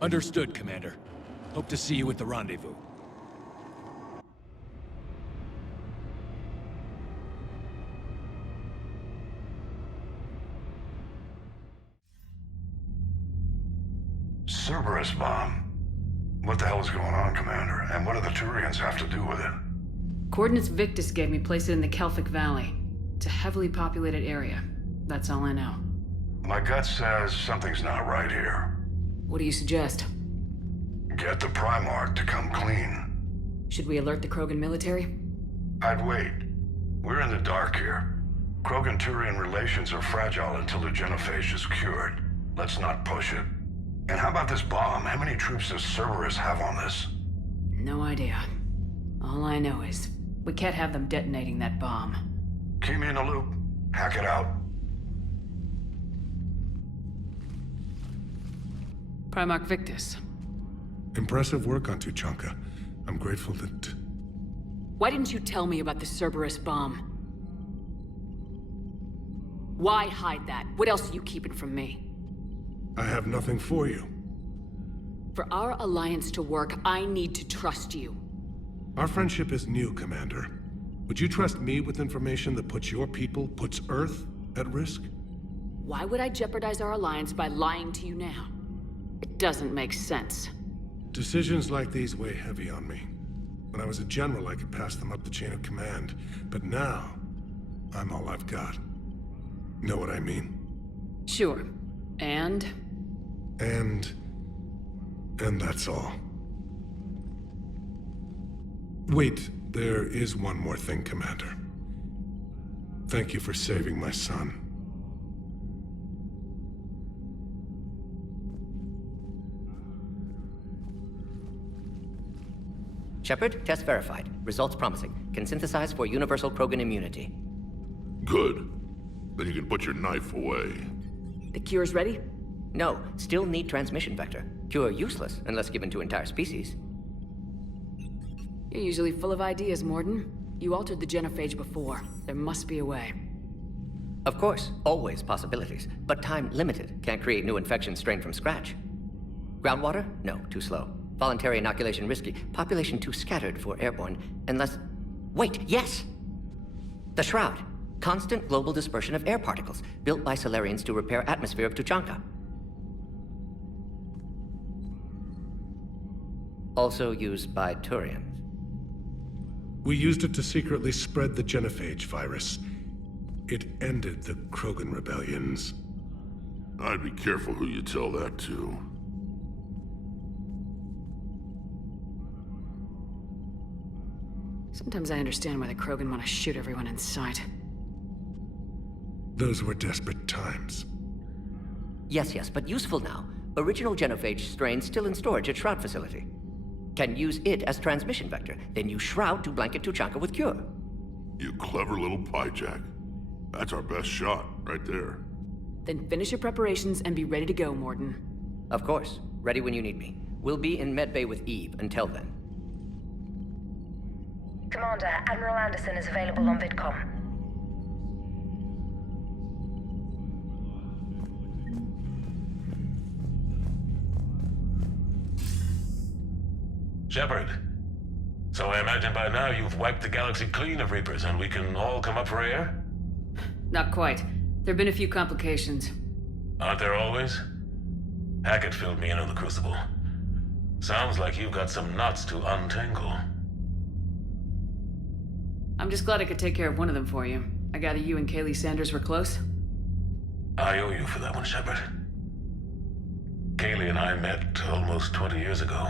Understood, Commander. Hope to see you at the rendezvous. Cerberus bomb. What the hell is going on, Commander? And what do the Turians have to do with it? Coordinates Victus gave me place it in the Kelphic Valley. It's a heavily populated area. That's all I know. My gut says something's not right here. What do you suggest? Get the Primarch to come clean. Should we alert the Krogan military? I'd wait. We're in the dark here. Krogan-Turian relations are fragile until the genophage is cured. Let's not push it. And how about this bomb? How many troops does Cerberus have on this? No idea. All I know is, we can't have them detonating that bomb. Keep me in the loop. Hack it out. Primarch Victus. Impressive work on Tuchanka. I'm grateful that... Why didn't you tell me about the Cerberus bomb? Why hide that? What else are you keeping from me? I have nothing for you. For our alliance to work, I need to trust you. Our friendship is new, Commander. Would you trust me with information that puts your people, puts Earth, at risk? Why would I jeopardize our alliance by lying to you now? It doesn't make sense. Decisions like these weigh heavy on me. When I was a general, I could pass them up the chain of command. But now, I'm all I've got. Know what I mean? Sure. And that's all. Wait, there is one more thing, Commander. Thank you for saving my son. Shepard, test verified. Results promising. Can synthesize for universal Krogan immunity. Good. Then you can put your knife away. The cure's ready? No, still need transmission vector. Cure useless unless given to entire species. You're usually full of ideas, Morden. You altered the genophage before. There must be a way. Of course, always possibilities. But time limited. Can't create new infections strained from scratch. Groundwater? No, too slow. Voluntary inoculation risky. Population too scattered for airborne. Unless... Wait, yes! The Shroud. Constant global dispersion of air particles, built by Solarians to repair atmosphere of Tuchanka. Also used by Turians. We used it to secretly spread the genophage virus. It ended the Krogan rebellions. I'd be careful who you tell that to. Sometimes I understand why the Krogan want to shoot everyone in sight. Those were desperate times. Yes, but useful now. Original genophage strain still in storage at Shroud facility. Can use it as transmission vector, then use Shroud to blanket Tuchanka with cure. You clever little pyjack. That's our best shot, right there. Then finish your preparations and be ready to go, Morden. Of course. Ready when you need me. We'll be in medbay with Eve until then. Commander, Admiral Anderson is available on VidCom. Shepard. So I imagine by now you've wiped the galaxy clean of Reapers and we can all come up for air? Not quite. There've been a few complications. Aren't there always? Hackett filled me in on the Crucible. Sounds like you've got some knots to untangle. I'm just glad I could take care of one of them for you. I gather you and Kaylee Sanders were close? I owe you for that one, Shepard. Kaylee and I met almost 20 years ago.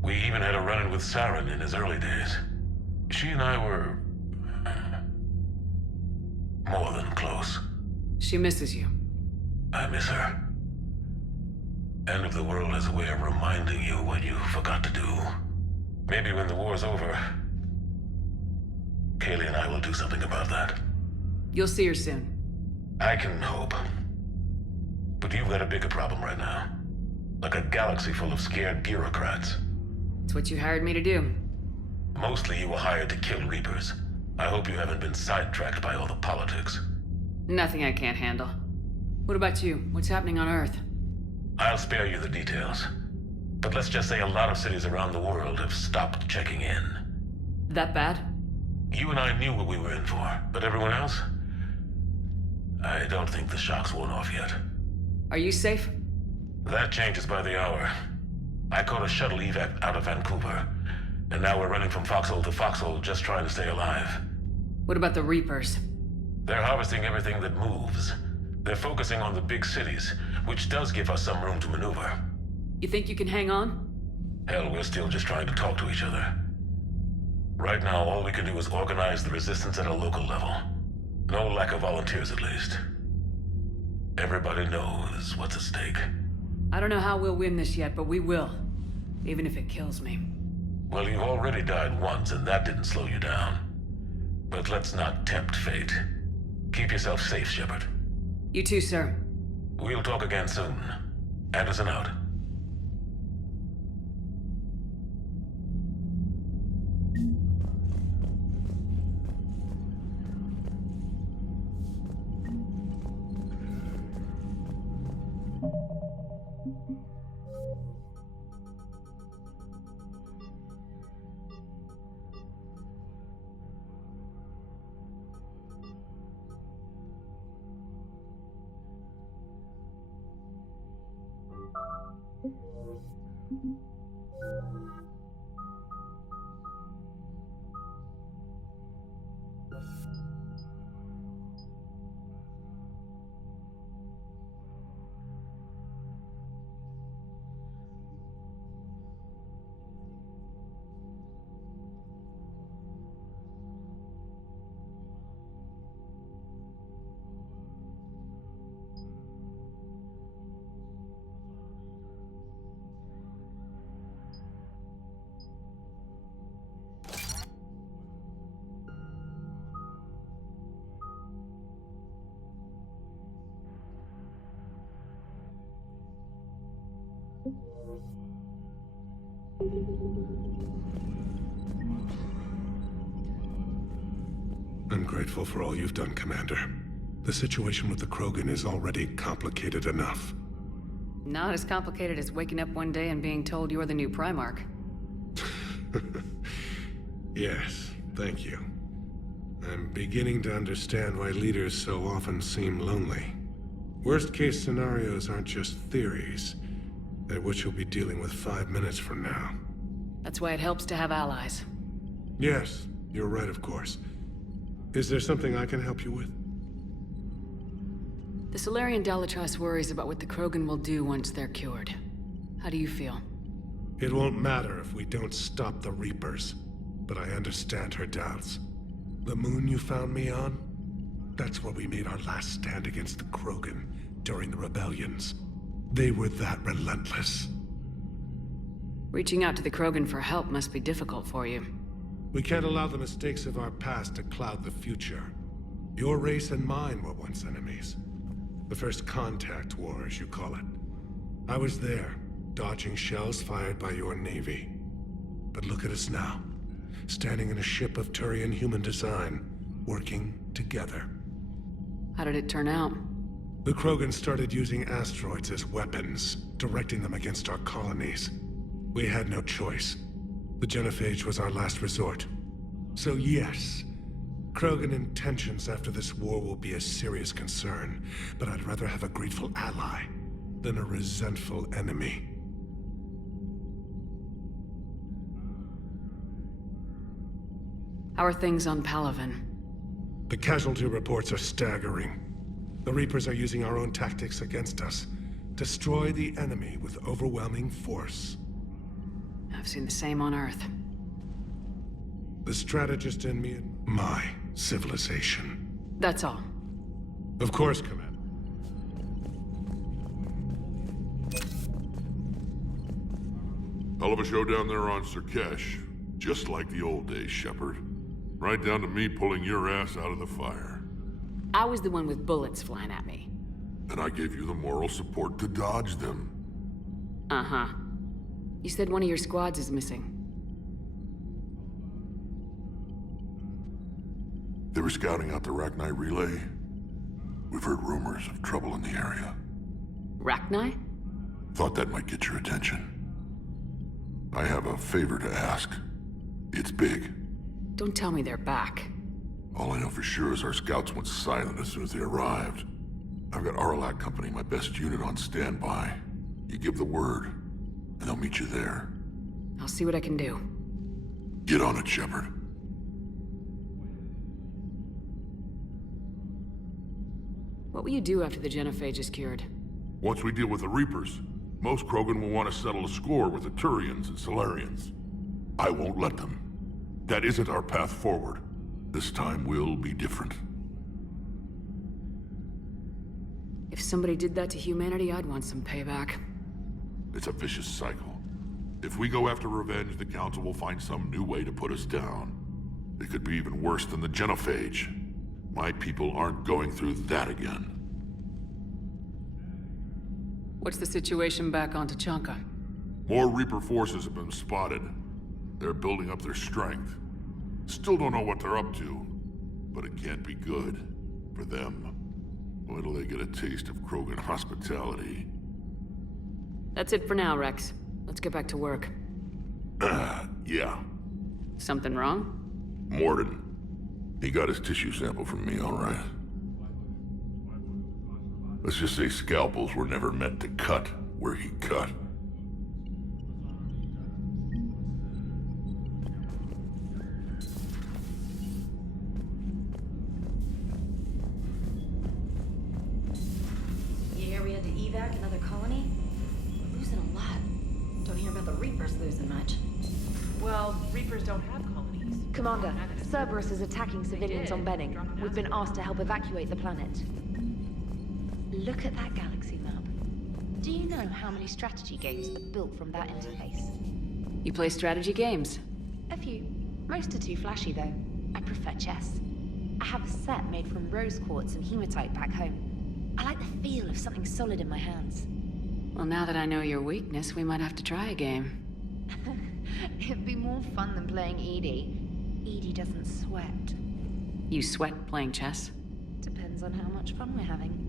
We even had a run-in with Saren in his early days. She and I were... more than close. She misses you. I miss her. End of the world has a way of reminding you what you forgot to do. Maybe when the war's over, Kaylee and I will do something about that. You'll see her soon. I can hope. But you've got a bigger problem right now. Like a galaxy full of scared bureaucrats. It's what you hired me to do. Mostly you were hired to kill Reapers. I hope you haven't been sidetracked by all the politics. Nothing I can't handle. What about you? What's happening on Earth? I'll spare you the details. But let's just say a lot of cities around the world have stopped checking in. That bad? You and I knew what we were in for, but everyone else? I don't think the shock's worn off yet. Are you safe? That changes by the hour. I caught a shuttle evac out of Vancouver, and now we're running from foxhole to foxhole just trying to stay alive. What about the Reapers? They're harvesting everything that moves. They're focusing on the big cities, which does give us some room to maneuver. You think you can hang on? Hell, we're still just trying to talk to each other. Right now, all we can do is organize the resistance at a local level. No lack of volunteers, at least. Everybody knows what's at stake. I don't know how we'll win this yet, but we will. Even if it kills me. Well, you've already died once, and that didn't slow you down. But let's not tempt fate. Keep yourself safe, Shepard. You too, sir. We'll talk again soon. Anderson out. I'm grateful for all you've done, Commander. The situation with the Krogan is already complicated enough. Not as complicated as waking up one day and being told you're the new Primarch. Yes, thank you. I'm beginning to understand why leaders so often seem lonely. Worst-case scenarios aren't just theories. They're what you'll be dealing with 5 minutes from now. That's why it helps to have allies. Yes, you're right, of course. Is there something I can help you with? The Solarian Dalatrass worries about what the Krogan will do once they're cured. How do you feel? It won't matter if we don't stop the Reapers, but I understand her doubts. The moon you found me on? That's where we made our last stand against the Krogan during the rebellions. They were that relentless. Reaching out to the Krogan for help must be difficult for you. We can't allow the mistakes of our past to cloud the future. Your race and mine were once enemies. The first contact war, as you call it. I was there, dodging shells fired by your navy. But look at us now, standing in a ship of Turian human design, working together. How did it turn out? The Krogan started using asteroids as weapons, directing them against our colonies. We had no choice. The genophage was our last resort. So yes, Krogan intentions after this war will be a serious concern, but I'd rather have a grateful ally than a resentful enemy. How are things on Palaven? The casualty reports are staggering. The Reapers are using our own tactics against us. Destroy the enemy with overwhelming force. I've seen the same on Earth. The strategist in me and my civilization. That's all. Of course, Commander. Hell of a show down there on Sirkesh. Just like the old days, Shepard. Right down to me pulling your ass out of the fire. I was the one with bullets flying at me. And I gave you the moral support to dodge them. Uh-huh. You said one of your squads is missing. They were scouting out the Rachni relay. We've heard rumors of trouble in the area. Rachni? Thought that might get your attention. I have a favor to ask. It's big. Don't tell me they're back. All I know for sure is our scouts went silent as soon as they arrived. I've got Aralak Company, my best unit, on standby. You give the word, and I'll meet you there. I'll see what I can do. Get on it, Shepard. What will you do after the genophage is cured? Once we deal with the Reapers, most Krogan will want to settle a score with the Turians and Solarians. I won't let them. That isn't our path forward. This time will be different. If somebody did that to humanity, I'd want some payback. It's a vicious cycle. If we go after revenge, the Council will find some new way to put us down. It could be even worse than the genophage. My people aren't going through that again. What's the situation back on Tachanka? More Reaper forces have been spotted. They're building up their strength. Still don't know what they're up to, but it can't be good for them. Wait till they get a taste of Krogan hospitality. That's it for now, Rex. Let's get back to work. Yeah. Something wrong? Morden. He got his tissue sample from me, all right. Let's just say scalpels were never meant to cut where he cut. You hear we had to evac another colony? We're losing a lot. Don't hear about the Reapers losing much. Well, Reapers don't have colonies. Commander, Cerberus is attacking civilians on Benning. We've been asked to help evacuate the planet. Look at that galaxy map. Do you know how many strategy games are built from that interface? You play strategy games? A few. Most are too flashy, though. I prefer chess. I have a set made from rose quartz and hematite back home. I like the feel of something solid in my hands. Well, now that I know your weakness, we might have to try a game. It'd be more fun than playing Edie. Edie doesn't sweat. You sweat playing chess? Depends on how much fun we're having.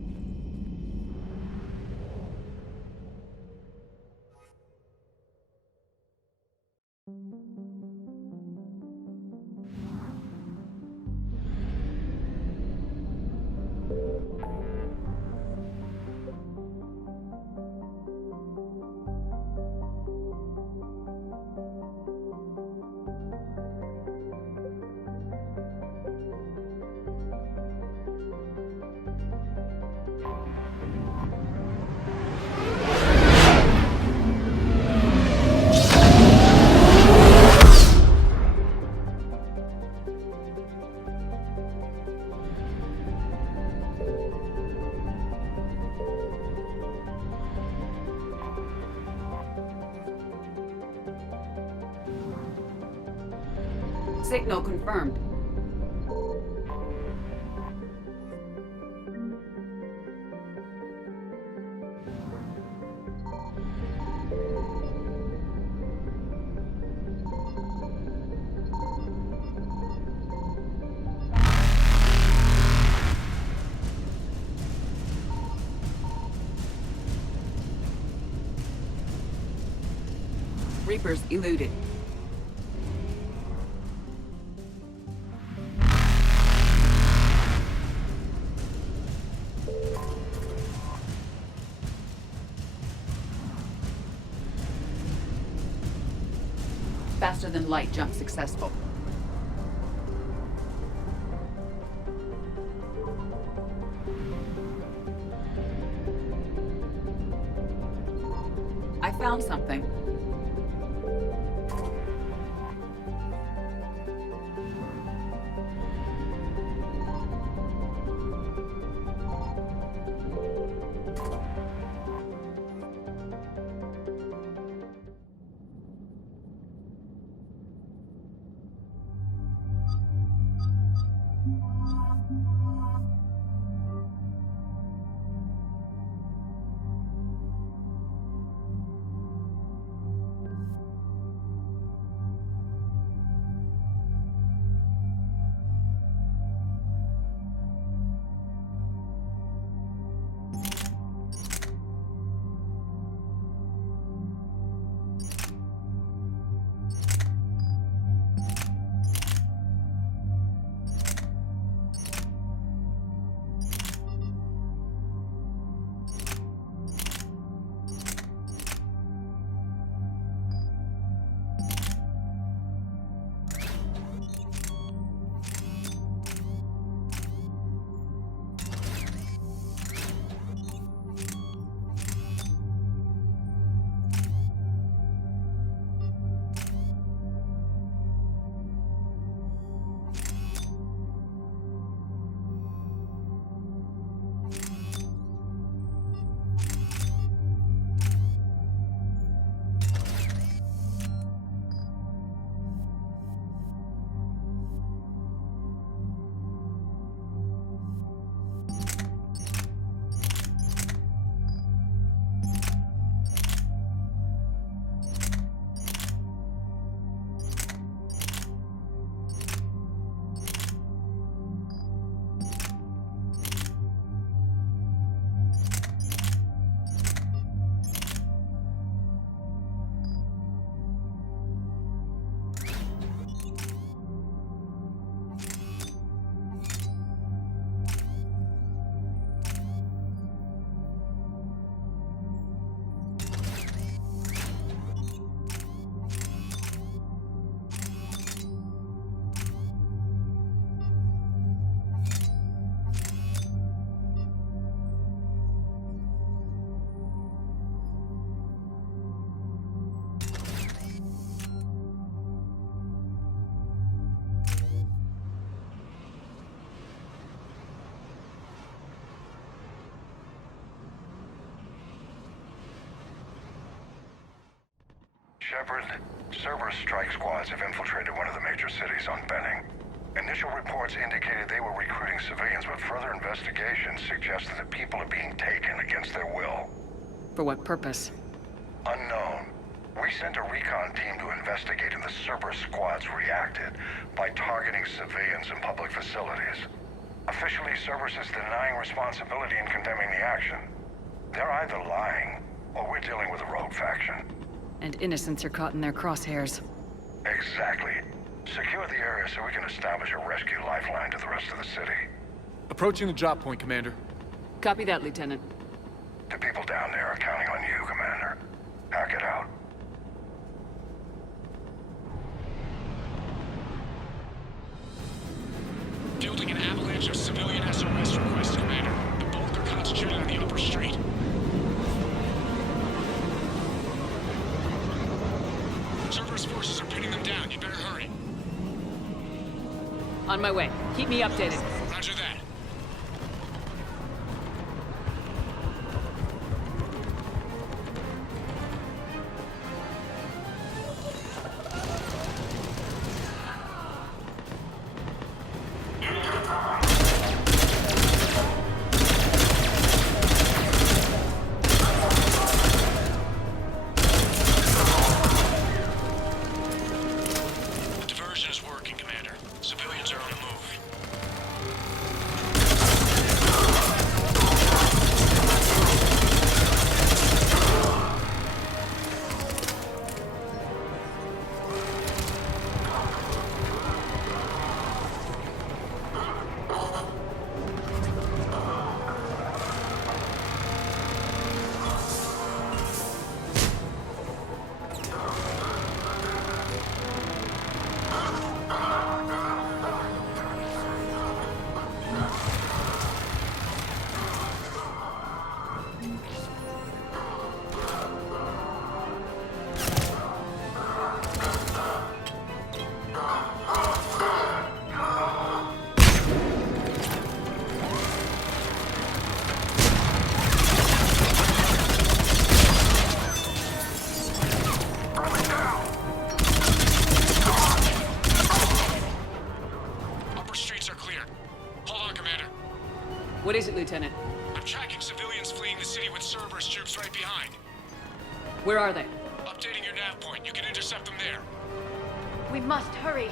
Signal confirmed. Reapers eluded. Faster than light jump successful. I found something. Shepard, Cerberus strike squads have infiltrated one of the major cities on Benning. Initial reports indicated they were recruiting civilians, but further investigation suggested that people are being taken against their will. For what purpose? Unknown. We sent a recon team to investigate, and the Cerberus squads reacted by targeting civilians in public facilities. Officially, Cerberus is denying responsibility and condemning the action. They're either lying, or we're dealing with a rogue faction. And innocents are caught in their crosshairs. Exactly. Secure the area so we can establish a rescue lifeline to the rest of the city. Approaching the drop point, Commander. Copy that, Lieutenant. The people down there are counting on you, Commander. Hack it out. Fielding an avalanche of civilian SOS requests, Commander. The bulk are concentrated on the upper street. Cerberus forces are pinning them down. You better hurry. On my way. Keep me updated. Roger that. What is it, Lieutenant? I'm tracking civilians fleeing the city with Cerberus troops right behind. Where are they? Updating your nav point. You can intercept them there. We must hurry.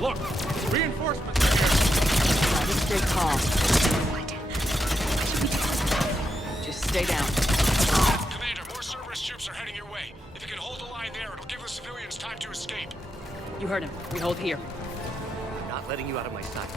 Look! Reinforcements are here! Try to stay calm. Just stay down. Commander, more Cerberus troops are heading your way. If you can hold the line there, it'll give the civilians time to escape. You heard him. We hold here. I'm not letting you out of my sight.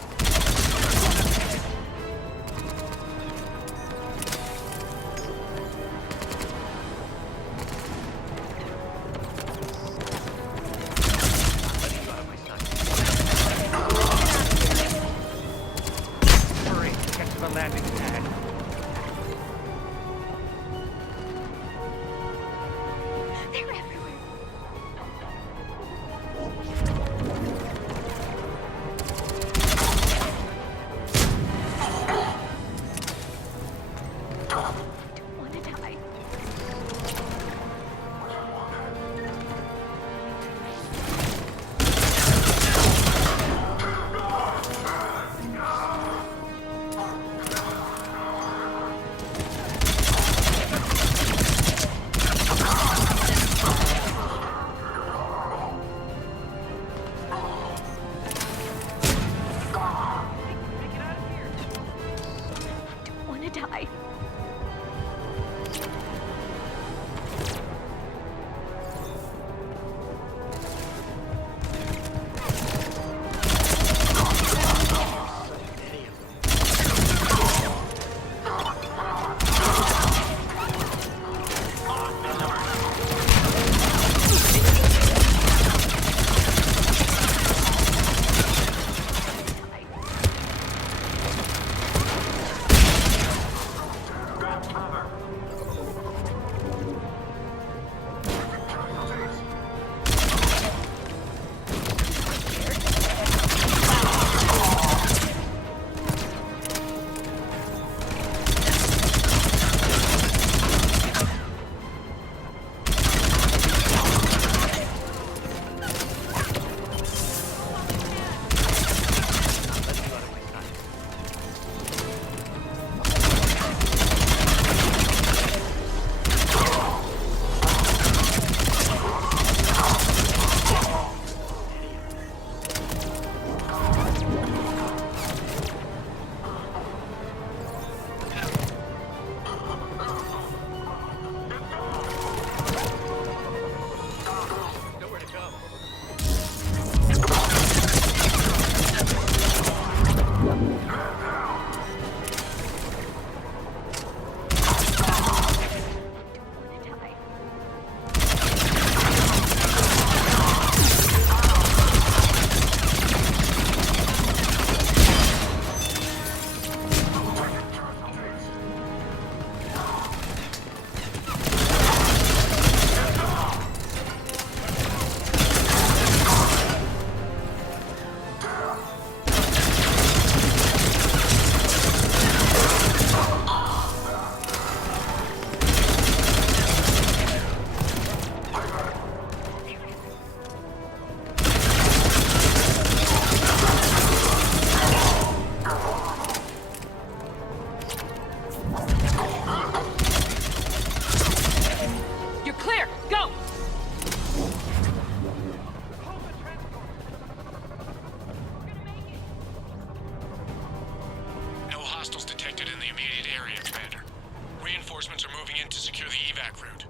to secure the evac route.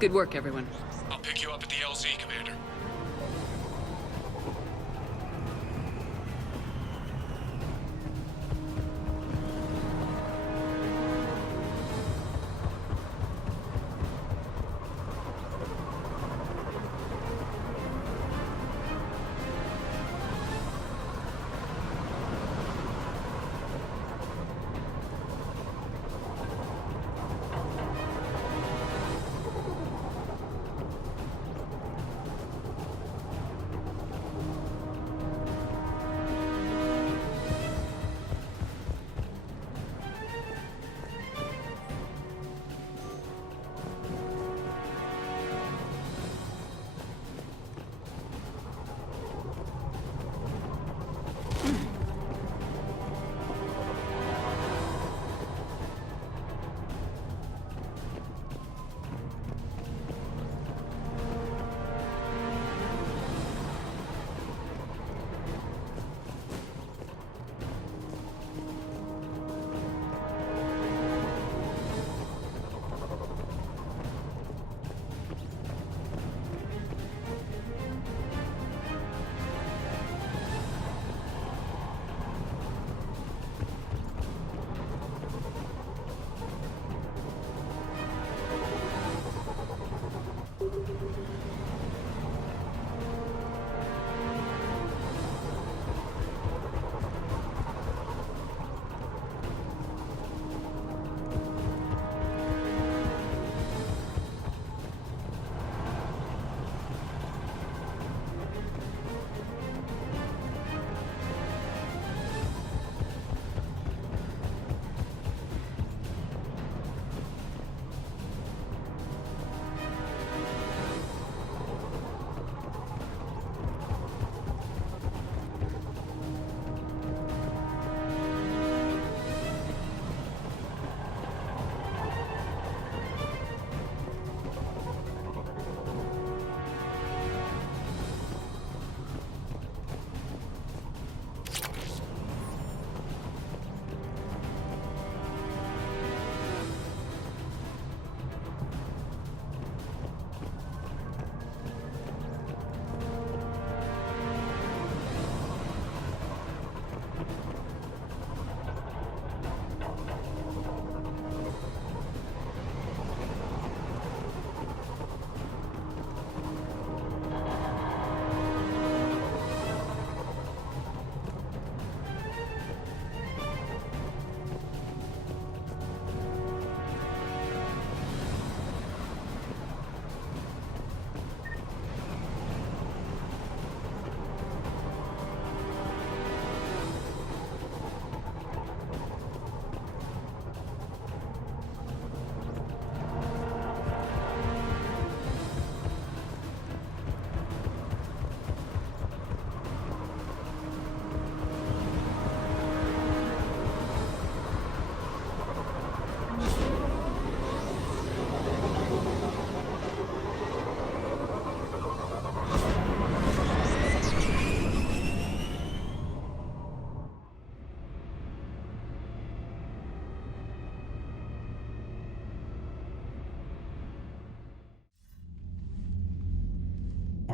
Good work, everyone. I'll pick you up at the LZ, Commander.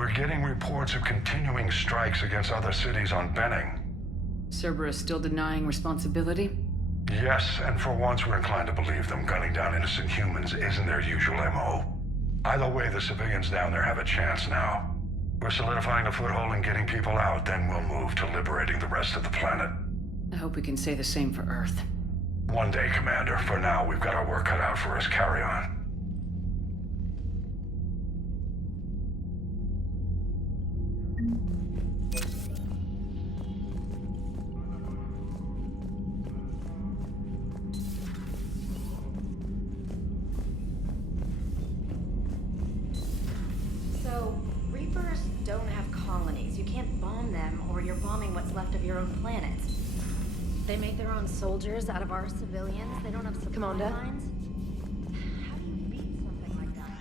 We're getting reports of continuing strikes against other cities on Benning. Cerberus still denying responsibility? Yes, and for once we're inclined to believe them. Gunning down innocent humans isn't their usual MO. Either way, the civilians down there have a chance now. We're solidifying a foothold and getting people out, then we'll move to liberating the rest of the planet. I hope we can say the same for Earth. One day, Commander. For now, we've got our work cut out for us. Carry on. So, Reapers don't have colonies. You can't bomb them, or you're bombing what's left of your own planet. They make their own soldiers out of our civilians. They don't have supply Commander? lines. How do you beat something like that?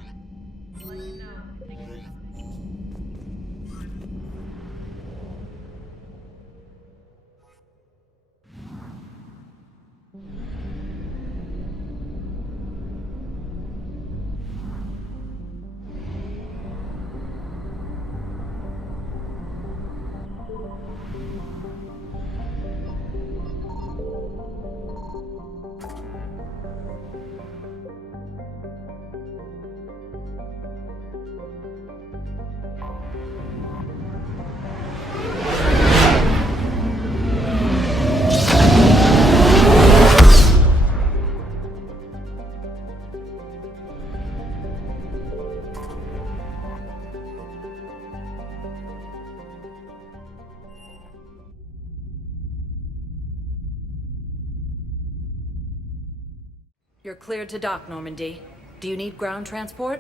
You're cleared to dock, Normandy. Do you need ground transport?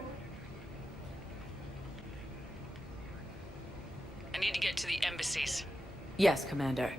I need to get to the embassies. Yes, Commander.